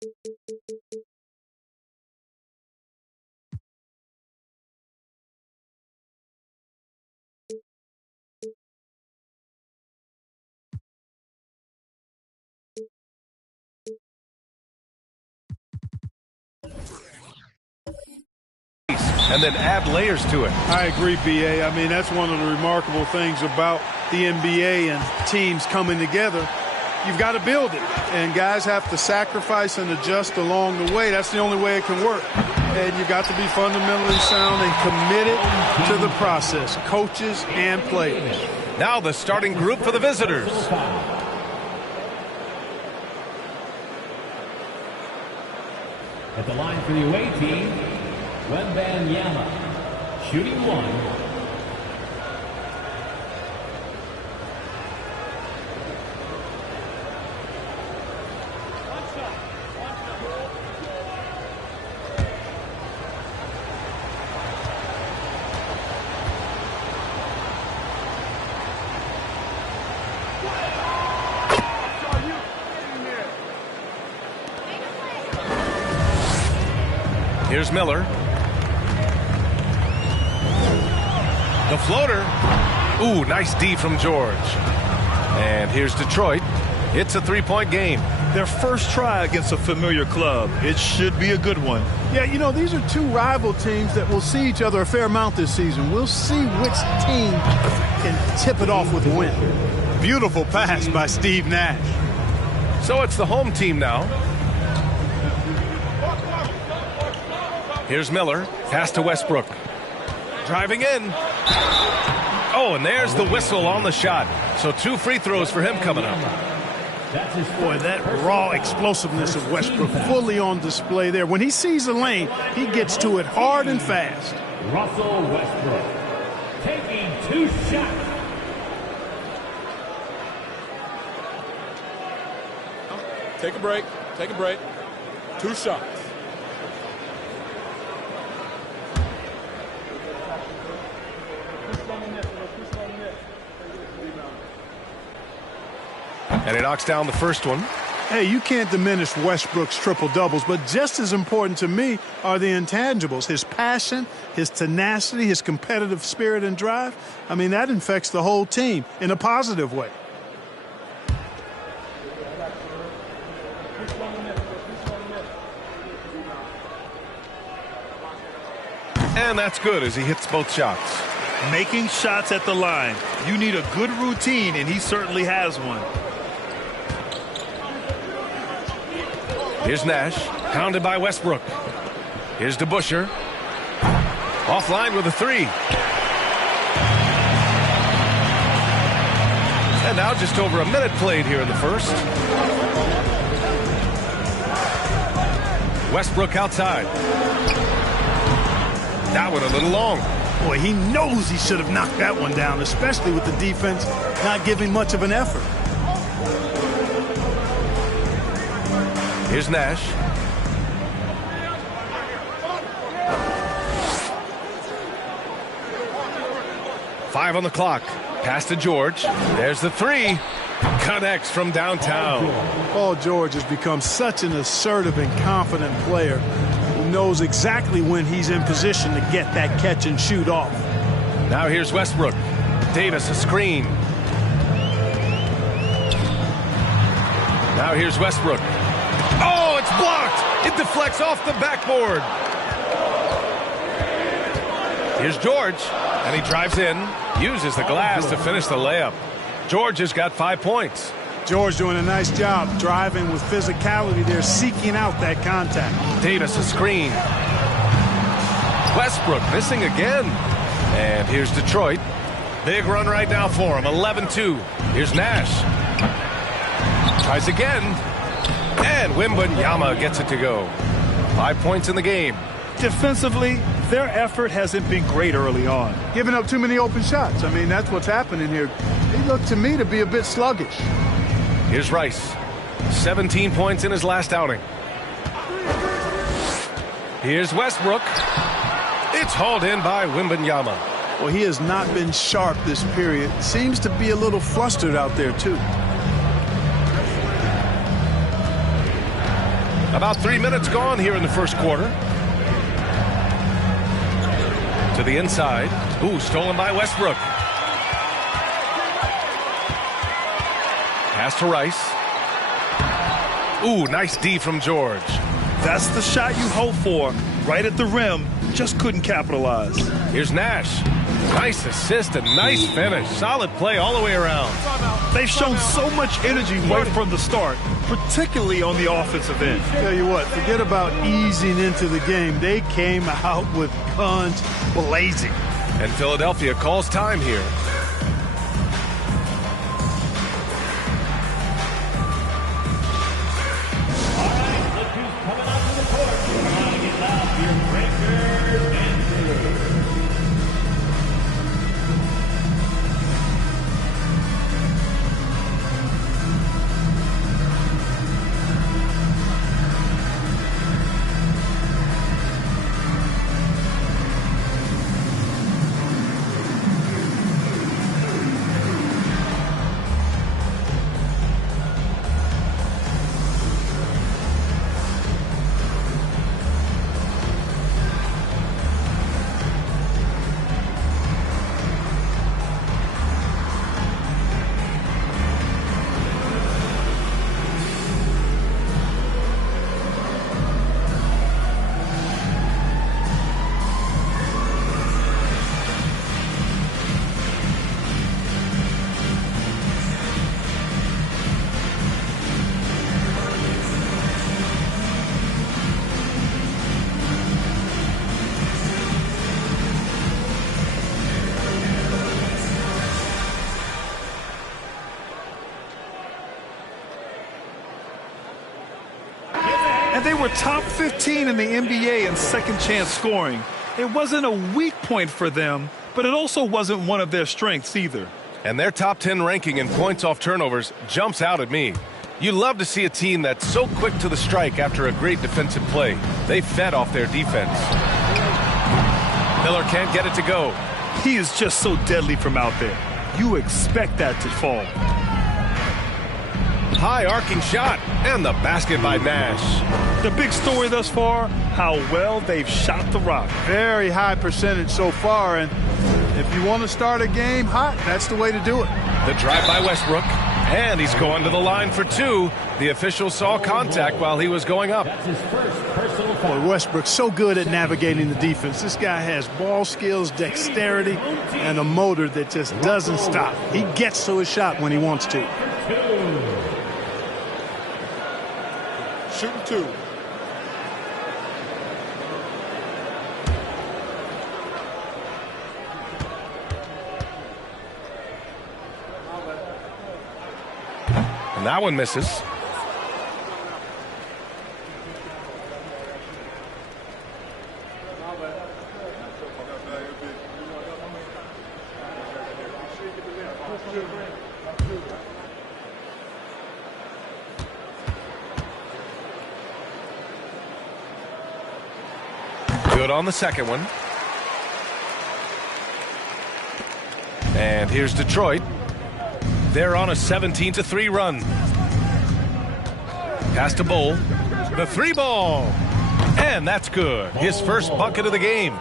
And then add layers to it. I agree, B.A. I mean, that's one of the remarkable things about the NBA and teams coming together. You've got to build it, and guys have to sacrifice and adjust along the way. That's the only way it can work. And you've got to be fundamentally sound and committed to the process, coaches and players. Now the starting group for the visitors. At the line for the away team, Wembanyama, shooting 1. Here's Miller. The floater. Ooh, nice D from George. And here's Detroit. It's a three-point game. Their first try against a familiar club. It should be a good one. Yeah, you know, these are two rival teams that will see each other a fair amount this season. We'll see which team can tip it off with a win. Beautiful pass by Steve Nash. So it's the home team now. Here's Miller. Pass to Westbrook. Driving in. Oh, and there's the whistle on the shot. So 2 free throws for him coming up. Boy, that raw explosiveness of Westbrook fully on display there. When he sees a lane, he gets to it hard and fast. Russell Westbrook taking 2 shots. Take a break. Take a break. 2 shots. And he knocks down the first one. Hey, you can't diminish Westbrook's triple-doubles, but just as important to me are the intangibles. His passion, his tenacity, his competitive spirit and drive. I mean, that infects the whole team in a positive way. And that's good as he hits both shots. Making shots at the line. You need a good routine, and he certainly has one. Here's Nash, pounded by Westbrook. Here's DeBusschere. Offline with a 3. And now just over a minute played here in the first. Westbrook outside. That one a little long. Boy, he knows he should have knocked that one down, especially with the defense not giving much of an effort. Here's Nash. Five on the clock. Pass to George. There's the 3. Connects from downtown. Paul George has become such an assertive and confident player who knows exactly when he's in position to get that catch and shoot off. Now here's Westbrook. Davis a screen. Now here's Westbrook. Oh, it's blocked. It deflects off the backboard. Here's George, and he drives in, uses the glass to finish the layup. George has got 5 points. George doing a nice job driving with physicality there, seeking out that contact. Davis a screen. Westbrook missing again. And here's Detroit. Big run right now for him, 11-2. Here's Nash. Tries again. And Wembanyama gets it to go. 5 points in the game. Defensively, their effort hasn't been great early on. Giving up too many open shots. I mean, that's what's happening here. They look to me to be a bit sluggish. Here's Rice. 17 points in his last outing. Here's Westbrook. It's hauled in by Wembanyama. Well, he has not been sharp this period. Seems to be a little flustered out there, too. About 3 minutes gone here in the first quarter. To the inside. Ooh, stolen by Westbrook. Pass to Rice. Ooh, nice D from George. That's the shot you hope for. Right at the rim. Just couldn't capitalize. Here's Nash. Nice assist and nice finish. Solid play all the way around. They've shown so much energy right from the start, particularly on the offensive end. Tell you what, forget about easing into the game. They came out with guns blazing. And Philadelphia calls time here. And they were top 15 in the NBA in second chance scoring. It wasn't a weak point for them, but it also wasn't one of their strengths either. And their top 10 ranking in points off turnovers jumps out at me. You love to see a team that's so quick to the strike after a great defensive play. They fed off their defense. Miller can't get it to go. He is just so deadly from out there. You expect that to fall. High arcing shot, and the basket by Nash. The big story thus far, how well they've shot the rock. Very high percentage so far, and if you want to start a game hot, that's the way to do it. The drive by Westbrook, and he's going to the line for two. The official saw contact while he was going up. That's his first personal foul. Boy, Westbrook's so good at navigating the defense. This guy has ball skills, dexterity, and a motor that just doesn't stop. He gets to his shot when he wants to. Shooting two. And that one misses. Good on the second one. And here's Detroit. They're on a 17-3 run. Pass to Bull. The three ball. And that's good. His first bucket of the game.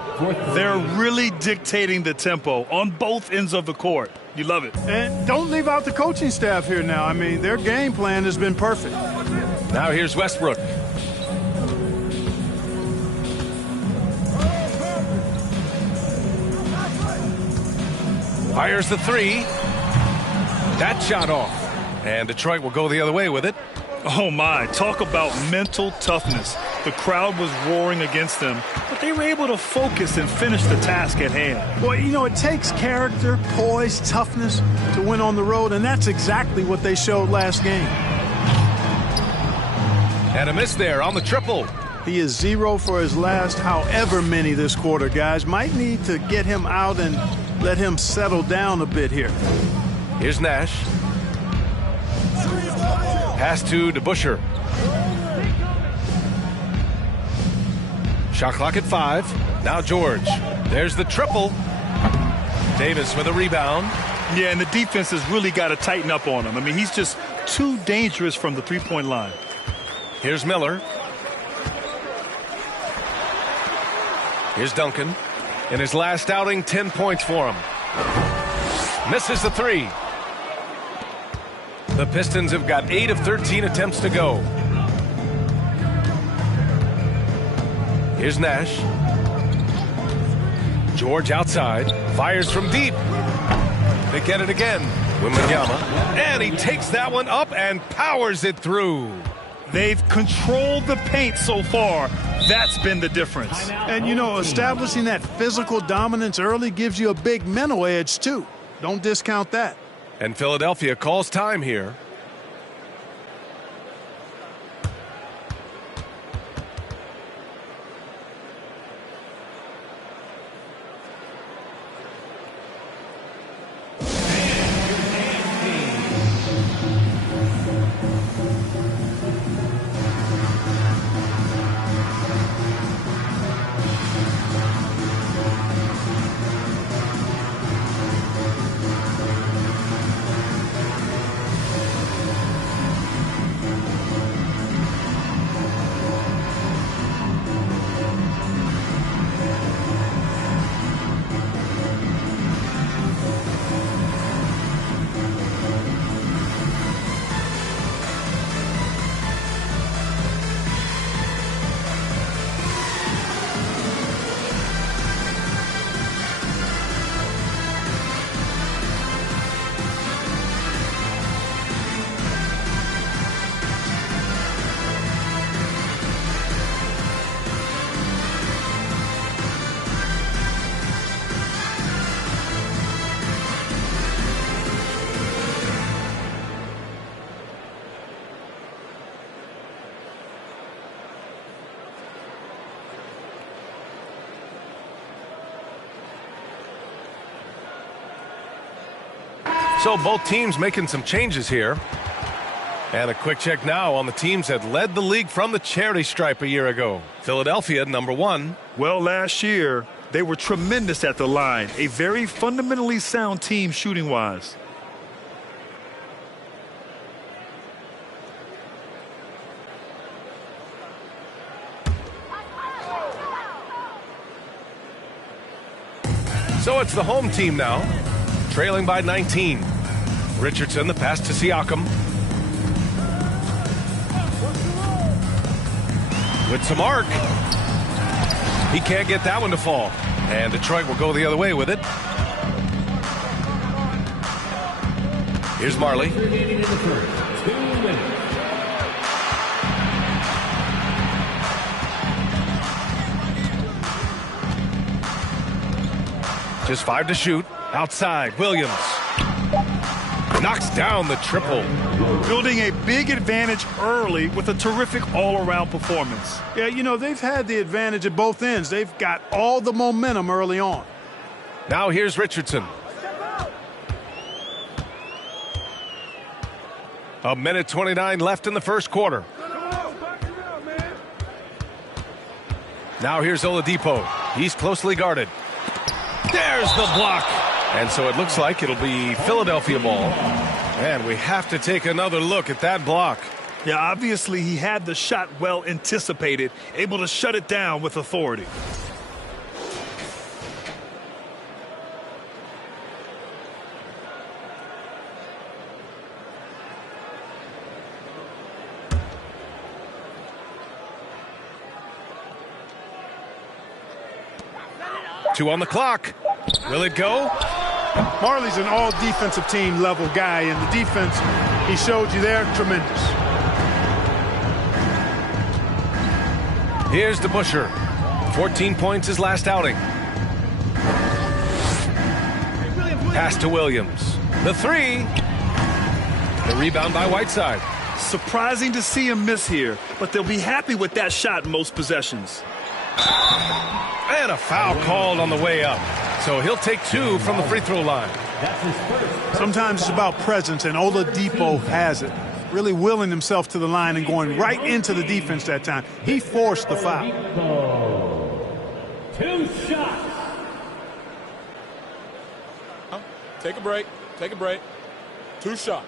They're really dictating the tempo on both ends of the court. You love it. And don't leave out the coaching staff here now. I mean, their game plan has been perfect. Now here's Westbrook. Fires the three. That shot off. And Detroit will go the other way with it. Oh my, talk about mental toughness. The crowd was roaring against them, but they were able to focus and finish the task at hand. Well, you know, it takes character, poise, toughness to win on the road, and that's exactly what they showed last game. And a miss there on the triple. He is 0 for his last however many this quarter, guys. Might need to get him out and let him settle down a bit here. Here's Nash. Pass to DeBusschere. Shot clock at 5. Now George. There's the triple. Davis with a rebound. Yeah, and the defense has really got to tighten up on him. I mean, he's just too dangerous from the three-point line. Here's Miller. Here's Duncan. In his last outing, 10 points for him. Misses the three. The Pistons have got 8 of 13 attempts to go. Here's Nash. George outside. Fires from deep. They get it again. Wembanyama. And he takes that one up and powers it through. They've controlled the paint so far. That's been the difference. And, you know, establishing that physical dominance early gives you a big mental edge, too. Don't discount that. And Philadelphia calls time here. So both teams making some changes here. And a quick check now on the teams that led the league from the charity stripe a year ago. Philadelphia, number 1. Well, last year, they were tremendous at the line. A very fundamentally sound team shooting-wise. So it's the home team now, trailing by 19. Richardson, the pass to Siakam. With some arc. He can't get that one to fall. And Detroit will go the other way with it. Here's Marley. Just 5 to shoot. Outside, Williams. Knocks down the triple. Building a big advantage early with a terrific all-around performance. Yeah, you know, they've had the advantage at both ends. They've got all the momentum early on. Now here's Richardson. A minute 29 left in the first quarter. Now here's Oladipo. He's closely guarded. There's the block. And so it looks like it'll be Philadelphia ball. And we have to take another look at that block. Yeah, obviously he had the shot well anticipated, able to shut it down with authority. Two on the clock. Will it go? Marley's an all-defensive team level guy, and the defense he showed you there, tremendous. Here's DeBusschere. 14 points his last outing. Pass to Williams. The three. The rebound by Whiteside. Surprising to see him miss here, but they'll be happy with that shot in most possessions. And a foul called on the way up. So he'll take 2 from the free throw line. Sometimes it's about presence, and Oladipo has it. Really willing himself to the line and going right into the defense that time. He forced the foul. 2 shots. Take a break. Take a break. 2 shots.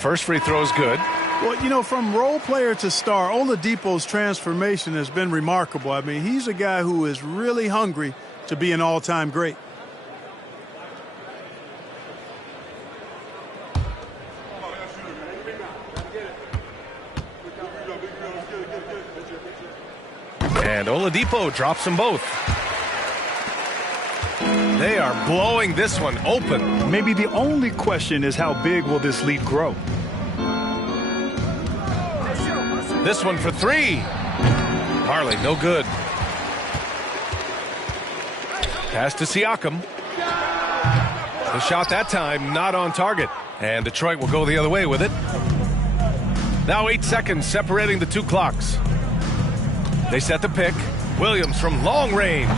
first free throw is good. Well, you know, from role player to star, Oladipo's transformation has been remarkable. I mean, he's a guy who is really hungry to be an all-time great. And Oladipo drops them both. They are blowing this one open. Maybe the only question is how big will this lead grow? This one for three. Harley, no good. Pass to Siakam. The shot that time not on target. And Detroit will go the other way with it. Now 8 seconds separating the two clocks. They set the pick. Williams from long range.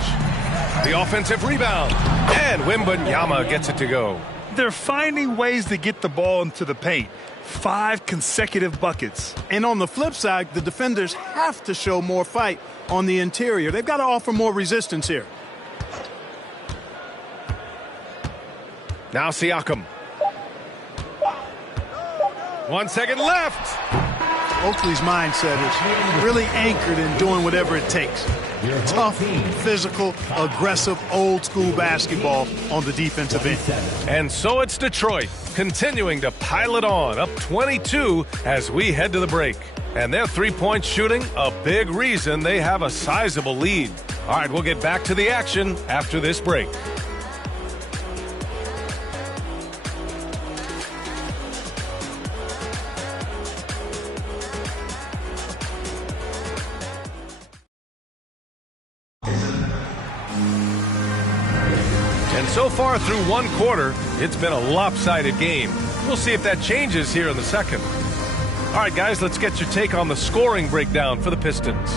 The offensive rebound. And Wembanyama gets it to go. They're finding ways to get the ball into the paint. 5 consecutive buckets. And on the flip side, the defenders have to show more fight on the interior. They've got to offer more resistance here. Now Siakam. 1 second left. Oakley's mindset is really anchored in doing whatever it takes. Tough, physical, aggressive, old-school basketball on the defensive end. And so it's Detroit continuing to pile it on, up 22 as we head to the break. And their three-point shooting, a big reason they have a sizable lead. All right, we'll get back to the action after this break. So far through one quarter, it's been a lopsided game. We'll see if that changes here in the second. All right, guys, let's get your take on the scoring breakdown for the Pistons.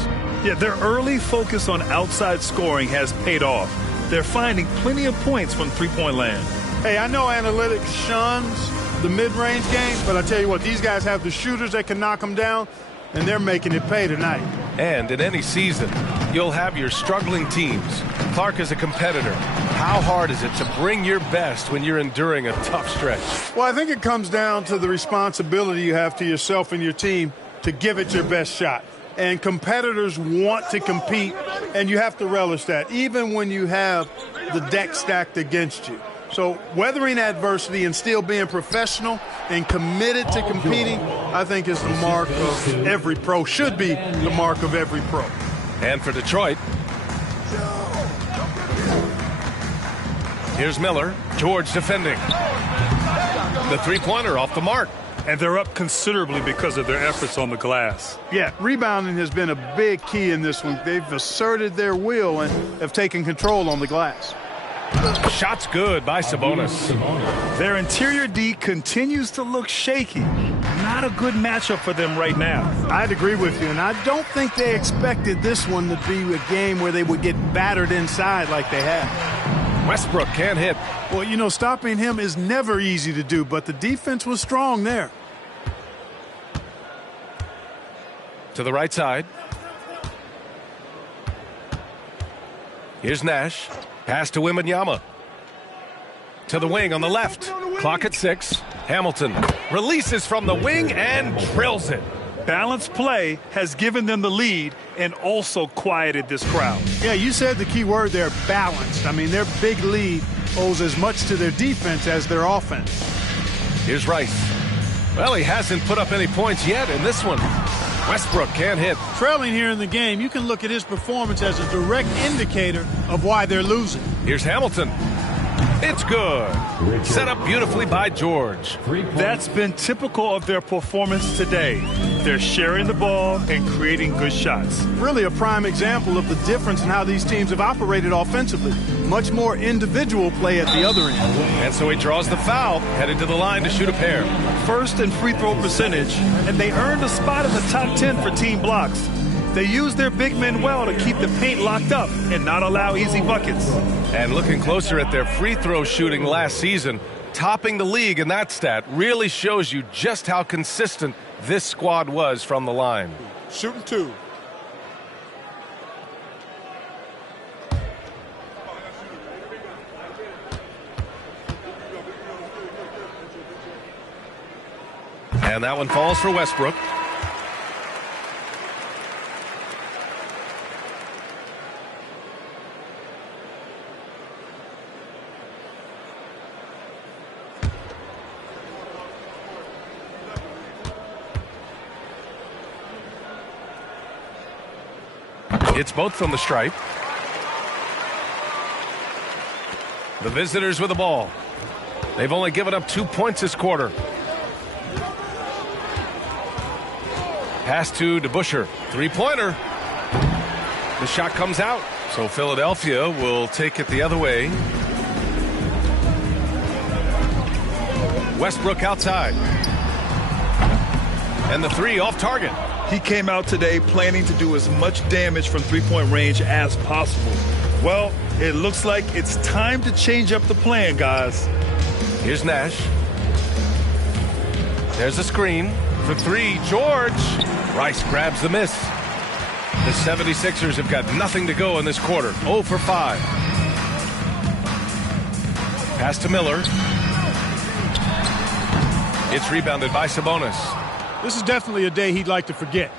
Yeah, their early focus on outside scoring has paid off. They're finding plenty of points from three-point land. Hey, I know analytics shuns the mid-range game, but I tell you what, these guys have the shooters that can knock them down, and they're making it pay tonight. And in any season, you'll have your struggling teams. Clark is a competitor. How hard is it to bring your best when you're enduring a tough stretch? Well, I think it comes down to the responsibility you have to yourself and your team to give it your best shot. And competitors want to compete, and you have to relish that, even when you have the deck stacked against you. So weathering adversity and still being professional and committed to competing, I think is the mark of every pro, should be the mark of every pro. And for Detroit, here's Miller. George defending. The three-pointer off the mark. And they're up considerably because of their efforts on the glass. Yeah, rebounding has been a big key in this one. They've asserted their will and have taken control on the glass. Shot's good by Sabonis. Their interior D continues to look shaky. Not a good matchup for them right now. I'd agree with you, and I don't think they expected this one to be a game where they would get battered inside like they have. Westbrook can't hit. Well, you know, stopping him is never easy to do, but the defense was strong there. To the right side. Here's Nash. Pass to Wembanyama. To the wing on the left. Clock at 6. Hamilton releases from the wing and drills it. Balanced play has given them the lead and also quieted this crowd. Yeah, you said the key word there, balanced. I mean, their big lead owes as much to their defense as their offense. Here's Rice. Well, he hasn't put up any points yet in this one. Westbrook can't hit. Trailing here in the game, you can look at his performance as a direct indicator of why they're losing. Here's Hamilton. It's good. Set up beautifully by George. That's been typical of their performance today. They're sharing the ball and creating good shots. Really a prime example of the difference in how these teams have operated offensively. Much more individual play at the other end. And so he draws the foul, headed to the line to shoot a pair. First in free throw percentage, and they earned a spot in the top 10 for team blocks. They use their big men well to keep the paint locked up and not allow easy buckets. And looking closer at their free throw shooting last season, topping the league in that stat really shows you just how consistent this squad was from the line. Shooting 2. And that one falls for Westbrook. It's both from the stripe. The visitors with the ball. They've only given up 2 points this quarter. Pass to DeBusschere. Three-pointer. The shot comes out. So Philadelphia will take it the other way. Westbrook outside. And the three off target. He came out today planning to do as much damage from three-point range as possible. Well, it looks like it's time to change up the plan, guys. Here's Nash. There's a screen for three. George. Rice grabs the miss. The 76ers have got nothing to go in this quarter. 0 for 5. Pass to Miller. It's rebounded by Sabonis. This is definitely a day he'd like to forget.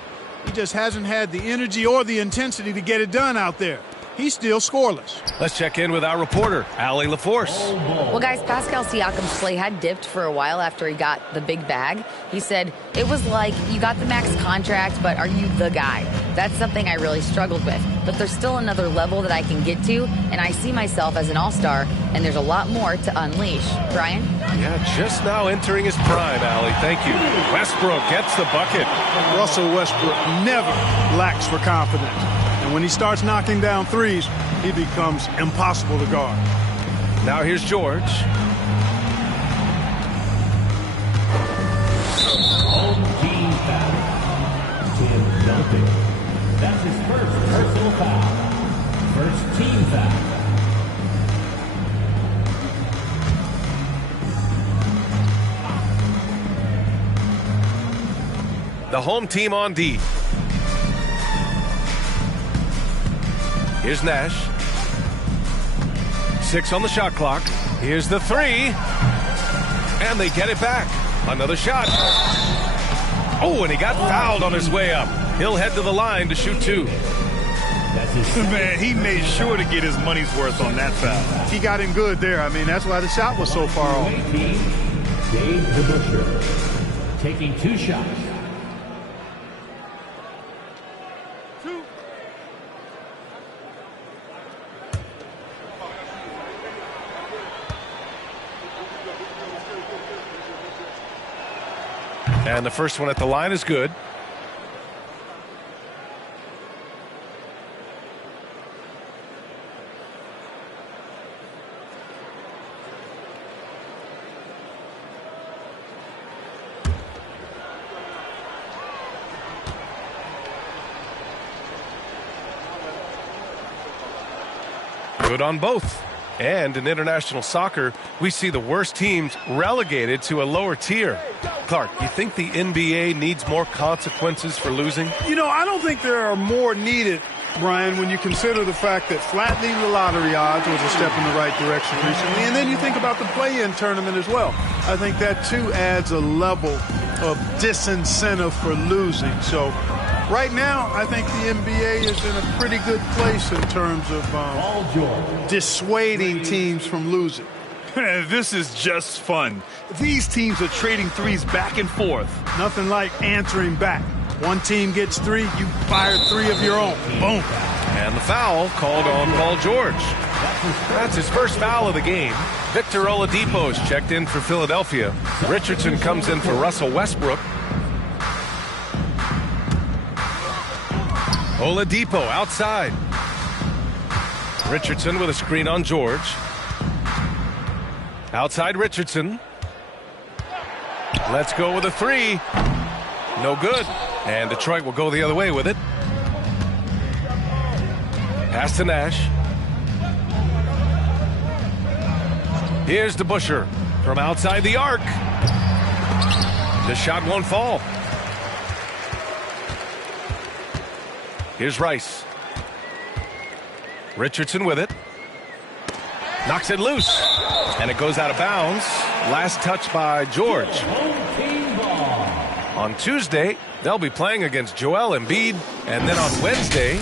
He just hasn't had the energy or the intensity to get it done out there. He's still scoreless. Let's check in with our reporter, Allie LaForce. Well, guys, Pascal Siakam's play had dipped for a while after he got the big bag. He said, it was like, you got the max contract, but are you the guy? That's something I really struggled with. But there's still another level that I can get to, and I see myself as an all-star, and there's a lot more to unleash. Brian? Yeah, just now entering his prime, Allie. Thank you. Westbrook gets the bucket. Russell Westbrook never lacks for confidence. And when he starts knocking down threes, he becomes impossible to guard. Now here's George. Home team foul. Tim Duncan. That's his first personal foul. First team foul. The home team on D. Here's Nash. 6 on the shot clock. Here's the three. And they get it back. Another shot. Oh, and he got fouled on his way up. He'll head to the line to shoot 2. Man, he made sure to get his money's worth on that foul. He got him good there. I mean, that's why the shot was so far off. Dave DeBusschere taking 2 shots. And the first one at the line is good. Good on both. And in international soccer, we see the worst teams relegated to a lower tier. Clark, you think the NBA needs more consequences for losing? You know, I don't think there are more needed, Brian, when you consider the fact that flattening the lottery odds was a step in the right direction recently. And then you think about the play-in tournament as well. I think that, too, adds a level of disincentive for losing. So right now, I think the NBA is in a pretty good place in terms of dissuading teams from losing. This is just fun. These teams are trading threes back and forth. Nothing like answering back. One team gets 3, you fire 3 of your own. Boom. And the foul called on Paul George. That's his first foul of the game. Victor Oladipo's checked in for Philadelphia. Richardson comes in for Russell Westbrook. Oladipo outside. Richardson with a screen on George. Outside Richardson. Let's go with a 3. No good. And Detroit will go the other way with it. Pass to Nash. Here's DeBusschere from outside the arc. The shot won't fall. Here's Rice. Richardson with it. Knocks it loose. And it goes out of bounds. Last touch by George. Home team ball. On Tuesday, they'll be playing against Joel Embiid, and then on Wednesday,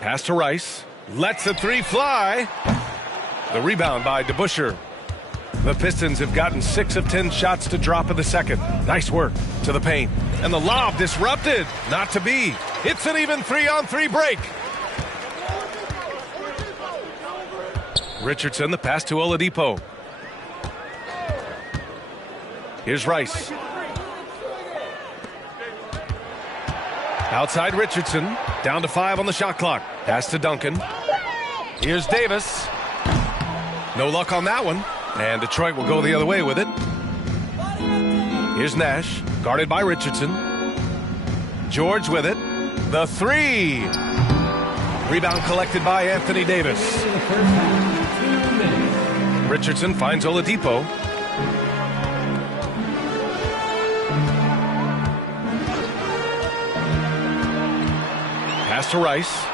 pass to Rice. Lets the three fly. The rebound by DeBusschere. The Pistons have gotten 6 of 10 shots to drop in the second. Nice work to the paint. And the lob disrupted. Not to be. It's an even 3-on-3 break. Richardson, the pass to Oladipo. Here's Rice. Outside Richardson. Down to 5 on the shot clock. Pass to Duncan. Here's Davis. No luck on that one. And Detroit will go the other way with it. Here's Nash, guarded by Richardson. George with it. The three. Rebound collected by Anthony Davis. Richardson finds Oladipo. Pass to Rice.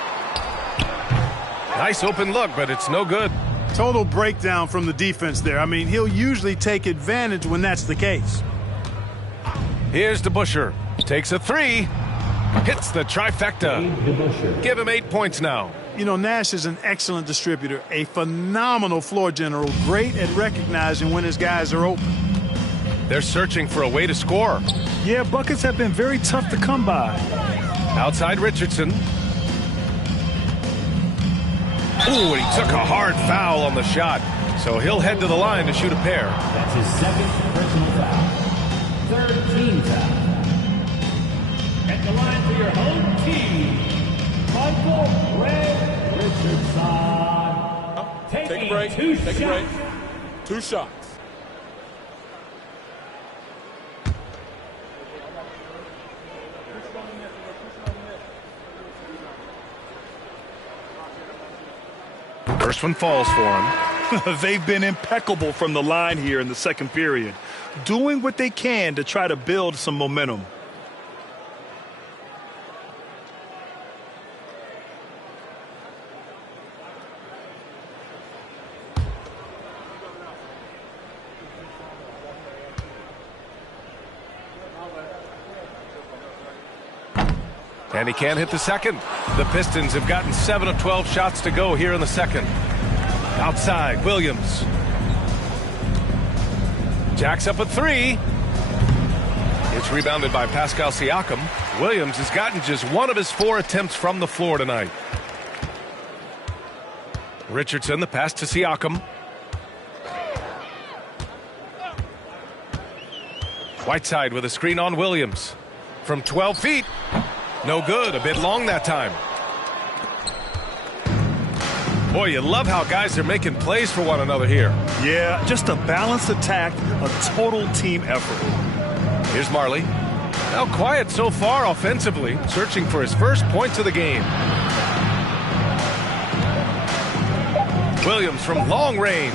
Nice open look, but it's no good. Total breakdown from the defense there. I mean, he'll usually take advantage when that's the case. Here's DeBusschere. Takes a three. Hits the trifecta. Give him 8 points now. You know, Nash is an excellent distributor, a phenomenal floor general, great at recognizing when his guys are open. They're searching for a way to score. Yeah, buckets have been very tough to come by. Outside Richardson. Ooh, he took a hard foul on the shot. So he'll head to the line to shoot a pair. That's his second personal foul. Third team foul. At the line for your home team, Michael Red Richardson. Take a break. Take a break. 2 shots. First one falls for him. They've been impeccable from the line here in the second period, doing what they can to try to build some momentum. And he can't hit the second. The Pistons have gotten 7 of 12 shots to go here in the second. Outside, Williams. Jacks up a three. It's rebounded by Pascal Siakam. Williams has gotten just 1 of his 4 attempts from the floor tonight. Richardson, the pass to Siakam. Whiteside with a screen on Williams. From 12 feet. No good. A bit long that time. Boy, you love how guys are making plays for one another here. Yeah, just a balanced attack, a total team effort. Here's Marley. Now quiet so far offensively, searching for his first points of the game. Williams from long range.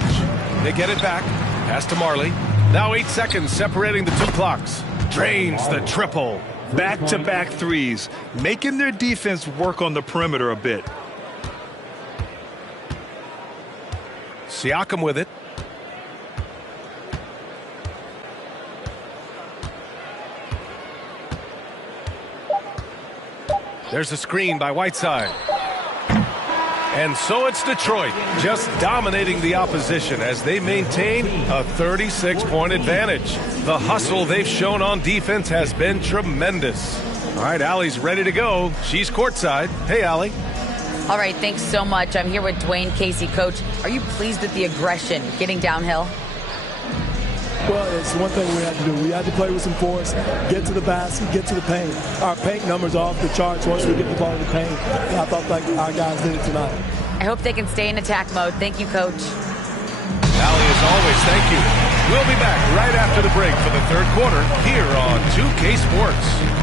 They get it back. Pass to Marley. Now 8 seconds separating the 2 clocks. Drains the triple. Back-to-back threes, making their defense work on the perimeter a bit. Siakam with it. There's a screen by Whiteside. And so it's Detroit just dominating the opposition as they maintain a 36-point advantage. The hustle they've shown on defense has been tremendous. All right, Allie's ready to go. She's courtside. Hey, Allie. All right, thanks so much. I'm here with Dwayne Casey. Coach, are you pleased with the aggression getting downhill? Well, it's one thing we had to do. We had to play with some force, get to the basket, get to the paint. Our paint numbers are off the charts once we get the ball in the paint. And I felt like our guys did it tonight. I hope they can stay in attack mode. Thank you, Coach. Allie, as always, thank you. We'll be back right after the break for the third quarter here on 2K Sports.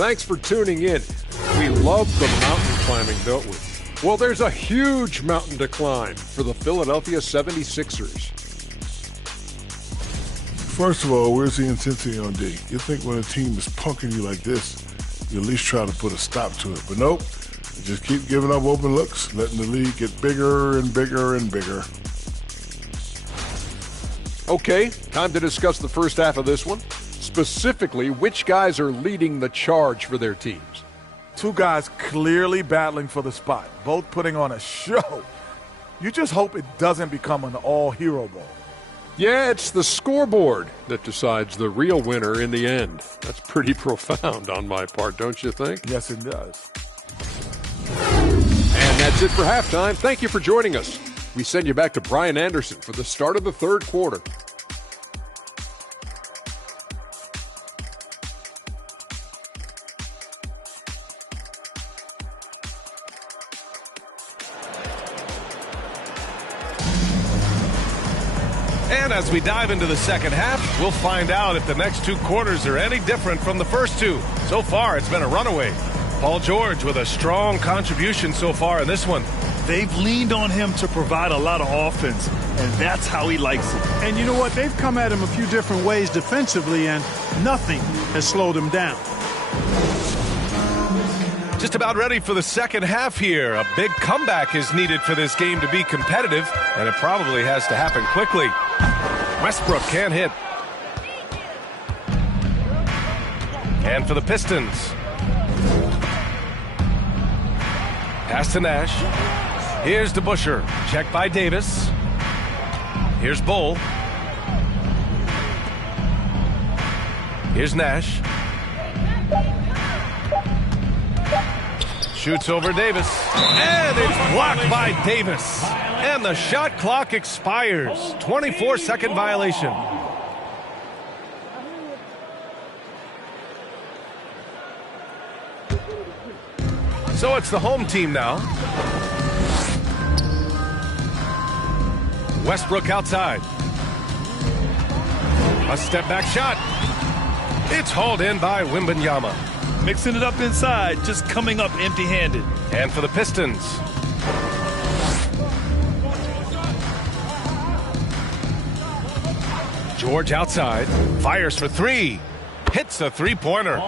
Thanks for tuning in. We love the mountain climbing, don't we? Well, there's a huge mountain to climb for the Philadelphia 76ers. First of all, where's the intensity on D? You think when a team is punking you like this, you at least try to put a stop to it. But nope, you just keep giving up open looks, letting the lead get bigger and bigger and bigger. Okay, time to discuss the first half of this one. Specifically, which guys are leading the charge for their teams? Two guys clearly battling for the spot, both putting on a show. You just hope it doesn't become an all-hero ball. Yeah, it's the scoreboard that decides the real winner in the end. That's pretty profound on my part, don't you think? Yes, it does. And that's it for halftime. Thank you for joining us. We send you back to Brian Anderson for the start of the third quarter. And as we dive into the second half, we'll find out if the next two quarters are any different from the first two. So far, it's been a runaway. Paul George with a strong contribution so far in this one. They've leaned on him to provide a lot of offense, and that's how he likes it. And you know what? They've come at him a few different ways defensively, and nothing has slowed him down. Just about ready for the second half here. A big comeback is needed for this game to be competitive, and it probably has to happen quickly. Westbrook can't hit. And for the Pistons. Pass to Nash. Here's DeBusschere. Checked by Davis. Here's Bull. Here's Nash. Shoots over Davis. And it's blocked by Davis. And the shot clock expires. 24-second violation. So it's the home team now. Westbrook outside. A step back shot. It's hauled in by Wembanyama. Mixing it up inside, just coming up empty-handed. And for the Pistons. George outside. Fires for three. Hits a three-pointer.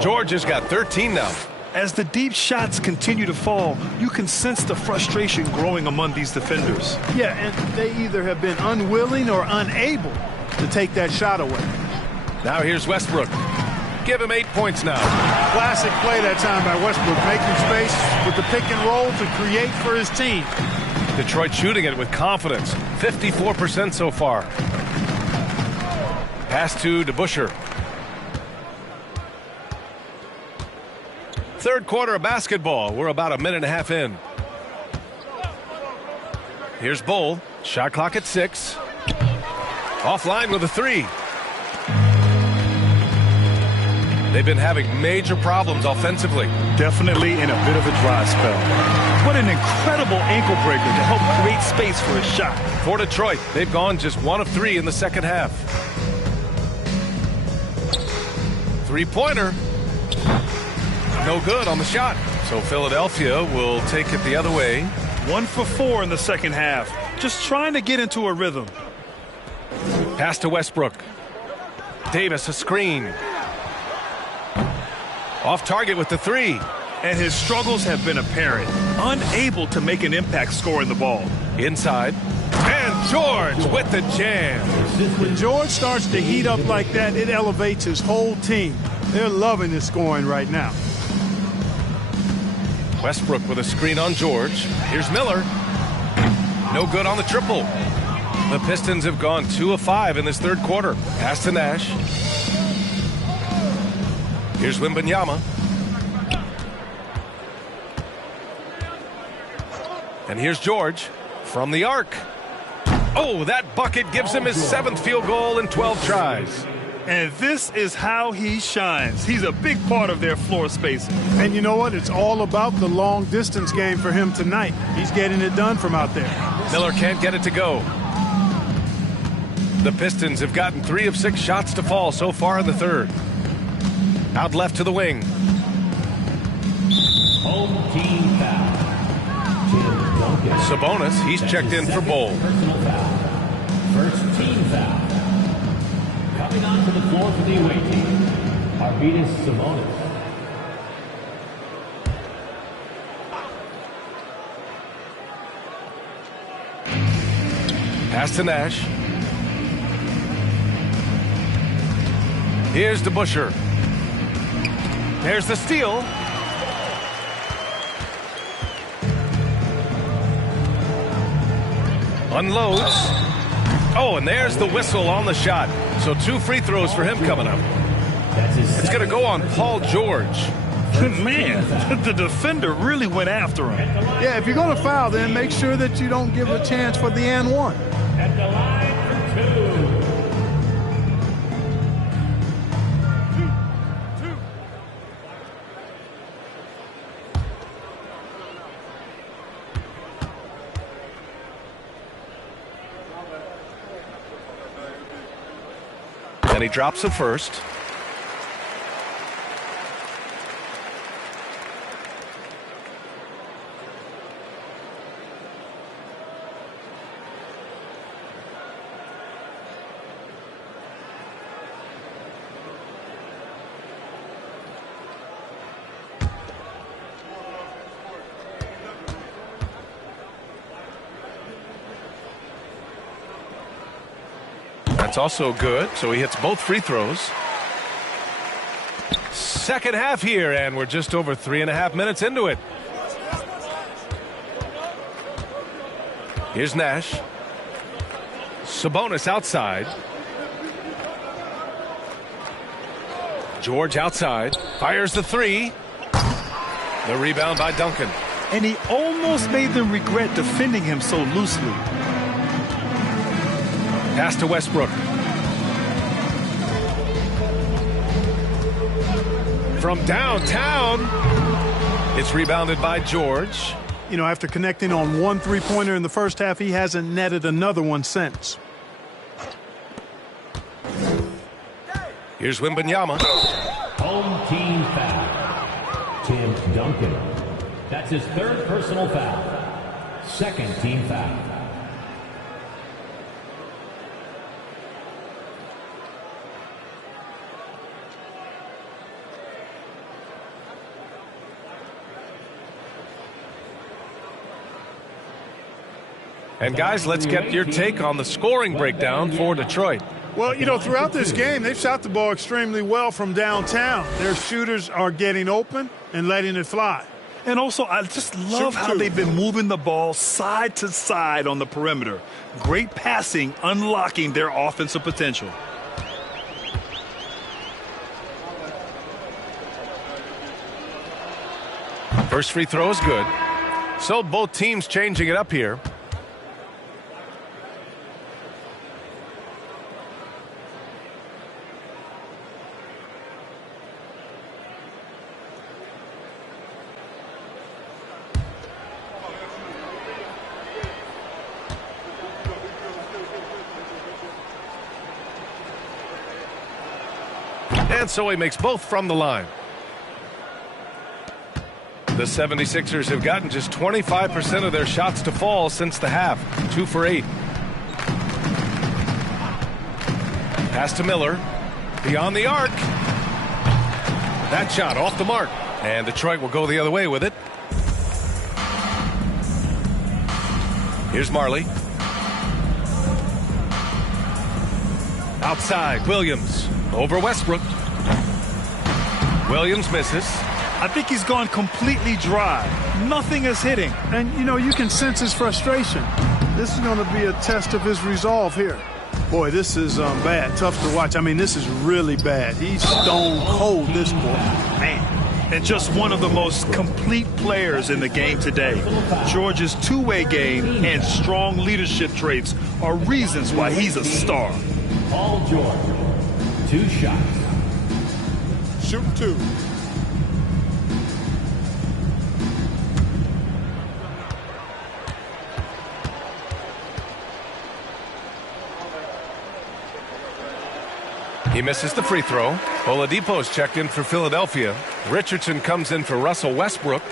George has got 13 now. As the deep shots continue to fall, you can sense the frustration growing among these defenders. Yeah, and they either have been unwilling or unable to take that shot away. Now here's Westbrook. Give him 8 points now. Classic play that time by Westbrook, making space with the pick and roll to create for his team. Detroit shooting it with confidence. 54% so far. Pass to DeBusschere. Third quarter of basketball. We're about a minute and a half in. Here's Bull. Shot clock at 6. Offline with a 3. They've been having major problems offensively. Definitely in a bit of a dry spell. What an incredible ankle breaker to help create space for a shot. For Detroit, they've gone just 1 of 3 in the second half. Three-pointer. No good on the shot. So Philadelphia will take it the other way. 1 for 4 in the second half. Just trying to get into a rhythm. Pass to Westbrook. Davis a screen. Off target with the 3. And his struggles have been apparent. Unable to make an impact scoring the ball. Inside. And George with the jam. When George starts to heat up like that, it elevates his whole team. They're loving his scoring right now. Westbrook with a screen on George. Here's Miller. No good on the triple. The Pistons have gone 2 of 5 in this third quarter. Pass to Nash. Here's Wembanyama. And here's George from the arc. Oh, that bucket gives him his 7th field goal in 12 tries. And this is how he shines. He's a big part of their floor spacing. And you know what? It's all about the long distance game for him tonight. He's getting it done from out there. Miller can't get it to go. The Pistons have gotten 3 of 6 shots to fall so far in the third. Out left to the wing. home team foul. Tim Duncan. Sabonis, he's checked in for Bowl. Personal foul. First team foul. Coming onto the floor for the away team, Arvydas Sabonis. Pass to Nash. Here's DeBusschere. There's the steal. Unloads. Oh, and there's the whistle on the shot. So 2 free throws for him coming up. It's going to go on Paul George. Man, the defender really went after him. Yeah, if you're going to foul, then make sure that you don't give a chance for the and one. At the line for 2. And he drops it first. That's also good, so he hits both free throws. Second half here, and we're just over 3.5 minutes into it. Here's Nash. Sabonis outside. George outside. Fires the 3. The rebound by Duncan. And he almost made them regret defending him so loosely. Pass to Westbrook. From downtown, it's rebounded by George. You know, after connecting on 1 3-pointer in the first half, he hasn't netted another one since. Here's Wembanyama. home team foul. Tim Duncan. That's his 3rd personal foul. 2nd team foul. And guys, let's get your take on the scoring breakdown for Detroit. Well, you know, throughout this game, they've shot the ball extremely well from downtown. Their shooters are getting open and letting it fly. And also, I just love how they've been moving the ball side to side on the perimeter. Great passing, unlocking their offensive potential. First free throw is good. So both teams changing it up here. And so he makes both from the line. The 76ers have gotten just 25% of their shots to fall since the half. 2 for 8. Pass to Miller. Beyond the arc. That shot off the mark. And Detroit will go the other way with it. Here's Marley. Outside, Williams. Over Westbrook. Williams misses. I think he's gone completely dry. Nothing is hitting. And, you know, you can sense his frustration. This is going to be a test of his resolve here. Boy, this is bad. Tough to watch. I mean, this is really bad. He's stone cold this quarter. Man. And just one of the most complete players in the game today. George's two-way game and strong leadership traits are reasons why he's a star. Paul George, 2 shots. Shoot 2. He misses the free throw. Oladipo's checked in for Philadelphia. Richardson comes in for Russell Westbrook.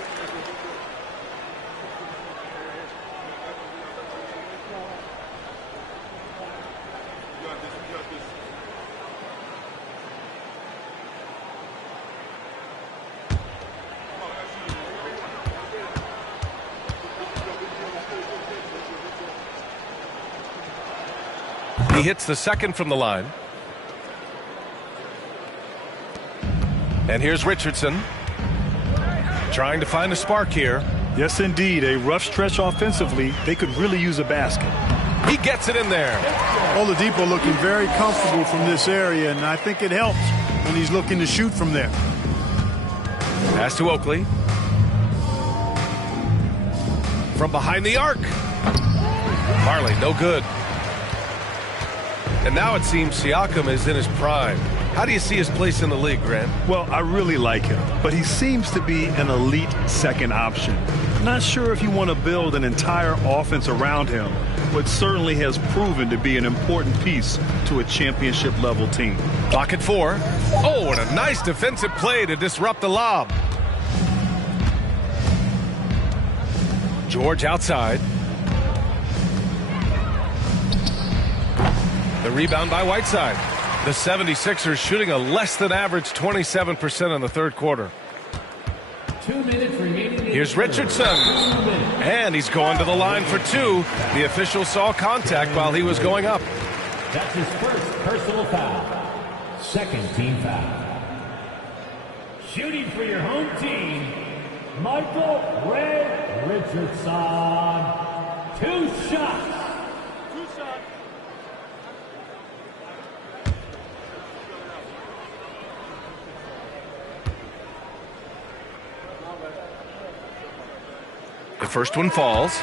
He hits the second from the line. And here's Richardson trying to find a spark here. Yes, indeed. A rough stretch offensively. They could really use a basket. He gets it in there. Oladipo looking very comfortable from this area, and I think it helps when he's looking to shoot from there. Pass to Oakley. From behind the arc. Marley, no good. And now it seems Siakam is in his prime. How do you see his place in the league, Grant? Well, I really like him, but he seems to be an elite second option. Not sure if you want to build an entire offense around him, but certainly has proven to be an important piece to a championship-level team. Clock at 4. Oh, and a nice defensive play to disrupt the lob. George outside. The rebound by Whiteside. The 76ers shooting a less than average 27% in the third quarter. 2 minutes remaining. Here's Richardson. And he's going to the line for 2. The official saw contact while he was going up. That's his first personal foul. Second team foul. Shooting for your home team, Michael Red Richardson. 2 shots. The first one falls.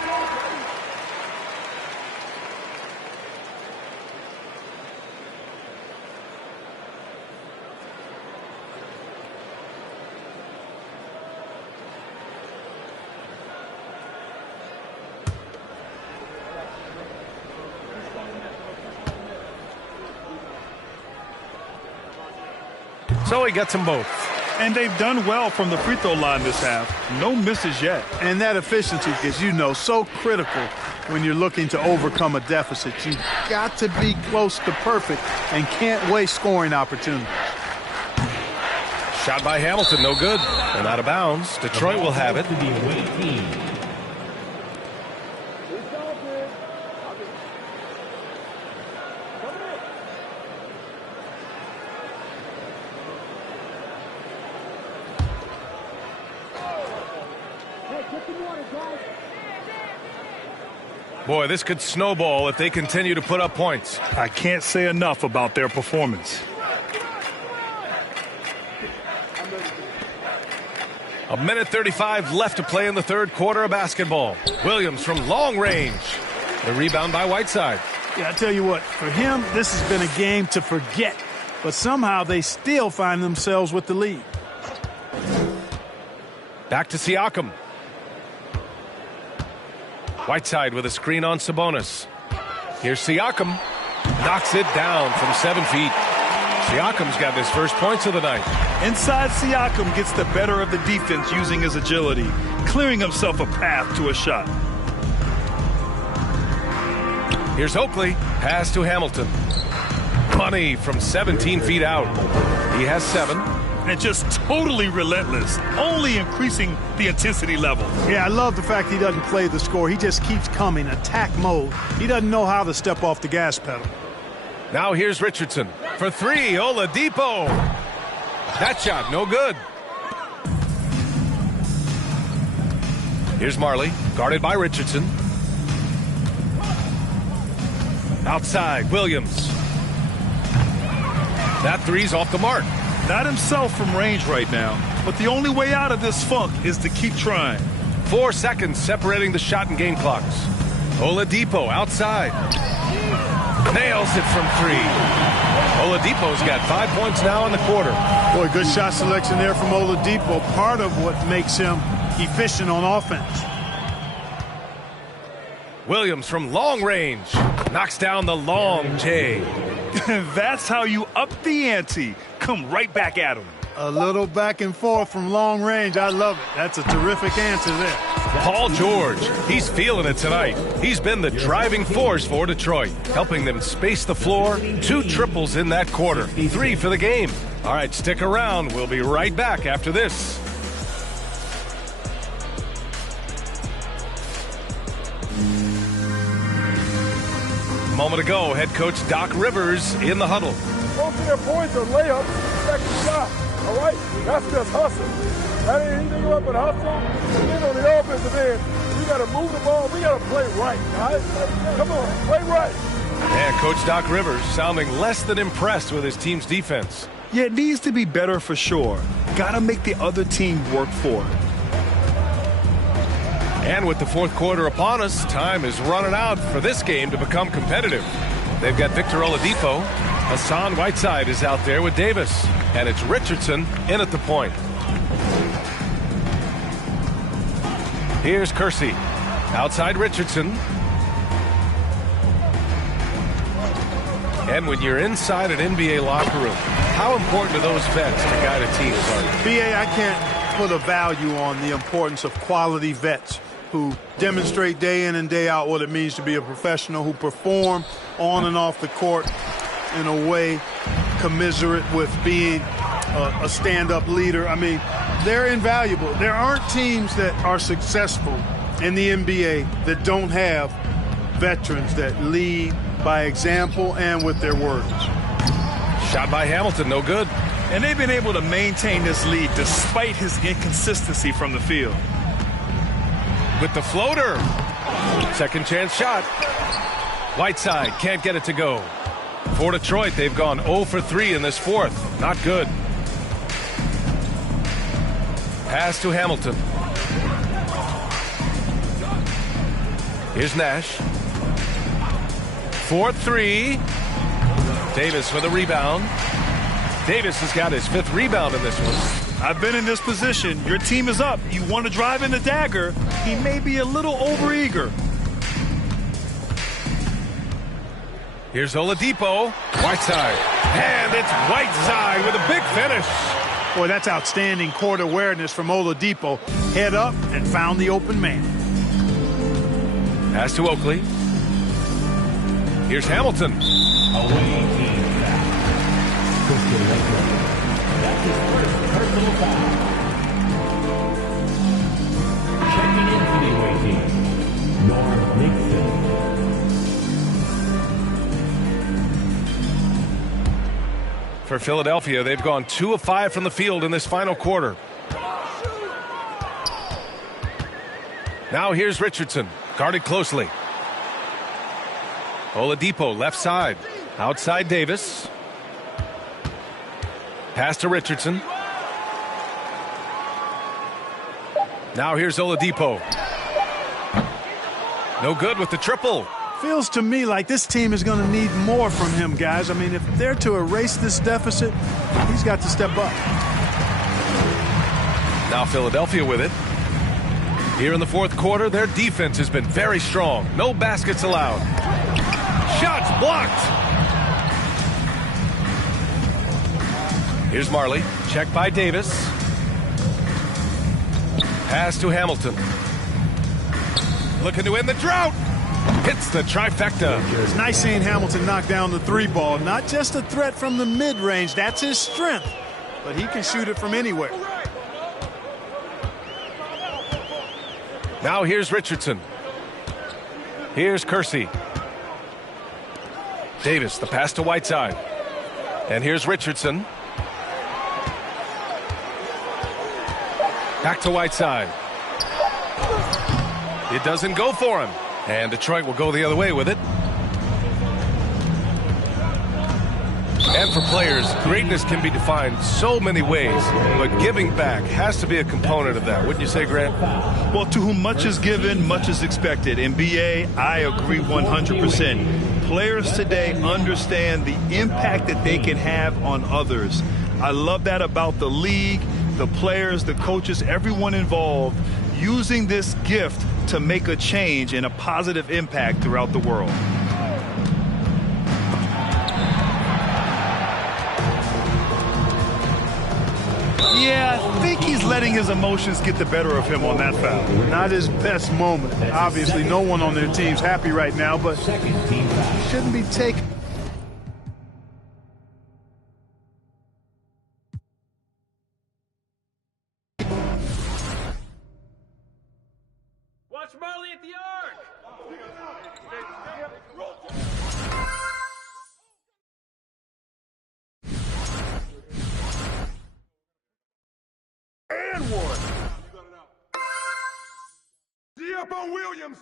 So he gets them both. And they've done well from the free throw line this half. No misses yet. And that efficiency is, so critical when you're looking to overcome a deficit. You've got to be close to perfect and can't waste scoring opportunities. Shot by Hamilton, no good. And out of bounds. Detroit will have it. Boy, this could snowball if they continue to put up points. I can't say enough about their performance. A minute 35 left to play in the third quarter of basketball. Williams from long range. The rebound by Whiteside. Yeah, I tell you what, for him, this has been a game to forget. But somehow they still find themselves with the lead. Back to Siakam. Whiteside with a screen on Sabonis. Here's Siakam. Knocks it down from 7 feet. Siakam's got his first points of the night. Inside, Siakam gets the better of the defense using his agility, clearing himself a path to a shot. Here's Oakley. Pass to Hamilton. Money from 17 feet out. He has 7. And just totally relentless, only increasing the intensity level. Yeah, I love the fact he doesn't play the score. He just keeps coming, attack mode. He doesn't know how to step off the gas pedal. Now here's Richardson. For 3, Oladipo. That shot, no good. Here's Marley, guarded by Richardson. Outside, Williams. That 3's off the mark. Not himself from range right now, but the only way out of this funk is to keep trying. 4 seconds separating the shot and game clocks. Oladipo outside. Nails it from 3. Oladipo's got 5 points now in the quarter. Boy, good shot selection there from Oladipo. Part of what makes him efficient on offense. Williams from long range. Knocks down the long J. That's how you up the ante. Come right back at him. A little back and forth from long range. I love it. That's a terrific answer there. Paul George, he's feeling it tonight. He's been the driving force for Detroit, helping them space the floor. 2 triples in that quarter. 3 for the game. All right, stick around. We'll be right back after this. moment ago, head coach Doc Rivers in the huddle. Most of their points are layups, second shot. All right? That's just hustle. That ain't anything up but hustle. And then on the offensive end, we got to move the ball. We got to play right, all right? Come on, play right. And Coach Doc Rivers sounding less than impressed with his team's defense. Yeah, it needs to be better for sure. Got to make the other team work for it. And with the fourth quarter upon us, time is running out for this game to become competitive. They've got Victor Oladipo. Hassan Whiteside is out there with Davis. And it's Richardson in at the point. Here's Kersey. Outside Richardson. And when you're inside an NBA locker room, how important are those vets to guide a team? BA, I can't put a value on the importance of quality vets who demonstrate day in and day out what it means to be a professional, who perform on and off the court in a way commensurate with being a stand-up leader. I mean, they're invaluable. There aren't teams that are successful in the NBA that don't have veterans that lead by example and with their words. Shot by Hamilton, no good. And they've been able to maintain this lead despite his inconsistency from the field. With the floater. Second chance shot. Whiteside can't get it to go. For Detroit, they've gone 0 for 3 in this fourth. Not good. Pass to Hamilton. Here's Nash. 4-3. Davis with a rebound. Davis has got his 5th rebound in this one. I've been in this position. Your team is up. You want to drive in the dagger. He may be a little overeager. Here's Oladipo. Whiteside. And it's Whiteside with a big finish. Boy, that's outstanding court awareness from Oladipo. Head up and found the open man. Pass to Oakley. Here's Hamilton. Away team foul. Crystal Laker. That's his first personal foul. Checking in for the away team, Norm Nixon. For Philadelphia, they've gone 2 of 5 from the field in this final quarter. Now here's Richardson, guarded closely. Oladipo, left side. Outside Davis. Pass to Richardson. Now here's Oladipo. No good with the triple. Feels to me like this team is going to need more from him, guys. I mean, if they're to erase this deficit, he's got to step up. Now Philadelphia with it. Here in the fourth quarter, their defense has been very strong. No baskets allowed. Shots blocked. Here's Marley. Check by Davis. Pass to Hamilton. Looking to end the drought. Hits the trifecta. It's nice seeing Hamilton knock down the 3 ball. Not just a threat from the mid-range. That's his strength. But he can shoot it from anywhere. Now here's Richardson. Here's Kersey. Davis, the pass to Whiteside. And here's Richardson. Back to Whiteside. It doesn't go for him. And Detroit will go the other way with it. And for players, greatness can be defined so many ways, but giving back has to be a component of that. Wouldn't you say, Grant? Well, to whom much is given, much is expected. In BA, I agree 100%. Players today understand the impact that they can have on others. I love that about the league, the players, the coaches, everyone involved, using this gift to make a change and a positive impact throughout the world. Yeah, I think he's letting his emotions get the better of him on that foul. Not his best moment. Obviously, no one on their team's happy right now, but shouldn't be taken. Watch Marley at the arc. and one. D up on Williams.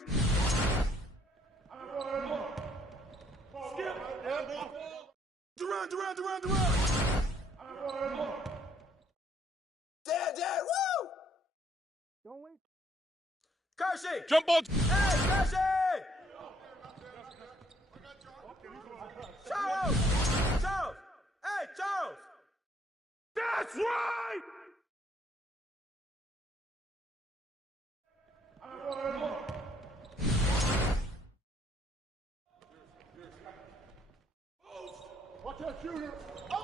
Skip. Durant. Dad, woo! Don't wait. Kersey! Jump ball! Hey, Kersey! Charles! Hey, Charles! That's right! Watch that shooter. Oh!